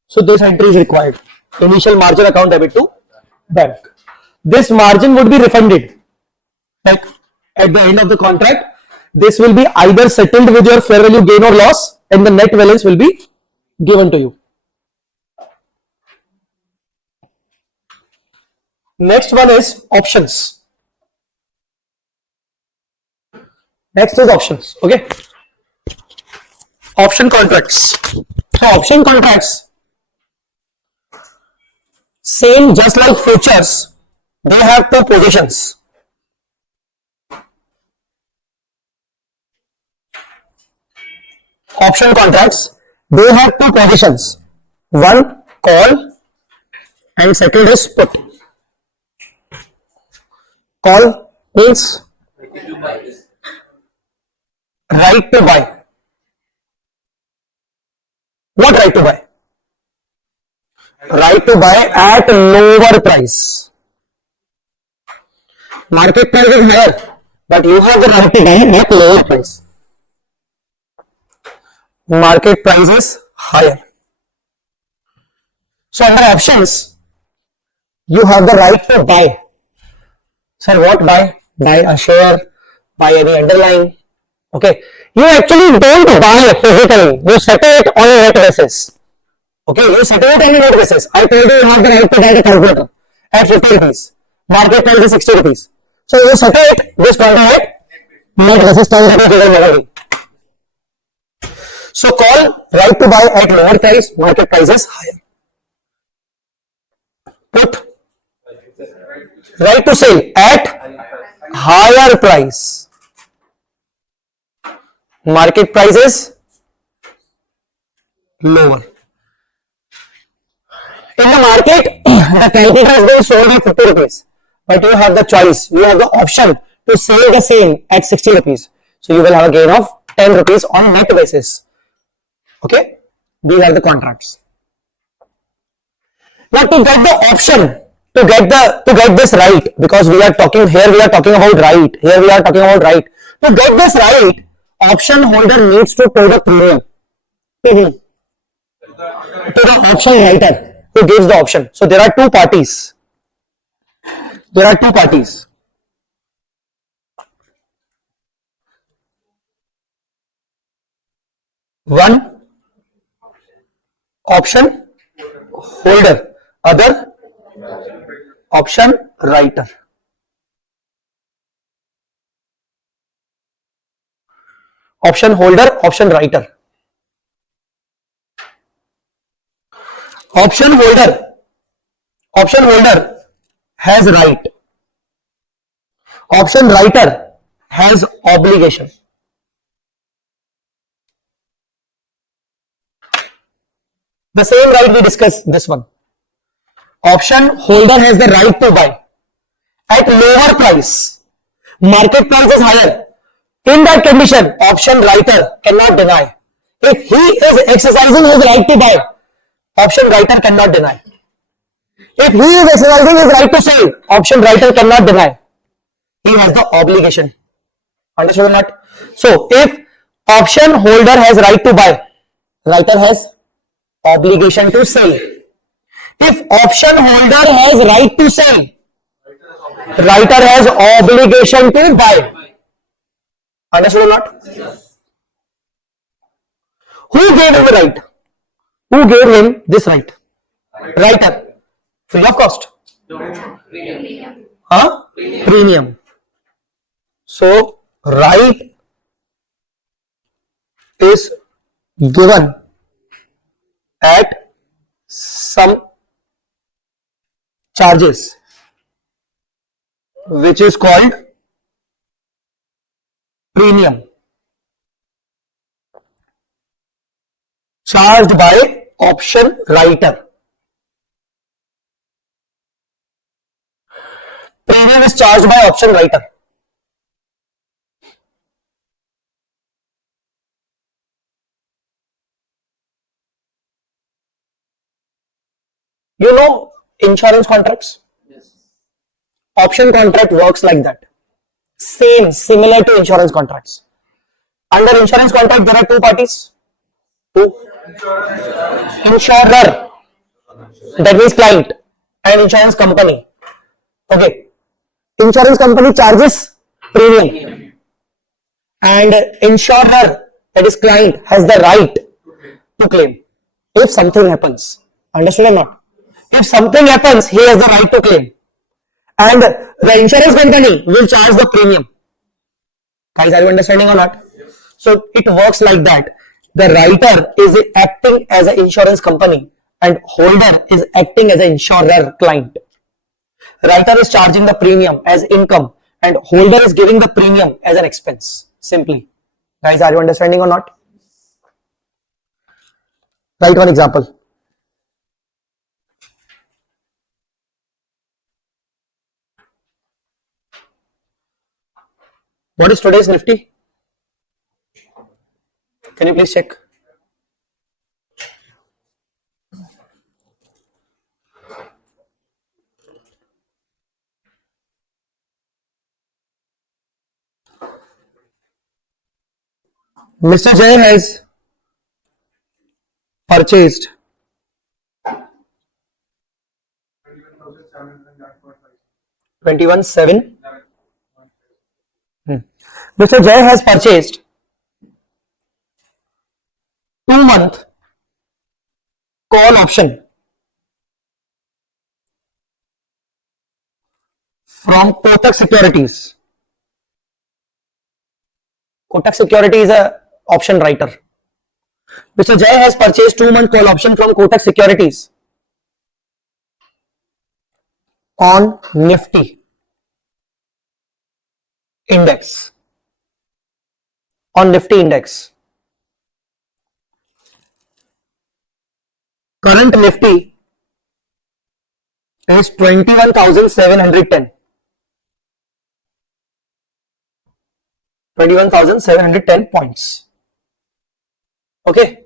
so this entry is required. Initial margin account debit to bank. This margin would be refunded. Like at the end of the contract, this will be either settled with your fair value gain or loss, and the net balance will be given to you. Next one is options. Next is options. Okay. Option contracts. So option contracts, same just like futures, they have two positions. Option contracts, they have two positions. One call and second is put. Call means right to buy. What right to buy? Right to buy at lower price. Market price is higher, but you have the right to buy at lower price. market price is higher. So under options, you have the right to buy. Sir, what buy? Buy a share, buy any underlying. Okay, you actually don't buy physically, you settle it on a net basis. Okay, you settle it on a net basis. I told you have the right to buy the calculator at 50 rupees. Market price is 60 rupees. So you settle it, this contract net basis terms that is given normally. So call right to buy at lower price, market price is higher. Put right to sell at higher price. Market price is lower. In the market, the calculator is being sold at 50 rupees. But you have the choice, you have the option to sell the same at 60 rupees. So you will have a gain of 10 rupees on net basis. Okay, these are the contracts. Now to get the option, to get this right, because we are talking about right. To get this right, option holder needs to pay the premium. To the option writer who gives the option. So there are two parties. One, option holder. Other, option writer. Option holder, option writer. Option holder has right. Option writer has obligation. The same right we discussed this one. Option holder has the right to buy at lower price. Market price is higher. In that condition, option writer cannot deny. If he is exercising his right to buy, option writer cannot deny. If he is exercising his right to sell, option writer cannot deny. He has the obligation. Understood or not? So, if option holder has right to buy, writer has obligation to sell. If option holder has right to sell, writer has obligation to buy. Understood or not? Who gave him the right? Who gave him this right? Writer. Free of cost. Premium. So, right is given at some charges, which is called premium, charged by option writer. Premium is charged by option writer. You know insurance contracts? Yes. Option contract works like that. Similar to insurance contracts. Under insurance contract, there are two parties. Two. Insurer, that means client, and insurance company. Okay. Insurance company charges premium, and insurer, that is client, has the right to claim if something happens. Understood or not? If something happens, he has the right to claim, and the insurance company will charge the premium. Guys, are you understanding or not? So it works like that. The writer is acting as an insurance company and holder is acting as an insurer client. Writer is charging the premium as income and holder is giving the premium as an expense. Simply. Guys, are you understanding or not? Write one example. What is today's Nifty? Can you please check? Mr. Jay has purchased 21,700. Mr. Jai has purchased 2-month call option from Kotak Securities. Kotak Securities is a option writer. Mr. Jai has purchased 2-month call option from Kotak Securities on Nifty index. On Nifty index. Current Nifty is 21,710. 21,710 points. Okay.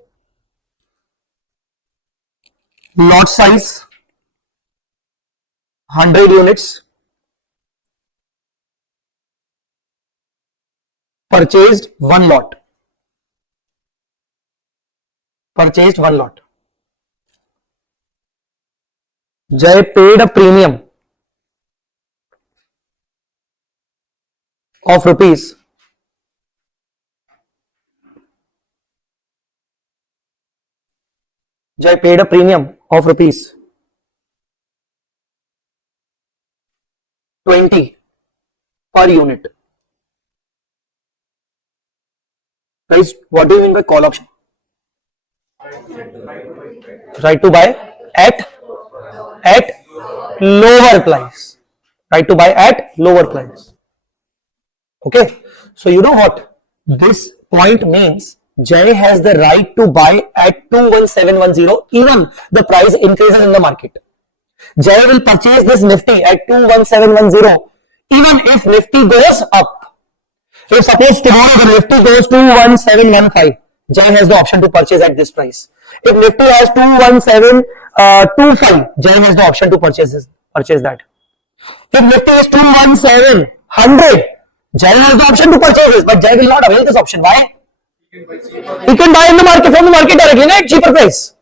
Lot size 100 units. Purchased 1 lot. Purchased 1 lot. Jai paid a premium of rupees 20 per unit. Guys, what do you mean by call option? Right to buy at lower price. Right to buy at lower price. Okay. So you know what? This point means Jai has the right to buy at 21710 even the price increases in the market. Jai will purchase this Nifty at 21710 even if Nifty goes up. If suppose tomorrow the Nifty goes to 1715, Jai has the option to purchase at this price. If Nifty has 21725, Jai has the option to purchase that. If Nifty is 21700, Jai has the option to purchase this, but Jai will not avail this option. Why? He can buy in the market from the market directly at cheaper price.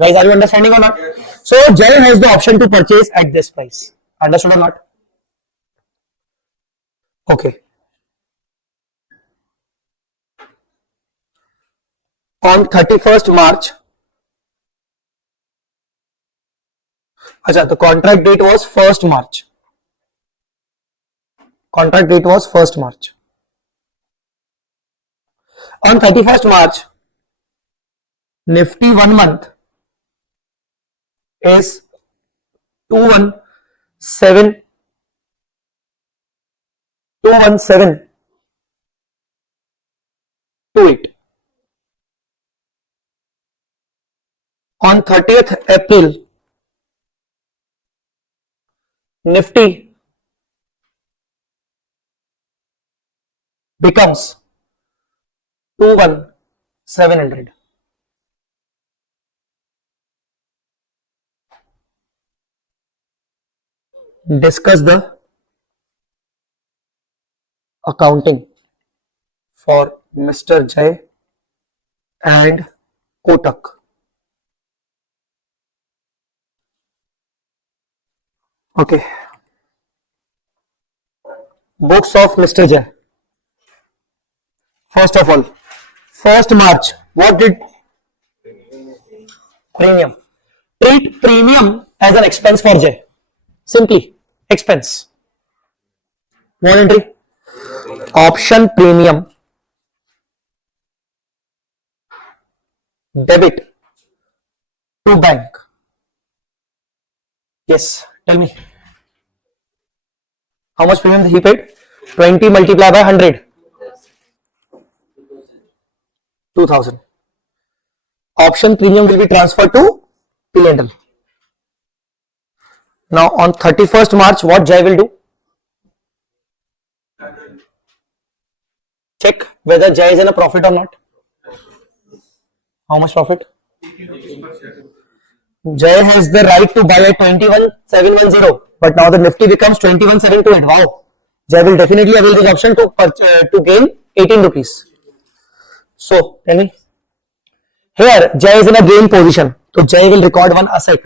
Guys, are you understanding or not? So Jai has the option to purchase at this price. Understood or not? Okay. On 31st March, the contract date was 1st March. Contract date was 1st March. On 31st March, Nifty 1 month is 21728. On 30th April, Nifty becomes 21700. Discuss the accounting for Mr. Jai and Kotak. Okay. Books of Mr. Jai. First of all, 1st March, what did premium? Treat premium as an expense for Jai. Simply, expense. One entry. Option premium. Debit to bank. Yes, tell me. How much premium he paid? 20 multiplied by 100. 2000. Option premium will be transferred to P&L. Now on 31st March, what Jai will do? Check whether Jai is in a profit or not. How much profit? Jai has the right to buy at 21,710, but now the Nifty becomes 21,728. Wow. Jai will definitely avail this option to gain 18 rupees. So, tell me, Here, Jai is in a gain position. So Jai will record one asset,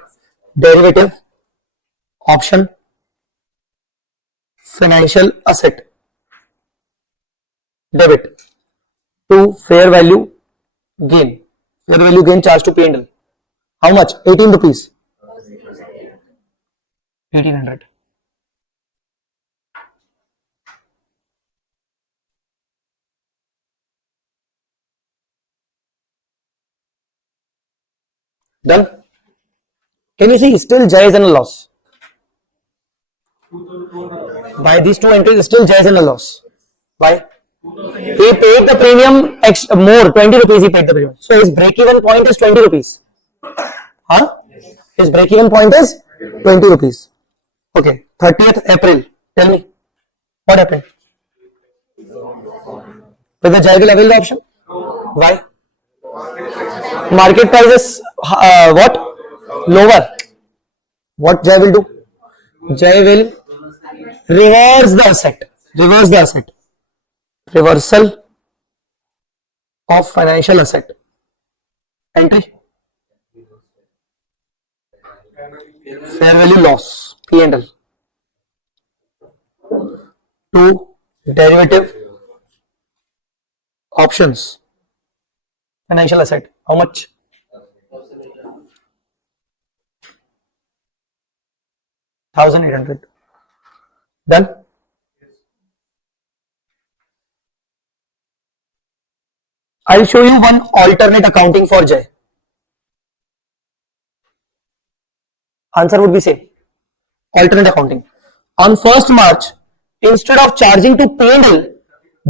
derivative, option, financial asset, debit to fair value gain. Fair value gain charged to P&L. How much? 18 rupees. 1800. Done. Can you see still Jai is in a loss? By these two entries, still Jai is in a loss. Why? He paid the premium more, 20 rupees he paid the premium. So his break-even point is 20 rupees. Huh? His break-even point is 20 rupees. Okay, 30th April. Tell me, what happened? Whether Jai will avail the option? Why? Market price is what? Lower. What Jai will do? Jai will reverse the asset. Reverse the asset. Reversal of financial asset. Entry. Fair value loss. P&L. To derivative options. Financial asset. How much? 1800. Done. I'll show you one alternate accounting for Jai. Answer would be same. Alternate accounting. On 1st March, instead of charging to P&L,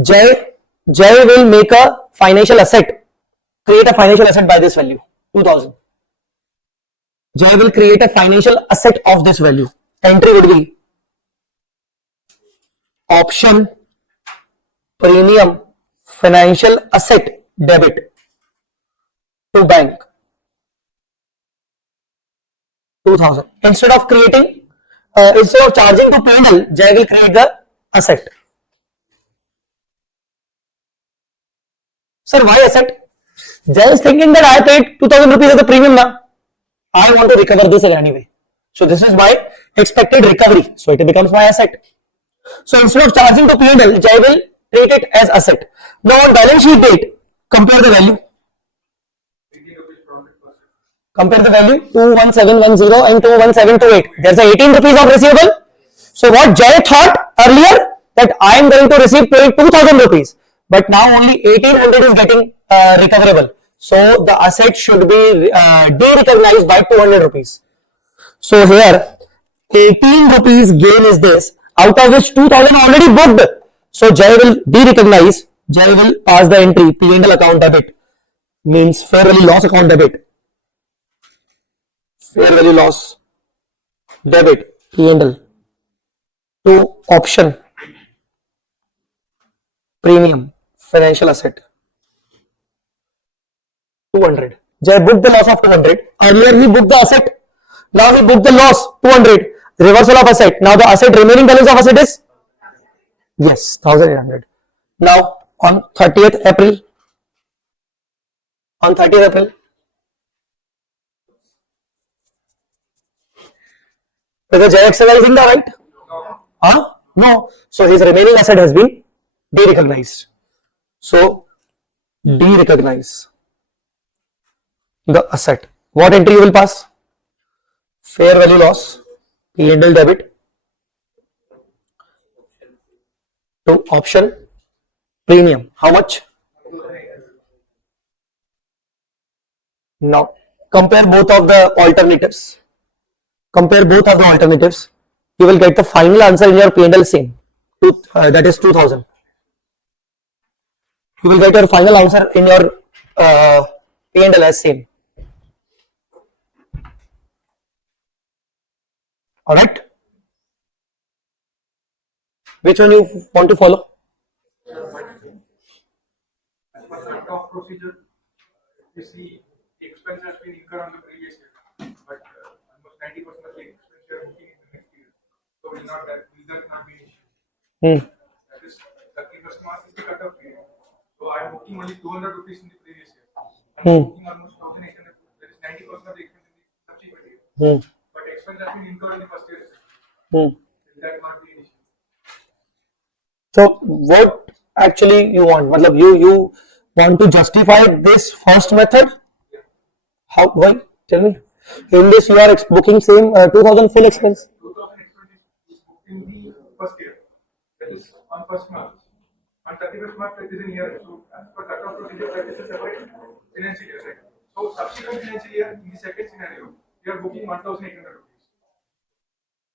Jai will make a financial asset. Create a financial asset by this value, 2000. Jai will create a financial asset of this value. Entry would be option premium financial asset debit to bank 2000. Instead of charging to P&L, Jai will create the asset. Sir, why asset? Jai is thinking that I paid 2000 rupees as a premium now. I want to recover this anyway. So this is my expected recovery. So it becomes my asset. So instead of charging to P&L, Jai will treat it as asset. Now on balance sheet date, compare the value. Compare the value 21710 and 21728. There's a 18 rupees of receivable. So what Jai thought earlier that I am going to receive 2000 rupees, but now only 1800 is getting recoverable. So the asset should be de-recognized by 200 rupees. So here 18 rupees gain is this, out of which 2000 already booked. So Jai will de-recognize. Jai will pass the entry P&L account debit, means fair value loss account debit. Fair value loss debit P&L to option premium financial asset 200. Jai booked the loss of 200. Earlier he booked the asset. Now he booked the loss 200. Reversal of asset. Now the asset remaining balance of asset is yes 1800. Now on 30th April. On 30th April. Whether Jai exercising the right? Huh? No. So his remaining asset has been de-recognized. So de-recognize the asset. What entry you will pass? Fair value loss, P&L debit to option premium. How much? Now compare both of the alternatives. Compare both of the alternatives. You will get the final answer in your P&L same. That is 2000. You will get your final answer in your P&L as same. Alright. Which one you want to follow? As per the cut-off procedure, you see the expense has been incurred on the previous year, but almost 90% of the expense you are booking in the next year. So will that not be an issue? That is 31st March is the cut-off period. So I am booking only 200 rupees in the previous year. I'm booking almost 1,800. That is 90% of the expense in the subsequent year. But expense has been incurred in the first year. Will that not be an issue? So what actually you want? Matlab you want to justify this first method? How? Why? Tell me. In this you are booking same 2000 full expense. 2,000 expense is booked in the first year. That is on 1st March. On 31st March, that is in year. So as per cutoff procedure, that is a separate financial year. Right? So subsequent financial year, in the second scenario, you are booking 1,800 rupees.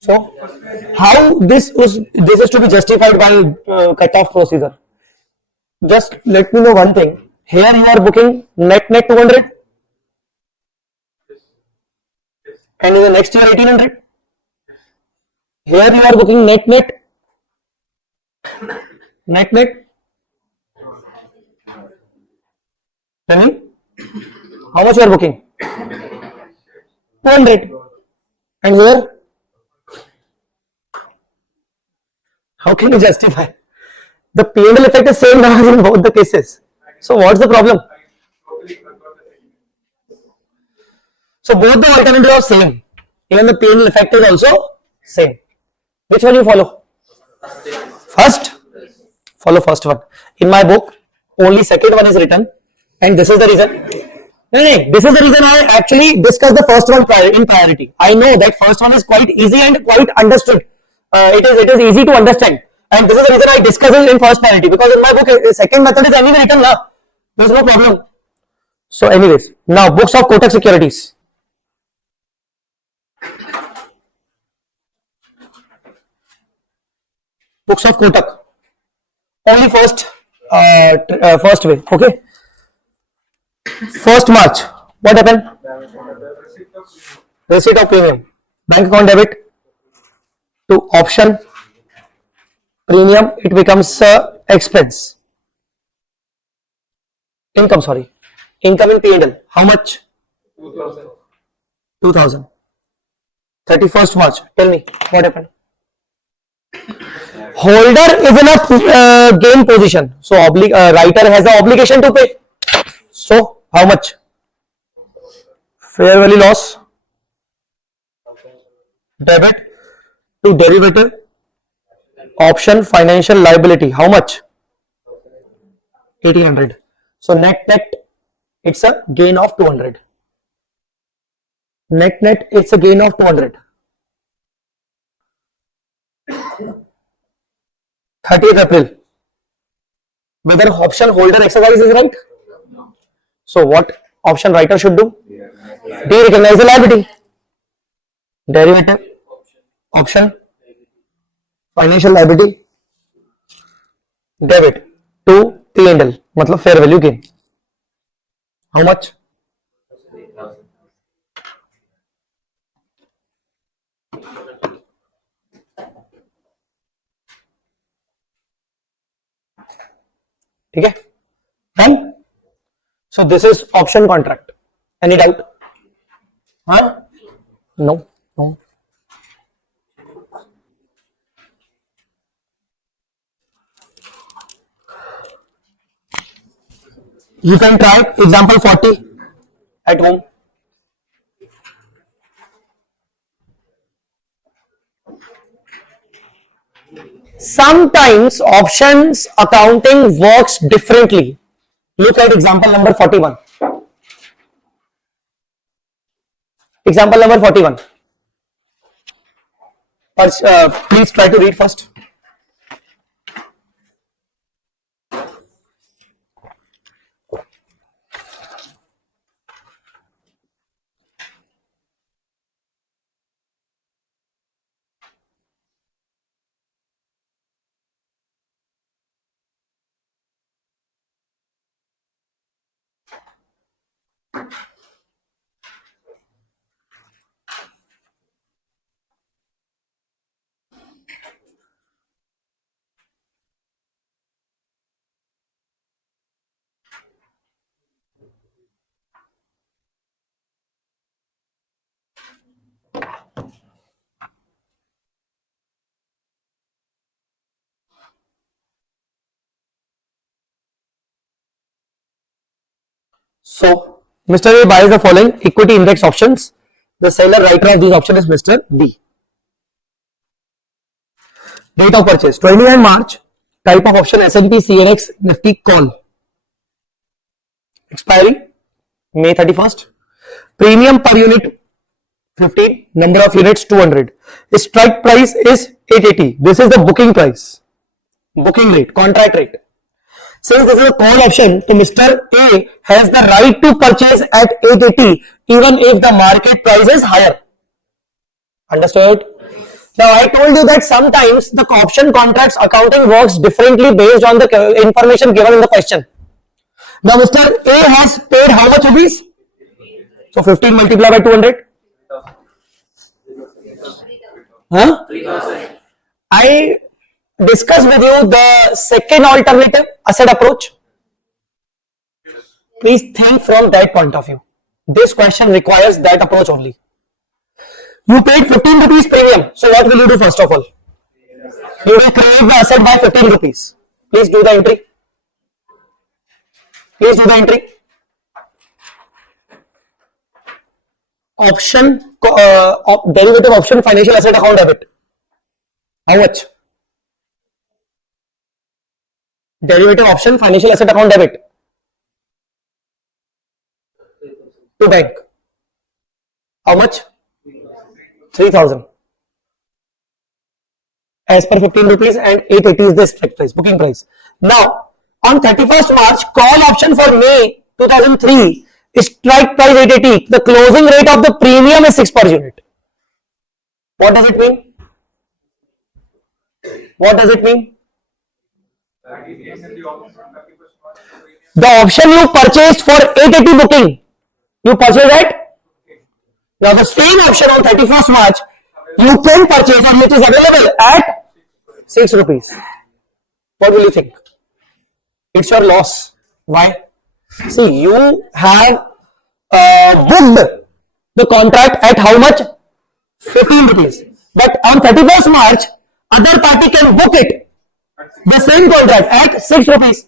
So how this is to be justified by cutoff procedure? Just let me know one thing. Here you are booking net 200, and in the next year 1800. Here you are booking net. Tell me, how much you are booking? 200. And here, how can you justify? The P&L effect is same now in both the cases. So what's the problem? So both the alternatives are same. Even the P&L effect is also same. Which one you follow? First? Follow first one. In my book, only second one is written, and this is the reason. No, this is the reason I actually discussed the first one in priority. I know that first one is quite easy and quite understood. It is easy to understand, and this is the reason I discuss it in first priority, because in my book second method is anyway written now. There is no problem. So, anyways, now books of Kotak Securities. Books of Kotak. Only first way. Okay. 1st March. What happened? Receipt of premium. Bank account debit to option premium. It becomes expense. Income. Sorry. Income in P&L. How much? 2000. 31st March. Tell me what happened. Holder is in a gain position. So writer has the obligation to pay. So how much? Fair value loss. Debit to derivative. Option financial liability. How much? 1800. So net it's a gain of 200. Net it's a gain of 200. 30th April. Whether option holder exercise is right? So what option writer should do? De-recognize the liability. Derivative. Option financial liability. Debit to P&L. मतलब fair value gain. How much? ठीक है? Done? So this is option contract. Any doubt? Huh? No. You can try example 40 at home. Sometimes options accounting works differently. Look at example number 41. Example number 41. Please try to read first. So Mr. A buys the following equity index options. The seller writer of these options is Mr. B. Date of purchase 29 March. Type of option S&P CNX Nifty call. Expiry May 31st. Premium per unit 15. Number of units 200. Strike price is 880. This is the booking price. Booking rate, contract rate. Since this is a call option, so Mr. A has the right to purchase at 880 even if the market price is higher. Understood? Now I told you that sometimes the option contracts accounting works differently based on the information given in the question. Now Mr. A has paid how much rupees? So 15 multiplied by 200. Huh? I discussed with you the second alternative asset approach. Please think from that point of view. This question requires that approach only. You paid 15 rupees premium. So what will you do first of all? You will create the asset by 15 rupees. Please do the entry. Please do the entry. Option, derivative option, financial asset account debit. How much? Derivative option, financial asset account debit. To bank. How much? 3,000. As per 15 rupees and 880 is the strike price, booking price. Now, on 31st March, call option for May 2003, strike price 880. The closing rate of the premium is 6 per unit. What does it mean? What does it mean? The option you purchased for 880 booking, you purchased at? Now the same option on 31st March, you can purchase and which is available at 6 rupees. What will you think? It's your loss. Why? See, you have booked the contract at how much? 15 rupees. But on 31st March, other party can book it, the same contract at 6 rupees.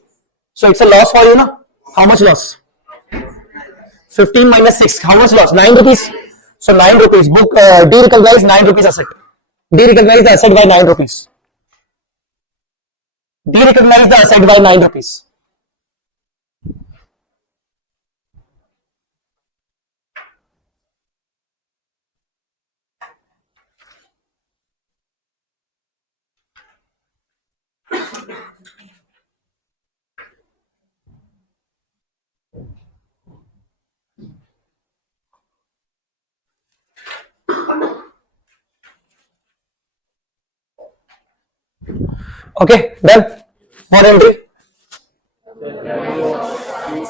So it's a loss for you, na? How much loss? 15 minus 6. How much loss? 9 rupees. So 9 rupees. Book, de-recognize 9 rupees asset. De-recognize the asset by 9 rupees. De-recognize the asset by 9 rupees. Okay, done. More entry.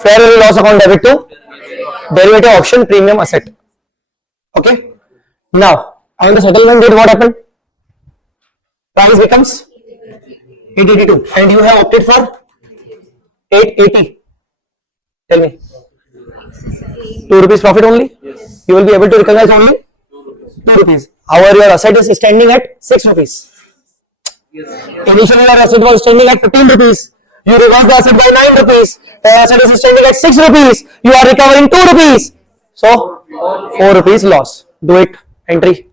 Fair value loss account debit to derivative option premium asset. Okay. Now, on the settlement date, what happened? Price becomes 882 and you have opted for 880. Tell me. 2 rupees profit only? Yes. You will be able to recognize only 2 rupees. However, your asset is standing at 6 rupees. Initially, your asset was standing at 15 rupees. You reverse the asset by 9 rupees. The asset is standing at 6 rupees. You are recovering 2 rupees. So, 4 rupees loss. Do it. Entry.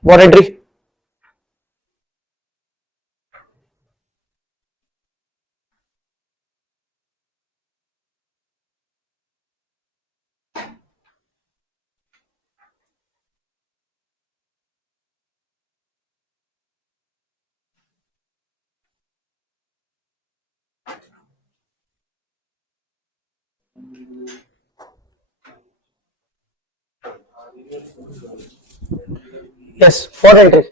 What entry? Yes, what entry?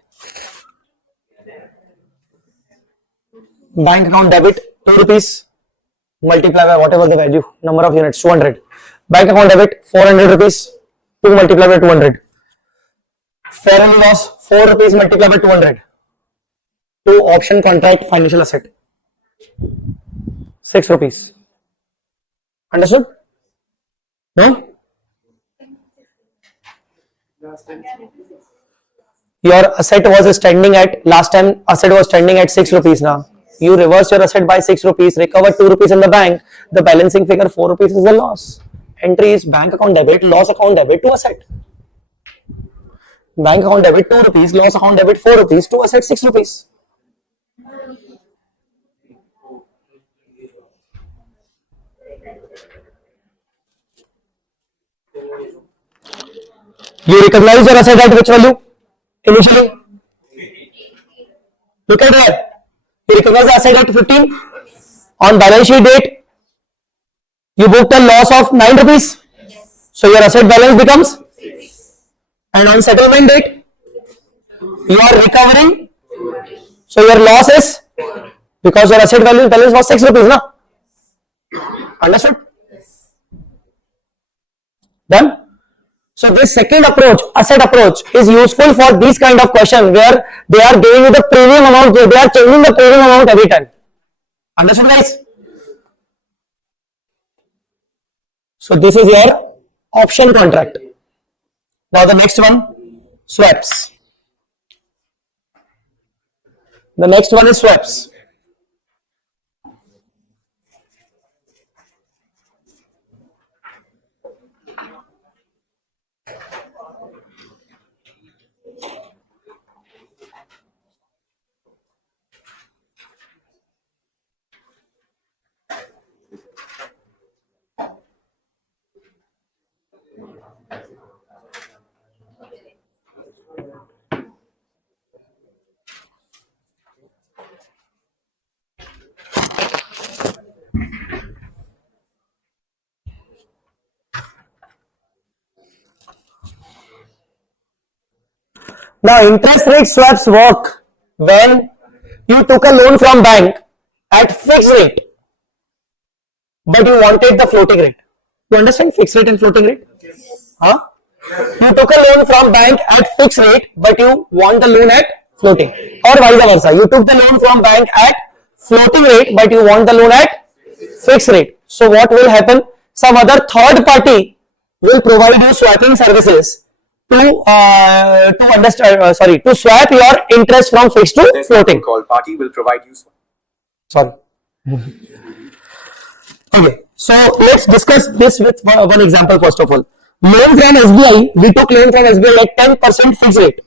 Bank account debit 2 rupees multiply by whatever the value, number of units 200. Bank account debit 400 rupees 2 multiply by 200. Fair value loss 4 rupees multiply by 200. To option contract financial asset 6 rupees. Understood? No? Your asset was standing at, last time asset was standing at 6 rupees now. You reverse your asset by 6 rupees, recover 2 rupees in the bank, the balancing figure 4 rupees is the loss. entry is bank account debit, loss account debit to asset. Bank account debit 2 rupees, loss account debit 4 rupees, to asset 6 rupees. You recognize your asset at which value initially? Look at here. You recognize the asset at 15. On balance sheet date, you booked a loss of 9 rupees. So your asset balance becomes, and on settlement date, you are recovering. So your loss is, because your asset value balance was 6 rupees, na? Understood? Done? So this second approach, asset approach, is useful for these kind of questions where they are giving you the premium amount, they are changing the premium amount every time. Understood, guys? So this is your option contract. Now the next one, swaps. The next one is swaps. Now interest rate swaps work when you took a loan from bank at fixed rate, but you wanted the floating rate. You understand fixed rate and floating rate? Huh? You took a loan from bank at fixed rate, but you want the loan at floating, or vice versa. You took the loan from bank at floating rate, but you want the loan at fixed rate. So what will happen? Some other third party will provide you swapping services to swap your interest from fixed to floating. Call party will provide you. Sorry. Okay, so let's discuss this with one example first of all. Loan from SBI, we took loan from SBI at 10% fixed rate.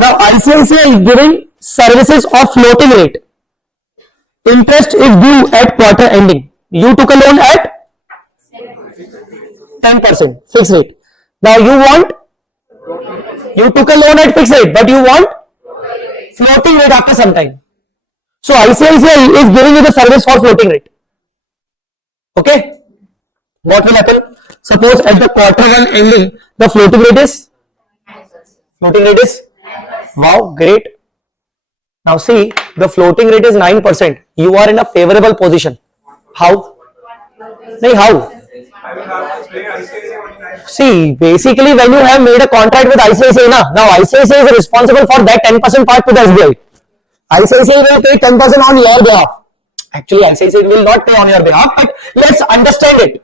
Now ICICI is giving services of floating rate. Interest is due at quarter ending. You took a loan at 10% fixed rate. Now you took a loan at fixed rate, but you want floating rate after some time. So ICICI is giving you the service for floating rate. Okay? What will happen? Suppose at the quarter one ending, the floating rate is? Wow, great. Now see, the floating rate is 9%. You are in a favorable position. How? How? See, basically when you have made a contract with ICICI, now ICICI is responsible for that 10% part to the SBI. ICICI will pay 10% on your behalf. Actually, ICICI will not pay on your behalf, but let's understand it.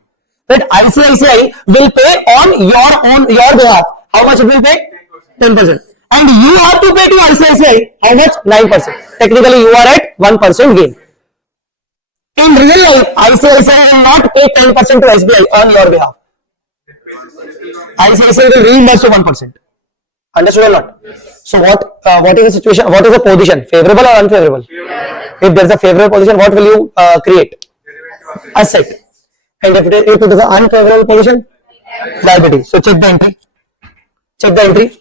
That ICICI will pay on your behalf. How much it will pay? 10%. And you have to pay to ICICI. How much? 9%. Technically, you are at 1% gain. In real life, ICICI will not pay 10% to SBI on your behalf. ICICI will reimburse you 1%. Understood or not? So what is the situation? What is the position? Favorable or unfavorable? If there is a favorable position, what will you create? Asset. And if it is an unfavorable position, liability. So check the entry.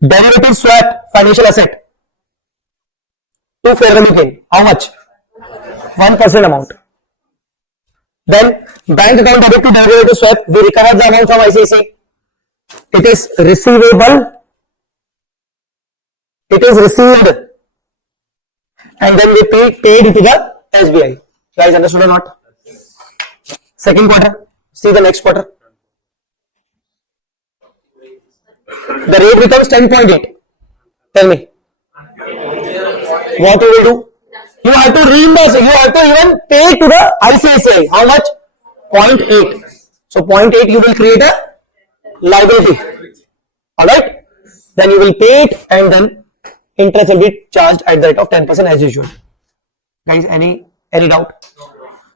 Derivative swap financial asset to fair value gain. How much? 1% amount. Then bank account debit to derivative swap. We recover the amount from ICICI. It is receivable. It is received, and then we paid to the SBI. Guys, understood or not? Second quarter. See the next quarter. The rate becomes 10.8. Tell me. What you will do? You have to reimburse. You have to even pay to the ICICI. How much? 0.8. So 0.8 you will create a liability. Alright? Then you will pay it, and then interest will be charged at the rate of 10% as usual. Guys, any doubt?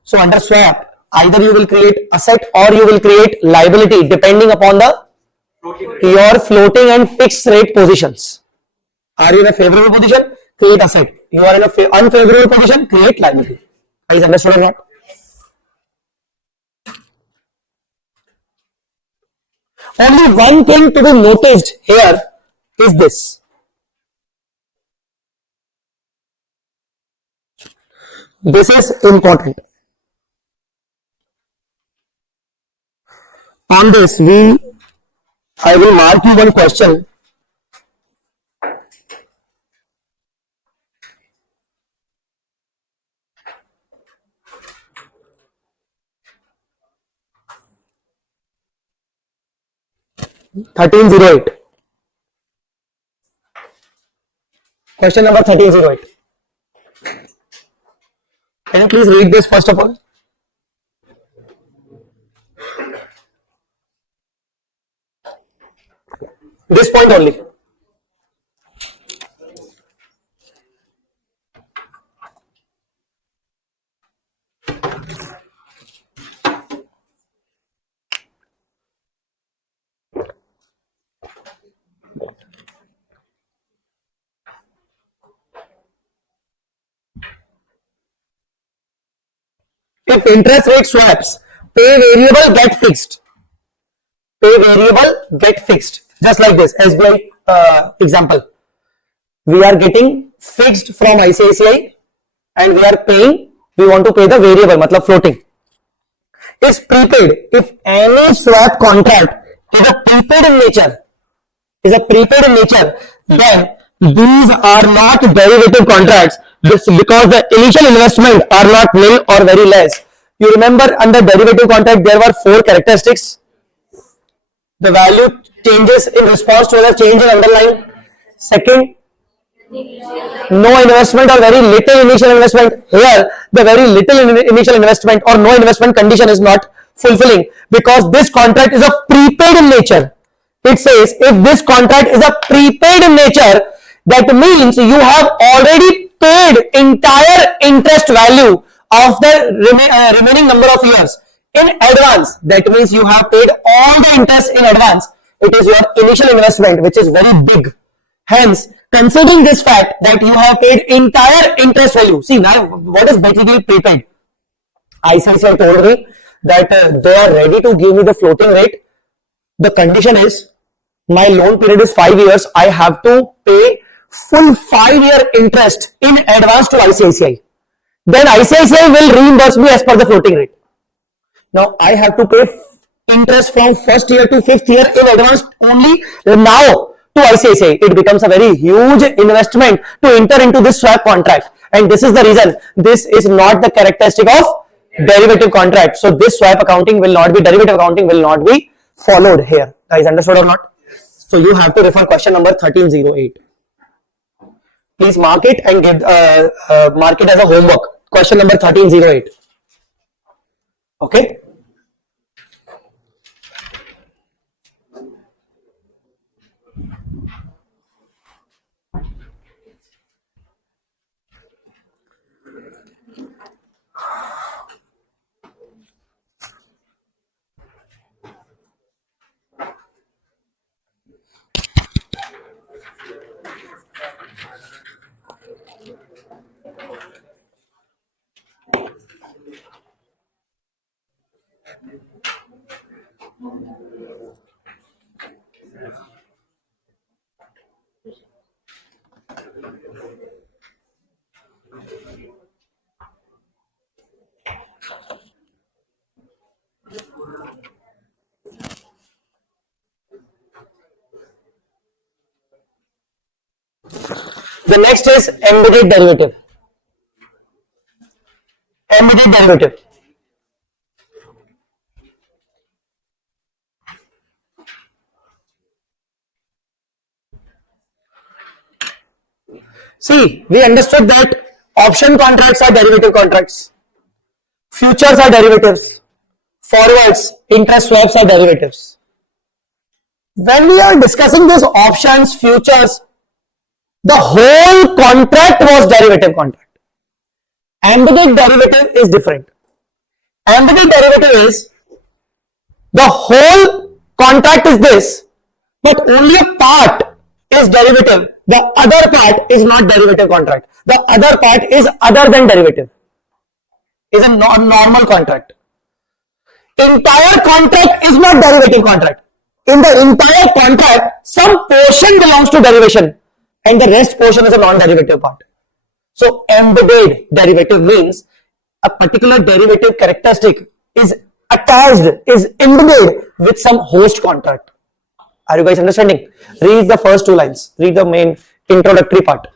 So under swap, Either you will create asset or you will create liability depending upon the your floating and fixed rate positions. Are you in a favorable position? Create asset. You are in a unfavorable position? Create liability. Guys, understood or not? Only one thing to be noticed here is this. This is important. On this, I will mark you one question. (1308). Question number 1308. Can you please read this first of all? This point only. If interest rate swaps pay variable get fixed, pay variable get fixed, just like this SBI example. We are getting fixed from ICICI and we are paying, we want to pay the variable, matlab floating. Is prepaid. If any swap contract is a prepaid in nature, then these are not derivative contracts because the initial investment are not nil or very less. You remember under derivative contract there were 4 characteristics. The value changes in response to the change in underlying. Second, no investment or very little initial investment. Here the very little initial investment or no investment condition is not fulfilling because this contract is a prepaid in nature. It says if this contract is a prepaid in nature, that means you have already paid entire interest value of the remaining number of years in advance. That means you have paid all the interest in advance. It is your initial investment which is very big. Hence, considering this fact that you have paid entire interest value. See now what is basically prepaid? ICICI told me that they are ready to give me the floating rate. The condition is my loan period is 5 years. I have to pay full 5-year interest in advance to ICICI. Then ICICI will reimburse me as per the floating rate. Now I have to pay interest from first year to 5th year in advance only now to ICICI. It becomes a very huge investment to enter into this swap contract, and this is the reason this is not the characteristic of derivative contract. So this swap accounting will not be, derivative accounting will not be followed here. Guys, understood or not? So you have to refer question number 1308. Please mark it and give mark it as a homework. Question number 1308. Okay. The next is embedded derivative. Embedded derivative. See, we understood that option contracts are derivative contracts, futures are derivatives, forwards, interest swaps are derivatives. When we are discussing this options, futures, the whole contract was derivative contract. Embedded derivative is different. Embedded derivative is the whole contract is this, but only a part is derivative. The other part is not derivative contract. The other part is other than derivative. Is a normal contract. Entire contract is not derivative contract. In the entire contract, some portion belongs to derivation and the rest portion is a non-derivative part. So embedded derivative means a particular derivative characteristic is attached, is embedded with some host contract. Are you guys understanding? Read the first two lines. Read the main introductory part.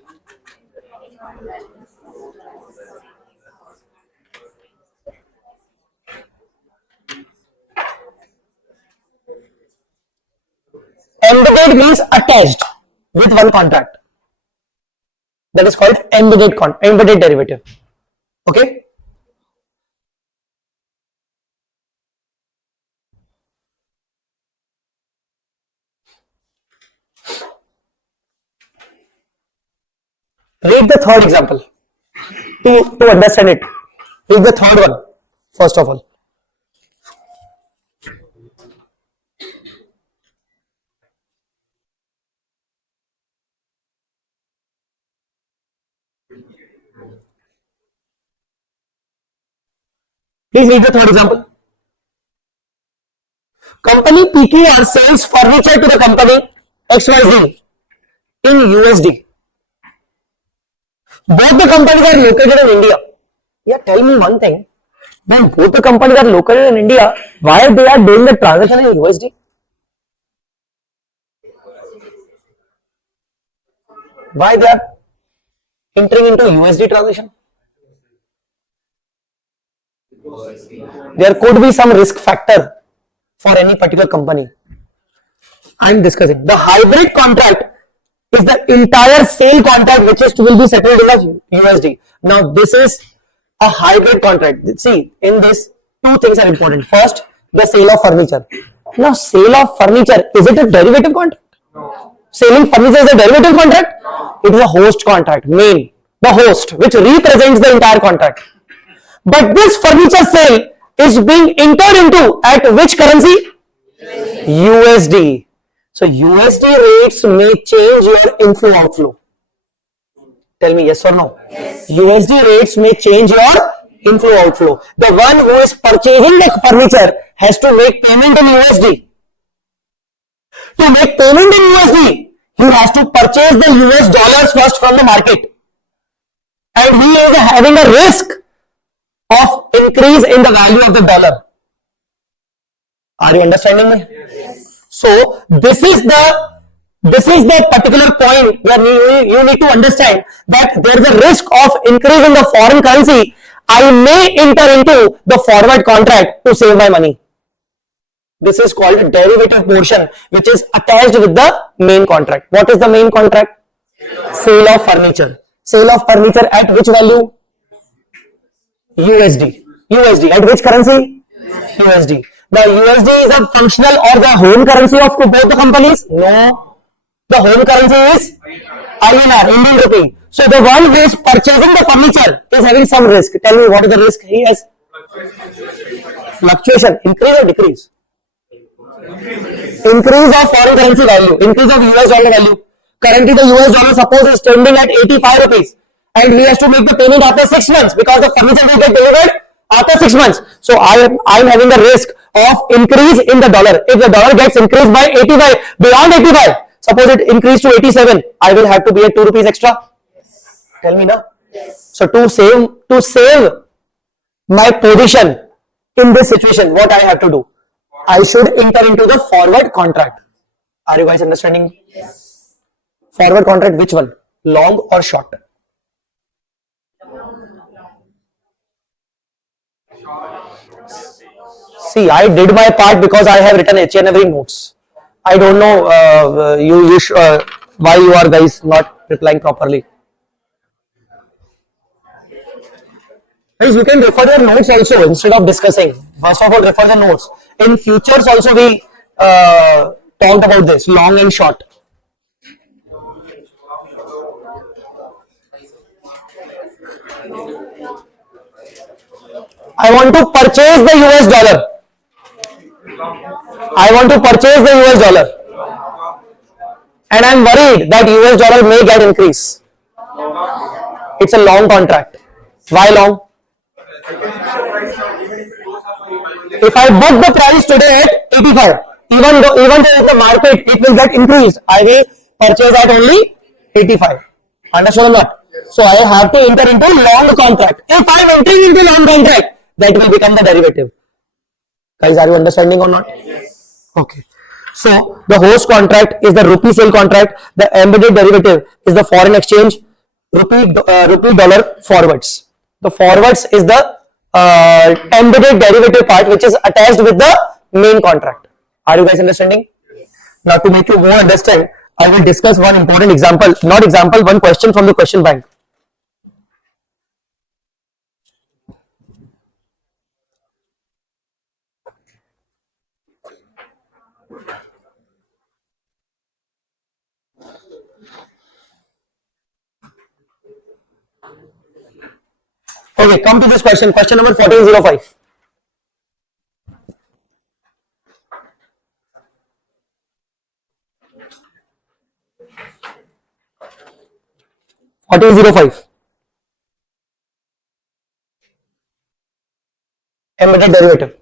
Embedded means attached with one contract. That is called embedded derivative. Okay? Read the third example to understand it. Read the third one first of all. Please read the third example. Company PKR sells furniture to the company XYZ in USD. Both the companies are located in India. Yeah, tell me one thing. When both the companies are located in India, why they are doing the transaction in USD? Why they are entering into USD transaction? There could be some risk factor for any particular company. I am discussing. The hybrid contract is the entire sale contract which will be settled in the USD. Now this is a hybrid contract. See, in this two things are important. First, the sale of furniture. Now sale of furniture, is it a derivative contract? No. Selling furniture is a derivative contract? No. It is a host contract, main. The host which represents the entire contract. But this furniture sale is being entered into at which currency? USD. So USD rates may change your inflow outflow. Tell me yes or no. Yes. USD rates may change your inflow outflow. The one who is purchasing the furniture has to make payment in USD. To make payment in USD, he has to purchase the US dollars first from the market. And he is having a risk of increase in the value of the dollar. Are you understanding me? Yes. So this is the particular point where you need to understand that there is a risk of increase in the foreign currency. I may enter into the forward contract to save my money. This is called a derivative portion which is attached with the main contract. What is the main contract? Sale of furniture. Sale of furniture at which value? USD. USD. At which currency? USD. Now USD is a functional or the home currency of both the companies? No. The home currency is INR, Indian rupee. So the one who is purchasing the furniture is having some risk. Tell me what is the risk he has? Fluctuation. Increase or decrease? Increase of foreign currency value. Increase of US dollar value. Currently the US dollar suppose is trending at 85 rupees. And he has to make the payment after 6 months because the furniture will get delivered after 6 months. So I am having a risk of increase in the dollar. If the dollar gets increased by 85, beyond 85, suppose it increased to 87, I will have to be at 2 rupees extra. Yes. Tell me now. Yes. So to save my position in this situation, what I have to do? I should enter into the forward contract. Are you guys understanding? Yes. Forward contract, which one? Long or short? See, I did my part because I have written each and every notes. I don't know why you are guys not replying properly. Guys, you can refer your notes also instead of discussing. First of all, refer the notes. In futures also we talked about this, long and short. I want to purchase the US dollar. I want to purchase the US dollar. And I'm worried that US dollar may get increase. It's a long contract. Why long? If I book the price today at 85, even though in the market it will get increased, I will purchase at only 85. Understood or not? So I have to enter into long contract. If I am entering into long contract, that will become the derivative. Guys, are you understanding or not? Yes. Okay. So the host contract is the rupee sale contract. The embedded derivative is the foreign exchange rupee dollar forwards. The forwards is the embedded derivative part which is attached with the main contract. Are you guys understanding? Yes. Now to make you more understand, I will discuss one important example, not example, one question from the question bank. Okay, come to this question, question number 1405. What is 05? Embedded derivative.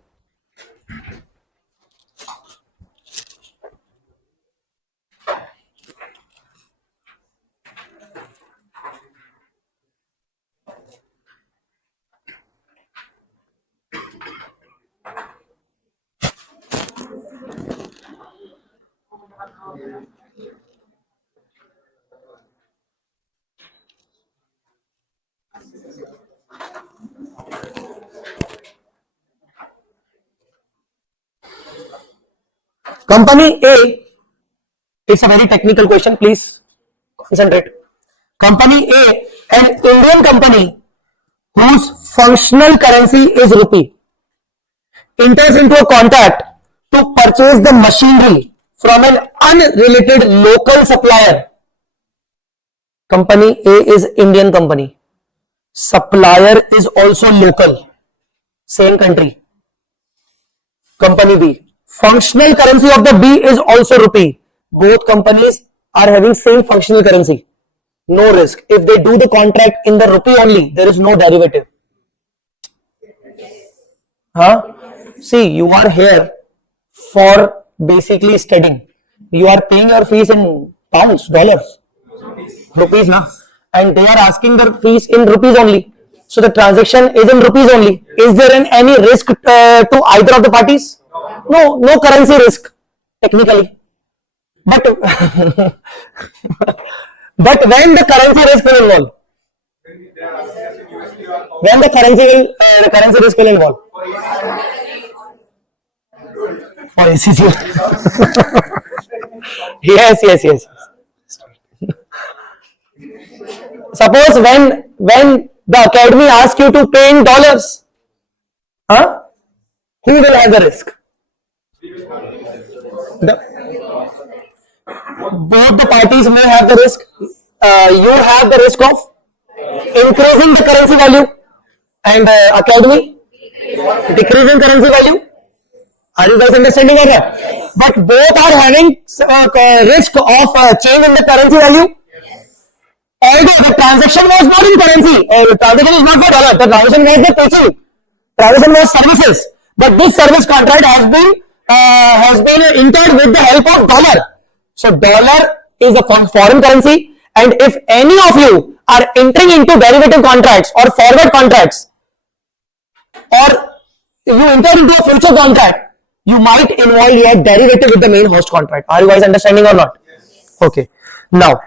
Company A, it's a very technical question, please concentrate. Company A, an Indian company whose functional currency is rupee, enters into a contract to purchase the machinery from an unrelated local supplier. Company A is Indian company. Supplier is also local, same country. Company B. Functional currency of the B is also rupee. Both companies are having same functional currency. No risk. If they do the contract in the rupee only, there is no derivative. Huh? See, you are here for basically studying. You are paying your fees in pounds, dollars, rupees, na? And they are asking the fees in rupees only. So the transaction is in rupees only. Is there any risk to either of the parties? No, no currency risk technically. But but when the currency risk will involve, when the currency risk will involve for ACC. Yes. Suppose when the academy asks you to pay in dollars, who will have the risk? Both the parties may have the risk. You have the risk of increasing the currency value, and academy decreasing currency value. Are you guys understanding or not? But both are having risk of change in the currency value. Although the transaction was not in currency, the transaction is not for dollar. The transaction was the teaching. Transaction was services. But this service contract has been entered with the help of dollar. So dollar is a foreign currency, and if any of you are entering into derivative contracts or forward contracts, or you enter into a future contract, you might involve your derivative with the main host contract. Are you guys understanding or not? Yes. Okay. Now,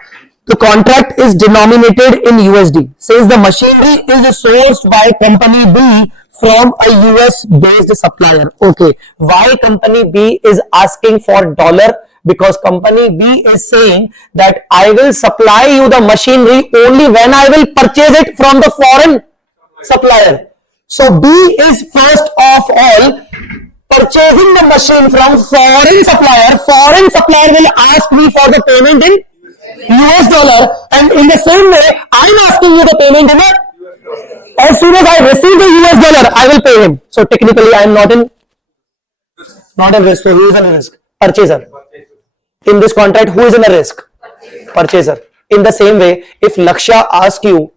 the contract is denominated in USD. Says the machinery is sourced by company B from a US based supplier. Okay. Why company B is asking for dollar? Because company B is saying that I will supply you the machinery only when I will purchase it from the foreign supplier. So B is first of all purchasing the machine from foreign supplier. Foreign supplier will ask me for the payment in US dollar, and in the same way I am asking you the payment in As soon as I receive the US dollar, I will pay him. So technically, I am not in risk. So who is in a risk? Purchaser. In this contract, who is in a risk? Purchaser. In the same way, if Lakshya asks you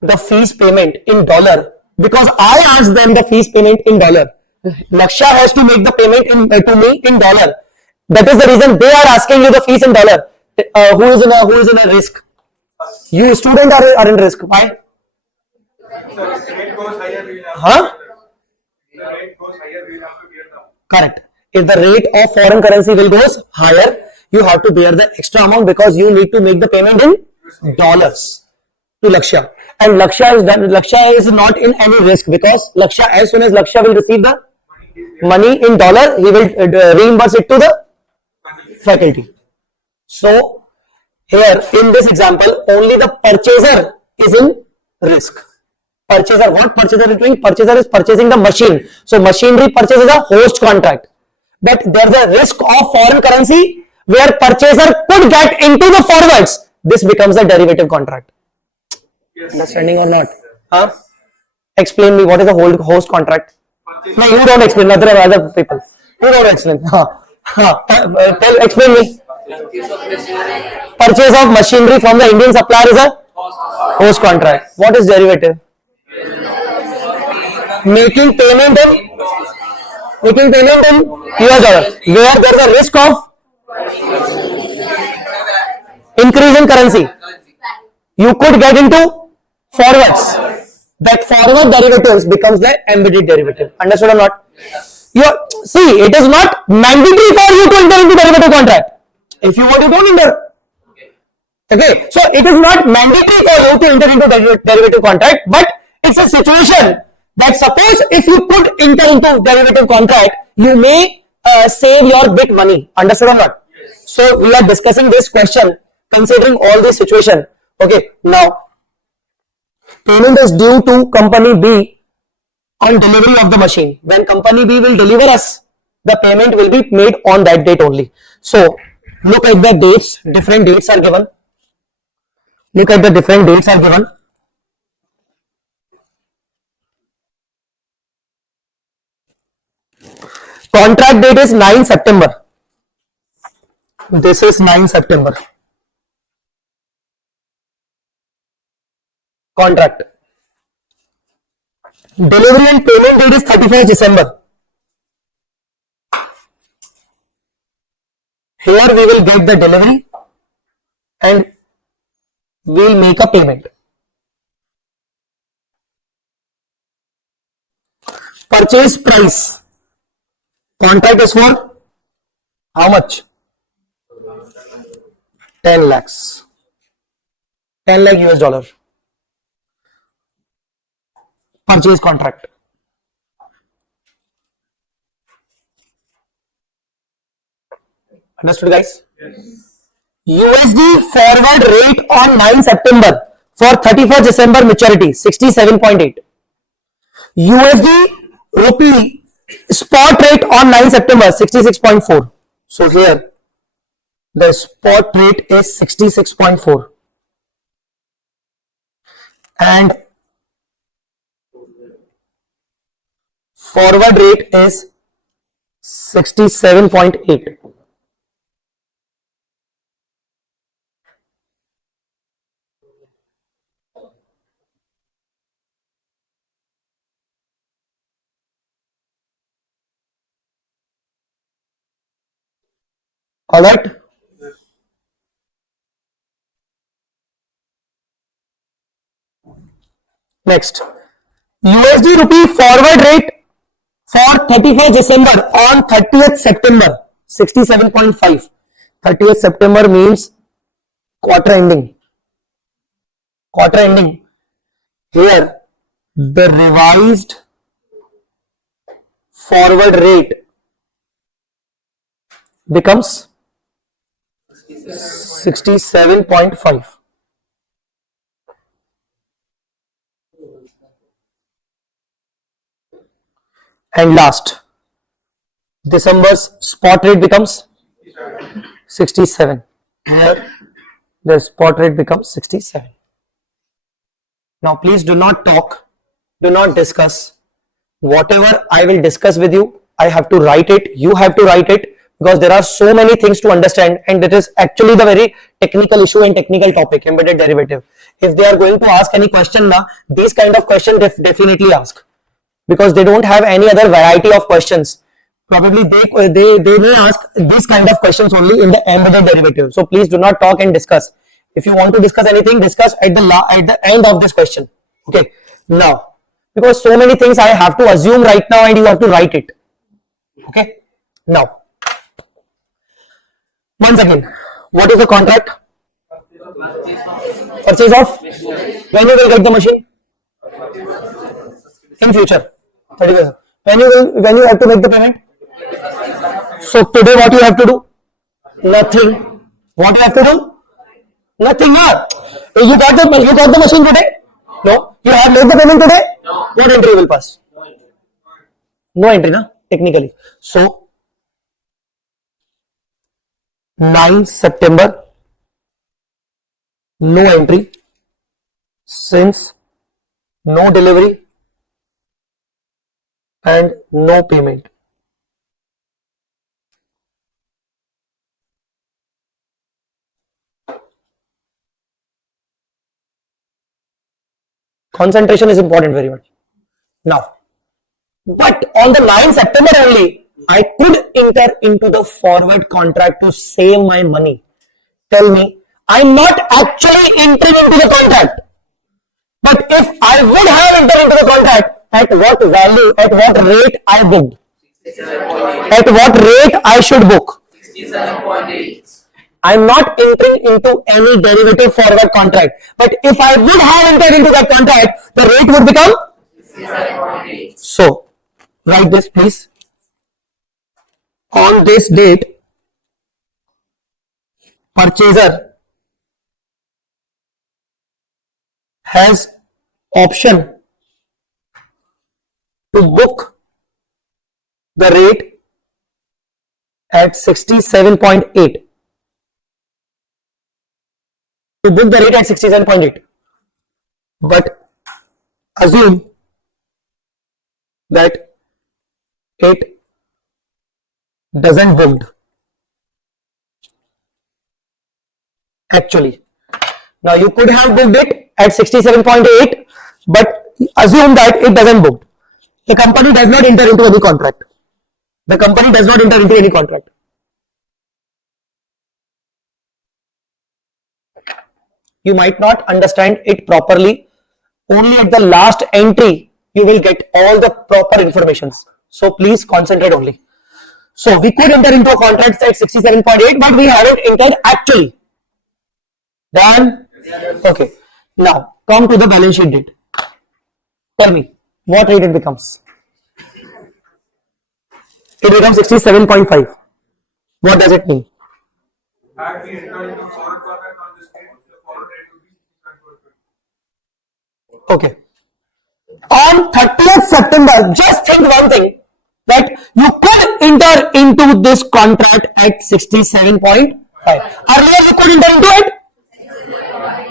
the fees payment in dollar, because I asked them the fees payment in dollar, Lakshya has to make the payment to me in dollar. That is the reason they are asking you the fees in dollar. Who is in a risk? You student are in risk. Why? The rate goes higher, we will have Huh? the rate goes higher, we will have to bear down. Correct. If the rate of foreign currency will goes higher, you have to bear the extra amount because you need to make the payment in dollars to Lakshya. And Lakshya is not in any risk because Lakshya, as soon as Lakshya will receive the money in dollar, he will reimburse it to the faculty. So here in this example, only the purchaser is in risk. Purchaser, what purchaser is doing? Purchaser is purchasing the machine. So machinery purchase is a host contract. But there's a risk of foreign currency where purchaser could get into the forwards. This becomes a derivative contract. Yes. Understanding or not? Huh? Explain me what is a host contract. No, you don't explain. Other people. You don't explain. Explain me. Purchase of machinery from the Indian supplier is a host contract. What is derivative? Making payment in US dollar, where there is a risk of increase in currency. You could get into forwards. That forward derivatives becomes the embedded derivative. Understood or not? See, it is not mandatory for you to enter into derivative contract. If you want, you don't enter. Okay, so it is not mandatory for you to enter into derivative contract, but it's a situation that suppose if you could enter into derivative contract, you may save your bit money. Understood or not? So we are discussing this question considering all this situation. Okay, now payment is due to company B on delivery of the machine. When company B will deliver us, the payment will be made on that date only. So look at the dates. Different dates are given. Look at the different dates are given. Contract date is 9 September. This is 9 September. Contract. Delivery and payment date is 31st December. Here we will get the delivery and we will make a payment. Purchase price. Contract is for how much? 10 lakhs. 10 lakh US dollar. Purchase contract. Understood, guys? Yes. USD forward rate on 9 September for 31st December maturity 67.8. USD rupee spot rate on 9 September 66.4. So here the spot rate is 66.4 and forward rate is 67.8. All right. Next, USD rupee forward rate for 31st December on 30th September 67.5. 30th September means quarter ending. Quarter ending. Here the revised forward rate becomes 67.5. And last, December's spot rate becomes 67. Here the spot rate becomes 67. Now please do not talk, do not discuss. Whatever I will discuss with you, I have to write it, you have to write it, because there are so many things to understand, and it is actually the very technical issue and technical topic, embedded derivative. If they are going to ask any question now, these kind of question definitely ask, because they don't have any other variety of questions. Probably they may ask this kind of questions only in the embedded derivative. So please do not talk and discuss. If you want to discuss anything, discuss at the end of this question. Okay. Now, because so many things I have to assume right now and you have to write it. Okay. Now, once again, what is the contract? Purchase of? When you will get the machine? In future. 30%. When you have to make the payment? So today what you have to do? Nothing. What you have to do? Nothing. Huh? You got the machine today? No. You have made the payment today? No. What entry will pass? No entry, na? Technically. So 9 September, no entry, since no delivery and no payment. Concentration is important very much. Now, but on the 9th September only, I could enter into the forward contract to save my money. Tell me, I'm not actually entering into the contract. But if I would have entered into the contract, at what value, at what rate I booked? At what rate I should book? 67.8. I'm not entering into any derivative forward contract. But if I would have entered into that contract, the rate would become 67.8. So, write this please. On this date, purchaser has option to book the rate at 67.8. To book the rate at 67.8. But assume that it doesn't booked. Actually. Now you could have booked it at 67.8, but assume that it doesn't book. The company does not enter into any contract. The company does not enter into any contract. You might not understand it properly. Only at the last entry you will get all the proper informations. So please concentrate only. So we could enter into a contract at 67.8, but we haven't entered actually. Done? Okay. Now come to the balance sheet date. Tell me what rate it becomes. It becomes 67.5. What does it mean? Had we entered into forward contract on this date, the forward rate would be 67.5. Okay. On 30th September, just think one thing, that you could enter into this contract at 67.5. Earlier you could enter into it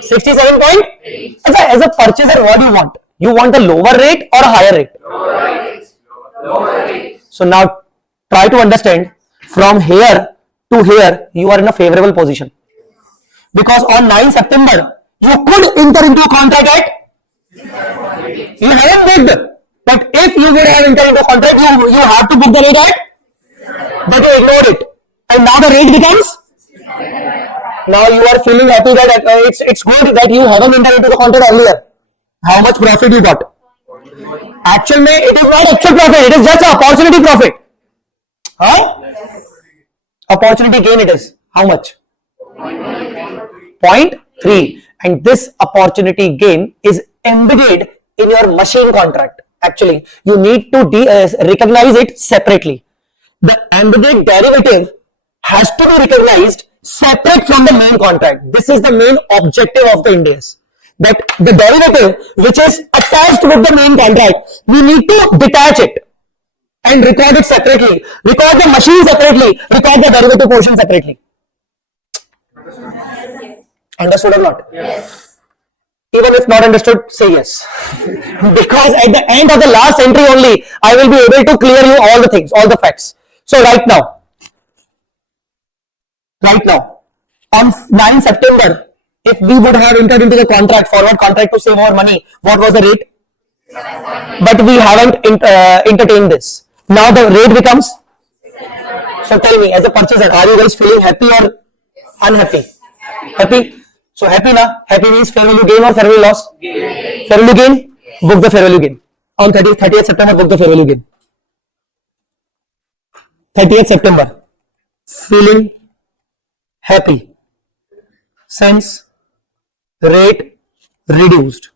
67.8. As a purchaser, what do you want? You want a lower rate or a higher rate? Lower rate. So now try to understand, from here to here you are in a favorable position, because on 9 September you could enter into a contract at, you haven't booked, but if you would have entered into a contract, you have to book the rate at, but you ignored it, and now the rate becomes, now you are feeling happy that it's good that you haven't entered into the contract earlier. How much profit you got? Actual mein, it is not actual profit, it is just an opportunity profit. Huh? Opportunity gain it is. How much? 0.3. And this opportunity gain is embedded in your machine contract. Actually, you need to recognize it separately. The embedded derivative has to be recognized separate from the main contract. This is the main objective of the INDAS. That the derivative which is attached with the main contract, we need to detach it and record it separately. Record the machine separately. Record the derivative portion separately. Understood or not? Yes. Even if not understood, say yes. Because at the end of the last entry only, I will be able to clear you all the things, all the facts. So right now, on 9 September, if we would have entered into the contract, forward contract to save our money, what was the rate? But we haven't entertained this. Now the rate becomes. So tell me, as a purchaser, are you guys feeling happy or unhappy? Happy. So happy na? Happy means fair value gain or fair value loss? Gain. Fair value gain. Book the fair value gain. On 30th September, book the fair value gain. 30th September. Feeling happy since rate reduced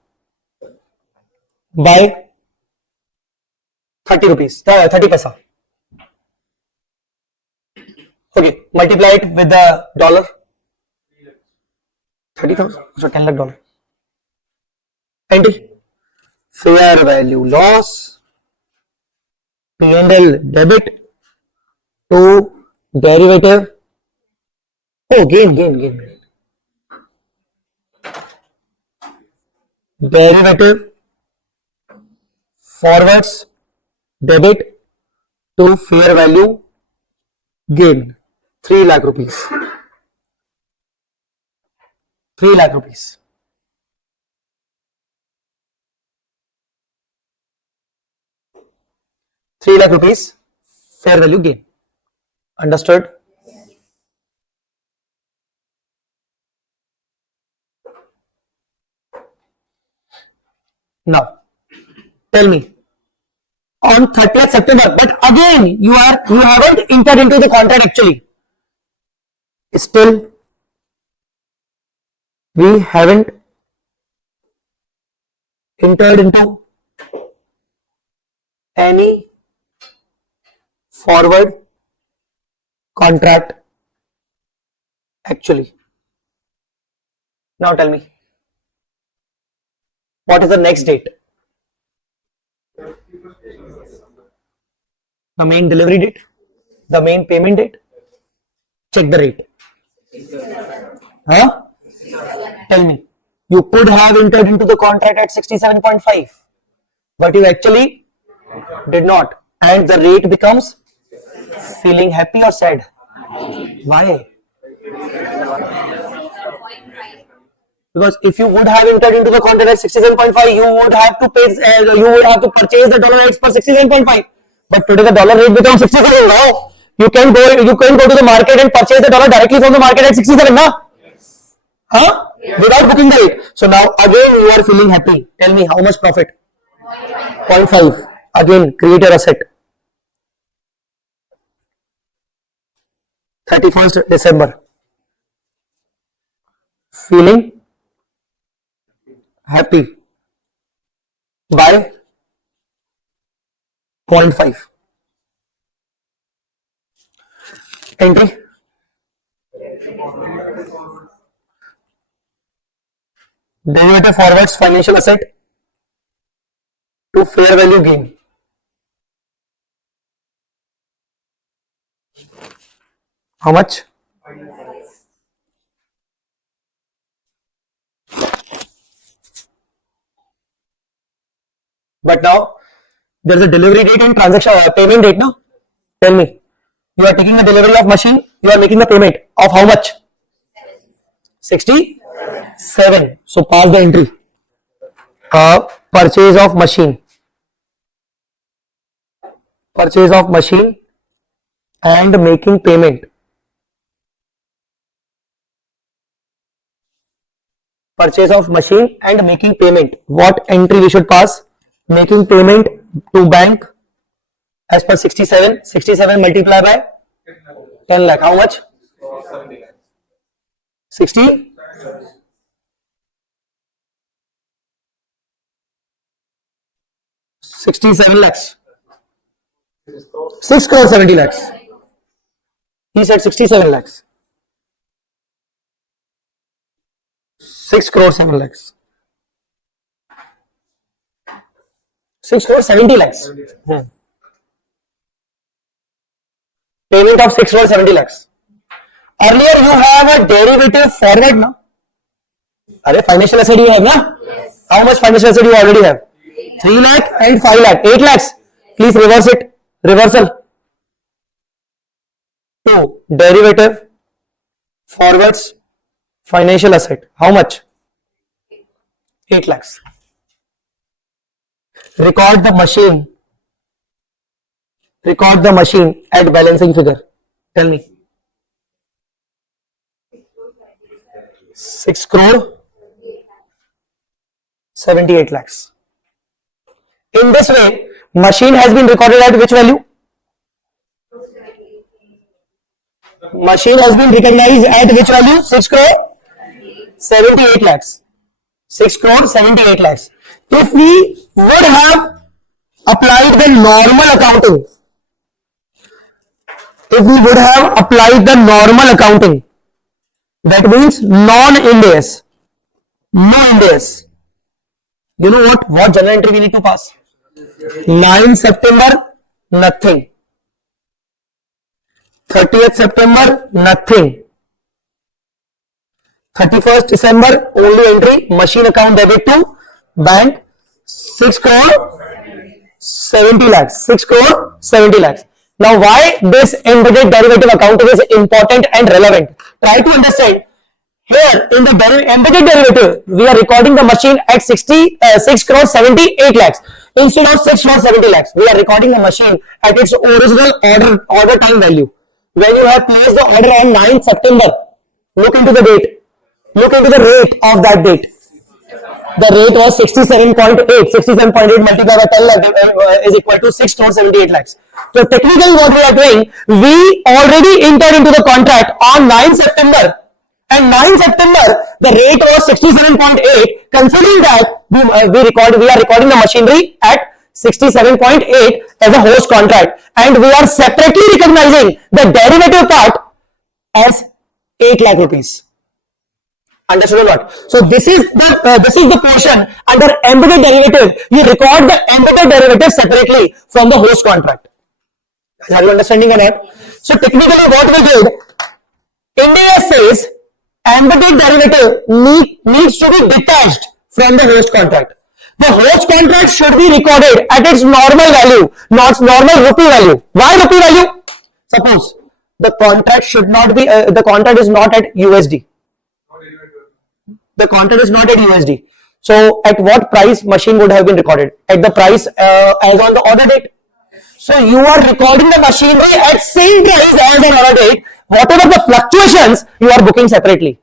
by 30 rupees, 30 paisa. Okay, multiply it with the dollar. 30,000, so 10 lakh dollar. Entry. Fair value loss. P&L debit to derivative. Oh, gain. Derivative forwards debit to fair value gain. 3 lakh rupees. 3 lakh rupees. ₹3 fair value gain. Understood? Now, tell me, on 30th September, but again, you haven't entered into the contract actually. Still, we haven't entered into any forward contract actually. Now tell me, what is the next date? The main delivery date? The main payment date? Check the rate. Huh? Tell me, you could have entered into the contract at 67.5, but you actually did not, and the rate becomes. Feeling happy or sad? Why? Because if you would have entered into the contract at 67.5, you would have to purchase the dollar rates for 67.5. But today the dollar rate becomes 67 now. You can go to the market and purchase the dollar directly from the market at 67 now. Huh? Without booking the rate. So now again you are feeling happy. Tell me how much profit? 0.5. Again, create your asset. 31st December. Feeling happy by 0.5. Entry. Derivative forwards financial asset to fair value gain. How much? But now there is a delivery date and transaction payment date now. Tell me, you are taking the delivery of machine, you are making the payment of how much? 67. So pass the entry. Purchase of machine. Purchase of machine and making payment. Purchase of machine and making payment. What entry we should pass? Making payment to bank as per 67. 67 multiplied by 10 lakh. How much? 60? 67 lakhs. 6 crore 70 lakhs. He said 67 lakhs. 6 crore 7 lakhs. 6 crore 70 lakhs. Payment of 6 crore 70 lakhs. Earlier you have a derivative forward, na? Are financial asset you have, na? How much financial asset you already have? 3 lakh and 5 lakh, 8 lakhs. Please reverse it. Reversal. 2. Derivative, forwards, financial asset. How much? 8 lakhs. Record the machine. Record the machine at balancing figure. Tell me. 6 crore 78 lakhs. In this way, machine has been recorded at which value? Machine has been recognized at which value? 6 crore 78 lakhs. 6 crore 78 lakhs. If we would have applied the normal accounting, that means non-INDAS, no INDAS. You know what journal entry we need to pass? 9 September, nothing. 30th September, nothing. 31st December, only entry, machine account debit to bank, 6 crore 70 lakhs. 6 crore 70 lakhs. Now, why this embedded derivative accounting is important and relevant? Try to understand. Here, in the embedded derivative, we are recording the machine at 6 crore 78 lakhs. Instead of 6 crore 70 lakhs, we are recording the machine at its original order time value. When you have placed the order on 9th September, look into the date. Look into the rate of that date. The rate was 67.8. 67.8 multiplied by 10 lakh is equal to 6 crore 78 lakhs. So technically what we are doing, we already entered into the contract on 9 September. And 9 September, the rate was 67.8. Considering that, we are recording the machinery at 67.8 as a host contract. And we are separately recognizing the derivative part as 8 lakh rupees. Understood or not? So this is the portion under embedded derivative. You record the embedded derivative separately from the host contract. Are you understanding or not? So technically what we did, INDAS says embedded derivative needs to be detached from the host contract. The host contract should be recorded at its normal value, not normal rupee value. Why rupee value? Suppose the contract should not be, the contract is not at USD. The contract is not at USD. So at what price machine would have been recorded? At the price as on the order date. So you are recording the machinery at same price as on order date. Whatever the fluctuations, you are booking separately.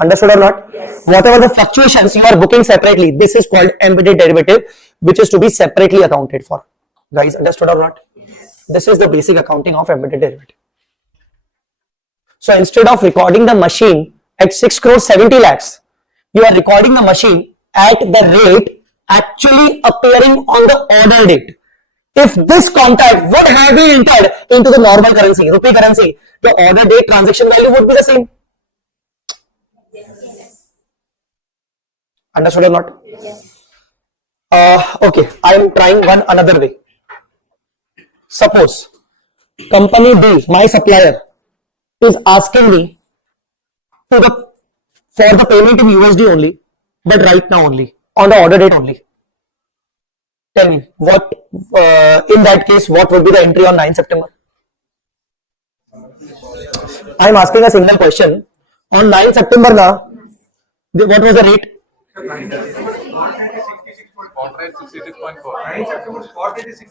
Understood or not? Yes. Whatever the fluctuations, you are booking separately. This is called embedded derivative, which is to be separately accounted for. Guys, understood or not? Yes. This is the basic accounting of embedded derivative. So instead of recording the machine at 6 crore 70 lakhs, you are recording the machine at the rate actually appearing on the order date. If this contract would have been entered into the normal currency, rupee currency, the order date transaction value would be the same. Yes. Understood or not? Yes. Okay, I am trying one another way. Suppose company B, my supplier, is asking me for the payment in USD only, but right now only, on the order date only. Tell me, what in that case, what would be the entry on 9 September? I am asking a single question. On 9 September, now, what was the rate?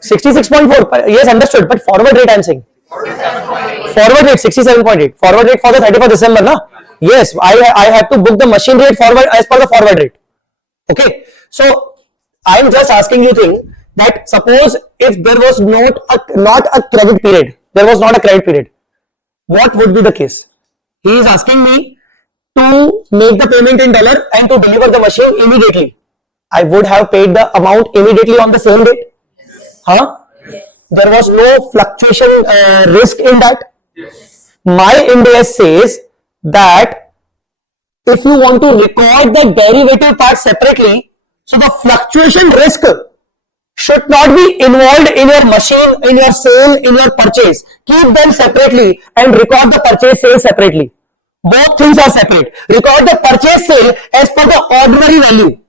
66.4. Yes, understood. But forward rate, I am saying. Forward rate 67.8. Forward rate for the 31st December, na? Yes, I have to book the machine rate forward as per the forward rate. Okay. So I am just asking you thing that suppose if there was not a credit period, there was not a credit period, what would be the case? He is asking me to make the payment in dollar and to deliver the machine immediately. I would have paid the amount immediately on the same date. Huh? There was no fluctuation risk in that. My INDAS says that if you want to record the derivative part separately, so the fluctuation risk should not be involved in your machine, in your sale, in your purchase. Keep them separately and record the purchase sale separately. Both things are separate. Record the purchase sale as per the ordinary value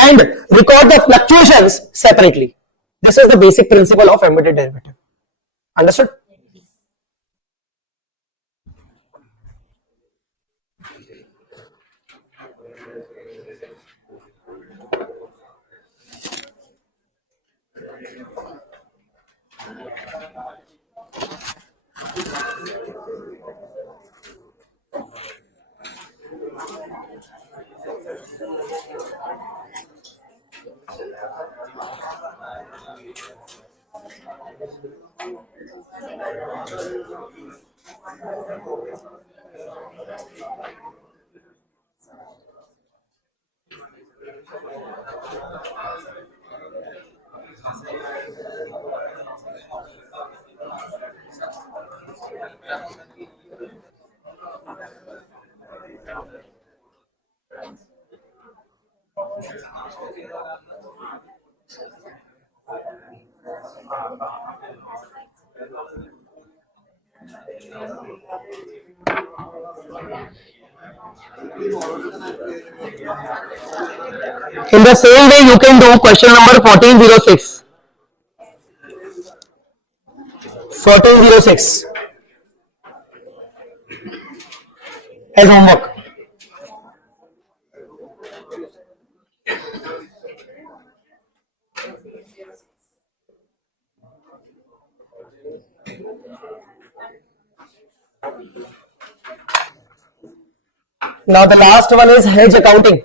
and record the fluctuations separately. This is the basic principle of embedded derivative. Understood? In the same way, you can do question number 1406. 1406 as homework. Now the last one is hedge accounting.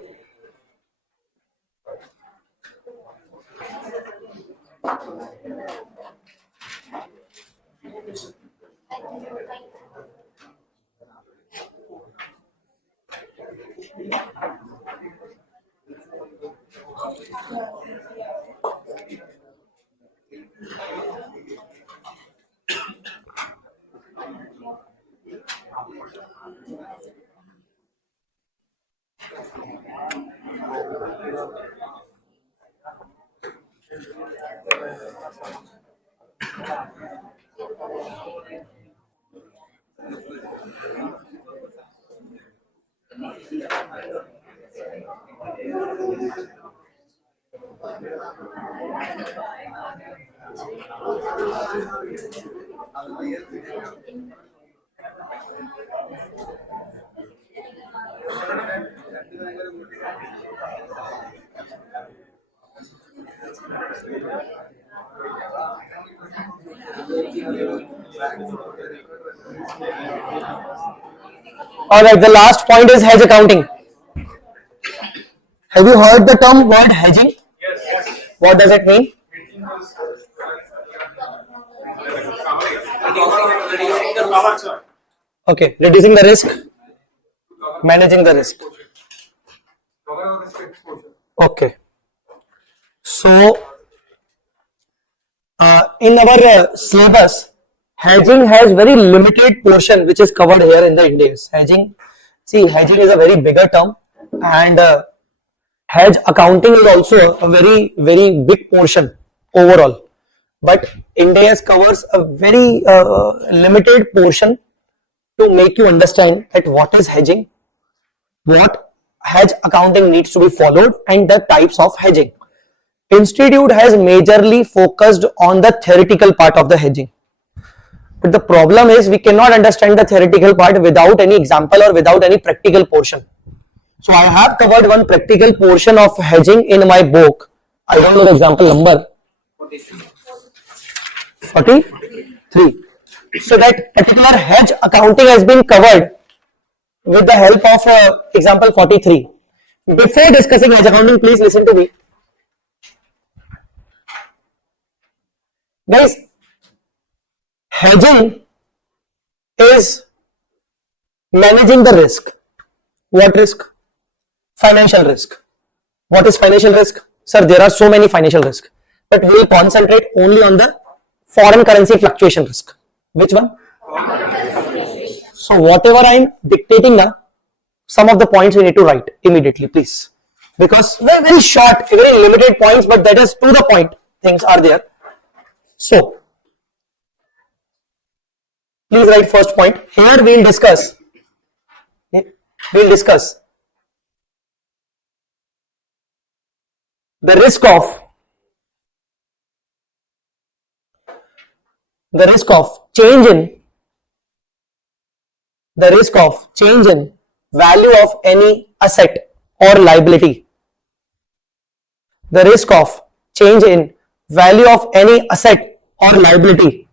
Alright, the last point is hedge accounting. Have you heard the term word hedging? Yes. What does it mean? Okay, reducing the risk, managing the risk. Okay. So, in our syllabus, hedging has very limited portion which is covered here in the INDAS. Hedging is a very bigger term, and hedge accounting is also a very, very big portion overall. But INDAS covers a very limited portion to make you understand that what is hedging, what hedge accounting needs to be followed, and the types of hedging. Institute has majorly focused on the theoretical part of the hedging. But the problem is we cannot understand the theoretical part without any example or without any practical portion. So I have covered one practical portion of hedging in my book. I don't know the example number. 43. So that particular hedge accounting has been covered with the help of example 43. Before discussing hedge accounting, please listen to me. Guys, hedging is managing the risk. What risk? Financial risk. What is financial risk? Sir, there are so many financial risks, but we will concentrate only on the foreign currency fluctuation risk. Which one? So whatever I am dictating now, some of the points we need to write immediately, please. Because very, very short, very limited points, but that is to the point things are there. So, please write first point. Here we will discuss we'll discuss the risk of change in value of any asset or liability. The risk of change in value of any asset or liability.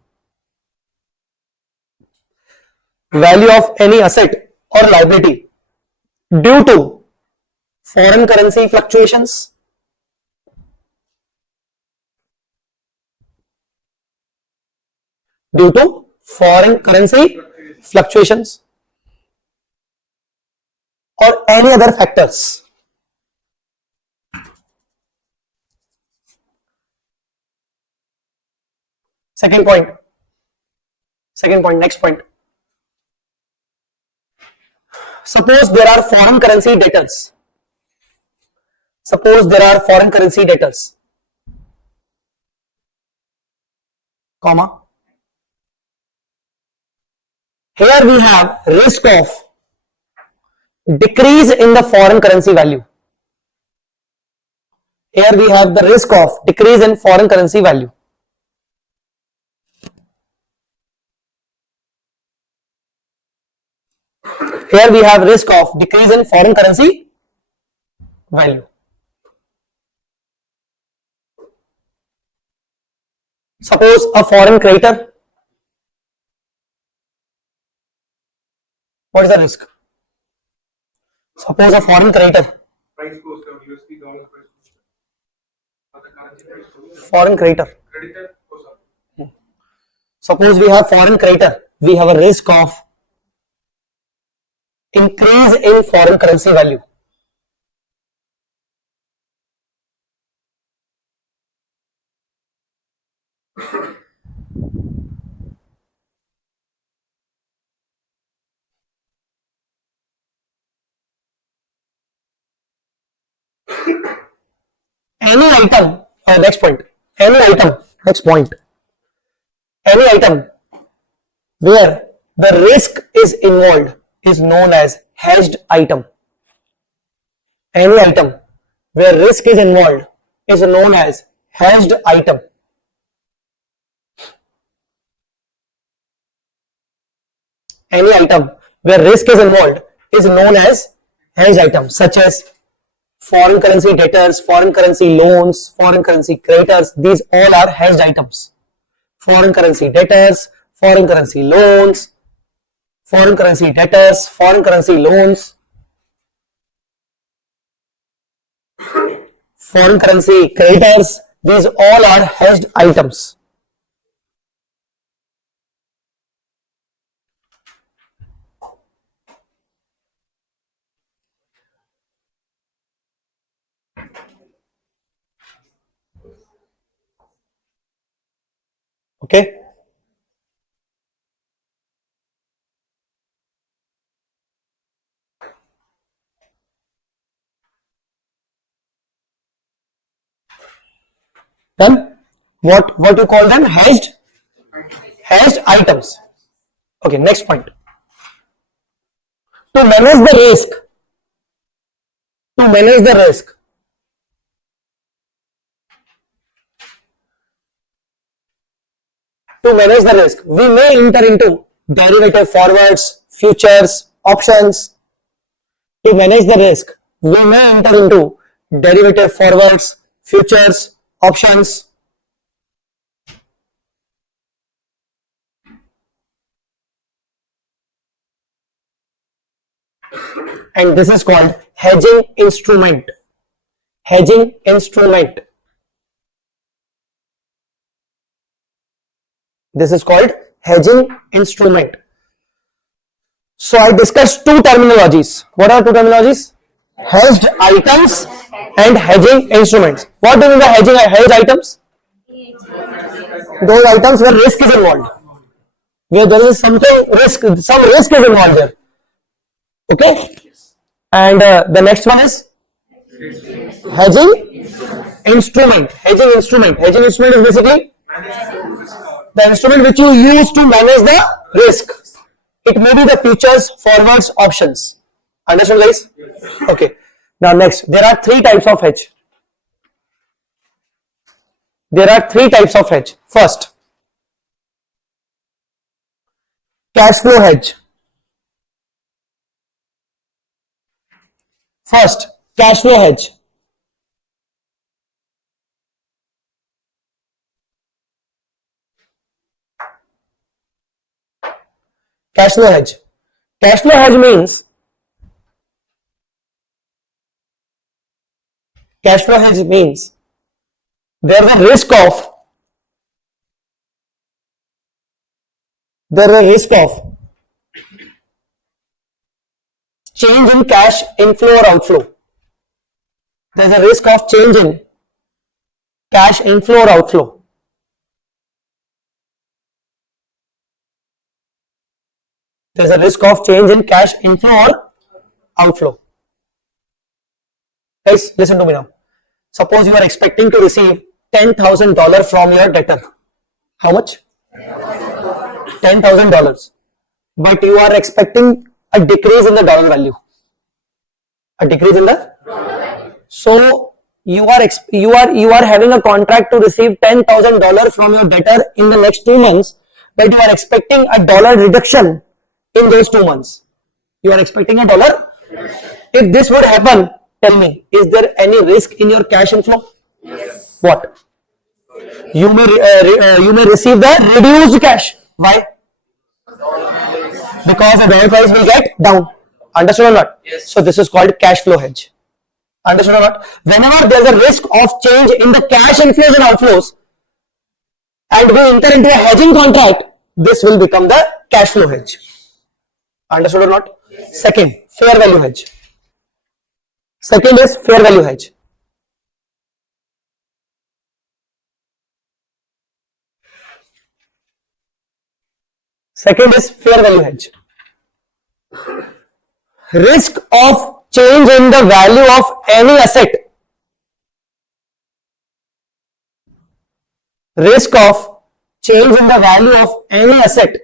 Value of any asset or liability due to foreign currency fluctuations, or any other factors. Second point, next point. Suppose there are foreign currency debtors. Comma. Here we have risk of decrease in the foreign currency value. Here we have the risk of decrease in foreign currency value. Here we have risk of decrease in foreign currency value. Suppose a foreign creditor. What is the risk? Suppose a foreign creditor. Price goes down, USD dollar price goes down. Other currency price goes down. Foreign creditor. Creditor goes up. Suppose we have foreign creditor. We have a risk of increase in foreign currency value. Any item, next point, any item where the risk is involved is known as hedged item. Any item where risk is involved is known as hedged item. Any item where risk is involved is known as hedged item, such as foreign currency debtors, foreign currency loans, foreign currency creditors. These all are hedged items. Foreign currency debtors, foreign currency loans, foreign currency debtors, foreign currency loans, foreign currency creditors. These all are hedged items. Okay. Then what you call them? Hedged items. Okay, next point. To manage the risk, we may enter into derivative forwards, futures, options. To manage the risk, we may enter into derivative forwards, futures, options. And this is called hedging instrument. This is called hedging instrument. So I discussed two terminologies. What are two terminologies? Hedged items and hedging instruments. What do you mean by hedged items? Those items where risk is involved, where there is some risk is involved there. Okay. And the next one is hedging instrument. Hedging instrument is basically the instrument which you use to manage the risk. It may be the futures, forwards, options. Understood, guys? Okay. Now next, there are three types of hedge. There are three types of hedge. First, cash flow hedge. First, cash flow hedge. Cash flow hedge. Cash flow hedge means there is a risk of change in cash inflow or outflow. There is a risk of change in cash inflow or outflow. There is a risk of change in cash inflow or outflow. Guys, listen to me now. Suppose you are expecting to receive $10,000 from your debtor. How much? $10,000. But you are expecting a decrease in the dollar value. A decrease in the? So you are having a contract to receive $10,000 from your debtor in the next 2 months, but you are expecting a dollar reduction in those 2 months. You are expecting a dollar. If this would happen, tell me, is there any risk in your cash inflow? Yes. What? You may receive the reduced cash. Why? Because the dollar price will get down. Understood or not? Yes. So this is called cash flow hedge. Understood or not? Whenever there is a risk of change in the cash inflows and outflows, and we enter into a hedging contract, this will become the cash flow hedge. Understood or not? Yes. Second, fair value hedge. Second is fair value hedge. Second is fair value hedge. Risk of change in the value of any asset. Risk of change in the value of any asset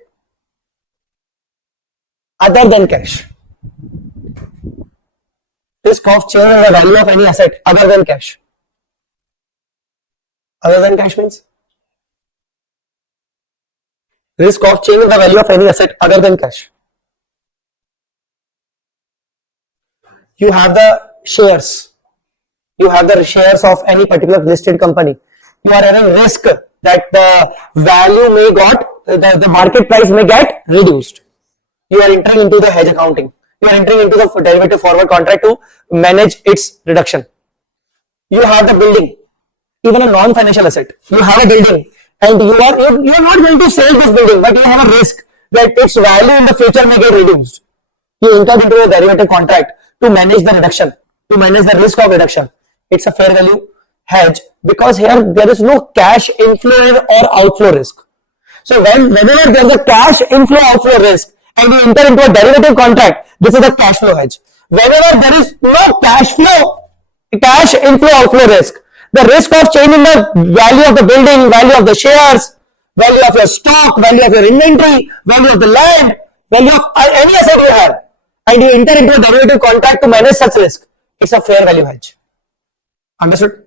other than cash. Risk of change in the value of any asset other than cash. Other than cash means risk of change in the value of any asset other than cash. You have the shares. You have the shares of any particular listed company. You are having risk that the value may the market price may get reduced. You are entering into the hedge accounting. You are entering into the derivative forward contract to manage its reduction. You have the building, even a non-financial asset. You have a building and you are not going to sell this building, but you have a risk that its value in the future may get reduced. You enter into a derivative contract to manage the reduction, to manage the risk of reduction. It's a fair value hedge because here there is no cash inflow or outflow risk. So whenever there is a cash inflow outflow risk and you enter into a derivative contract, this is a cash flow hedge. Whenever there is no cash inflow outflow risk, the risk of changing the value of the building, value of the shares, value of your stock, value of your inventory, value of the land, value of any asset you have, and you enter into a derivative contract to manage such risk, it's a fair value hedge. Understood?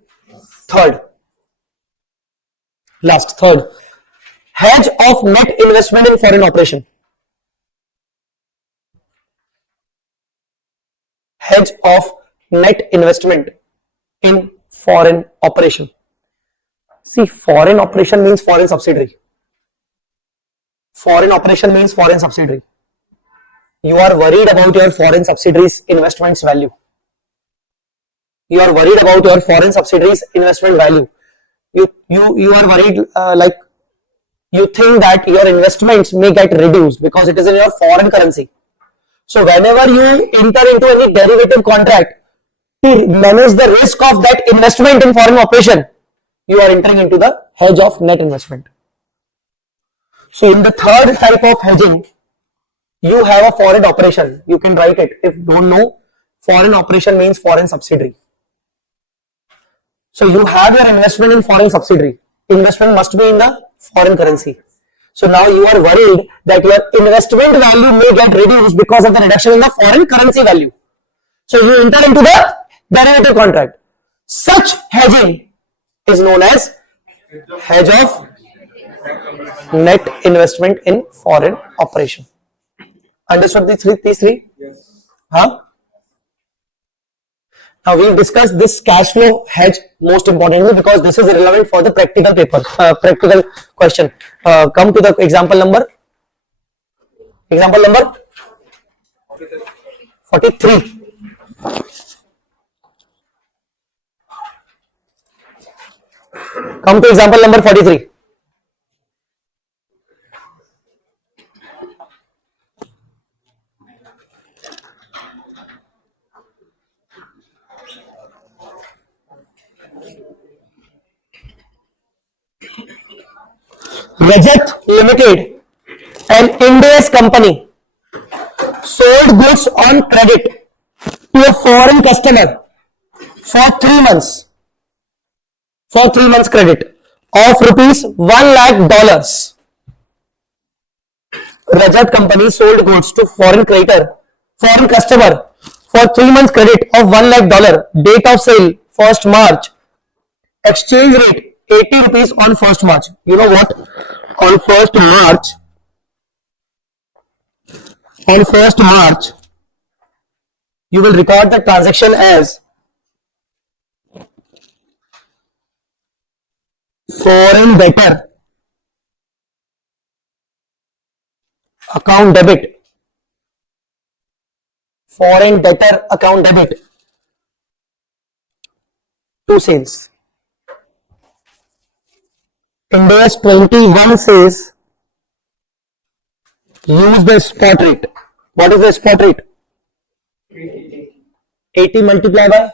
Third, hedge of net investment in foreign operation. Hedge of net investment in foreign operation. See, foreign operation means foreign subsidiary. Foreign operation means foreign subsidiary. You are worried about your foreign subsidiary's investments value. You are worried about your foreign subsidiary's investment value. You are worried, you think that your investments may get reduced because it is in your foreign currency. So whenever you enter into any derivative contract to manage the risk of that investment in foreign operation, you are entering into the hedge of net investment. So in the third type of hedging, you have a foreign operation. You can write it. If you don't know, foreign operation means foreign subsidiary. So you have your investment in foreign subsidiary. Investment must be in the foreign currency. So now you are worried that your investment value may get reduced because of the reduction in the foreign currency value. So you enter into the derivative contract. Such hedging is known as hedge of net investment in foreign operation. Understood these three? Yes. Huh? Now we'll discuss this cash flow hedge most importantly because this is relevant for the practical paper, practical question. Come to the example number. Example number 43. Come to example number 43. Rajat Limited, an INDAS company, sold goods on credit to a foreign customer for 3 months. For 3 months credit of rupees 1 lakh dollars. Rajat company sold goods to foreign customer for 3 months credit of 1 lakh dollar. Date of sale 1st March. Exchange rate 80 rupees on 1st March. You know what? On 1st March, you will record the transaction as foreign debtor account debit. Foreign debtor account debit to sales. INDAS 21 says use the spot rate. What is the spot rate? 80 multiplied by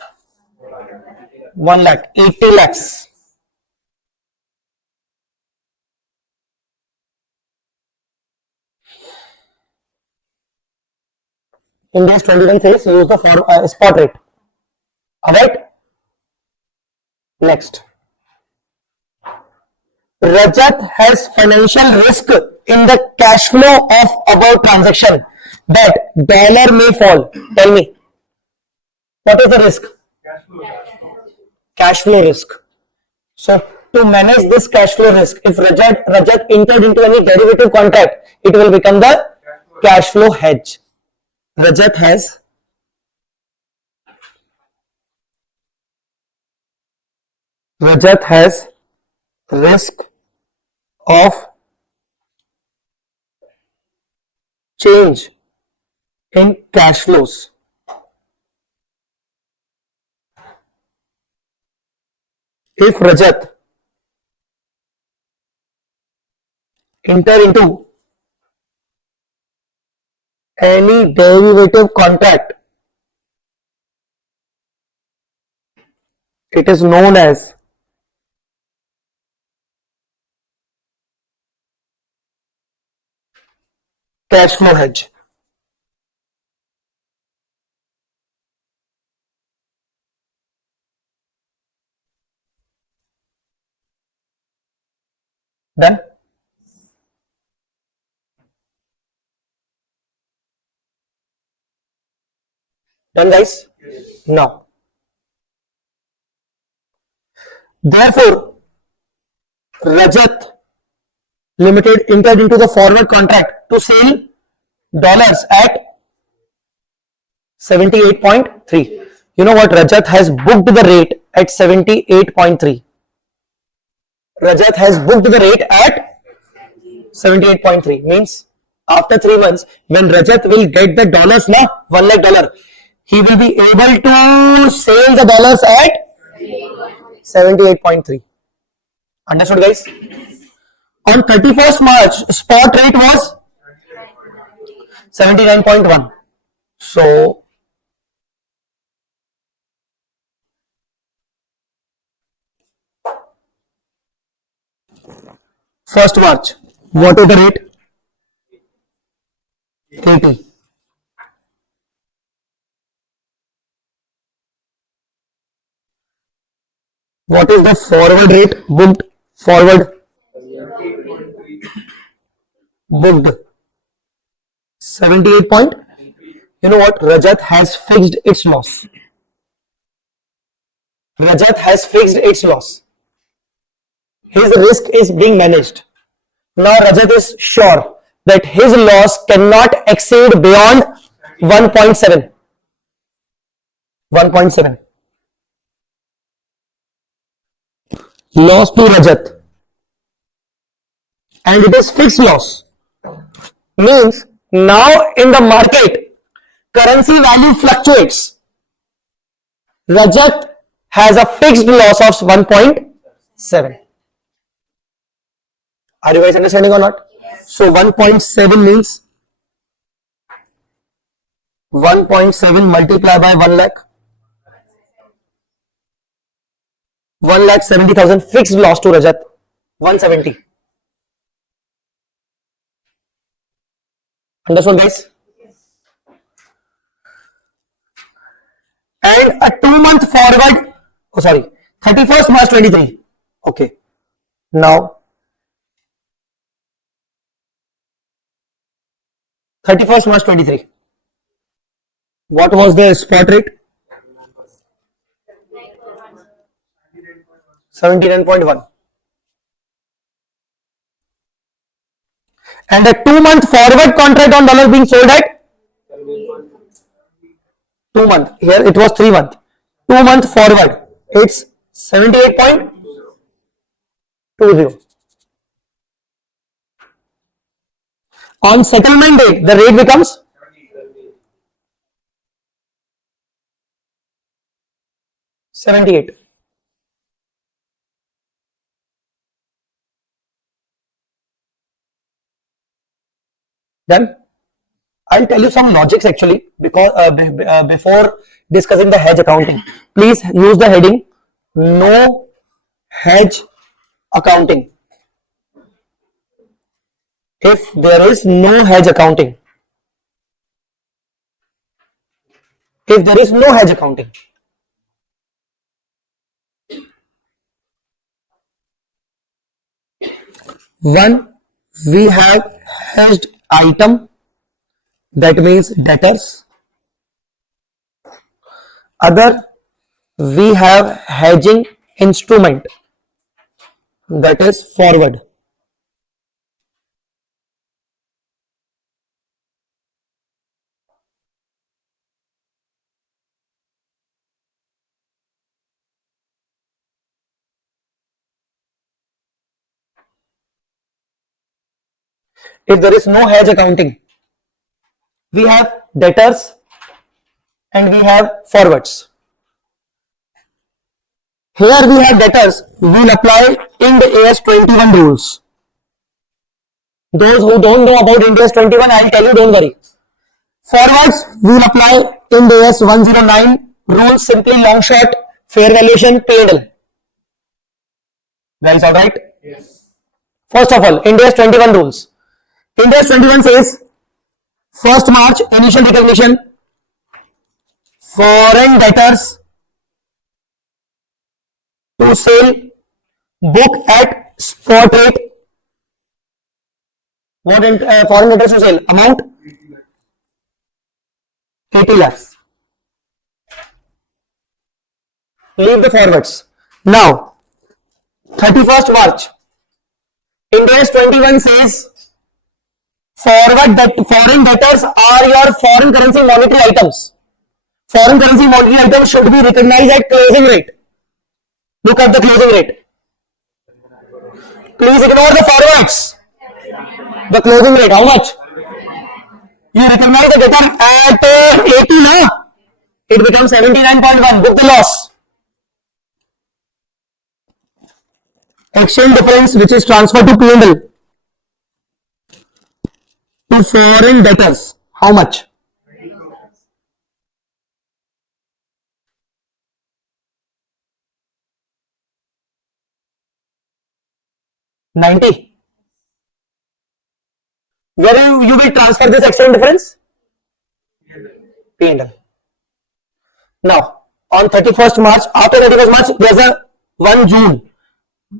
1 lakh. 80 lakhs. INDAS 21 says use the spot rate. Alright? Next. Rajat has financial risk in the cash flow of above transaction that dollar may fall. Tell me, what is the risk? Cash flow. Cash flow risk. So to manage this cash flow risk, if Rajat entered into any derivative contract, it will become the cash flow hedge. Rajat has risk of change in cash flows. If Rajat enter into any derivative contract, it is known as cash flow hedge. Done? Done, guys? Yes. Now, therefore, Rajat Limited entered into the forward contract to sell dollars at 78.3. You know what? Rajat has booked the rate at 78.3. Rajat has booked the rate at 78.3. Means after 3 months, when Rajat will get the dollars now, 1 lakh dollar, he will be able to sell the dollars at 78.3. Understood, guys? On 31st March, spot rate was 79.1. So, first March, what is the rate? 80. What is the forward rate booked? Forward booked 78.3. You know what? Rajat has fixed its loss. Rajat has fixed its loss. His risk is being managed. Now Rajat is sure that his loss cannot exceed beyond 1.7. 1.7. Loss to Rajat. And it is fixed loss. Means now in the market, currency value fluctuates. Rajat has a fixed loss of 1.7. Are you guys understanding or not? So 1.7 means 1.7 multiplied by 1 lakh. 1,70,000 fixed loss to Rajat. 170. Understood, guys? And a 2-month forward. Oh, sorry. 31st March 23. Okay. Now 31st March 23. What was the spot rate? 79.1. And a 2-month forward contract on dollar being sold at 2 month. Here it was 3 month. 2 month forward. It's 78.20. On settlement date, the rate becomes 78. Done. I'll tell you some logics actually because before discussing the hedge accounting. Please use the heading no hedge accounting. If there is no hedge accounting. If there is no hedge accounting. One, we have hedged item, that means debtors. Other, we have hedging instrument, that is forward. If there is no hedge accounting, we have debtors and we have forwards. Here we have debtors, we will apply INDAS 21 rules. Those who don't know about INDAS 21, I will tell you, don't worry. Forwards, we will apply INDAS 109 rules, simply long short, fair valuation, P&L. Guys, alright? Yes. First of all, INDAS 21 rules. INDAS 21 says, 1st March, initial recognition, foreign debtors to sell, book at spot rate. What foreign debtors to sell? Amount? 80 lakhs. Leave the forwards. Now, 31st March, INDAS 21 says, foreign debtors are your foreign currency monetary items. Foreign currency monetary items should be recognized at closing rate. Look at the closing rate. Please ignore the forwards. The closing rate, how much? You recognize the debtor at 80 now. It becomes 79.1. Book the loss. Exchange difference which is transferred to P&L. To foreign debtors, how much? 90. Where you will transfer this exchange difference? P&L. Now, on 31st March, after 31st March, there's a 1 June.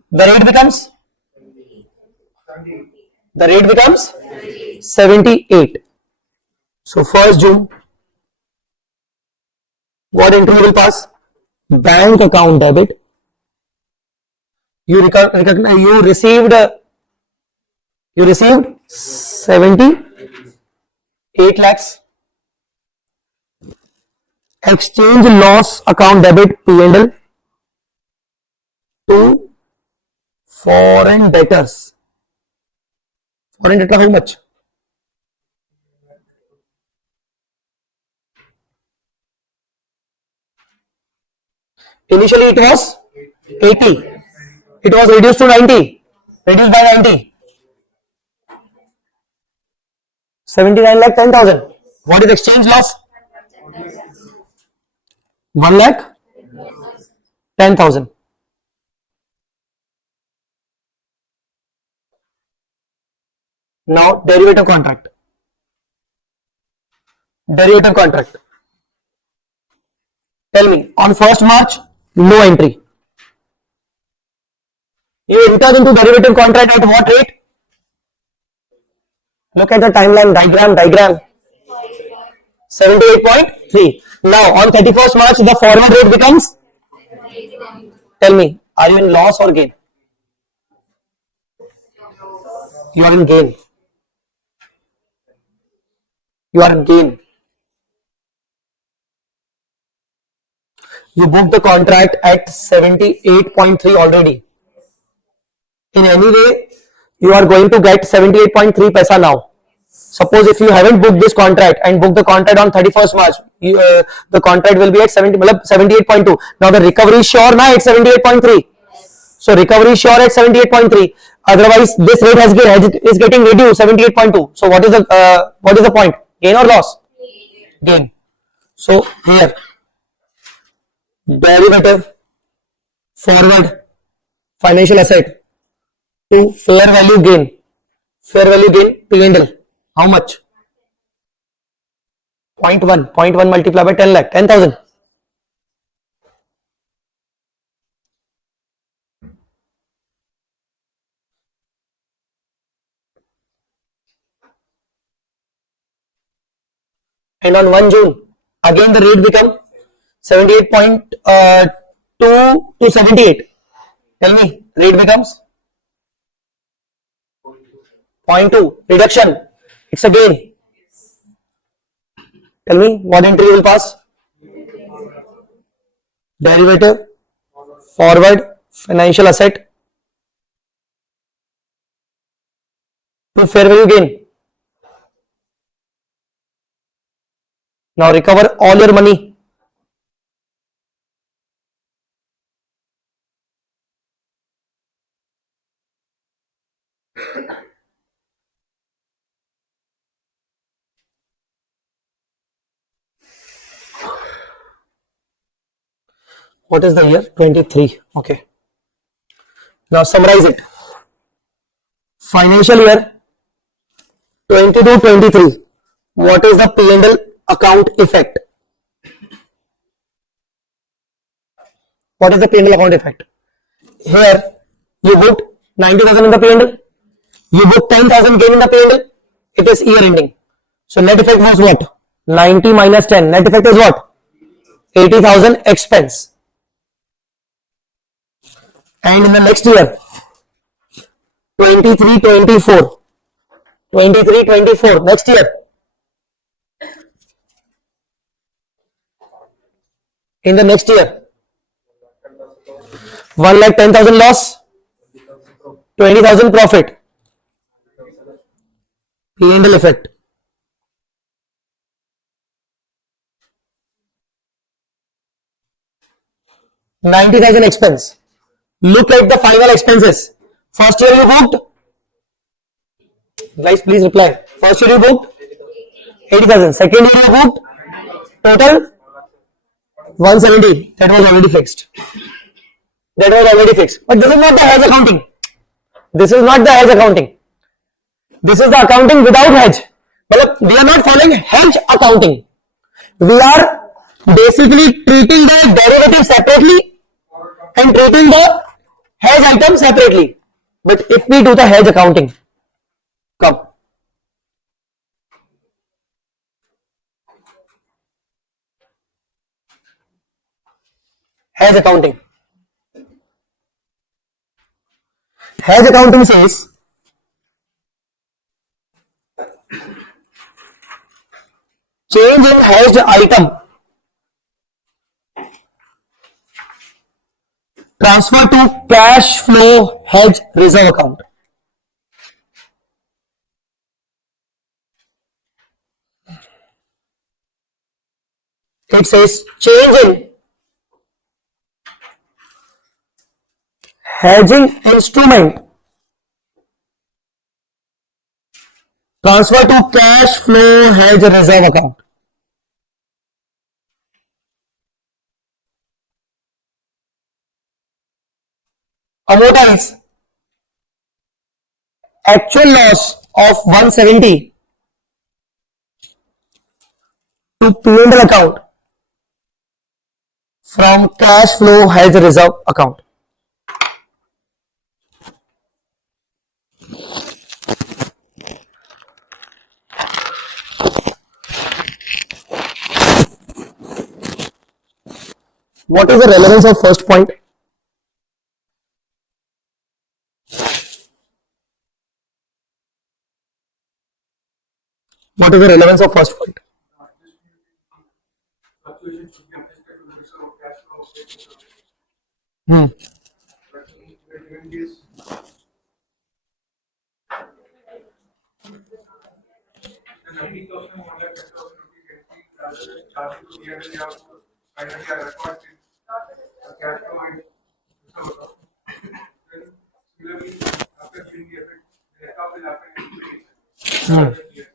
The rate becomes? The rate becomes 78. So 1st June, What entry will pass? Bank account debit. You received 78 lakhs. Exchange loss account debit P&L to foreign debtors. Foreign debtor how much? Initially it was 80. It was reduced to 90. Reduced by 90. 79 lakh 10,000. What is exchange loss? 1 lakh 10,000. Now derivative contract. Derivative contract. Tell me, on 1st March, no entry. You entered into derivative contract at what rate? Look at the timeline diagram. 78.3. Now on 31st March, the forward rate becomes? Tell me, are you in loss or gain? You are in gain. You are in gain. You booked the contract at 78.3 already. In any way, you are going to get 78.3 paisa now. Suppose if you haven't booked this contract and booked the contract on 31st March, the contract will be at 78.2. Now the recovery is sure now at 78.3. So recovery is sure at 78.3. Otherwise, this rate is getting reduced 78.2. So what is the point? Gain or loss? Gain. So here, derivative, forward, financial asset to fair value gain. Fair value gain P&L. How much? 0.1. 0.1 multiplied by 10 lakh. 10,000. And on 1 June, again the rate become 78.2 to 78. Tell me, rate becomes 0.2. Reduction. It's a gain. Tell me, what entry will pass? Derivative, forward, financial asset to fair value gain. Now recover all your money. What is the year? 23. Okay. Now summarize it. Financial year 22-23. What is the P&L account effect? What is the P&L account effect? Here you booked 90,000 in the P&L. You booked 10,000 gain in the P&L. It is year ending. So net effect was what? 90 minus 10. Net effect is what? 80,000 expense. And in the next year, 23-24. 23-24. Next year. In the next year, 1,10,000 loss, 20,000 profit. P&L effect. $90,000 expense. Look at the final expenses. First year you booked. Guys, please reply. First year you booked 80,000. Second year you booked total 170. That was already fixed. But this is not the hedge accounting. This is not the hedge accounting. This is the accounting without hedge. But we are not following hedge accounting. We are basically treating the derivative separately and treating the hedge item separately. But if we do the hedge accounting, come. Hedge accounting. Hedge accounting says change in hedged item transfer to cash flow hedge reserve account. It says change in hedging instrument transfer to cash flow hedge reserve account. Amortize actual loss of 170 to P&L account from cash flow hedge reserve account. What is the relevance of first point? What is the relevance of first point? Fluctuation should be adjusted to the reserve of cash flow statement. But in this, the 90,000, 1,10,000 rupees get paid rather than charging to the end, you have to finally a record in cash flow and reserve account. Then similarly, after doing the effect, the account will happen in 2 days.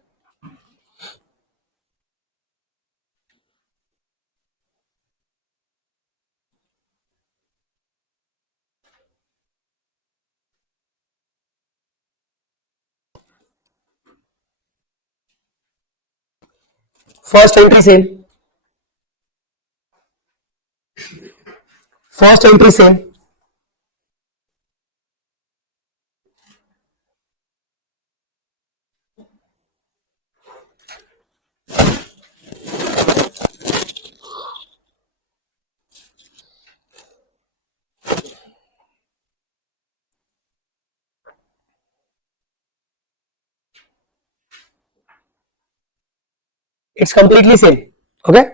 First entry sale. First entry sale. It's completely same. Okay.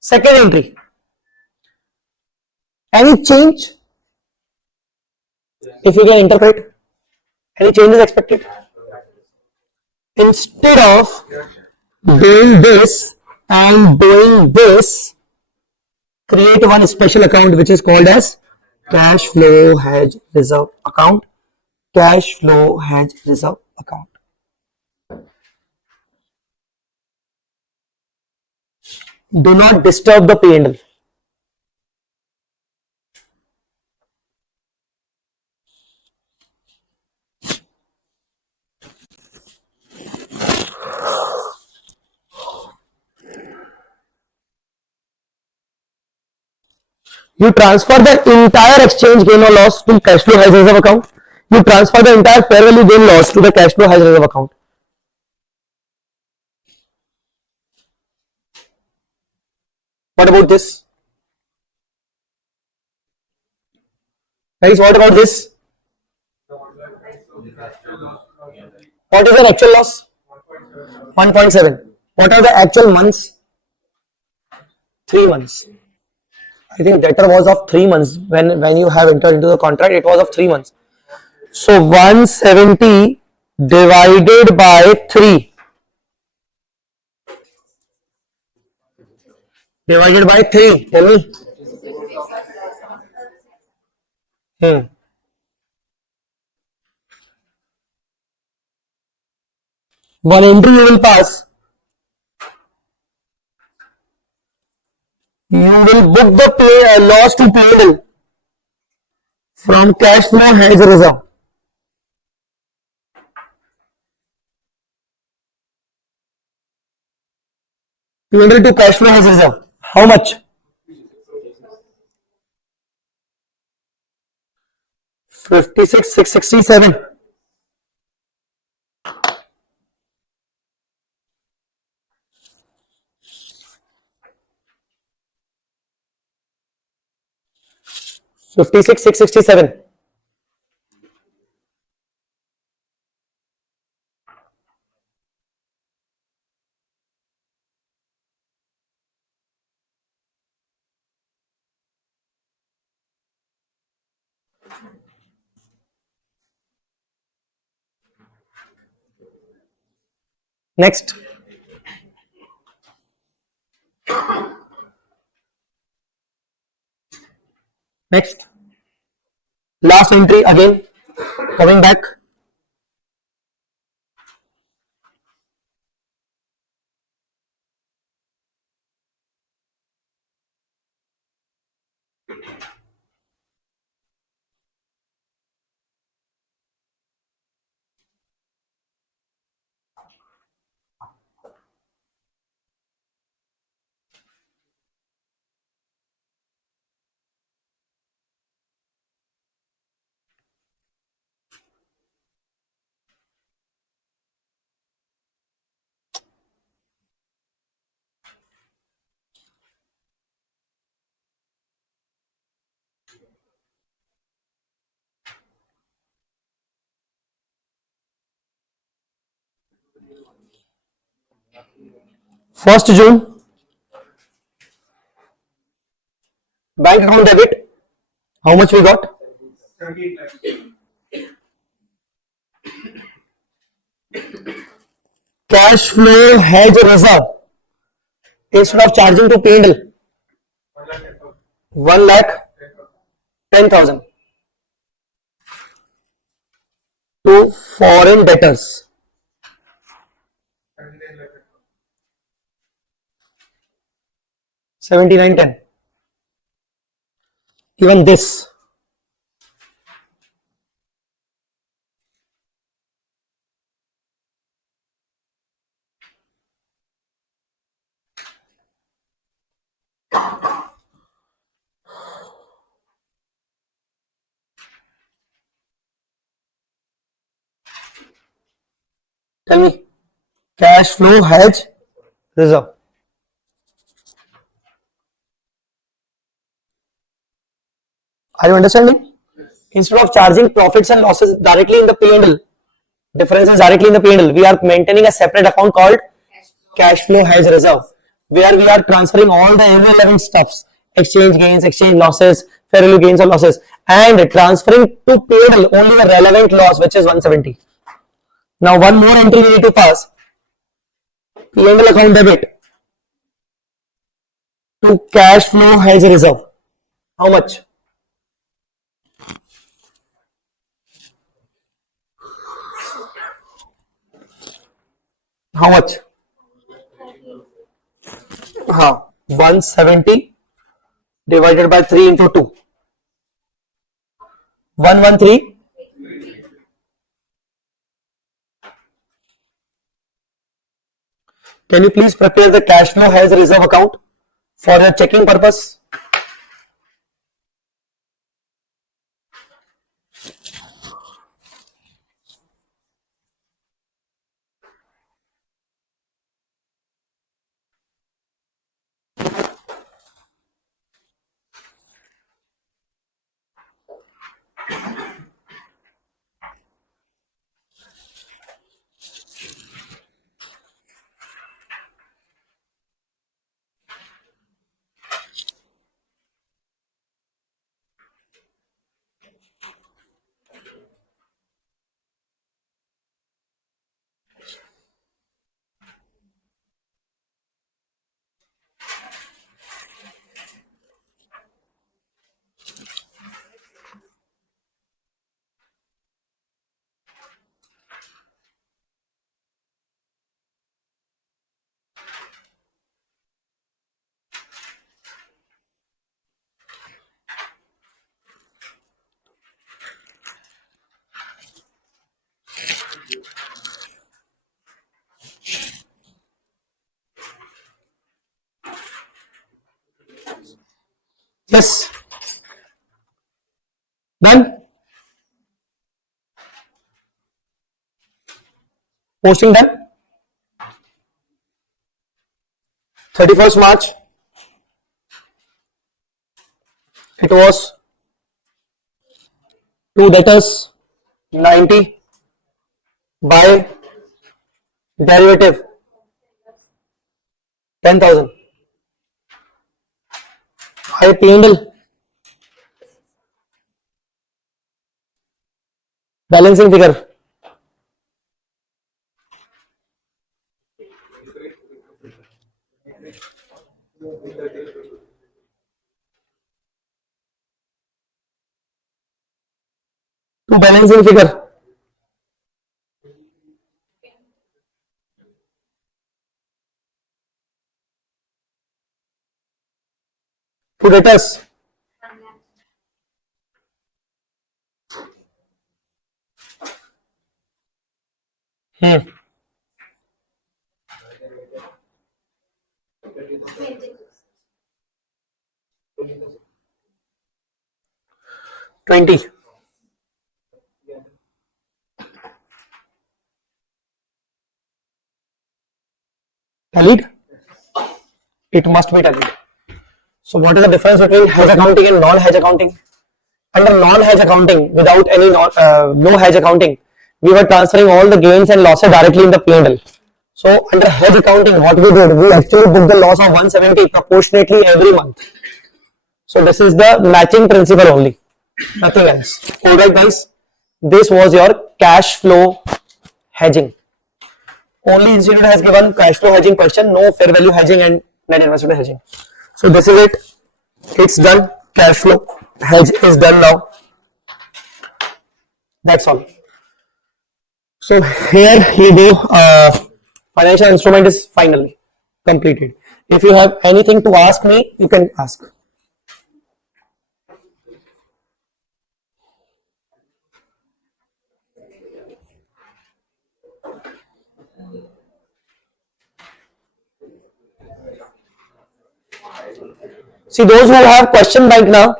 Second entry. Any change? If you can interpret, any change is expected. Instead of doing this and doing this, create one special account which is called as cash flow hedge reserve account. Cash flow hedge reserve account. Do not disturb the P&L. You transfer the entire exchange gain or loss to cash flow hedge reserve account. You transfer the entire fair value gain loss to the cash flow hedge reserve account. What about this? Guys, what about this? What is the actual loss? 1.7. What are the actual months? 3 months. I think debtor was of 3 months. When you have entered into the contract, it was of 3 months. So 170 divided by 3. Divided by 3. Tell me. One entry you will pass. You will book the loss to P&L. from cash flow hedge reserve. P&L to cash flow hedge reserve. How much? 56,667. $56,667. Next. Next. Last entry again. Coming back. First June. Bank account debit. How much we got? 78 lakhs. Cash flow hedge reserve. Instead of charging to P&L. 1 lakh 10,000 to foreign debtors. 7910. Even this. Tell me. Cash flow hedge reserve. Are you understanding? Instead of charging profits and losses directly in the P&L, differences directly in the P&L, we are maintaining a separate account called cash flow hedge reserve, where we are transferring all the irrelevant stuffs, exchange gains, exchange losses, fair value gains or losses, and transferring to P&L only the relevant loss, which is 170. Now one more entry we need to pass. P&L account debit to cash flow hedge reserve. How much? How much? 170 divided by 3 into 2. 113. Can you please prepare the cash flow hedge reserve account for your checking purpose? Yes. Done. Posting done. 31st March. It was two debtors 90 by derivative 10,000 by P&L balancing figure. To balancing figure. To debtors. Hmm. $20. Tallied? It must be tallied. So what is the difference between hedge accounting and non-hedge accounting? Under non-hedge accounting, without any no hedge accounting, we were transferring all the gains and losses directly in the P&L. So under hedge accounting, what we did, we actually booked the loss of 170 proportionately every month. So this is the matching principle only, nothing else. Alright guys, this was your cash flow hedging. Only institute has given cash flow hedging question, no fair value hedging and net investment hedging. So this is it. It's done. Cash flow hedge is done now. That's all. So here you go. Financial instrument is finally completed. If you have anything to ask me, you can ask. See, those who have question bank now,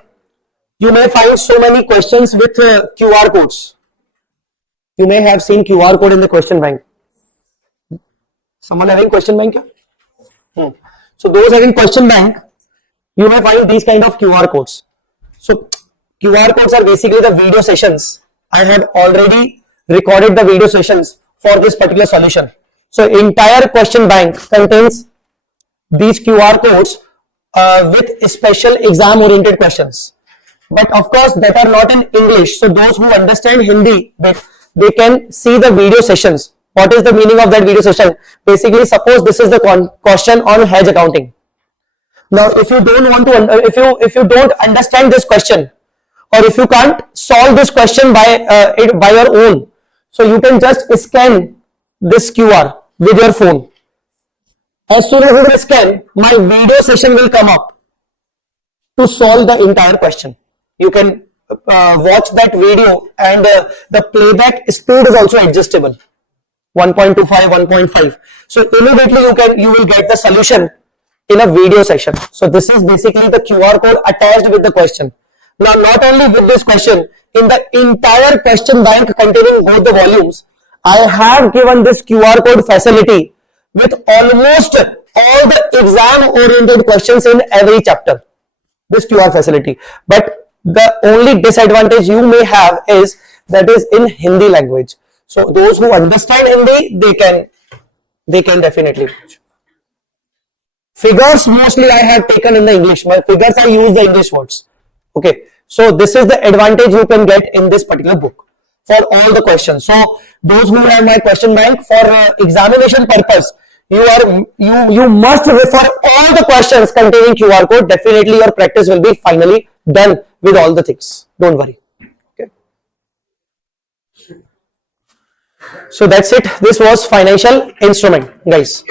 you may find so many questions with QR codes. You may have seen QR code in the question bank. Someone having question bank? So those having question bank, you may find these kind of QR codes. So QR codes are basically the video sessions. I had already recorded the video sessions for this particular solution. So entire question bank contains these QR codes with special exam oriented questions. But of course that are not in English. So those who understand Hindi, they can see the video sessions. What is the meaning of that video session? Basically, suppose this is the question on hedge accounting. Now, if you don't want to, if you don't understand this question, or if you can't solve this question by your own, so you can just scan this QR with your phone. As soon as you will scan, my video session will come up to solve the entire question. You can watch that video, and the playback speed is also adjustable. 1.25, 1.5. So immediately you will get the solution in a video session. So this is basically the QR code attached with the question. Now, not only with this question, in the entire question bank containing both the volumes, I have given this QR code facility with almost all the exam oriented questions in every chapter. This QR facility. But the only disadvantage you may have is that is in Hindi language. So those who understand Hindi, they can definitely watch. Figures mostly I have taken in the English. My figures I use the English words. Okay. So this is the advantage you can get in this particular book for all the questions. So those who have my question bank for examination purpose, you must refer all the questions containing QR code. Definitely your practice will be finally done with all the things. Don't worry. Okay. So that's it. This was financial instrument, guys.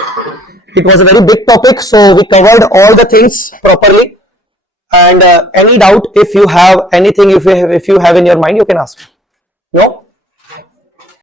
It was a very big topic, so we covered all the things properly. And any doubt, if you have anything, if you have in your mind, you can ask. No?